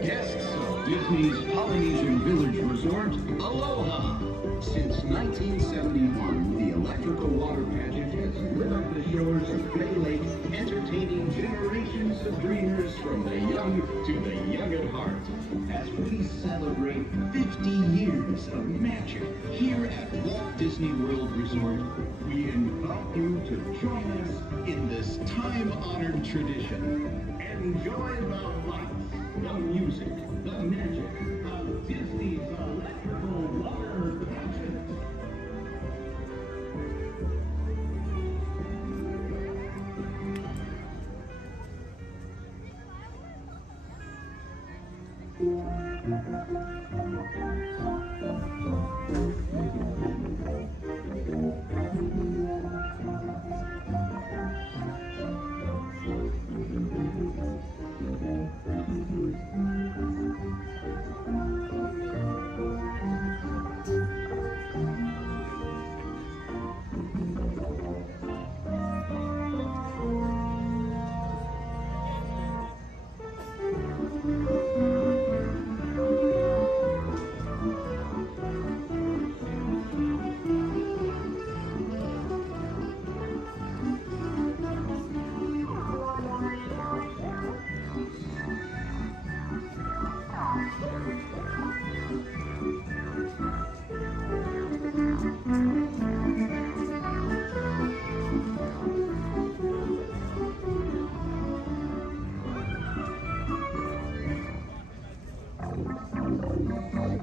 Guests of Disney's Polynesian Village Resort, aloha! Since 1971, the electrical water pageant has lit up the shores of Bay Lake, entertaining generations of dreamers from the young to the young at heart. As we celebrate 50 years of magic here at Walt Disney World Resort, we invite you to join us in this time-honored tradition. Enjoy the lights, the music, the magic of Disney's electrical water pageant. Here.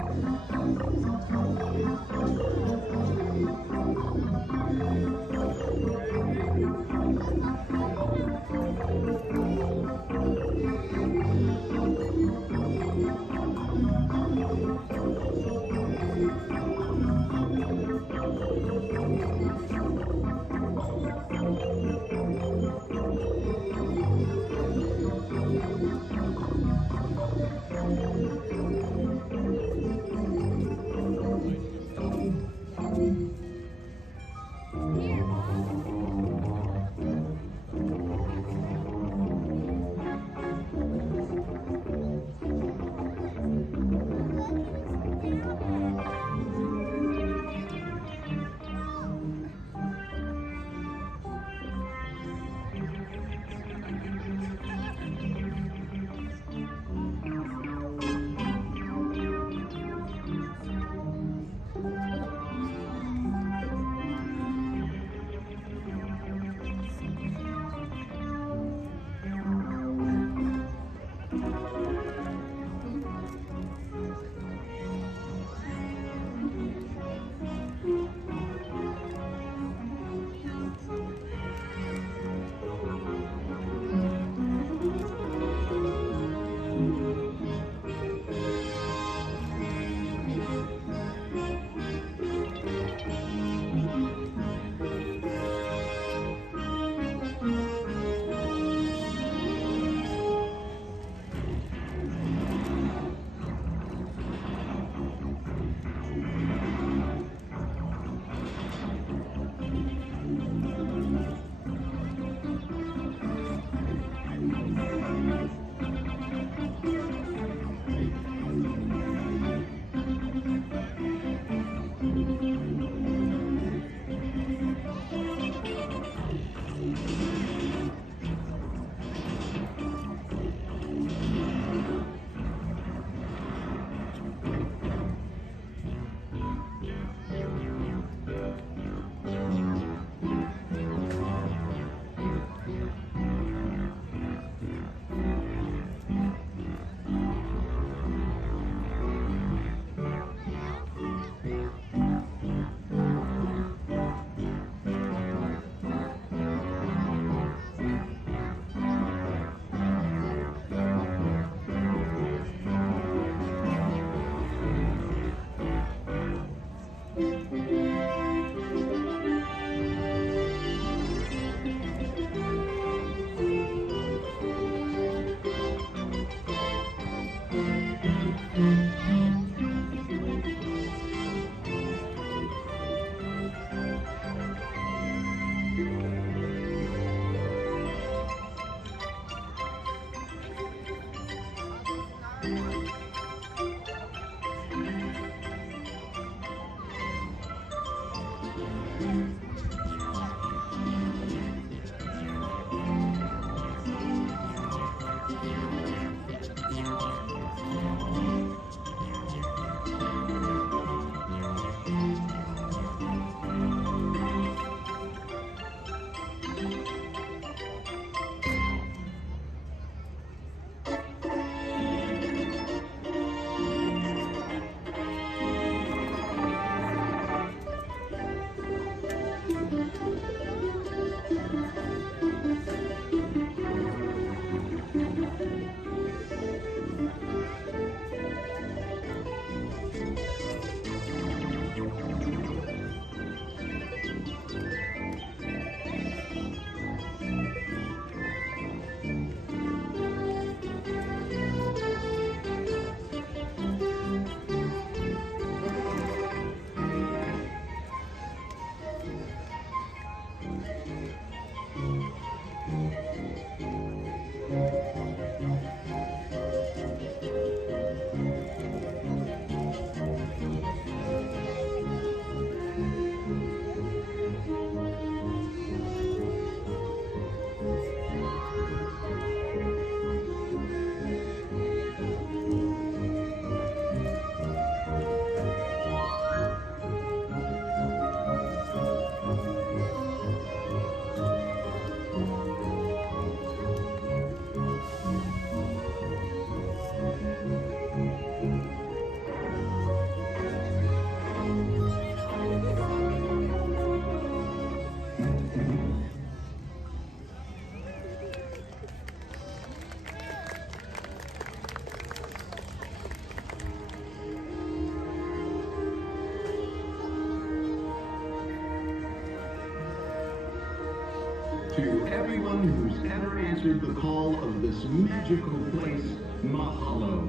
everyone who's ever answered the call of this magical place, mahalo.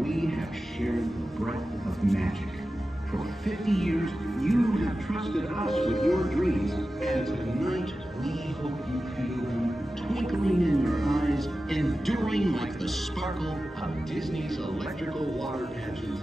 We have shared the breath of magic. For 50 years, you have trusted us with your dreams, and tonight we hope you feel them twinkling in your eyes, enduring like the sparkle of Disney's electrical water patches.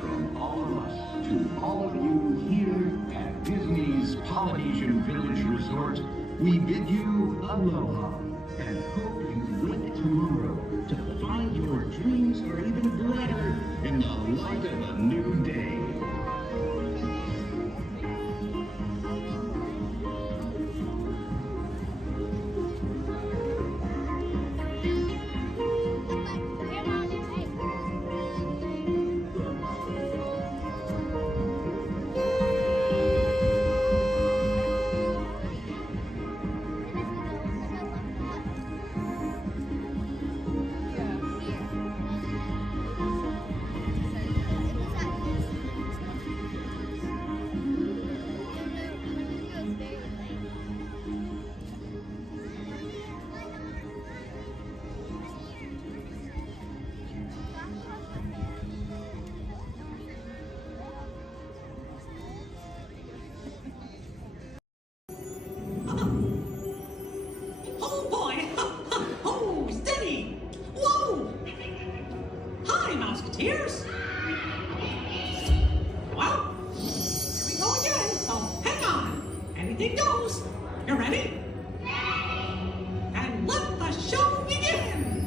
From all of us to all of you here at Disney's Polynesian Village Resort, we bid you aloha and hope you wake tomorrow to find your dreams are even brighter in the light of a new day. Oh boy! Oh, steady! Whoa! Hi, Mouseketeers! Well, here we go again, so hang on. Anything goes. You ready? And let the show begin!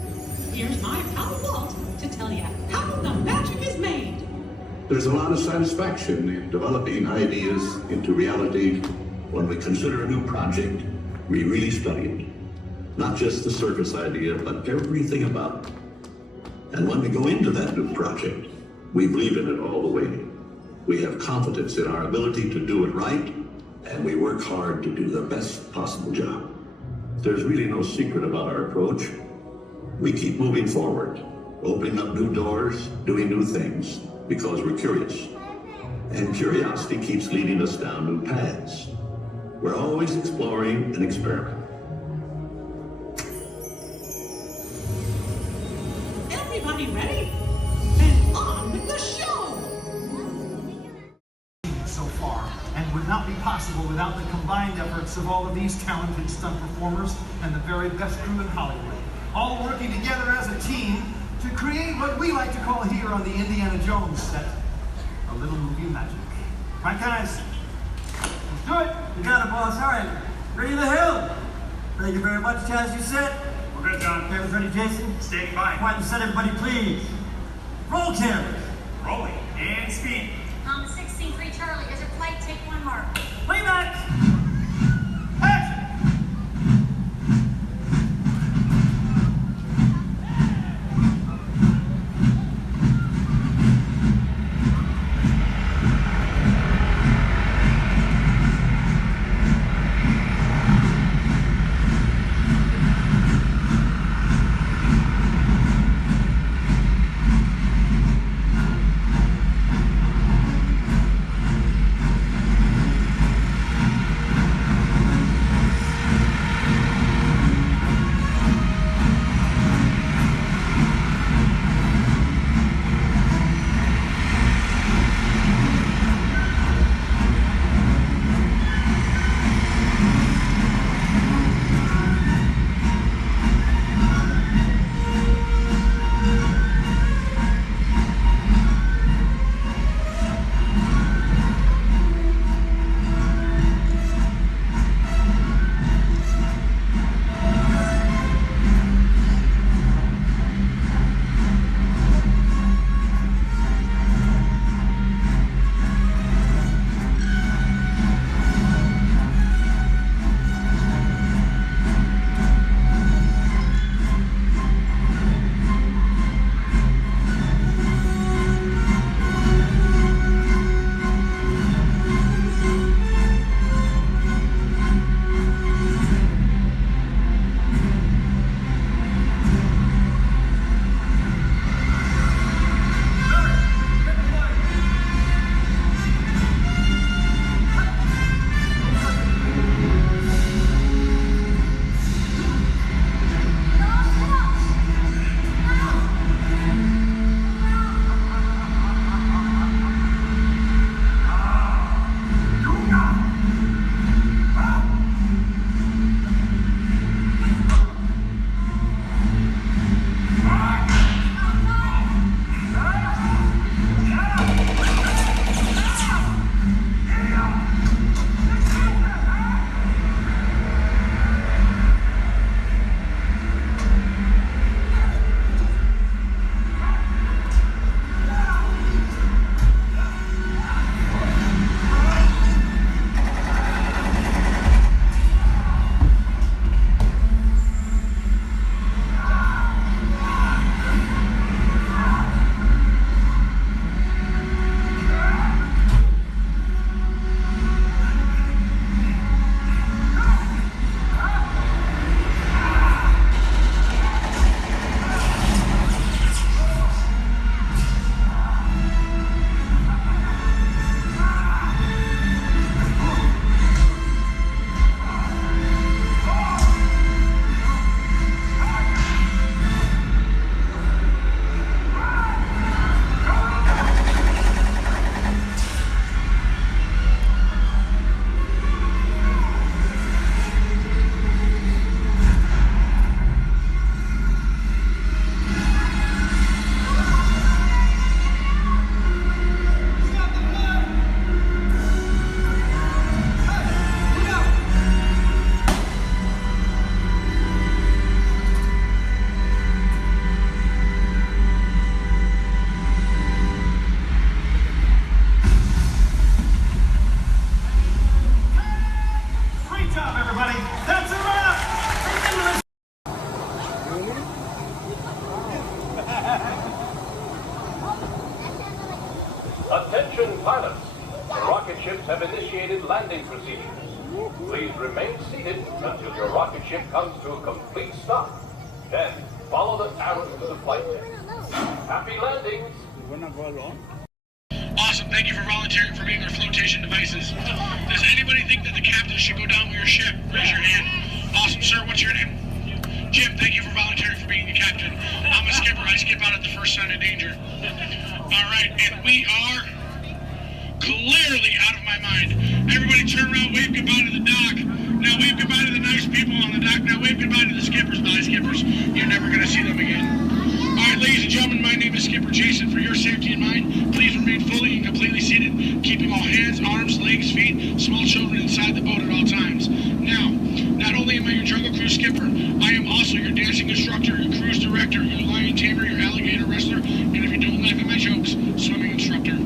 Here's my pal Walt to tell you how the magic is made. There's a lot of satisfaction in developing ideas into reality. When we consider a new project, we really study it. Not just the surface idea, but everything about it. And when we go into that new project, we believe in it all the way. We have confidence in our ability to do it right, and we work hard to do the best possible job. There's really no secret about our approach. We keep moving forward, opening up new doors, doing new things, because we're curious. And curiosity keeps leading us down new paths. We're always exploring and experimenting. Everybody ready? Then on with the show! So far, and would not be possible without the combined efforts of all of these talented stunt performers and the very best crew in Hollywood, all working together as a team to create what we like to call here on the Indiana Jones set, a little movie magic. Right, guys? Let's do it! You got it, boss. All right. Ready to hill. Thank you very much, Chaz. You set? We're good, John. Cameras ready, Jason? Standing by. Quiet and set, everybody, please. Roll cameras. Rolling and speed. 16-3 Charlie, as your flight, take one mark. Playback. Attention pilots, the rocket ships have initiated landing procedures. Please remain seated until your rocket ship comes to a complete stop. Then follow the arrows to the flight deck. Happy landings. Awesome, thank you for volunteering for being our flotation devices. Does anybody think that the captain should go down with your ship? Raise your hand. Awesome, sir, what's your name? Jim, thank you for volunteering for being the captain. I'm a skipper, I skip out at the first sign of danger. Alright, and we are clearly out of my mind. Everybody turn around, wave goodbye to the dock. Now wave goodbye to the nice people on the dock. Now wave goodbye to the skippers. Bye, skippers. You're never going to see them again. Alright, ladies and gentlemen, my name is Skipper Jason. For your safety and mine, please remain fully and completely seated, keeping all hands, arms, legs, feet, small children inside the boat at all times. Now, not only am I your Jungle Cruise skipper, I am also your dancing instructor, your cruise director, your lion tamer, your alligator wrestler, and if you don't laugh at my jokes, swimming instructor.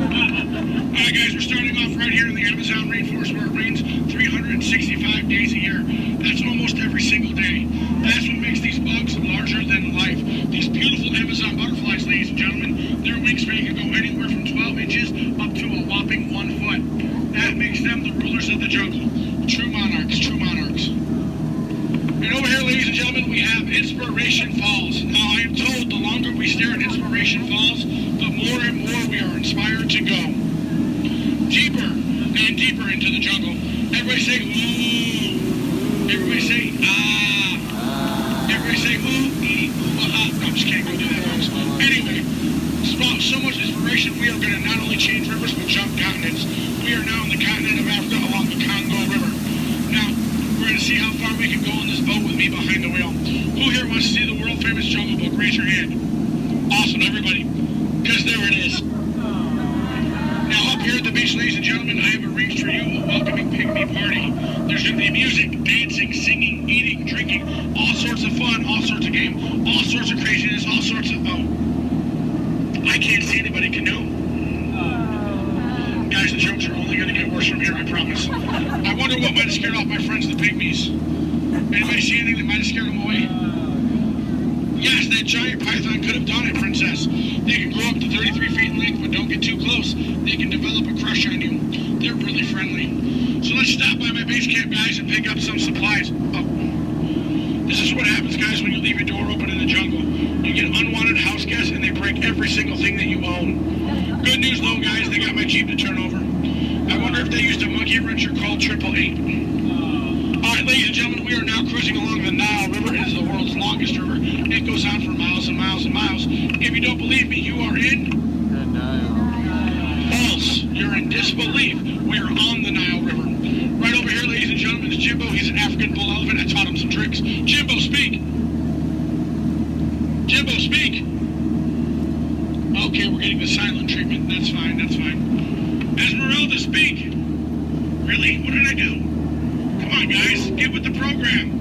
Alright guys, we're starting off right here in the Amazon rainforest where it rains 365 days a year. That's almost every single day. That's what makes these bugs larger than life. These beautiful Amazon butterflies, ladies and gentlemen, their wingspan can go anywhere from 12 inches up to a whopping 1 foot. That makes them the rulers of the jungle. True monarchs, true monarchs. And over here, ladies and gentlemen, we have Inspiration Falls. Now, I am told the longer we stare at Inspiration Falls, the more and more we are inspired to go deeper and deeper into the jungle. Everybody say, ooh. Everybody say, ah. Everybody say, ooh, ee, ooh, ah. No, I'm just kidding. Don't do that, folks. Anyway, so much inspiration, we are going to not only change rivers, but jump continents. We are now in the continent of Africa along the Congo River. Now, we're going to see how far we can go in this boat with me behind the wheel. Who here wants to see the world-famous Jungle Book? Raise your hand. Awesome, everybody. Because there it is. Now, up here at the beach, ladies and gentlemen, I have arranged for you a welcoming pygmy party. There's going to be music, dancing, singing, eating, drinking, all sorts of fun, all sorts of game, all sorts of craziness, all sorts of... Oh, I can't see anybody canoe. Guys, the jokes are only going to get worse from here, I promise. I wonder what might have scared off my friends, the pygmies. Anybody see anything that might have scared them away? Yes, that giant python could have done it, princess. They can grow up to 33 feet in length, but don't get too close. They can develop a crush on you. They're really friendly. So let's stop by my base camp, guys, and pick up some supplies. Oh. This is what happens, guys, when you leave your door open in the jungle. You get unwanted house guests, and they break every single thing that you own. Good news, though, guys, they got my Jeep to turn over. I wonder if they used a monkey wrencher called 888. Alright, ladies and gentlemen, we are now cruising along the Nile River. It is the world's longest river. It goes on for miles and miles and miles. If you don't believe me, you are in... False. You're in disbelief. We are on the Nile River. Right over here, ladies and gentlemen, is Jimbo. He's an African bull elephant. I taught him some tricks. Jimbo, speak! Jimbo, speak! Okay, we're getting the silent treatment. That's fine, that's fine. Esmeralda, speak! Really? What did I do? Come on, guys. Get with the program.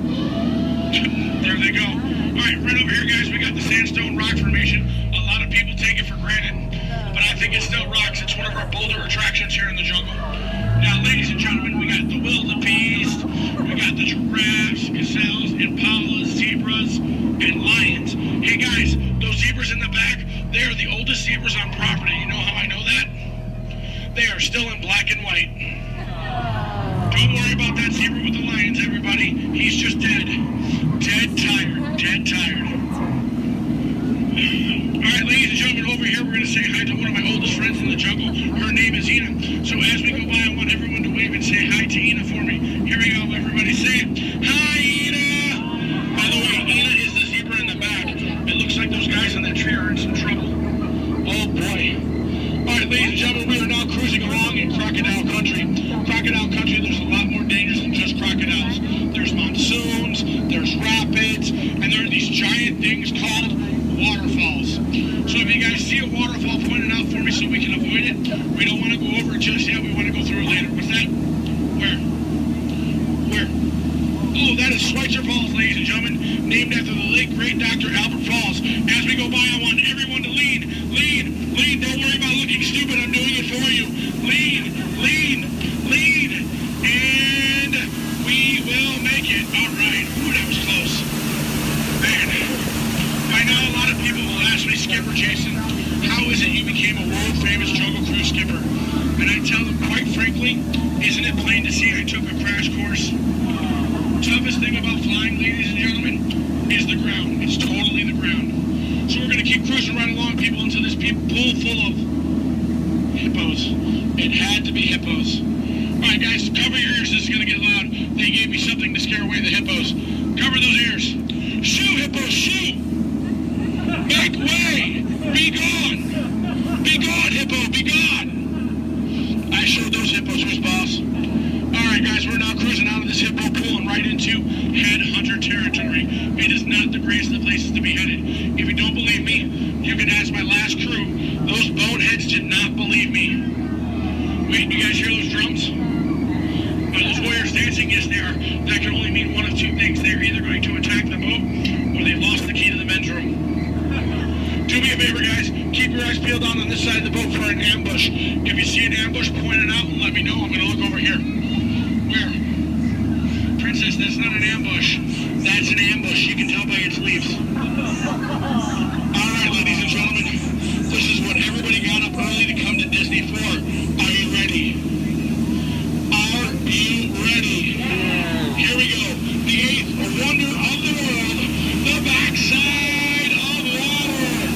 There they go. Alright, right over here, guys, we got the sandstone rock formation. A lot of people take it for granted, but I think it still rocks. It's one of our bolder attractions here in the jungle. Now, ladies and gentlemen, we got the wildebeest, we got the giraffes, gazelles, impalas, zebras, and lions. Hey, guys, those zebras in the back, they are the oldest zebras on property. You know how I know that? They are still in black and white. Don't worry about that zebra with the lions, everybody. He's just dead. Dead tired. Dead tired. Alright, ladies and gentlemen, over here we're going to say hi to one of my oldest friends in the jungle. Her name is Ina. So as we go by, I want everyone to wave and say hi to Ina for me. Here we go, everybody. Say, hi, Ina! By the way, Ina is the zebra in the back. It looks like those guys on that tree are in some trouble. Oh, boy. Alright, ladies and gentlemen, we are now cruising along in crocodile country. Crocodile country, there's a lot more dangers than just crocodiles. There's monsoons, there's rapids, and there are these giant things called waterfalls. So if you guys see a waterfall, point it out for me so we can avoid it. We don't want to go over it just yet, we want to go through it later. What's that? Where? Where? Oh, that is Schweitzer Falls, ladies and gentlemen, named after the late great Dr. Albert Falls. As we go by, I want everyone to lean, lean, lean. Don't worry about looking stupid, I'm doing it for you. Lean, lean, lean, and we will make it. All right. Ooh, that was close. Man, I know a lot of people will ask me, Skipper Jason, how is it you became a world-famous Jungle Cruise skipper? And I tell them, quite frankly, isn't it plain to see I took a crash course? Toughest thing about flying, ladies and gentlemen, is the ground. It's totally the ground. So we're going to keep cruising right along, people, until this pool full of hippos. It had to be hippos. All right, guys, cover your ears. This is going to get loud. They gave me something to scare away the hippos. Cover those ears. Shoo, hippos, shoo! Make way! Be gone! Be gone, hippo, be gone! I showed those hippos who's boss. Alright guys, we're now cruising out of this hippo pool and right into headhunter territory. It is not the greatest of places to be headed. If you don't believe me, you can ask my last crew. Those boneheads did not believe me. Wait, you guys hear those drums? Are those warriors dancing? Yes, they are. That can only mean one of two things. They're either going to attack the boat or they've lost the key to the men's room. Do me a favor, guys. Keep your eyes peeled on this side of the boat for an ambush. If you see an ambush, point it out and let me know. I'm going to look over here. Where? Princess, that's not an ambush. That's an ambush. You can tell by its leaves. All right, ladies and gentlemen. This is what everybody got up early to come to Disney for. Are you ready? Are you ready? Here we go. The eighth wonder of the world. The backside of water.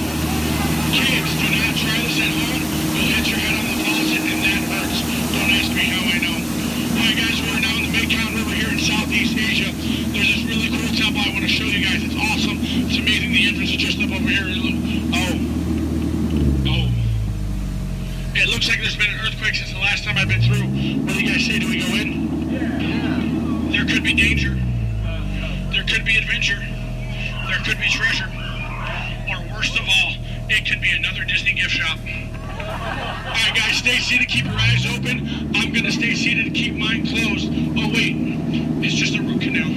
Kids, do not try this at home. You'll hit your head on the faucet and that hurts. Don't ask me how I know. Alright guys, we're now in the Mekong River here in Southeast Asia. There's this really cool temple I want to show you guys. It's awesome. It's amazing. The entrance is just up over here. Oh. It looks like there's been an earthquake since the last time I've been through. What do you guys say? Do we go in? Yeah. There could be danger. There could be adventure. There could be treasure. Or worst of all, it could be another Disney gift shop. Alright guys, stay seated, keep your eyes open. I'm gonna stay seated and keep mine closed. Oh wait, it's just a root canal.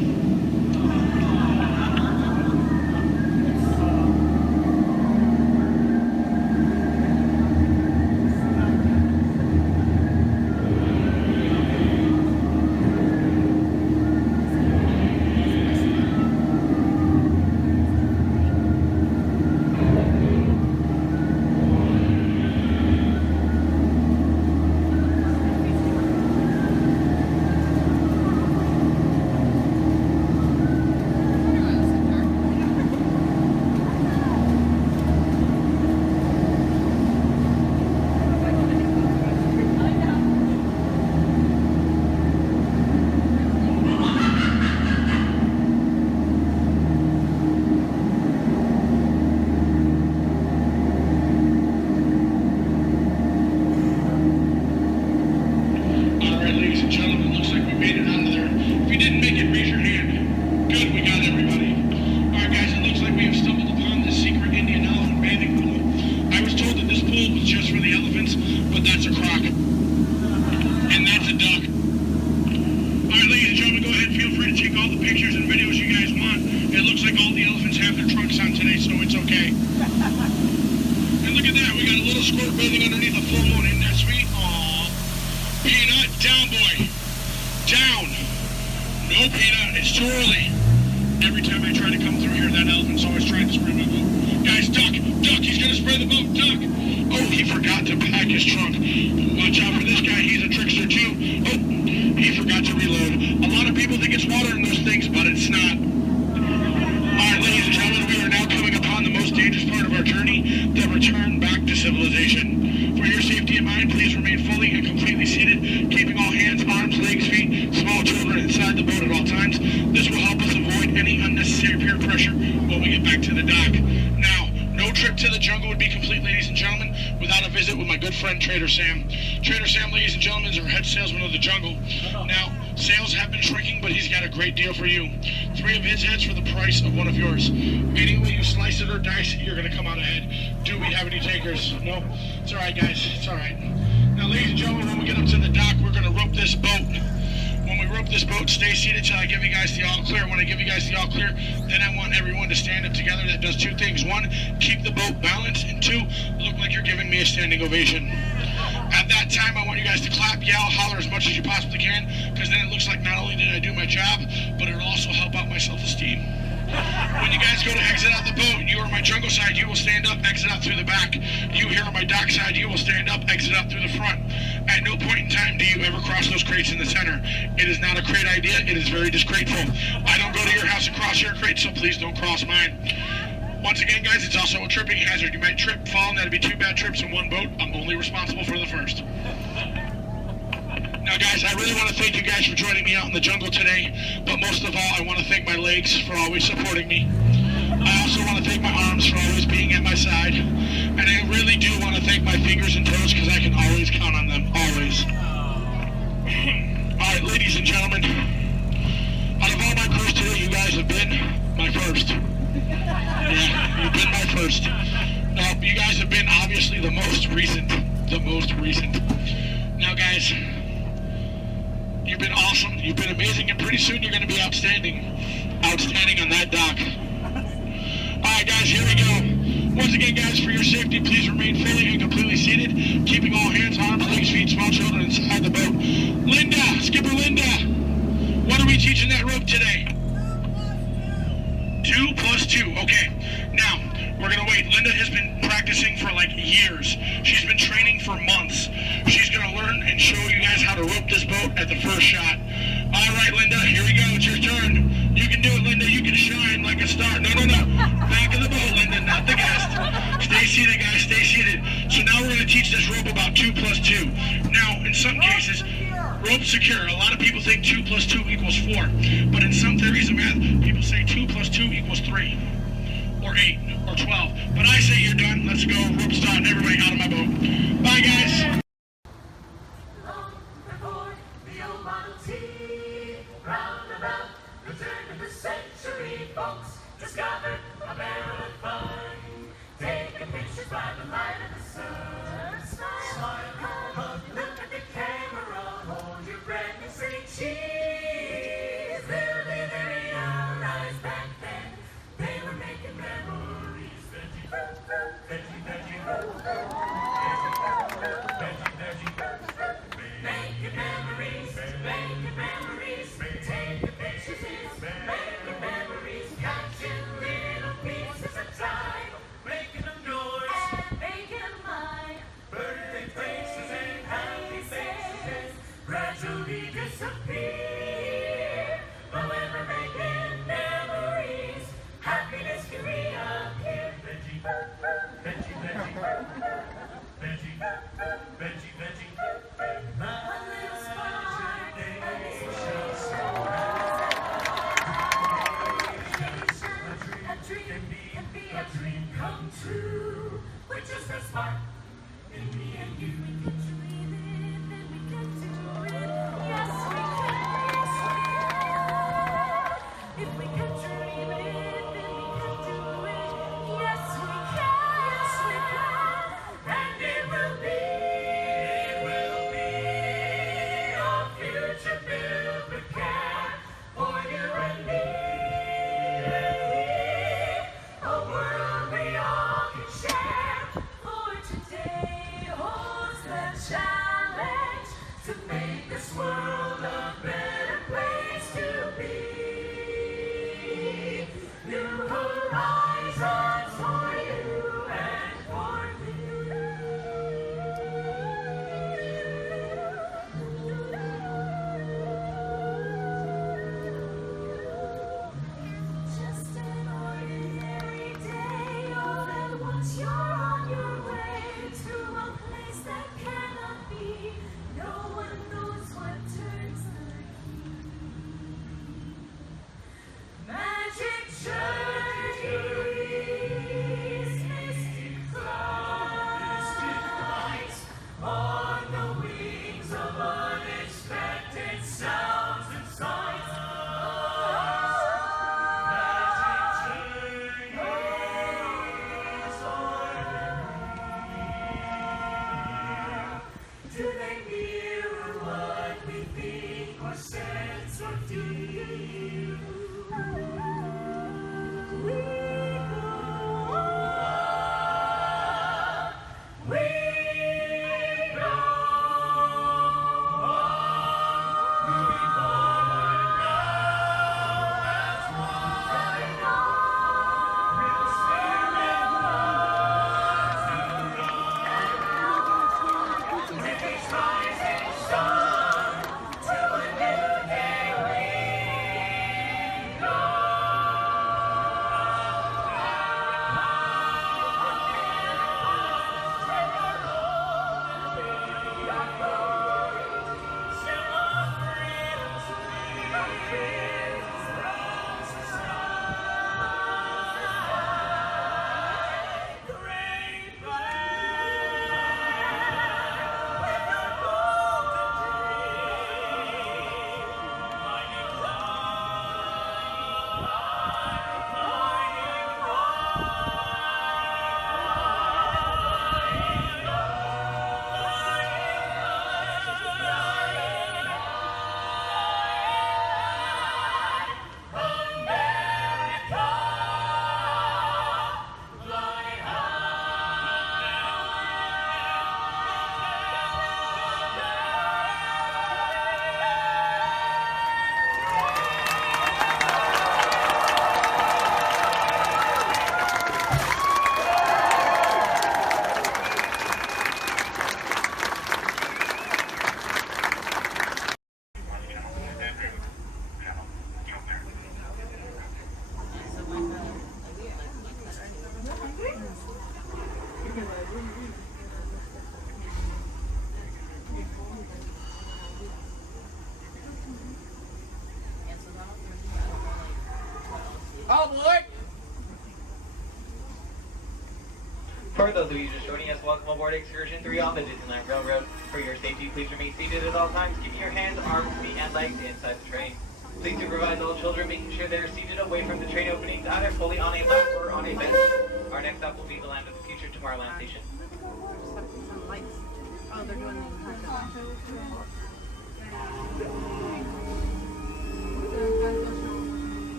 Trader Sam, ladies and gentlemen, is our head salesman of the jungle. Now, sales have been shrinking, but he's got a great deal for you. 3 of his heads for the price of 1 of yours. Any way you slice it or dice it, you're going to come out ahead. Do we have any takers? No? It's all right, guys. It's all right. Now, ladies and gentlemen, when we get up to the dock, we're going to rope this boat. When we rope this boat, stay seated till I give you guys the all clear. When I give you guys the all clear, then I want everyone to stand up together. That does 2 things. 1, keep the boat balanced, and 2, look like you're giving me a standing ovation. At that time, I want you guys to clap, yell, holler as much as you possibly can, because then it looks like not only did I do my job, but it'll also help out my self-esteem. When you guys go to exit out the boat, you are on my jungle side, you will stand up, exit out through the back. You here on my dock side, you will stand up, exit out through the front. At no point in time do you ever cross those crates in the center. It is not a crate idea, it is very disgraceful. I don't go to your house and cross your crate, so please don't cross mine. Once again, guys, it's also a tripping hazard. You might trip, fall, and that'd be 2 bad trips in one boat. I'm only responsible for the first. Now, guys, I really want to thank you guys for joining me out in the jungle today, but most of all, I want to thank my legs for always supporting me. I also want to thank my arms for always being at my side, and I really do want to thank my fingers and toes because I can always count on them, always. All right, ladies and gentlemen, out of all my crews today, you guys have been my first. Yeah, you've been my first. Now, you guys have been obviously the most recent. Now, guys, you've been awesome, you've been amazing, and pretty soon you're going to be outstanding on that dock. Alright guys, here we go. Once again guys, for your safety, please remain fully and completely seated, keeping all hands, arms, legs, feet, small children inside the boat. Linda, Skipper Linda, what are we teaching that rope today? 2 plus 2, okay. Now, we're gonna wait. Linda has been practicing for like years. She's been training for months. She's gonna learn and show you guys how to rope this boat at the first shot. All right, Linda, here we go. It's your turn. You can do it, Linda. You can shine like a star. No. Back of the boat, Linda, not the guest. Stay seated, guys. Stay seated. So now we're gonna teach this rope about 2 plus 2. Now, in some cases, rope secure. A lot of people think 2 plus 2 equals 4. But in some theories of math, people say 2 plus 2 equals 3. Or 8, or 12. But I say you're done. Let's go. Rope start. Everybody out of my boat. Bye, guys. Discovered a barrel of fun. Taking pictures by the light of the sun. Smile, hug, look at the camera. Hold your breath and say cheese. Little did they realize back then they were making memories. Veggie, veggie, making memories, making memories. Taking pictures is making memories. Catching little pieces of time, making them yours and making them mine. Birthday faces and happy faces gradually disappear. However, making memories, happiness can reappear. Veggie, veggie, veggie, veggie, veggie, veggie. My little spark, a dream can be a dream come true. We're just a spark in me and you. We can dream it, then we can do it. Yes, we can. Yes, we can. If we can dream it, then we can do it. Yes, we can. Yes, we can. And it will be our future filled with care for you and me. A world we all can share for today. Oh, Lord! For those of you just joining us, welcome aboard Excursion 3 on the Disneyland Railroad. For your safety, please remain seated at all times, keeping your hands, arms, feet, and legs inside the train. Please supervise all children, making sure they are seated away from the train openings, either fully on a lap or on a bench. Our next stop will be the Land of the Future Tomorrowland Station. Oh, they're doing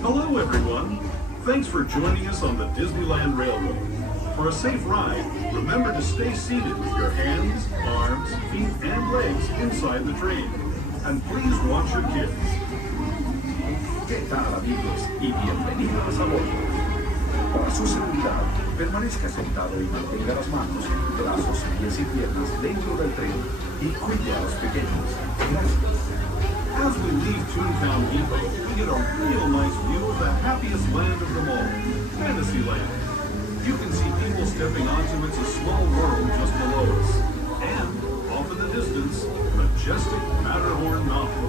Hello, everyone. Thanks for joining us on the Disneyland Railroad. For a safe ride, remember to stay seated with your hands, arms, feet, and legs inside the train. And please watch your kids. ¿Qué tal, amigos? Y bienvenidos a bordo. Para su seguridad, permanezca sentado y mantenga las manos, brazos, pies y piernas dentro del tren y cuide a los pequeños. Gracias. As we leave Toontown Depot, we get a real nice view of the happiest land of them all, Fantasyland. You can see people stepping onto It's a Small World just below us. And, off in the distance, majestic Matterhorn Mountain.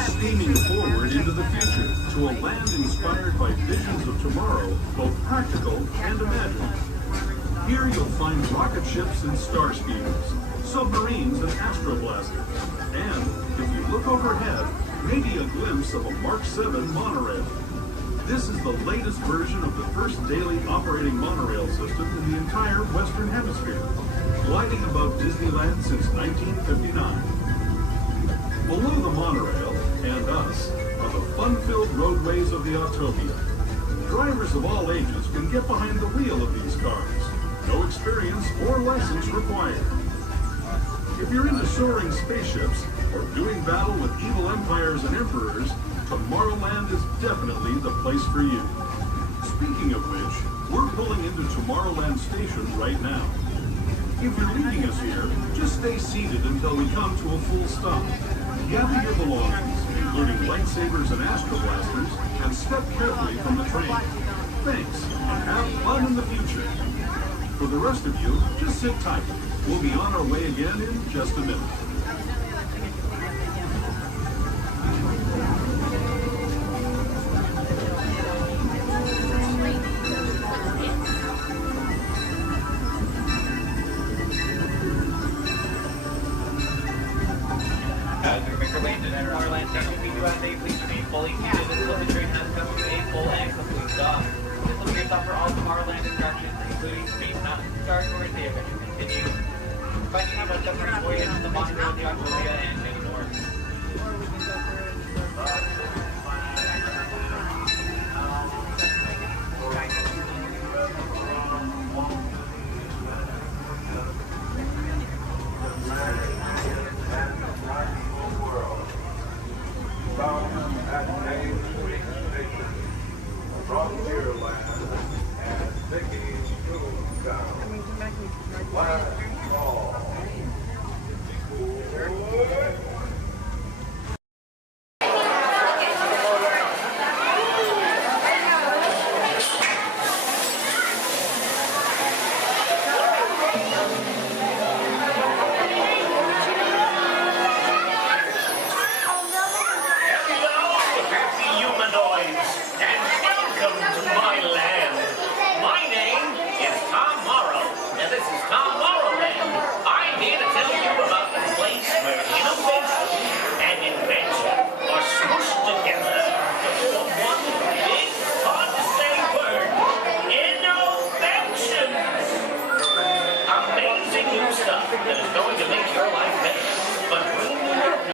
Steaming forward into the future to a land inspired by visions of tomorrow, both practical and imagined. Here you'll find rocket ships and star speeders, submarines and astroblasters, and, if you look overhead, maybe a glimpse of a Mark 7 monorail. This is the latest version of the first daily operating monorail system in the entire Western Hemisphere, gliding above Disneyland since 1959. Below the monorail, and us, are the fun-filled roadways of the Autopia. Drivers of all ages can get behind the wheel of these cars. No experience or license required. If you're into soaring spaceships or doing battle with evil empires and emperors, Tomorrowland is definitely the place for you. Speaking of which, we're pulling into Tomorrowland Station right now. If you're leaving us here, just stay seated until we come to a full stop. Gather your belongings, including lightsabers and astroblasters, and step carefully from the train. Thanks, and have fun in the future. For the rest of you, just sit tight. We'll be on our way again in just a minute. As we make our way into Tomorrowland Station, we do ask that you please remain fully seated until the train has come to a full and complete stop. This will be your stop for all Tomorrowland attractions, including Space Mountain, Star Tours, the adventure continues. Finding out about separate voyages, the monorail, the Autopia, and